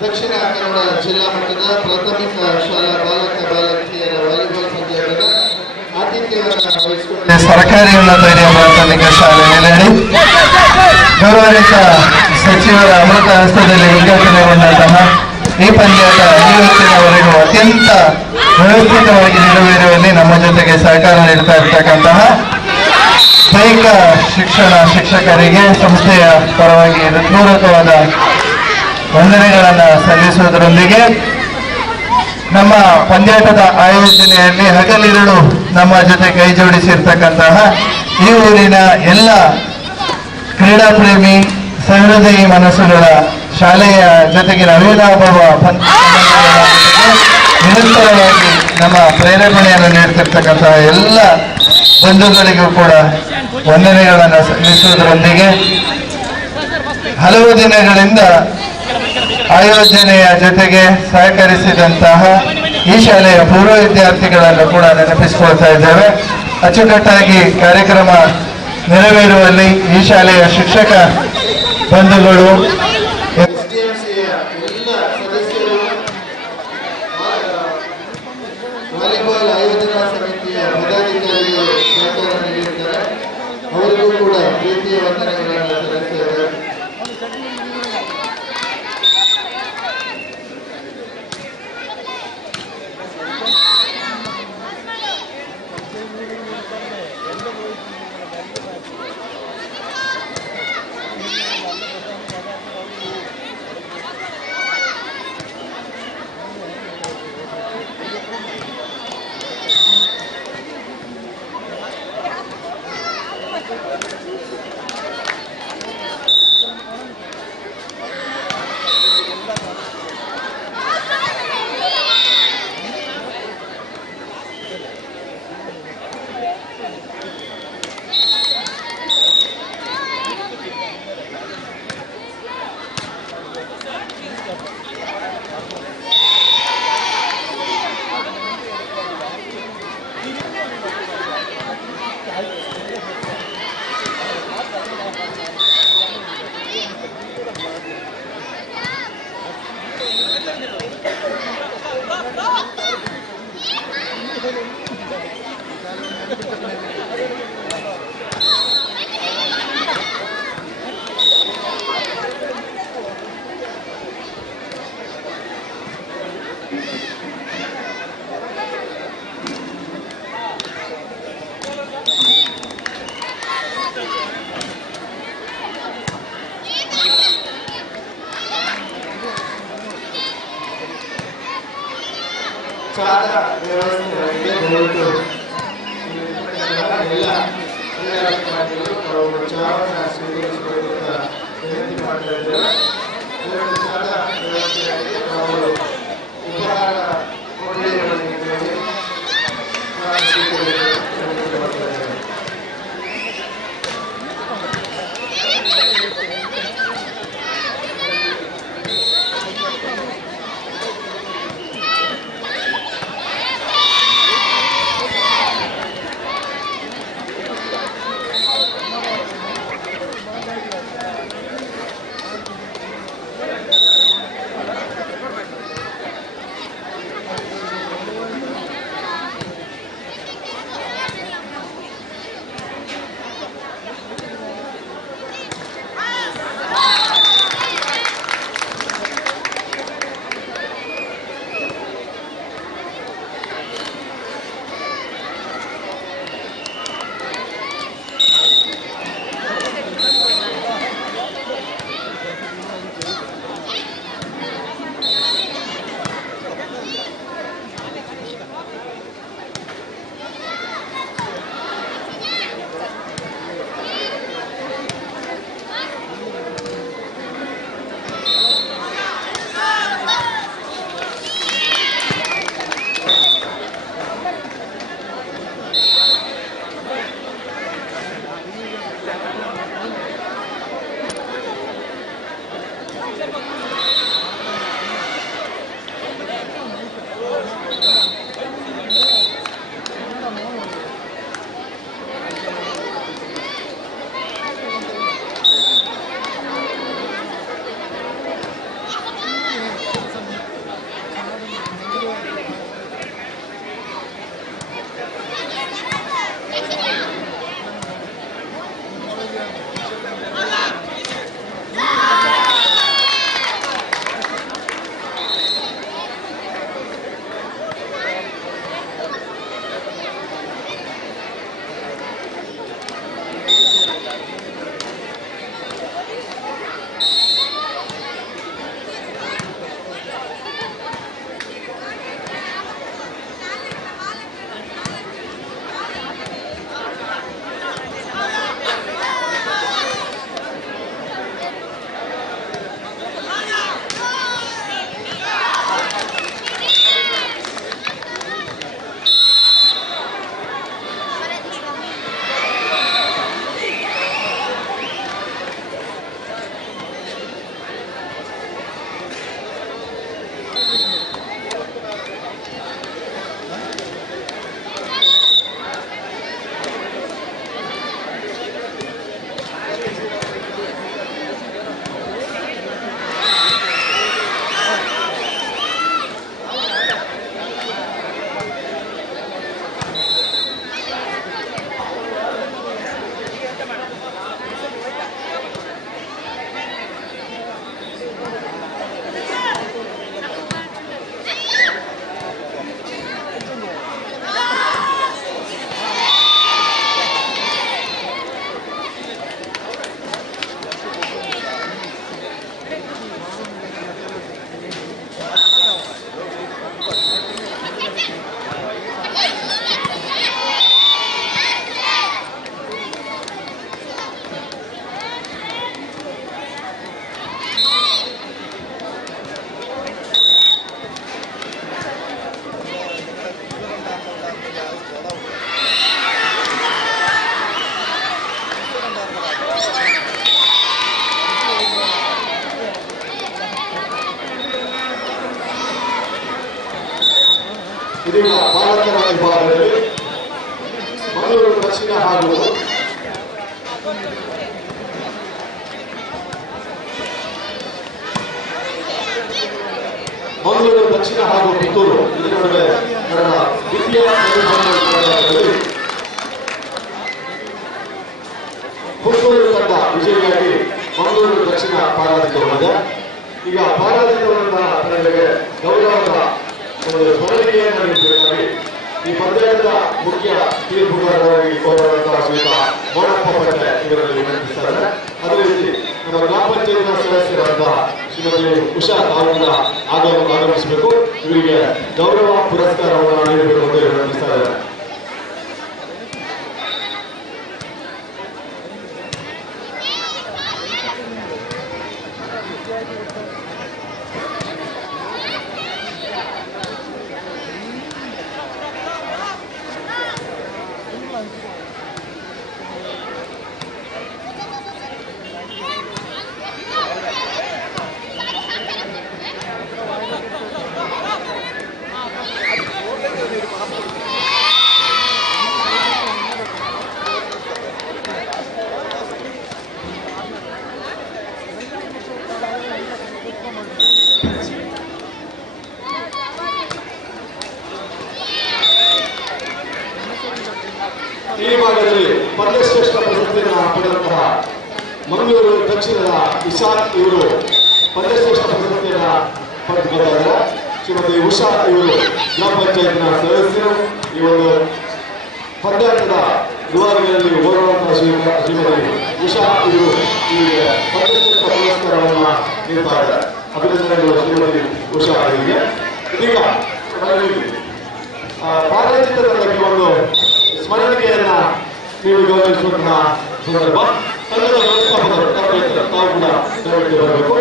ದಕ್ಷಿಣ ಕನ್ನಡ ಜಿಲ್ಲಾ ಮಟ್ಟದ ಪ್ರಾಥಮಿಕ ಶಾಲಾ ಬಾಲಕ ಬಾಲಕಿಯರ ವಾಲಿಬಾಲ್ ಪಂದ್ಯಾಟದ ಆತಿಥ್ಯವನ್ನು ವಹಿಸಿಕೊಂಡು ಸರ್ಕಾರಿ ಉನ್ನತ ಹಿರಿಯ ಪ್ರಾಥಮಿಕ ಶಾಲೆ ನೆಲೆಯಡಿ ಗೌರವಾನ್ವಿತ ಸಚಿವರ ಅಮೃತ ಹಸ್ತದಲ್ಲಿ ಉದ್ಘಾಟನೆಗೊಂಡಂತಹ ಈ ಪಂದ್ಯಾಟ ಇವತ್ತಿನವರೆಗೂ ಅತ್ಯಂತ ವ್ಯವಸ್ಥಿತವಾಗಿ ನೆರವೇರುವಲ್ಲಿ ನಮ್ಮ ಜೊತೆಗೆ ಸಹಕಾರ ನೀಡ್ತಾ ಇರ್ತಕ್ಕಂತಹ ದೈಹಿಕ ಶಿಕ್ಷಣ ಶಿಕ್ಷಕರಿಗೆ ಸಂಸ್ಥೆಯ ಪರವಾಗಿ ಹೃತ್ಪೂರ್ವಕವಾದ ವಂದನೆಗಳನ್ನು ಸಲ್ಲಿಸುವುದರೊಂದಿಗೆ ನಮ್ಮ ಪಂದ್ಯಾಟದ ಆಯೋಜನೆಯಲ್ಲಿ ಹಗಲಿರುಳು ನಮ್ಮ ಜೊತೆ ಕೈ ಜೋಡಿಸಿರ್ತಕ್ಕಂತಹ ಈ ಊರಿನ ಎಲ್ಲ ಕ್ರೀಡಾ ಪ್ರೇಮಿ ಸಹೃದಯಿ ಮನಸ್ಸುಗಳ ಶಾಲೆಯ ಜೊತೆಗಿನ ಅವಿನಾಭಾವ ನಿರಂತರವಾಗಿ ನಮ್ಮ ಪ್ರೇರೇಪಣೆಯನ್ನು ನೀಡ್ತಿರ್ತಕ್ಕಂತಹ ಎಲ್ಲ ಬಂಧುಗಳಿಗೂ ಕೂಡ ವಂದನೆಗಳನ್ನು ಸಲ್ಲಿಸುವುದರೊಂದಿಗೆ ಹಲವು ದಿನಗಳಿಂದ ಆಯೋಜನೆಯ ಜೊತೆಗೆ ಸಹಕರಿಸಿದಂತಹ ಈ ಶಾಲೆಯ ಪೂರ್ವ ವಿದ್ಯಾರ್ಥಿಗಳನ್ನು ಕೂಡ ನೆನಪಿಸಿಕೊಳ್ತಾ ಇದ್ದೇವೆ. ಅಚ್ಚುಕಟ್ಟಾಗಿ ಕಾರ್ಯಕ್ರಮ ನೆರವೇರುವಲ್ಲಿ ಈ ಶಾಲೆಯ ಶಿಕ್ಷಕ ಬಂಧುಗಳು ಎಸ್ಡಿಎಂಸಿಯ ಎಲ್ಲ ಸದಸ್ಯರು ವಾಲಿಬಾಲ್ ಆಯೋಜನಾ ಸಮಿತಿಯ ಪದಾಧಿಕಾರಿಗಳು ಸಹಕಾರ ನೀಡಿದ್ದಾರೆ. ಅವರಿಗೂ ಕೂಡ ಪ್ರೀತಿಯ ವಂದನೆಗಳನ್ನು ಸಲ್ಲಿಸಿದ್ದಾರೆ. ಚಹಾದ ವ್ಯವಸ್ಥೆ ದಯವಿಟ್ಟು ಎಲ್ಲ ತಾವು ಚಹಾವನ್ನು ಸ್ವೀಕರಿಸಬೇಕಂತ ವಿನಂತಿ ಮಾಡ್ತಾ ಇದ್ದೇವೆ. ಚಹಾದ ವ್ಯವಸ್ಥೆಯಾಗಿ ನಾವು ಉಪಹಾರ ಹೋಟೆಲ್ಗಳಲ್ಲಿ ಇದೀಗ ಬಾಲಕರ ವಿಭಾಗದಲ್ಲಿ ಮಂಗಳೂರು ದಕ್ಷಿಣ ಹಾಗೂ ಮಂಗಳೂರು ದಕ್ಷಿಣ ಹಾಗೂ ಪುತ್ತೂರು ಇದರ ನಡುವೆ ನಡೆದ ದ್ವಿತೀಯ ಸೆಮಿಫೈನಲ್ ಪುತ್ತೂರು ತಂಡ ವಿಜಯಿಯಾಗಿ ಮಂಗಳೂರು ದಕ್ಷಿಣ ಪರಾಜಿತಗೊಂಡಿದೆ. ಈಗ ಪರಾಜಿತಗೊಂಡ ತಂಡಕ್ಕೆ ಗೌರವದ ಒಂದು ಸ್ಮರಣಿಕೆಯನ್ನು ನೀಡಬೇಕಾಗಿ ಈ ಪಂದ್ಯದ ಮುಖ್ಯ ತೀರ್ಪುಗಾರರಾಗಿ ಹೋರಾಡುವಂತಹ ಶ್ರೀಯುತ ಮೋನಪ್ಪ ಪಟ್ಟೆ ಇವರಲ್ಲಿ ವಿನಂತಿಸ್ತಾರೆ. ಅದೇ ರೀತಿ ನಮ್ಮ ಗ್ರಾಮ ಪಂಚಾಯತ್ ಸದಸ್ಯರಾದ ಶ್ರೀಮತಿ ಉಷಾ ತಾವು ಕೂಡ ಆಗಮಿಸಬೇಕು. ಇವರಿಗೆ ಗೌರವ ಪುರಸ್ಕಾರವನ್ನು ನೀಡಬೇಕು ಅಂತ ವಿನಂತಿಸ್ತಾ ಇದ್ದಾರೆ. ಈ ಭಾಗದಲ್ಲಿ ಪಂದ್ಯಶ್ರೇಷ್ಠ ಪ್ರಶಸ್ತಿಯನ್ನು ಪಡೆದಂತಹ ಮಂಗಳೂರು ದಕ್ಷಿಣದ ಇಶಾಕ್ ಇವರು ಪಂದ್ಯಶ್ರೇಷ್ಠ ಪ್ರಶಸ್ತಿಯನ್ನು ಪಡೆದುಕೊಂಡಿದ್ದಾರೆ. ಶ್ರೀಮತಿ ಉಷಾ ಇವರು ಗ್ರಾಮ ಪಂಚಾಯತ್ನ ಸದಸ್ಯರು. ಈ ಒಂದು ಪಂದ್ಯಾಟದ ವಿಭಾಗಗಳಲ್ಲಿ ಓಡುವಂತಹ ಶ್ರೀಮತಿ ಉಷಾ ಇವರು ಇವರಿಗೆ ಪಂದ್ಯಶ್ರೇಷ್ಠ ಪುರಸ್ಕಾರವನ್ನು ನೀಡುತ್ತಾರೆ. ಅಭಿನಂದನೆಗಳು ಶ್ರೀಮತಿ ಉಷಾ ಅವರಿಗೆ. ಇದೀಗ ಪ್ರಾದೇಶಿಕದಲ್ಲಿ ಒಂದು ಸ್ಮರಣಿಕೆಯನ್ನ ನೀವು ಗೌರವಿಸುವಂತಹ ಸಂದರ್ಭ. ತಂಡದ ವ್ಯವಸ್ಥಾಪಕರು ತಾವು ಕೂಡ ದಯವಿಟ್ಟು ಬರಬೇಕು.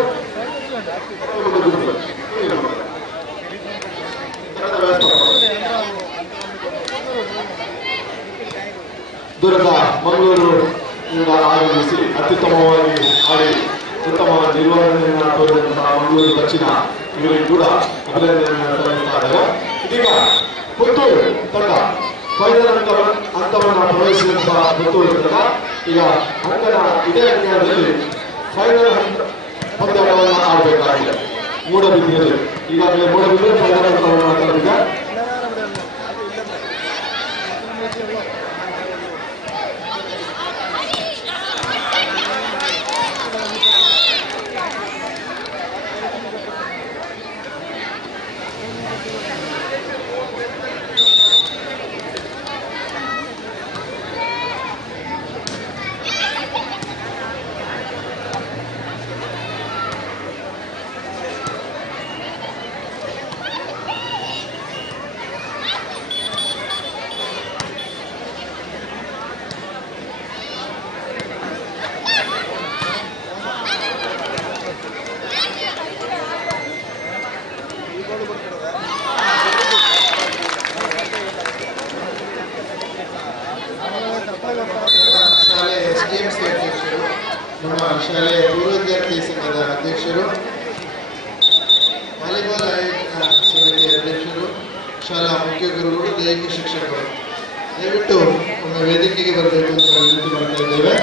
ದೂರದ ಮಂಗಳೂರಿನಿಂದ ಆಗಮಿಸಿ ಅತ್ಯುತ್ತಮವಾಗಿ ಆಡಿ ಉತ್ತಮ ನಿರ್ವಹಣೆಯನ್ನು ತೋರಿದಂತಹ ಮಂಗಳೂರು ದಕ್ಷಿಣ ಇವರಿಗೂ ಕೂಡ ಅಭಿನಂದನೆಯನ್ನು ಸಲ್ಲಿಸ್ತಾ ಇದ್ದಾರೆ. ಇದೀಗ ಪುತ್ತೂರು ತಂಡ ಫೈನಲ್ ಹಂತವನ್ನು ಪ್ರವೇಶಿಸಿದಂತಹ ಪುತ್ತೂರು ತಂಡ ಈಗ ಅಂಕಣ ಇದೇ ಅಂಕಣದಲ್ಲಿ ಫೈನಲ್ ಪಂದ್ಯಾಟವನ್ನು ಆಡಬೇಕಾಗಿದೆ. ಮೂಡಬಿದ್ರೆಯಲ್ಲಿ ಈಗಾಗಲೇ ಮೂಡಬಿದ್ರೆ ಫೈನಲ್ ಹಂತವನ್ನು ತಲುಪಿದೆ. ಶಾಲೆ SDMC ಅಧ್ಯಕ್ಷರು, ನಮ್ಮ ಶಾಲೆಯ ಪೂರ್ವ ವಿದ್ಯಾರ್ಥಿ ಸಂಘದ ಅಧ್ಯಕ್ಷರು, ವಾಲಿಬಾಲ್ ಆಯೋಜನಾ ಸಮಿತಿ ಅಧ್ಯಕ್ಷರು, ಶಾಲಾ ಮುಖ್ಯ ಗುರುಗಳು, ದೈಹಿಕ ಶಿಕ್ಷಕರು ದಯವಿಟ್ಟು ಒಮ್ಮೆ ವೇದಿಕೆಗೆ ಬರಬೇಕು ಅಂತ ವಿನಂತಿ ಮಾಡ್ತಾ ಇದ್ದೇವೆ.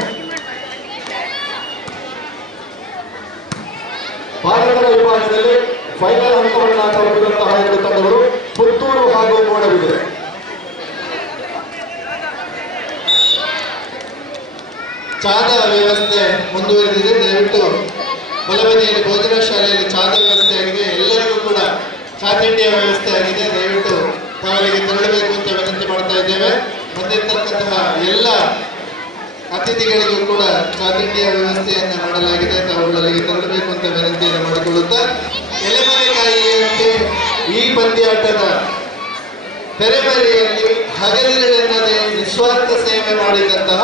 ಬಾಲಕರ ವಿಭಾಗದಲ್ಲಿ ಫೈನಲ್ ಹಂತವನ್ನು ತಲುಪಿದಂತಹ ಎರಡು ತಂಡಗಳು ಪುತ್ತೂರು ಹಾಗೂ ಮೂಡಬಿದ್ರೆ. ಚಾದ ವ್ಯವಸ್ಥೆ ಮುಂದುವರೆದಿದೆ. ದಯವಿಟ್ಟು ಬಲಬದಿಯಲ್ಲಿ ಭೋಜನ ಶಾಲೆಯಲ್ಲಿ ಚಾದ ವ್ಯವಸ್ಥೆ ಆಗಿದೆ. ಎಲ್ಲರಿಗೂ ಕೂಡ ಚಾ ತಿಂಡಿಯ ವ್ಯವಸ್ಥೆ ಆಗಿದೆ. ದಯವಿಟ್ಟು ತಾವರಿಗೆ ತೆರಳಬೇಕು ಅಂತ ವಿನಂತಿ ಮಾಡ್ತಾ ಇದ್ದೇವೆ. ಬಂದಿರತಕ್ಕಂತಹ ಎಲ್ಲ ಅತಿಥಿಗಳಿಗೂ ಕೂಡ ಚಾ ತಿಂಡಿಯ ವ್ಯವಸ್ಥೆಯನ್ನು ಮಾಡಲಾಗಿದೆ. ತಾವು ಅಲ್ಲಿಗೆ ತೆರಳಬೇಕು ಅಂತ ವಿನಂತಿಯನ್ನು ಮಾಡಿಕೊಳ್ಳುತ್ತಾ, ಎಲೆಮರೆಕಾಯಿಯಂತೆ ಈ ಪಂದ್ಯಾಟದ ತೆರೆಮರೆಯಲ್ಲಿ ಹಗಲಿರಳೆನ್ನದೆ ನಿಸ್ವಾರ್ಥ ಸೇವೆ ಮಾಡಿದಂತಹ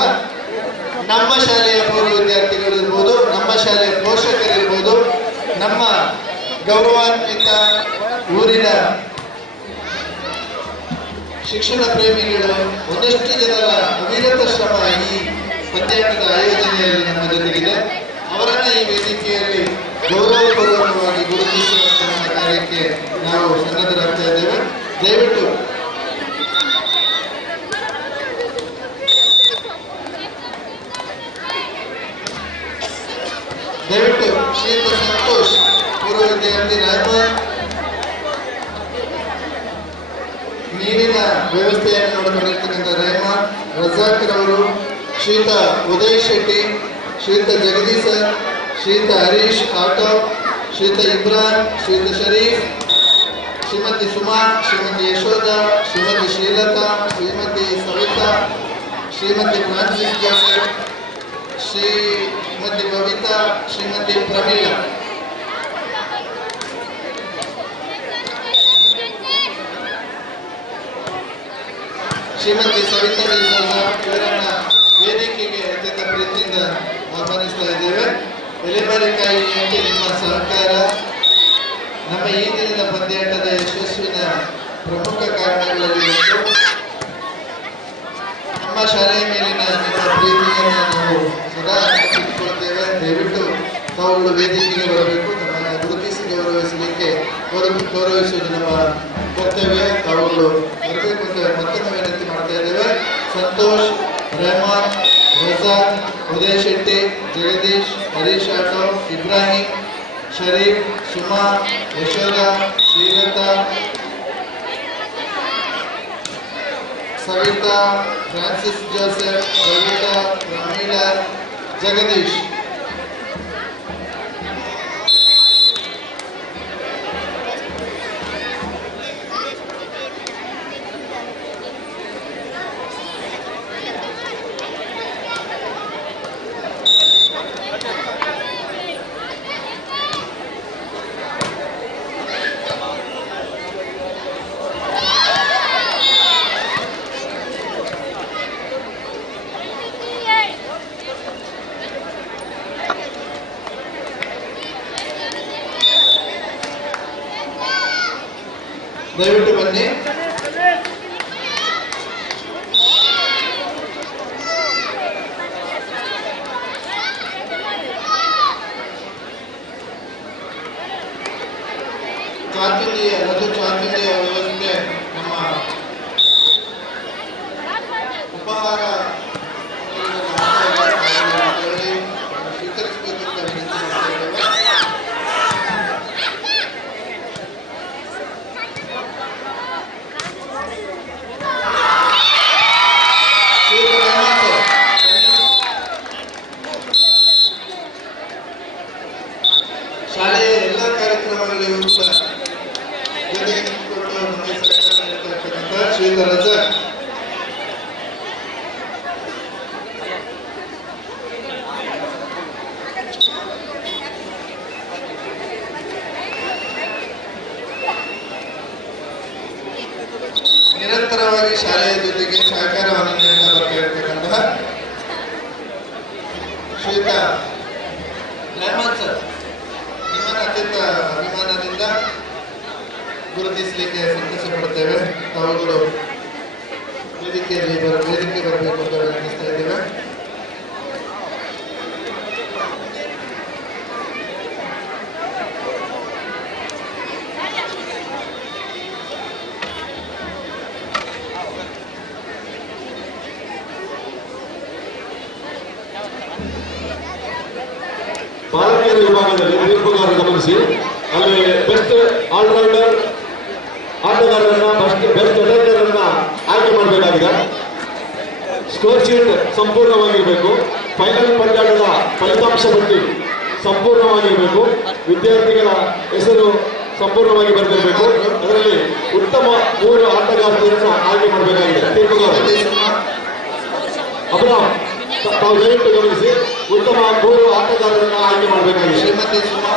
ನಮ್ಮ ಶಾಲೆಯ ಪೂರ್ವ ವಿದ್ಯಾರ್ಥಿಗಳಿರ್ಬೋದು, ನಮ್ಮ ಶಾಲೆಯ ಪೋಷಕರಿರ್ಬೋದು, ನಮ್ಮ ಗೌರವಾನ್ವಿತ ಊರಿನ ಶಿಕ್ಷಣ ಪ್ರೇಮಿಗಳು, ಒಂದಷ್ಟು ಜನರ ಅವಿರತ ಶ್ರಮ ಈ ಪಂದ್ಯಾಟದ ಆಯೋಜನೆಯಲ್ಲಿ ನಮ್ಮ ಜೊತೆಗಿದೆ. ಅವರನ್ನ ಈ ವೇದಿಕೆಯಲ್ಲಿ ಗೌರವಪೂರ್ವಕವಾಗಿ ಗುರುತಿಸುವಂತಹ ಕಾರ್ಯಕ್ಕೆ ನಾವು ಸನ್ನದ್ಧರಾಗ್ತಾ ಇದ್ದೇವೆ. ದಯವಿಟ್ಟು ಶ್ರೀಯುತ ಸಂತೋಷ್ ಪೂರ್ವ ವಿದ್ಯಾರ್ಥಿ ರೆಹಮಾನ್ ನೀರಿನ ವ್ಯವಸ್ಥೆಯನ್ನು ನೋಡಿಕೊಂಡಿರ್ತಕ್ಕಂಥ ರೆಹಮಾನ್ ರಜಾಕ್ ರವರು, ಶ್ರೀಯುತ ಉದಯ್ ಶೆಟ್ಟಿ, ಶ್ರೀಯುತ ಜಗದೀಶ್, ಶ್ರೀಯುತ ಹರೀಶ್ ಆಟೋ, ಶ್ರೀಯುತ ಇಬ್ರಾನ್, ಶ್ರೀಯುತ ಶರೀಫ್, ಶ್ರೀಮತಿ ಸುಮಾ, ಶ್ರೀಮತಿ ಯಶೋಧ, ಶ್ರೀಮತಿ ಶ್ರೀಲತಾ, ಶ್ರೀಮತಿ ಸವಿತಾ, ಶ್ರೀಮತಿ ಫ್ರಾನ್ಸಿಸ್ ಜೋಸೆಫ್, ಶ್ರೀಮತಿ ಬಬಿತಾ, ಶ್ರೀಮತಿ ಪ್ರಮೀಳಾ ಶ್ರೀಮತಿ ಸವಿತಾ ಡಿಸೋಜ ಇವರನ್ನ ವೇದಿಕೆಗೆ ಅತ್ಯಂತ ಪ್ರೀತಿಯಿಂದ ಆಹ್ವಾನಿಸ್ತಾ ಇದ್ದೇವೆ. ಎಲೆಮರೆಕಾಯಿಗೆ ನಿಮ್ಮ ಸಹಕಾರ ನಮ್ಮ ಈ ದಿನದ ಪಂದ್ಯಾಟದ ಯಶಸ್ವಿನ ಪ್ರಮುಖ ಕಾರಣಗಳಲ್ಲಿ ಒಂದು. ನಮ್ಮ ಶಾಲೆಯ ಮೇಲಿನ ನಿಮ್ಮ ಪ್ರೀತಿಯನ್ನು ನಾವು ಸದಾ ನೆನಪಿಸಿಕೊಳ್ತೇವೆ. ದಯವಿಟ್ಟು ತಾವುಗಳು ವೇದಿಕೆಗೆ ಬರಬೇಕು. ನಮ್ಮನ್ನು ಗುರುತಿಸಿ ಗೌರವಿಸಲಿಕ್ಕೆ ಗೌರವಿಸುವುದು ನಮ್ಮ ಕರ್ತವ್ಯ. ತಾವುಗಳು ಬರಬೇಕು ಅಂತ ಮತ್ತೊಮ್ಮೆ ವಿನಂತಿ ಮಾಡ್ತಾ ಇದ್ದೇವೆ. Santosh, Rehman, Razak, Uday Shetty, Jagadish, Harish auto, Ibrahim, Sharif, Suma, Yashoda, Srilatha, Savita, Francis Joseph, Ravita, Pramila, Jagadish. ದಯವಿಟ್ಟು ಬನ್ನಿ. ಚಾತುರ್ಯ ರಜು ಚಾತುರ್ಯ ವ್ಯವಸ್ಥೆ ನಮ್ಮ ಉಪಹಾರ ಸ್ವೀಕರಿಸಬೇಕು ಅಂತ ವಿನಂತಿ ಮಾಡ್ತಾ ಇದ್ದೇವೆ. ಶಾಲೆಯ ಎಲ್ಲ ಕಾರ್ಯಕ್ರಮಗಳಿಗೂ ಕೂಡ ಜೊತೆಗೆ ನಿಂತುಕೊಂಡು ನಮಗೆ ಸಹಕಾರ ನೀಡತಕ್ಕಂಥ ಶ್ರೀಯುತ ರಜಾಕ್. ನಿರಂತರವಾಗಿ ಶಾಲೆಯ ಜೊತೆಗೆ ಸಹಕಾರವನ್ನು ನೀಡಲು ಬರ್ತಾ ಇರತಕ್ಕಂತಹ ಶ್ರೀಯುತ ರೆಹಮಾನ್ ಸರ್, ನಿಮ್ಮನ್ನು ಅತ್ಯಂತ ಅಭಿಮಾನದಿಂದ ಗುರುತಿಸಲಿಕ್ಕೆ ಸಂತೋಷ ಪಡುತ್ತೇವೆ. ತಾವುಗಳು ವೇದಿಕೆ ಬರಬೇಕು ಅಂತ ವಿನಂತಿಸ್ತಾ ಇದ್ದೇವೆ. ಬಾಲಕಿಯರ ವಿಭಾಗದಲ್ಲಿ ತೀರ್ಪುಗಾರ ಗಮನಿಸಿ, ಅಲ್ಲಿ ಬೆಸ್ಟ್ ಆಲ್ರೌಂಡರ್ ಆಟಗಾರರನ್ನ ಬೆಸ್ಟ್ ಅಟೆಂಡರ್ ಅನ್ನ ಆಯ್ಕೆ ಮಾಡಬೇಕಾಗಿದೆ. ಸ್ಕೋರ್ ಶೀಟ್ ಸಂಪೂರ್ಣವಾಗಿರಬೇಕು. ಫೈನಲ್ ಪಂದ್ಯಾಟದ ಫಲಿತಾಂಶ ಪಟ್ಟಿ ಸಂಪೂರ್ಣವಾಗಿರಬೇಕು. ವಿದ್ಯಾರ್ಥಿಗಳ ಹೆಸರು ಸಂಪೂರ್ಣವಾಗಿ ಬರೆದಿರಬೇಕು. ಅದರಲ್ಲಿ ಉತ್ತಮ 3 ಆಟಗಾರರನ್ನ ಆಯ್ಕೆ ಮಾಡಬೇಕಾಗಿದೆ. ತೀರ್ಪುಗಾರ ಅಬ್ರಾಮ್, ತಾವು ದಯವಿಟ್ಟು ಗಮನಿಸಿ, ಉತ್ತಮ 3 ಆಟಗಾರರನ್ನ ಆಯ್ಕೆ ಮಾಡಬೇಕಾಗಿದೆ. ಶ್ರೀಮತಿ ಸುಮಾ,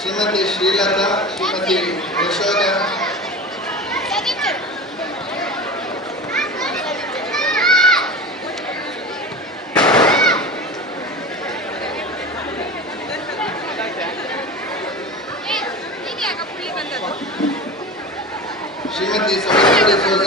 ಶ್ರೀಮತಿ ಶ್ರೀಲತಾ, ಶ್ರೀಮತಿ ಯಶೋಧ, ಶ್ರೀಮತಿ ಸವಿತಾ ಡಿಸೋಜ,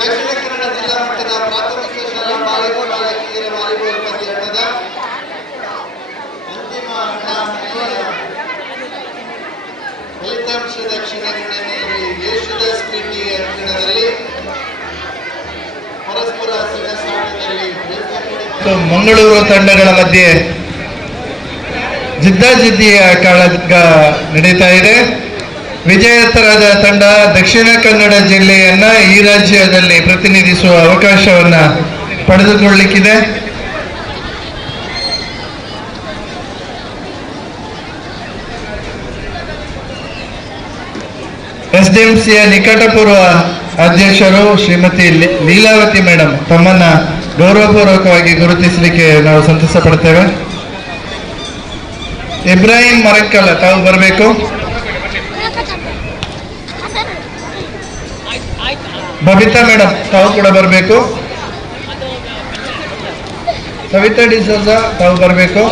ದಕ್ಷಿಣ ಕನ್ನಡ ಜಿಲ್ಲಾ ಮಟ್ಟದ ಪ್ರಾಥಮಿಕ ಶಾಲಾ ಬಾಲಕಿಯರ ವಾಲಿಬಾಲ್ ಪಂದ್ಯಾಟದ ಅಂತಿಮ ಫಲಿತಾಂಶದ ಕ್ಷಣಗಳಲ್ಲಿ ಯೇಸುದಾಸ್ ಪಿಟಿ ಅಂಕಣದಲ್ಲಿ ಪರಸ್ಪರ ಸೆಣಸಾಟದಲ್ಲಿ ಮಂಗಳೂರು ತಂಡಗಳ ಮಧ್ಯೆ ಜಿದ್ದಾಜಿದ್ದಿಯ ಕಾಳಗ ನಡೀತಾ ಇದೆ. ವಿಜೇತರಾದ ತಂಡ ದಕ್ಷಿಣ ಕನ್ನಡ ಜಿಲ್ಲೆಯನ್ನ ಈ ರಾಜ್ಯದಲ್ಲಿ ಪ್ರತಿನಿಧಿಸುವ ಅವಕಾಶವನ್ನ ಪಡೆದುಕೊಳ್ಳಲಿಕ್ಕಿದೆ. SDMCಯ ನಿಕಟಪೂರ್ವ ಅಧ್ಯಕ್ಷರು ಶ್ರೀಮತಿ ಲೀಲಾವತಿ ಮೇಡಮ್ ತಮ್ಮನ್ನ ಗೌರವಪೂರ್ವಕವಾಗಿ ಗುರುತಿಸಲಿಕ್ಕೆ ನಾವು ಸಂತಸ ಪಡ್ತೇವೆ. ಇಬ್ರಾಹಿಂ ಮರಕ್ಕಲ್ಲ, ತಾವು ಬರಬೇಕು. ಬಬಿತಾ ಮೇಡಮ್ ತಾವು ಕೂಡ ಬರಬೇಕು. ಸವಿತಾ ಡಿಸೋಜಾ ತಾವು ಬರಬೇಕು.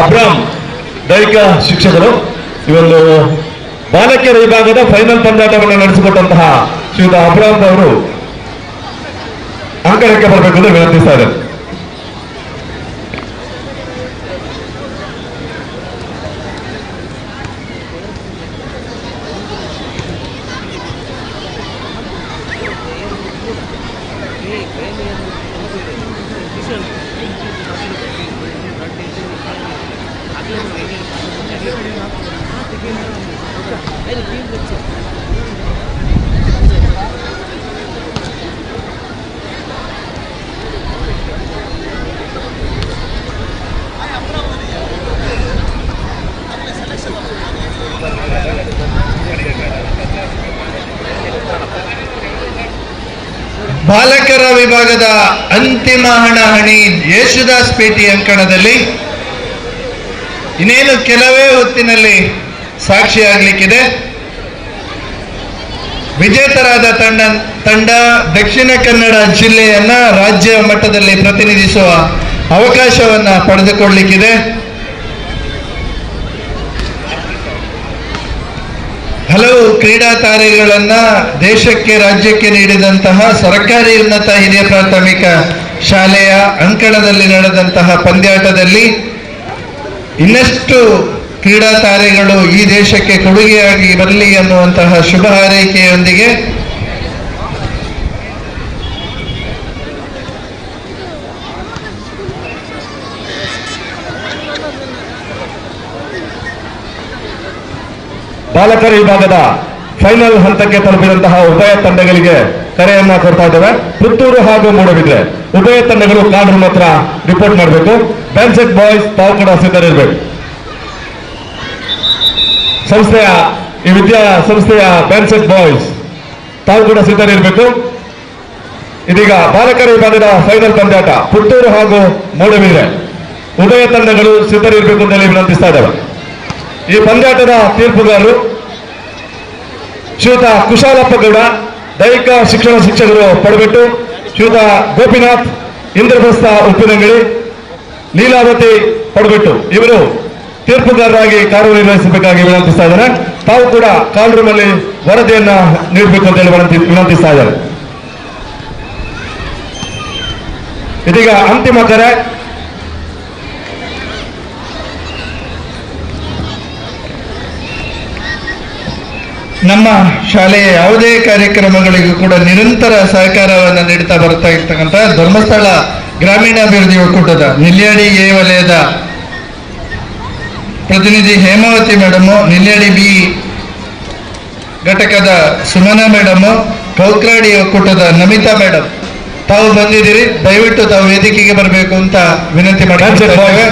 ಅಬ್ರಾಮ್ ದೈಹಿಕ ಶಿಕ್ಷಕರು ಈ ಒಂದು ಬಾಲಕಿಯರ ವಿಭಾಗದ ಫೈನಲ್ ಪಂದ್ಯಾಟವನ್ನು ನಡೆಸಿಕೊಟ್ಟಂತಹ ಶ್ರೀಯುತ ಅಬ್ರಾಮ್ ಅವರು ಅಂಕಣಕ್ಕೆ ಬರಬೇಕು ಎಂದು ವಿನಂತಿಸ್ತಾ ಇದ್ದಾರೆ. ಬಾಲಕರ ವಿಭಾಗದ ಅಂತಿಮ ಹಣಾಹಣಿ ಯೇಸುದಾಸ್ ಪೇಟೆ ಅಂಕಣದಲ್ಲಿ ಇನ್ನೇನು ಕೆಲವೇ ಹೊತ್ತಿನಲ್ಲಿ ಸಾಕ್ಷಿಯಾಗಲಿಕ್ಕಿದೆ. ವಿಜೇತರಾದ ತಂಡ ದಕ್ಷಿಣ ಕನ್ನಡ ಜಿಲ್ಲೆಯನ್ನ ರಾಜ್ಯ ಮಟ್ಟದಲ್ಲಿ ಪ್ರತಿನಿಧಿಸುವ ಅವಕಾಶವನ್ನ ಪಡೆದುಕೊಳ್ಳಲಿಕ್ಕಿದೆ. ಹಲವು ಕ್ರೀಡಾ ತಾರೆಗಳನ್ನ ದೇಶಕ್ಕೆ ರಾಜ್ಯಕ್ಕೆ ನೀಡಿದಂತಹ ಸರ್ಕಾರಿ ಉನ್ನತ ಹಿರಿಯ ಪ್ರಾಥಮಿಕ ಶಾಲೆಯ ಅಂಕಣದಲ್ಲಿ ನಡೆದಂತಹ ಪಂದ್ಯಾಟದಲ್ಲಿ ಇನ್ನಷ್ಟು ಕ್ರೀಡಾ ತಾರೆಗಳು ಈ ದೇಶಕ್ಕೆ ಕೊಡುಗೆಯಾಗಿ ಬರಲಿ ಅನ್ನುವಂತಹ ಶುಭ ಹಾರೈಕೆಯೊಂದಿಗೆ ಬಾಲಕರ ವಿಭಾಗದ ಫೈನಲ್ ಹಂತಕ್ಕೆ ತಲುಪಿದಂತಹ ಉಭಯ ತಂಡಗಳಿಗೆ ಕರೆಯನ್ನ ಕೊಡ್ತಾ ಇದ್ದೇವೆ. ಪುತ್ತೂರು ಹಾಗೂ ಮೂಡಬಿದ್ರೆ ಉಭಯ ತಂಡಗಳು ಕಾರ್ಡ್ ರೂಮ್ ಹತ್ರ ರಿಪೋರ್ಟ್ ಮಾಡಬೇಕು. ಬ್ಯಾನ್ಸೆಟ್ ಬಾಯ್ಸ್ ತಾವು ಕೂಡ ಸಿದ್ಧರಿರ್ಬೇಕು. ಈ ವಿದ್ಯಾಸಂಸ್ಥೆಯ ಬ್ಯಾನ್ಸೆಟ್ ಬಾಯ್ಸ್ ತಾವು ಕೂಡ ಸಿದ್ಧರಿರ್ಬೇಕು. ಇದೀಗ ಬಾಲಕರ ವಿಭಾಗದ ಫೈನಲ್ ಪಂದ್ಯಾಟ ಪುತ್ತೂರು ಹಾಗೂ ಮೂಡಬಿದ್ರೆ ಉಭಯ ತಂಡಗಳು ಸಿದ್ಧರಿರ್ಬೇಕು ಅಂತ ಹೇಳಿ ವಿನಂತಿಸ್ತಾ ಇದ್ದೇವೆ. ಈ ಪಂದ್ಯಾಟದ ತೀರ್ಪುಗಾರರು ಶ್ರೀಯುತ ಕುಶಾಲಪ್ಪ ಗೌಡ, ದೈಹಿಕ ಶಿಕ್ಷಣ ಶಿಕ್ಷಕರು ಪಡಬಿಟ್ಟು, ಶ್ರೀಯುತ ಗೋಪಿನಾಥ್ ಇಂದ್ರಪ್ರಸ್ಥ ಉಪ್ಪಿನಂಗಡಿ, ಲೀಲಾವತಿ ಪಡಬಿಟ್ಟು ಇವರು ತೀರ್ಪುಗಾರರಾಗಿ ಕಾರ್ಯನಿರ್ವಹಿಸಬೇಕಾಗಿ ವಿನಂತಿಸ್ತಾ ಇದ್ದಾರೆ. ತಾವು ಕೂಡ ಕಾಲ್ ರೂಮ್ ಅಲ್ಲಿ ವರದಿಯನ್ನ ನೀಡಬೇಕು ಅಂತ ಹೇಳಿ ವಿನಂತಿಸ್ತಾ ಇದ್ದಾರೆ. ಇದೀಗ ಅಂತಿಮ ಕರೆ. ನಮ್ಮ ಶಾಲೆಯ ಯಾವುದೇ ಕಾರ್ಯಕ್ರಮಗಳಿಗೂ ಕೂಡ ನಿರಂತರ ಸಹಕಾರವನ್ನು ನೀಡ್ತಾ ಬರ್ತಾ ಇರ್ತಕ್ಕಂಥ ಧರ್ಮಸ್ಥಳ ಗ್ರಾಮೀಣಾಭಿವೃದ್ಧಿ ಒಕ್ಕೂಟದ ನೆಲ್ಯಾಡಿ ಎ ವಲಯದ ಪ್ರತಿನಿಧಿ ಹೇಮಾವತಿ ಮೇಡಮು, ನೆಲ್ಯಾಡಿ ಬಿ ಘಟಕದ ಸುಮನಾ ಮೇಡಮು, ಕೌಕ್ರಾಡಿ ಒಕ್ಕೂಟದ ನಮಿತಾ ಮೇಡಮ್, ತಾವು ಬಂದಿದ್ದೀರಿ. ದಯವಿಟ್ಟು ತಾವು ವೇದಿಕೆಗೆ ಬರಬೇಕು ಅಂತ ವಿನಂತಿ ಮಾಡ್ತೇವೆ.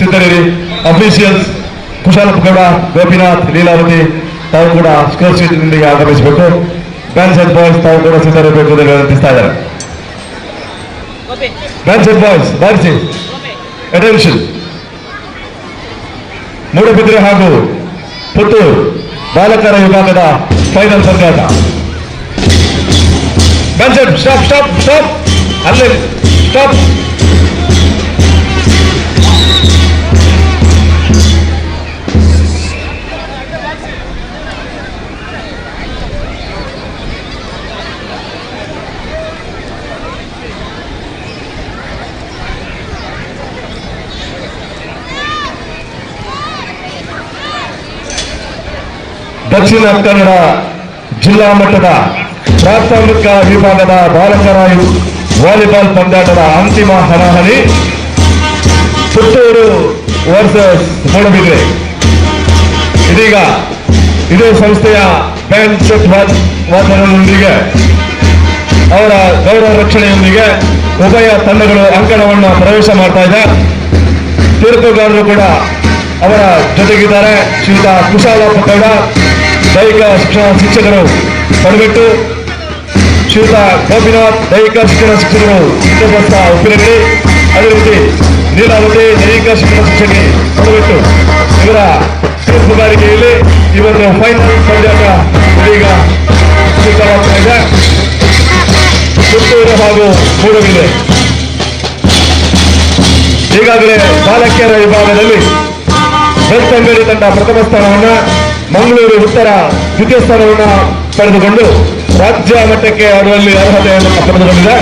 ಸಿದ್ಧರಿರಿ. ಅಫಿಷಿಯಲ್ಸ್ ಕುಶಾಲಗೌಡ, ಗೋಪಿನಾಥ್, ಲೀಲಾವತಿ ತಾವು ಕೂಡ ಸ್ಕೋರ್ ಶೀಟ್ನೊಂದಿಗೆ ಆಗಮಿಸಬೇಕು. ಬ್ಯಾನ್ಸ್ ಅಂಡ್ ಬಾಯ್ಸ್ ತಾವು ಕೂಡ ಸಿದ್ಧರಿರಬೇಕು ಅಂತ ವಿನಂತಿಸ್ತಾ ಇದ್ದಾರೆ. ಬ್ಯಾನ್ಸ್ ಅಂಡ್ ಬಾಯ್ಸ್ ಬಾರಿಸಿ. ಅಟೆನ್ಷನ್. ಮೂಡಬಿದ್ರೆ ಹಾಗೂ ಪುತ್ತೂರು ಬಾಲಕರ ವಿಭಾಗದ ಫೈನಲ್ ಪಂದ್ಯಾಟ. Bands and stop stop stop ಅಲ್ಲೇ ಸ್ಟಾಪ್. ದಕ್ಷಿಣ ಕನ್ನಡ ಜಿಲ್ಲಾ ಮಟ್ಟದ ಪ್ರಾಥಮಿಕ ವಿಭಾಗದ ಬಾಲಕರ ವಾಲಿಬಾಲ್ ಪಂದ್ಯಾಟದ ಅಂತಿಮ ಹಣಾಹಣಿ ಪುತ್ತೂರು ವರ್ಸಸ್ ಮೂಡಬಿದ್ರೆ. ಇದೀಗ ಇದೇ ಸಂಸ್ಥೆಯ ಬ್ಯಾಂಡ್ ಸೆಟ್ ವಾದನದೊಂದಿಗೆ ಅವರ ಗೌರವ ರಕ್ಷಣೆಯೊಂದಿಗೆ ಉಭಯ ತಂಡಗಳು ಅಂಕಣವನ್ನು ಪ್ರವೇಶ ಮಾಡ್ತಾ ಇದೆ. ತೀರ್ಪುಗಾರರು ಕೂಡ ಅವರ ಜೊತೆಗಿದ್ದಾರೆ. ಶ್ರೀಯುತ ಕುಶಾಲಪ್ಪ ಗೌಡ, ದೈಹಿಕ ಶಿಕ್ಷಣ ಶಿಕ್ಷಕರು ಪಡಬಿಟ್ಟು, ಶ್ರೀಯುತ ಗೋಪಿನಾಥ್, ದೈಹಿಕ ಶಿಕ್ಷಣ ಶಿಕ್ಷಕರು ಚಿತ್ರಪ್ರಸ್ಥ ಉಪ್ಪಿನಗಡಿ, ಅದೇ ರೀತಿ ಲೀಲಾವತಿ, ದೈಹಿಕ ಶಿಕ್ಷಣ ಶಿಕ್ಷಕಿ ಪಡಬಿಟ್ಟು. ಇವರ ತೀರ್ಪುಗಾರಿಕೆಯಲ್ಲಿ ಇವತ್ತು ಫೈನಲ್ ಪಂದ್ಯಾಟ ಇದೀಗ ಸಿದ್ಧವಾಗ್ತಾ ಇದೆ. ಪುತ್ತೂರು ಹಾಗೂ ಮೂಡಬಿದ್ರೆ. ಈಗಾಗಲೇ ಬಾಲಕಿಯರ ವಿಭಾಗದಲ್ಲಿ ಬೆಳ್ತಂಗಡಿ ತಂಡ ಪ್ರಥಮ ಸ್ಥಾನವನ್ನು, ಮಂಗಳೂರು ಉತ್ತರ ದ್ವಿತೀಯ ಸ್ಥಾನವನ್ನು ಪಡೆದುಕೊಂಡು ರಾಜ್ಯ ಮಟ್ಟಕ್ಕೆ ಆಡುವಲ್ಲಿ ಅರ್ಹತೆಯನ್ನು ಪಡೆದುಕೊಂಡಿದೆ.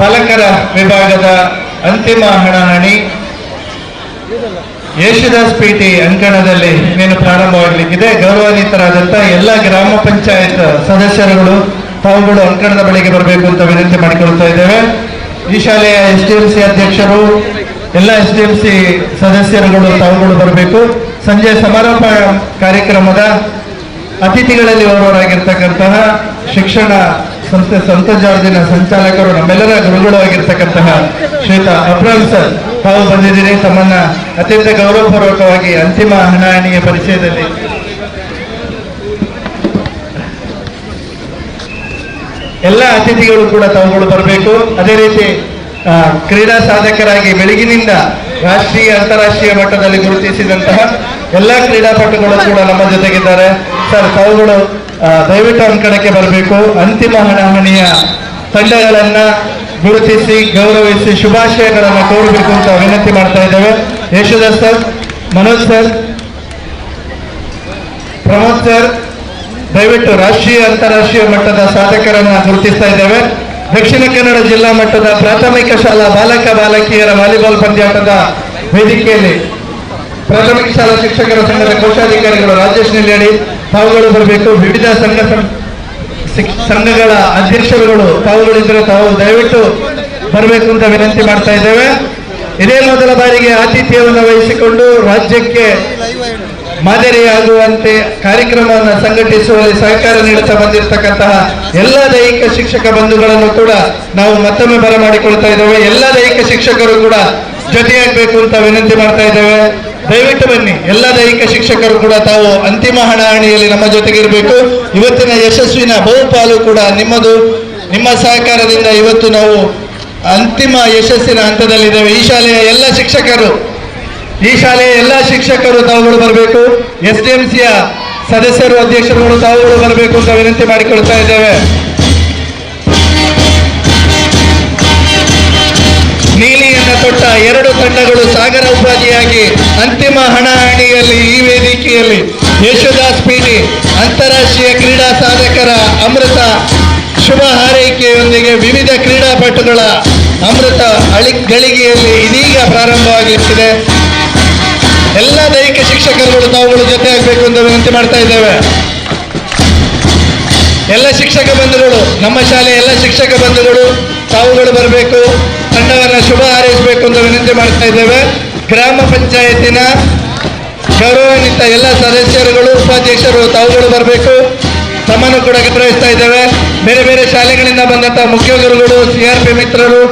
ಬಾಲಕರ ವಿಭಾಗದ ಅಂತಿಮ ಹಣಾಹಣಿ ಯೇಸುದಾಸ್ ಪೇಟೆ ಅಂಕಣದಲ್ಲಿ ಇನ್ನೇನು ಪ್ರಾರಂಭವಾಗಲಿಕ್ಕಿದೆ. ಗೌರವಾನ್ವಿತರಾದಂಥ ಎಲ್ಲ ಗ್ರಾಮ ಪಂಚಾಯತ್ ಸದಸ್ಯರುಗಳು ತಾವುಗಳು ಅಂಕಣದ ಬಳಿಗೆ ಬರಬೇಕು ಅಂತ ವಿನಂತಿ ಮಾಡಿಕೊಳ್ತಾ ಇದ್ದೇವೆ. ಈ ಶಾಲೆಯ SDMC ಅಧ್ಯಕ್ಷರು, ಎಲ್ಲ SDMC ಸದಸ್ಯರುಗಳು ತಾವುಗಳು ಬರಬೇಕು. ಸಂಜೆ ಸಮಾರೋಪ ಕಾರ್ಯಕ್ರಮದ ಅತಿಥಿಗಳಲ್ಲಿ ಓರ್ವರಾಗಿರ್ತಕ್ಕಂತಹ ಶಿಕ್ಷಣ ಸಂಸ್ಥೆ ಸಂತ ಜಾರ್ಜಿನ ಸಂಚಾಲಕರು, ನಮ್ಮೆಲ್ಲರ ಗುರುಗಳು ಆಗಿರ್ತಕ್ಕಂತಹ ಶ್ರೀಯುತ ಅಬ್ರಾಮ್ ಸರ್ ತಾವು ಬಂದಿದ್ದೀರಿ. ತಮ್ಮನ್ನ ಅತ್ಯಂತ ಗೌರವಪೂರ್ವಕವಾಗಿ ಅಂತಿಮ ಹಣಾಹಣಿಯ ಪರಿಚಯದಲ್ಲಿ ಎಲ್ಲ ಅತಿಥಿಗಳು ಕೂಡ ತಾವುಗಳು ಬರಬೇಕು. ಅದೇ ರೀತಿ ಕ್ರೀಡಾ ಸಾಧಕರಾಗಿ ಬೆಳಗಿನಿಂದ ರಾಷ್ಟ್ರೀಯ ಅಂತಾರಾಷ್ಟ್ರೀಯ ಮಟ್ಟದಲ್ಲಿ ಗುರುತಿಸಿದಂತಹ ಎಲ್ಲ ಕ್ರೀಡಾಪಟುಗಳು ಕೂಡ ನಮ್ಮ ಜೊತೆಗಿದ್ದಾರೆ. ಸರ್ ತಾವುಗಳು ದಯವಿಟ್ಟು ಅಂಕಣಕ್ಕೆ ಬರಬೇಕು. ಅಂತಿಮ ಹಣಾಹಣಿಯ ತಂಡಗಳನ್ನ ಗುರುತಿಸಿ ಗೌರವಿಸಿ ಶುಭಾಶಯಗಳನ್ನು ಕೋರಬೇಕು ಅಂತ ವಿನಂತಿ ಮಾಡ್ತಾ ಇದ್ದೇವೆ. Yashodas sir, Manoj sir, Pramod sir, ದಯವಿಟ್ಟು ರಾಷ್ಟ್ರೀಯ ಅಂತಾರಾಷ್ಟ್ರೀಯ ಮಟ್ಟದ ಸಾಧಕರನ್ನ ಗುರುತಿಸ್ತಾ ಇದ್ದೇವೆ. ದಕ್ಷಿಣ ಕನ್ನಡ ಜಿಲ್ಲಾ ಮಟ್ಟದ ಪ್ರಾಥಮಿಕ ಶಾಲಾ ಬಾಲಕ ಬಾಲಕಿಯರ ವಾಲಿಬಾಲ್ ಪಂದ್ಯಾಟದ ವೇದಿಕೆಯಲ್ಲಿ ಪ್ರಾಥಮಿಕ ಶಾಲಾ ಶಿಕ್ಷಕರ ಸಂಘದ ಕೋಶಾಧಿಕಾರಿಗಳು ರಾಜೇಶ್ ನೆಲ್ಯಾಡಿ ತಾವುಗಳು ಬರಬೇಕು. ವಿವಿಧ ಸಂಘಗಳ ಅಧ್ಯಕ್ಷರುಗಳು ತಾವುಗಳಿದ್ರೆ ತಾವು ದಯವಿಟ್ಟು ಬರಬೇಕು ಅಂತ ವಿನಂತಿ ಮಾಡ್ತಾ ಇದ್ದೇವೆ. ಇದೇ ಮೊದಲ ಬಾರಿಗೆ ಆತಿಥ್ಯವನ್ನು ವಹಿಸಿಕೊಂಡು ರಾಜ್ಯಕ್ಕೆ ಮಾದರಿಯಾಗುವಂತೆ ಕಾರ್ಯಕ್ರಮವನ್ನು ಸಂಘಟಿಸುವಲ್ಲಿ ಸಹಕಾರ ನೀಡುತ್ತಾ ಬಂದಿರತಕ್ಕಂತಹ ಎಲ್ಲ ದೈಹಿಕ ಶಿಕ್ಷಕ ಬಂಧುಗಳನ್ನು ಕೂಡ ನಾವು ಮತ್ತೊಮ್ಮೆ ಬರಮಾಡಿಕೊಳ್ತಾ ಇದ್ದೇವೆ. ಎಲ್ಲ ದೈಹಿಕ ಶಿಕ್ಷಕರು ಕೂಡ ಜೊತೆಯಾಗಬೇಕು ಅಂತ ವಿನಂತಿ ಮಾಡ್ತಾ ಇದ್ದೇವೆ. ದಯವಿಟ್ಟು ಬನ್ನಿ. ಎಲ್ಲ ದೈಹಿಕ ಶಿಕ್ಷಕರು ಕೂಡ ತಾವು ಅಂತಿಮ ಹಣಾಹಣಿಯಲ್ಲಿ ನಮ್ಮ ಜೊತೆಗೆ ಇರಬೇಕು. ಇವತ್ತಿನ ಯಶಸ್ವಿನ ಬಹುಪಾಲು ಕೂಡ ನಿಮ್ಮದು. ನಿಮ್ಮ ಸಹಕಾರದಿಂದ ಇವತ್ತು ನಾವು ಅಂತಿಮ ಯಶಸ್ಸಿನ ಹಂತದಲ್ಲಿದ್ದೇವೆ. ಈ ಶಾಲೆಯ ಎಲ್ಲ ಶಿಕ್ಷಕರು ತಾವುಗಳು ಬರಬೇಕು. SDMCಯ ಸದಸ್ಯರು, ಅಧ್ಯಕ್ಷರುಗಳು ತಾವುಗಳು ಬರಬೇಕು ಅಂತ ವಿನಂತಿ ಮಾಡಿಕೊಳ್ತಾ ಇದ್ದೇವೆ. ನೀಲಿಯನ್ನು ತೊಟ್ಟ 2 ತಂಡಗಳು ಸಾಗರ ಉಪಾಧಿಯಾಗಿ ಅಂತಿಮ ಹಣಾಹಣಿಯಲ್ಲಿ ಈ ವೇದಿಕೆಯಲ್ಲಿ ಯಶೋದಾಸ್ PD ಅಂತಾರಾಷ್ಟ್ರೀಯ ಕ್ರೀಡಾ ಸಾಧಕರ ಅಮೃತ ಶುಭ ಹಾರೈಕೆಯೊಂದಿಗೆ ವಿವಿಧ ಕ್ರೀಡಾಪಟುಗಳ ಅಮೃತ ಗಳಿಗೆಯಲ್ಲಿ ಇದೀಗ ಪ್ರಾರಂಭವಾಗಲಿದೆ. ಎಲ್ಲ ದೈಹಿಕ ಶಿಕ್ಷಕರುಗಳು ತಾವುಗಳು ಜೊತೆ ಆಗಬೇಕು ಅಂತ ವಿನಂತಿ ಮಾಡ್ತಾ ಇದ್ದೇವೆ. ಎಲ್ಲ ಶಿಕ್ಷಕ ಬಂಧುಗಳು, ನಮ್ಮ ಶಾಲೆಯ ಎಲ್ಲ ಶಿಕ್ಷಕ ಬಂಧುಗಳು ತಾವುಗಳು ಬರಬೇಕು, ತಂಡವನ್ನು ಶುಭ ಹಾರೈಸಬೇಕು ಅಂತ ವಿನಂತಿ ಮಾಡ್ತಾ ಇದ್ದೇವೆ. ಗ್ರಾಮ ಪಂಚಾಯತಿನ ಗೌರವಾನ್ವಿತ ಎಲ್ಲ ಸದಸ್ಯರುಗಳು, ಉಪಾಧ್ಯಕ್ಷರು ತಾವುಗಳು ಬರಬೇಕು, ತಮ್ಮನ್ನು ಕೂಡ ಗೌರವಿಸ್ತಾ ಇದ್ದೇವೆ. ಬೇರೆ ಬೇರೆ ಶಾಲೆಗಳಿಂದ ಬಂದಂತಹ ಮುಖ್ಯ ಗುರುಗಳು, CRP ಮಿತ್ರರು,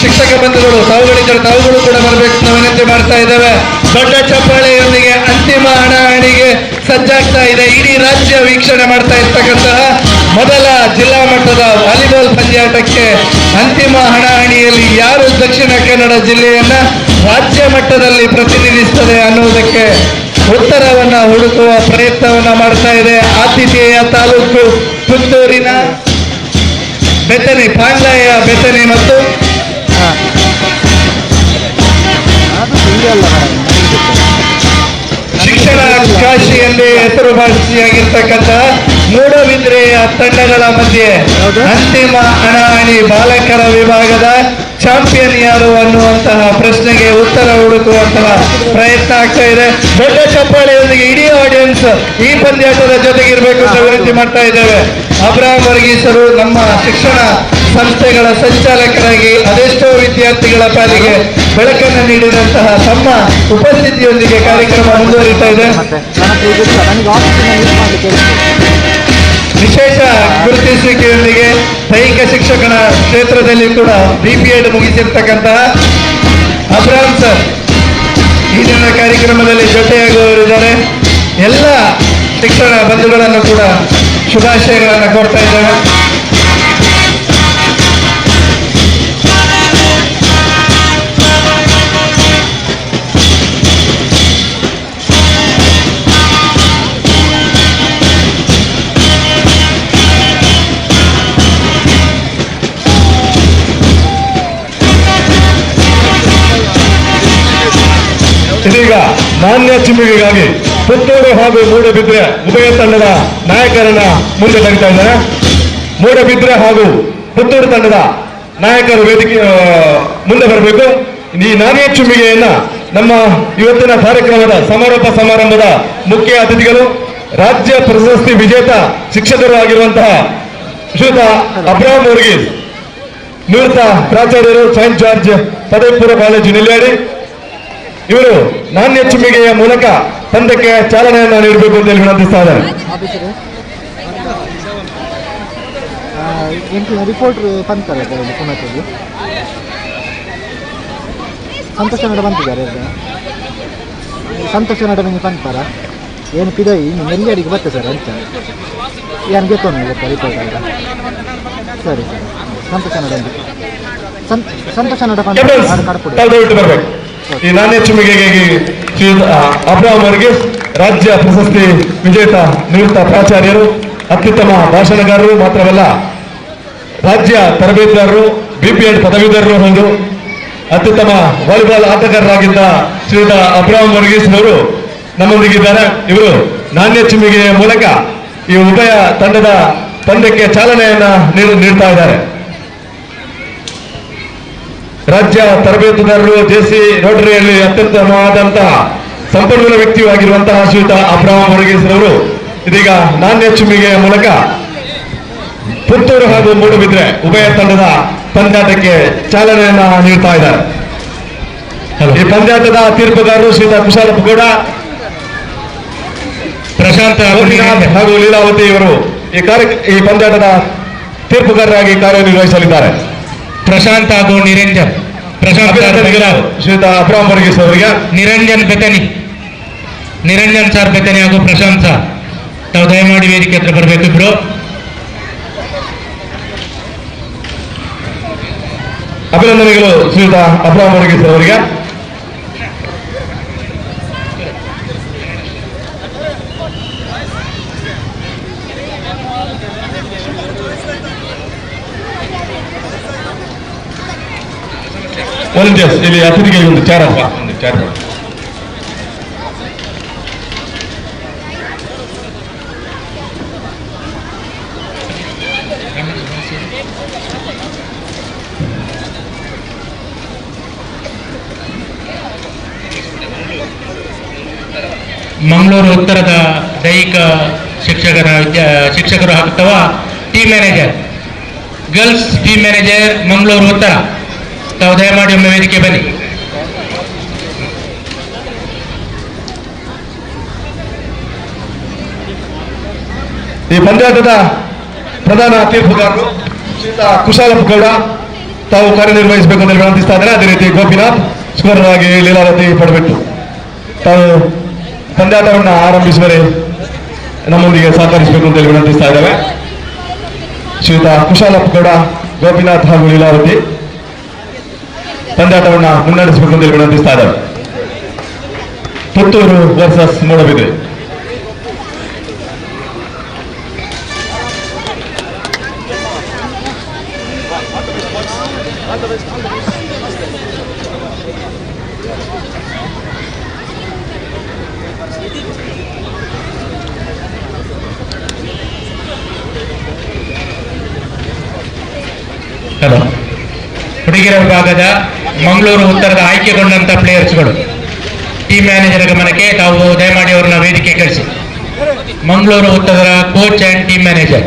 ಶಿಕ್ಷಕ ಬಂಧುಗಳು ತಾವುಗಳಿದ್ದರೆ ತಾವುಗಳು ಕೂಡ ಬರಬೇಕು ಅಂತ ವಿನಂತಿ ಮಾಡ್ತಾ ಇದ್ದೇವೆ. ದೊಡ್ಡ ಚಪ್ಪಾಳೆಯೊಂದಿಗೆ ಅಂತಿಮ ಹಣಾಹಣಿಗೆ ಸಜ್ಜಾಗ್ತಾ ಇದೆ. ಇಡೀ ರಾಜ್ಯ ವೀಕ್ಷಣೆ ಮಾಡ್ತಾ ಇರ್ತಕ್ಕಂತಹ ಮೊದಲ ಜಿಲ್ಲಾ ಮಟ್ಟದ ವಾಲಿಬಾಲ್ ಪಂದ್ಯಾಟಕ್ಕೆ ಅಂತಿಮ ಹಣಾಹಣಿಯಲ್ಲಿ ಯಾರು ದಕ್ಷಿಣ ಕನ್ನಡ ಜಿಲ್ಲೆಯನ್ನ ರಾಜ್ಯ ಮಟ್ಟದಲ್ಲಿ ಪ್ರತಿನಿಧಿಸುತ್ತದೆ ಅನ್ನುವುದಕ್ಕೆ ಉತ್ತರವನ್ನ ಹುಡುಕುವ ಪ್ರಯತ್ನವನ್ನ ಮಾಡ್ತಾ ಇದೆ. ಆತಿಥೇಯ ತಾಲೂಕು ಪುತ್ತೂರಿನ ಬೆತನಿ, ಪಾಂಡ್ಯ ಬೆತನಿ ಮತ್ತು ಶಿಕ್ಷಣ ಕಾಶಿ ಎಂದೇ ಹೆಸರುವಾಸಿಯಾಗಿರ್ತಕ್ಕಂತಹ ಮೂಡಬಿದ್ರೆಯ ತಂಡಗಳ ಮಧ್ಯೆ ಅಂತಿಮ ಹಣಾಹಣಿ ಬಾಲಕರ ವಿಭಾಗದ ಚಾಂಪಿಯನ್ ಯಾರು ಅನ್ನುವಂತಹ ಪ್ರಶ್ನೆಗೆ ಉತ್ತರ ಹುಡುಕುವಂತಹ ಪ್ರಯತ್ನ ಆಗ್ತಾ ಇದೆ. ದೊಡ್ಡ ಚಪ್ಪಾಳೆಯೊಂದಿಗೆ ಇಡೀ ಆಡಿಯನ್ಸ್ ಈ ಪಂದ್ಯಾಟದ ಜೊತೆಗಿರಬೇಕು ಅಂತ ವಿನಂತಿ ಮಾಡ್ತಾ ಇದ್ದೇವೆ. ಅಬ್ರಾಹಂ ವರ್ಗೀಸರು ನಮ್ಮ ಶಿಕ್ಷಣ ಸಂಸ್ಥೆಗಳ ಸಂಚಾಲಕರಾಗಿ ಅದೆಷ್ಟೋ ವಿದ್ಯಾರ್ಥಿಗಳ ಪಾಲಿಗೆ ಬೆಳಕನ್ನು ನೀಡಿದಂತಹ ತಮ್ಮ ಉಪಸ್ಥಿತಿಯೊಂದಿಗೆ ಕಾರ್ಯಕ್ರಮ ಮುಂದುವರಿತಾ ಇದೆ. ವಿಶೇಷ ಗುರುತಿಸುವಿಕೆಯೊಂದಿಗೆ ದೈಹಿಕ ಶಿಕ್ಷಕನ ಕ್ಷೇತ್ರದಲ್ಲಿ ಕೂಡ BPEd ಮುಗಿಸಿರ್ತಕ್ಕಂತಹ ಅಬ್ರಾಹಂ ಸರ್ ಈ ದಿನ ಕಾರ್ಯಕ್ರಮದಲ್ಲಿ ಜೊತೆಯಾಗುವವರಿದ್ದಾರೆ. ಎಲ್ಲ ಶಿಕ್ಷಣ ಬಂಧುಗಳನ್ನು ಕೂಡ ಶುಭಾಶಯಗಳನ್ನು ಕೊಡ್ತಾ ಇದ್ದಾರೆ. ಇದೀಗ ನಾಣ್ಯ ಚಿಮ್ಮಿಗೆಗಾಗಿ ಪುತ್ತೂರು ಹಾಗೂ ಮೂಡಬಿದ್ರೆ ಉಭಯ ತಂಡದ ನಾಯಕರನ್ನ ಮುಂದೆ ತರಿತಾ ಇದ್ದಾರೆ. ಮೂಡಬಿದ್ರೆ ಹಾಗೂ ಪುತ್ತೂರು ತಂಡದ ನಾಯಕರು ವೇದಿಕೆ ಮುಂದೆ ಬರಬೇಕು. ಈ ನಾಣ್ಯ ಚಿಮ್ಮಿಗೆಯನ್ನ ನಮ್ಮ ಇವತ್ತಿನ ಕಾರ್ಯಕ್ರಮದ ಸಮಾರೋಪ ಸಮಾರಂಭದ ಮುಖ್ಯ ಅತಿಥಿಗಳು ರಾಜ್ಯ ಪ್ರಶಸ್ತಿ ವಿಜೇತ ಶಿಕ್ಷಕರು ಆಗಿರುವಂತಹ ಶ್ರೀಯುತ ಅಬ್ರಾಹಂ ವರ್ಗೀಸ್, ನಿವೃತ್ತ ಪ್ರಾಚಾರ್ಯರು, ಸೈಂಟ್ ಜಾರ್ಜ್ ಪದವಿ ಪೂರ್ವ ಕಾಲೇಜು ನೆಲ್ಯಾಡಿ, ಇವರು ನಾಣ್ಯ ಚಿಮ್ಮಿಗೆಯ ಮೂಲಕ ಪಂದ್ಯಕ್ಕೆ ಚಾಲನೆಯನ್ನು ನೀಡಬೇಕು ಅಂತ ಹೇಳಿ ವಿನಂತಿಸ್ತಾ ಇದ್ದಾರೆ. ರಿಪೋರ್ಟ್ ಬಂತಾರೆ ಪುನಃ ಸಂತೋಷ ನಡ ಬಂತಿದ್ದಾರೆ. ಸಂತೋಷ ನಡ ನಿಮಗೆ ಬಂತಾರ ಏನು ಪಿದೈ ನೆಲ್ಲಿಯಡಿಗೆ ಬರ್ತದೆ ಸರ್ ಅಂತ ಏನು ಗೆತ್ತೋಣ ಇವತ್ತು ರಿಪೋರ್ಟ್ ಅಂತ. ಸರಿ ಸರ್, ಸಂತೋಷ ನಡ ಸಂತೋಷ ನಡ ಬರಬೇಕು. ಈ ನಾಣ್ಯ ಚಿಮ್ಮಿಗೆಗೆ ಅಬ್ರಾಹಂ ವರ್ಗೀಸ್ ರಾಜ್ಯ ಪ್ರಶಸ್ತಿ ವಿಜೇತ ನಿವೃತ್ತ ಪ್ರಾಚಾರ್ಯರು, ಅತ್ಯುತ್ತಮ ಭಾಷಣಗಾರರು ಮಾತ್ರವಲ್ಲ ರಾಜ್ಯ ತರಬೇತುದಾರರು, BPEd ಪದವೀಧರರು ಹೊಂದು ಅತ್ಯುತ್ತಮ ವಾಲಿಬಾಲ್ ಆಟಗಾರರಾಗಿದ್ದ ಶ್ರೀಯುತ ಅಬ್ರಾಹಂ ವರ್ಗೀಸ್ ಅವರು ನಮ್ಮೊಂದಿಗಿದ್ದಾರೆ. ಇವರು ನಾಣ್ಯ ಚಿಮ್ಮಿಗೆಯ ಮೂಲಕ ಈ ಉಭಯ ತಂಡದ ಪಂದ್ಯಕ್ಕೆ ಚಾಲನೆಯನ್ನ ನೀಡ್ತಾ ಇದ್ದಾರೆ. ರಾಜ್ಯ ತರಬೇತುದಾರರು, JC ರೋಟರಿಯಲ್ಲಿ ಅತ್ಯುತ್ತಮವಾದಂತಹ ಸಂಪನ್ಮೂಲ ವ್ಯಕ್ತಿಯೂ ಆಗಿರುವಂತಹ ಶ್ರೀಯುತ ಅಬ್ರಾಹಂ ವರ್ಗೀಸ್ ಅವರು ಇದೀಗ ನಾಣ್ಯ ಚಿಮ್ಮಿಗೆಯ ಮೂಲಕ ಪುತ್ತೂರು ಹಾಗೂ ಮೂಡಬಿದ್ರೆ ಉಭಯ ತಂಡದ ಪಂದ್ಯಾಟಕ್ಕೆ ಚಾಲನೆಯನ್ನ ನೀಡ್ತಾ ಇದ್ದಾರೆ. ಈ ಪಂದ್ಯಾಟದ ತೀರ್ಪುಗಾರರು ಶ್ರೀಯುತ ಕುಶಾಲಪ್ಪ ಗೌಡ, ಪ್ರಶಾಂತ್ ಹಾಗೂ ಲೀಲಾವತಿ ಇವರು ಈ ಪಂದ್ಯಾಟದ ತೀರ್ಪುಗಾರರಾಗಿ ಕಾರ್ಯನಿರ್ವಹಿಸಲಿದ್ದಾರೆ. ಪ್ರಶಾಂತ್ ಹಾಗೂ ನಿರಂಜನ್, ಶ್ರೀಯುತ ಅಬ್ರಾಹಂ ವರ್ಗೀಸ್ ಅವರಿಗೆ ನಿರಂಜನ್ ಸರ್ ಬೆತನಿ ಹಾಗೂ ಪ್ರಶಾಂತ್ ಸರ್ ತಾವು ದಯಮಾಡಿ ವೇದಿಕೆ ಹತ್ರ ಬರಬೇಕು. ಇಬ್ರು ಅಭಿನಂದನೆಗಳು ಶ್ರೀಯುತ ಅಬ್ರಾಮ್ ವರ್ಗೀಸ್ ಅವರಿಗೆ. ವಾಲಂಟಿಯರ್ಸ್ ಇಲ್ಲಿ ಅತಿಥಿಗಳಿಗೆ ಒಂದು ಚಾರ ಮಂಗಳೂರು ಉತ್ತರದ ದೈಹಿಕ ಶಿಕ್ಷಕರು ಅಥವಾ team manager, girls team manager Mangaluru ಉತ್ತರ, ತಾವು ದಯಮಾಡಿ ಒಮ್ಮೆ ವೇದಿಕೆ ಬನ್ನಿ. ಈ ಪಂದ್ಯಾಟದ ಪ್ರಧಾನ ತೀರ್ಪುಗಾರರು ಶ್ರೀಯುತ ಕುಶಾಲಪ್ಪ ಗೌಡ ತಾವು ಕಾರ್ಯನಿರ್ವಹಿಸಬೇಕು ಅಂತ ವಿನಂತಿಸ್ತಾ ಇದ್ದಾರೆ. ಅದೇ ರೀತಿ ಗೋಪಿನಾಥ್ ಸ್ಕೋರರ್ ಆಗಿ ಲೀಲಾವತಿ ಪಡಬಿಟ್ಟು ತಾವು ಪಂದ್ಯಾಟವನ್ನು ಆರಂಭಿಸುವರೆ ನಮ್ಮೊಂದಿಗೆ ಸಹಕರಿಸಬೇಕು ಅಂತ ವಿನಂತಿಸ್ತಾ ಇದ್ದೇವೆ. ಶ್ರೀಯುತ ಕುಶಾಲಪ್ಪ ಗೌಡ, ಗೋಪಿನಾಥ್ ಹಾಗೂ ಲೀಲಾವತಿ ಪಂದ್ಯಾಟವನ್ನು ಮುನ್ನಡೆಸಬೇಕು ಅಂತ ವಿನಂತಿಸ್ತಾ ಇದ್ದಾರೆ. ಪುತ್ತೂರು ವರ್ಸಸ್ ಮೂಡಬಿದ್ರೆ. ಹಲೋ, ಹುಡುಗಿಯರ ವಿಭಾಗದ ಮಂಗಳೂರು ಉತ್ತರದ ಆಯ್ಕೆಗೊಂಡಂತ ಪ್ಲೇಯರ್ಸ್ಗಳು ಟೀಮ್ ಮ್ಯಾನೇಜರ್ ಗಮನಕ್ಕೆ ತಾವು ದಯಮಾಡಿ ಅವರನ್ನ ವೇದಿಕೆ ಕಳಿಸಿ. ಮಂಗಳೂರು ಉತ್ತರದ coach and team manager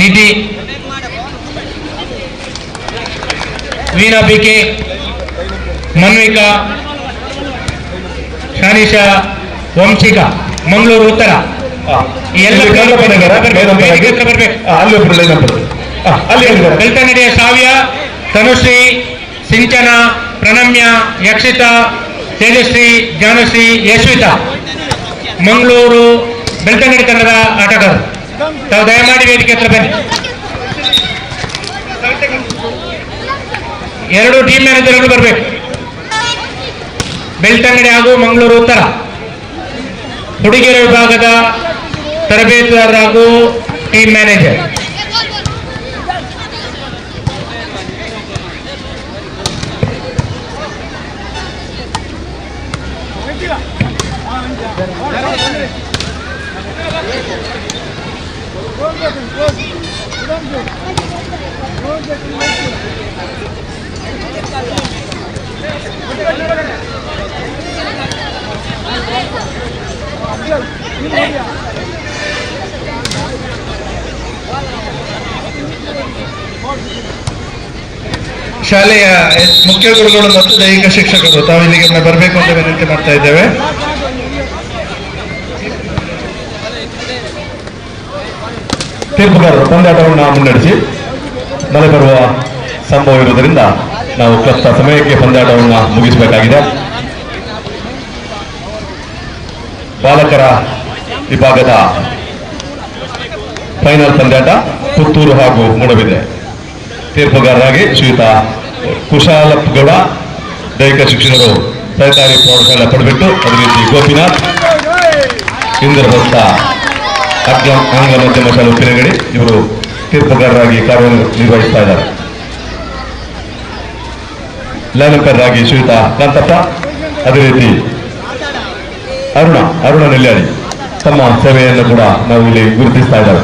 Nidhi Veena B K, Manvika, Shanisha, Vamshika, Mangaluru Uttara. ಬೆಳ್ತಂಗಡಿಯ ಶ್ರಾವ್ಯ, ತನುಶ್ರೀ, ಸಿಂಚನ, ಪ್ರಣಮ್ಯ, ಯಕ್ಷಿತಾ, ತೇಜಶ್ರೀ, ಜಾನುಶ್ರೀ, ಯಶ್ವಿತಾ, ಮಂಗಳೂರು ಬೆಳ್ತಂಗಡಿ ತಂಡದ ಆಟಗಾರರು. ತಾವು ದಯಮಾಡಿ ವೇದಿಕೆ ಹತ್ರ ಬನ್ನಿ. ಎರಡು ಟೀಮ್ ಮ್ಯಾನೇಜರ್ಗಳು ಬರಬೇಕು, ಬೆಳ್ತಂಗಡಿ ಹಾಗೂ ಮಂಗಳೂರು ಉತ್ತರ. ಹುಡುಗಿಯರ ವಿಭಾಗದ ತರಬೇತುದಾರ ಹಾಗೂ ಟೀಮ್ ಮ್ಯಾನೇಜರ್. ಶಾಲೆಯ ಮುಖ್ಯ ಗುರುಗಳು ಮತ್ತು ದೈಹಿಕ ಶಿಕ್ಷಕರು ತಾವು ಇಲ್ಲಿಗೆ ಬರಬೇಕು ಅಂತ ವಿನಂತಿ ಮಾಡ್ತಾ ಇದ್ದೇವೆ. ತೀರ್ಪುಗಾರರು ಪಂದ್ಯಾಟವನ್ನು ಮುನ್ನಡೆಸಿ ಮಳೆ ಬರುವ ಸಂಭವ ಇರುವುದರಿಂದ ನಾವು ಕ್ಲಸ್ತ ಸಮಯಕ್ಕೆ ಪಂದ್ಯಾಟವನ್ನು ಮುಗಿಸಬೇಕಾಗಿದೆ. ಬಾಲಕರ ವಿಭಾಗದ ಫೈನಲ್ ಪಂದ್ಯಾಟ ಪುತ್ತೂರು ಹಾಗೂ ಮೂಡಬಿದ್ರೆ. ತೀರ್ಪುಗಾರರಾಗಿ ಶ್ರೀಯುತ ಕುಶಾಲಪ್ಪ ಗೌಡ, ದೈಹಿಕ ಶಿಕ್ಷಕರು ಸರ್ಕಾರಿ ಪ್ರೌಢಶಾಲೆ ಪಡಬಿಟ್ಟು, ಅದೇ ರೀತಿ ಗೋಪಿನಾಥ್, ಇಂದ್ರಭಕ್ತ ಆಂಗ್ಲ ಮಾಧ್ಯಮ ಶಾಲೆ ಉಪ್ಪಿನಗಡಿ ಇವರು ತೀರ್ಪುಗಾರರಾಗಿ ಕಾರ್ಯನಿರ್ವಹಿಸ್ತಾ ಇದ್ದಾರೆ. ಲೈನಂಪರಾಗಿ ಶ್ರೀಯುತ ಕಾಂತಪ್ಪ, ಅದೇ ರೀತಿ ಅರುಣ ನೆಲ್ಯಾಡಿ ತಮ್ಮ ಸೇವೆಯನ್ನು ಕೂಡ ನಾವು ಇಲ್ಲಿ ಗುರುತಿಸ್ತಾ ಇದ್ದಾರೆ.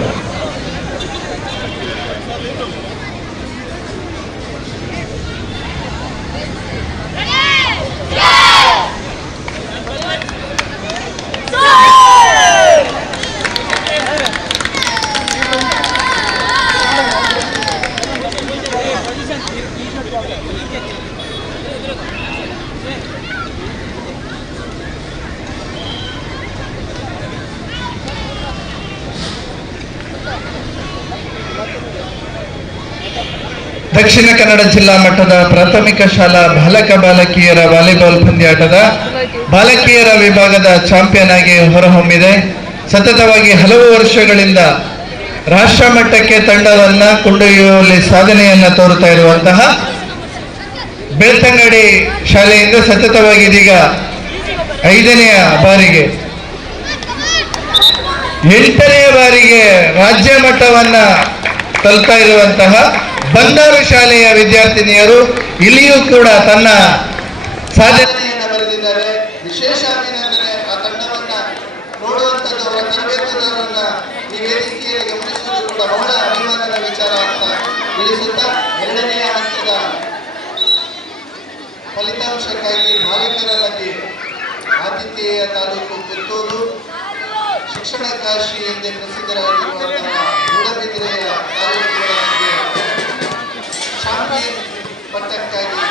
ದಕ್ಷಿಣ ಕನ್ನಡ ಜಿಲ್ಲಾ ಮಟ್ಟದ ಪ್ರಾಥಮಿಕ ಶಾಲಾ ಬಾಲಕ ಬಾಲಕಿಯರ ವಾಲಿಬಾಲ್ ಪಂದ್ಯಾಟದ ಬಾಲಕಿಯರ ವಿಭಾಗದ ಚಾಂಪಿಯನ್ ಆಗಿ ಹೊರಹೊಮ್ಮಿದೆ ಸತತವಾಗಿ ಹಲವು ವರ್ಷಗಳಿಂದ ರಾಷ್ಟ್ರ ಮಟ್ಟಕ್ಕೆ ತಂಡವನ್ನು ಕೊಂಡೊಯ್ಯುವಲ್ಲಿ ಸಾಧನೆಯನ್ನು ತೋರುತ್ತಾ ಇರುವಂತಹ ಬೆಳ್ತಂಗಡಿ ಶಾಲೆಯಿಂದ ಸತತವಾಗಿ ಇದೀಗ 5ನೇ ಬಾರಿಗೆ 8ನೇ ಬಾರಿಗೆ ರಾಜ್ಯ ಮಟ್ಟವನ್ನ ತಲುಪ್ತಾ ಇರುವಂತಹ ಬಂದಾರು ಶಾಲೆಯ ವಿದ್ಯಾರ್ಥಿನಿಯರು ಇಲ್ಲಿಯೂ ಕೂಡ ತನ್ನ ಸಾಧನೆಯನ್ನು ಬರೆದಿದ್ದಾರೆ. ವಿಶೇಷ ಅಭಿನಂದನೆ. ಆ ತಂಡವನ್ನ ನೋಡುವಂಥದ್ದು, ಅವರ ತರಬೇತುದಾರರನ್ನ ಈ ವೇದಿಕೆಯಲ್ಲಿ ಗಮನಿಸುವುದು ಕೂಡ ಬಹಳ ಅಭಿಮಾನದ ವಿಚಾರ ಅಂತ ತಿಳಿಸುತ್ತಾ 2ನೇ ಹಂತದ ಫಲಿತಾಂಶಕ್ಕಾಗಿ ಬಾಲಕರಲ್ಲಿ ಆತಿಥೇಯ ತಾಲೂಕು ಪುತ್ತೂರು, ಶಿಕ್ಷಣ ಕಾಶಿ ಎಂದೇ ಪ್ರಸಿದ್ಧರಾಗಿರುವಂತಹ ಮೂಡಬಿದಿರೆಯ ತಾಲೂಕುಗಳಿಗೆ ಚಾಂಪಿಯನ್ ಪಟ್ಟಕ್ಕಾಗಿ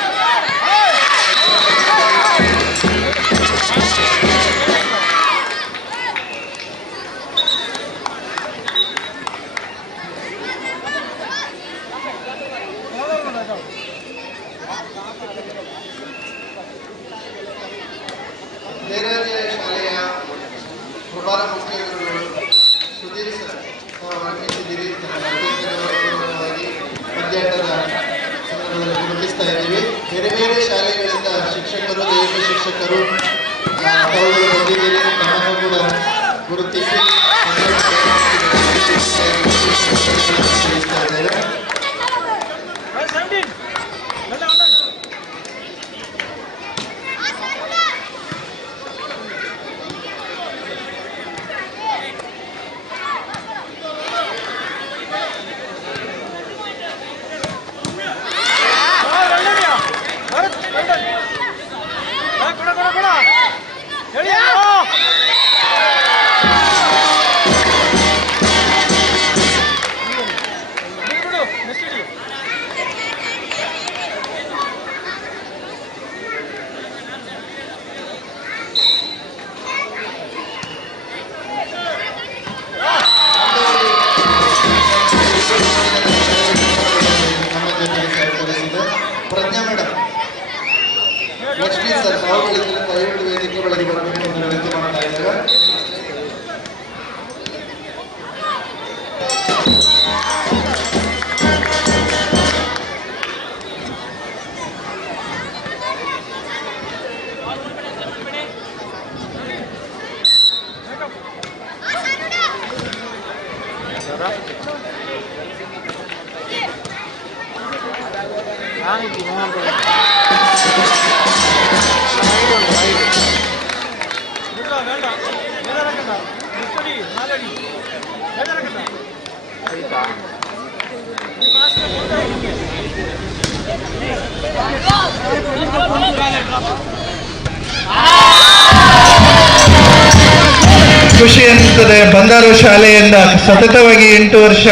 ದೇರಾಜಯ ಶಾಲೆಯ ಪ್ರಭಾರ ಮುಖ್ಯ ಗುರುಗಳು ಸುಧೀರ್ ಸರ್ ಆಗಮಿಸಿದ್ದೀರಿ. ಅತ್ಯಂತವಾಗಿ ಪದ್ಯಾಟದ ಸಂದರ್ಭದಲ್ಲಿ ಗುರುತಿಸ್ತಾ ಇದ್ದೀವಿ. ಬೇರೆ ಬೇರೆ ಶಾಲೆಗಳಿಂದ ಶಿಕ್ಷಕರು, ದೈಹಿಕ ಶಿಕ್ಷಕರು ತಾವುಗಳು ಬಂದಿದ್ದೀರಿ. ತಮ್ಮನ್ನು ಕೂಡ ಗುರುತಿಸಿ ಇದ್ದೇವೆ. ಪ್ರಜ್ಞಾ ಮೇಡಮ್, ಲಕ್ಷ್ಮೀ ಸರ್ ತಾವುಗಳಿದ್ರೆ ದಯವಿಟ್ಟು ವೇದಿಕೆ ಒಳಗೆ ಬರಬೇಕು ಅಂತ ವಿನಂತಿ ಮಾಡ್ತಾ ಇದ್ದಾರೆ. ಖುಷಿ ಅನಿಸುತ್ತದೆ. ಬಂದಾರು ಶಾಲೆಯಿಂದ ಸತತವಾಗಿ 8 ವರ್ಷ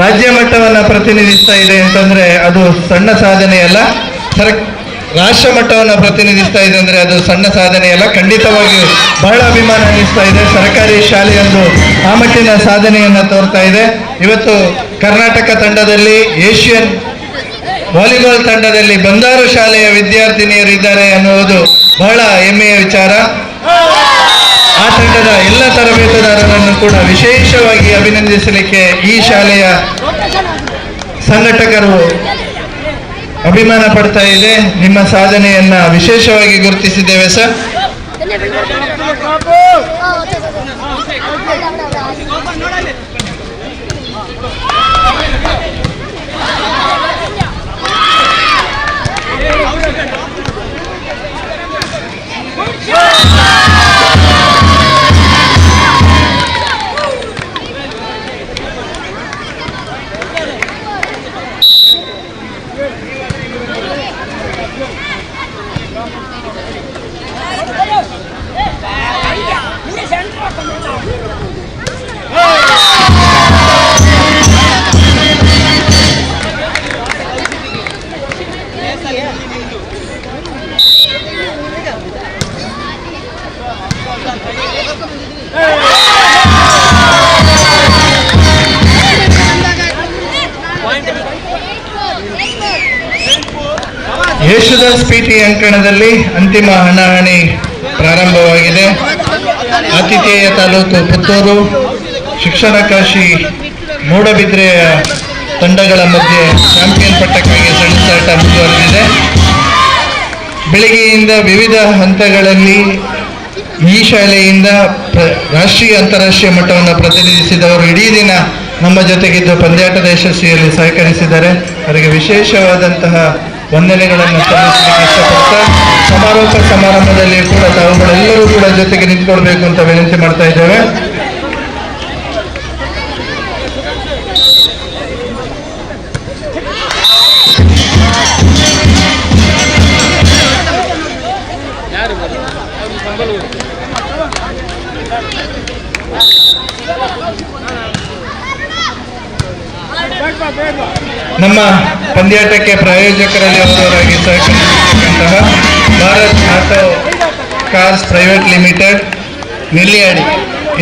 ರಾಜ್ಯ ಮಟ್ಟವನ್ನು ಪ್ರತಿನಿಧಿಸ್ತಾ ಇದೆ ಅಂತಂದ್ರೆ ಅದು ಸಣ್ಣ ಸಾಧನೆಯಲ್ಲ. ರಾಷ್ಟ್ರ ಮಟ್ಟವನ್ನು ಪ್ರತಿನಿಧಿಸ್ತಾ ಇದೆ ಅಂದ್ರೆ ಅದು ಸಣ್ಣ ಸಾಧನೆಯಲ್ಲ. ಖಂಡಿತವಾಗಿಯೂ ಬಹಳ ಅಭಿಮಾನ ಅನಿಸ್ತಾ ಇದೆ. ಸರ್ಕಾರಿ ಶಾಲೆಯೊಂದು ಆ ಮಟ್ಟಿನ ಸಾಧನೆಯನ್ನು ತೋರ್ತಾ ಇದೆ. ಇವತ್ತು ಕರ್ನಾಟಕ ತಂಡದಲ್ಲಿ, ಏಷ್ಯನ್ ವಾಲಿಬಾಲ್ ತಂಡದಲ್ಲಿ ಬಂದಾರು ಶಾಲೆಯ ವಿದ್ಯಾರ್ಥಿನಿಯರು ಇದ್ದಾರೆ ಅನ್ನುವುದು ಬಹಳ ಹೆಮ್ಮೆಯ ವಿಚಾರ. ಆ ತಂಡದ ಎಲ್ಲ ತರಬೇತುದಾರರನ್ನು ಕೂಡ ವಿಶೇಷವಾಗಿ ಅಭಿನಂದಿಸಲಿಕ್ಕೆ ಈ ಶಾಲೆಯ ಸಂಘಟಕರು ಅಭಿಮಾನ ಪಡ್ತಾ ಇದೆ. ನಿಮ್ಮ ಸಾಧನೆಯನ್ನ ವಿಶೇಷವಾಗಿ ಗುರುತಿಸಿದ್ದೇವೆ ಸರ್. ಯೇಸುದಾಸ್ ಪಿಟಿ ಅಂಕಣದಲ್ಲಿ ಅಂತಿಮ ಹಣಾಹಣಿ ಪ್ರಾರಂಭವಾಗಿದೆ. ಆತಿಥೇಯ ತಾಲೂಕು ಪುತ್ತೂರು, ಶಿಕ್ಷಣ ಕಾಶಿ ಮೂಡಬಿದ್ರೆಯ ತಂಡಗಳ ಮಧ್ಯೆ ಚಾಂಪಿಯನ್ ಪಟ್ಟಕ್ಕಾಗಿ ಸೆಣಸಾಟ ಮುಂದುವರೆದಿದೆ. ಬೆಳಗ್ಗೆಯಿಂದ ವಿವಿಧ ಹಂತಗಳಲ್ಲಿ ಈ ಶಾಲೆಯಿಂದ ರಾಷ್ಟ್ರೀಯ ಅಂತಾರಾಷ್ಟ್ರೀಯ ಮಟ್ಟವನ್ನು ಪ್ರತಿನಿಧಿಸಿದವರು ಇಡೀ ದಿನ ನಮ್ಮ ಜೊತೆಗಿದ್ದು ಪಂದ್ಯಾಟದ ಯಶಸ್ವಿಯಲ್ಲಿ ಸಹಕರಿಸಿದ್ದಾರೆ. ಅವರಿಗೆ ವಿಶೇಷವಾದಂತಹ ವಂದನೆಗಳನ್ನು ಸಲ್ಲಿಸಲಿಕ್ಕೆ ಇಷ್ಟಪಡ್ತಾ ಸಮಾರೋಪ ಸಮಾರಂಭದಲ್ಲಿ ಕೂಡ ತಾವುಗಳೆಲ್ಲರೂ ಕೂಡ ಜೊತೆಗೆ ನಿಂತ್ಕೊಳ್ಬೇಕು ಅಂತ ವಿನಂತಿ ಮಾಡ್ತಾ ಇದ್ದೇವೆ. ನಮ್ಮ ಪಂದ್ಯಾಟಕ್ಕೆ ಪ್ರಾಯೋಜಕರಲ್ಲಿ ಅವರವರಾಗಿ ಸಹಕರಿಸಿರ್ತಕ್ಕಂತಹ Bharat auto cars private limited Nelliyadi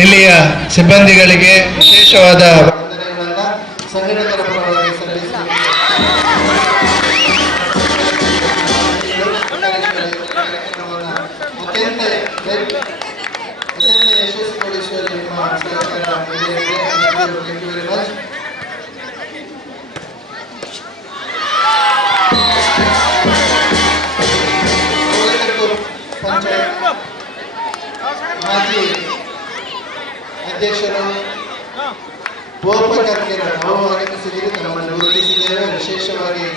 ಇಲ್ಲಿಯ ಸಿಬ್ಬಂದಿಗಳಿಗೆ ವಿಶೇಷವಾದ ವಂದನೆಗಳನ್ನು ಸಂಘಟಕರ ಪರವಾಗಿ ಸಲ್ಲಿಸಲಿಕ್ಕೆ ಅತ್ಯಂತ ಯಶಸ್ವಿಗೊಳಿಸುವಲ್ಲಿ ನಿಮ್ಮ ಸಹಕಾರ ಇದೆ. Thank you very much. Panchayat ಮಾಜಿ ಅಧ್ಯಕ್ಷರು ಗೋಪಕರ್ಕಿಯರು ನಾವು ಆಗಮಿಸಿದ್ದೀರಿ, ತಮ್ಮನ್ನು ಗುರುತಿಸಿದ್ದೇವೆ. ವಿಶೇಷವಾಗಿ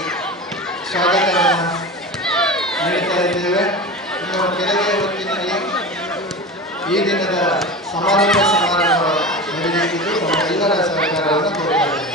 ಸ್ವಾಗತವನ್ನು ನೀಡ್ತಾ ಇದ್ದೇವೆ. ಇನ್ನು ಕೆಲವೇ ಹೊತ್ತಿನಲ್ಲಿ ಈ ದಿನದ ಸಮಾರಂಭ ಸಮಾರಂಭ ನಡೆಯುತ್ತಿದ್ದು ತಮ್ಮೆಲ್ಲರ ಸಹಕಾರವನ್ನು ಕೋರ್ತಾ ಇದ್ದೇವೆ.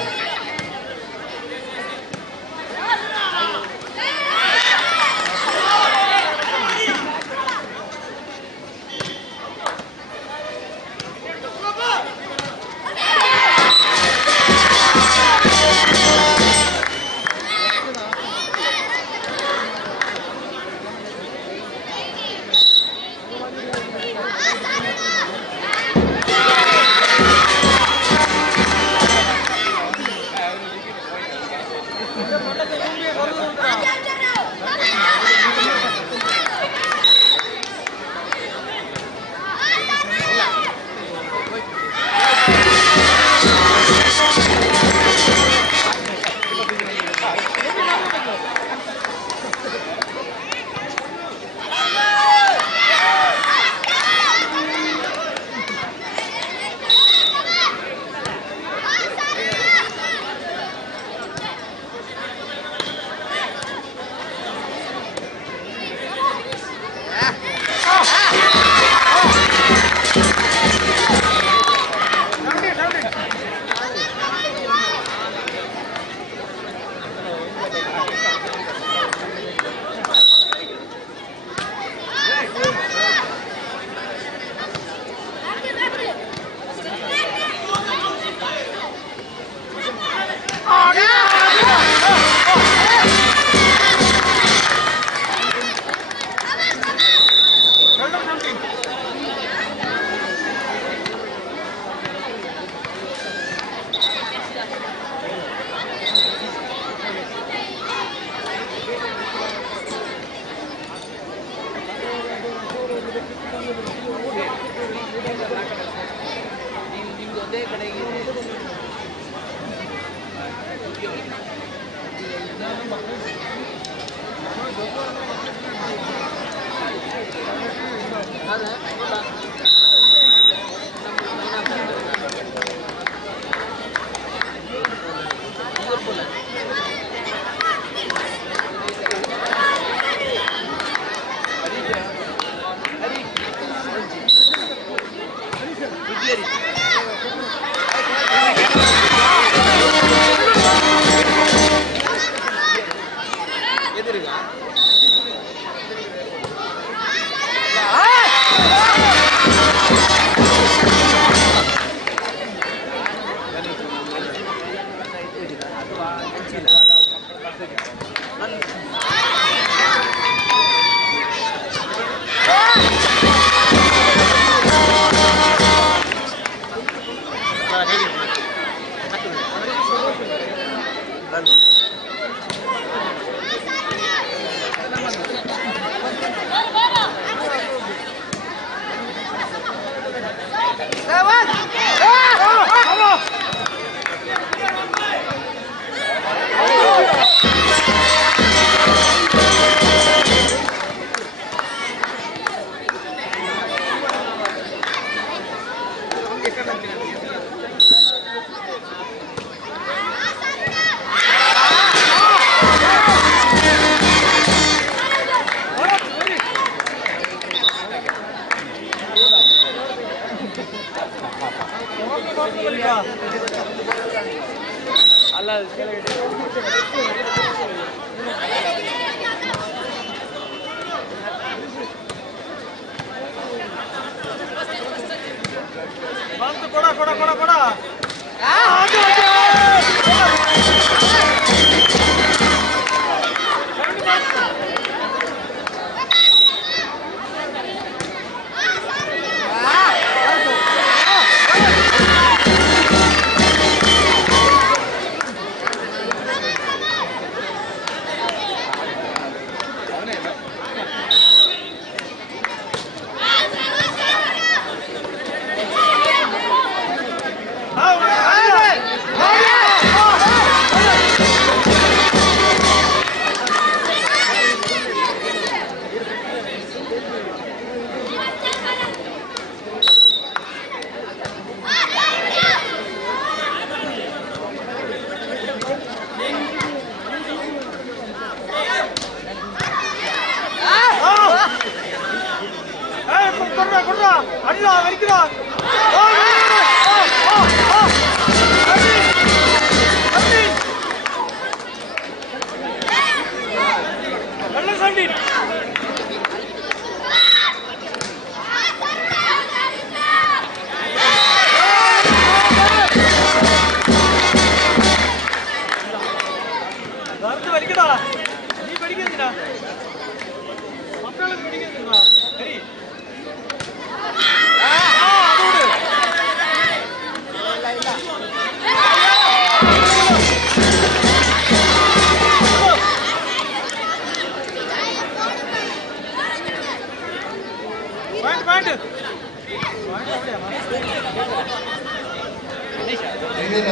ಇಂದಿನ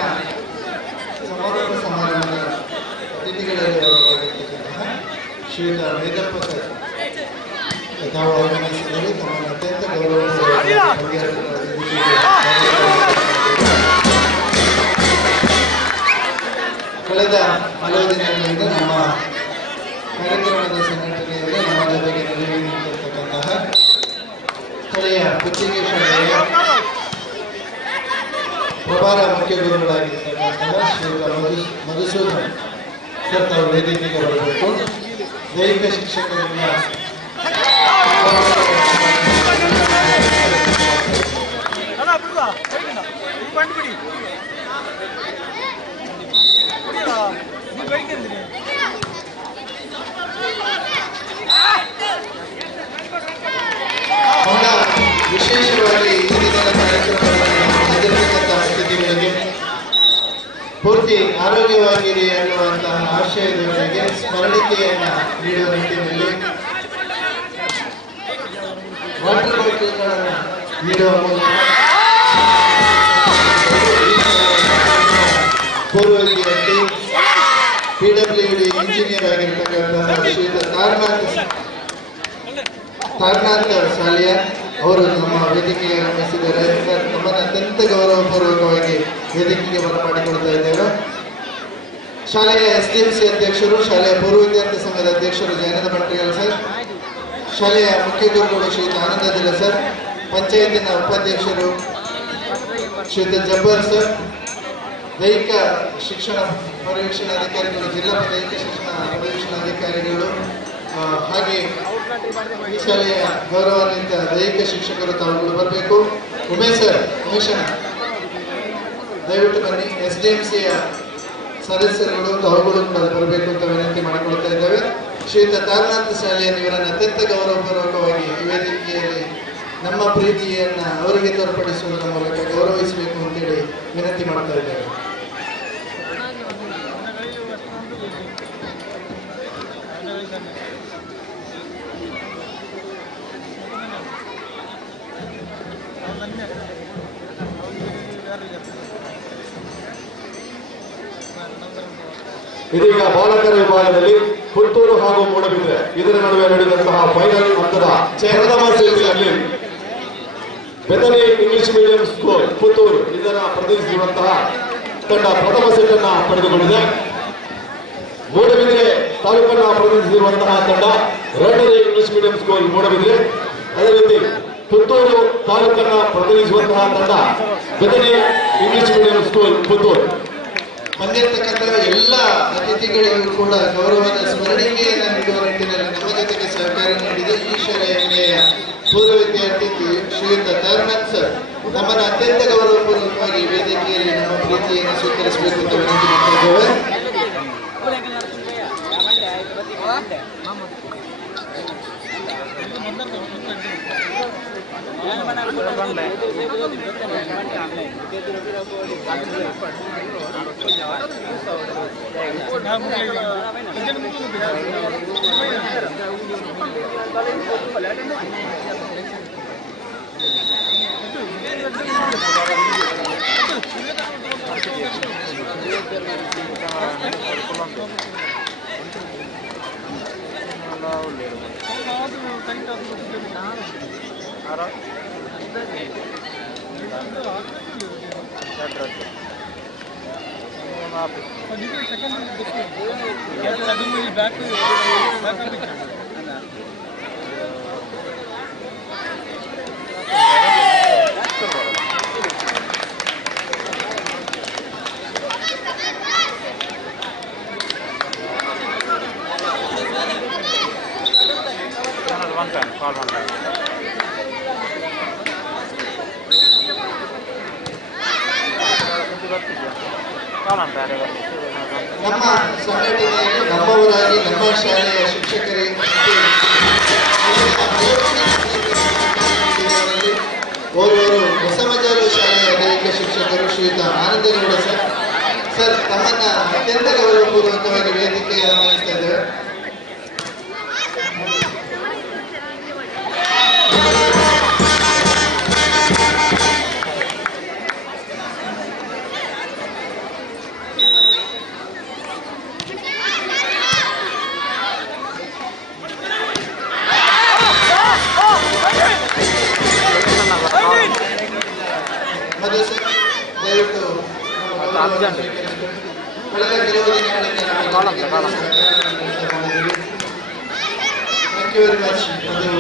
ಸಮಾರೋಪ ಸಮಾರಂಭದ ಅತಿಥಿಗಳಲ್ಲಿ ಒಳಗೊಂಡಿರ್ತಕ್ಕಂತಹ ಶ್ರೀಯುತ ವೇದಪ್ಪ ಸರ್ ತಾವು ಆಗಮಿಸಿದರೆ ತಮ್ಮನ್ನು ಅತ್ಯಂತ ಕಳೆದ ಹಲವು ದಿನಗಳಿಂದ ನಮ್ಮ ಕಾರ್ಯಕ್ರಮದ ಸಂಘಟನೆಯಲ್ಲಿ ನಮ್ಮ ಜೊತೆಗೆ ನೆರವಿಗೆ ನಿಂತಿರ್ತಕ್ಕಂತಹ ಸ್ಥಳೀಯ ಕುಚ್ಚಿಗೆ ಶಾಲೆಯ ಪ್ರಭಾರ ಮುಖ್ಯ ಗುರುಗಳಾಗಿರ್ತಕ್ಕಂತಹ ಶ್ರೀಯುತ ಮಧುಸೂದನ್ ಸರ್ ತಾವು ವೇದಿಕೆಗೆ ಬರಬೇಕು. ದೈಹಿಕ ಶಿಕ್ಷಕರಿಂದ ಬಹಳ ವಿಶೇಷವಾಗಿ ಈ ದಿನದ ಕಾರ್ಯಕ್ರಮದಲ್ಲಿ ನಡೆದಿರತಕ್ಕಂತಹ ಅತಿಥಿಗಳಿಗೆ ಪೂರ್ತಿ ಆರೋಗ್ಯವಾಗಿರಿ ಅನ್ನುವಂತಹ ಆಶಯದವರೆಗೆ ಸ್ಮರಣಿಕೆಯನ್ನು ನೀಡುವ ನಿಟ್ಟಿನಲ್ಲಿ ವಾಟರ್ ಬಾಟಲ್ಗಳನ್ನು ನೀಡುವ ಮೂಲಕ ಪೂರ್ವ ವಿದ್ಯಾರ್ಥಿ PWD ಇಂಜಿನಿಯರ್ ಆಗಿರ್ತಕ್ಕಂತಹ ಶ್ರೀಯುತ ತಾರನಾಥ್ ಸಾಲಿಯಾ ಅವರು ನಮ್ಮ ವೇದಿಕೆಗೆ ಆಗಮಿಸಿದ್ದಾರೆ. ಸರ್ ನಮ್ಮನ್ನು ಅತ್ಯಂತ ಗೌರವಪೂರ್ವಕವಾಗಿ ವೇದಿಕೆಗೆ ಬರಮಾಡಿಕೊಳ್ತಾ ಇದ್ದೇವೆ. ಶಾಲೆಯ SDMC ಅಧ್ಯಕ್ಷರು, ಶಾಲೆಯ ಪೂರ್ವ ವಿದ್ಯಾರ್ಥಿ ಸಂಘದ ಅಧ್ಯಕ್ಷರು ಜಯನಂದ ಭಟ್ರಿಯಾಲ್ ಸರ್, ಶಾಲೆಯ ಮುಖ್ಯ ಗುರುಗಳು ಶ್ರೀಯುತ ಆನಂದ ದಿಲ ಸರ್, ಪಂಚಾಯತಿನ ಉಪಾಧ್ಯಕ್ಷರು ಶ್ರೀಯುತ ಜಬ್ಬರ್ ಸರ್, ದೈಹಿಕ ಶಿಕ್ಷಣ ಪರಿವೀಕ್ಷಣಾಧಿಕಾರಿಗಳು, ಜಿಲ್ಲಾ ದೈಹಿಕ ಶಿಕ್ಷಣ ಪರಿವೀಕ್ಷಣಾಧಿಕಾರಿಗಳು, ಹಾಗೆ ಈ ಶಾಲೆಯ ಗೌರವಾನ್ವಿತ ದೈಹಿಕ ಶಿಕ್ಷಕರು ತಾವುಗಳು ಬರಬೇಕು. ಉಮೇಶಣ್ಣ ದಯವಿಟ್ಟು ಬನ್ನಿ. SDMCಯ ಸದಸ್ಯರುಗಳು ತಾವುಗಳು ಕೂಡ ಬರಬೇಕು ಅಂತ ವಿನಂತಿ ಮಾಡಿಕೊಳ್ತಾ ಇದ್ದೇವೆ. ಶ್ರೀಯುತ ತಾರನಾಥ್ ಶಾಲೆಯನ್ನು ಇವರನ್ನು ಅತ್ಯಂತ ಗೌರವಪೂರ್ವಕವಾಗಿ ಈ ವೇದಿಕೆಯಲ್ಲಿ ನಮ್ಮ ಪ್ರೀತಿಯನ್ನು ಅವರಿಗೆ ತೋರ್ಪಡಿಸುವುದರ ಮೂಲಕ ಗೌರವಿಸಬೇಕು ಅಂತೇಳಿ ವಿನಂತಿ ಮಾಡ್ತಾ ಇದ್ದೇವೆ. ಇದೀಗ ಬಾಲಕರ ವಿಭಾಗದಲ್ಲಿ ಪುತ್ತೂರು ಹಾಗೂ ಮೂಡಬಿದ್ರೆ ಇದರ ನಡುವೆ ನಡೆದಂತಹ ಫೈನಲ್ ಹಂತದ ಪ್ರಥಮ ಸೆಮಿಯಲ್ಲಿ ಬೆದರಿ ಇಂಗ್ಲಿಷ್ ಮೀಡಿಯಂ ಸ್ಕೂಲ್ ಪುತ್ತೂರು ಇದರ ಪ್ರತಿನಿಧಿಸುವಂತಹ ತಂಡ ಪ್ರಥಮ ಸೆಟ್ ಅನ್ನ ಪಡೆದುಕೊಂಡಿದೆ. ಮೂಡಬಿದ್ರೆ ತಾಲೂಕನ್ನ ಪ್ರತಿನಿಧಿಸಿರುವಂತಹ ತಂಡ ಎರಡನೇ ಇಂಗ್ಲಿಷ್ ಮೀಡಿಯಂ ಸ್ಕೂಲ್ ಮೂಡಬಿದ್ರೆ, ಅದೇ ರೀತಿ ಪುತ್ತೂರು ತಾಲೂಕನ್ನ ಪ್ರತಿನಿಧಿಸುವಂತಹ ತಂಡ ಬೆದರಿ ಇಂಗ್ಲಿಷ್ ಮೀಡಿಯಂ ಸ್ಕೂಲ್ ಪುತ್ತೂರು. ಬಂದಿರತಕ್ಕಂಥ ಎಲ್ಲ ಅತಿಥಿಗಳಿಗೂ ಕೂಡ ಗೌರವದ ಸ್ಮರಣಿಕೆಯನ್ನು ನೀಡುವ ನಿಟ್ಟಿನಲ್ಲಿ ನಮ್ಮ ಜೊತೆಗೆ ಸಹಕಾರ ನೀಡಿದ ಈ ಶಾಲೆಯ ಪೂರ್ವ ವಿದ್ಯಾರ್ಥಿ ಶ್ರೀಯುತ ತಾರನಾಥ್ ಸರ್ ನಮ್ಮನ್ನು ಅತ್ಯಂತ ಗೌರವಪೂರ್ವಕವಾಗಿ ವೇದಿಕೆಯಲ್ಲಿ ನಮ್ಮ ಪ್ರೀತಿಯನ್ನು ಸ್ವೀಕರಿಸಬೇಕು ಅಂತ ವಿನಂತಿ ಮಾಡ್ತಾ ಇದ್ದೇವೆ. ನಮ್ಮ ಸಂಘಟನೆಯಲ್ಲಿ ನಮ್ಮವರಾಗಿ ನಮ್ಮ ಶಾಲೆಯ ಶಿಕ್ಷಕರಿಗೆ ಓರ್ವರು ಹೊಸಮಜಾರು ಶಾಲೆಯ ದೈಹಿಕ ಶಿಕ್ಷಕರು ಶ್ರೀಯುತ ಆನಂದಗೌಡ ಸರ್ ತಮ್ಮನ್ನ ಅತ್ಯಂತ ಗೌರವಪೂರ್ವಕವಾಗಿ ವೇದಿಕೆಗೆ ಆಹ್ವಾನಿಸ್ತಾ ಇದ್ದೇವೆ. ಮಧು ಸರ್ ದಯವಿಟ್ಟು ಕಳೆದ ಕೆಲವು ದಿನಗಳಿಂದ ಥ್ಯಾಂಕ್ ಯು ವೆರಿ ಮಚ್. ಅದು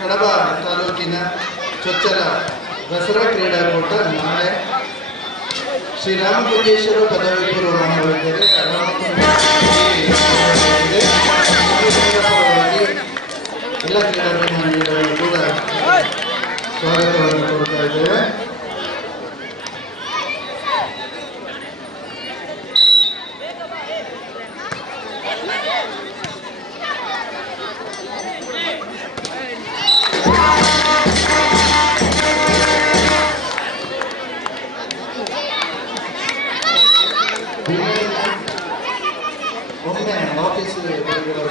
ಕಡಬ ತಾಲೂಕಿನ ಚೊಚ್ಚಲ ದಸರಾ ಕ್ರೀಡಾಕೂಟ ನಾಳೆ ಶ್ರೀರಾಮಲಿಂಗೇಶ್ವರ ಪದವಿ ಪೂರ್ವ ಮಹಾವಿದ್ಯಾಲಯ ಎಲ್ಲ ಕ್ರೀಡಾಭಿಮಾನಿಗಳು ಕೂಡ ಸ್ವಾಗತವನ್ನು ಕೊಡ್ತಾ ಇದ್ದೇವೆ. ಒಮ್ಮೆ ಆಫೀಸ್ ಬರಬೇಕು.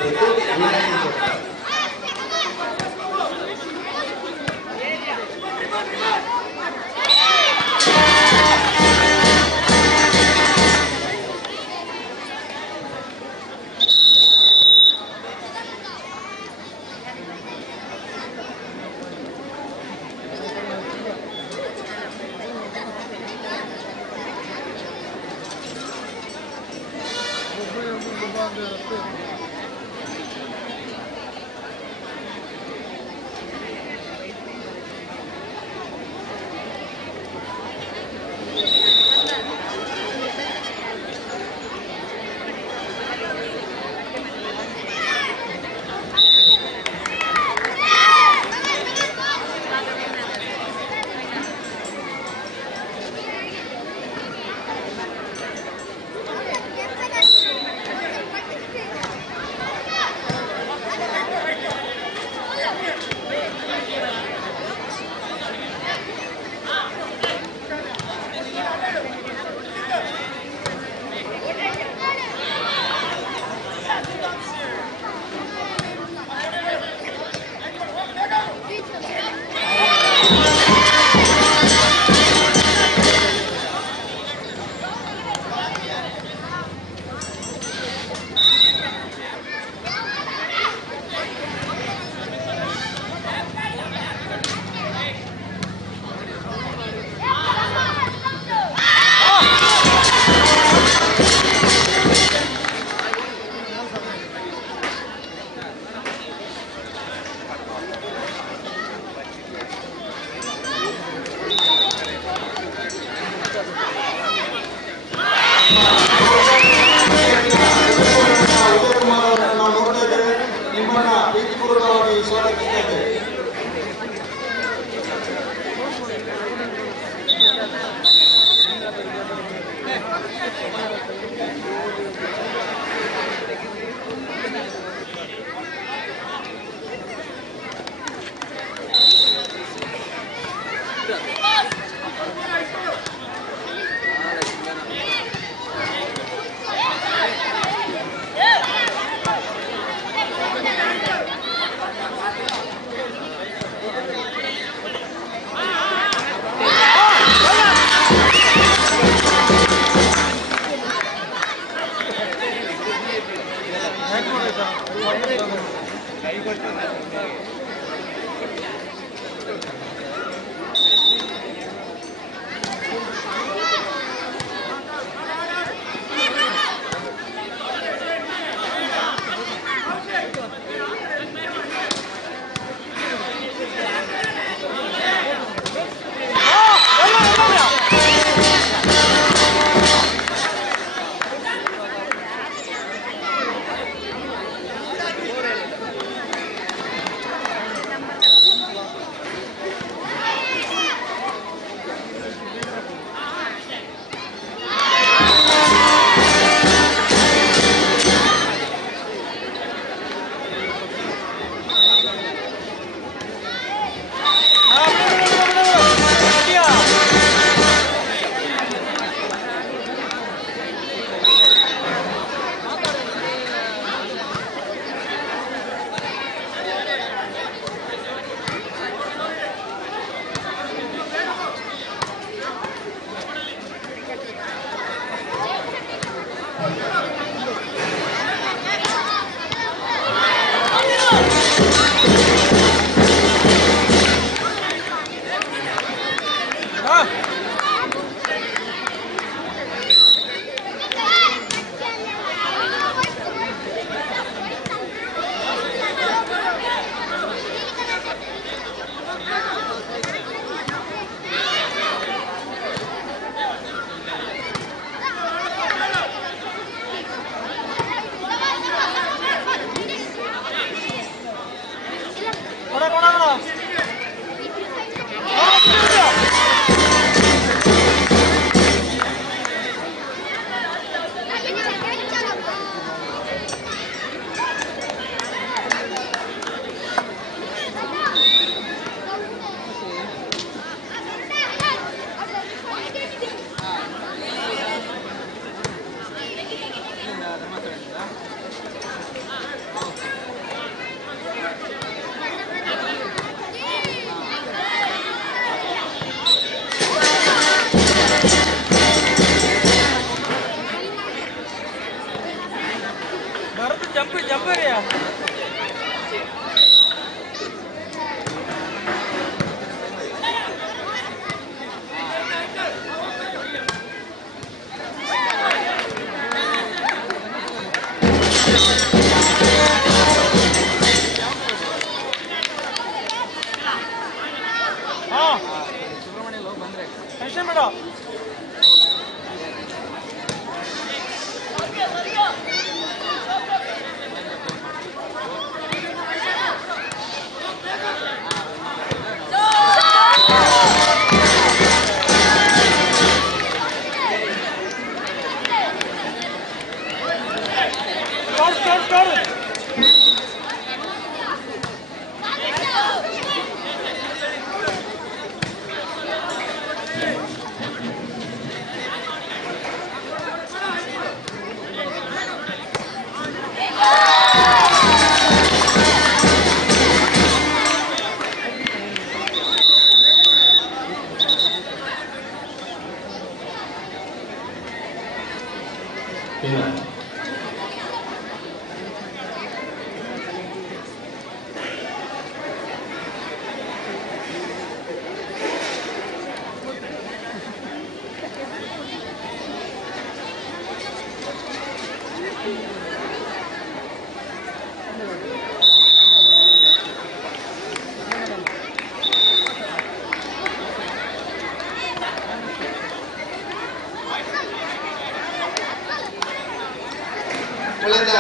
ಕಳೆದ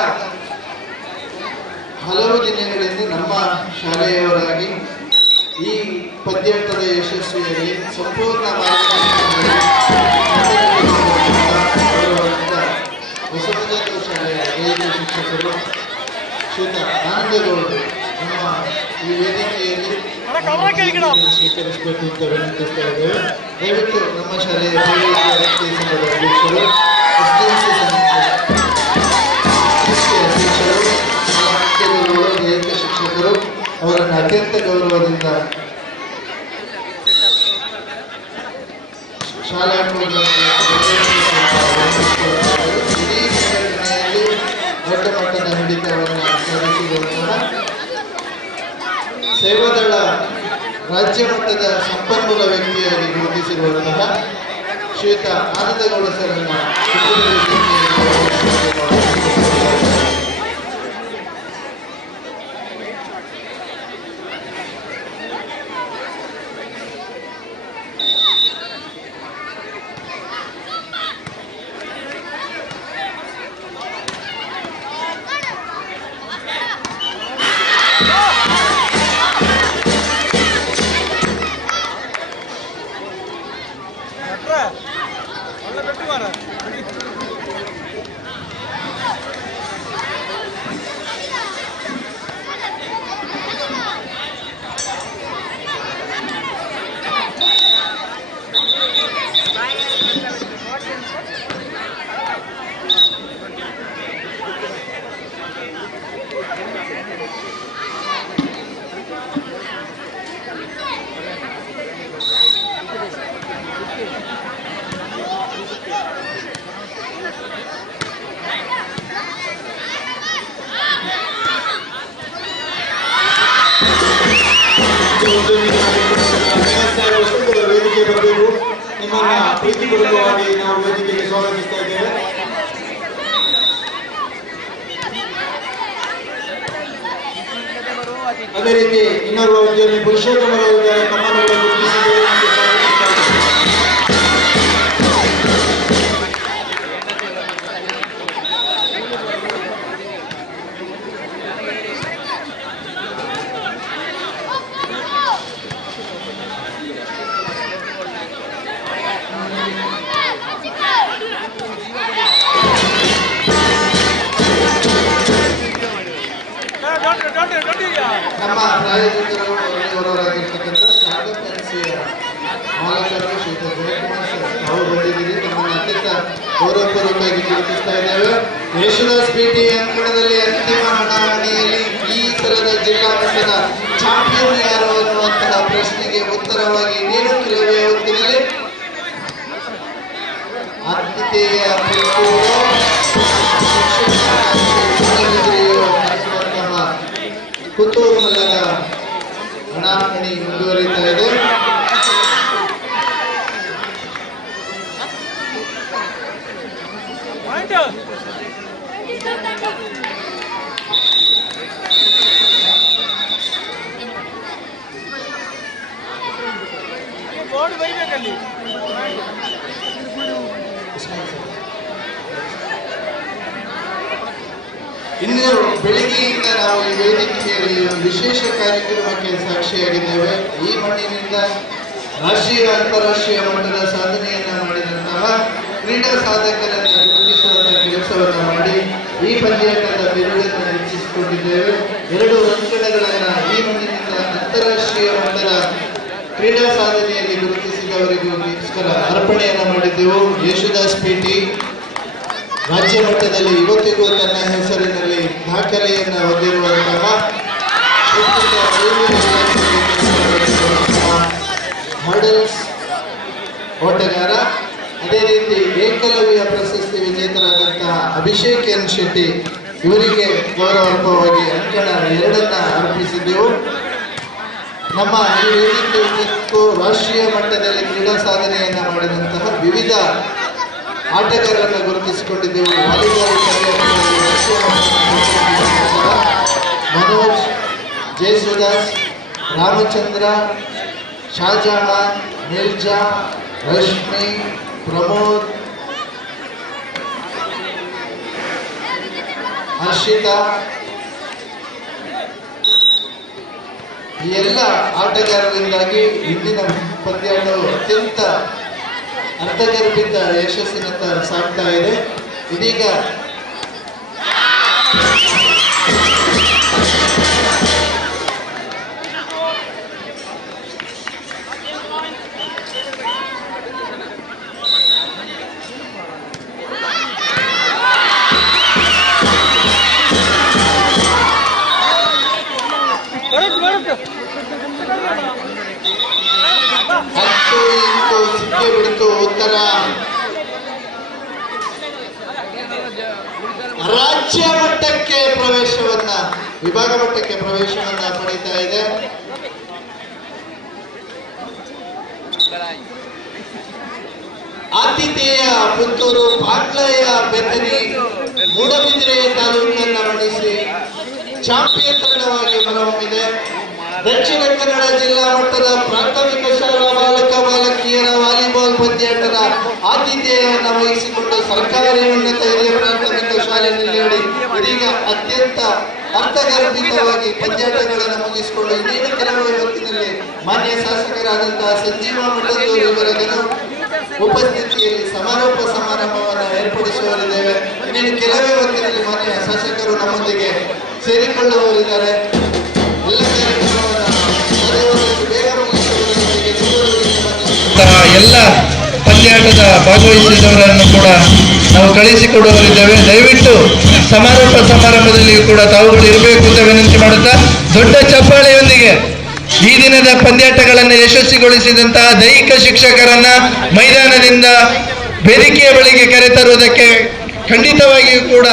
ಹಲವು ದಿನಗಳಿಂದ ನಮ್ಮ ಶಾಲೆಯವರಾಗಿ ಈ ಪದ್ಯಾರ್ಥದ ಯಶಸ್ವಿಯಲ್ಲಿ ಸಂಪೂರ್ಣ ಬಸವಜಾತ ಶಾಲೆಯ ದೈಹಿಕ ಶಿಕ್ಷಕರು ಶ್ರೀಯುತ ಆನಂದಗೌಡರು ನಮ್ಮ ಈ ವೇದಿಕೆಯಲ್ಲಿ ಸ್ವೀಕರಿಸಬೇಕು ಅಂತ ವಿನಂತಿಸ್ತಾ ಇದ್ದೇವೆ. ದಯವಿಟ್ಟು ನಮ್ಮ ಶಾಲೆಯ ರಕ್ತ ಸಂಘದ ಅಧ್ಯಕ್ಷರು ದೈಹಿಕ ಶಿಕ್ಷಕರು ಅವರನ್ನು ಅತ್ಯಂತ ಗೌರವದಿಂದ ಶಾಲಾ ಇಡೀ ಸಂಘಟನೆಯಲ್ಲಿ ದೊಡ್ಡ ಮಟ್ಟದ ಆಡಳಿತವನ್ನು ಸಾಧಿಸಿರುವಂತಹ ಸೇವಾದಳ ರಾಜ್ಯ ಮಟ್ಟದ ಸಂಪನ್ಮೂಲ ವ್ಯಕ್ತಿಯಾಗಿ ಗುರುತಿಸಿರುವಂತಹ ಶ್ರೀಯುತ ಆನಂದಗೌಡ ಸರ್ರನ್ನ ವೇದಿಕೆ ಬರಬೇಕು. ನಿಮ್ಮನ್ನ ಪ್ರೀತಿಪೂರ್ವಕವಾಗಿ ನಾವು ವೇದಿಕೆಗೆ ಸ್ವಾಗತಿಸ್ತಾ ಇದ್ದೇವೆ. ಅದೇ ರೀತಿ ಇನ್ನೋರ್ವ ಉದ್ಯಮಿ ಪುರುಷೋತ್ತಮರು ತಮ್ಮನ್ನು ಗುರುತಿಸಿದ್ದೇವೆ ಮತ್ತು ಸ್ವಾಗತಿಸ್ತಾ ನಮ್ಮ ಪ್ರಾಯೋಜಕರು ಗೌರವರಾಗಿರ್ತಕ್ಕಂಥ ಶಾರದಾ ಫ್ಯಾನ್ಸಿಯ ಮಾಲಕರು ಶ್ರೀಯುತ ಜಯಕುಮಾರ್ ಸರ್ ಅವರು ಬಂದಿದ್ದೀರಿ. ನಮ್ಮನ್ನು ಅತ್ಯಂತ ಗೌರವಪೂರ್ವಕವಾಗಿ ಗುರುತಿಸ್ತಾ ಇದ್ದೇವೆ. ಯೇಸುದಾಸ್ ಪೇಟೆ ಅಂಕಣದಲ್ಲಿ ಅಂತಿಮ ಹಣಾಹಣಿಯಲ್ಲಿ ಈ ಸಲದ ಜಿಲ್ಲಾ ಮಟ್ಟದ ಚಾಂಪಿಯನ್ ಯಾರು ಅನ್ನುವಂತಹ ಪ್ರಶ್ನೆಗೆ ಉತ್ತರವಾಗಿ ನೀಡುತ್ತಿರುವೆ ಹೊತ್ತಿನಲ್ಲಿ ಆತಿಥೇಯ ಕುತೂಹಲದ ಹಣಾಹಣಿ ಮುಂದುವರಿತಾ ಇದೆ. ಇನ್ನು ಬೆಳಿಗ್ಗೆಯಿಂದ ನಾವು ಈ ವೇದಿಕೆಯಲ್ಲಿ ಒಂದು ವಿಶೇಷ ಕಾರ್ಯಕ್ರಮಕ್ಕೆ ಸಾಕ್ಷಿಯಾಗಿದ್ದೇವೆ. ಈ ಮಣ್ಣಿನಿಂದ ರಾಷ್ಟ್ರೀಯ ಅಂತಾರಾಷ್ಟ್ರೀಯ ಮಟ್ಟದ ಸಾಧನೆಯನ್ನ ಮಾಡಿದಂತಹ ಕ್ರೀಡಾ ಸಾಧಕರನ್ನು ಗುರುತಿಸುವಂತಹ ಕೆಲಸವನ್ನು ಮಾಡಿ ಈ ಪಂದ್ಯಾಟದ ಬಿರುದನ್ನು ಹೆಚ್ಚಿಸಿಕೊಂಡಿದ್ದೇವೆ. 2 ಅಂಕಣಗಳನ್ನ ಈ ಮಣ್ಣಿನಿಂದ ಅಂತಾರಾಷ್ಟ್ರೀಯ ಮಟ್ಟದ ಕ್ರೀಡಾ ಸಾಧನೆಯಲ್ಲಿ ಗುರುತಿಸಿದವರಿಗೋಸ್ಕರ ಅರ್ಪಣೆಯನ್ನು ಮಾಡಿದ್ದೆವು. ಯೇಸುದಾಸ್ ಪೇಟೆ ರಾಜ್ಯ ಮಟ್ಟದಲ್ಲಿ ಇವತ್ತಿಗೂ ತನ್ನ ಹೆಸರಿನಲ್ಲಿ ದಾಖಲೆಯನ್ನು ಹೊಂದಿರುವಂತಹ ಹರ್ಡಲ್ಸ್ ಓಟಗಾರ, ಅದೇ ರೀತಿ ಏಕಲವ್ಯ ಪ್ರಶಸ್ತಿ ವಿಜೇತರಾದಂತಹ ಅಭಿಷೇಕ್ ಎನ್ ಶೆಟ್ಟಿ ಇವರಿಗೆ ಗೌರವಪೂರ್ವಕವಾಗಿ ಅಂಕಣ 2 ಅರ್ಪಿಸಿದ್ದೆವು. ನಮ್ಮ ಈ ವೇದಿಕೆಗೂ ರಾಷ್ಟ್ರೀಯ ಮಟ್ಟದಲ್ಲಿ ಕ್ರೀಡಾ ಸಾಧನೆಯನ್ನು ಮಾಡಿದಂತಹ ವಿವಿಧ ಆಟಗಾರರನ್ನು ಗುರುತಿಸಿಕೊಂಡಿದ್ದೆವು. ವಾಲಿಬಾಲ್ ಮನೋಜ್, ಜಯಸುದಾಸ್, ರಾಮಚಂದ್ರ, ಶಾಜಹಾನ್, ಮಿರ್ಜಾ, ರಶ್ಮಿ, ಪ್ರಮೋದ್, ಹರ್ಷಿತಾ, ಈ ಎಲ್ಲ ಆಟಗಾರರಿಂದಾಗಿ ಇಂದಿನ ಪಂದ್ಯಾಟವು ಅತ್ಯಂತ ಅರ್ಥಗರ್ಭಿತ ಯಶಸ್ಸಿನತ್ತ ಸಾಗ್ತಾ ಇದೆ. ಇದೀಗ ಸಿಕ್ಕೇ ಬಿಡ್ತು ಉತ್ತರ. ರಾಜ್ಯ ಮಟ್ಟಕ್ಕೆ ಪ್ರವೇಶವನ್ನ, ವಿಭಾಗ ಮಟ್ಟಕ್ಕೆ ಪ್ರವೇಶವನ್ನ ಪಡೀತಾ ಇದೆ. ಆತಿಥೇಯ ಪುತ್ತೂರು, ಬಾಗ್ಲಯ್ಯ ಬೆತ್ತನಿ, ಮೂಡಬಿದಿರೆ ತಾಲೂಕನ್ನ ಮಣಿಸಿ ಚಾಂಪಿಯನ್ ತಂಡವಾಗಿ ಹೊರಹೊಮ್ಮಿದೆ. ದಕ್ಷಿಣ ಕನ್ನಡ ಜಿಲ್ಲಾ ಮಟ್ಟದ ಪ್ರಾಥಮಿಕ ಶಾಲಾ ಬಾಲಕ ಬಾಲಕಿಯರ ವಾಲಿಬಾಲ್ ಪಂದ್ಯಾಟದ ಆತಿಥ್ಯವನ್ನು ವಹಿಸಿಕೊಂಡು ಸರ್ಕಾರಿ ಉನ್ನತ ಹಿರಿಯ ಪ್ರಾಥಮಿಕ ಶಾಲೆ ನೆಲ್ಯಾಡಿ ಇದೀಗ ಅತ್ಯಂತ ಅರ್ಥಗರ್ಭಿತವಾಗಿ ಪಂದ್ಯಾಟಗಳನ್ನು ಮುಗಿಸಿಕೊಂಡು ಇನ್ನೇನು ಕೆಲವೇ ಹೊತ್ತಿನಲ್ಲಿ ಮಾನ್ಯ ಶಾಸಕರಾದಂತಹ ಸಂಜೀವ ಮಠದೂರು ಇವರನ್ನು ಉಪಸ್ಥಿತಿಯಲ್ಲಿ ಸಮಾರೋಪ ಸಮಾರಂಭವನ್ನು ಏರ್ಪಡಿಸುವರಿದ್ದೇವೆ. ಇನ್ನೇನು ಕೆಲವೇ ಹೊತ್ತಿನಲ್ಲಿ ಮಾನ್ಯ ಶಾಸಕರು ನಮ್ಮೊಂದಿಗೆ ಸೇರಿಕೊಳ್ಳುವವರಿದ್ದಾರೆ. ಎಲ್ಲ ಕಾರ್ಯಕ್ರಮವನ್ನು ಬೇಗ ಎಲ್ಲ ಪಂದ್ಯಾಟದ ಭಾಗವಹಿಸಿದವರನ್ನು ಕೂಡ ನಾವು ಕಳಿಸಿಕೊಡುವವರಿದ್ದೇವೆ. ದಯವಿಟ್ಟು ಸಮಾರೋಪ ಸಮಾರಂಭದಲ್ಲಿಯೂ ಕೂಡ ತಾವುಗಳು ಇರಬೇಕು ಅಂತ ವಿನಂತಿ ಮಾಡುತ್ತಾ, ದೊಡ್ಡ ಚಪ್ಪಾಳೆಯೊಂದಿಗೆ ಈ ದಿನದ ಪಂದ್ಯಾಟಗಳನ್ನು ಯಶಸ್ವಿಗೊಳಿಸಿದಂತಹ ದೈಹಿಕ ಶಿಕ್ಷಕರನ್ನ ಮೈದಾನದಿಂದ ವೇದಿಕೆಯ ಬಳಿಗೆ ಕರೆತರುವುದಕ್ಕೆ ಖಂಡಿತವಾಗಿಯೂ ಕೂಡ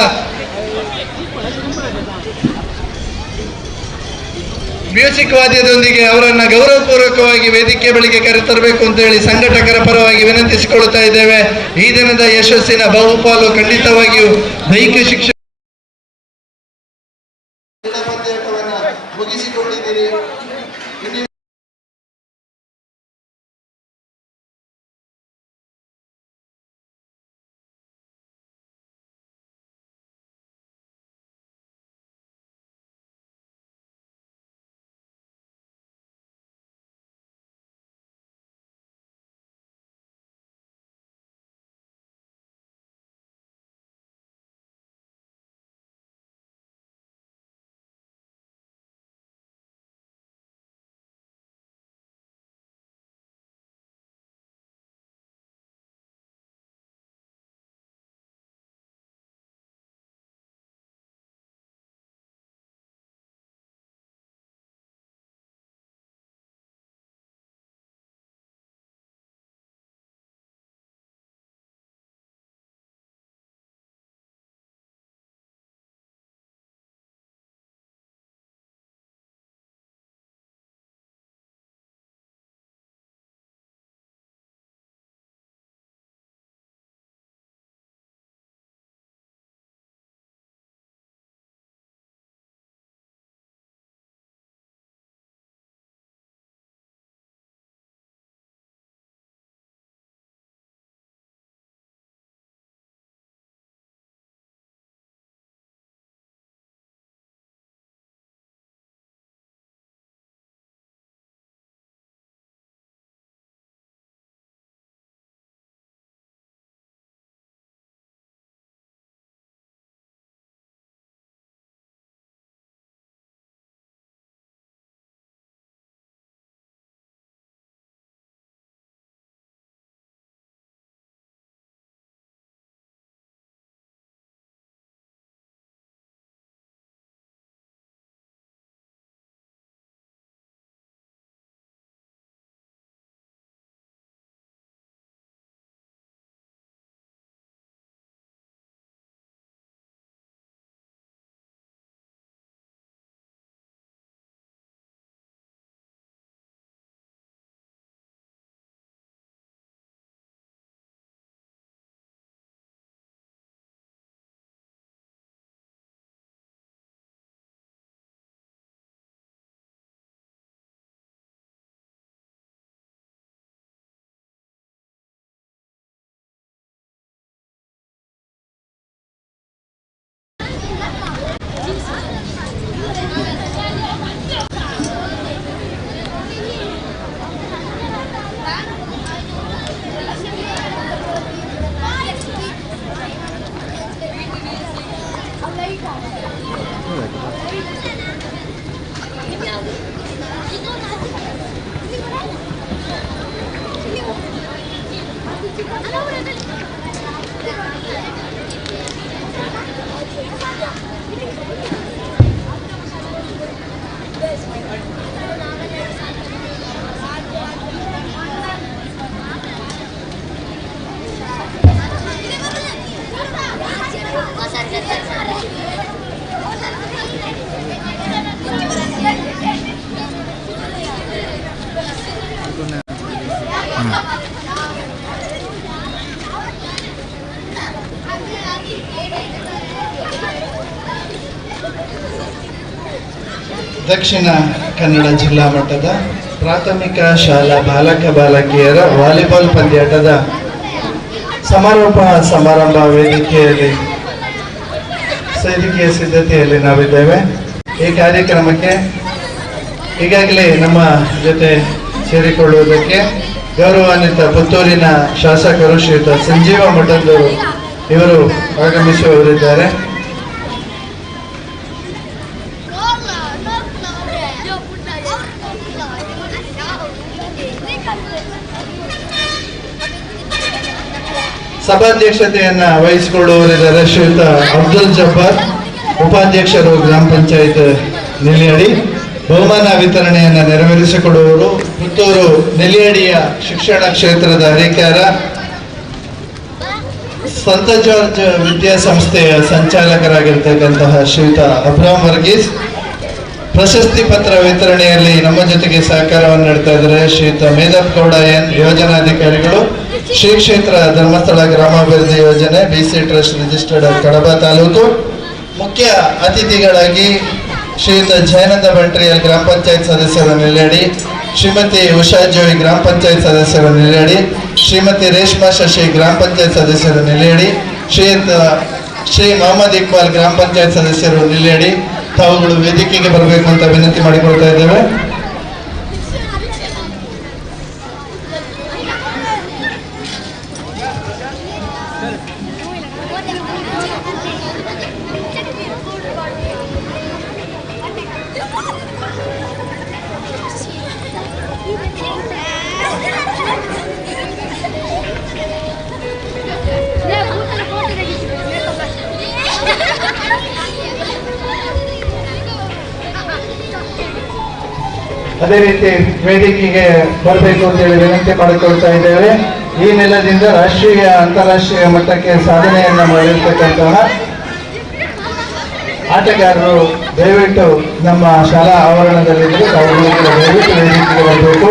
ಮ್ಯೂಸಿಕ್ ವಾದ್ಯದೊಂದಿಗೆ ಅವರನ್ನ ಗೌರವಪೂರ್ವಕವಾಗಿ ವೇದಿಕೆ ಬಳಿಗೆ ಕರೆತರಬೇಕು ಅಂತ ಹೇಳಿ ಸಂಘಟಕರ ಪರವಾಗಿ ವಿನಂತಿಸಿಕೊಳ್ಳುತ್ತಾ ಇದ್ದೇವೆ. ಈ ದಿನದ ಯಶಸ್ಸಿನ ಬಹುಪಾಲು ಖಂಡಿತವಾಗಿಯೂ ದೈಹಿಕ ಶಿಕ್ಷಣ ಮುಗಿಸಿಕೊಂಡಿದ್ದೀರಿ. ದಕ್ಷಿಣ ಕನ್ನಡ ಜಿಲ್ಲಾ ಮಟ್ಟದ ಪ್ರಾಥಮಿಕ ಶಾಲಾ ಬಾಲಕ ಬಾಲಕಿಯರ ವಾಲಿಬಾಲ್ ಪಂದ್ಯಾಟದ ಸಮಾರೋಪ ಸಮಾರಂಭ ವೇದಿಕೆಯ ಸಿದ್ಧತೆಯಲ್ಲಿ ನಾವಿದ್ದೇವೆ. ಈ ಕಾರ್ಯಕ್ರಮಕ್ಕೆ ಈಗಾಗಲೇ ನಮ್ಮ ಜೊತೆ ಸೇರಿಕೊಳ್ಳುವುದಕ್ಕೆ ಗೌರವಾನ್ವಿತ ಪುತ್ತೂರಿನ ಶಾಸಕರು ಶ್ರೀಯುತ ಸಂಜೀವ ಮಠದವರು ಇವರು ಆಗಮಿಸುವವರಿದ್ದಾರೆ. ಸಭಾಧ್ಯಕ್ಷತೆಯನ್ನ ವಹಿಸಿಕೊಳ್ಳುವವರಿದ್ದಾರೆ ಶ್ರೀಯುತ ಅಬ್ದುಲ್ ಜಬ್ಬಾರ್, ಉಪಾಧ್ಯಕ್ಷರು ಗ್ರಾಮ ಪಂಚಾಯತ್ ನೆಲ್ಲಿಯಡಿ. ಬಹುಮಾನ ವಿತರಣೆಯನ್ನು ನೆರವೇರಿಸಿಕೊಡುವವರು ಪುತ್ತೂರು ನೆಲ್ಲಿಯಡಿಯ ಶಿಕ್ಷಣ ಕ್ಷೇತ್ರದ ಹರಿಕಾರ ಸಂತ ಜಾರ್ಜ್ ವಿದ್ಯಾಸಂಸ್ಥೆಯ ಸಂಚಾಲಕರಾಗಿರ್ತಕ್ಕಂತಹ ಶ್ರೀಯುತ ಅಬ್ರಾಮ್ ವರ್ಗೀಸ್. ಪ್ರಶಸ್ತಿ ಪತ್ರ ವಿತರಣೆಯಲ್ಲಿ ನಮ್ಮ ಜೊತೆಗೆ ಸಹಕಾರವನ್ನು ನೀಡ್ತಾ ಇದ್ದಾರೆ ಶ್ರೀಯುತ ಮೇಧಪ್ ಗೌಡ ಎನ್, ಯೋಜನಾಧಿಕಾರಿಗಳು, ಶ್ರೀ ಕ್ಷೇತ್ರ ಧರ್ಮಸ್ಥಳ ಗ್ರಾಮಾಭಿವೃದ್ಧಿ ಯೋಜನೆ, BC trust registered Kadaba taluk. ಮುಖ್ಯ ಅತಿಥಿಗಳಾಗಿ ಶ್ರೀಯುತ ಜಯನಂದ ಬಂಟ್ರಿಯಲ್, ಗ್ರಾಮ ಪಂಚಾಯತ್ ಸದಸ್ಯರು ನೆಲ್ಯಾಡಿ, ಶ್ರೀಮತಿ ಉಷಾ ಜೋಯಿ, ಗ್ರಾಮ ಪಂಚಾಯತ್ ಸದಸ್ಯರು ನೆಲ್ಯಾಡಿ, ಶ್ರೀಮತಿ ರೇಷ್ಮಾ ಶಶಿ, ಗ್ರಾಮ ಪಂಚಾಯತ್ ಸದಸ್ಯರು ನೆಲ್ಯಾಡಿ, ಶ್ರೀ ಮೊಹಮ್ಮದ್ ಇಕ್ಬಾಲ್, ಗ್ರಾಮ ಪಂಚಾಯತ್ ಸದಸ್ಯರು ನೆಲ್ಯಾಡಿ. ತಾವುಗಳು ವೇದಿಕೆಗೆ ಬರಬೇಕು ಅಂತ ವಿನಂತಿ ಮಾಡಿಕೊಳ್ತಾ ಇದ್ದೇವೆ. ಅದೇ ರೀತಿ ವೇದಿಕೆಗೆ ಬರಬೇಕು ಅಂತೇಳಿ ವಿನಂತಿ ಮಾಡಿಕೊಳ್ತಾ ಇದ್ದೇವೆ. ಈ ನೆಲದಿಂದ ರಾಷ್ಟ್ರೀಯ ಅಂತಾರಾಷ್ಟ್ರೀಯ ಮಟ್ಟಕ್ಕೆ ಸಾಧನೆಯನ್ನ ಮಾಡಿರ್ತಕ್ಕಂತಹ ಆಟಗಾರರು ದಯವಿಟ್ಟು ನಮ್ಮ ಶಾಲಾ ಆವರಣದಲ್ಲಿದ್ದರೆ ದಯವಿಟ್ಟು ವೇದಿಕೆಗೆ ಬರಬೇಕು.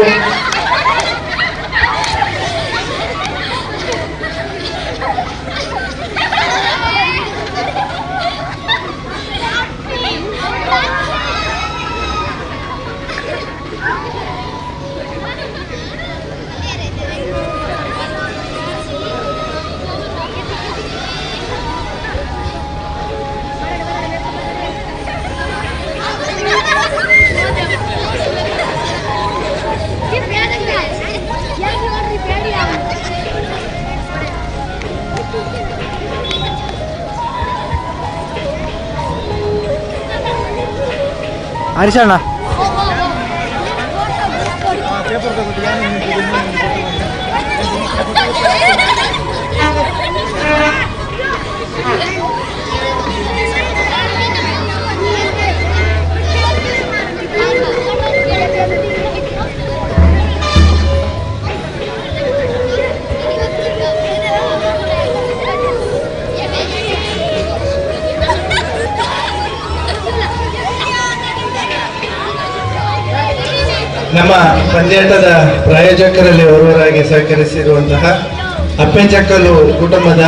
ಹರಿಶಣ್ಣ ನಮ್ಮ ಪಂದ್ಯಾಟದ ಪ್ರಾಯೋಜಕರಲ್ಲಿ ಓರ್ವರಾಗಿ ಸಹಕರಿಸಿರುವಂತಹ ಅಪ್ಪೆಚಕ್ಕಲು ಕುಟುಂಬದ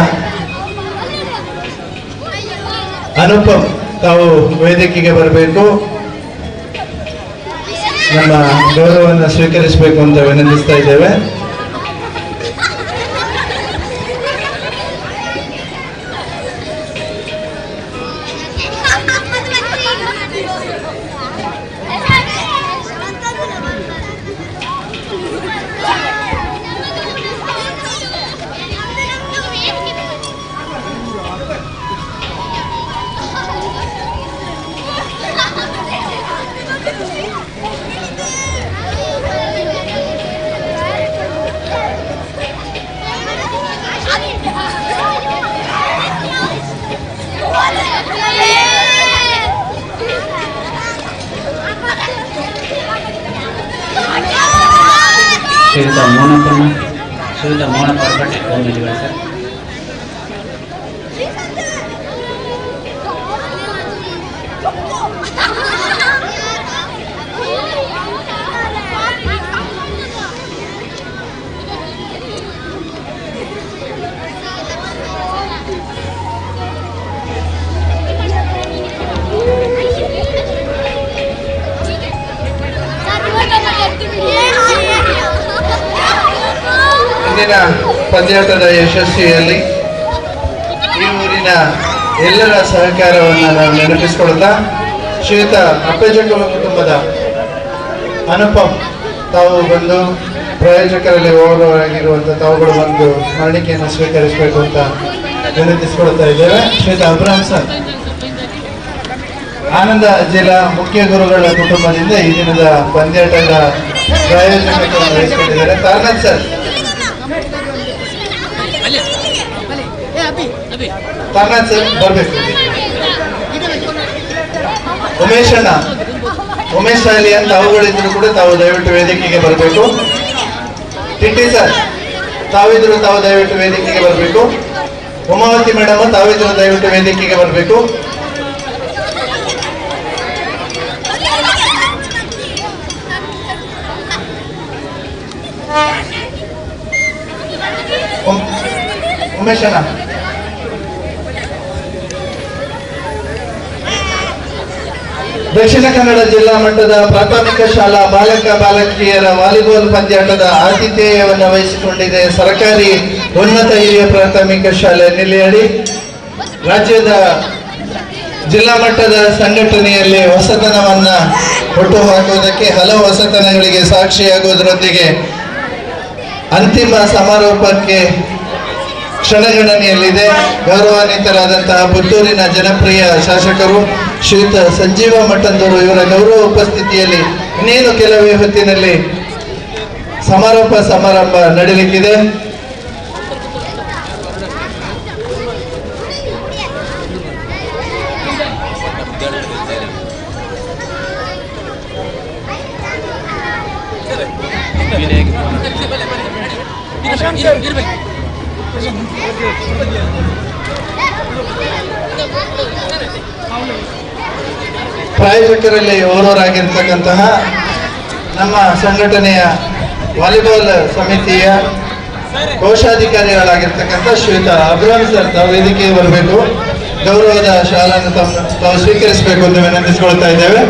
ಅನುಪಮ್ ತಾವು ವೇದಿಕೆಗೆ ಬರಬೇಕು, ನಮ್ಮ ಗೌರವವನ್ನು ಸ್ವೀಕರಿಸಬೇಕು ಅಂತ ವಿನಂತಿಸ್ತಾ ಇದ್ದೇವೆ. ಶ್ರೀಯುತ ಮೋಹನಪ್ಪ ಭಟ್ ಬಂದಿದ್ದೀವಿ ಸರ್. ಇಂದಿನ ಪಂದ್ಯಾಟದ ಯಶಸ್ವಿಯಲ್ಲಿ ಈ ಊರಿನ ಎಲ್ಲರ ಸಹಕಾರವನ್ನು ನಾವು ನೆನಪಿಸಿಕೊಳ್ತಾ ಶ್ರೀಯುತ ಅಪ್ಪೆಜಕುಲ ಕುಟುಂಬದ ಅನುಪಮ್ ತಾವು ಬಂದು ಪ್ರಾಯೋಜಕರಲ್ಲಿ ಓರ್ವರಾಗಿರುವಂಥ ತಾವುಗಳು ಬಂದು ಸ್ಮರಣಿಕೆಯನ್ನು ಸ್ವೀಕರಿಸಬೇಕು ಅಂತ ವಿನಂತಿಸಿಕೊಳ್ತಾ ಇದ್ದೇವೆ. ಶ್ರೀಯುತ ಅಬ್ರಾಮ್ ಸರ್ ಆನಂದ ಜಿಲ್ಲಾ ಮುಖ್ಯ ಗುರುಗಳ ಕುಟುಂಬದಿಂದ ಈ ದಿನದ ಪಂದ್ಯಾಟದ ಪ್ರಾಯೋಜಕತ್ವವನ್ನು ವಹಿಸಿಕೊಂಡಿದ್ದಾರೆ. ತಾರನಾಥ್ ಸರ್, ತಾರನಾಥ್ ಸರ್ ಬರಬೇಕು. ಉಮೇಶ್ ಶಾಲಿ ಅಂತ ತಾವುಗಳಿದ್ರು ಕೂಡ ತಾವು ದಯವಿಟ್ಟು ವೇದಿಕೆಗೆ ಬರಬೇಕು. ಟಿಟಿ ಸರ್ ತಾವಿದ್ರು ತಾವು ದಯವಿಟ್ಟು ವೇದಿಕೆಗೆ ಬರಬೇಕು. ಉಮಾವತಿ ಮೇಡಮ್ ತಾವಿದ್ರು ದಯವಿಟ್ಟು ವೇದಿಕೆಗೆ ಬರಬೇಕು. ಉಮೇಶ್ ಅಣ್ಣ, ದಕ್ಷಿಣ ಕನ್ನಡ ಜಿಲ್ಲಾ ಮಟ್ಟದ ಪ್ರಾಥಮಿಕ ಶಾಲಾ ಬಾಲಕ ಬಾಲಕಿಯರ ವಾಲಿಬಾಲ್ ಪಂದ್ಯಾಟದ ಆತಿಥೇಯವನ್ನು ವಹಿಸಿಕೊಂಡಿದೆ ಸರ್ಕಾರಿ ಉನ್ನತ ಹಿರಿಯ ಪ್ರಾಥಮಿಕ ಶಾಲೆ ನೆಲೆಯಡಿ. ರಾಜ್ಯದ ಜಿಲ್ಲಾ ಮಟ್ಟದ ಸಂಘಟನೆಯಲ್ಲಿ ಹೊಸತನವನ್ನ ಹುಟ್ಟುಹಾಕುವುದಕ್ಕೆ ಹಲವು ಹೊಸತನಗಳಿಗೆ ಸಾಕ್ಷಿಯಾಗುವುದರೊಂದಿಗೆ ಅಂತಿಮ ಸಮಾರೋಪಕ್ಕೆ ಕ್ಷಣಗಣನೆಯಲ್ಲಿದೆ. ಗೌರವಾನ್ವಿತರಾದಂತಹ ಪುತ್ತೂರಿನ ಜನಪ್ರಿಯ ಶಾಸಕರು ಶ್ರೀಯುತ ಸಂಜೀವ ಮಠಂದೂರು ಇವರ ಗೌರವ ಉಪಸ್ಥಿತಿಯಲ್ಲಿ ಇನ್ನೇನು ಕೆಲವೇ ಹೊತ್ತಿನಲ್ಲಿ ಸಮಾರಂಭ ನಡೆಯಲಿಕ್ಕಿದೆ. ಪ್ರಾಯೋಜಕರಲ್ಲಿ ಓರ್ವರಾಗಿರ್ತಕ್ಕಂತಹ ನಮ್ಮ ಸಂಘಟನೆಯ ವಾಲಿಬಾಲ್ ಸಮಿತಿಯ ಕೋಶಾಧಿಕಾರಿಗಳಾಗಿರ್ತಕ್ಕಂಥ ಶ್ರೀಯುತ ಅಬ್ರಾಮ್ ಸರ್ ತಾವು ವೇದಿಕೆಗೆ ಬರಬೇಕು. ಗೌರವದ ಶಾಲನ್ನು ತಾವು ಸ್ವೀಕರಿಸಬೇಕು ಎಂದು ವಿನಂತಿಸಿಕೊಳ್ತಾ ಇದ್ದೇವೆ.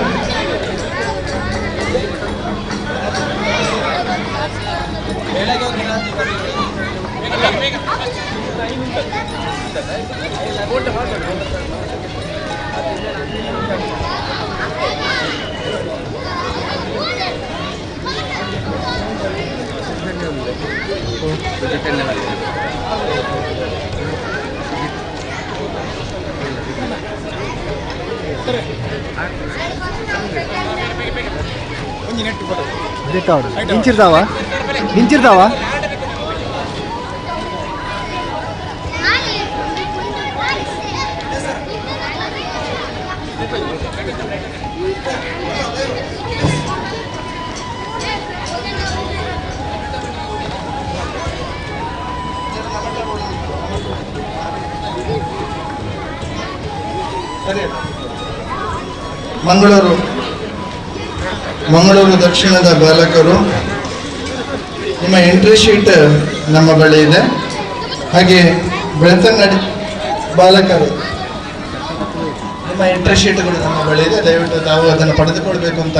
ಹಿಂಚಿರ್ತಾವ ಮಂಗಳೂರು ದಕ್ಷಿಣದ ಬಾಲಕರು, ನಿಮ್ಮ ಎಂಟ್ರಿ ಶೀಟ್ ನಮ್ಮ ಬಳಿ ಇದೆ. ಹಾಗೆ ಬೆಳ್ತಂಗಡಿ ಬಾಲಕರು ನಿಮ್ಮ ಎಂಟ್ರಿ ಶೀಟ್ಗಳು ನಮ್ಮ ಬಳಿ ಇದೆ. ದಯವಿಟ್ಟು ತಾವು ಅದನ್ನು ಪಡೆದುಕೊಳ್ಬೇಕು ಅಂತ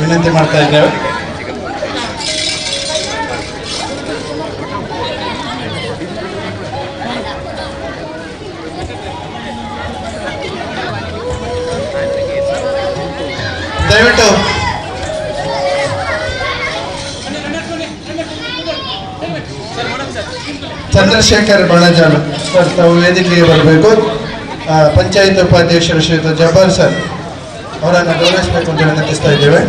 ವಿನಂತಿ ಮಾಡ್ತಾ ಇದ್ದೇವೆ. ದಯವಿಟ್ಟು ಚಂದ್ರಶೇಖರ್ ಬಣಜಾಲ ಸರ್ ತಾವು ವೇದಿಕೆಗೆ ಬರಬೇಕು. ಪಂಚಾಯತ್ ಉಪಾಧ್ಯಕ್ಷರು ಶ್ರೀಯುತ ಜಬ್ಬಾರ್ ಸರ್ ಅವರನ್ನು ಗೌರವಿಸಬೇಕು ಅಂತ ವಿನಂತಿಸ್ತಾ ಇದ್ದೇವೆ.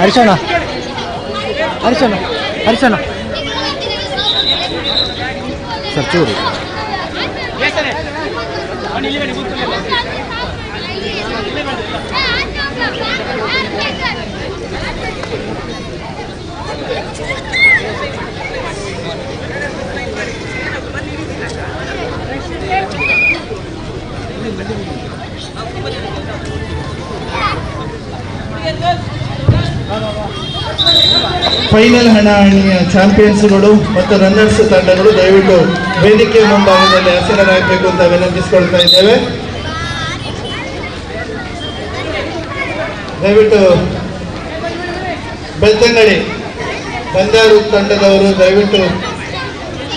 ಹರಿಸೋಣ ಸರ್ ಚೂರು Yes, ಫೈನಲ್ ಹಣಾಹಣಿಯ ಚಾಂಪಿಯನ್ಸ್ಗಳು ಮತ್ತು ರನ್ನರ್ಸ್ ತಂಡಗಳು ದಯವಿಟ್ಟು ವೇದಿಕೆ ಮುಂಭಾಗದಲ್ಲಿ ಹಸಿರಾಗಬೇಕು ಅಂತ ವಿನಂತಿಸಿಕೊಳ್ತಾ ಇದ್ದೇವೆ. ದಯವಿಟ್ಟು ಬೆಳ್ತಂಗಡಿ ಬಂದಾರು ತಂಡದವರು ದಯವಿಟ್ಟು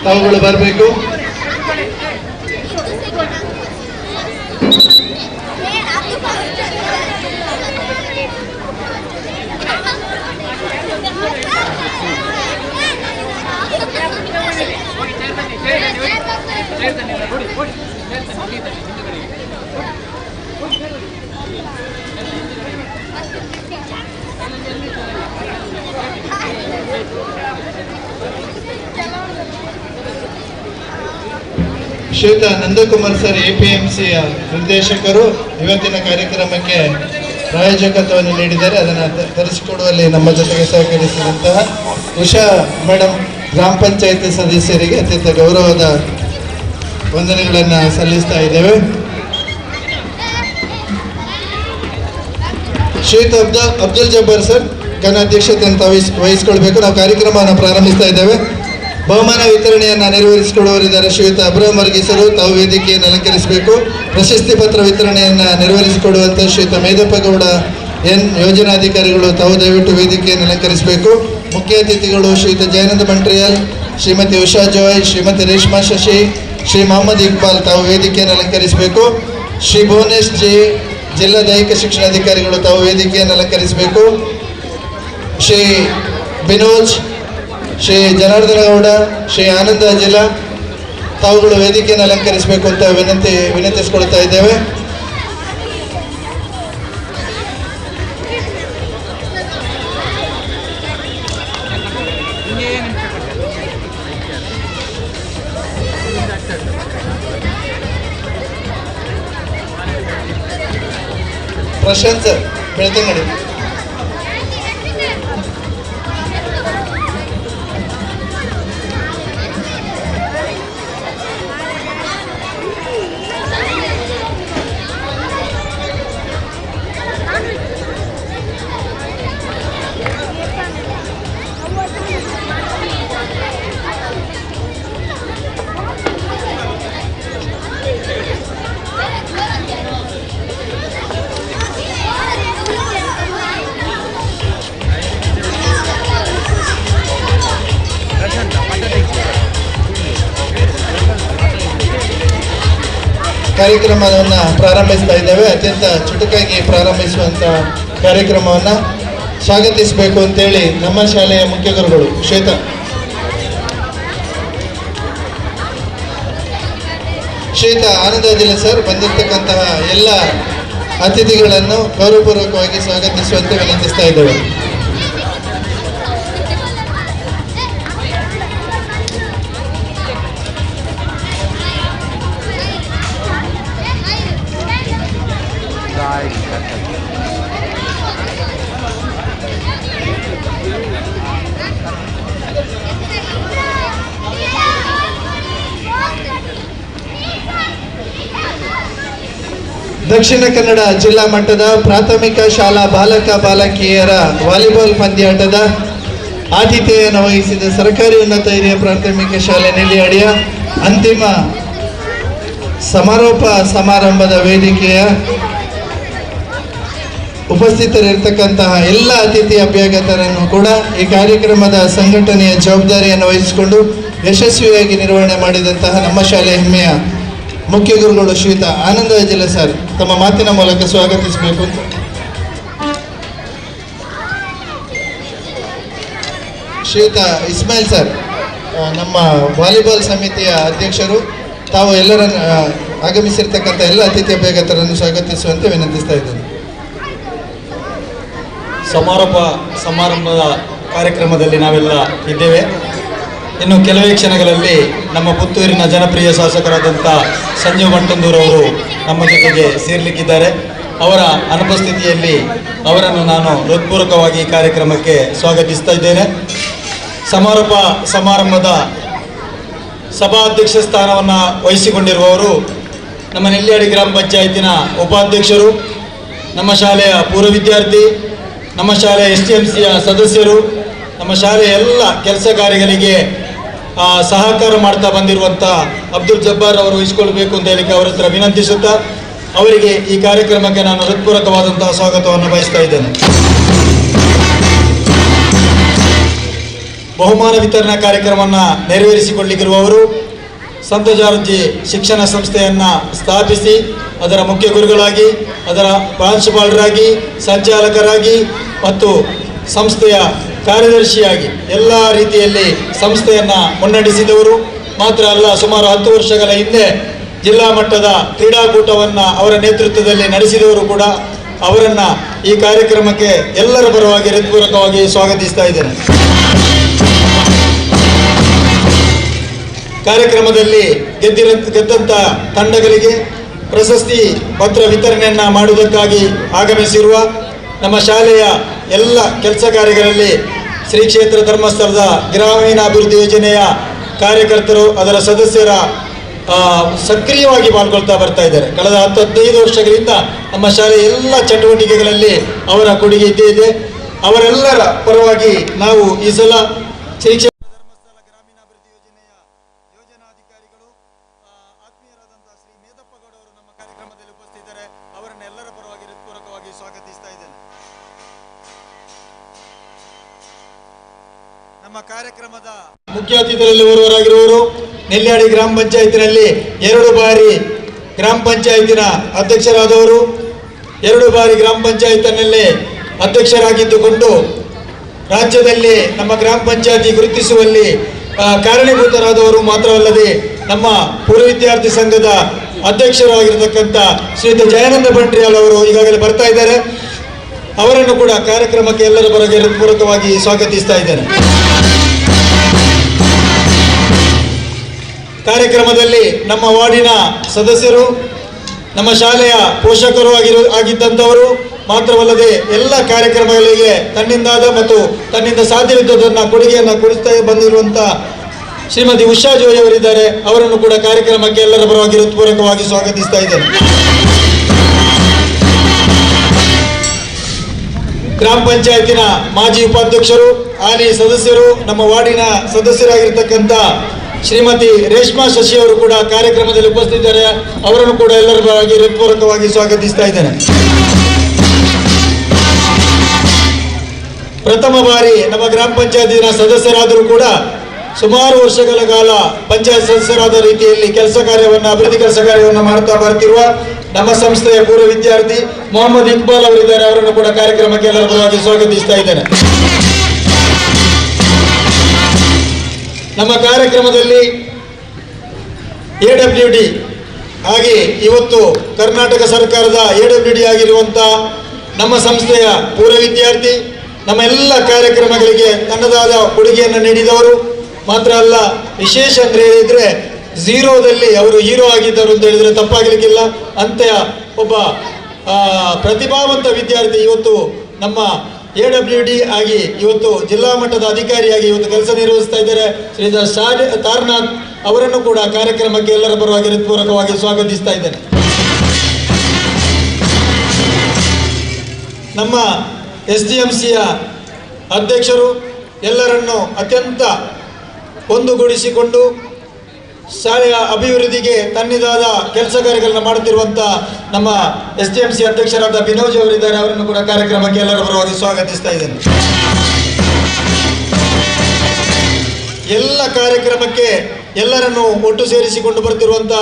ತಾವುಗಳು ಬರಬೇಕು. ಶ್ರೀಯುತ ನಂದಕುಮಾರ್ ಸರ್ APMCಯ ನಿರ್ದೇಶಕರು ಇವತ್ತಿನ ಕಾರ್ಯಕ್ರಮಕ್ಕೆ ಪ್ರಾಯೋಜಕತ್ವವನ್ನು ನೀಡಿದ್ದಾರೆ. ಅದನ್ನು ತರಿಸಿಕೊಡುವಲ್ಲಿ ನಮ್ಮ ಜೊತೆಗೆ ಸಹಕರಿಸಿದಂತಹ ಉಷಾ ಮೇಡಮ್ ಗ್ರಾಮ ಪಂಚಾಯತಿ ಸದಸ್ಯರಿಗೆ ಅತ್ಯಂತ ಗೌರವದ ವಂದನೆಗಳನ್ನು ಸಲ್ಲಿಸ್ತಾ ಇದ್ದೇವೆ. ಶ್ರೀಯುತ ಅಬ್ದುಲ್ ಜಬ್ಬಾರ್ ಸರ್ ಘನಾಧ್ಯಕ್ಷತೆಯನ್ನು ವಹಿಸಿಕೊಳ್ಬೇಕು. ನಾವು ಕಾರ್ಯಕ್ರಮವನ್ನು ಪ್ರಾರಂಭಿಸ್ತಾ ಇದ್ದೇವೆ. ಬಹುಮಾನ ವಿತರಣೆಯನ್ನು ನೆರವೇರಿಸಿಕೊಡುವರಿದ್ದಾರೆ ಶ್ರೀಯುತ ಅಬ್ರಾಹಂ ವರ್ಗೀಸರು, ತಾವು ವೇದಿಕೆಯನ್ನು ಅಲಂಕರಿಸಬೇಕು. ಪ್ರಶಸ್ತಿ ಪತ್ರ ವಿತರಣೆಯನ್ನು ನೆರವೇರಿಸಿಕೊಡುವಂಥ ಶ್ರೀಯುತ ಮೇದಪ್ಪಗೌಡ ಎನ್ ಯೋಜನಾಧಿಕಾರಿಗಳು, ತಾವು ದಯವಿಟ್ಟು ವೇದಿಕೆಯನ್ನು ಅಲಂಕರಿಸಬೇಕು. ಮುಖ್ಯ ಅತಿಥಿಗಳು ಶ್ರೀಯುತ ಜಯಾನಂದ ಮಂಟ್ರಿಯಾಲ್, ಶ್ರೀಮತಿ ಉಷಾ ಜಾಯ್, ಶ್ರೀಮತಿ ರೇಷ್ಮಾ ಶಶಿ, ಶ್ರೀ ಮೊಹಮ್ಮದ್ ಇಕ್ಬಾಲ್, ತಾವು ವೇದಿಕೆಯನ್ನು ಅಲಂಕರಿಸಬೇಕು. ಶ್ರೀ ಭುವನೇಶ್ ಜಿ, ಜಿಲ್ಲಾ ದೈಹಿಕ ಶಿಕ್ಷಣಾಧಿಕಾರಿಗಳು, ತಾವು ವೇದಿಕೆಯನ್ನು ಅಲಂಕರಿಸಬೇಕು. ಶ್ರೀ ಬಿನೋಜ್, ಶ್ರೀ ಜನಾರ್ದನ ಗೌಡ, ಶ್ರೀ ಆನಂದ ಜಿಲ್ಲಾ, ತಾವುಗಳು ವೇದಿಕೆಯನ್ನು ಅಲಂಕರಿಸಬೇಕು ಅಂತ ವಿನಂತಿಸಿಕೊಳ್ತಾ ಇದ್ದೇವೆ. ಪ್ರಶಾಂತ್ ಸರ್ ಬೆಳ್ತಂಗಡಿ. ಕಾರ್ಯಕ್ರಮವನ್ನು ಪ್ರಾರಂಭಿಸ್ತಾ ಇದ್ದೇವೆ. ಅತ್ಯಂತ ಚುಟುಕಾಗಿ ಪ್ರಾರಂಭಿಸುವಂಥ ಕಾರ್ಯಕ್ರಮವನ್ನು ಸ್ವಾಗತಿಸಬೇಕು ಅಂತೇಳಿ ನಮ್ಮ ಶಾಲೆಯ ಮುಖ್ಯ ಗುರುಗಳು ಶ್ರೀಯುತ ಆನಂದ ಜಿಲ್ಲೆ ಸರ್ ಬಂದಿರತಕ್ಕಂತಹ ಎಲ್ಲ ಅತಿಥಿಗಳನ್ನು ಗೌರವಪೂರ್ವಕವಾಗಿ ಸ್ವಾಗತಿಸುವಂತೆ ವಿನಂತಿಸ್ತಾ ಇದ್ದೇವೆ. ದಕ್ಷಿಣ ಕನ್ನಡ ಜಿಲ್ಲಾ ಮಟ್ಟದ ಪ್ರಾಥಮಿಕ ಶಾಲಾ ಬಾಲಕ ಬಾಲಕಿಯರ ವಾಲಿಬಾಲ್ ಪಂದ್ಯಾಟದ ಆತಿಥ್ಯವನ್ನು ವಹಿಸಿದ ಸರ್ಕಾರಿ ಉನ್ನತ ಹಿರಿಯ ಪ್ರಾಥಮಿಕ ಶಾಲೆ ನೆಲ್ಲಿಯಾಡಿಯ ಅಂತಿಮ ಸಮಾರೋಪ ಸಮಾರಂಭದ ವೇದಿಕೆಯ ಉಪಸ್ಥಿತರಿರ್ತಕ್ಕಂತಹ ಎಲ್ಲ ಅತಿಥಿ ಅಭ್ಯಾಗತರನ್ನು ಕೂಡ ಈ ಕಾರ್ಯಕ್ರಮದ ಸಂಘಟನೆಯ ಜವಾಬ್ದಾರಿಯನ್ನು ವಹಿಸಿಕೊಂಡು ಯಶಸ್ವಿಯಾಗಿ ನಿರ್ವಹಣೆ ಮಾಡಿದಂತಹ ನಮ್ಮ ಶಾಲೆಯ ಹೆಮ್ಮೆಯ ಮುಖ್ಯ ಗುರುಗಳು ಶ್ರೀಯುತ ಆನಂದ ಜಿಲ್ಲೆ ಸರ್ ತಮ್ಮ ಮಾತಿನ ಮೂಲಕ ಸ್ವಾಗತಿಸಬೇಕು ಅಂತ. ಶ್ರೀಯುತ ಇಸ್ಮಾಯಿಲ್ ಸರ್ ನಮ್ಮ ವಾಲಿಬಾಲ್ ಸಮಿತಿಯ ಅಧ್ಯಕ್ಷರು, ತಾವು ಎಲ್ಲರನ್ನು ಆಗಮಿಸಿರ್ತಕ್ಕಂಥ ಎಲ್ಲ ಅತಿಥಿ ಅಭ್ಯಾಗತರನ್ನು ಸ್ವಾಗತಿಸುವಂತೆ ವಿನಂತಿಸ್ತಾ ಇದ್ದೇನೆ. ಸಮಾರಂಭದ ಕಾರ್ಯಕ್ರಮದಲ್ಲಿ ನಾವೆಲ್ಲ ಇದ್ದೇವೆ. ಇನ್ನು ಕೆಲವೇ ಕ್ಷಣಗಳಲ್ಲಿ ನಮ್ಮ ಪುತ್ತೂರಿನ ಜನಪ್ರಿಯ ಶಾಸಕರಾದಂಥ ಸಂಜೀವ್ ಮಂಟಂದೂರವರು ನಮ್ಮ ಜೊತೆಗೆ ಸೇರಲಿಕ್ಕಿದ್ದಾರೆ. ಅವರ ಅನುಪಸ್ಥಿತಿಯಲ್ಲಿ ಅವರನ್ನು ನಾನು ಹೃತ್ಪೂರ್ವಕವಾಗಿ ಈ ಕಾರ್ಯಕ್ರಮಕ್ಕೆ ಸ್ವಾಗತಿಸ್ತಾ ಇದ್ದೇನೆ. ಸಮಾರಂಭದ ಸಭಾಧ್ಯಕ್ಷ ಸ್ಥಾನವನ್ನು ವಹಿಸಿಕೊಂಡಿರುವವರು ನಮ್ಮ ನೆಲ್ಲಿಯಾಡಿ ಗ್ರಾಮ ಪಂಚಾಯತಿನ ಉಪಾಧ್ಯಕ್ಷರು, ನಮ್ಮ ಶಾಲೆಯ ಪೂರ್ವ ವಿದ್ಯಾರ್ಥಿ, ನಮ್ಮ ಶಾಲೆಯ STMCಯ ಸದಸ್ಯರು, ನಮ್ಮ ಶಾಲೆಯ ಎಲ್ಲ ಕೆಲಸ ಕಾರ್ಯಗಳಿಗೆ ಸಹಕಾರ ಮಾಡ್ತಾ ಬಂದಿರುವಂಥ ಅಬ್ದುಲ್ ಜಬ್ಬಾರ್ ಅವರು ವಹಿಸಿಕೊಳ್ಬೇಕು ಅಂತ ಹೇಳಿಕ್ಕೆ ಅವರ ಹತ್ರ ವಿನಂತಿಸುತ್ತಾ ಅವರಿಗೆ ಈ ಕಾರ್ಯಕ್ರಮಕ್ಕೆ ನಾನು ಹೃತ್ಪೂರ್ವಕವಾದಂತಹ ಸ್ವಾಗತವನ್ನು ಬಯಸ್ತಾ ಇದ್ದೇನೆ. ಬಹುಮಾನ ವಿತರಣಾ ಕಾರ್ಯಕ್ರಮವನ್ನು ನೆರವೇರಿಸಿಕೊಳ್ಳಿಕ್ಕಿರುವವರು ಸಂತ ಜಾರ್ಜ್ ಶಿಕ್ಷಣ ಸಂಸ್ಥೆಯನ್ನು ಸ್ಥಾಪಿಸಿ ಅದರ ಮುಖ್ಯ ಗುರುಗಳಾಗಿ, ಅದರ ಪ್ರಾಂಶುಪಾಲರಾಗಿ, ಸಂಚಾಲಕರಾಗಿ ಮತ್ತು ಸಂಸ್ಥೆಯ ಕಾರ್ಯದರ್ಶಿಯಾಗಿ ಎಲ್ಲ ರೀತಿಯಲ್ಲಿ ಸಂಸ್ಥೆಯನ್ನು ಮುನ್ನಡೆಸಿದವರು. ಮಾತ್ರ ಅಲ್ಲ, ಸುಮಾರು 10 ವರ್ಷಗಳ ಹಿಂದೆ ಜಿಲ್ಲಾ ಮಟ್ಟದ ಕ್ರೀಡಾಕೂಟವನ್ನು ಅವರ ನೇತೃತ್ವದಲ್ಲಿ ನಡೆಸಿದವರು ಕೂಡ. ಅವರನ್ನು ಈ ಕಾರ್ಯಕ್ರಮಕ್ಕೆ ಎಲ್ಲರ ಪರವಾಗಿ ಹೃತ್ಪೂರ್ವಕವಾಗಿ ಸ್ವಾಗತಿಸ್ತಾ ಇದ್ದೇನೆ. ಕಾರ್ಯಕ್ರಮದಲ್ಲಿ ಗೆದ್ದಂಥ ತಂಡಗಳಿಗೆ ಪ್ರಶಸ್ತಿ ಪತ್ರ ವಿತರಣೆಯನ್ನು ಮಾಡುವುದಕ್ಕಾಗಿ ಆಗಮಿಸಿರುವ ನಮ್ಮ ಶಾಲೆಯ ಎಲ್ಲ ಕೆಲಸ ಕಾರ್ಯಗಳಲ್ಲಿ ಶ್ರೀ ಕ್ಷೇತ್ರ ಧರ್ಮಸ್ಥಳದ ಗ್ರಾಮೀಣಾಭಿವೃದ್ಧಿ ಯೋಜನೆಯ ಕಾರ್ಯಕರ್ತರು, ಅದರ ಸದಸ್ಯರ ಸಕ್ರಿಯವಾಗಿ ಪಾಲ್ಗೊಳ್ತಾ ಬರ್ತಾ ಇದ್ದಾರೆ. ಕಳೆದ 10-15 ವರ್ಷಗಳಿಂದ ನಮ್ಮ ಶಾಲೆಯ ಎಲ್ಲ ಚಟುವಟಿಕೆಗಳಲ್ಲಿ ಅವರ ಕೊಡುಗೆ ಇದ್ದೇ ಇದೆ. ಅವರೆಲ್ಲರ ಪರವಾಗಿ ನಾವು ಈ ಸಲ ಶ್ರೀ ಕ್ಷೇತ್ರ ಧರ್ಮಸ್ಥಳ ಗ್ರಾಮೀಣಾಭಿವೃದ್ಧಿ ಯೋಜನೆಯ ಯೋಜನಾಧಿಕಾರಿಗಳು ಆತ್ಮೀಯರಾದಂತಹ ಶ್ರೀ ಮೇದಪ್ಪಗೌಡ ಅವರು ನಮ್ಮ ಕಾರ್ಯಕ್ರಮದಲ್ಲಿ ಉಪಸ್ಥಿತರಿದ್ದಾರೆ. ಅವರನ್ನ ಎಲ್ಲರ ಪರವಾಗಿ ಹೃತ್ಪೂರ್ವಕವಾಗಿ ಸ್ವಾಗತಿಸ್ತಾ ಇದ್ದೇನೆ. ನಮ್ಮ ಕಾರ್ಯಕ್ರಮದ ಮುಖ್ಯ ಅತಿಥಿಗಳಲ್ಲಿ ಓರ್ವರಾಗಿರುವವರು ನೆಲ್ಯಾಡಿ ಗ್ರಾಮ ಪಂಚಾಯತಿನಲ್ಲಿ 2 ಬಾರಿ ಗ್ರಾಮ ಪಂಚಾಯತಿನ ಅಧ್ಯಕ್ಷರಾದವರು, 2 ಬಾರಿ ಗ್ರಾಮ ಪಂಚಾಯತಿನಲ್ಲಿ ಅಧ್ಯಕ್ಷರಾಗಿದ್ದುಕೊಂಡು ರಾಜ್ಯದಲ್ಲಿ ನಮ್ಮ ಗ್ರಾಮ ಪಂಚಾಯತಿ ಗುರುತಿಸುವಲ್ಲಿ ಕಾರಣೀಭೂತರಾದವರು. ಮಾತ್ರವಲ್ಲದೆ ನಮ್ಮ ಪೂರ್ವ ವಿದ್ಯಾರ್ಥಿ ಸಂಘದ ಅಧ್ಯಕ್ಷರಾಗಿರತಕ್ಕಂಥ ಶ್ರೀಯುತ ಜಯಾನಂದ ಬಂಟ್ರಿಯಾಲ್ ಅವರು ಈಗಾಗಲೇ ಬರ್ತಾ ಇದ್ದಾರೆ. ಅವರನ್ನು ಕೂಡ ಕಾರ್ಯಕ್ರಮಕ್ಕೆ ಎಲ್ಲರ ಪರವಾಗಿ ಹೃತ್ಪೂರ್ವಕವಾಗಿ ಸ್ವಾಗತಿಸ್ತಾ ಇದ್ದೇನೆ. ಕಾರ್ಯಕ್ರಮದಲ್ಲಿ ನಮ್ಮ ವಾರ್ಡಿನ ಸದಸ್ಯರು, ನಮ್ಮ ಶಾಲೆಯ ಪೋಷಕರು ಆಗಿದ್ದಂಥವರು, ಮಾತ್ರವಲ್ಲದೆ ಎಲ್ಲ ಕಾರ್ಯಕ್ರಮಗಳಿಗೆ ತನ್ನಿಂದಾದ ಮತ್ತು ತನ್ನಿಂದ ಸಾಧ್ಯವಿದ್ದದನ್ನು ಕೊಡುಗೆಯನ್ನು ಕೊಡಿಸ್ತಾ ಬಂದಿರುವಂಥ ಶ್ರೀಮತಿ ಉಷಾ ಜೋಯಿ ಅವರಿದ್ದಾರೆ. ಅವರನ್ನು ಕೂಡ ಕಾರ್ಯಕ್ರಮಕ್ಕೆ ಎಲ್ಲರ ಪರವಾಗಿ ಹೃತ್ಪೂರ್ವಕವಾಗಿ ಸ್ವಾಗತಿಸ್ತಾ ಇದ್ದೇನೆ. ಗ್ರಾಮ ಪಂಚಾಯತಿನ ಮಾಜಿ ಉಪಾಧ್ಯಕ್ಷರು, ಹಾಲಿ ಸದಸ್ಯರು, ನಮ್ಮ ವಾರ್ಡಿನ ಸದಸ್ಯರಾಗಿರ್ತಕ್ಕಂಥ ಶ್ರೀಮತಿ ರೇಷ್ಮಾ ಶಶಿ ಅವರು ಕೂಡ ಕಾರ್ಯಕ್ರಮದಲ್ಲಿ ಉಪಸ್ಥಿತರಿದ್ದಾರೆ. ಅವರನ್ನು ಕೂಡ ಎಲ್ಲರ ಪರವಾಗಿ ಹೃತ್ಪೂರ್ವಕವಾಗಿ ಸ್ವಾಗತಿಸ್ತಾ ಇದ್ದೇನೆ. ಪ್ರಥಮ ಬಾರಿ ನಮ್ಮ ಗ್ರಾಮ ಪಂಚಾಯತಿನ ಸದಸ್ಯರಾದರೂ ಕೂಡ ಸುಮಾರು ವರ್ಷಗಳ ಕಾಲ ಪಂಚಾಯತ್ ಸದಸ್ಯರಾದ ರೀತಿಯಲ್ಲಿ ಕೆಲಸ ಕಾರ್ಯವನ್ನು, ಅಭಿವೃದ್ಧಿ ಕೆಲಸ ಕಾರ್ಯವನ್ನು ಮಾಡ್ತಾ ಬರ್ತಿರುವ ನಮ್ಮ ಸಂಸ್ಥೆಯ ಪೂರ್ವ ವಿದ್ಯಾರ್ಥಿ ಮೊಹಮ್ಮದ್ ಇಕ್ಬಾಲ್ ಅವರಿದ್ದಾರೆ. ಅವರನ್ನು ಕೂಡ ಕಾರ್ಯಕ್ರಮಕ್ಕೆ ಎಲ್ಲರ ಪರವಾಗಿ ಸ್ವಾಗತಿಸ್ತಾ ಇದ್ದೇನೆ. ನಮ್ಮ ಕಾರ್ಯಕ್ರಮದಲ್ಲಿ AWD ಹಾಗೆ ಇವತ್ತು ಕರ್ನಾಟಕ ಸರ್ಕಾರದ AWD ಆಗಿರುವಂಥ ನಮ್ಮ ಸಂಸ್ಥೆಯ ಪೂರ್ವ ವಿದ್ಯಾರ್ಥಿ, ನಮ್ಮ ಎಲ್ಲ ಕಾರ್ಯಕ್ರಮಗಳಿಗೆ ತನ್ನದಾದ ಕೊಡುಗೆಯನ್ನು ನೀಡಿದವರು. ಮಾತ್ರ ಅಲ್ಲ, ವಿಶೇಷ ಅಂದರೆ ಹೇಳಿದರೆ ಝೀರೋದಲ್ಲಿ ಅವರು ಹೀರೋ ಆಗಿದ್ದರು ಅಂತ ಹೇಳಿದರೆ ತಪ್ಪಾಗಲಿಕ್ಕಿಲ್ಲ. ಅಂತೆಯ ಒಬ್ಬ ಪ್ರತಿಭಾವಂತ ವಿದ್ಯಾರ್ಥಿ ಇವತ್ತು ನಮ್ಮ AWD ಆಗಿ ಇವತ್ತು ಜಿಲ್ಲಾ ಮಟ್ಟದ ಅಧಿಕಾರಿಯಾಗಿ ಇವತ್ತು ಕೆಲಸ ನಿರ್ವಹಿಸ್ತಾ ಇದ್ದಾರೆ. ಶ್ರೀ ತಾರನಾಥ್ ಅವರನ್ನು ಕೂಡ ಕಾರ್ಯಕ್ರಮಕ್ಕೆ ಎಲ್ಲರ ಪರವಾಗಿ ಹೃತ್ಪೂರ್ವಕವಾಗಿ ಸ್ವಾಗತಿಸ್ತಾ ಇದ್ದೇನೆ. ನಮ್ಮ SDMCಯ ಅಧ್ಯಕ್ಷರು ಎಲ್ಲರನ್ನು ಅತ್ಯಂತ ಒಂದುಗೂಡಿಸಿಕೊಂಡು ಶಾಲೆಯ ಅಭಿವೃದ್ಧಿಗೆ ತನ್ನದಾದ ಕೆಲಸ ಕಾರ್ಯಗಳನ್ನು ಮಾಡುತ್ತಿರುವಂಥ ನಮ್ಮ SDMC ಅಧ್ಯಕ್ಷರಾದ ಬಿನೋಜ್ ಅವರಿದ್ದಾರೆ. ಅವರನ್ನು ಕೂಡ ಕಾರ್ಯಕ್ರಮಕ್ಕೆ ಎಲ್ಲರ ಪರವಾಗಿ ಸ್ವಾಗತಿಸ್ತಾ ಇದ್ದೇನೆ. ಎಲ್ಲ ಕಾರ್ಯಕ್ರಮಕ್ಕೆ ಎಲ್ಲರನ್ನು ಒಟ್ಟು ಸೇರಿಸಿಕೊಂಡು ಬರ್ತಿರುವಂಥ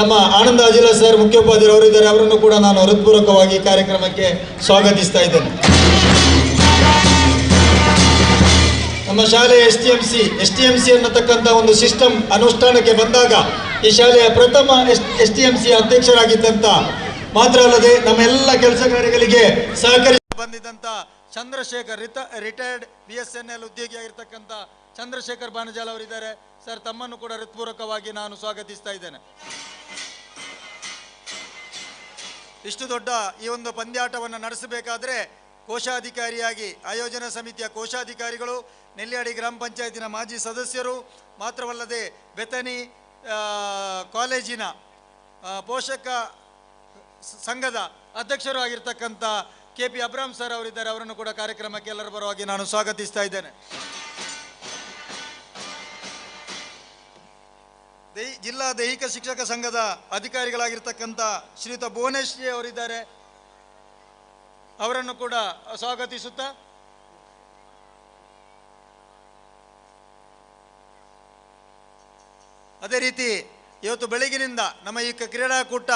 ನಮ್ಮ ಆನಂದ ಅಜಿಲ ಸರ್ ಮುಖ್ಯೋಪಾಧ್ಯಾಯರು ಅವರಿದ್ದಾರೆ. ಅವರನ್ನು ಕೂಡ ನಾನು ಹೃತ್ಪೂರ್ವಕವಾಗಿ ಕಾರ್ಯಕ್ರಮಕ್ಕೆ ಸ್ವಾಗತಿಸ್ತಾ ಇದ್ದೇನೆ. ನಮ್ಮ ಶಾಲೆಯ STMC ಅನ್ನತಕ್ಕಂಥ ಒಂದು ಸಿಸ್ಟಮ್ ಅನುಷ್ಠಾನಕ್ಕೆ ಬಂದಾಗ ಈ ಶಾಲೆಯ ಪ್ರಥಮ STMC ಅಧ್ಯಕ್ಷರಾಗಿದ್ದಂಥ, ಮಾತ್ರ ಅಲ್ಲದೆ ನಮ್ಮ ಎಲ್ಲ ಕೆಲಸ ಕಾರ್ಯಗಳಿಗೆ ಸಹಕರಿಸಿ ಬಂದಿದ್ದಂಥ ಚಂದ್ರಶೇಖರ್, ರಿಟೈರ್ಡ್ BSNL ಉದ್ಯೋಗಿಯಾಗಿರ್ತಕ್ಕಂಥ ಚಂದ್ರಶೇಖರ್ ಬಾನಜಾಲ್ ಅವರಿದ್ದಾರೆ. ಸರ್, ತಮ್ಮನ್ನು ಕೂಡ ಹೃತ್ಪೂರ್ವಕವಾಗಿ ನಾನು ಸ್ವಾಗತಿಸ್ತಾ ಇದ್ದೇನೆ. ಇಷ್ಟು ದೊಡ್ಡ ಈ ಒಂದು ಪಂದ್ಯಾಟವನ್ನು ನಡೆಸಬೇಕಾದ್ರೆ ಕೋಶಾಧಿಕಾರಿಯಾಗಿ, ಆಯೋಜನಾ ಸಮಿತಿಯ ಕೋಶಾಧಿಕಾರಿಗಳು, ನೆಲ್ಯಾಡಿ ಗ್ರಾಮ ಪಂಚಾಯತಿನ ಮಾಜಿ ಸದಸ್ಯರು, ಮಾತ್ರವಲ್ಲದೆ ಬೆತನಿ ಕಾಲೇಜಿನ ಪೋಷಕ ಸಂಘದ ಅಧ್ಯಕ್ಷರು ಆಗಿರ್ತಕ್ಕಂಥ KP ಅಬ್ರಾಮ್ ಸರ್ ಅವರಿದ್ದಾರೆ, ಅವರನ್ನು ಕೂಡ ಕಾರ್ಯಕ್ರಮಕ್ಕೆ ಎಲ್ಲರ ಪರವಾಗಿ ನಾನು ಸ್ವಾಗತಿಸ್ತಾ ಇದ್ದೇನೆ. ಜಿಲ್ಲಾ ದೈಹಿಕ ಶಿಕ್ಷಕ ಸಂಘದ ಅಧಿಕಾರಿಗಳಾಗಿರ್ತಕ್ಕಂಥ ಶ್ರೀಯುತ ಭುವನೇಶ್ ಜಿ ಅವರಿದ್ದಾರೆ, ಅವರನ್ನು ಕೂಡ ಸ್ವಾಗತಿಸುತ್ತಾ ಅದೇ ರೀತಿ ಇವತ್ತು ಬೆಳಗಿನಿಂದ ನಮ್ಮ ಈ ಕ್ರೀಡಾಕೂಟ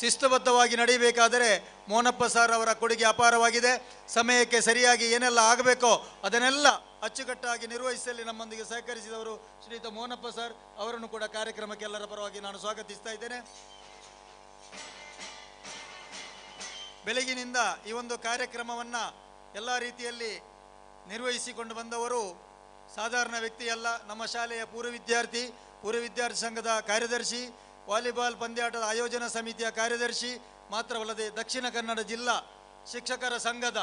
ಶಿಸ್ತುಬದ್ಧವಾಗಿ ನಡೆಯಬೇಕಾದರೆ ಮೋನಪ್ಪ ಸರ್ ಅವರ ಕೊಡುಗೆ ಅಪಾರವಾಗಿದೆ. ಸಮಯಕ್ಕೆ ಸರಿಯಾಗಿ ಏನೆಲ್ಲ ಆಗಬೇಕೋ ಅದನ್ನೆಲ್ಲ ಅಚ್ಚುಕಟ್ಟಾಗಿ ನಿರ್ವಹಿಸಲಿ ನಮ್ಮೊಂದಿಗೆ ಸಹಕರಿಸಿದವರು ಶ್ರೀಯುತ ಮೋನಪ್ಪ ಸರ್ ಅವರನ್ನು ಕೂಡ ಕಾರ್ಯಕ್ರಮಕ್ಕೆ ಎಲ್ಲರ ಪರವಾಗಿ ನಾನು ಸ್ವಾಗತಿಸ್ತಾ ಇದ್ದೇನೆ. ಬೆಳಗಿನಿಂದ ಈ ಒಂದು ಕಾರ್ಯಕ್ರಮವನ್ನು ಎಲ್ಲ ರೀತಿಯಲ್ಲಿ ನಿರ್ವಹಿಸಿಕೊಂಡು ಬಂದವರು ಸಾಧಾರಣ ವ್ಯಕ್ತಿಯಲ್ಲ. ನಮ್ಮ ಶಾಲೆಯ ಪೂರ್ವ ವಿದ್ಯಾರ್ಥಿ ಸಂಘದ ಕಾರ್ಯದರ್ಶಿ, ವಾಲಿಬಾಲ್ ಪಂದ್ಯಾಟದ ಆಯೋಜನಾ ಸಮಿತಿಯ ಕಾರ್ಯದರ್ಶಿ ಮಾತ್ರವಲ್ಲದೆ ದಕ್ಷಿಣ ಕನ್ನಡ ಜಿಲ್ಲಾ ಶಿಕ್ಷಕರ ಸಂಘದ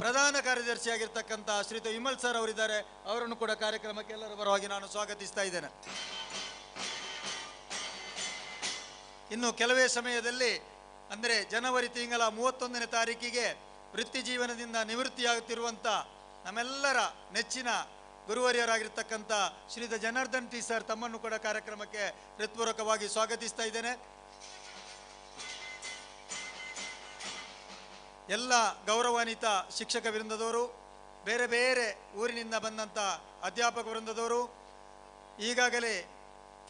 ಪ್ರಧಾನ ಕಾರ್ಯದರ್ಶಿಯಾಗಿರ್ತಕ್ಕಂಥ ಶ್ರೀಯುತ ವಿಮಲ್ ಸರ್ ಅವರಿದ್ದಾರೆ, ಅವರನ್ನು ಕೂಡ ಕಾರ್ಯಕ್ರಮಕ್ಕೆ ಎಲ್ಲರ ಪರವಾಗಿ ನಾನು ಸ್ವಾಗತಿಸ್ತಾ ಇದ್ದೇನೆ. ಇನ್ನು ಕೆಲವೇ ಸಮಯದಲ್ಲಿ ಅಂದರೆ ಜನವರಿ ತಿಂಗಳ 31ನೇ ತಾರೀಕಿಗೆ ವೃತ್ತಿ ಜೀವನದಿಂದ ನಿವೃತ್ತಿಯಾಗುತ್ತಿರುವಂಥ ನಮ್ಮೆಲ್ಲರ ನೆಚ್ಚಿನ ಗುರುವರಿಯರಾಗಿರ್ತಕ್ಕಂಥ ಶ್ರೀಯುತ ಜನಾರ್ದನ್ ಟಿ ಸರ್ ತಮ್ಮನ್ನು ಕೂಡ ಕಾರ್ಯಕ್ರಮಕ್ಕೆ ಹೃತ್ಪೂರ್ವಕವಾಗಿ ಸ್ವಾಗತಿಸ್ತಾ ಇದ್ದೇನೆ. ಎಲ್ಲ ಗೌರವಾನ್ವಿತ ಶಿಕ್ಷಕ ವೃಂದದವರು, ಬೇರೆ ಬೇರೆ ಊರಿನಿಂದ ಬಂದಂಥ ಅಧ್ಯಾಪಕ ವೃಂದದವರು, ಈಗಾಗಲೇ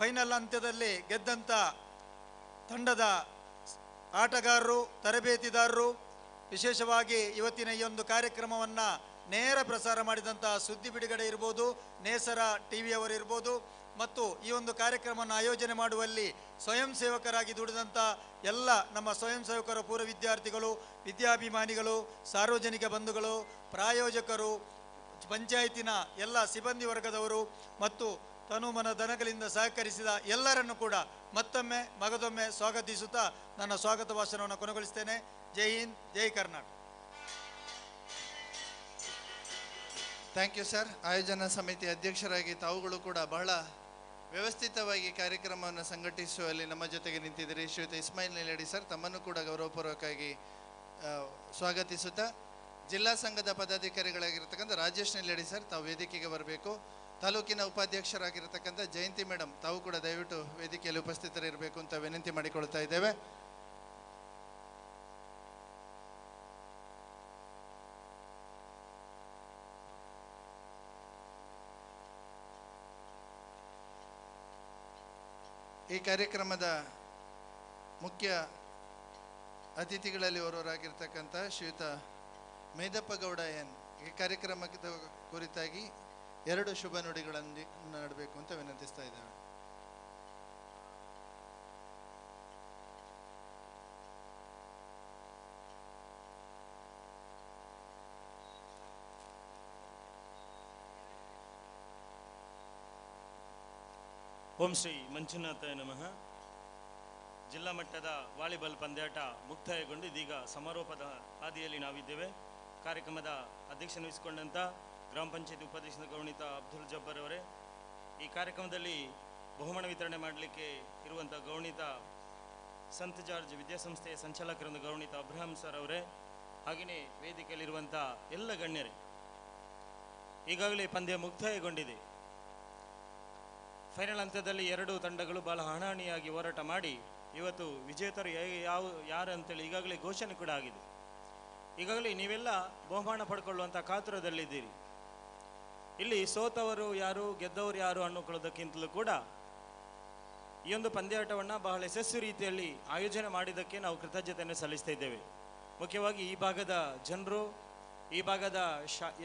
ಫೈನಲ್ ಹಂತದಲ್ಲಿ ಗೆದ್ದಂಥ ತಂಡದ ಆಟಗಾರರು, ತರಬೇತಿದಾರರು, ವಿಶೇಷವಾಗಿ ಇವತ್ತಿನ ಈ ಒಂದು ಕಾರ್ಯಕ್ರಮವನ್ನು ನೇರ ಪ್ರಸಾರ ಮಾಡಿದಂಥ ಸುದ್ದಿ ಬಿಡುಗಡೆ ಇರ್ಬೋದು, ನೇಸರ ಟಿವಿಯವರು ಇರ್ಬೋದು, ಮತ್ತು ಈ ಒಂದು ಕಾರ್ಯಕ್ರಮವನ್ನು ಆಯೋಜನೆ ಮಾಡುವಲ್ಲಿ ಸ್ವಯಂ ಸೇವಕರಾಗಿ ದುಡಿದಂಥ ಎಲ್ಲ ನಮ್ಮ ಸ್ವಯಂ ಸೇವಕರ ಪೂರ್ವ ವಿದ್ಯಾರ್ಥಿಗಳು, ವಿದ್ಯಾಭಿಮಾನಿಗಳು, ಸಾರ್ವಜನಿಕ ಬಂಧುಗಳು, ಪ್ರಾಯೋಜಕರು, ಪಂಚಾಯತಿನ ಎಲ್ಲ ಸಿಬ್ಬಂದಿ ವರ್ಗದವರು ಮತ್ತು ತನುಮನ ದನಗಳಿಂದ ಸಹಕರಿಸಿದ ಎಲ್ಲರನ್ನು ಕೂಡ ಮತ್ತೊಮ್ಮೆ ಮಗದೊಮ್ಮೆ ಸ್ವಾಗತಿಸುತ್ತಾ ನನ್ನ ಸ್ವಾಗತ ಭಾಷಣವನ್ನು ಕೊನೆಗೊಳಿಸ್ತೇನೆ. ಜೈ ಹಿಂದ್, ಜೈ ಕರ್ನಾಟಕ. Thank you sir. ಆಯೋಜನಾ ಸಮಿತಿ ಅಧ್ಯಕ್ಷರಾಗಿ ತಾವುಗಳು ಕೂಡ ಬಹಳ ವ್ಯವಸ್ಥಿತವಾಗಿ ಕಾರ್ಯಕ್ರಮವನ್ನು ಸಂಘಟಿಸುವಲ್ಲಿ ನಮ್ಮ ಜೊತೆಗೆ ನಿಂತಿದ್ದೀರಿ. ಶ್ರೀಯುತ ಇಸ್ಮಾಯಿಲ್ ನಿಲೇಡಿ ಸರ್ ತಮ್ಮನ್ನು ಕೂಡ ಗೌರವಪೂರ್ವಕವಾಗಿ ಸ್ವಾಗತಿಸುತ್ತಾ, ಜಿಲ್ಲಾ ಸಂಘದ ಪದಾಧಿಕಾರಿಗಳಾಗಿರ್ತಕ್ಕಂಥ ರಾಜೇಶ್ ನಿಲೇಡಿ ಸರ್ ತಾವು ವೇದಿಕೆಗೆ ಬರಬೇಕು. ತಾಲೂಕಿನ ಉಪಾಧ್ಯಕ್ಷರಾಗಿರ್ತಕ್ಕಂಥ ಜಯಂತಿ ಮೇಡಮ್ ತಾವು ಕೂಡ ದಯವಿಟ್ಟು ವೇದಿಕೆಯಲ್ಲಿ ಉಪಸ್ಥಿತರಿರಬೇಕು ಅಂತ ವಿನಂತಿ ಮಾಡಿಕೊಳ್ತಾ ಇದ್ದೇವೆ. ಈ ಕಾರ್ಯಕ್ರಮದ ಮುಖ್ಯ ಅತಿಥಿಗಳಲ್ಲಿ ಓರ್ವರಾಗಿರ್ತಕ್ಕಂಥ ಶ್ರೀಯುತ ಮೇದಪ್ಪ ಗೌಡ ಎನ್ ಈ ಕಾರ್ಯಕ್ರಮದ ಕುರಿತಾಗಿ 2 ಶುಭ ನುಡಿಗಳನ್ನು ನಾಡಬೇಕು ಅಂತ ವಿನಂತಿಸ್ತಾ ಇದ್ದೇವೆ. ಓಂ ಶ್ರೀ ಮಂಜುನಾಥಾಯ ನಮಃ. ಜಿಲ್ಲಾ ಮಟ್ಟದ ವಾಲಿಬಾಲ್ ಪಂದ್ಯಾಟ ಮುಕ್ತಾಯಗೊಂಡು ಇದೀಗ ಸಮಾರೋಪದ ಹಾದಿಯಲ್ಲಿ ನಾವಿದ್ದೇವೆ. ಕಾರ್ಯಕ್ರಮದ ಅಧ್ಯಕ್ಷತೆ ವಹಿಸಿಕೊಂಡಂಥ ಗ್ರಾಮ ಪಂಚಾಯತ್ ಉಪಾಧ್ಯಕ್ಷ ಗೌರವಾನ್ವಿತ ಅಬ್ದುಲ್ ಜಬ್ಬರ್ ಅವರೇ, ಈ ಕಾರ್ಯಕ್ರಮದಲ್ಲಿ ಬಹುಮಾನ ವಿತರಣೆ ಮಾಡಲಿಕ್ಕೆ ಇರುವಂಥ ಗೌರವಾನ್ವಿತ ಸಂತ್ ಜಾರ್ಜ್ ವಿದ್ಯಾಸಂಸ್ಥೆಯ ಸಂಚಾಲಕರಿಂದ ಗೌರವಾನ್ವಿತ ಅಬ್ರಹಾಂ ಸರ್ ಅವರೇ, ಹಾಗೆಯೇ ವೇದಿಕೆಯಲ್ಲಿರುವಂಥ ಎಲ್ಲ ಗಣ್ಯರೇ, ಈಗಾಗಲೇ ಪಂದ್ಯ ಮುಕ್ತಾಯಗೊಂಡಿದೆ. ಫೈನಲ್ ಹಂತದಲ್ಲಿ 2 ತಂಡಗಳು ಬಹಳ ಹಣಾಹಣಿಯಾಗಿ ಹೋರಾಟ ಮಾಡಿ ಇವತ್ತು ವಿಜೇತರು ಯಾರು ಅಂತೇಳಿ ಈಗಾಗಲೇ ಘೋಷಣೆ ಕೂಡ ಆಗಿದೆ. ಈಗಾಗಲೇ ನೀವೆಲ್ಲ ಬಹುಮಾನ ಪಡ್ಕೊಳ್ಳುವಂಥ ಕಾತುರದಲ್ಲಿದ್ದೀರಿ. ಇಲ್ಲಿ ಸೋತವರು ಯಾರು ಗೆದ್ದವರು ಯಾರು ಅನ್ನೋಕೊಳ್ಳೋದಕ್ಕಿಂತಲೂ ಕೂಡ ಈ ಒಂದು ಪಂದ್ಯಾಟವನ್ನು ಬಹಳ ಯಶಸ್ವಿ ರೀತಿಯಲ್ಲಿ ಆಯೋಜನೆ ಮಾಡಿದ್ದಕ್ಕೆ ನಾವು ಕೃತಜ್ಞತೆಯನ್ನು ಸಲ್ಲಿಸ್ತಾ ಇದ್ದೇವೆ. ಮುಖ್ಯವಾಗಿ ಈ ಭಾಗದ ಜನರು, ಈ ಭಾಗದ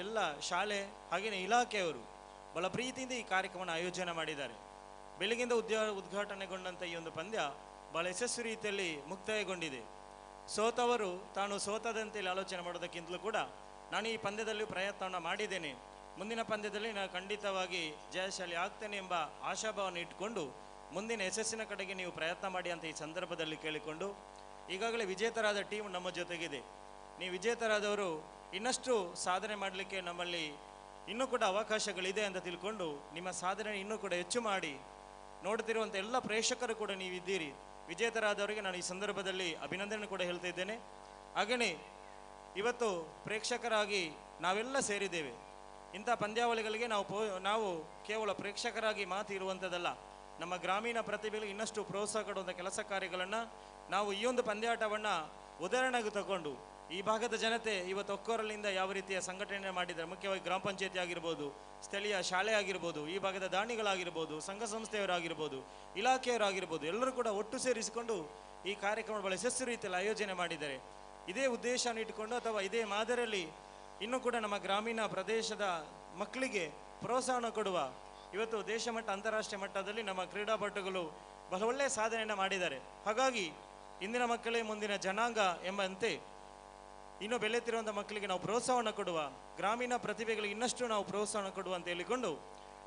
ಎಲ್ಲ ಶಾಲೆ ಹಾಗೆಯೇ ಇಲಾಖೆಯವರು ಬಹಳ ಪ್ರೀತಿಯಿಂದ ಈ ಕಾರ್ಯಕ್ರಮವನ್ನು ಆಯೋಜನೆ ಮಾಡಿದ್ದಾರೆ. ಬೆಳಗಿಂದ ಉದ್ಘಾಟನೆಗೊಂಡಂಥ ಈ ಒಂದು ಪಂದ್ಯ ಬಹಳ ಯಶಸ್ವಿ ರೀತಿಯಲ್ಲಿ ಮುಕ್ತಾಯಗೊಂಡಿದೆ. ಸೋತವರು ತಾನು ಸೋತದಂತೇಳಿ ಆಲೋಚನೆ ಮಾಡೋದಕ್ಕಿಂತಲೂ ಕೂಡ ನಾನು ಈ ಪಂದ್ಯದಲ್ಲಿ ಪ್ರಯತ್ನವನ್ನು ಮಾಡಿದ್ದೇನೆ, ಮುಂದಿನ ಪಂದ್ಯದಲ್ಲಿ ನಾನು ಖಂಡಿತವಾಗಿ ಜಯಶಾಲಿ ಆಗ್ತೇನೆ ಎಂಬ ಆಶಾಭಾವನೆ ಇಟ್ಕೊಂಡು ಮುಂದಿನ ಯಶಸ್ಸಿನ ಕಡೆಗೆ ನೀವು ಪ್ರಯತ್ನ ಮಾಡಿ ಅಂತ ಈ ಸಂದರ್ಭದಲ್ಲಿ ಕೇಳಿಕೊಂಡು, ಈಗಾಗಲೇ ವಿಜೇತರಾದ ಟೀಮ್ ನಮ್ಮ ಜೊತೆಗಿದೆ. ನೀವು ವಿಜೇತರಾದವರು ಇನ್ನಷ್ಟು ಸಾಧನೆ ಮಾಡಲಿಕ್ಕೆ ನಮ್ಮಲ್ಲಿ ಇನ್ನೂ ಕೂಡ ಅವಕಾಶಗಳಿದೆ ಅಂತ ತಿಳ್ಕೊಂಡು ನಿಮ್ಮ ಸಾಧನೆ ಇನ್ನೂ ಕೂಡ ಹೆಚ್ಚು ಮಾಡಿ, ನೋಡ್ತಿರುವಂಥ ಎಲ್ಲ ಪ್ರೇಕ್ಷಕರು ಕೂಡ ನೀವಿದ್ದೀರಿ. ವಿಜೇತರಾದವರಿಗೆ ನಾನು ಈ ಸಂದರ್ಭದಲ್ಲಿ ಅಭಿನಂದನೆ ಕೂಡ ಹೇಳ್ತಾ ಇದ್ದೇನೆ. ಹಾಗೆಯೇ ಇವತ್ತು ಪ್ರೇಕ್ಷಕರಾಗಿ ನಾವೆಲ್ಲ ಸೇರಿದ್ದೇವೆ. ಇಂಥ ಪಂದ್ಯಾವಳಿಗಳಿಗೆ ನಾವು ಕೇವಲ ಪ್ರೇಕ್ಷಕರಾಗಿ ಮಾತು ಇರುವಂಥದ್ದಲ್ಲ, ನಮ್ಮ ಗ್ರಾಮೀಣ ಪ್ರತಿಭೆಗಳಿಗೆ ಇನ್ನಷ್ಟು ಪ್ರೋತ್ಸಾಹ ಕೊಡುವಂಥ ಕೆಲಸ ಕಾರ್ಯಗಳನ್ನು ನಾವು ಈ ಒಂದು ಪಂದ್ಯಾಟವನ್ನು ಉದಾಹರಣೆಗೆ ತಗೊಂಡು ಈ ಭಾಗದ ಜನತೆ ಇವತ್ತು ಒಕ್ಕೊರಲಿಂದ ಯಾವ ರೀತಿಯ ಸಂಘಟನೆ ಮಾಡಿದ್ದಾರೆ, ಮುಖ್ಯವಾಗಿ ಗ್ರಾಮ ಪಂಚಾಯತಿ ಆಗಿರ್ಬೋದು, ಸ್ಥಳೀಯ ಶಾಲೆ ಆಗಿರ್ಬೋದು, ಈ ಭಾಗದ ದಾನಿಗಳಾಗಿರ್ಬೋದು, ಸಂಘ ಸಂಸ್ಥೆಯವರಾಗಿರ್ಬೋದು, ಇಲಾಖೆಯವರಾಗಿರ್ಬೋದು, ಎಲ್ಲರೂ ಕೂಡ ಒಟ್ಟು ಸೇರಿಸಿಕೊಂಡು ಈ ಕಾರ್ಯಕ್ರಮ ಬಹಳ ಯಶಸ್ವಿ ರೀತಿಯಲ್ಲಿ ಆಯೋಜನೆ ಮಾಡಿದ್ದಾರೆ. ಇದೇ ಉದ್ದೇಶವನ್ನು ಇಟ್ಟುಕೊಂಡು ಅಥವಾ ಇದೇ ಮಾದರಿಯಲ್ಲಿ ಇನ್ನೂ ಕೂಡ ನಮ್ಮ ಗ್ರಾಮೀಣ ಪ್ರದೇಶದ ಮಕ್ಕಳಿಗೆ ಪ್ರೋತ್ಸಾಹನ ಕೊಡುವ, ಇವತ್ತು ದೇಶ ಮಟ್ಟ ಅಂತಾರಾಷ್ಟ್ರೀಯ ಮಟ್ಟದಲ್ಲಿ ನಮ್ಮ ಕ್ರೀಡಾಪಟುಗಳು ಬಹಳ ಒಳ್ಳೆಯ ಸಾಧನೆಯನ್ನು ಮಾಡಿದ್ದಾರೆ. ಹಾಗಾಗಿ ಇಂದಿನ ಮಕ್ಕಳೇ ಮುಂದಿನ ಜನಾಂಗ ಎಂಬಂತೆ ಇನ್ನೂ ಬೆಳೆಯುತ್ತಿರುವಂಥ ಮಕ್ಕಳಿಗೆ ನಾವು ಪ್ರೋತ್ಸಾಹವನ್ನು ಕೊಡುವ, ಗ್ರಾಮೀಣ ಪ್ರತಿಭೆಗಳಿಗೆ ಇನ್ನಷ್ಟು ನಾವು ಪ್ರೋತ್ಸಾಹನ ಕೊಡುವ ಅಂತ ಹೇಳಿಕೊಂಡು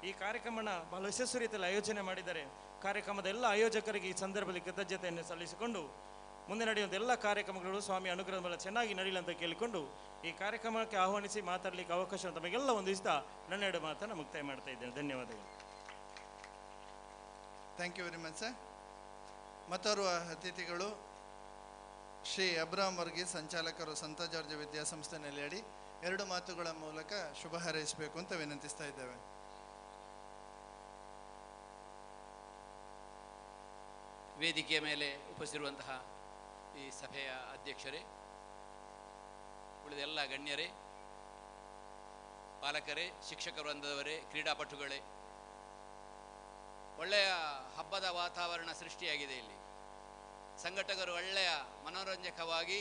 ಈ ಕಾರ್ಯಕ್ರಮನ ಬಹಳ ಯಶಸ್ವಿ ರೀತಿಯಲ್ಲಿ ಆಯೋಜನೆ ಮಾಡಿದ್ದಾರೆ. ಕಾರ್ಯಕ್ರಮದ ಎಲ್ಲ ಆಯೋಜಕರಿಗೆ ಈ ಸಂದರ್ಭದಲ್ಲಿ ಕೃತಜ್ಞತೆಯನ್ನು ಸಲ್ಲಿಸಿಕೊಂಡು ಮುಂದೆ ನಡೆಯುವಂಥ ಎಲ್ಲ ಕಾರ್ಯಕ್ರಮಗಳು ಸ್ವಾಮಿ ಅನುಗ್ರಹದ ಮೇಲೆ ಚೆನ್ನಾಗಿ ನಡೆಯಲಿ ಅಂತ ಕೇಳಿಕೊಂಡು ಈ ಕಾರ್ಯಕ್ರಮಕ್ಕೆ ಆಹ್ವಾನಿಸಿ ಮಾತಾಡಲಿಕ್ಕೆ ಅವಕಾಶ ತಮಗೆಲ್ಲ ಹೊಂದಿಸ್ತಾ ನನ್ನ ಎರಡು ಮಾತನ್ನು ಮುಕ್ತಾಯ ಮಾಡ್ತಾ ಇದ್ದೇನೆ. ಧನ್ಯವಾದಗಳು. Thank you very much sir. ಮತ್ತೋರ್ವ ಅತಿಥಿಗಳು ಶ್ರೀ ಅಬ್ರಾಮ್ ವರ್ಗೀಸ್, ಸಂಚಾಲಕರು ಸಂತ ಜಾರ್ಜ್ ವಿದ್ಯಾಸಂಸ್ಥೆ ನೆಲೆಯಡಿ, 2 ಮಾತುಗಳ ಮೂಲಕ ಶುಭ ಹಾರೈಸಬೇಕು ಅಂತ ವಿನಂತಿಸ್ತಾ ಇದ್ದೇವೆ. ವೇದಿಕೆಯ ಮೇಲೆ ಉಪಸ್ಥಿರುವಂತಹ ಈ ಸಭೆಯ ಅಧ್ಯಕ್ಷರೇ, ಉಳಿದೆಲ್ಲ ಗಣ್ಯರೇ, ಪಾಲಕರೇ, ಶಿಕ್ಷಕ ವೃಂದದವರೇ, ಕ್ರೀಡಾಪಟುಗಳೇ, ಒಳ್ಳೆಯ ಹಬ್ಬದ ವಾತಾವರಣ ಸೃಷ್ಟಿಯಾಗಿದೆ. ಇಲ್ಲಿ ಸಂಘಟಕರು ಒಳ್ಳೆಯ ಮನೋರಂಜಕವಾಗಿ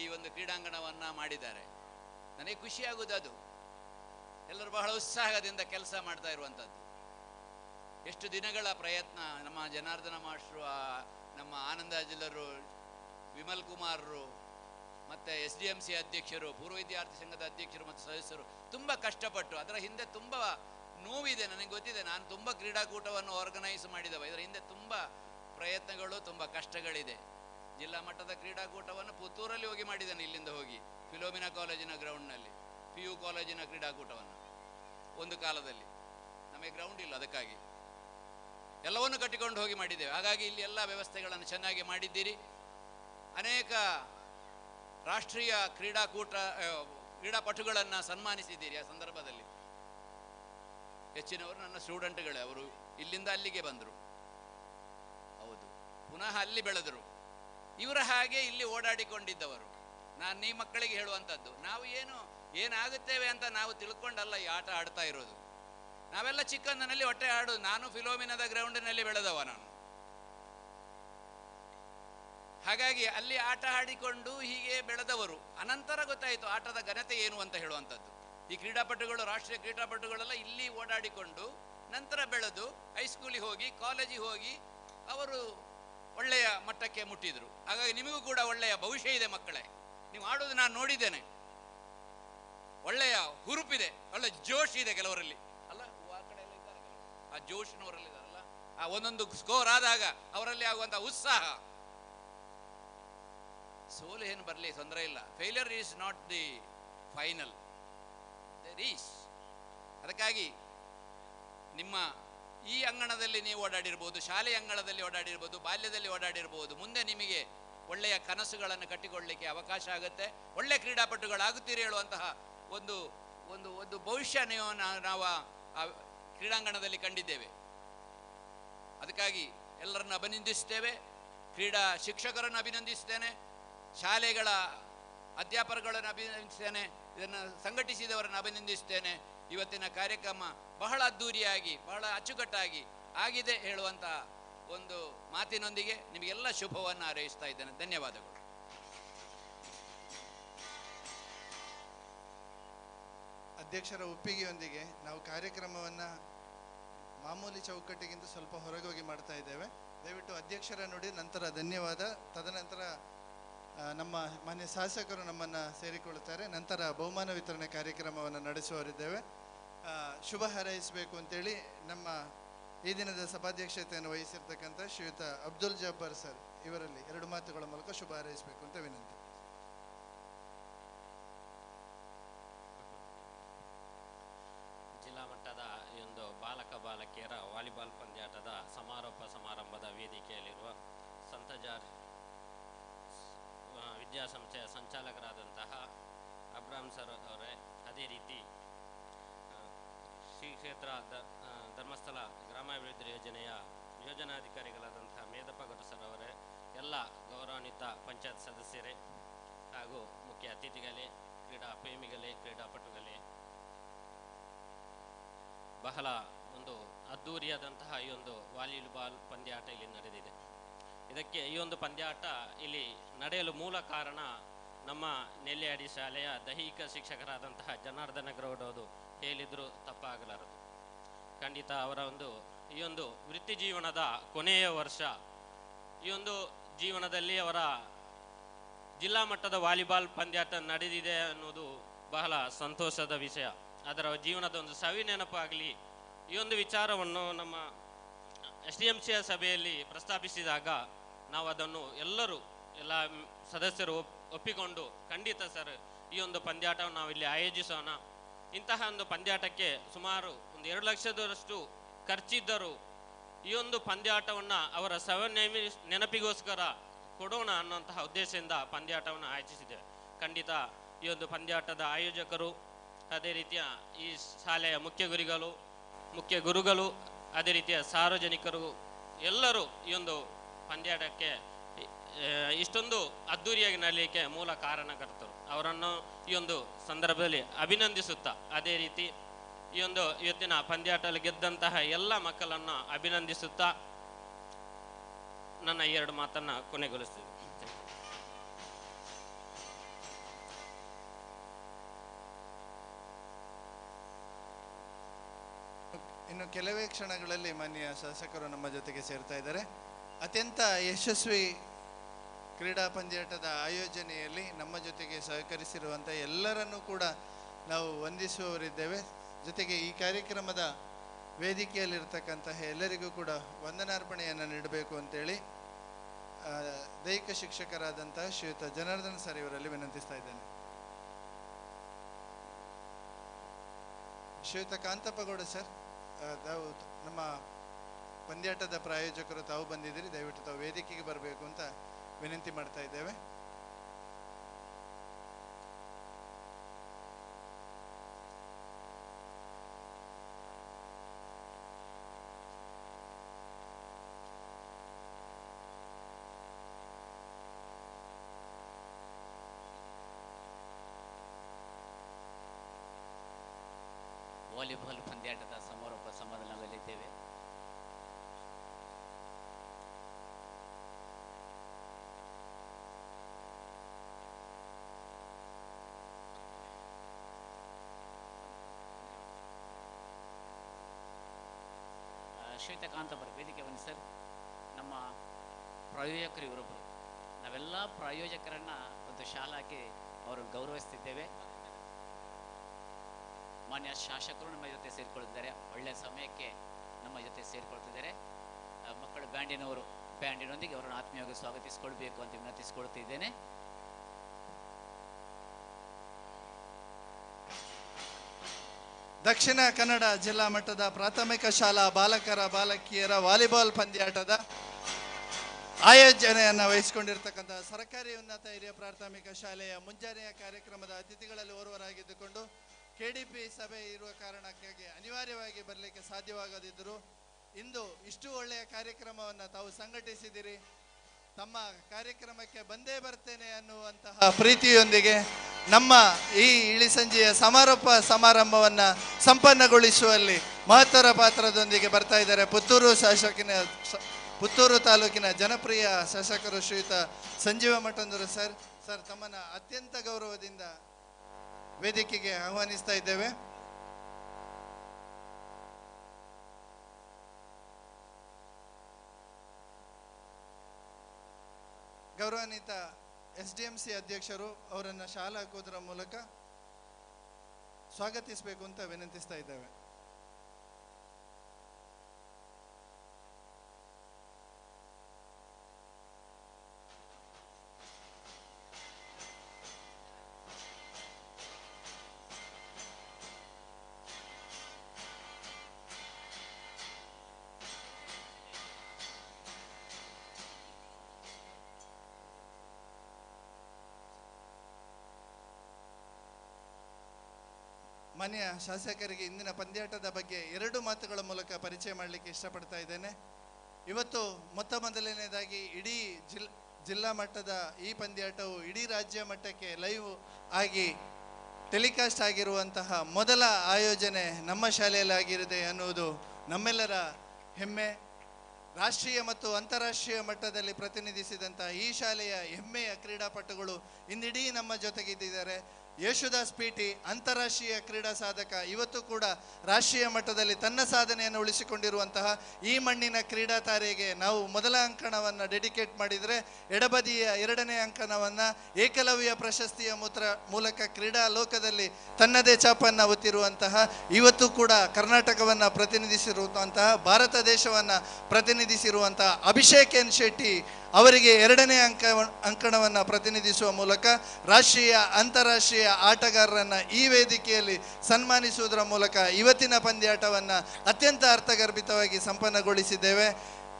ಈ ಒಂದು ಕ್ರೀಡಾಂಗಣವನ್ನು ಮಾಡಿದ್ದಾರೆ. ನನಗೆ ಖುಷಿಯಾಗುವುದು ಅದು. ಎಲ್ಲರೂ ಬಹಳ ಉತ್ಸಾಹದಿಂದ ಕೆಲಸ ಮಾಡ್ತಾ ಇರುವಂಥದ್ದು. ಎಷ್ಟು ದಿನಗಳ ಪ್ರಯತ್ನ ನಮ್ಮ ಜನಾರ್ದನ ಮಾಸ್ಟ್ರು, ನಮ್ಮ ಆನಂದ ಜಿಲ್ಲರು, ವಿಮಲ್ ಕುಮಾರರು, ಮತ್ತು SDMC ಅಧ್ಯಕ್ಷರು, ಪೂರ್ವ ವಿದ್ಯಾರ್ಥಿ ಸಂಘದ ಅಧ್ಯಕ್ಷರು ಮತ್ತು ಸದಸ್ಯರು ತುಂಬ ಕಷ್ಟಪಟ್ಟು, ಅದರ ಹಿಂದೆ ತುಂಬ ನೋವಿದೆ, ನನಗೆ ಗೊತ್ತಿದೆ. ನಾನು ತುಂಬ ಕ್ರೀಡಾಕೂಟವನ್ನು ಆರ್ಗನೈಸ್ ಮಾಡಿದವ. ಇದರ ಹಿಂದೆ ತುಂಬ ಪ್ರಯತ್ನಗಳು, ತುಂಬ ಕಷ್ಟಗಳಿದೆ. ಜಿಲ್ಲಾ ಮಟ್ಟದ ಕ್ರೀಡಾಕೂಟವನ್ನು ಪುತ್ತೂರಲ್ಲಿ ಹೋಗಿ ಮಾಡಿದ್ದೇನೆ, ಇಲ್ಲಿಂದ ಹೋಗಿ ಫಿಲೋಮಿನಾ ಕಾಲೇಜಿನ ಗ್ರೌಂಡ್ನಲ್ಲಿ PU ಕಾಲೇಜಿನ ಕ್ರೀಡಾಕೂಟವನ್ನು. ಒಂದು ಕಾಲದಲ್ಲಿ ನಮಗೆ ಗ್ರೌಂಡ್ ಇಲ್ಲ, ಅದಕ್ಕಾಗಿ ಎಲ್ಲವನ್ನು ಕಟ್ಟಿಕೊಂಡು ಹೋಗಿ ಮಾಡಿದ್ದೇವೆ. ಹಾಗಾಗಿ ಇಲ್ಲಿ ಎಲ್ಲ ವ್ಯವಸ್ಥೆಗಳನ್ನು ಚೆನ್ನಾಗಿ ಮಾಡಿದ್ದೀರಿ. ಅನೇಕ ರಾಷ್ಟ್ರೀಯ ಕ್ರೀಡಾಪಟುಗಳನ್ನು ಸನ್ಮಾನಿಸಿದ್ದೀರಿ. ಆ ಸಂದರ್ಭದಲ್ಲಿ ಹೆಚ್ಚಿನವರು ನನ್ನ ಸ್ಟೂಡೆಂಟ್ಗಳೇ. ಅವರು ಇಲ್ಲಿಂದ ಅಲ್ಲಿಗೆ ಬಂದರು, ಹೌದು, ಪುನಃ ಅಲ್ಲಿ ಬೆಳೆದರು. ಇವರ ಹಾಗೆ ಇಲ್ಲಿ ಓಡಾಡಿಕೊಂಡಿದ್ದವರು. ನಾನು ಈ ಮಕ್ಕಳಿಗೆ ಹೇಳುವಂಥದ್ದು, ನಾವು ಏನಾಗುತ್ತೇವೆ ಅಂತ ನಾವು ತಿಳ್ಕೊಂಡಲ್ಲ ಈ ಆಟ ಆಡ್ತಾ ಇರೋದು. ನಾವೆಲ್ಲ ಚಿಕ್ಕಂದಿನಲ್ಲಿ ಹೊಟ್ಟೆ ಆಡೋದು. ನಾನು ಫಿಲೋಮಿನಾದ ಗ್ರೌಂಡಿನಲ್ಲಿ ಬೆಳೆದವ ನಾನು. ಹಾಗಾಗಿ ಅಲ್ಲಿ ಆಟ ಆಡಿಕೊಂಡು ಹೀಗೆ ಬೆಳೆದವರು. ಅನಂತರ ಗೊತ್ತಾಯಿತು ಆಟದ ಘನತೆ ಏನು ಅಂತ ಹೇಳುವಂಥದ್ದು. ಈ ಕ್ರೀಡಾಪಟುಗಳು, ರಾಷ್ಟ್ರೀಯ ಕ್ರೀಡಾಪಟುಗಳೆಲ್ಲ ಇಲ್ಲಿ ಓಡಾಡಿಕೊಂಡು ನಂತರ ಬೆಳೆದು ಹೈಸ್ಕೂಲಿಗೆ ಹೋಗಿ, ಕಾಲೇಜಿಗೆ ಹೋಗಿ ಅವರು ಒಳ್ಳೆಯ ಮಟ್ಟಕ್ಕೆ ಮುಟ್ಟಿದ್ರು. ಹಾಗಾಗಿ ನಿಮಗೂ ಕೂಡ ಒಳ್ಳೆಯ ಭವಿಷ್ಯ ಇದೆ ಮಕ್ಕಳೇ. ನೀವು ಆಡೋದು ನಾನು ನೋಡಿದ್ದೇನೆ. ಒಳ್ಳೆಯ ಹುರುಪಿದೆ, ಒಳ್ಳೆ ಜೋಶ್ ಇದೆ ಕೆಲವರಲ್ಲಿ, ಅಲ್ಲ ಆ ಕಡೆ ಎಲ್ಲ ಇದ್ದಾರೆ ಕೆಲವರು, ಆ ಜೋಶ್ನವರಲ್ಲಿದ್ದಾರಲ್ಲ, ಆ ಒಂದೊಂದು ಸ್ಕೋರ್ ಆದಾಗ ಅವರಲ್ಲಿ ಆಗುವಂಥ ಉತ್ಸಾಹ. ಸೋಲು ಏನು ಬರಲಿ ತೊಂದರೆ ಇಲ್ಲ. Failure is not the final, there is. ಅದಕ್ಕಾಗಿ ನಿಮ್ಮ ಈ ಅಂಗಣದಲ್ಲಿ ನೀವು ಓಡಾಡಿರ್ಬೋದು, ಶಾಲೆಯ ಅಂಗಣದಲ್ಲಿ ಓಡಾಡಿರ್ಬೋದು, ಬಾಲ್ಯದಲ್ಲಿ ಓಡಾಡಿರ್ಬೋದು. ಮುಂದೆ ನಿಮಗೆ ಒಳ್ಳೆಯ ಕನಸುಗಳನ್ನು ಕಟ್ಟಿಕೊಳ್ಳಲಿಕ್ಕೆ ಅವಕಾಶ ಆಗುತ್ತೆ. ಒಳ್ಳೆ ಕ್ರೀಡಾಪಟುಗಳಾಗುತ್ತೀರಿ ಹೇಳುವಂತಹ ಒಂದು ಒಂದು ಒಂದು ಭವಿಷ್ಯ ನಾವು ಆ ಕ್ರೀಡಾಂಗಣದಲ್ಲಿ ಕಂಡಿದ್ದೇವೆ. ಅದಕ್ಕಾಗಿ ಎಲ್ಲರನ್ನು ಅಭಿನಂದಿಸ್ತೇವೆ. ಕ್ರೀಡಾ ಶಿಕ್ಷಕರನ್ನು ಅಭಿನಂದಿಸ್ತೇನೆ, ಶಾಲೆಗಳ ಅಧ್ಯಾಪಕಗಳನ್ನು ಅಭಿನಂದಿಸ್ತೇನೆ, ಇದನ್ನು ಸಂಘಟಿಸಿದವರನ್ನು ಅಭಿನಂದಿಸ್ತೇನೆ. ಇವತ್ತಿನ ಕಾರ್ಯಕ್ರಮ ಬಹಳ ಅದ್ಧೂರಿಯಾಗಿ, ಬಹಳ ಅಚ್ಚುಕಟ್ಟಾಗಿ ಆಗಿದೆ ಹೇಳುವಂಥ ಒಂದು ಮಾತಿನೊಂದಿಗೆ ನಿಮಗೆಲ್ಲ ಶುಭವನ್ನು ಹಾರೈಸ್ತಾ ಇದ್ದೇನೆ. ಧನ್ಯವಾದಗಳು. ಅಧ್ಯಕ್ಷರ ಒಪ್ಪಿಗೆಯೊಂದಿಗೆ ನಾವು ಕಾರ್ಯಕ್ರಮವನ್ನು ಮಾಮೂಲಿ ಚೌಕಟ್ಟಿಗಿಂತ ಸ್ವಲ್ಪ ಹೊರಗೋಗಿ ಮಾಡ್ತಾ ಇದ್ದೇವೆ. ದಯವಿಟ್ಟು ಅಧ್ಯಕ್ಷರ ನುಡಿ, ನಂತರ ಧನ್ಯವಾದ, ತದನಂತರ ನಮ್ಮ ಮಾನ್ಯ ಶಾಸಕರು ನಮ್ಮನ್ನು ಸೇರಿಕೊಳ್ಳುತ್ತಾರೆ. ನಂತರ ಬಹುಮಾನ ವಿತರಣೆ ಕಾರ್ಯಕ್ರಮವನ್ನು ನಡೆಸುವವರಿದ್ದೇವೆ. ಶುಭ ಹಾರೈಸಬೇಕು ಅಂತೇಳಿ ನಮ್ಮ ಈ ದಿನದ ಸಭಾಧ್ಯಕ್ಷತೆಯನ್ನು ವಹಿಸಿರ್ತಕ್ಕಂಥ ಶ್ರೀಯುತ ಅಬ್ದುಲ್ ಜಬ್ಬಾರ್ ಸರ್ ಇವರಲ್ಲಿ 2 ಮಾತುಗಳ ಮೂಲಕ ಶುಭ ಹಾರೈಸಬೇಕು ಅಂತ ವಿನಂತಿ. ಜಿಲ್ಲಾ ಮಟ್ಟದ ಈ ಒಂದು ಬಾಲಕಿಯರ ವಾಲಿಬಾಲ್ ಪಂದ್ಯಾಟದ ಸಮಾರೋಪ ಸಮಾರಂಭದ ವೇದಿಕೆಯಲ್ಲಿರುವ ಸಂತ ಜಾರ್ಜ್ ವಿದ್ಯಾಸಂಸ್ಥೆಯ ಸಂಚಾಲಕರಾದಂತಹ ಕ್ಷೇತ್ರ ಧರ್ಮಸ್ಥಳ ಗ್ರಾಮಾಭಿವೃದ್ಧಿ ಯೋಜನೆಯ ಯೋಜನಾಧಿಕಾರಿಗಳಾದಂತಹ ಮೇಧಪ್ಪ ಗೌಡ ಸರ್ ಅವರೇ, ಎಲ್ಲ ಗೌರವಾನ್ವಿತ ಪಂಚಾಯತ್ ಸದಸ್ಯರೇ ಹಾಗೂ ಮುಖ್ಯ ಅತಿಥಿಗಳೇ, ಕ್ರೀಡಾ ಪ್ರೇಮಿಗಳೇ, ಕ್ರೀಡಾಪಟುಗಳೇ, ಬಹಳ ಒಂದು ಅದ್ಧೂರಿಯಾದಂತಹ ಈ ಒಂದು ವಾಲಿಬಾಲ್ ಪಂದ್ಯಾಟ ಇಲ್ಲಿ ನಡೆದಿದೆ. ಇದಕ್ಕೆ ಈ ಒಂದು ಪಂದ್ಯಾಟ ಇಲ್ಲಿ ನಡೆಯಲು ಮೂಲ ಕಾರಣ ನಮ್ಮ ನೆಲ್ಯಾಡಿ ಶಾಲೆಯ ದೈಹಿಕ ಶಿಕ್ಷಕರಾದಂತಹ ಜನಾರ್ದನ ಗೌಡರು ಹೇಳಿದ್ರು ತಪ್ಪಾಗಲಾರದು. ಖಂಡಿತ ಅವರ ಈ ಒಂದು ವೃತ್ತಿ ಜೀವನದ ಕೊನೆಯ ವರ್ಷ, ಈ ಒಂದು ಜೀವನದಲ್ಲಿ ಅವರ ಜಿಲ್ಲಾ ಮಟ್ಟದ ವಾಲಿಬಾಲ್ ಪಂದ್ಯಾಟ ನಡೆದಿದೆ ಅನ್ನೋದು ಬಹಳ ಸಂತೋಷದ ವಿಷಯ. ಅದರ ಜೀವನದ ಒಂದು ಸವಿ ನೆನಪಾಗಲಿ ಈ ಒಂದು ವಿಚಾರವನ್ನು ನಮ್ಮ SDMC ಸಭೆಯಲ್ಲಿ ಪ್ರಸ್ತಾಪಿಸಿದಾಗ ನಾವು ಅದನ್ನು ಎಲ್ಲ ಸದಸ್ಯರು ಒಪ್ಪಿಕೊಂಡು, ಖಂಡಿತ ಸರ್ ಈ ಒಂದು ಪಂದ್ಯಾಟವನ್ನು ನಾವಿಲ್ಲಿ ಆಯೋಜಿಸೋಣ. ಇಂತಹ ಒಂದು ಪಂದ್ಯಾಟಕ್ಕೆ ಸುಮಾರು 2 ಲಕ್ಷದಷ್ಟು ಖರ್ಚಿದ್ದರೂ ಈ ಒಂದು ಪಂದ್ಯಾಟವನ್ನು ಅವರ ನೆನಪಿಗೋಸ್ಕರ ಕೊಡೋಣ ಅನ್ನೋಂತಹ ಉದ್ದೇಶದಿಂದ ಪಂದ್ಯಾಟವನ್ನು ಆಯೋಜಿಸಿದ್ದೇವೆ. ಖಂಡಿತ ಈ ಒಂದು ಪಂದ್ಯಾಟದ ಆಯೋಜಕರು, ಅದೇ ರೀತಿಯ ಈ ಶಾಲೆಯ ಮುಖ್ಯ ಗುರುಗಳು, ಅದೇ ರೀತಿಯ ಸಾರ್ವಜನಿಕರು ಎಲ್ಲರೂ ಈ ಒಂದು ಪಂದ್ಯಾಟಕ್ಕೆ ಇಷ್ಟೊಂದು ಅದ್ಧೂರಿಯಾಗಿ ನಡೆಯಲಿಕ್ಕೆ ಮೂಲ ಕಾರಣಕರ್ತರು. ಅವರನ್ನು ಈ ಒಂದು ಸಂದರ್ಭದಲ್ಲಿ ಅಭಿನಂದಿಸುತ್ತಾ, ಅದೇ ರೀತಿ ಈ ಒಂದು ಇವತ್ತಿನ ಪಂದ್ಯಾಟದಲ್ಲಿ ಗೆದ್ದಂತಹ ಎಲ್ಲ ಮಕ್ಕಳನ್ನು ಅಭಿನಂದಿಸುತ್ತಾ ನನ್ನ 2 ಮಾತನ್ನು ಕೊನೆಗೊಳಿಸ್ತೀನಿ. ಇನ್ನು ಕೆಲವೇ ಕ್ಷಣಗಳಲ್ಲಿ ಮಾನ್ಯ ಶಾಸಕರು ನಮ್ಮ ಜೊತೆಗೆ ಸೇರ್ತಾ ಇದ್ದಾರೆ. ಅತ್ಯಂತ ಯಶಸ್ವಿ ಕ್ರೀಡಾ ಪಂದ್ಯಾಟದ ಆಯೋಜನೆಯಲ್ಲಿ ನಮ್ಮ ಜೊತೆಗೆ ಸಹಕರಿಸಿರುವಂಥ ಎಲ್ಲರನ್ನೂ ಕೂಡ ನಾವು ವಂದಿಸುವವರಿದ್ದೇವೆ. ಜೊತೆಗೆ ಈ ಕಾರ್ಯಕ್ರಮದ ವೇದಿಕೆಯಲ್ಲಿರ್ತಕ್ಕಂತಹ ಎಲ್ಲರಿಗೂ ಕೂಡ ವಂದನಾರ್ಪಣೆಯನ್ನು ನೀಡಬೇಕು ಅಂತೇಳಿ ದೈಹಿಕ ಶಿಕ್ಷಕರಾದಂತಹ ಶ್ರೀಯುತ ಜನಾರ್ದನ್ ಸರ್ ಇವರಲ್ಲಿ ವಿನಂತಿಸ್ತಾ ಇದ್ದೇನೆ. ಶ್ರೀಯುತ ಕಾಂತಪ್ಪ ಗೌಡ ಸರ್, ತಾವು ನಮ್ಮ ಪಂದ್ಯಾಟದ ಪ್ರಾಯೋಜಕರು ತಾವು ಬಂದಿದ್ದೀರಿ, ದಯವಿಟ್ಟು ತಾವು ವೇದಿಕೆಗೆ ಬರಬೇಕು ಅಂತ ವಿನಂತಿ ಮಾಡ್ತಾ ಇದ್ದೇವೆ. ವಾಲಿಬಾಲ್ ಪಂದ್ಯಾಟದ ಸಮಾರೋಪ ಸಮಾರಂಭದಲ್ಲಿದ್ದೇವೆ. ಶ್ವೇತ ಕಾಂತಪುರ ವೇದಿಕೆ ಬನ್ನಿ ಸರ್. ನಮ್ಮ ಪ್ರಾಯೋಜಕರು ಇವರೊಬ್ಬರು. ನಾವೆಲ್ಲ ಪ್ರಾಯೋಜಕರನ್ನು ಒಂದು ಶಾಲಾಕ್ಕೆ ಅವರು ಗೌರವಿಸ್ತಿದ್ದೇವೆ. ಮಾನ್ಯ ಶಾಸಕರು ನಮ್ಮ ಜೊತೆ ಸೇರಿಕೊಳ್ತಿದ್ದಾರೆ, ಒಳ್ಳೆಯ ಸಮಯಕ್ಕೆ ನಮ್ಮ ಜೊತೆ ಸೇರಿಕೊಳ್ತಿದ್ದಾರೆ. ಮಕ್ಕಳು ಬ್ಯಾಂಡಿನೊಂದಿಗೆ ಅವರನ್ನು ಆತ್ಮೀಯವಾಗಿ ಸ್ವಾಗತಿಸಿಕೊಳ್ಬೇಕು ಅಂತ ವಿನಂತಿಸಿಕೊಳ್ತಿದ್ದೇನೆ. ದಕ್ಷಿಣ ಕನ್ನಡ ಜಿಲ್ಲಾ ಮಟ್ಟದ ಪ್ರಾಥಮಿಕ ಶಾಲಾ ಬಾಲಕರ ಬಾಲಕಿಯರ ವಾಲಿಬಾಲ್ ಪಂದ್ಯಾಟದ ಆಯೋಜನೆಯನ್ನು ವಹಿಸಿಕೊಂಡಿರ್ತಕ್ಕಂಥ ಸರ್ಕಾರಿ ಉನ್ನತ ಹಿರಿಯ ಪ್ರಾಥಮಿಕ ಶಾಲೆಯ ಮುಂಜಾನೆಯ ಕಾರ್ಯಕ್ರಮದ ಅತಿಥಿಗಳಲ್ಲಿ ಓರ್ವರಾಗಿದ್ದುಕೊಂಡು KDP ಸಭೆ ಇರುವ ಕಾರಣಕ್ಕಾಗಿ ಅನಿವಾರ್ಯವಾಗಿ ಬರಲಿಕ್ಕೆ ಸಾಧ್ಯವಾಗದಿದ್ದರೂ ಇಂದು ಇಷ್ಟು ಒಳ್ಳೆಯ ಕಾರ್ಯಕ್ರಮವನ್ನು ತಾವು ಸಂಘಟಿಸಿದಿರಿ. ತಮ್ಮ ಕಾರ್ಯಕ್ರಮಕ್ಕೆ ಬಂದೇ ಬರ್ತೇನೆ ಅನ್ನುವಂತಹ ಪ್ರೀತಿಯೊಂದಿಗೆ ನಮ್ಮ ಈ ಇಳಿಸಂಜೆಯ ಸಮಾರಂಭವನ್ನು ಸಂಪನ್ನಗೊಳಿಸುವಲ್ಲಿ ಮಹತ್ತರ ಪಾತ್ರದೊಂದಿಗೆ ಬರ್ತಾ ಇದ್ದಾರೆ ಪುತ್ತೂರು ತಾಲೂಕಿನ ಜನಪ್ರಿಯ ಶಾಸಕರು ಶ್ರೀಯುತ ಸಂಜೀವ ಮಠಂದೂರು ಸರ್. ತಮ್ಮನ್ನು ಅತ್ಯಂತ ಗೌರವದಿಂದ ವೇದಿಕೆಗೆ ಆಹ್ವಾನಿಸ್ತಾ ಇದ್ದೇವೆ. ಗೌರವಾನ್ವಿತ SDMC ಅಧ್ಯಕ್ಷರು ಅವರನ್ನು ಶಾಲಾ ಹಾಕೋದರ ಮೂಲಕ ಸ್ವಾಗತಿಸಬೇಕು ಅಂತ ವಿನಂತಿಸ್ತಾ ಇದ್ದೇವೆ. ಮಾನ್ಯ ಶಾಸಕರಿಗೆ ಇಂದಿನ ಪಂದ್ಯಾಟದ ಬಗ್ಗೆ 2 ಮಾತುಗಳ ಮೂಲಕ ಪರಿಚಯ ಮಾಡಲಿಕ್ಕೆ ಇಷ್ಟಪಡ್ತಾ ಇದ್ದೇನೆ. ಇವತ್ತು ಮೊದಲನೇದಾಗಿ ಇಡೀ ಜಿಲ್ಲಾ ಮಟ್ಟದ ಈ ಪಂದ್ಯಾಟವು ಇಡೀ ರಾಜ್ಯ ಮಟ್ಟಕ್ಕೆ ಲೈವ್ ಆಗಿ ಟೆಲಿಕಾಸ್ಟ್ ಆಗಿರುವಂತಹ ಮೊದಲ ಆಯೋಜನೆ ನಮ್ಮ ಶಾಲೆಯಲ್ಲಿ ಆಗಿರುತ್ತೆ ಅನ್ನುವುದು ನಮ್ಮೆಲ್ಲರ ಹೆಮ್ಮೆ. ರಾಷ್ಟ್ರೀಯ ಮತ್ತು ಅಂತಾರಾಷ್ಟ್ರೀಯ ಮಟ್ಟದಲ್ಲಿ ಪ್ರತಿನಿಧಿಸಿದಂತಹ ಈ ಶಾಲೆಯ ಹೆಮ್ಮೆಯ ಕ್ರೀಡಾಪಟುಗಳು ಇಂದಿಡೀ ನಮ್ಮ ಜೊತೆಗಿದ್ದಾರೆ. ಯೇಸುದಾಸ್ ಪಿಟಿ ಅಂತಾರಾಷ್ಟ್ರೀಯ ಕ್ರೀಡಾ ಸಾಧಕ, ಇವತ್ತು ಕೂಡ ರಾಷ್ಟ್ರೀಯ ಮಟ್ಟದಲ್ಲಿ ತನ್ನ ಸಾಧನೆಯನ್ನು ಉಳಿಸಿಕೊಂಡಿರುವಂತಹ ಈ ಮಣ್ಣಿನ ಕ್ರೀಡಾ ತಾರೆಗೆ ನಾವು ಮೊದಲ ಅಂಕಣವನ್ನು ಡೆಡಿಕೇಟ್ ಮಾಡಿದರೆ, ಎಡಬದಿಯ 2ನೇ ಅಂಕಣವನ್ನು ಏಕಲವ್ಯ ಪ್ರಶಸ್ತಿಯ ಮೂಲಕ ಕ್ರೀಡಾ ಲೋಕದಲ್ಲಿ ತನ್ನದೇ ಛಾಪನ್ನು ಒತ್ತಿರುವಂತಹ, ಇವತ್ತು ಕೂಡ ಕರ್ನಾಟಕವನ್ನು ಪ್ರತಿನಿಧಿಸಿರುವಂತಹ, ಭಾರತ ದೇಶವನ್ನು ಪ್ರತಿನಿಧಿಸಿರುವಂತಹ ಅಭಿಷೇಕ್ ಎನ್ ಶೆಟ್ಟಿ ಅವರಿಗೆ 2ನೇ ಅಂಕಣವನ್ನು ಪ್ರತಿನಿಧಿಸುವ ಮೂಲಕ ರಾಷ್ಟ್ರೀಯ ಅಂತಾರಾಷ್ಟ್ರೀಯ ಆಟಗಾರರನ್ನು ಈ ವೇದಿಕೆಯಲ್ಲಿ ಸನ್ಮಾನಿಸುವುದರ ಮೂಲಕ ಇವತ್ತಿನ ಪಂದ್ಯಾಟವನ್ನು ಅತ್ಯಂತ ಅರ್ಥಗರ್ಭಿತವಾಗಿ ಸಂಪನ್ನಗೊಳಿಸಿದ್ದೇವೆ.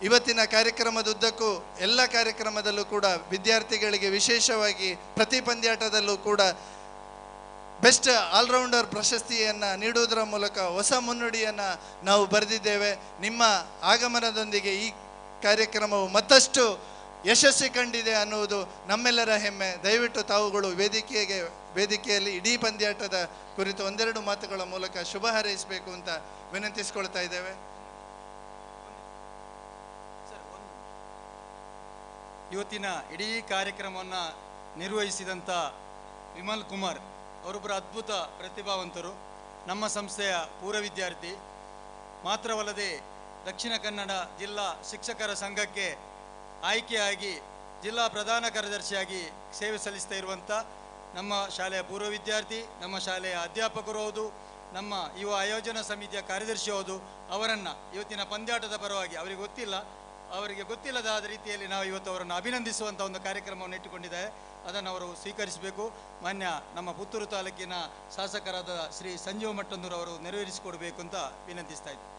ಇವತ್ತಿನ ಕಾರ್ಯಕ್ರಮದುದ್ದಕ್ಕೂ ಎಲ್ಲ ಕಾರ್ಯಕ್ರಮದಲ್ಲೂ ಕೂಡ ವಿದ್ಯಾರ್ಥಿಗಳಿಗೆ ವಿಶೇಷವಾಗಿ ಪ್ರತಿ ಪಂದ್ಯಾಟದಲ್ಲೂ ಕೂಡ ಬೆಸ್ಟ್ ಆಲ್ರೌಂಡರ್ ಪ್ರಶಸ್ತಿಯನ್ನು ನೀಡುವುದರ ಮೂಲಕ ಹೊಸ ಮುನ್ನುಡಿಯನ್ನು ನಾವು ಬರೆದಿದ್ದೇವೆ. ನಿಮ್ಮ ಆಗಮನದೊಂದಿಗೆ ಈ ಕಾರ್ಯಕ್ರಮವು ಮತ್ತಷ್ಟು ಯಶಸ್ವಿ ಕಂಡಿದೆ ಅನ್ನುವುದು ನಮ್ಮೆಲ್ಲರ ಹೆಮ್ಮೆ. ದಯವಿಟ್ಟು ತಾವುಗಳು ವೇದಿಕೆಯಲ್ಲಿ ಇಡೀ ಪಂದ್ಯಾಟದ ಕುರಿತು 1-2 ಮಾತುಗಳ ಮೂಲಕ ಶುಭ ಹಾರೈಸಬೇಕು ಅಂತ ವಿನಂತಿಸಿಕೊಳ್ತಾ ಇದ್ದೇವೆ. ಇವತ್ತಿನ ಇಡೀ ಕಾರ್ಯಕ್ರಮವನ್ನು ನಿರ್ವಹಿಸಿದಂಥ ವಿಮಲ್ ಕುಮಾರ್ ಅವರೊಬ್ಬರು ಅದ್ಭುತ ಪ್ರತಿಭಾವಂತರು, ನಮ್ಮ ಸಂಸ್ಥೆಯ ಪೂರ್ವ ವಿದ್ಯಾರ್ಥಿ ಮಾತ್ರವಲ್ಲದೆ ದಕ್ಷಿಣ ಕನ್ನಡ ಜಿಲ್ಲಾ ಶಿಕ್ಷಕರ ಸಂಘಕ್ಕೆ ಆಯ್ಕೆಯಾಗಿ ಜಿಲ್ಲಾ ಪ್ರಧಾನ ಕಾರ್ಯದರ್ಶಿಯಾಗಿ ಸೇವೆ ಸಲ್ಲಿಸ್ತಾ ಇರುವಂಥ ನಮ್ಮ ಶಾಲೆಯ ಪೂರ್ವ ವಿದ್ಯಾರ್ಥಿ, ನಮ್ಮ ಶಾಲೆಯ ಅಧ್ಯಾಪಕರು ಹೌದು, ನಮ್ಮ ಯುವ ಆಯೋಜನಾ ಸಮಿತಿಯ ಕಾರ್ಯದರ್ಶಿ ಹೌದು. ಅವರನ್ನು ಇವತ್ತಿನ ಪಂದ್ಯಾಟದ ಪರವಾಗಿ ಅವರಿಗೆ ಗೊತ್ತಿಲ್ಲದಾದ ರೀತಿಯಲ್ಲಿ ನಾವು ಇವತ್ತು ಅವರನ್ನು ಅಭಿನಂದಿಸುವಂಥ ಒಂದು ಕಾರ್ಯಕ್ರಮವನ್ನು ಇಟ್ಟುಕೊಂಡಿದ್ದಾರೆ. ಅದನ್ನು ಅವರು ಸ್ವೀಕರಿಸಬೇಕು. ಮಾನ್ಯ ನಮ್ಮ ಪುತ್ತೂರು ತಾಲೂಕಿನ ಶಾಸಕರಾದ ಶ್ರೀ ಸಂಜೀವ ಮಟ್ಟಂದೂರು ಅವರು ನೆರವೇರಿಸಿಕೊಡಬೇಕು ಅಂತ ವಿನಂತಿಸ್ತಾ ಇದ್ದಾರೆ.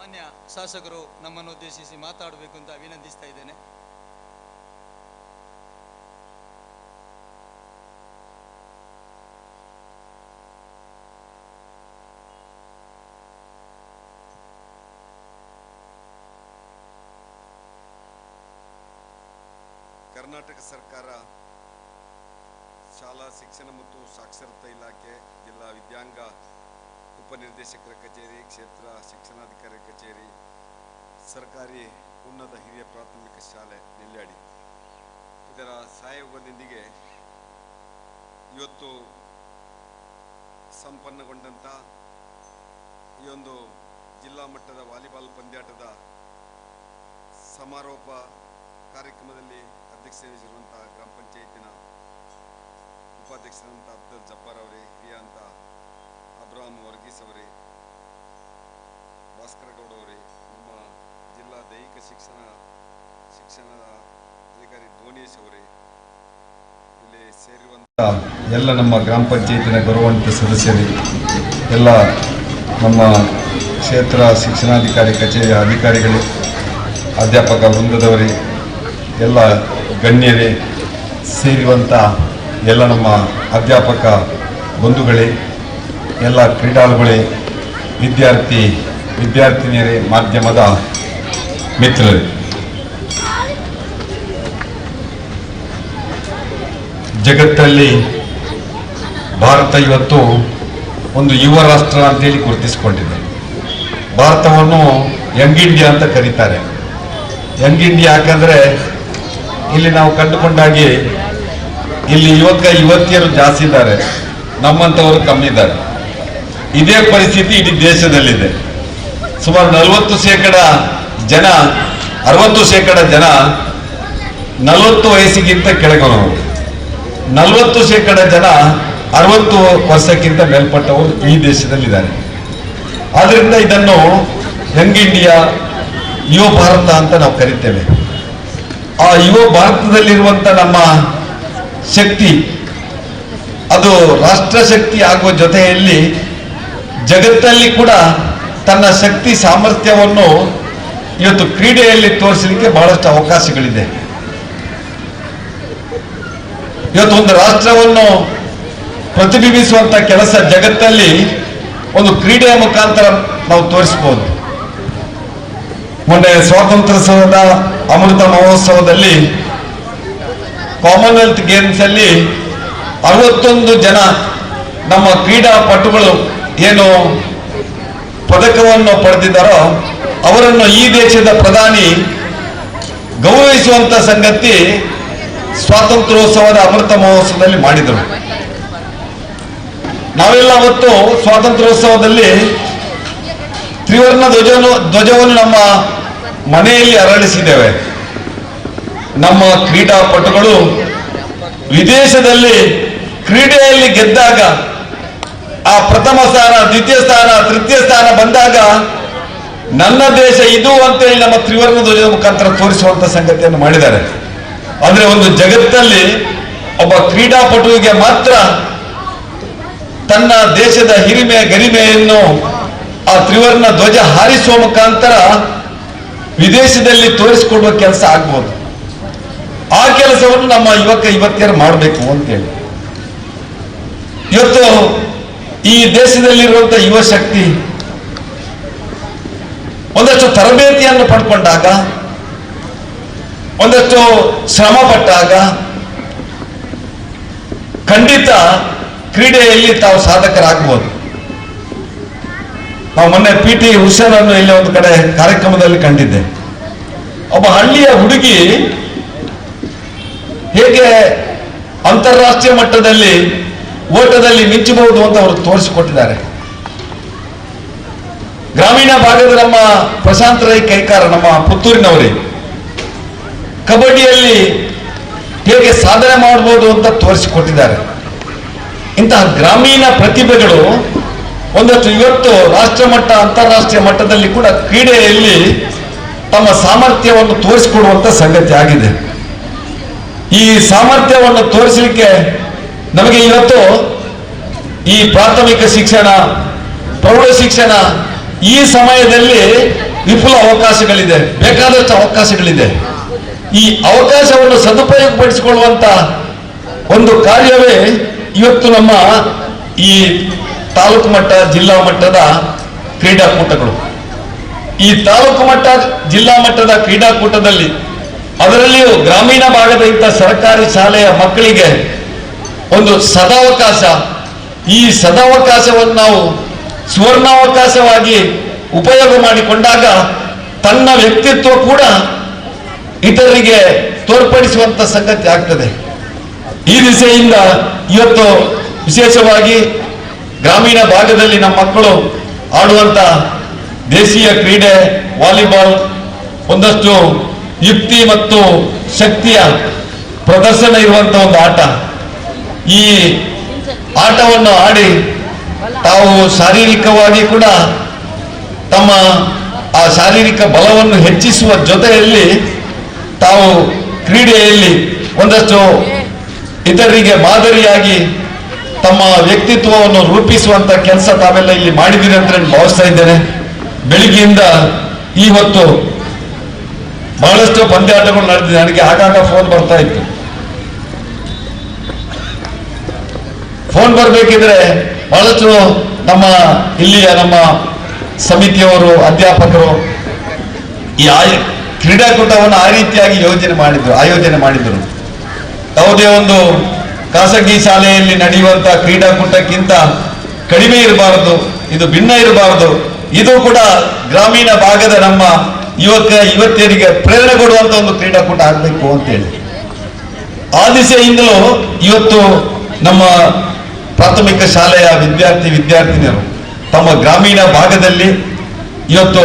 ಮಾನ್ಯ ಶಾಸಕರು ನಮ್ಮನ್ನು ಉದ್ದೇಶಿಸಿ ಮಾತಾಡಬೇಕು ಅಂತ ವಿನಂತಿಸ್ತಾ ಇದ್ದೇನೆ. ಕರ್ನಾಟಕ ಸರ್ಕಾರ ಶಾಲಾ ಶಿಕ್ಷಣ ಮತ್ತು ಸಾಕ್ಷರತಾ ಇಲಾಖೆ, ಜಿಲ್ಲಾ ವಿದ್ಯಾಂಗ ಉಪನಿರ್ದೇಶಕರ ಕಚೇರಿ, ಕ್ಷೇತ್ರ ಶಿಕ್ಷಣಾಧಿಕಾರಿ ಕಚೇರಿ, ಸರ್ಕಾರಿ ಉನ್ನತ ಹಿರಿಯ ಪ್ರಾಥಮಿಕ ಶಾಲೆ ನೆಲ್ಯಾಡಿ ಇದರ ಸಹಯೋಗದೊಂದಿಗೆ ಇವತ್ತು ಸಂಪನ್ನಗೊಂಡಂಥ ಈ ಒಂದು ಜಿಲ್ಲಾ ಮಟ್ಟದ ವಾಲಿಬಾಲ್ ಪಂದ್ಯಾಟದ ಸಮಾರೋಪ ಕಾರ್ಯಕ್ರಮದಲ್ಲಿ ಅಧ್ಯಕ್ಷತೆ ವಹಿಸಿರುವಂಥ ಗ್ರಾಮ ಪಂಚಾಯತಿನ ಉಪಾಧ್ಯಕ್ಷರಂಥ ಅಬ್ದುಲ್ ಜಬ್ಬಾರ್ ಅವರೇ, ಹಿರಿಯ ಅಂತ ಅಬ್ರಾಮ್ ವರ್ಗೀಸ್ ಅವರೇ, ಭಾಸ್ಕರ ಗೌಡ ಅವರೇ, ನಮ್ಮ ಜಿಲ್ಲಾ ದೈಹಿಕ ಶಿಕ್ಷಣದ ಅಧಿಕಾರಿ ಧೋನೇಶ್ ಅವರೇ, ಇಲ್ಲಿ ಸೇರಿರುವಂಥ ಎಲ್ಲ ನಮ್ಮ ಗ್ರಾಮ ಪಂಚಾಯತಿನ ಗೌರವಾನ್ವಿತ ಸದಸ್ಯರೇ, ಎಲ್ಲ ನಮ್ಮ ಕ್ಷೇತ್ರ ಶಿಕ್ಷಣಾಧಿಕಾರಿ ಕಚೇರಿಯ ಅಧಿಕಾರಿಗಳೇ, ಅಧ್ಯಾಪಕ ವೃಂದದವರೇ, ಎಲ್ಲ ಗಣ್ಯರೇ, ಸೇರಿರುವಂಥ ಎಲ್ಲ ನಮ್ಮ ಅಧ್ಯಾಪಕ ಬಂಧುಗಳೇ, ಎಲ್ಲ ಕ್ರೀಡಾಳುಗಳೇ, ವಿದ್ಯಾರ್ಥಿನಿಯರೇ, ಮಾಧ್ಯಮದ ಮಿತ್ರರೇ, ಜಗತ್ತಲ್ಲಿ ಭಾರತ ಇವತ್ತು ಒಂದು ಯುವ ರಾಷ್ಟ್ರ ಅಂತೇಳಿ ಗುರುತಿಸಿಕೊಂಡಿದೆ. ಭಾರತವನ್ನು ಯಂಗ್ ಇಂಡಿಯಾ ಅಂತ ಕರೀತಾರೆ. ಯಂಗ್ ಇಂಡಿಯಾ ಯಾಕಂದ್ರೆ ಇಲ್ಲಿ ನಾವು ಕಂಡುಕೊಂಡಾಗಿ ಇಲ್ಲಿ ಯುವತಿಯರು ಜಾಸ್ತಿ ಇದ್ದಾರೆ, ನಮ್ಮಂಥವರು ಕಮ್ಮಿ ಇದ್ದಾರೆ. ಇದೇ ಪರಿಸ್ಥಿತಿ ಇಡೀ ದೇಶದಲ್ಲಿದೆ. ಸುಮಾರು 40% ಜನ 60% ಜನ 40 ವಯಸ್ಸಿಗಿಂತ ಕೆಳಗಿನವರು, 40% ಜನ 60 ವರ್ಷಕ್ಕಿಂತ ಮೇಲ್ಪಟ್ಟವರು ಈ ದೇಶದಲ್ಲಿದ್ದಾರೆ. ಆದ್ರಿಂದ ಇದನ್ನು ಯಂಗ್ ಇಂಡಿಯಾ, ಯುವ ಭಾರತ ಅಂತ ನಾವು ಕರಿತೇವೆ. ಆ ಯುವ ಭಾರತದಲ್ಲಿರುವಂತ ನಮ್ಮ ಶಕ್ತಿ ಅದು ರಾಷ್ಟ್ರ ಶಕ್ತಿ ಆಗುವ ಜೊತೆಯಲ್ಲಿ ಜಗತ್ತಲ್ಲಿ ಕೂಡ ತನ್ನ ಶಕ್ತಿ ಸಾಮರ್ಥ್ಯವನ್ನು ಇವತ್ತು ಕ್ರೀಡೆಯಲ್ಲಿ ತೋರಿಸಲಿಕ್ಕೆ ಬಹಳಷ್ಟು ಅವಕಾಶಗಳಿದೆ. ಇವತ್ತು ಒಂದು ರಾಷ್ಟ್ರವನ್ನು ಪ್ರತಿಬಿಂಬಿಸುವಂತ ಕೆಲಸ ಜಗತ್ತಲ್ಲಿ ಒಂದು ಕ್ರೀಡೆಯ ಮುಖಾಂತರ ನಾವು ತೋರಿಸಬಹುದು. ಮೊನ್ನೆ ಸ್ವಾತಂತ್ರ್ಯೋತ್ಸವದ ಅಮೃತ ಮಹೋತ್ಸವದಲ್ಲಿ ಕಾಮನ್ವೆಲ್ತ್ ಗೇಮ್ಸ್ ಅಲ್ಲಿ 61 ಜನ ನಮ್ಮ ಕ್ರೀಡಾಪಟುಗಳು ಏನು ಪದಕವನ್ನು ಪಡೆದಿದ್ದಾರೋ ಅವರನ್ನು ಈ ದೇಶದ ಪ್ರಧಾನಿ ಗೌರವಿಸುವಂತ ಸಂಗತಿ ಸ್ವಾತಂತ್ರ್ಯೋತ್ಸವದ ಅಮೃತ ಮಹೋತ್ಸವದಲ್ಲಿ ಮಾಡಿದರು. ನಾವೆಲ್ಲ ಅವತ್ತು ಸ್ವಾತಂತ್ರ್ಯೋತ್ಸವದಲ್ಲಿ ತ್ರಿವರ್ಣ ಧ್ವಜವನ್ನು ನಮ್ಮ ಮನೆಯಲ್ಲಿ ಅರಳಿಸಿದ್ದೇವೆ. ನಮ್ಮ ಕ್ರೀಡಾಪಟುಗಳು ವಿದೇಶದಲ್ಲಿ ಕ್ರೀಡೆಯಲ್ಲಿ ಗೆದ್ದಾಗ ಆ ಪ್ರಥಮ ಸ್ಥಾನ, ದ್ವಿತೀಯ ಸ್ಥಾನ, ತೃತೀಯ ಸ್ಥಾನ ಬಂದಾಗ ನನ್ನ ದೇಶ ಇದು ಅಂತೇಳಿ ನಮ್ಮ ತ್ರಿವರ್ಣ ಧ್ವಜದ ಮುಖಾಂತರ ತೋರಿಸುವಂತ ಸಂಗತಿಯನ್ನು ಮಾಡಿದ್ದಾರೆ. ಅಂದ್ರೆ ಒಂದು ಜಗತ್ತಲ್ಲಿ ಒಬ್ಬ ಕ್ರೀಡಾಪಟುವಿಗೆ ಮಾತ್ರ ತನ್ನ ದೇಶದ ಹಿರಿಮೆ ಗರಿಮೆಯನ್ನು ಆ ತ್ರಿವರ್ಣ ಧ್ವಜ ಹಾರಿಸುವ ಮುಖಾಂತರ ವಿದೇಶದಲ್ಲಿ ತೋರಿಸಿಕೊಡುವ ಕೆಲಸ ಆಗ್ಬೋದು. ಆ ಕೆಲಸವನ್ನು ನಮ್ಮ ಯುವತಿಯರು ಮಾಡಬೇಕು ಅಂತೇಳಿ ಇವತ್ತು ಈ ದೇಶದಲ್ಲಿರುವಂತಹ ಯುವ ಶಕ್ತಿ ಒಂದಷ್ಟು ತರಬೇತಿಯನ್ನು ಪಡ್ಕೊಂಡಾಗ, ಒಂದಷ್ಟು ಶ್ರಮ ಪಟ್ಟಾಗ ಖಂಡಿತ ಕ್ರೀಡೆಯಲ್ಲಿ ತಾವು ಸಾಧಕರಾಗಬಹುದು. ನಾವು ಮೊನ್ನೆ PT ಉಷಾರನ್ನು ಇಲ್ಲಿ ಒಂದು ಕಡೆ ಕಾರ್ಯಕ್ರಮದಲ್ಲಿ ಕಂಡಿದ್ದೆ. ಒಬ್ಬ ಹಳ್ಳಿಯ ಹುಡುಗಿ ಹೇಗೆ ಅಂತಾರಾಷ್ಟ್ರೀಯ ಮಟ್ಟದಲ್ಲಿ ಓಟದಲ್ಲಿ ಮಿಂಚಬಹುದು ಅಂತ ಅವರು ತೋರಿಸಿಕೊಟ್ಟಿದ್ದಾರೆ. ಗ್ರಾಮೀಣ ಭಾಗದ ನಮ್ಮ ಪ್ರಶಾಂತ್ ರೈ ಕೈಕಾರ, ನಮ್ಮ ಪುತ್ತೂರಿನವರೇ, ಕಬಡ್ಡಿಯಲ್ಲಿ ಹೇಗೆ ಸಾಧನೆ ಮಾಡಬಹುದು ಅಂತ ತೋರಿಸಿಕೊಟ್ಟಿದ್ದಾರೆ. ಇಂತಹ ಗ್ರಾಮೀಣ ಪ್ರತಿಭೆಗಳು ಒಂದಷ್ಟು ಇವತ್ತು ರಾಷ್ಟ್ರ ಮಟ್ಟ, ಅಂತಾರಾಷ್ಟ್ರೀಯ ಮಟ್ಟದಲ್ಲಿ ಕೂಡ ಕ್ರೀಡೆಯಲ್ಲಿ ತಮ್ಮ ಸಾಮರ್ಥ್ಯವನ್ನು ತೋರಿಸಿಕೊಡುವಂತ ಸಂಗತಿ ಆಗಿದೆ. ಈ ಸಾಮರ್ಥ್ಯವನ್ನು ತೋರಿಸಲಿಕ್ಕೆ ನಮಗೆ ಇವತ್ತು ಈ ಪ್ರಾಥಮಿಕ ಶಿಕ್ಷಣ, ಪ್ರೌಢ ಶಿಕ್ಷಣ ಈ ಸಮಯದಲ್ಲಿ ವಿಪುಲ ಅವಕಾಶಗಳಿದೆ, ಬೇಕಾದಷ್ಟು ಅವಕಾಶಗಳಿದೆ. ಈ ಅವಕಾಶವನ್ನು ಸದುಪಯೋಗಪಡಿಸಿಕೊಳ್ಳುವಂತ ಒಂದು ಕಾರ್ಯವೇ ಇವತ್ತು ನಮ್ಮ ಈ ತಾಲೂಕು ಮಟ್ಟ, ಜಿಲ್ಲಾ ಮಟ್ಟದ ಕ್ರೀಡಾಕೂಟಗಳು. ಈ ತಾಲೂಕು ಮಟ್ಟ, ಜಿಲ್ಲಾ ಮಟ್ಟದ ಕ್ರೀಡಾಕೂಟದಲ್ಲಿ ಅದರಲ್ಲಿಯೂ ಗ್ರಾಮೀಣ ಭಾಗದ ಇಂಥ ಸರ್ಕಾರಿ ಶಾಲೆಯ ಮಕ್ಕಳಿಗೆ ಒಂದು ಸದಾವಕಾಶ, ಈ ಸದಾವಕಾಶವನ್ನು ನಾವು ಸುವರ್ಣಾವಕಾಶವಾಗಿ ಉಪಯೋಗ ಮಾಡಿಕೊಂಡಾಗ ತನ್ನ ವ್ಯಕ್ತಿತ್ವ ಕೂಡ ಇತರರಿಗೆ ತೋರ್ಪಡಿಸುವಂತ ಸಂಗತಿ ಆಗ್ತದೆ. ಈ ದಿಸೆಯಿಂದ ಇವತ್ತು ವಿಶೇಷವಾಗಿ ಗ್ರಾಮೀಣ ಭಾಗದಲ್ಲಿ ನಮ್ಮ ಮಕ್ಕಳು ಆಡುವಂತ ದೇಶೀಯ ಕ್ರೀಡೆ ವಾಲಿಬಾಲ್ ಒಂದಷ್ಟು ಯುಕ್ತಿ ಮತ್ತು ಶಕ್ತಿಯ ಪ್ರದರ್ಶನ ಇರುವಂತ ಒಂದು ಆಟ. ಈ ಆಟವನ್ನು ಆಡಿ ತಾವು ಶಾರೀರಿಕವಾಗಿ ಕೂಡ ತಮ್ಮ ಆ ಶಾರೀರಿಕ ಬಲವನ್ನು ಹೆಚ್ಚಿಸುವ ಜೊತೆಯಲ್ಲಿ ತಾವು ಕ್ರೀಡೆಯಲ್ಲಿ ಒಂದಷ್ಟು ಇತರರಿಗೆ ಮಾದರಿಯಾಗಿ ತಮ್ಮ ವ್ಯಕ್ತಿತ್ವವನ್ನು ರೂಪಿಸುವಂತ ಕೆಲಸ ತಾವೆಲ್ಲ ಇಲ್ಲಿ ಮಾಡಿದ್ದೀರಿ ಅಂತ ನಾನು ಭಾವಿಸ್ತಾ ಇದ್ದೇನೆ. ಬೆಳಿಗ್ಗೆಯಿಂದ ಈ ಹೊತ್ತು ಬಹಳಷ್ಟು ಪಂದ್ಯಾಟಗಳು ನಡೆದಿದೆ. ನನಗೆ ಆಗಾಗ ಫೋನ್ ಬರ್ತಾ ಇತ್ತು. ಫೋನ್ ಬರಬೇಕಿದ್ರೆ ಬಹಳಷ್ಟು ನಮ್ಮ ಇಲ್ಲಿಯ ನಮ್ಮ ಸಮಿತಿಯವರು, ಅಧ್ಯಾಪಕರು ಈ ಕ್ರೀಡಾಕೂಟವನ್ನು ಆ ರೀತಿಯಾಗಿ ಆಯೋಜನೆ ಮಾಡಿದ್ರು. ಯಾವುದೇ ಒಂದು ಖಾಸಗಿ ಶಾಲೆಯಲ್ಲಿ ನಡೆಯುವಂತ ಕ್ರೀಡಾಕೂಟಕ್ಕಿಂತ ಕಡಿಮೆ ಇರಬಾರದು, ಇದು ಭಿನ್ನ ಇರಬಾರದು, ಇದು ಕೂಡ ಗ್ರಾಮೀಣ ಭಾಗದ ನಮ್ಮ ಯುವತಿಯರಿಗೆ ಪ್ರೇರಣೆ ಕೊಡುವಂತ ಒಂದು ಕ್ರೀಡಾಕೂಟ ಆಗಬೇಕು ಅಂತೇಳಿ ಆ ದಿಸೆಯಿಂದಲೂ ಇವತ್ತು ನಮ್ಮ ಪ್ರಾಥಮಿಕ ಶಾಲೆಯ ವಿದ್ಯಾರ್ಥಿನಿಯರು ತಮ್ಮ ಗ್ರಾಮೀಣ ಭಾಗದಲ್ಲಿ ಇವತ್ತು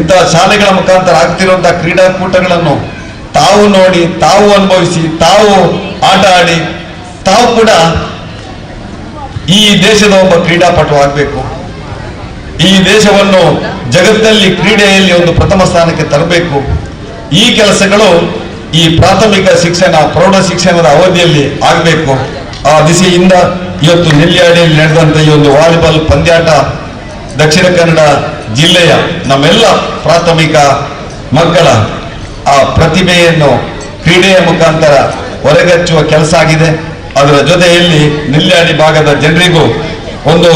ಇಂತಹ ಶಾಲೆಗಳ ಮುಖಾಂತರ ಆಗ್ತಿರುವಂತಹ ಕ್ರೀಡಾಕೂಟಗಳನ್ನು ತಾವು ನೋಡಿ, ತಾವು ಅನುಭವಿಸಿ, ತಾವು ಆಟ ಆಡಿ, ತಾವು ಕೂಡ ಈ ದೇಶದ ಒಬ್ಬ ಕ್ರೀಡಾಪಟು ಆಗಬೇಕು, ಈ ದೇಶವನ್ನು ಜಗತ್ತಿನಲ್ಲಿ ಕ್ರೀಡೆಯಲ್ಲಿ ಒಂದು ಪ್ರಥಮ ಸ್ಥಾನಕ್ಕೆ ತರಬೇಕು. ಈ ಕೆಲಸಗಳು ಈ ಪ್ರಾಥಮಿಕ ಶಿಕ್ಷಣ, ಪ್ರೌಢ ಶಿಕ್ಷಣದ ಅವಧಿಯಲ್ಲಿ ಆಗಬೇಕು. ಆ ದಿಸೆಯಿಂದ ಇವತ್ತು ನೆಲ್ಯಾಡಿಯಲ್ಲಿ ನಡೆದಂತ ಈ ಒಂದು ವಾಲಿಬಾಲ್ ಪಂದ್ಯಾಟ ದಕ್ಷಿಣ ಕನ್ನಡ ಜಿಲ್ಲೆಯ ನಮ್ಮೆಲ್ಲ ಪ್ರಾಥಮಿಕ ಮಕ್ಕಳ ಆ ಪ್ರತಿಭೆಯನ್ನು ಕ್ರೀಡೆಯ ಮುಖಾಂತರ ಹೊರಗಚ್ಚುವ ಕೆಲಸ ಆಗಿದೆ. ಅದರ ಜೊತೆಯಲ್ಲಿ ನೆಲ್ಯಾಡಿ ಭಾಗದ ಜನರಿಗೂ ಒಂದು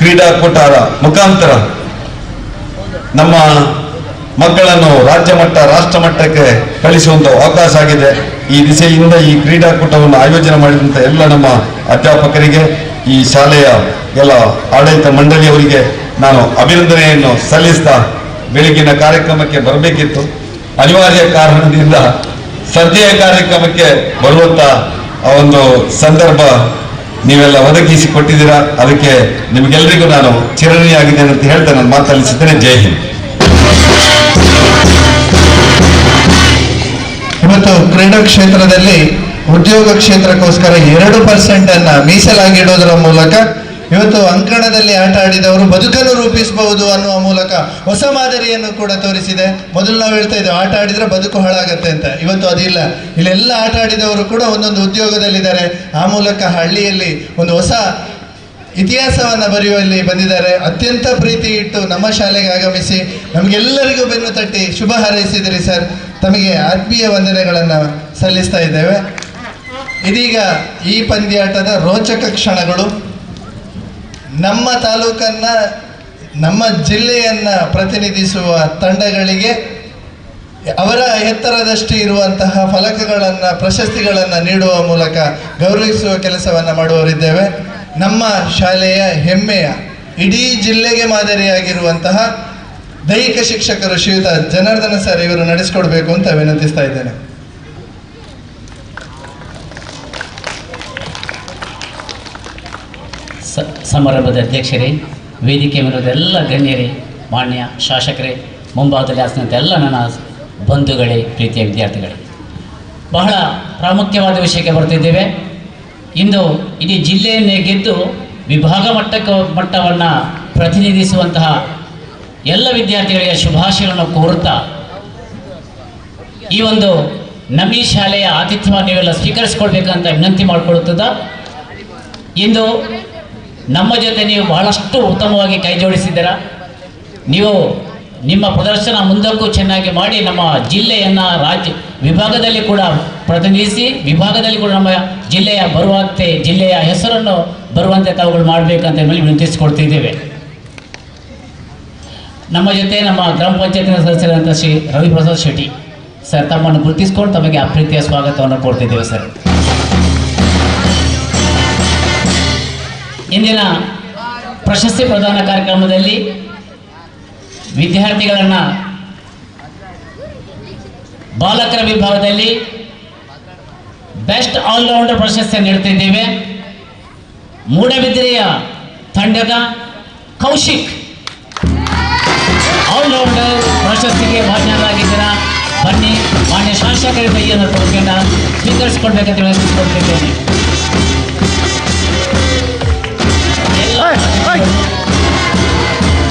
ಕ್ರೀಡಾಕೂಟದ ಮುಖಾಂತರ ನಮ್ಮ ಮಕ್ಕಳನ್ನು ರಾಜ್ಯ ಮಟ್ಟ, ರಾಷ್ಟ್ರ ಮಟ್ಟಕ್ಕೆ ಕಳಿಸುವಂತ ಅವಕಾಶ ಆಗಿದೆ. ಈ ದಿಸೆಯಿಂದ ಈ ಕ್ರೀಡಾಕೂಟವನ್ನು ಆಯೋಜನೆ ಮಾಡಿದಂತ ಎಲ್ಲ ನಮ್ಮ ಅಧ್ಯಾಪಕರಿಗೆ, ಈ ಶಾಲೆಯ ಎಲ್ಲ ಆಡಳಿತ ಮಂಡಳಿಯವರಿಗೆ ನಾನು ಅಭಿನಂದನೆಯನ್ನು ಸಲ್ಲಿಸ್ತಾ ಬೆಳಗಿನ ಕಾರ್ಯಕ್ರಮಕ್ಕೆ ಬರಬೇಕಿತ್ತು. ಅನಿವಾರ್ಯ ಕಾರಣದಿಂದ ಸಂಜೆಯ ಕಾರ್ಯಕ್ರಮಕ್ಕೆ ಬರುವಂತ ಆ ಒಂದು ಸಂದರ್ಭ ನೀವೆಲ್ಲ ಒದಗಿಸಿ ಕೊಟ್ಟಿದ್ದೀರಾ. ಅದಕ್ಕೆ ನಿಮಗೆಲ್ಲರಿಗೂ ನಾನು ಚಿರಋಣಿಯಾಗಿದ್ದೇನೆ ಅಂತ ಹೇಳ್ತಾ ನಾನು ಮಾತನಾಡಿಸಿದ್ದೇನೆ. ಜೈ ಹಿಂದ್. ಇವತ್ತು ಕ್ರೀಡಾ ಕ್ಷೇತ್ರದಲ್ಲಿ ಉದ್ಯೋಗ ಕ್ಷೇತ್ರಕ್ಕೋಸ್ಕರ 2% ಅನ್ನ ಮೀಸಲಾಗಿಡೋದರ ಮೂಲಕ ಇವತ್ತು ಅಂಕಣದಲ್ಲಿ ಆಟ ಆಡಿದವರು ಬದುಕನ್ನು ರೂಪಿಸಬಹುದು ಅನ್ನುವ ಮೂಲಕ ಹೊಸ ಮಾದರಿಯನ್ನು ಕೂಡ ತೋರಿಸಿದೆ. ಮೊದಲು ನಾವು ಹೇಳ್ತಾ ಇದ್ದೇವೆ ಆಟ ಆಡಿದ್ರೆ ಬದುಕು ಹಾಳಾಗತ್ತೆ ಅಂತ. ಇವತ್ತು ಅದಿಲ್ಲ. ಇಲ್ಲೆಲ್ಲ ಆಟ ಆಡಿದವರು ಕೂಡ ಒಂದೊಂದು ಉದ್ಯೋಗದಲ್ಲಿದ್ದಾರೆ. ಆ ಮೂಲಕ ಹಳ್ಳಿಯಲ್ಲಿ ಒಂದು ಹೊಸ ಇತಿಹಾಸವನ್ನು ಬರೆಯುವಲ್ಲಿ ಬಂದಿದ್ದಾರೆ. ಅತ್ಯಂತ ಪ್ರೀತಿ ಇಟ್ಟು ನಮ್ಮ ಶಾಲೆಗೆ ಆಗಮಿಸಿ ನಮಗೆಲ್ಲರಿಗೂ ಬೆನ್ನು ತಟ್ಟಿ ಶುಭ ಹಾರೈಸಿದಿರಿ ಸರ್. ತಮಗೆ ಆತ್ಮೀಯ ವಂದನೆಗಳನ್ನು ಸಲ್ಲಿಸ್ತಾ ಇದ್ದೇವೆ. ಇದೀಗ ಈ ಪಂದ್ಯಾಟದ ರೋಚಕ ಕ್ಷಣಗಳು. ನಮ್ಮ ತಾಲೂಕನ್ನ, ನಮ್ಮ ಜಿಲ್ಲೆಯನ್ನ ಪ್ರತಿನಿಧಿಸುವ ತಂಡಗಳಿಗೆ ಅವರ ಎತ್ತರದಷ್ಟು ಇರುವಂತಹ ಫಲಕಗಳನ್ನು, ಪ್ರಶಸ್ತಿಗಳನ್ನು ನೀಡುವ ಮೂಲಕ ಗೌರವಿಸುವ ಕೆಲಸವನ್ನು ಮಾಡುವವರಿದ್ದೇವೆ. ನಮ್ಮ ಶಾಲೆಯ ಹೆಮ್ಮೆಯ ಇಡೀ ಜಿಲ್ಲೆಗೆ ಮಾದರಿಯಾಗಿರುವಂತಹ ದೈಹಿಕ ಶಿಕ್ಷಕರು ಶ್ರೀಯುತ ಜನಾರ್ದನ ಸರ್ ಇವರು ನಡೆಸಿಕೊಡ್ಬೇಕು ಅಂತ ವಿನಂತಿಸ್ತಾ ಇದ್ದೇನೆ. ಸಮಾರಂಭದ ಅಧ್ಯಕ್ಷರೇ, ವೇದಿಕೆ ಮೇಲಿರುವ ಎಲ್ಲ ಗಣ್ಯರೇ, ಮಾನ್ಯ ಶಾಸಕರೇ, ಮುಂಭಾಗದಲ್ಲಿ ಆಸನಂತ ಎಲ್ಲ ನನ್ನ ಬಂಧುಗಳೇ, ಪ್ರೀತಿಯ ವಿದ್ಯಾರ್ಥಿಗಳೇ, ಬಹಳ ಪ್ರಾಮುಖ್ಯವಾದ ವಿಷಯಕ್ಕೆ ಬರ್ತಿದ್ದೇವೆ. ಇಂದು ಇಡೀ ಜಿಲ್ಲೆಯನ್ನೇ ಗೆದ್ದು ವಿಭಾಗ ಮಟ್ಟವನ್ನು ಪ್ರತಿನಿಧಿಸುವಂತಹ ಎಲ್ಲ ವಿದ್ಯಾರ್ಥಿಗಳಿಗೆ ಶುಭಾಶಯಗಳನ್ನು ಕೋರುತ್ತಾ ಈ ಒಂದು ನಮ್ಮ ಈ ಶಾಲೆಯ ಆತಿಥ್ಯವನ್ನು ನೀವೆಲ್ಲ ಸ್ವೀಕರಿಸಿಕೊಳ್ಬೇಕಂತ ವಿನಂತಿ ಮಾಡಿಕೊಳ್ಳುತ್ತದ. ಇಂದು ನಮ್ಮ ಜೊತೆ ನೀವು ಬಹಳಷ್ಟು ಉತ್ತಮವಾಗಿ ಕೈ ಜೋಡಿಸಿದ್ದೀರಾ. ನೀವು ನಿಮ್ಮ ಪ್ರದರ್ಶನ ಮುಂದಕ್ಕೂ ಚೆನ್ನಾಗಿ ಮಾಡಿ ನಮ್ಮ ಜಿಲ್ಲೆಯನ್ನು ರಾಜ್ಯ ವಿಭಾಗದಲ್ಲಿ ಕೂಡ ಪ್ರತಿನಿಧಿಸಿ, ವಿಭಾಗದಲ್ಲಿ ಕೂಡ ನಮ್ಮ ಜಿಲ್ಲೆಯ ಬರುವಂತೆ, ಜಿಲ್ಲೆಯ ಹೆಸರನ್ನು ಬರುವಂತೆ ತಾವುಗಳು ಮಾಡಬೇಕಂತ ಹೇಳಿ ವಿನಂತಿಸಿಕೊಡ್ತಿದ್ದೇವೆ. ನಮ್ಮ ಜೊತೆ ನಮ್ಮ ಗ್ರಾಮ ಪಂಚಾಯತಿನ ಸದಸ್ಯರಾದಂಥ ಶ್ರೀ ರವಿಪ್ರಸಾದ್ ಶೆಟ್ಟಿ ಸರ್ ತಮ್ಮನ್ನು ಗುರುತಿಸಿಕೊಂಡು ತಮಗೆ ಅಪ್ರೀತಿಯ ಸ್ವಾಗತವನ್ನು ಕೊಡ್ತಿದ್ದೇವೆ ಸರ್. ಇಂದಿನ ಪ್ರಶಸ್ತಿ ಪ್ರದಾನ ಕಾರ್ಯಕ್ರಮದಲ್ಲಿ ವಿದ್ಯಾರ್ಥಿಗಳನ್ನು ಬಾಲಕರ ವಿಭಾಗದಲ್ಲಿ ಬೆಸ್ಟ್ ಆಲ್ರೌಂಡರ್ ಪ್ರಶಸ್ತಿಯನ್ನು ನೀಡ್ತಿದ್ದೇವೆ. ಮೂಡಬಿದಿರೆಯ ತಂಡದ ಕೌಶಿಕ್ ಆಲ್ರೌಂಡರ್ ಪ್ರಶಸ್ತಿಗೆ ಭಾಜನರಾಗಿದ್ದೀರಾ. ಬನ್ನಿ, ಮಾನ್ಯ ಶಾಸಕರ ಕೈಯನ್ನು ತಗೊಂಡು ಸ್ವೀಕರಿಸಿಕೊಳ್ಬೇಕಂತ ವಿನಂತಿಸಿಕೊಳ್ತಿದ್ದೇನೆ.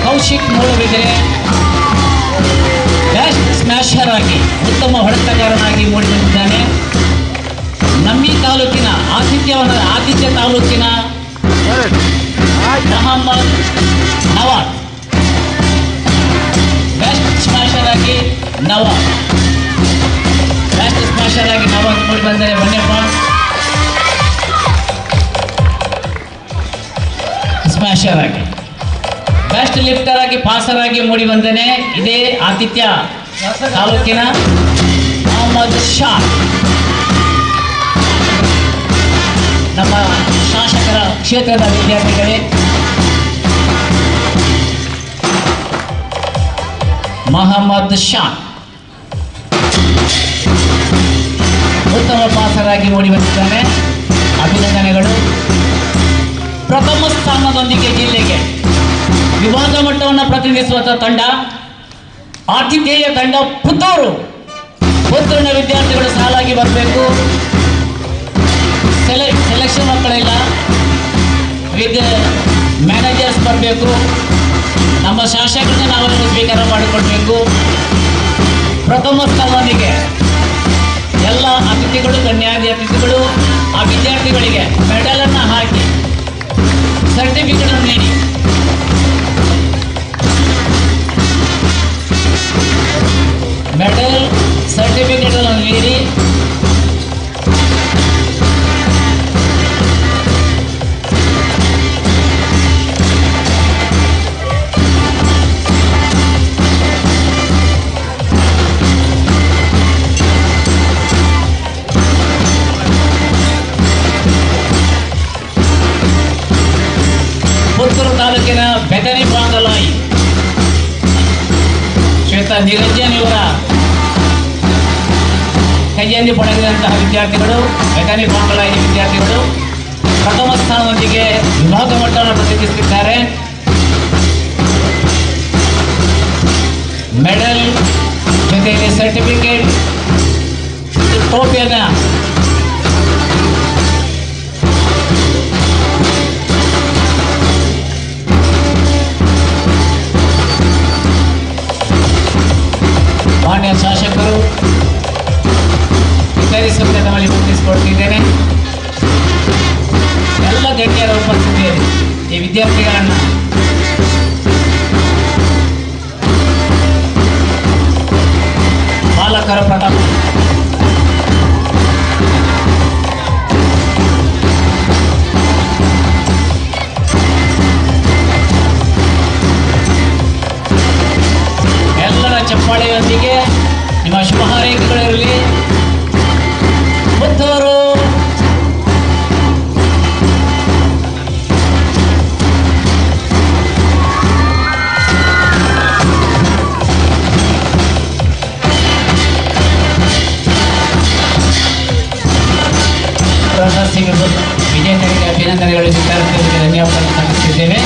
ಕೌಶಿಕ್ ಮೂಡಬಿದಿರೆ ಬೆಸ್ಟ್ ಸ್ಮ್ಯಾಶರ್ ಆಗಿ, ಉತ್ತಮ ಹೊಡೆತಗಾರನಾಗಿ ಮೂಡಿ ಬಂದಿದ್ದಾನೆ. ನಮ್ಮಿ ತಾಲೂಕಿನ ಆತಿಥ್ಯ ತಾಲೂಕಿನ ಮೊಹಮ್ಮದ್ ನವಾಜ್ ಬೆಸ್ಟ್ ಸ್ಮ್ಯಾಶರ್ ಆಗಿ ನವಾಜ್ ಮೂಡಿ ಬಂದರೆ ಬನ್ನಿಯಪ್ಪ. ಸ್ಮ್ಯಾಶರ್ ಆಗಿ ಬೆಸ್ಟ್ ಲಿಫ್ಟರ್ ಆಗಿ, ಪಾಸರ್ ಆಗಿ ಮೂಡಿ ಬಂದೇನೆ ಇದೇ ಆತಿಥ್ಯ ತಾಲೂಕಿನ ಮೊಹಮ್ಮದ್ ಶಾ. ನಮ್ಮ ಶಾಸಕರ ಕ್ಷೇತ್ರದ ವಿದ್ಯಾರ್ಥಿಗಳೇ, ಮೊಹಮ್ಮದ್ ಶಾನ್ ಉತ್ತಮ ಪಾಸರಾಗಿ ಮೂಡಿ ಬಂದಿದ್ದಾನೆ. ಅಭಿನಂದನೆಗಳು. ಪ್ರಥಮ ಸ್ಥಾನದೊಂದಿಗೆ ಜಿಲ್ಲೆಗೆ ವಿಭಾಗ ಮಟ್ಟವನ್ನು ಪ್ರತಿನಿಧಿಸುವ ತಂಡ ಆತಿಥೇಯ ತಂಡ ಪುತ್ತೂರು. ಪುತ್ತೂರಿನ ವಿದ್ಯಾರ್ಥಿಗಳು ಸಾಲಾಗಿ ಬರಬೇಕು. ಸೆಲೆಕ್ಷನ್ ಮಕ್ಕಳಿಲ್ಲ, ವಿತ್ ಮ್ಯಾನೇಜರ್ಸ್ ಬರಬೇಕು. ನಮ್ಮ ಶಾಸಕರನ್ನ ನಾವೆಲ್ಲ ಸ್ವೀಕಾರ ಮಾಡಿಕೊಳ್ಬೇಕು. ಪ್ರಥಮ ಸ್ಥಾನದೊಂದಿಗೆ ಎಲ್ಲ ಅತಿಥಿಗಳು, ಗಣ್ಯಾದಿ ಅತಿಥಿಗಳು ಆ ವಿದ್ಯಾರ್ಥಿಗಳಿಗೆ ಮೆಡಲನ್ನು ಹಾಕಿ ಸರ್ಟಿಫಿಕೇಟ್ ನೀಡಿ ಮೆಡಲ್ ಸರ್ಟಿಫಿಕೇಟ್ ಅನ್ನು ನೀಡಿ ಪುತ್ತೂರು ತಾಲೂಕಿನ ಬೆದನಿ ಬಾಂಗಲಾಯಿ ಶ್ವೇತಾ ನಿರಂಜನ್ ಇವರ ಕೈಯಲ್ಲಿ ಪಡೆದಂತಹ ವಿದ್ಯಾರ್ಥಿಗಳು, ಬೆದನಿ ಬಾಂಗಲಾಯಿ ವಿದ್ಯಾರ್ಥಿಗಳು ಪ್ರಥಮ ಸ್ಥಾನದೊಂದಿಗೆ ವಿಭಾಗ ಮಟ್ಟವನ್ನು ಪ್ರತಿನಿಧಿಸುತ್ತಿದ್ದಾರೆ. ಮೆಡಲ್ ಜೊತೆಗೆ ಸರ್ಟಿಫಿಕೇಟ್, ಟ್ರೋಫಿಯನ್ನು ಮಾನ್ಯ ಶಾಸಕರು ವಿತರಿಸುವಂತೆ ನಮ್ಮಲ್ಲಿ ವಿನಂತಿಸಿಕೊಳ್ತಿದ್ದೇನೆ. ಎಲ್ಲ ಗಣ್ಯರ ಉಪಸ್ಥಿತಿಯಲ್ಲಿ ಈ ವಿದ್ಯಾರ್ಥಿಗಳನ್ನು ಬಾಲಕರ ಪ್ರಥಮ ಎಲ್ಲರ ಚಪ್ಪಾಳೆಯೊಂದಿಗೆ ನಿಮ್ಮ ಶುಭ ಹಾರೈಕೆಗಳಿರಲಿ. ಪುತ್ತೂರು ಪ್ರಶಸ್ತಿ ವಿಜೇತರಿಗೆ ಅಭಿನಂದನೆಗಳು. ವಿದ್ಯಾರ್ಥಿಗಳಿಗೆ ಧನ್ಯವಾದ ಸಲ್ಲಿಸುತ್ತಿದ್ದೇವೆ.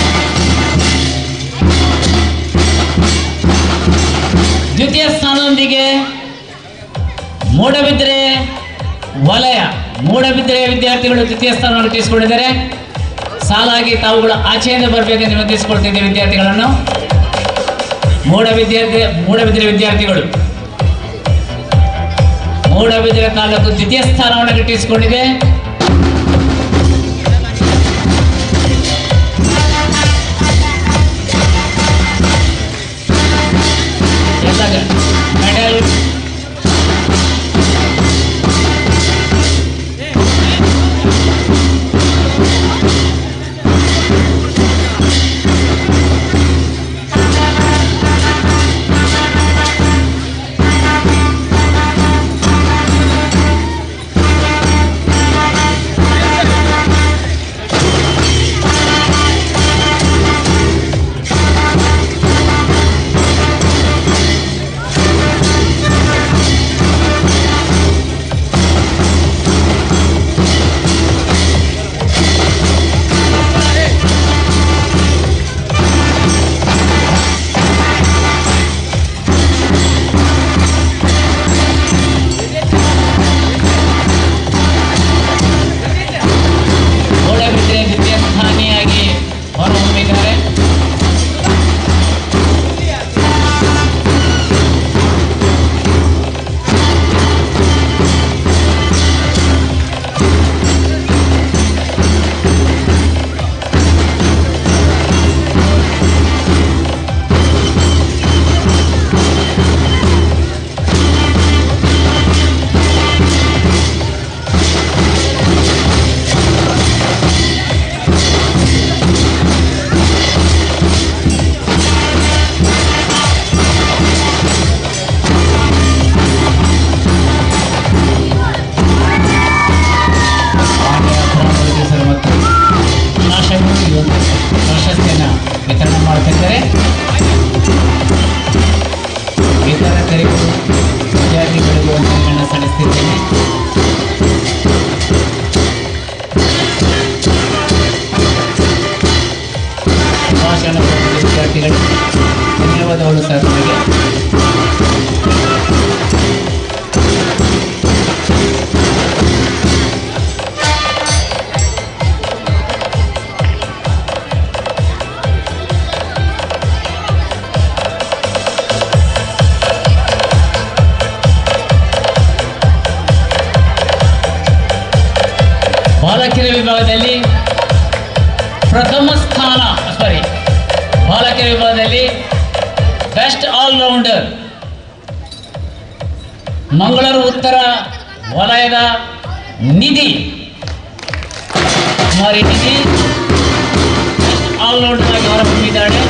ದ್ವಿತೀಯ ಸ್ಥಾನದೊಂದಿಗೆ ಮೂಡಬಿದ್ರೆ ವಲಯ, ಮೂಡಬಿದ್ರೆ ವಿದ್ಯಾರ್ಥಿಗಳು ದ್ವಿತೀಯ ಸ್ಥಾನವನ್ನು ಗಳಿಸಿಕೊಂಡಿದ್ದಾರೆ. ಸಾಲಾಗಿ ತಾವುಗಳು ಆಚೆಯಿಂದ ಬರಬೇಕೆಂದು ವಿನಂತಿಸಿಕೊಳ್ತಿದ್ದೇವೆ ವಿದ್ಯಾರ್ಥಿಗಳನ್ನು. ಮೂಡಬಿದ್ರೆ ವಿದ್ಯಾರ್ಥಿಗಳು ಮೂಡಬಿದ್ರೆ ತಾಲೂಕು ದ್ವಿತೀಯ ಸ್ಥಾನವನ್ನು ಗಿಟ್ಟಿಸಿಕೊಂಡಿದೆ. ಮೆಡಲ್ ಶಿಕ್ಷಕರಿಗೂ ವಿದ್ಯಾರ್ಥಿಗಳಿಗೂ ವಂದನೆಗಳನ್ನು ಸಲ್ಲಿಸುತ್ತಿದ್ದೇನೆ. ಭಾಷಣ ವಿದ್ಯಾರ್ಥಿಗಳು ಧನ್ಯವಾದಗಳು ಸರ್. ನಿಮಗೆ ಬಾಲಕಿಯರ ವಿಭಾಗದಲ್ಲಿ ಪ್ರಥಮ ಸ್ಥಾನ ಬಾಲಕಿಯರ ವಿಭಾಗದಲ್ಲಿ ಬೆಸ್ಟ್ ಆಲ್ರೌಂಡರ್ ಮಂಗಳೂರು ಉತ್ತರ ವಲಯದ ನಿಧಿ ಕುಮಾರಿ ನಿಧಿ ಬೆಸ್ಟ್ ಆಲ್ರೌಂಡರ್ ಆಗಿ ಹೊರಹೊಮ್ಮಿದ್ದಾಳೆ.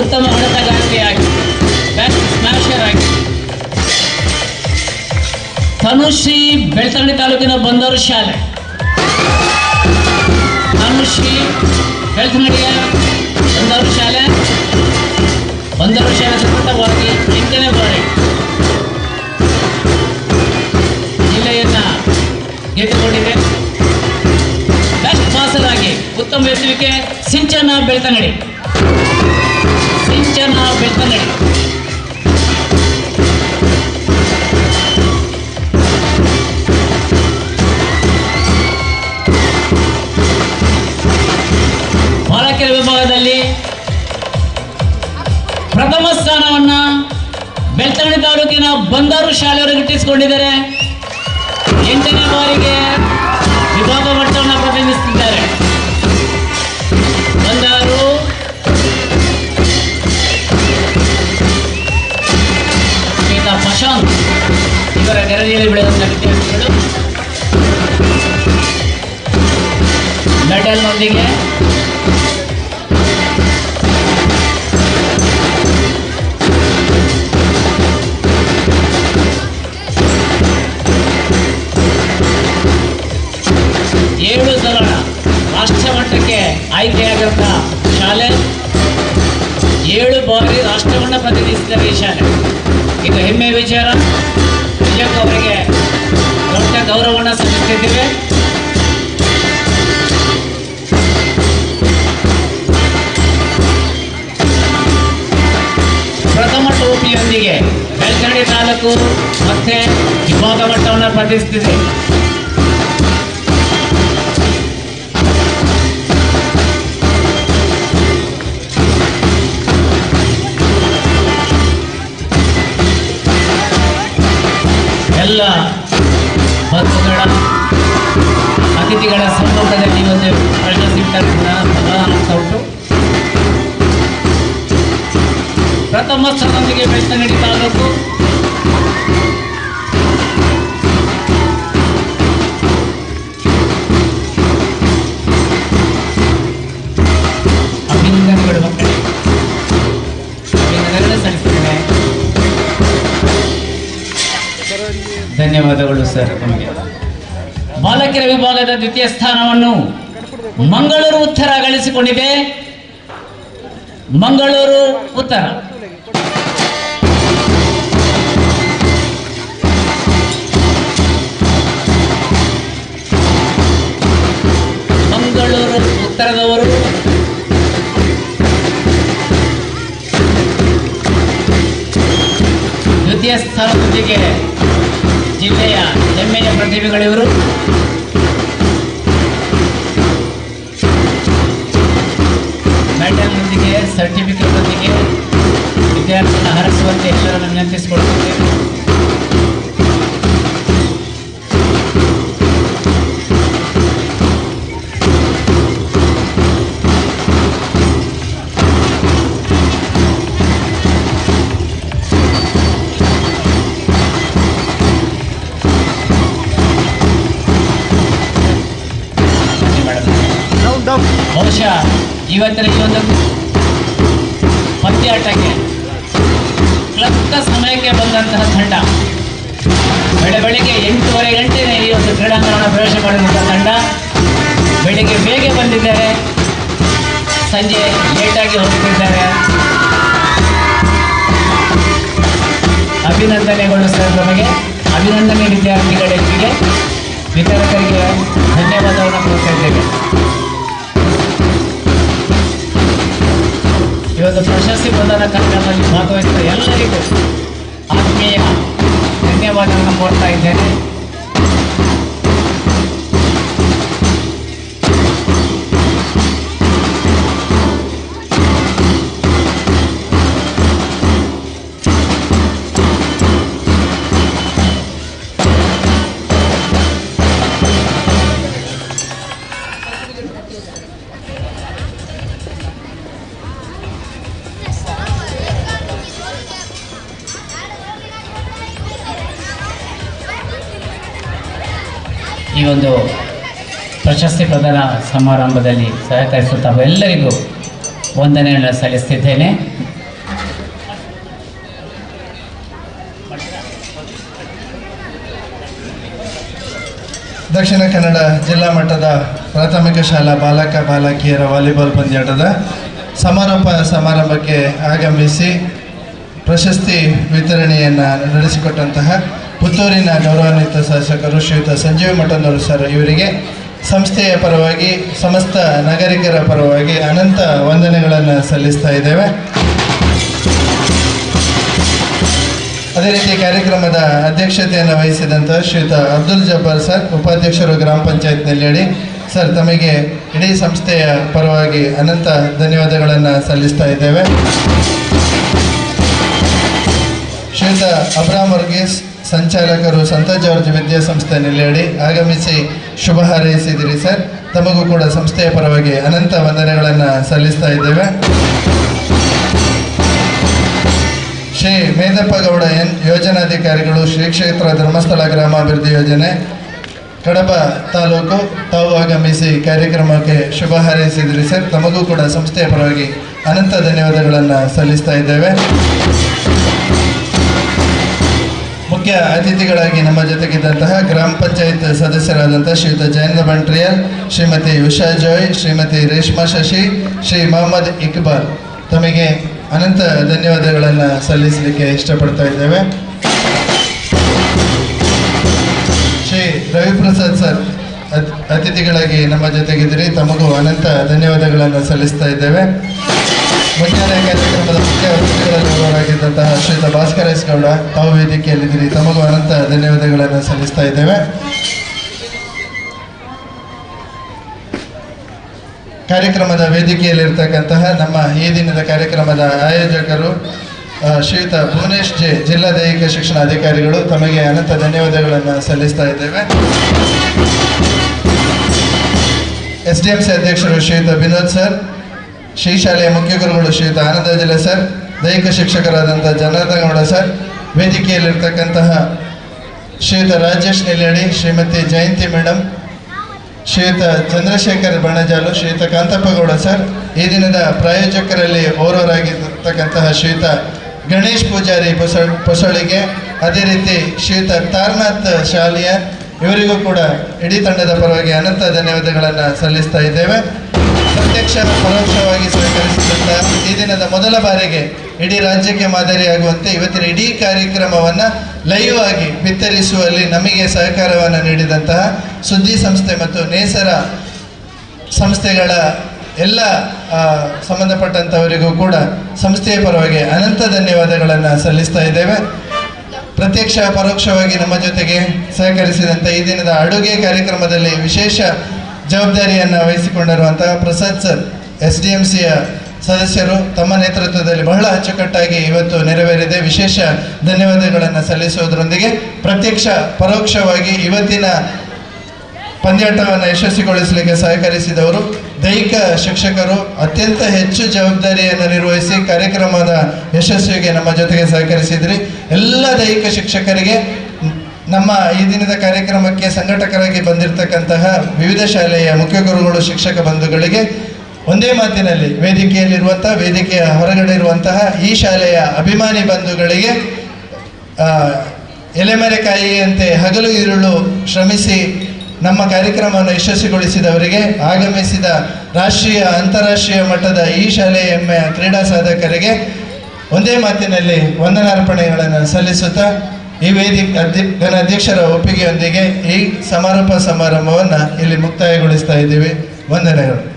ಉತ್ತಮ ಹೊಡೆತಗಾರಿಕೆಯಾಗಿ ಬೆಸ್ಟ್ ಸ್ಮ್ಯಾಶರ್ ಆಗಿ ತನುಶ್ರೀ ಬೆಳ್ತಂಗಡಿ ತಾಲೂಕಿನ ಬಂದರು ಶಾಲೆ. ತನುಶ್ರೀ ಬೆಳ್ತಂಗಡಿಯ ಬಂದರು ಶಾಲೆ ಸತತವಾಗಿ 8ನೇ ಬಾರಿ ಜಿಲ್ಲೆಯನ್ನ ಗೆದ್ದುಕೊಂಡಿದೆ. ಬೆಸ್ಟ್ ಪಾಸರ್ ಆಗಿ ಉತ್ತಮ ಎತ್ತುವಿಕೆ ಸಿಂಚನ ಬೆಳ್ತಂಗಡಿ. ಬಾಲಕಿಯರ ವಿಭಾಗದಲ್ಲಿ ಪ್ರಥಮ ಸ್ಥಾನವನ್ನ ಬೆಳ್ತಂಗಡಿ ತಾಲೂಕಿನ ಬಂದರು ಶಾಲೆಯವರು ಗಿಟ್ಟಿಸಿಕೊಂಡಿದ್ದಾರೆ. 8ನೇ ಬಾರಿಗೆ ವಿಭಾಗ ಮಟ್ಟವನ್ನು ಪ್ರತಿನಿಧಿಸುತ್ತಿದ್ದಾರೆ. ಬಂದರು ಪ್ರಶಾಂತ್ ಇವರ ನೆರಳಿಯಲ್ಲಿ ಬೆಳೆದಂಥ ವಿದ್ಯಾರ್ಥಿಗಳು ಮೆಡಲ್ನೊಂದಿಗೆ ಏಳು ಸಲ ರಾಷ್ಟ್ರ ಮಟ್ಟಕ್ಕೆ ಆಯ್ಕೆಯಾದಂಥ ಶಾಲೆ 7 ಬಾರಿ ರಾಷ್ಟ್ರವನ್ನು ಪ್ರತಿನಿಧಿಸಿದ್ದಾರೆ ಈ ಶಾಲೆ. ಇದು ಹೆಮ್ಮೆಯ ವಿಚಾರ. ನಿಜಕ್ಕೂ ಅವರಿಗೆ ದೊಡ್ಡ ಗೌರವವನ್ನು ಸಲ್ಲಿಸುತ್ತಿದ್ದೇವೆ. ಪ್ರಥಮ ಟೋಪಿಯೊಂದಿಗೆ ಬೆಳ್ತಂಗಡಿ ತಾಲೂಕು ಮತ್ತೆ ವಿಭಾಗ ಮಟ್ಟವನ್ನು ಪ್ರತಿನಿಧಿಸುತ್ತಿದೆ. ಎಲ್ಲ ಬಂಧುಗಳ ಅತಿಥಿಗಳ ಸಮ್ಮುಖದಲ್ಲಿ ಒಂದು ಪ್ರಶಸ್ತಿ ಪ್ರದಾನ ಉಂಟು. ಪ್ರಥಮ ಸ್ಥಾನದೊಂದಿಗೆ ಬೆಳ್ತಂಗಡಿ ತಾಲೂಕು, ಅಭಿನಂದನೆಗಳು ಮಕ್ಕಳೇ, ಅಭಿನಂದನೆಗಳು ಸಲ್ಲಿಸುತ್ತೇನೆ. ಧನ್ಯವಾದಗಳು ಸರ್ ನಮಗೆ. ಬಾಲಕಿಯರ ವಿಭಾಗದ ದ್ವಿತೀಯ ಸ್ಥಾನವನ್ನು ಮಂಗಳೂರು ಉತ್ತರ ಗಳಿಸಿಕೊಂಡಿದೆ. ಮಂಗಳೂರು ಉತ್ತರ ಉತ್ತರದವರು ದ್ವಿತೀಯ ಸ್ಥಾನದೊಂದಿಗೆ ಜಿಲ್ಲೆಯ ಹೆಮ್ಮೆಯ ಪ್ರತಿಭೆಗಳಿವರು. ಮೆಡಲ್ನೊಂದಿಗೆ ಸರ್ಟಿಫಿಕೇಟ್ನೊಂದಿಗೆ ವಿದ್ಯಾರ್ಥಿಗಳನ್ನ ಹರಿಸುವಂತೆ ಎಲ್ಲರನ್ನು ವಿನಂತಿಸಿಕೊಳ್ಳುತ್ತೇವೆ. ಬಹುಶಃ ಇವತ್ತಿನ ಈ ಒಂದು ಪಂದ್ಯಾಟಕ್ಕೆ ಕ್ಲಬ್ನ ಸಮಯಕ್ಕೆ ಬಂದಂತಹ ತಂಡ ಬೆಳಿಗ್ಗೆ 8:30 ಗಂಟೆಗೆ ಈ ಒಂದು ಕ್ರೀಡಾಂಗಣ ಪ್ರವೇಶ ಮಾಡಿದಂತಹ ತಂಡ ಬೆಳಿಗ್ಗೆ ಬೇಗ ಬಂದಿದ್ದಾರೆ. ಸಂಜೆ ಲೇಟಾಗಿ ಹೋಗ್ತಿದ್ದಾರೆ. ಅಭಿನಂದನೆಗಳು ಸರ್. ನಮಗೆ ಅಭಿನಂದನೆ ವಿದ್ಯಾರ್ಥಿಗಳಿಗೆ, ವಿತರಕರಿಗೆ ಧನ್ಯವಾದವನ್ನು ಕೊಡ್ತಾ ಇದ್ದೇವೆ. ಈ ಒಂದು ಪ್ರಶಸ್ತಿ ಪ್ರದಾನ ಕಾರ್ಯಕ್ರಮದಲ್ಲಿ ಭಾಗವಹಿಸಿದ ಎಲ್ಲರಿಗೂ ಆತ್ಮೀಯ ಧನ್ಯವಾದವನ್ನು ಕೊಡ್ತಾ ಇದ್ದೇನೆ. ಈ ಒಂದು ಪ್ರಶಸ್ತಿ ಪ್ರದಾನ ಸಮಾರಂಭದಲ್ಲಿ ಸಹಕರಿಸುವ ತಾವೆಲ್ಲರಿಗೂ ವಂದನೆಯನ್ನು ಸಲ್ಲಿಸುತ್ತಿದ್ದೇನೆ. ದಕ್ಷಿಣ ಕನ್ನಡ ಜಿಲ್ಲಾ ಮಟ್ಟದ ಪ್ರಾಥಮಿಕ ಶಾಲಾ ಬಾಲಕ ಬಾಲಕಿಯರ ವಾಲಿಬಾಲ್ ಪಂದ್ಯಾಟದ ಸಮಾರೋಪ ಸಮಾರಂಭಕ್ಕೆ ಆಗಮಿಸಿ ಪ್ರಶಸ್ತಿ ವಿತರಣೆಯನ್ನು ನಡೆಸಿಕೊಟ್ಟಂತಹ ಪುತ್ತೂರಿನ ಗೌರವಾನ್ವಿತ ಶಾಸಕರು ಶ್ರೀಯುತ ಸಂಜೀವ ಮಠಂದವರು ಸರ್ ಇವರಿಗೆ ಸಂಸ್ಥೆಯ ಪರವಾಗಿ ಸಮಸ್ತ ನಾಗರಿಕರ ಪರವಾಗಿ ಅನಂತ ವಂದನೆಗಳನ್ನು ಸಲ್ಲಿಸ್ತಾ ಇದ್ದೇವೆ. ಅದೇ ರೀತಿ ಕಾರ್ಯಕ್ರಮದ ಅಧ್ಯಕ್ಷತೆಯನ್ನು ವಹಿಸಿದಂಥ ಶ್ರೀಯುತ ಅಬ್ದುಲ್ ಜಬ್ಬಾರ್ ಸರ್, ಉಪಾಧ್ಯಕ್ಷರು ಗ್ರಾಮ ಪಂಚಾಯತ್ ನೆಲ್ಯಾಡಿ ಸರ್, ತಮಗೆ ಇಡೀ ಸಂಸ್ಥೆಯ ಪರವಾಗಿ ಅನಂತ ಧನ್ಯವಾದಗಳನ್ನು ಸಲ್ಲಿಸ್ತಾ ಇದ್ದೇವೆ. ಶ್ರೀಯುತ ಅಬ್ರಾಮ್ ವರ್ಗೀಸ್ ಸಂಚಾಲಕರು ಸಂತ ಜಾರ್ಜ್ ವಿದ್ಯಾಸಂಸ್ಥೆ ನೆಲ್ಯಾಡಿ ಆಗಮಿಸಿ ಶುಭ ಹಾರೈಸಿದಿರಿ ಸರ್, ತಮಗೂ ಕೂಡ ಸಂಸ್ಥೆಯ ಪರವಾಗಿ ಅನಂತ ವಂದನೆಗಳನ್ನು ಸಲ್ಲಿಸ್ತಾ ಇದ್ದೇವೆ. ಶ್ರೀ ಮೇದಪ್ಪ ಗೌಡ ಎನ್ ಯೋಜನಾಧಿಕಾರಿಗಳು, ಶ್ರೀ ಕ್ಷೇತ್ರ ಧರ್ಮಸ್ಥಳ ಗ್ರಾಮಾಭಿವೃದ್ಧಿ ಯೋಜನೆ ಕಡಬ ತಾಲೂಕು, ತಾವು ಆಗಮಿಸಿ ಕಾರ್ಯಕ್ರಮಕ್ಕೆ ಶುಭ ಹಾರೈಸಿದಿರಿ ಸರ್, ತಮಗೂ ಕೂಡ ಸಂಸ್ಥೆಯ ಪರವಾಗಿ ಅನಂತ ಧನ್ಯವಾದಗಳನ್ನು ಸಲ್ಲಿಸ್ತಾ ಇದ್ದೇವೆ. ಮುಖ್ಯ ಅತಿಥಿಗಳಾಗಿ ನಮ್ಮ ಜೊತೆಗಿದ್ದಂತಹ ಗ್ರಾಮ ಪಂಚಾಯತ್ ಸದಸ್ಯರಾದಂತಹ ಶ್ರೀಯುತ ಜಯಂತ ಬಂಟ್ರಿಯಲ್, ಶ್ರೀಮತಿ ಉಷಾ ಜಾಯ್, ಶ್ರೀಮತಿ ರೇಷ್ಮಾ ಶಶಿ, ಶ್ರೀ ಮೊಹಮ್ಮದ್ ಇಕ್ಬಾಲ್, ತಮಗೆ ಅನಂತ ಧನ್ಯವಾದಗಳನ್ನು ಸಲ್ಲಿಸಲಿಕ್ಕೆ ಇಷ್ಟಪಡ್ತಾ ಇದ್ದೇವೆ. ಶ್ರೀ ರವಿಪ್ರಸಾದ್ ಸರ್ ಅತಿಥಿಗಳಾಗಿ ನಮ್ಮ ಜೊತೆಗಿದ್ದೀರಿ, ತಮಗೂ ಅನಂತ ಧನ್ಯವಾದಗಳನ್ನು ಸಲ್ಲಿಸ್ತಾ ಇದ್ದೇವೆ. ಮುಂಜಾನೆ ಕಾರ್ಯಕ್ರಮದ ಮುಖ್ಯ ಅತಿಥಿಗಳಲ್ಲಿ ಒಬ್ಬರಾಗಿದ್ದಂತಹ ಶ್ರೀಯುತ ಭಾಸ್ಕರ ಎಸ್ ಗೌಡ, ತಾವು ವೇದಿಕೆಯಲ್ಲಿದ್ದೀರಿ, ತಮಗೂ ಅನಂತ ಧನ್ಯವಾದಗಳನ್ನು ಸಲ್ಲಿಸ್ತಾ ಇದ್ದೇವೆ. ಕಾರ್ಯಕ್ರಮದ ವೇದಿಕೆಯಲ್ಲಿರ್ತಕ್ಕಂತಹ ನಮ್ಮ ಈ ದಿನದ ಕಾರ್ಯಕ್ರಮದ ಆಯೋಜಕರು ಶ್ರೀಯುತ ಭುವನೇಶ್ ಜೆ, ಜಿಲ್ಲಾ ದೈಹಿಕ ಶಿಕ್ಷಣ ಅಧಿಕಾರಿಗಳು, ತಮಗೆ ಅನಂತ ಧನ್ಯವಾದಗಳನ್ನು ಸಲ್ಲಿಸ್ತಾ ಇದ್ದೇವೆ. SDMC ಅಧ್ಯಕ್ಷರು ಶ್ರೀಯುತ ವಿನೋದ್ ಸರ್, ಶ್ರೀ ಶಾಲೆಯ ಮುಖ್ಯ ಗುರುಗಳು ಶ್ರೀಯುತ ಆನಂದ ಜಿಲ್ಲೆ ಸರ್, ದೈಹಿಕ ಶಿಕ್ಷಕರಾದಂಥ ಜನಾರ್ದನ್ ಗೌಡ ಸರ್, ವೇದಿಕೆಯಲ್ಲಿರ್ತಕ್ಕಂತಹ ಶ್ರೀಯುತ ರಾಜೇಶ್ ನೆಲ್ಯಾಡಿ, ಶ್ರೀಮತಿ ಜಯಂತಿ ಮೇಡಮ್, ಶ್ರೀಯುತ ಚಂದ್ರಶೇಖರ್ ಬಣಜಾಲು, ಶ್ರೀಯುತ ಕಾಂತಪ್ಪಗೌಡ ಸರ್, ಈ ದಿನದ ಪ್ರಾಯೋಜಕರಲ್ಲಿ ಓರ್ವರಾಗಿರ್ತಕ್ಕಂತಹ ಶ್ರೀಯುತ ಗಣೇಶ್ ಪೂಜಾರಿ ಪೊಸಳಿಗೆ, ಅದೇ ರೀತಿ ಶ್ರೀಯುತ ತಾರನಾಥ್ ಶಾಲೆಯ, ಇವರಿಗೂ ಕೂಡ ಇಡೀ ತಂಡದ ಪರವಾಗಿ ಅನಂತ ಧನ್ಯವಾದಗಳನ್ನು ಸಲ್ಲಿಸ್ತಾ ಇದ್ದೇವೆ. ಪ್ರತ್ಯಕ್ಷ ಪರೋಕ್ಷವಾಗಿ ಸಹಕರಿಸಿದಂಥ ಈ ದಿನದ ಮೊದಲ ಬಾರಿಗೆ ಇಡೀ ರಾಜ್ಯಕ್ಕೆ ಮಾದರಿಯಾಗುವಂತೆ ಇವತ್ತಿನ ಇಡೀ ಕಾರ್ಯಕ್ರಮವನ್ನು ಲೈವ್ ಆಗಿ ಬಿತ್ತರಿಸುವಲ್ಲಿ ನಮಗೆ ಸಹಕಾರವನ್ನು ನೀಡಿದಂತಹ ಸುದ್ದಿ ಸಂಸ್ಥೆ ಮತ್ತು ನೇಸರ ಸಂಸ್ಥೆಗಳ ಎಲ್ಲ ಸಂಬಂಧಪಟ್ಟಂಥವರಿಗೂ ಕೂಡ ಸಂಸ್ಥೆಯ ಪರವಾಗಿ ಅನಂತ ಧನ್ಯವಾದಗಳನ್ನು ಸಲ್ಲಿಸ್ತಾ ಇದ್ದೇವೆ. ಪ್ರತ್ಯಕ್ಷ ಪರೋಕ್ಷವಾಗಿ ನಮ್ಮ ಜೊತೆಗೆ ಸಹಕರಿಸಿದಂಥ ಈ ದಿನದ ಅಡುಗೆ ಕಾರ್ಯಕ್ರಮದಲ್ಲಿ ವಿಶೇಷ ಜವಾಬ್ದಾರಿಯನ್ನು ವಹಿಸಿಕೊಂಡಿರುವಂತಹ ಪ್ರಸಾದ್ ಸರ್, SDMCಯ ಸದಸ್ಯರು, ತಮ್ಮ ನೇತೃತ್ವದಲ್ಲಿ ಬಹಳ ಅಚ್ಚುಕಟ್ಟಾಗಿ ಇವತ್ತು ನೆರವೇರಿದೆ. ವಿಶೇಷ ಧನ್ಯವಾದಗಳನ್ನು ಸಲ್ಲಿಸುವುದರೊಂದಿಗೆ ಪ್ರತ್ಯಕ್ಷ ಪರೋಕ್ಷವಾಗಿ ಇವತ್ತಿನ ಪಂದ್ಯಾಟವನ್ನು ಯಶಸ್ವಿಗೊಳಿಸಲಿಕ್ಕೆ ಸಹಕರಿಸಿದವರು ದೈಹಿಕ ಶಿಕ್ಷಕರು, ಅತ್ಯಂತ ಹೆಚ್ಚು ಜವಾಬ್ದಾರಿಯನ್ನು ನಿರ್ವಹಿಸಿ ಕಾರ್ಯಕ್ರಮದ ಯಶಸ್ವಿಗೆ ನಮ್ಮ ಜೊತೆಗೆ ಸಹಕರಿಸಿದ್ರಿ. ಎಲ್ಲ ದೈಹಿಕ ಶಿಕ್ಷಕರಿಗೆ, ನಮ್ಮ ಈ ದಿನದ ಕಾರ್ಯಕ್ರಮಕ್ಕೆ ಸಂಘಟಕರಾಗಿ ಬಂದಿರತಕ್ಕಂತಹ ವಿವಿಧ ಶಾಲೆಯ ಮುಖ್ಯ ಗುರುಗಳು, ಶಿಕ್ಷಕ ಬಂಧುಗಳಿಗೆ ಒಂದೇ ಮಾತಿನಲ್ಲಿ ವೇದಿಕೆಯಲ್ಲಿರುವಂತಹ, ವೇದಿಕೆಯ ಹೊರಗಡೆ ಇರುವಂತಹ ಈ ಶಾಲೆಯ ಅಭಿಮಾನಿ ಬಂಧುಗಳಿಗೆ ಎಲೆಮರೆಕಾಯಿಯಂತೆ ಹಗಲು ಇರುಳು ಶ್ರಮಿಸಿ ನಮ್ಮ ಕಾರ್ಯಕ್ರಮವನ್ನು ಯಶಸ್ವಿಗೊಳಿಸಿದವರಿಗೆ, ಆಗಮಿಸಿದ ರಾಷ್ಟ್ರೀಯ ಅಂತಾರಾಷ್ಟ್ರೀಯ ಮಟ್ಟದ ಈ ಶಾಲೆಯ ಹೆಮ್ಮೆಯ ಕ್ರೀಡಾ ಸಾಧಕರಿಗೆ ಒಂದೇ ಮಾತಿನಲ್ಲಿ ವಂದನಾರ್ಪಣೆಗಳನ್ನು ಸಲ್ಲಿಸುತ್ತಾ ಈ ಅಧ್ಯಕ್ಷರ ಒಪ್ಪಿಗೆಯೊಂದಿಗೆ ಈ ಸಮಾರೋಪ ಸಮಾರಂಭವನ್ನು ಇಲ್ಲಿ ಮುಕ್ತಾಯಗೊಳಿಸ್ತಾ ಇದ್ದೀವಿ. ವಂದನೆಗಳು.